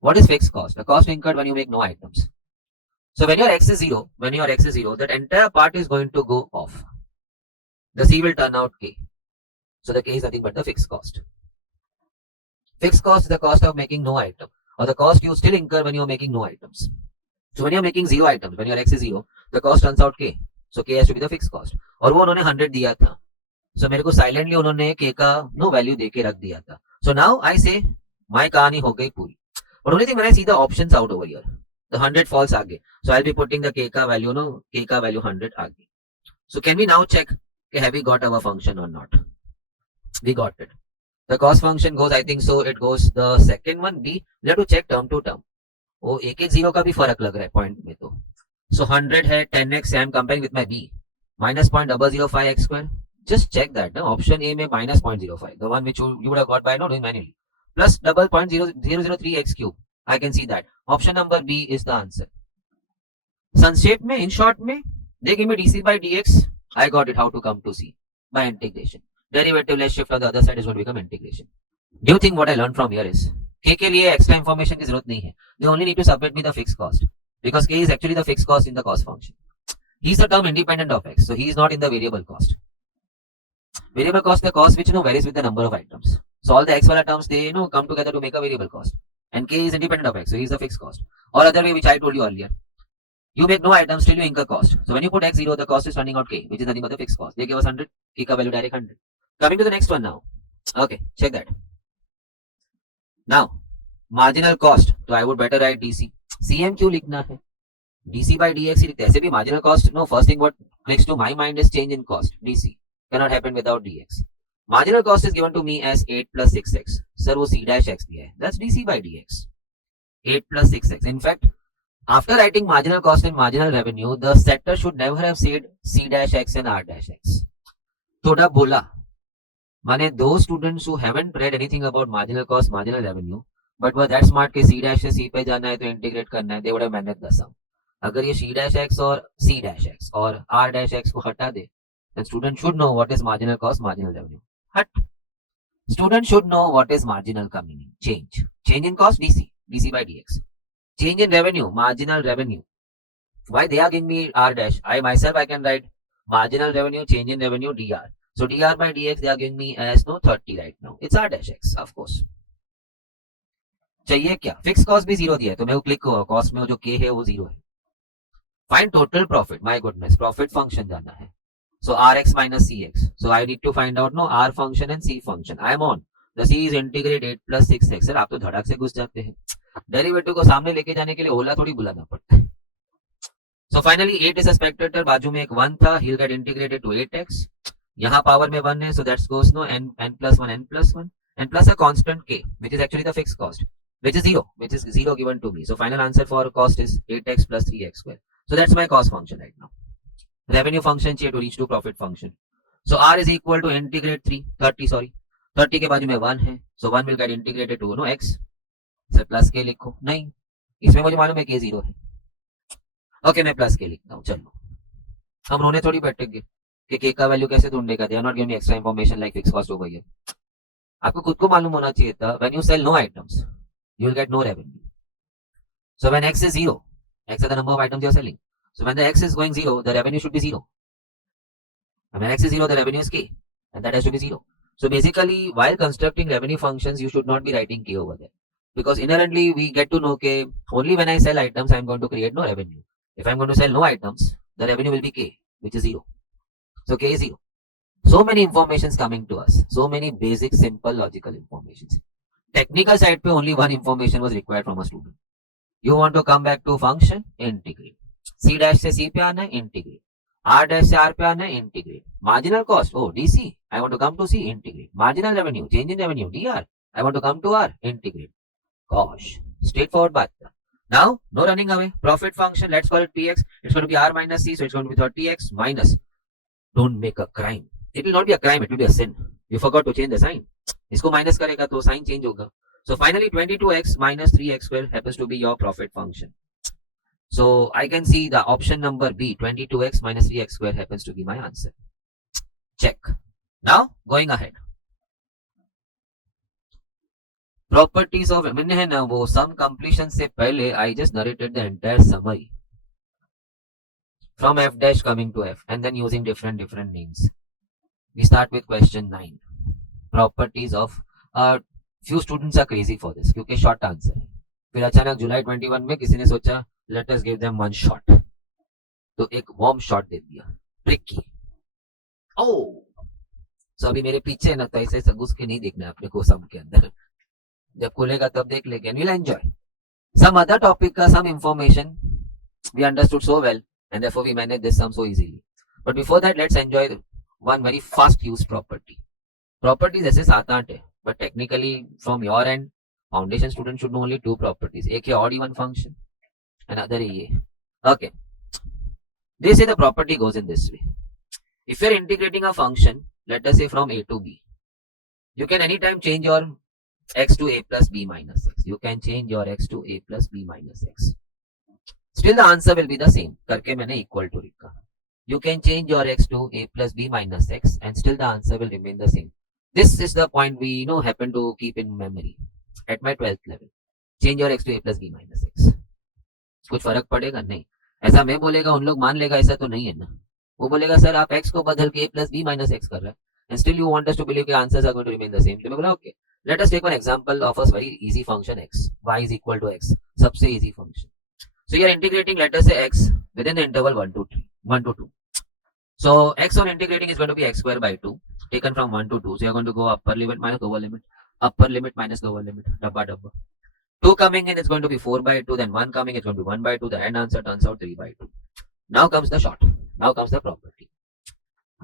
What is fixed cost? The cost incurred when you make no items. So when your x is 0, that entire part is going to go off. The c will turn out k. So the k is nothing but the fixed cost. Fixed cost is the cost of making no item, or the cost you still incur when you are making no items. So when you are making 0 items, when your x is 0, the cost turns out k. So k has to be the fixed cost. और वो उन्होंने 100 दिया था. So मेरे को silently उन्होंने k का no value दे के रख दिया था. So now I say my कहानी हो गई पूरी. But only thing when I see the options out over here, the 100 falls आगे. So I'll be putting the k का value, k का value 100 आगे. So can we now check have we got our function or not? We got it. The cost function goes, I think so, it goes the second one, B. We have to check term to term. वो एक एक zero का भी फर्क लग रहा है point में तो. So 100 है 10x, I am comparing with my B. Minus 0.005x square. Just check that. No? Option A में minus 0.05. The one which you would have got by doing manually. Plus double 0.0003x cube. I can see that. Option number B is the answer. संक्षेप में, in short में, they give me dc by dx. I got it how to come to C by integration. Derivative less shift on the other side is going to become integration. Do you think what I learned from here is k के लिए extra information की जरूरत नहीं है. They only need to submit me the fixed cost because k is actually the fixed cost in the cost function. He is the term independent of x, so he is not in the variable cost. Variable cost, the cost which varies with the number of items. So all the x wala terms they come together to make a variable cost, and k is independent of x, so he is the fixed cost. Or other way which I told you earlier. You make no items till you incur cost. So when you put x0, the cost is turning out k, which is nothing but the fixed cost. They give us 100, k ka value direct 100. Coming to the next one now. Okay, check that. Now, marginal cost. So I would better write dc. cm क्यों लिखना है? dc by dx ही लिखते हैं. ऐसे भी marginal cost, first thing what clicks to my mind is change in cost. dc cannot happen without dx. Marginal cost is given to me as 8 plus 6x. Sir, वो c dash x दिया है. That's dc by dx. 8 plus 6x. In fact, after writing marginal cost and marginal revenue, the setter should never have said c dash x and r dash x. थोड़ा बोला. माने those students who haven't read anything about marginal cost, marginal revenue, but were that smart कि c dash से c पे जाना है तो integrate करना है, they would have managed the sum. अगर ये c dash x और c dash x और r dash x को हटा दे, then student should know what is marginal cost, marginal revenue. Hut. Student should know what is marginal का meaning. Change. Change in cost, dc by dx. Change in revenue, marginal revenue. Why they are giving me r dash? I myself I can write marginal revenue, change in revenue, dr. So dr by dx they are giving me as 30 right now. It's r dash x, of course. चाहिए क्या? Fixed cost भी 0 दिया है तो मैं वो click cost में जो k है वो 0 है. Find total profit. My goodness, profit function जाना है. So rx minus cx. So I need to find out r function and c function. I am on. The c is integrate 8 plus 6x. Sir आप तो धड़क से घुस जाते हैं. Derivative को सामने लेके जाने के लिए ओला थोड़ी बुलाना पड़ता है. So finally 8 is a spectator, बाजू में एक 1 था, he'll get integrated to 8x. यहाँ पावर में 1 है, so that goes n plus 1 and plus a constant k, which is actually the fixed cost, which is 0 given to me. So final answer for cost is 8x plus 3x square. So that's my cost function right now. Revenue function चाहिए to reach to profit function. So r is equal to integrate 30 के बाजू में 1 है, so 1 will get integrated to x. Sir plus के लिखो, नहीं इसमें मुझे मालूम है के 0 है. ओके मैं प्लस के लिखता हूँ. चलो हम रोने थोड़ी बैठेंगे कि के का वैल्यू कैसे ढूंढेगा. They are not giving extra information like fix cost हो गई है. आपको खुद को मालूम होना चाहिए था. When you sell no items you will get no revenue. So when x is 0, x is the number of items you are selling. So when the x is going 0, the revenue should be 0. And when x is 0, the revenue is k, and that has to be 0. So basically, while constructing revenue functions, you should not be writing k over there. Because inherently we get to know okay, only when I sell items I am going to create no revenue. If I am going to sell no items, the revenue will be k, which is 0. So k is 0. So many informations coming to us. So many basic, simple, logical informations. Technical side pe only one information was required from a student. You want to come back to function, integrate. C dash से C पे आना है, integrate. R dash से R पे आना है, integrate. Marginal cost, oh DC, I want to come to C, integrate. Marginal revenue, change in revenue, DR, I want to come to R, integrate. Gosh, straightforward baat. Now, no running away. Profit function, let's call it Px. It's going to be R minus C, so it's going to be 30x minus Don't make a crime. It will not be a crime, it will be a sin. You forgot to change the sign. इसको minus करेगा तो sign change होगा. So finally 22x minus 3x square happens to be your profit function. So I can see the option number B, 22x minus 3x square happens to be my answer. Check. Now going ahead. Properties of मैंने है ना वो sum completion से पहले I just narrated the entire summary from f dash coming to f and then using different names. We start with question 9. Properties of few students are crazy for this क्योंकि short answer है. फिर अचानक जुलाई 21 में किसी ने सोचा let us give them one shot. तो एक warm shot दे दिया. Tricky. Oh. So अभी मेरे पीछे ना तो ऐसे घुस के नहीं देखना अपने को सम के अंदर. जब खुलेगा तब देख लेंगे and we'll enjoy. Some other topic का some information we understood so well and therefore we manage this sum so easily. But before that let's enjoy one very fast use property. Properties ऐसे 7-8 है but technically from your end foundation student should know only 2 properties. एक है odd even function, another है ये. Okay. They say the property goes in this way. If you're integrating a function, let us say from a to b, you can anytime change your x to a plus b minus x. You can change your x to a plus b minus x. Still the answer will be the same. करके मैंने equal to लिखा. You can change your x to a plus b minus x and still the answer will remain the same. This is the point we happen to keep in memory at my 12th level. Change your x to a plus b minus x. कुछ फर्क पड़ेगा नहीं. ऐसा मैं बोलेगा उन लोग मान लेगा ऐसा तो नहीं है ना. वो बोलेगा सर आप x को बदल के a plus b minus x कर रहे हैं and still you want us to believe that answers are going to remain the same. तो मैं बोला okay. Let us take one example of a very easy function x. Y is equal to x. सबसे easy function. So you are integrating, let us say x within the interval 1 to 2. So x on integrating is going to be x square by 2 taken from 1 to 2. So you are going to go upper limit minus lower limit. Upper limit minus lower limit. Dabba dabba. 2 coming in is going to be 4 by 2. Then 1 coming is going to be 1 by 2. The end answer turns out 3 by 2. Now comes the short. Now comes the property.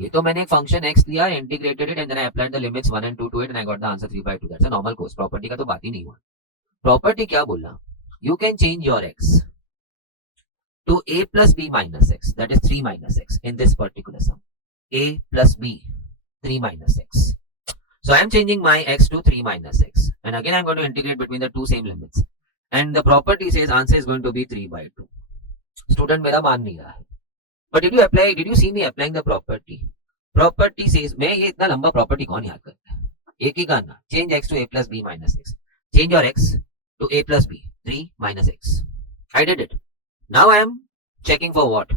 ये तो मैंने एक function x लिया, integrated it and then I applied the limits 1 and 2 to it and I got the answer 3 by 2. That's a normal course. Property का तो बात ही नहीं हुआ. Property क्या बोला? You can change your x to a plus b minus x. That is 3 minus x in this particular sum. A plus b 3 minus x. So I am changing my x to 3 minus x. And again I am going to integrate between the two same limits. And the property says answer is going to be 3 by 2. Student मेरा मान नहीं रहा है. But did you see me applying the property? Property says, मैं ये इतना लंबा property कौन याद करता है? एक ही करना. Change x to a plus b minus x. Change your x to a plus b 3 minus x. I did it. Now I am checking for what?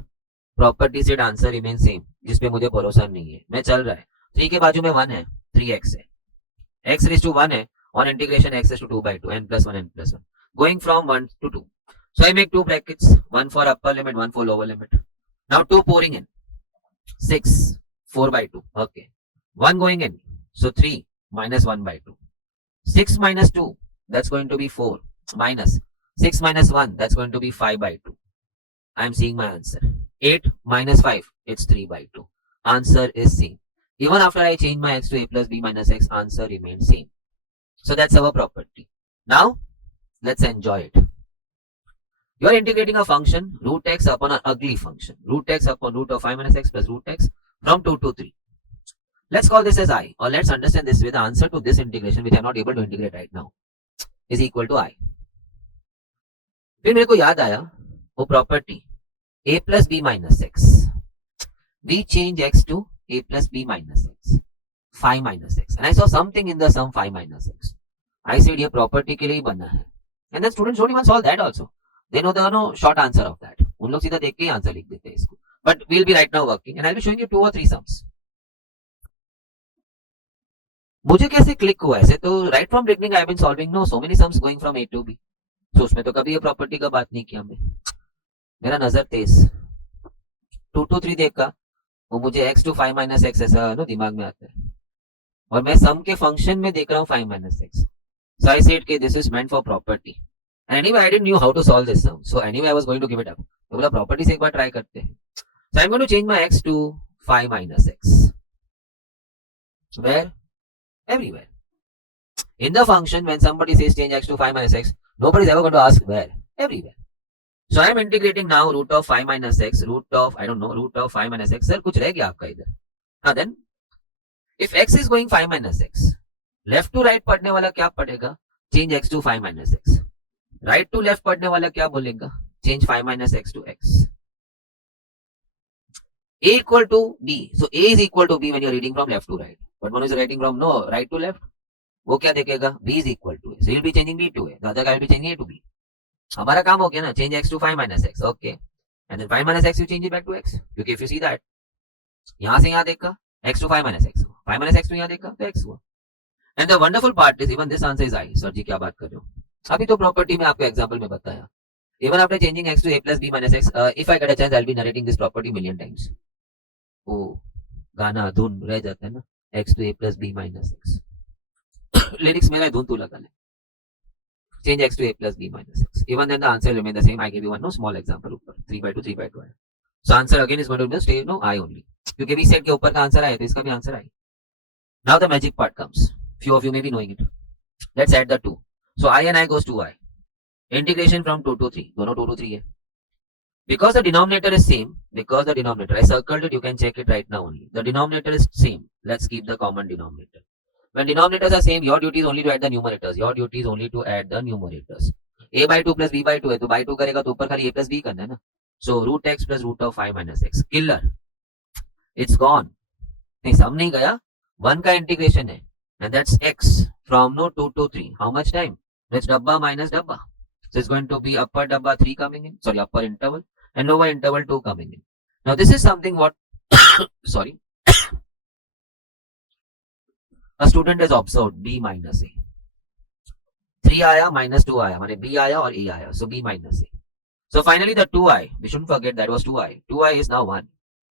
Property said answer remains same. जिसपे मुझे भरोसा नहीं है. मैं चल रहा है. 3 के बाजू में 1 है. 3x है. x raised to 1 है. On integration x raised to 2 by 2. n plus 1 n plus 1. Going from 1 to 2. So I make two brackets. One for upper limit, one for lower limit. Now 2 pouring in. 6. 4 by 2. Okay. 1 going in. So 3 minus 1 by 2. 6 minus 2. That's going to be 4. Minus 6 minus 1. That's going to be 5 by 2. I am seeing my answer. 8 minus 5. It's 3 by 2. Answer is same. Even after I change my x to a plus b minus x, answer remains same. So that's our property. Now, let's enjoy it. You are integrating a function root x upon an ugly function. Root x upon root of 5 minus x plus root x from 2 to 3. Let's call this as I, or let's understand this with the answer to this integration which I am not able to integrate right now is equal to I. फिर मेरे को याद आया वो property a plus b minus x. We change x to a plus b minus x. 5 minus x. And I saw something in the sum 5 minus x. I said ये property के लिए ही बना है. And then students don't even solve that also. They know the short answer of that. उन लोग सीधा देख के ही आंसर लिख देते हैं इसको. But we'll be right now working and I'll be showing you 2 or 3 sums. मुझे कैसे क्लिक हुआ ऐसे तो right from beginning I have been solving so many sums going from A to B. So उसमें तो कभी ये प्रॉपर्टी का बात नहीं किया हमने. मेरा नजर तेज 2 to 3 देखा वो मुझे x to 5 minus x ऐसा दिमाग में आता है और मैं सम के फंक्शन में देख रहा हूँ 5 minus x. So I said कि this is meant for property. And anyway I didn't knew how to solve this sum. So anyway I was going to give it up. तो बोला प्रॉपर्टी से एक बार try करते हैं. So I'm going to change my x to 5 minus x. Where? Everywhere. In the function, when somebody says change x to 5 minus x, nobody is ever going to ask where. Everywhere. So I am integrating now root of 5 minus x, root of 5 minus x. Sir, कुछ रह गया आपका इधर. Then if x is going 5 minus x, left to right पढ़ने वाला क्या पढ़ेगा? Change x to 5 minus x. Right to left पढ़ने वाला क्या बोलेगा? Change 5 minus x to x. A equal to B. So A is equal to B when you're reading from left to right. But one is writing from no right to left. वो क्या देखेगा? B is equal to A. So he'll be changing B to A. The other guy will be changing A to B. हमारा काम हो गया ना? Change x to 5 minus x. Okay. And then 5 minus x you change it back to x. क्योंकि if you see that, यहाँ से यहाँ देखा x to 5 minus x. 5 minus x to यहाँ देखा तो x हुआ. And the wonderful part is even this answer is I. Sir ji क्या बात कर रहे हो? अभी तो प्रॉपर्टी में आपको एग्जांपल में बताया. Even after changing x to a plus b minus x, if I get a chance, I'll be narrating this property million times. वो गाना धुन रह जाता है ना, x to a plus b minus x. Lyrics मेरा धुन तू लगा ले. Change x to a plus b minus x. Even then the answer will remain the same. I give you one no small example ऊपर 3 by 2 3 by 2 है. So answer again is going to be stay no I only. क्योंकि b set के ऊपर का answer आया तो इसका भी आंसर आया. Now the magic part comes. Few of you may be knowing it. Let's add the 2. So I and I goes to I. Integration from 2 to 3. दोनों 2 to 3 है. Because the denominator is same, because the denominator, I circled it, you can check it right now only. The denominator is same. Let's keep the common denominator. When denominators are same, your duty is only to add the numerators. Your duty is only to add the numerators. A by 2 plus B by 2 है, तो by 2 करेगा तो ऊपर खाली A plus B करना है ना. So root x plus root of 5 minus x. Killer. It's gone. नहीं सम नहीं गया. 1 का integration है. And that's x from no 2 to 3. How much time? That's dabba minus dabba. So it's going to be upper dabba 3 coming in. Sorry, upper interval. And lower interval 2 coming in. Now this is something what sorry a student has observed. B minus A 3 आया minus 2 आया माने B आया और A आया. So B minus A. So finally the 2i, we shouldn't forget that was 2i. 2i is now 1.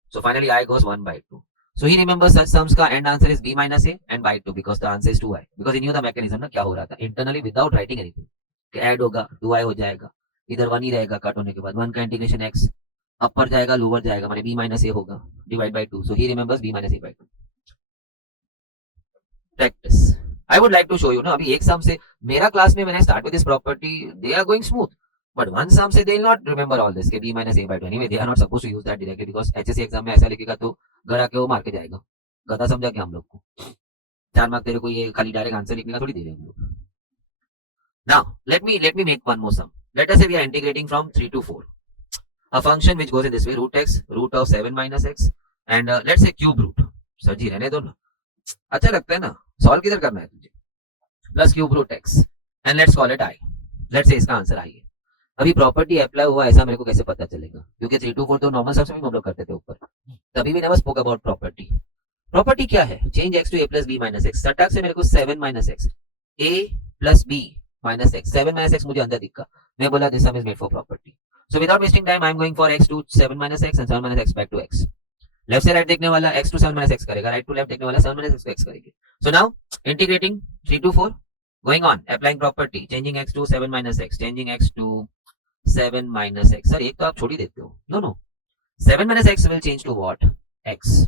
So finally I goes 1 by 2. So he remembers such sums का end answer is B minus A and by 2 because the answer is 2i. Because he knew the mechanism ना क्या हो रहा था internally without writing anything. कि add होगा 2i हो जाएगा, इधर 1 ही रहेगा कट होने के बाद. 1 का इंटीग्रेशन x अपर जाएगा लोअर जाएगा माने b minus a होगा divide by 2. So he remembers b minus a by 2. Practice. I would like to show you ना अभी एक सम से मेरा क्लास में when I start with this property they are going smooth. But one sum से they will not remember all this कि b minus a by 2. Anyway, they are not supposed to use that directly because HSC exam में ऐसा लिखेगा तो घर आके वो मार के जाएगा. गधा समझा क्या हम लोग को? 4 मार्क तेरे को ये खाली डायरेक्ट आंसर लिखने का थोड़ी दे रहे हम लोग. Now let me make one more sum. Let us say we are integrating from 3 to 4. A function which goes in this way root x root of 7 minus x and let's say cube root. Sir ji रहने दो ना, अच्छा लगता है ना. Solve किधर करना है तुझे? Plus cube root x and let's call it I. Let's say इसका आंसर I है. अभी प्रॉपर्टी अप्लाई हुआ ऐसा मेरे को कैसे पता चलेगा? क्योंकि 3 to 4 तो नॉर्मल सबसे भी हम लोग करते थे ऊपर, तभी भी never spoke about property. Property क्या है? Change x to a plus b minus x. सटाक से मेरे को 7 minus x a plus b minus x. 7 minus x मुझे अंदर दिखा, मैं बोला this sum is made for property. So without wasting time I am going for x to 7 minus x and 7 minus x back to x. Left से right देखने वाला x to 7 minus x करेगा, right to left देखने वाला 7 minus x को x करेगी. So now integrating 3 to 4 going on, applying property, changing x to 7 minus x, changing x to 7 minus x. Sir एक तो आप छोड़ ही देते हो. No. 7 minus x will change to what? X.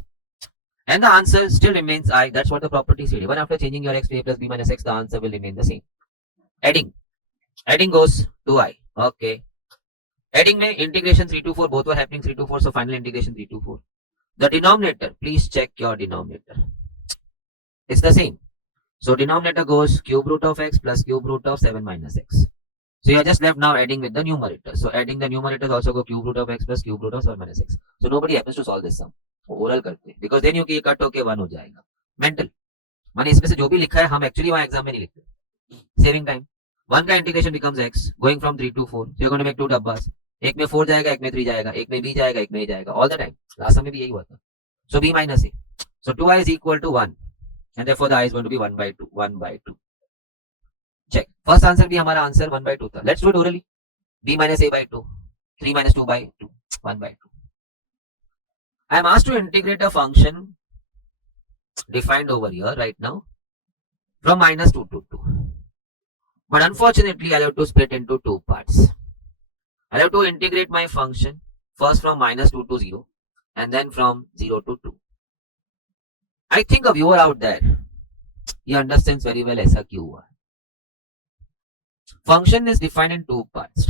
And the answer still remains I. That's what the property said. Even after changing your x to a plus b minus x, the answer will remain the same. Adding goes to I. Okay. Adding में integration 3 to 4, both were happening 3 to 4, so final integration 3 to 4. The denominator, please check your denominator. It's the same. So denominator goes cube root of x plus cube root of 7 minus x. So you are just left now adding with the numerator. So adding the numerators also go cube root of x plus cube root of 7 minus x. So nobody happens to solve this sum. Oral करते because then you कि cut होके 1 हो जाएगा. Mental माने इसमें से जो भी लिखा है हम एक्चुअली वहां एग्जाम में नहीं लिखते. Saving time. 1 का integration becomes x going from 3 to 4. So you're going to make two dabbas. एक में 4 जाएगा, एक में 3 जाएगा, एक में b जाएगा, एक में a जाएगा. ऑल द टाइम लास्ट समय भी यही हुआ था. So b minus a. So 2i is equal to 1 and therefore the i is going to be 1 by 2. 1 by 2. Check. First answer भी हमारा आंसर 1 by 2 था. Let's do it orally. b minus a by 2. 3 minus 2 by 2. 1 by 2. I am asked to integrate a function defined over here right now from minus 2 to 2. But unfortunately, I'll have to split into two parts. I'll have to integrate my function first from minus 2 to 0 and then from 0 to 2. I think a viewer out there, he understands very well ऐसा क्यों हुआ. Function is defined in two parts.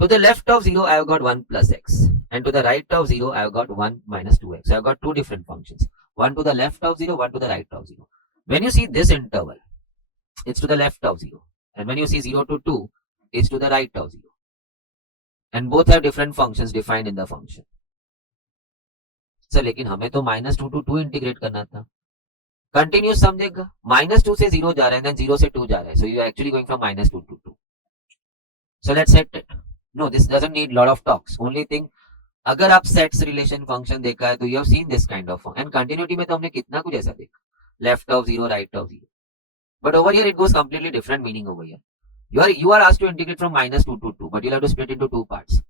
To the left of 0, I have got 1 plus x. And to the right of 0, I have got 1 minus 2x. So I have got two different functions. One to the left of 0, one to the right of 0. When you see this interval, it's to the left of 0. And when you see 0 to 2, it's to the right of 0. And both have different functions defined in the function. Sir लेकिन हमें तो -2 to 2 integrate करना था. Continuous समझेगा, -2 से 0 जा रहा है, 0 से 2 जा रहा है. So you are actually going from -2 to 2. So let's set it. No, this doesn't need lot of talks. Only thing, अगर आप सेट्स रिलेशन फंक्शन देखा है तो you have seen this kind of and continuity में तो हमने कितना कुछ ऐसा देखा, left of 0, right of 0. But over here it goes completely different meaning over here. You are asked to integrate from -2 to 2, but you'll have to split into two parts.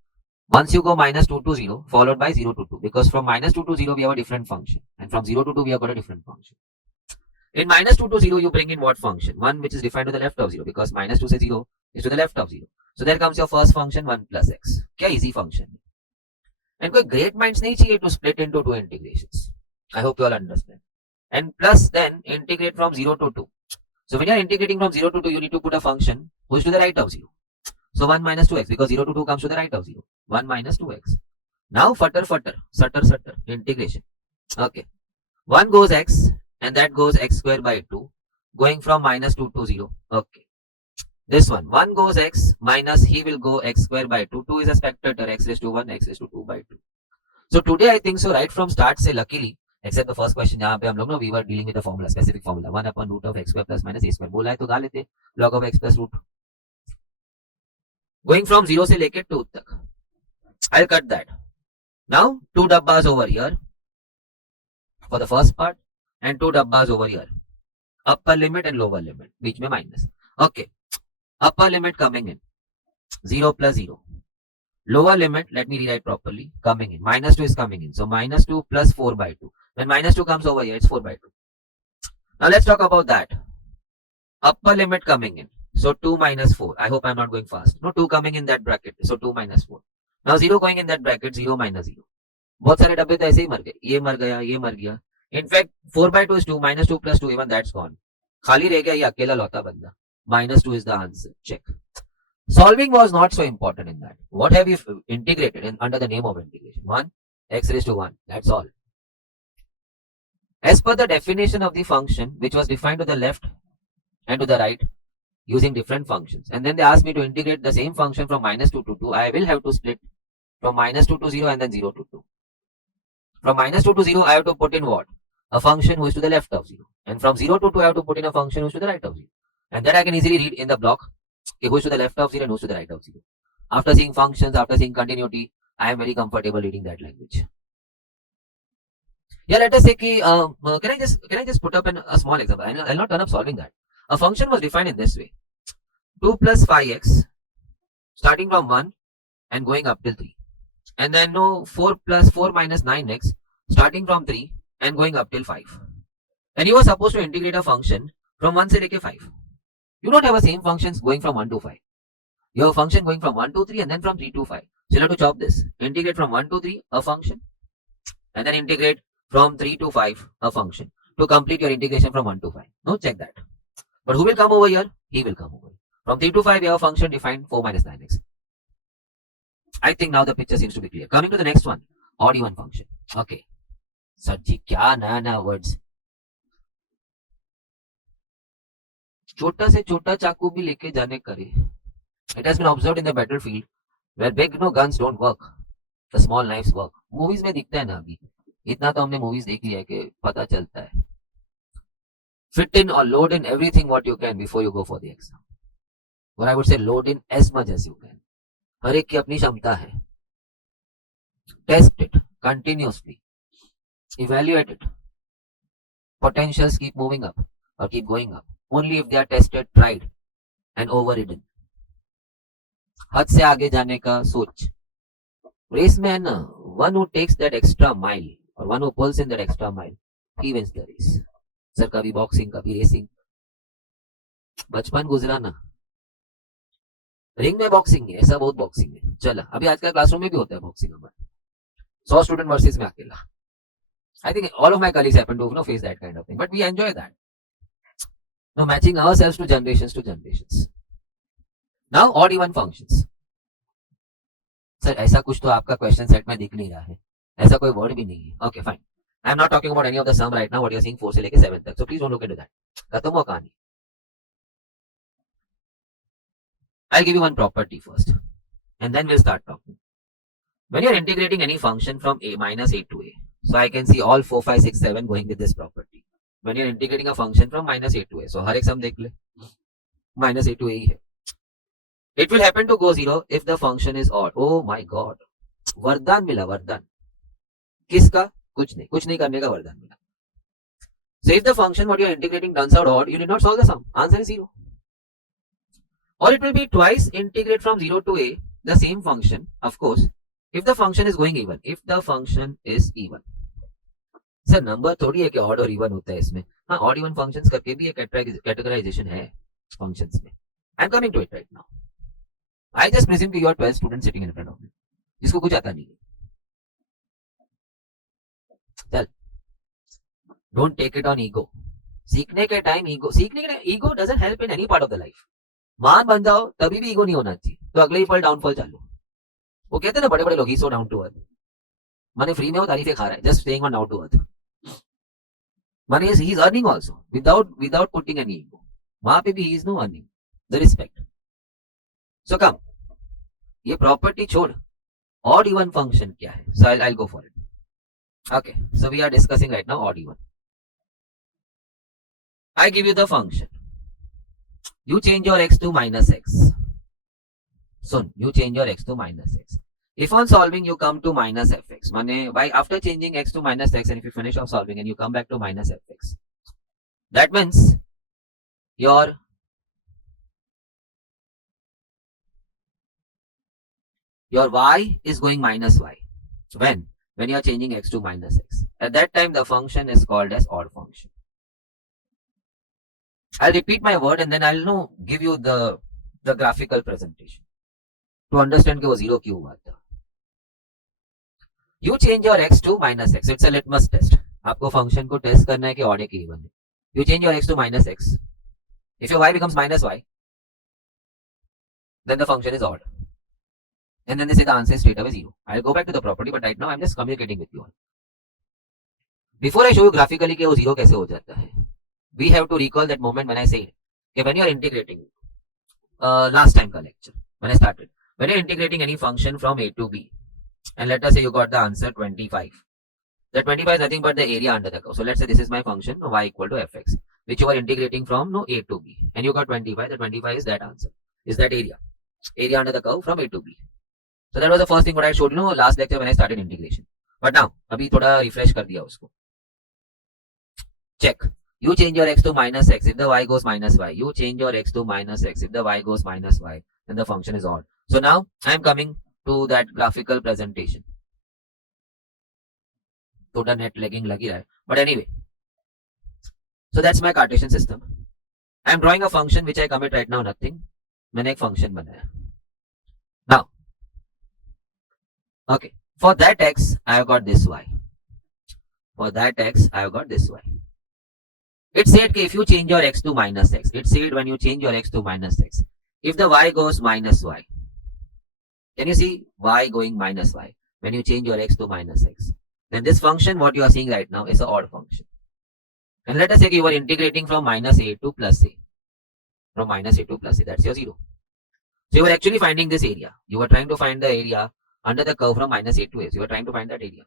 Once you go -2 to 0, followed by 0 to 2, because from -2 to 0 we have a different function, and from 0 to 2 we have got a different function. In -2 to 0 you bring in what function? One which is defined to the left of 0, because -2 से 0 is to the left of 0. So there comes your first function 1 plus x. क्या easy function है. And कोई great minds नहीं चाहिए to split into two integrations. I hope you all understand. And plus then integrate from 0 to 2. So when you are integrating from 0 to 2, you need to put a function who is to the right of 0. So 1 minus 2x, because 0 to 2 comes to the right of 0. 1 minus 2x. Now sutter, integration. Okay. 1 goes x, and that goes x square by 2, going from -2 to 0. Okay. This one, 1 goes x minus he will go x square by 2. 2 is a spectator, x raised to 1, x raised to 2 by 2. So today I think so right from start say luckily, except the first question यहाँ पे हम लोग ना we were dealing with the formula, specific formula 1 upon root of x square plus minus a square. बोला है तो गा लेते log of x plus root. Going from 0 से लेके 2 तक. I'll cut that. Now 2 dabbas over here for the first part and 2 dabbas over here. Upper limit and lower limit. बीच में minus. Okay. Upper limit coming in 0 plus 0. Lower limit, let me rewrite properly, coming in. -2 is coming in. So -2 plus 4 by 2. When -2 comes over here, it's 4 by 2. Now let's talk about that. Upper limit coming in. So 2 minus 4. I hope I'm not going fast. No, 2 coming in that bracket. So 2 minus 4. Now 0 going in that bracket. 0 minus 0. बहुत सारे डब्बे तो ऐसे ही मर गए. ये मर गया, ये मर गया. In fact, 4 by 2 is 2. -2 plus 2, even that's gone. खाली रह गया ये अकेला लौता बंदा. -2 is the answer. Check. Solving was not so important in that. What have you integrated in under the name of integration? 1, x raised to 1. That's all. As per the definition of the function, which was defined to the left and to the right, using different functions. And then they asked me to integrate the same function from -2 to 2. I will have to split from -2 to 0 and then 0 to 2. From -2 to 0, I have to put in what? A function who is to the left of 0. And from 0 to 2, I have to put in a function who is to the right of 0. And that I can easily read in the block. Who is to the left of 0 and who is to the right of 0. After seeing functions, after seeing continuity, I am very comfortable reading that language. Yeah, let us say, can I just put up a small example? I'll not turn up solving that. A function was defined in this way. 2 plus 5x, starting from 1 and going up till 3. And then 4 plus 4 minus 9x, starting from 3 and going up till 5. And you were supposed to integrate a function from 1 to 5. You don't have the same functions going from 1 to 5. You have a function going from 1 to 3 and then from 3 to 5. So you have to chop this. Integrate from 1 to 3 a function and then integrate from 3 to 5 a function to complete your integration from 1 to 5. No, check that. But who will come over here? He will come over here. From 3 to 5 you have a function defined 4 minus 9x. I think now the picture seems to be clear. Coming to the next one, odd even function. Okay. Sarji, kya naya words? छोटा से छोटा चाकू भी लेके जाने करे. It has been observed in the battlefield where big guns don't work, the small knives work. Movies में दिखता है ना अभी. इतना तो हमने movies देख लिया है कि पता चलता है. Fit in or load in everything what you can before you go for the exam. Or I would say load in as much as you can. हर एक की अपनी क्षमता है. Test it continuously. Evaluate it. Potentials keep moving up or keep going up. Only if they are tested, tried and overridden. हद से आगे जाने का सोच. रेस में है ना, one who takes that extra mile or one who pulls in that extra mile, he wins the race. Sir कभी बॉक्सिंग कभी रेसिंग. बचपन गुजरा ना. रिंग में बॉक्सिंग है, ऐसा बहुत बॉक्सिंग है. चला अभी आजकल क्लासरूम में भी होता है बॉक्सिंग हमारे. 100 स्टूडेंट वर्सेस में अकेला. I think all of my colleagues happen to face that kind of thing, but we enjoy that. Now matching ourselves to generations. Now odd even functions. Sir ऐसा कुछ तो आपका क्वेश्चन सेट में दिख नहीं रहा है. ऐसा कोई वर्ड भी नहीं है. Okay, fine. I'm not talking about any of the sum right now. What you're seeing 4 से लेके 7 तक. So please don't look into that. खत्म हुआ कहानी. I'll give you one property first, and then we'll start talking. When you're integrating any function from a minus a to a, so I can see all 4, 5, 6, 7 going with this property. When you're integrating a function from minus a to a, so हर एक sum देख ले, minus a to a ही है. It will happen to go 0 if the function is odd. Oh my god, वरदान मिला वरदान. किसका? कुछ नहीं करने का वरदान मिला. So if the function what you are integrating turns out odd, you need not solve the sum. Answer is 0. Or it will be twice integrate from 0 to a, the same function, of course, if the function is going even. If the function is even. Sir number थोड़ी है कि odd और even होता है इसमें. हाँ, odd even functions करके भी एक कैटेगराइजेशन है फंक्शंस में. I am coming to it right now. I just presume कि you are 12 student sitting in front of me, जिसको कुछ आता नहीं है. चल, don't take it on ego. सीखने के time ego doesn't help in any part of the life. मान बन जाओ तभी भी ईगो नहीं होना चाहिए, तो अगले ही पल डाउनफॉल चालू. वो कहते हैं ना बड़े बड़े लोग, ही सो डाउन टू अर्थ. माने फ्री में वो तारीफें खा रहा है, just staying on down to earth. माने he is earning also without putting any ego. वहां पे भी he is no earning the respect. So come, ये प्रॉपर्टी छोड़, ऑड इवन फंक्शन क्या है? So I go for it. Okay, so we are discussing right now odd even. I give you the function. You change your x to minus x. So you change your x to minus x. If on solving you come to minus fx, by after changing x to minus x, and if you finish off solving and you come back to minus fx, that means your y is going minus y. When you are changing x to minus x. At that time, the function is called as odd function. I'll repeat my word and then I'll give you the graphical presentation to understand कि वो 0 क्यों हुआ था. You change your x to minus x. It's a litmus test. आपको function को test करना है कि odd है कि even है. You change your x to minus x. If your y becomes minus y, then the function is odd. And then they say the answer is straight away 0. I'll go back to the property, but right now I'm just communicating with you all. Before I show you graphically कि वो 0 कैसे हो जाता है, we have to recall that moment when I said कि when you are integrating, last time का lecture, when I started, when you are integrating any function from a to b, and let us say you got the answer 25. The 25 is nothing but the area under the curve. So let's say this is my function y equal to fx, which you are integrating from a to b, and you got 25. The 25 is that answer, is that area under the curve from a to b. So that was the first thing what I showed you last lecture when I started integration. But now, अभी थोड़ा refresh कर दिया उसको. Check. You change your x to minus x if the y goes minus y. You change your x to minus x if the y goes minus y. Then the function is odd. So now I am coming to that graphical presentation. थोड़ा net lagging लग ही रहा है. But anyway. So that's my Cartesian system. I am drawing a function which I commit right now nothing. मैंने एक function बनाया. Now. Okay, for that x, I have got this y. For that x, I have got this y. It said if you change your x to minus x, it said when you change your x to minus x, if the y goes minus y, can you see y going minus y? When you change your x to minus x, then this function, what you are seeing right now, is an odd function. And let us say you are integrating from minus a to plus a. From minus a to plus a, that's your 0. So you are actually finding this area. You are trying to find the area under the curve from minus a to a. So you are trying to find that area.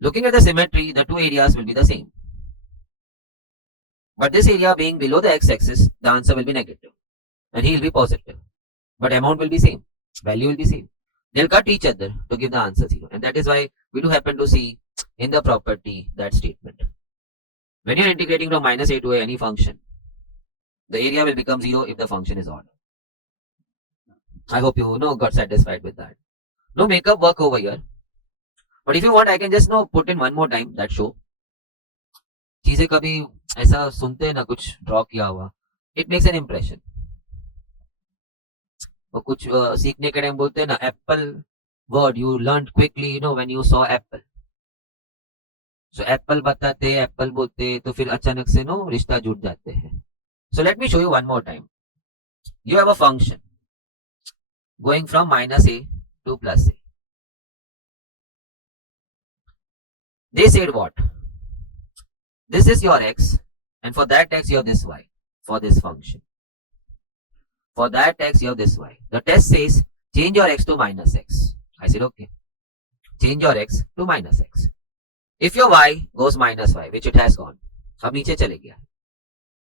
Looking at the symmetry, the two areas will be the same. But this area being below the x-axis, the answer will be negative. And he will be positive. But amount will be same. Value will be same. They'll cut each other to give the answer 0. And that is why we do happen to see in the property that statement. When you are integrating from minus a to a any function, the area will become 0 if the function is odd. I hope you got satisfied with that. No makeup work over here. But if you want, I can just put in one more time that show. चीजें कभी ऐसा सुनते हैं ना कुछ draw किया हुआ. It makes an impression. और कुछ सीखने के टाइम बोलते हैं ना Apple word you learned quickly when you saw apple. So Apple बताते एप्पल बोलते तो फिर अचानक से रिश्ता जुड़ जाते हैं. So let me show you one more time. You have a function going from minus a to plus a. They said what? This is your x, and for that x you have this y for this function. For that x you have this y. The test says change your x to minus x. I said okay. Change your x to minus x. If your y goes minus y, which it has gone, अब नीचे चले गया,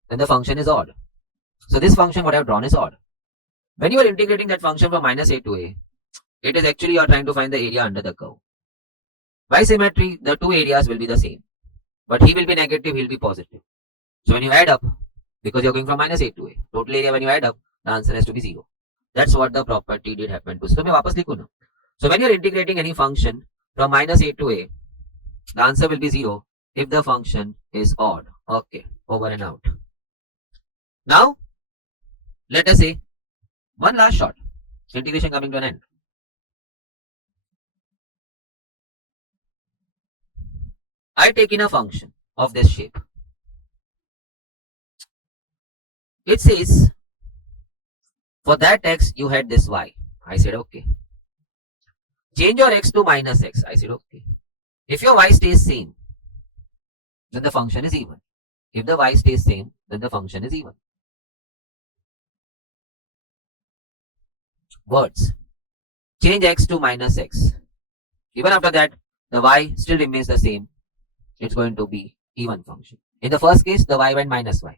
then the function is odd. So this function what I have drawn is odd. When you are integrating that function from minus a to a, it is actually you are trying to find the area under the curve. By symmetry, the two areas will be the same. But he will be negative, he will be positive. So when you add up, because you are going from minus a to a, total area when you add up, the answer has to be 0. That's what the property did happen to. So मैं वापस लिखूँ ना. So when you are integrating any function from minus a to a, the answer will be 0 if the function is odd. Okay, over and out. Now, let us say one last shot. Integration coming to an end. I take in a function of this shape. It says for that x you had this y. I said okay. Change your x to minus x. I said okay. If your y stays same, then the function is even. If the y stays same, then the function is even. Words. Change x to minus x. Even after that, the y still remains the same. It's going to be even function. In the first case, the y went minus y.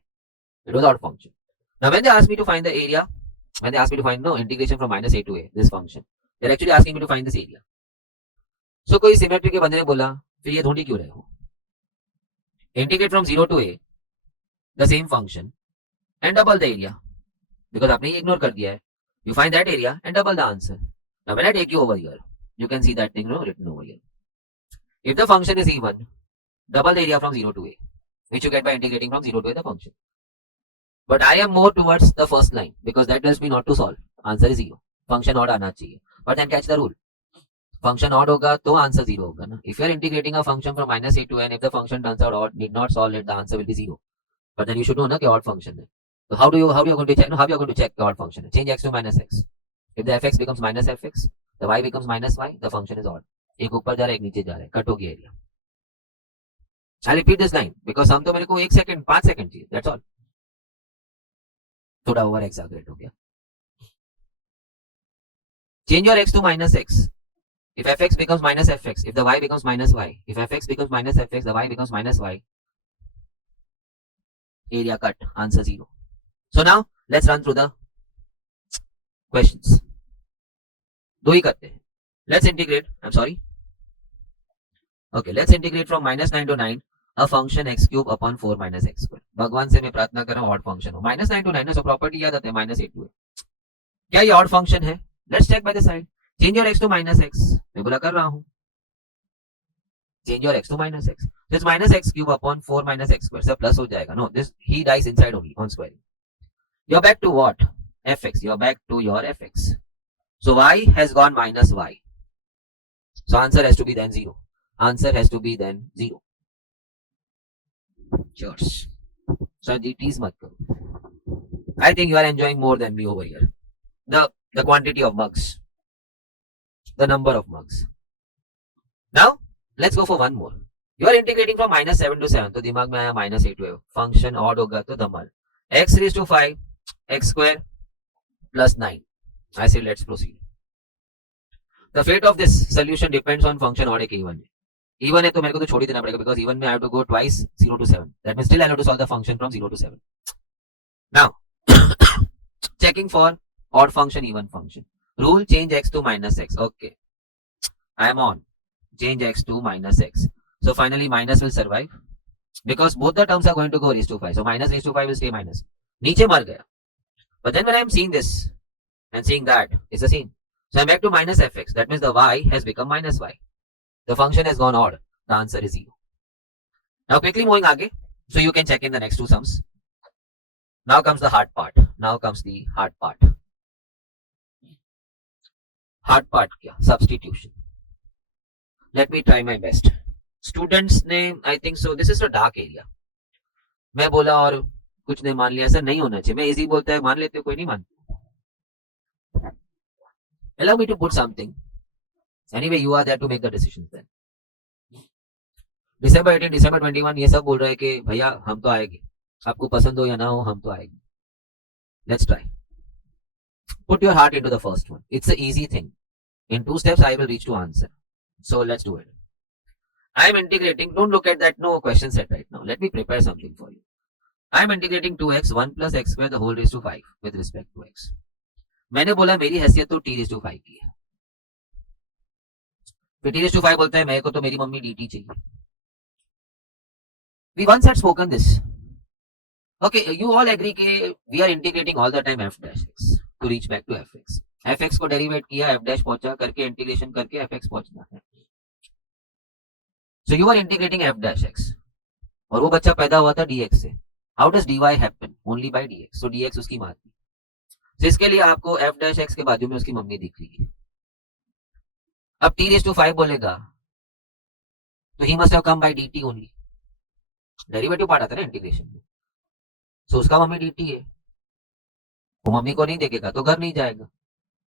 It was odd function. Now when they asked me to find the area, when they asked me to find integration from minus a to a, this function, they're actually asking me to find this area. So कोई symmetry के बंदे ने बोला फिर ये ढूंढी क्यों रहे हो? Integrate from 0 to a, the same function, and double the area. Because आपने ये ignore कर दिया है. You find that area and double the answer. Now when I take you over here, you can see that thing written over here. If the function is even, double the area from 0 to a, which you get by integrating from 0 to a the function. But I am more towards the first line because that tells me not to solve. Answer is 0. Function odd आना चाहिए. But then catch the rule. Function odd होगा तो answer 0 होगा ना. If you are integrating a function from minus a to n, if the function turns out odd, need not solve it, the answer will be 0. But then you should know ना कि odd function है. So how you are going to check? No, how you are going to check the odd function? Change x to minus x. If the fx becomes minus fx, the y becomes minus y, the function is odd. एक ऊपर जा रहा है एक नीचे जा रहा है. कट हो गया area. I'll repeat this line because हम तो मेरे को 1 second 5 second चाहिए. That's all. थोड़ा ओवर एक्सैगरेट हो गया. Change your x to minus x. If fx becomes minus fx, if the y becomes minus y, if fx becomes minus fx, the y becomes minus y. Area cut. Answer 0. So now let's run through the questions. दो ही करते हैं. Let's integrate. I'm sorry. Okay, let's integrate from minus 9 to 9 a function x cube upon 4 minus x square. भगवान से मैं प्रार्थना कर रहा हूँ odd function हो. minus 9 to 9 है, so property याद आता है minus 8 to 8. क्या ये odd function है? Let's check by the side. Change your x to minus x. मैं बोला कर रहा हूँ. Change your x to minus x. This minus x cube upon 4 minus x square. सब plus हो जाएगा. No, this he dies inside only on squaring. You're back to what? fx. You're back to your fx. So y has gone minus y. So answer has to be then 0. Answer has to be then 0. Cheers. So the tease mat karo. I think you are enjoying more than me over here. The quantity of mugs. The number of mugs. Now, let's go for one more. You are integrating from minus 7 to 7. तो दिमाग में आया minus 8 to 8. Function odd होगा तो धमाल. X raised to 5, x square plus 9. I say let's proceed. The fate of this solution depends on function odd है कि even है. Even है तो मेरे को तो छोड़ ही देना पड़ेगा because even में I have to go twice 0 to 7. That means still I have to solve the function from 0 to 7. Now, checking for odd function, even function. Rule change x to minus x. Okay. I am on. Change x to minus x. So finally minus will survive because both the terms are going to go raised to 5. So minus raised to 5 will stay minus. नीचे मर गया. But then when I am seeing this and seeing that, it's the same. So I'm back to minus fx. That means the y has become minus y. The function has gone odd. The answer is 0. Now quickly moving आगे. So you can check in the next two sums. Now comes the hard part. Now comes the hard part. Hard part क्या? Substitution. Let me try my best. Students ने I think so. This is a dark area. मैं बोला और कुछ ने मान लिया. ऐसा नहीं होना चाहिए. मैं easy बोलता है मान लेते कोई नहीं मानता. Allow me to put something. Anyway, you are there to make the decisions then. दिसंबर 18, दिसंबर 21 ये सब बोल रहे हैं कि भैया हम तो आएंगे, आपको पसंद हो या ना हो हम तो आएंगे. Let's try. Put your heart into the first one. It's an easy thing. In 2 steps, I will reach to answer. So let's do it. I am integrating. Don't look at that no question set right now. Let me prepare something for you. I am integrating 2x 1 plus x square the whole raised to 5 with respect to x. मैंने बोला मेरी हैसियत तो t raised to 5 की है. फिर t raised to 5 बोलता है मेरे को तो मेरी मम्मी dt चाहिए. We once had spoken this. Okay, you all agree कि we are integrating all the time f dash x to reach back to fx. fx को डेरिवेट किया f dash पहुंचा करके इंटीग्रेशन करके fx पहुंचना है. So you are integrating f dash x और वो बच्चा पैदा हुआ था dx से. How does dy happen? Only by dx. So dx उसकी माँ थी. So इसके लिए आपको f dash x के बाजू में उसकी मम्मी दिख रही है. अब t raised to 5 बोलेगा तो he must have come by dt only. Derivative part आता है ना इंटीग्रेशन में. So उसका मम्मी dt है. वो मम्मी को नहीं देखेगा तो घर नहीं जाएगा.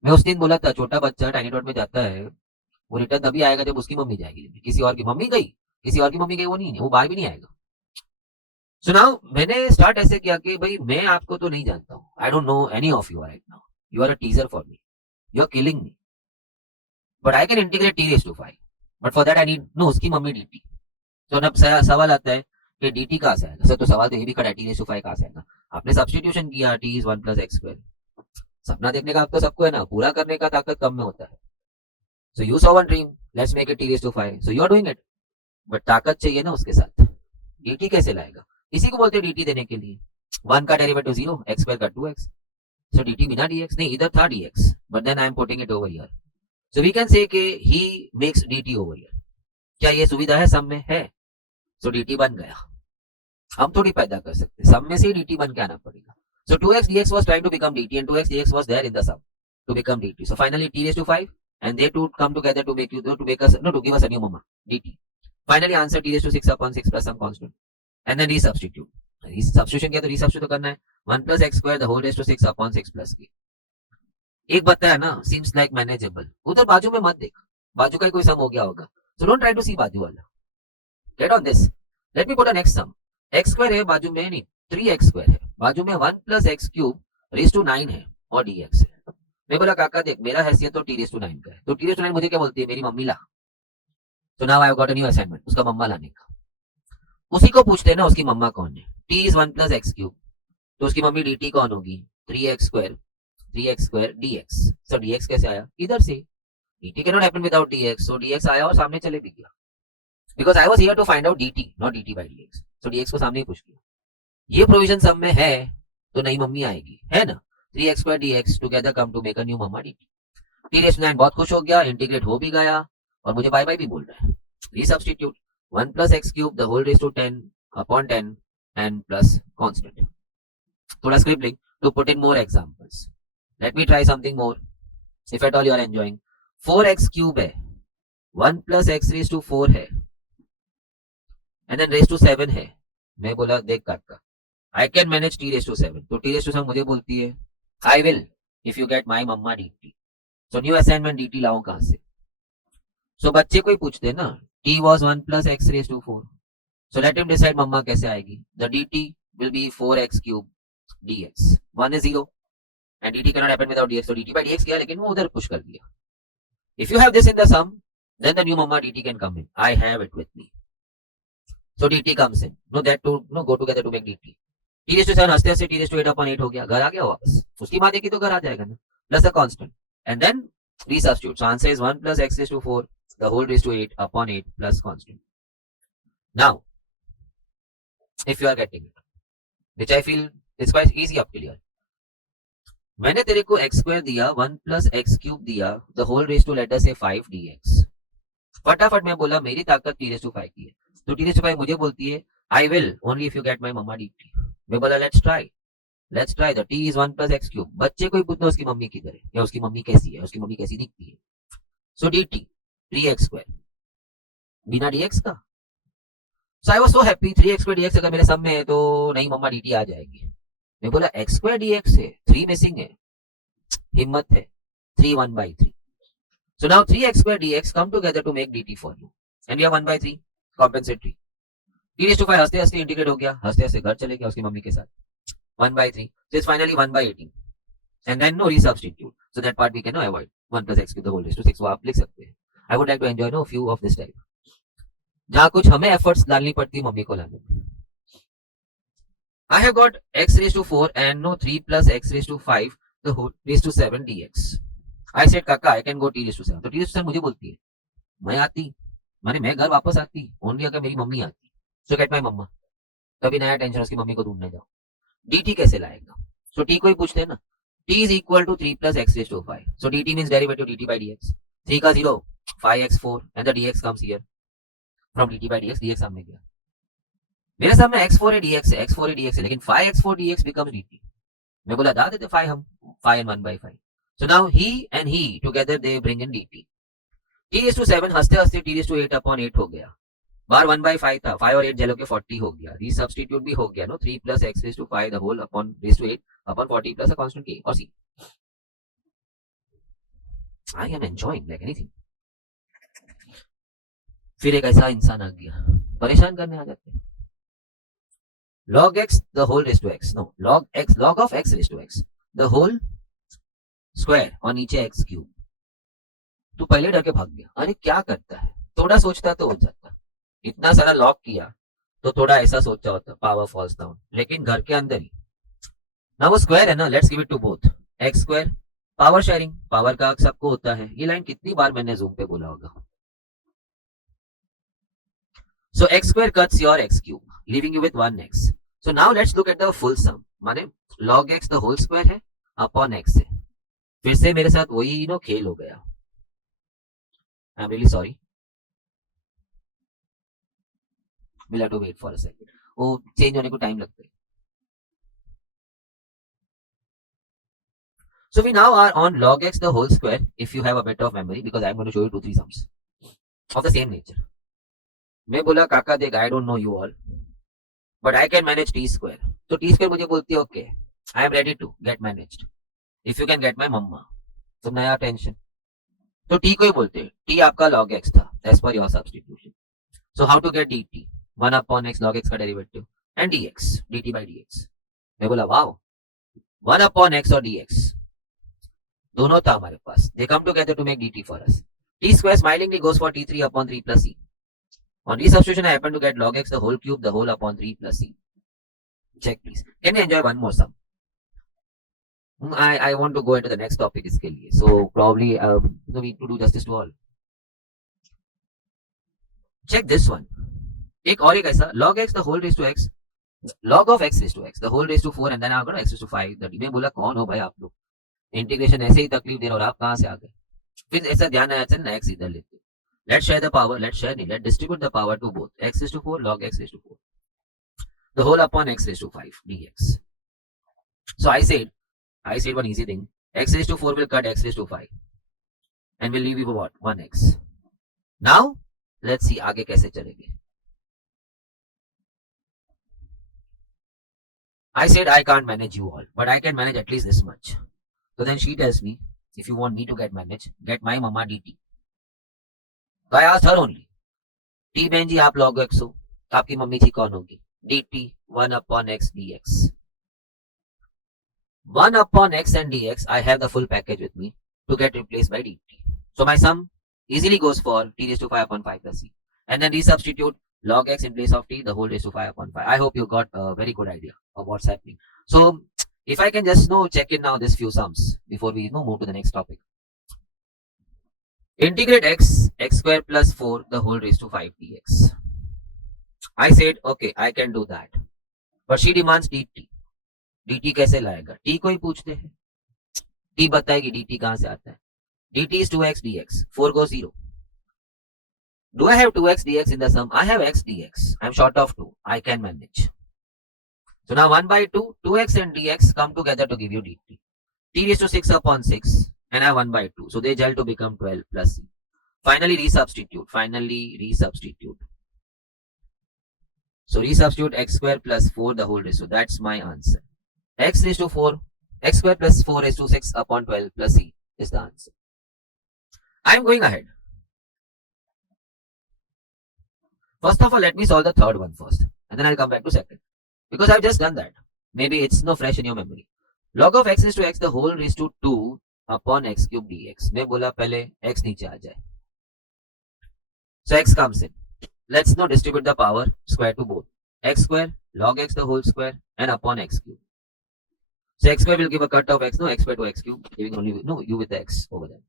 मैं उस दिन बोला था छोटा बच्चा टाइनी डॉट में जाता है वो रिटर्न तभी आएगा जब उसकी मम्मी जाएगी. किसी और की मम्मी गई, किसी और की मम्मी गई वो नहीं है, वो बाहर भी नहीं आएगा. सो नाउ मैंने स्टार्ट ऐसे किया कि भाई मैं आपको तो नहीं जानता हूँ. I don't know any of you right now. You are a teaser for me. You are killing me. But I can integrate t raised to 5. But for that I need no उसकी मम्मी dt. तो अब सवाल आता है कि dt कहाँ से आएगा. सर तो सवाल तो ये भी खड़ा है t raised to 5 कहाँ से आएगा. आपने सब्स्टिट्यूशन किया t is 1 plus x square. सपना देखने का आप तो सबको है ना, पूरा करने का ताकत कम में होता है. So you saw one dream, let's make it t raised to 5. So you are doing it. But ताकत चाहिए ना उसके साथ. dt कैसे लाएगा. इसी को बोलते हैं dt देने के लिए. 1 का डेरिवेटिव 0, x square का 2x. So dt बिना dx नहीं, इधर था dx, but then I am putting it over here. So we can say कि he makes dt over here. क्या ये सुविधा है सम में? है. So dt बन गया. हम थोड़ी पैदा कर सकते, सम में से ही dt बन के आना पड़ेगा. So 2x dx was trying to become dt and 2x dx was there in the sum to become dt. So finally t raised to 5 and they two come together to make you to make us no to give us a new mama dt. Finally answer t raised to 6 upon 6 plus some constant and then resubstitute. Substitution किया तो resubstitute करना है. 1 plus x square the whole raised to 6 upon 6 plus k. एक बताया ना, seems like manageable. उधर बाजू में मत देख, बाजू का ही कोई सम हो गया होगा. So don't try to see बाजू वाला. Get on this. Let me put a next sum. x square है बाजू में, नहीं 3x square है बाजू में, 1 plus x cube raised to 9 है और dx है. मैं बोला काका देख मेरा हैसियत तो t raised to 9 का है, तो t raised to 9 मुझे क्या बोलती है, मेरी मम्मी ला. तो now I have got a new assignment, उसका मम्मा लाने का. उसी को पूछते हैं ना उसकी मम्मा कौन है. t is 1 plus x cube, तो उसकी मम्मी dt कौन होगी, 3x square dx. So dx कैसे आया, इधर से. dt cannot happen without dx, so dx आया और सामने चले भी गया. Because I was here to find out dt, not dt by dx. So dx को सामने ही पूछ लिया. ये प्रोविजन सब में है तो नई मम्मी आएगी, है ना. 3x square dx together come to make a new mama dt. t raised to 9 बहुत खुश हो गया, इंटीग्रेट हो भी गया और मुझे बाय बाय भी बोल रहा है. Resubstitute 1 plus x cube the whole raised to 10 upon 10 and plus constant. थोड़ा scribbling to put in more examples. Let me try something more if at all you are enjoying. 4x cube है, 1 plus x raised to 4 है and then raised to 7 है. मैं बोला देख काका I can manage t raised to 7. तो t raised to 7 मुझे बोलती है I will if you get my mama dt. So new assignment dt लाऊं कहां से. So बच्चे को ही पूछते ना, t was 1 plus x raised to 4. So let him decide मम्मा कैसे आएगी. The dt will be 4x cube dx. 1 is 0 and dt cannot happen without dx. So dt by dx किया लेकिन वो उधर पुश कर दिया. If you have this in the sum, then the new mama dt can come in. I have it with me. So dt comes in. No, that two no go together to make dt. t raised to 7 हंसते हंसते t raised to 8 upon 8 हो गया, घर आ गया वापस. उसकी माँ देखी तो घर आ जाएगा ना. Plus a constant and then resubstitute. So answer is 1 plus x raised to 4 the whole raised to 8 upon 8 plus constant. Now, if you are getting it, which I feel is quite easy up till here. मैंने तेरे को x square दिया, 1 plus x cube दिया, the whole raised to let us say 5 dx. फटाफट मैं बोला मेरी ताकत t raised to 5 की है. तो t raised to 5 मुझे बोलती है I will only if you get my mama dt. मैं बोला let's try. The t is 1 plus x cube. बच्चे को ही पूछना उसकी मम्मी किधर है या उसकी मम्मी कैसी है, उसकी मम्मी कैसी दिखती है. So dt 3x square बिना dx का. So I was so happy 3x square dx अगर मेरे सम में है तो नई मम्मा dt आ जाएगी. मैं बोला x square dx है, 3 मिसिंग है, हिम्मत है, 3 1 by 3. So now 3x square dx come together to make dt for you and we have 1 by 3. Compensatory t raise to 5 हंसते हंसते इंटीग्रेट हो गया, हंसते हंसते घर चले गया उसकी मम्मी के साथ 1/3, so it's finally 1/18 and then no resubstitute, so that part we can avoid 1 plus x cube the whole raised to 6 वो आप लिख सकते हैं. I would like to enjoy a few of this type जहाँ कुछ हमें एफर्ट्स डालनी पड़ती मम्मी को लाने में. I have got x raised to 4 and no 3 plus x raised to 5 the whole raised to 7 dx. I said काका I can go t raised to 7. तो t raised to 7 मुझे बोलती है, मैं आती माने मैं घर वापस आती ओनली अगर मेरी मम्मी आती. सो गेट माय मम्मा. कभी नया टेंशन उसकी मम्मी को ढूंढने जाओ. dt कैसे लाएगा? सो t को ही पूछते हैं ना. t is equal to 3 plus x raised to 5. So dt means derivative dt by dx. 3 का 0 5x4 and the dx comes here from dt by dx. dx सामने गया. मेरे सामने x4 है dx है, x4 है dx है, लेकिन 5x4 dx becomes dt. मैं बोला दा देते 5 हम 5 and 1/5. So now he and he together they bring in dt. t raised to 7 हंसते हंसते t raised to 8 upon 8 हो गया. बार 1/5 था, 5 और 8 जलो के 40 हो गया. रीसब्स्टिट्यूट भी हो गया no. 3 plus x raised to 5 the whole upon raised to 8 upon 40 plus a constant k और c. I am enjoying like anything. फिर एक ऐसा इंसान आ गया परेशान करने आ जाते हैं. log x the whole raised to x, no, log of x raised to x the whole square और नीचे x cube. तो पहले डर के भाग गया. अरे क्या करता है, थोड़ा सोचता तो हो जाता. इतना सारा लॉग किया तो थोड़ा ऐसा सोचा होता पावर फॉल्स डाउन, लेकिन घर के अंदर ही ना वो स्क्वायर है ना. Let's give it to both. X square power sharing, power का सबको होता है. ये लाइन कितनी बार मैंने जूम पे बोला होगा. So X square cuts your X cube leaving you with 1x. So now let's look at the full sum. माने log x the whole square है upon x है. फिर से मेरे साथ वही नो खेल हो गया. I am really sorry. we'll have to wait for a second. वो चेंज होने को टाइम लगता है. So we now are on log x the whole square if you have a bit of memory because I'm going to show you 2-3 sums of the same nature. मैं बोला काका देख I don't know you all but I can manage t square. तो t square मुझे बोलती है okay I am ready to get managed if you can get my mama. तो नया टेंशन. तो t को ही बोलते हैं. t आपका log x था as per your substitution. So how to get dt? 1 upon x log x का derivative and dx dt by dx. मैं बोला वाओ 1 upon x और dx दोनों था हमारे पास. They come together to make dt for us. t square smilingly goes for t3 upon 3 plus c. On resubstitution I happen to get log x the whole cube the whole upon 3 plus c. Check please. Can we enjoy one more sum? I want to go into the next topic इसके लिए. So probably we need to do justice to all. Check this one. एक और एक ऐसा log x the whole raised to x log of x raised to x the whole raised to 4 and then I've got x raised to 5. मैं बोला कौन हो भाई आप लोग, इंटीग्रेशन ऐसे ही तकलीफ दे रहे और आप कहाँ से आ गए. फिर ऐसा ध्यान आया चल ना x इधर लेते. Let's share the power. Let's distribute the power to both. X raised to 4 log x raised to 4. The whole upon x raised to 5 dx. So I said one easy thing. X raised to 4 will cut x raised to 5. And will leave you what? 1x. Now, let's see आगे कैसे चलेंगे. I said I can't manage you all, but I can manage at least this much. So then she tells me, if you want me to get managed, get my mama dt. So I asked her only. T बहन जी आप log x हो, आपकी mummy थी कौन होगी? dt 1 upon x dx. 1 upon x and dx, I have the full package with me to get replaced by dt. So my sum easily goes for t raised to 5 upon 5 plus c. And then resubstitute log x in place of t the whole raised to 5 upon 5. I hope you got a very good idea of what's happening. So if I can just check in now this few sums before we move to the next topic. Integrate x square plus 4 the whole raised to 5 dx. I said okay I can do that, but she demands dt. dt कैसे लाएगा? t को ही पूछते हैं. t बताएगी dt कहाँ से आता है. dt is 2x dx. 4 goes 0. Do I have 2x dx in the sum? I have x dx. I'm short of 2. I can manage. So now 1/2, 2x and dx come together to give you dt. t raised to 6 upon 6 and I have 1/2. So they gel to become 12 plus c. Finally resubstitute. So resubstitute x square plus 4 the whole raised to. That's my answer. X raised to 4. X square plus 4 raised to 6 upon 12 plus c is the answer. I'm going ahead. First of all, let me solve the third one first, and then I'll come back to second. Because I've just done that. Maybe it's no fresh in your memory. Log of x raised to x the whole raised to 2 upon x cube dx. मैं बोला पहले x नीचे आ जाए. So x comes in. Let's now distribute the power square to both. X square, log x the whole square, and upon x cube. So x square will give a cut of x, no, x square to x cube, giving only, no, u with the x over there.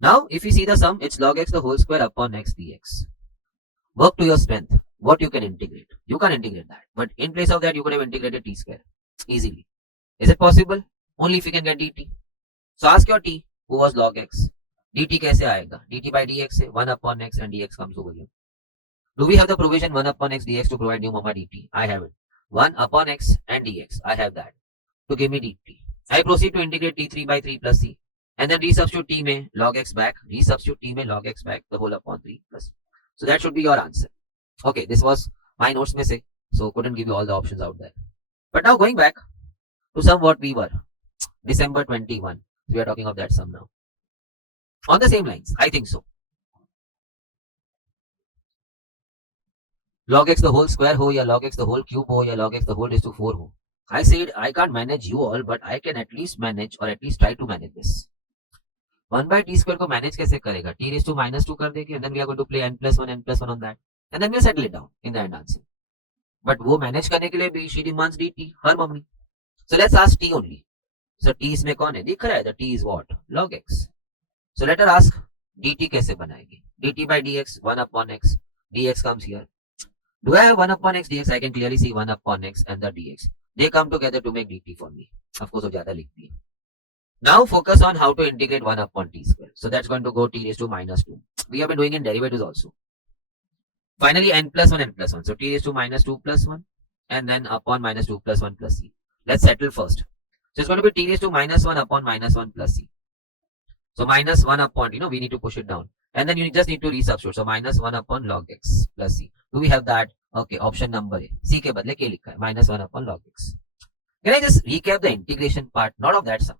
Now, if you see the sum, it's log x the whole square upon x dx. Work to your strength. What you can integrate. You can't integrate that. But in place of that, you could have integrated t square easily. Is it possible? Only if you can get dt. So ask your t, who was log x. dt कैसे आएगा? dt by dx से 1 upon x and dx comes over here. Do we have the provision 1 upon x dx to provide new mama dt? I have it. 1 upon x and dx. I have that. To give me dt. I proceed to integrate t3 by 3 plus c. And then resubstitute t में log x back. Resubstitute t में log x back the whole upon 3 plus c. So that should be your answer. Okay, this was my notes में से. So couldn't give you all the options out there. But now going back to sum what we were. December 21. We are talking of that sum now. On the same lines. I think so. Log x the whole square हो या log x the whole cube हो या log x the whole raised to 4 हो. I said I can't manage you all, but I can at least manage or at least try to manage this. 1 by t square को manage कैसे करेगा? T raised to minus 2 कर देंगे and then we are going to play n plus 1 on that. And then we'll settle it down in the end answer. But वो manage करने के लिए भी she demands dt, her mummy. So let's ask t only. So t इसमें कौन है? दिख रहा है. The t is what? Log x. So let her ask dt कैसे बनाएगी? dt by dx 1 upon x. dx comes here. Do I have 1 upon x dx? I can clearly see 1 upon x and the dx. They come together to make dt for me. Of course, वो ज़्यादा लिखती है. Now focus on how to integrate 1 upon t square. So that's going to go t raised to minus 2. We have been doing in derivatives also. Finally, n plus 1, n plus 1. So t raised to minus 2 plus 1 and then upon minus 2 plus 1 plus c. Let's settle first. So it's going to be t raised to minus 1 upon minus 1 plus c. So minus 1 upon, we need to push it down. And then you just need to resubstitute. So minus 1 upon log x plus c. Do we have that? Okay, option number A. C के बदले k लिखा है. Minus 1 upon log x. Can I just recap the integration part? Not of that sum.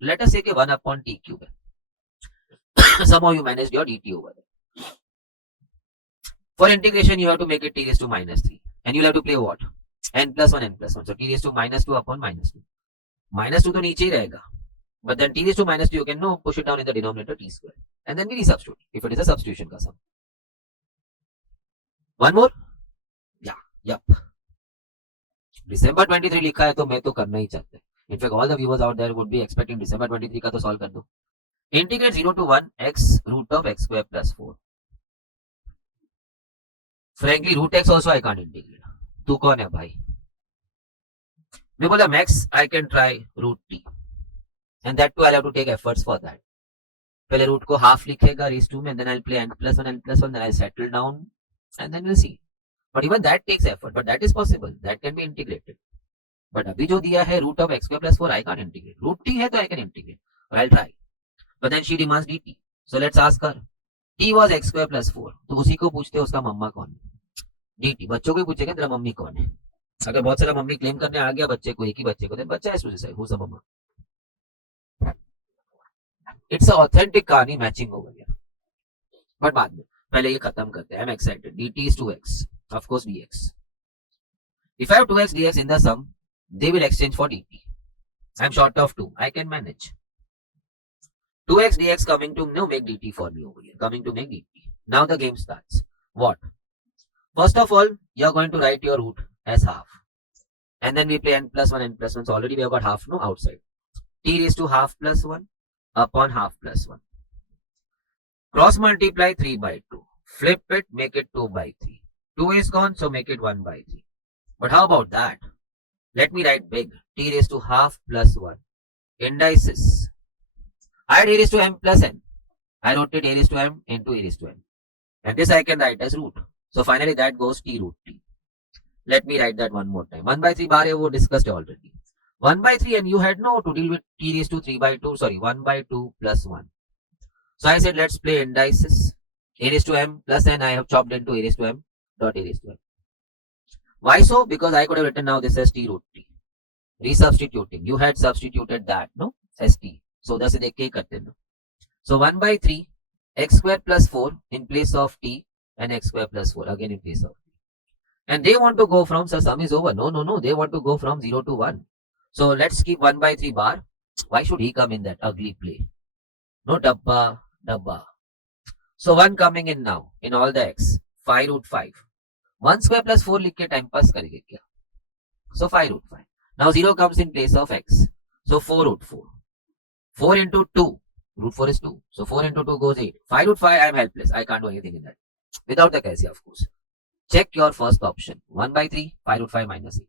Let us say कि 1 upon t cube है. Somehow you managed your dt over there. For integration, you have to make it t raised to minus 3. And you'll have to play what? n plus 1, n plus 1. So t raised to minus 2 upon minus 2. Minus 2 तो नीचे ही रहेगा. But then t raised to minus 2, you can push it down in the denominator t square. And then we resubstitute if it is a substitution ka sum. One more? Yeah, yep. December 23 लिखा है तो मैं तो करना ही चाहता है. In fact, all the viewers out there would be expecting December 23 का तो solve कर दो. Integrate 0 to 1 x root of x square plus 4. Frankly, root x also I can't integrate. तू कौन है भाई? मैं बोला max I can try root t. And that too I'll have to take efforts for that. पहले root को half लिखेगा raise to में, and then I'll play n plus 1, then I'll settle down, and then we'll see. But even that takes effort, but that is possible. That can be integrated. But अभी जो दिया है root of x square plus 4, I can't integrate. Root t है तो I can integrate. Or I'll try. But then she demands dt. So let's ask her. t was x square plus 4. तो उसी को पूछते हैं उसका मम्मा कौन है? dt. बच्चों को पूछेंगे तेरा मम्मी कौन है? अगर बहुत सारा मम्मी क्लेम करने आ गया बच्चे को, एक ही बच्चे को, then बच्चा is to decide who's the mama. It's a authentic कहानी मैचिंग हो गया. But बाद में पहले ये खत्म करते हैं. I'm excited. dt is 2x. Of course dx. If I have 2x dx in the sum, they will exchange for dt. I'm short of 2. I can manage. 2x dx coming to make dt for me over here. Coming to make dt. Now the game starts. What? First of all, you're going to write your root as half. And then we play n plus 1, n plus 1. So already we have got half outside. T raised to half plus 1 upon half plus 1. Cross multiply 3 by 2. Flip it, make it 2 by 3. 2 is gone, so make it 1 by 3. But how about that? Let me write big. T raised to half plus 1. Indices. I had a raised to m plus n. I wrote it a raised to m into a raised to n. And this I can write as root. So finally that goes t root t. Let me write that one more time. 1 by 3 bar hai wo discussed already. 1 by 3 and you had to deal with t raised to 3 by 2. Sorry, 1 by 2 plus 1. So I said let's play indices. A raised to m plus n I have chopped into a raised to m dot a raised to m. Why so? Because I could have written now this as t root t. Resubstituting. You had substituted that, no? As t. So that's the k करते हैं. So 1 by 3 x square plus 4 in place of t and x square plus 4 again in place of 3. And they want to go from, so sum is over. No. They want to go from 0 to 1. So let's keep 1 by 3 bar. Why should he come in that ugly play? No dabba. So 1 coming in now in all the x. 5 root 5. 1 square plus 4 लिख के time pass करेंगे क्या? So 5 root 5. Now 0 comes in place of x. So 4 root 4. 4 into 2. Root 4 is 2. So 4 into 2 goes 8. 5 root 5, I am helpless. I can't do anything in that. Without the कैसे, of course. Check your first option. 1 by 3, 5 root 5 minus 8.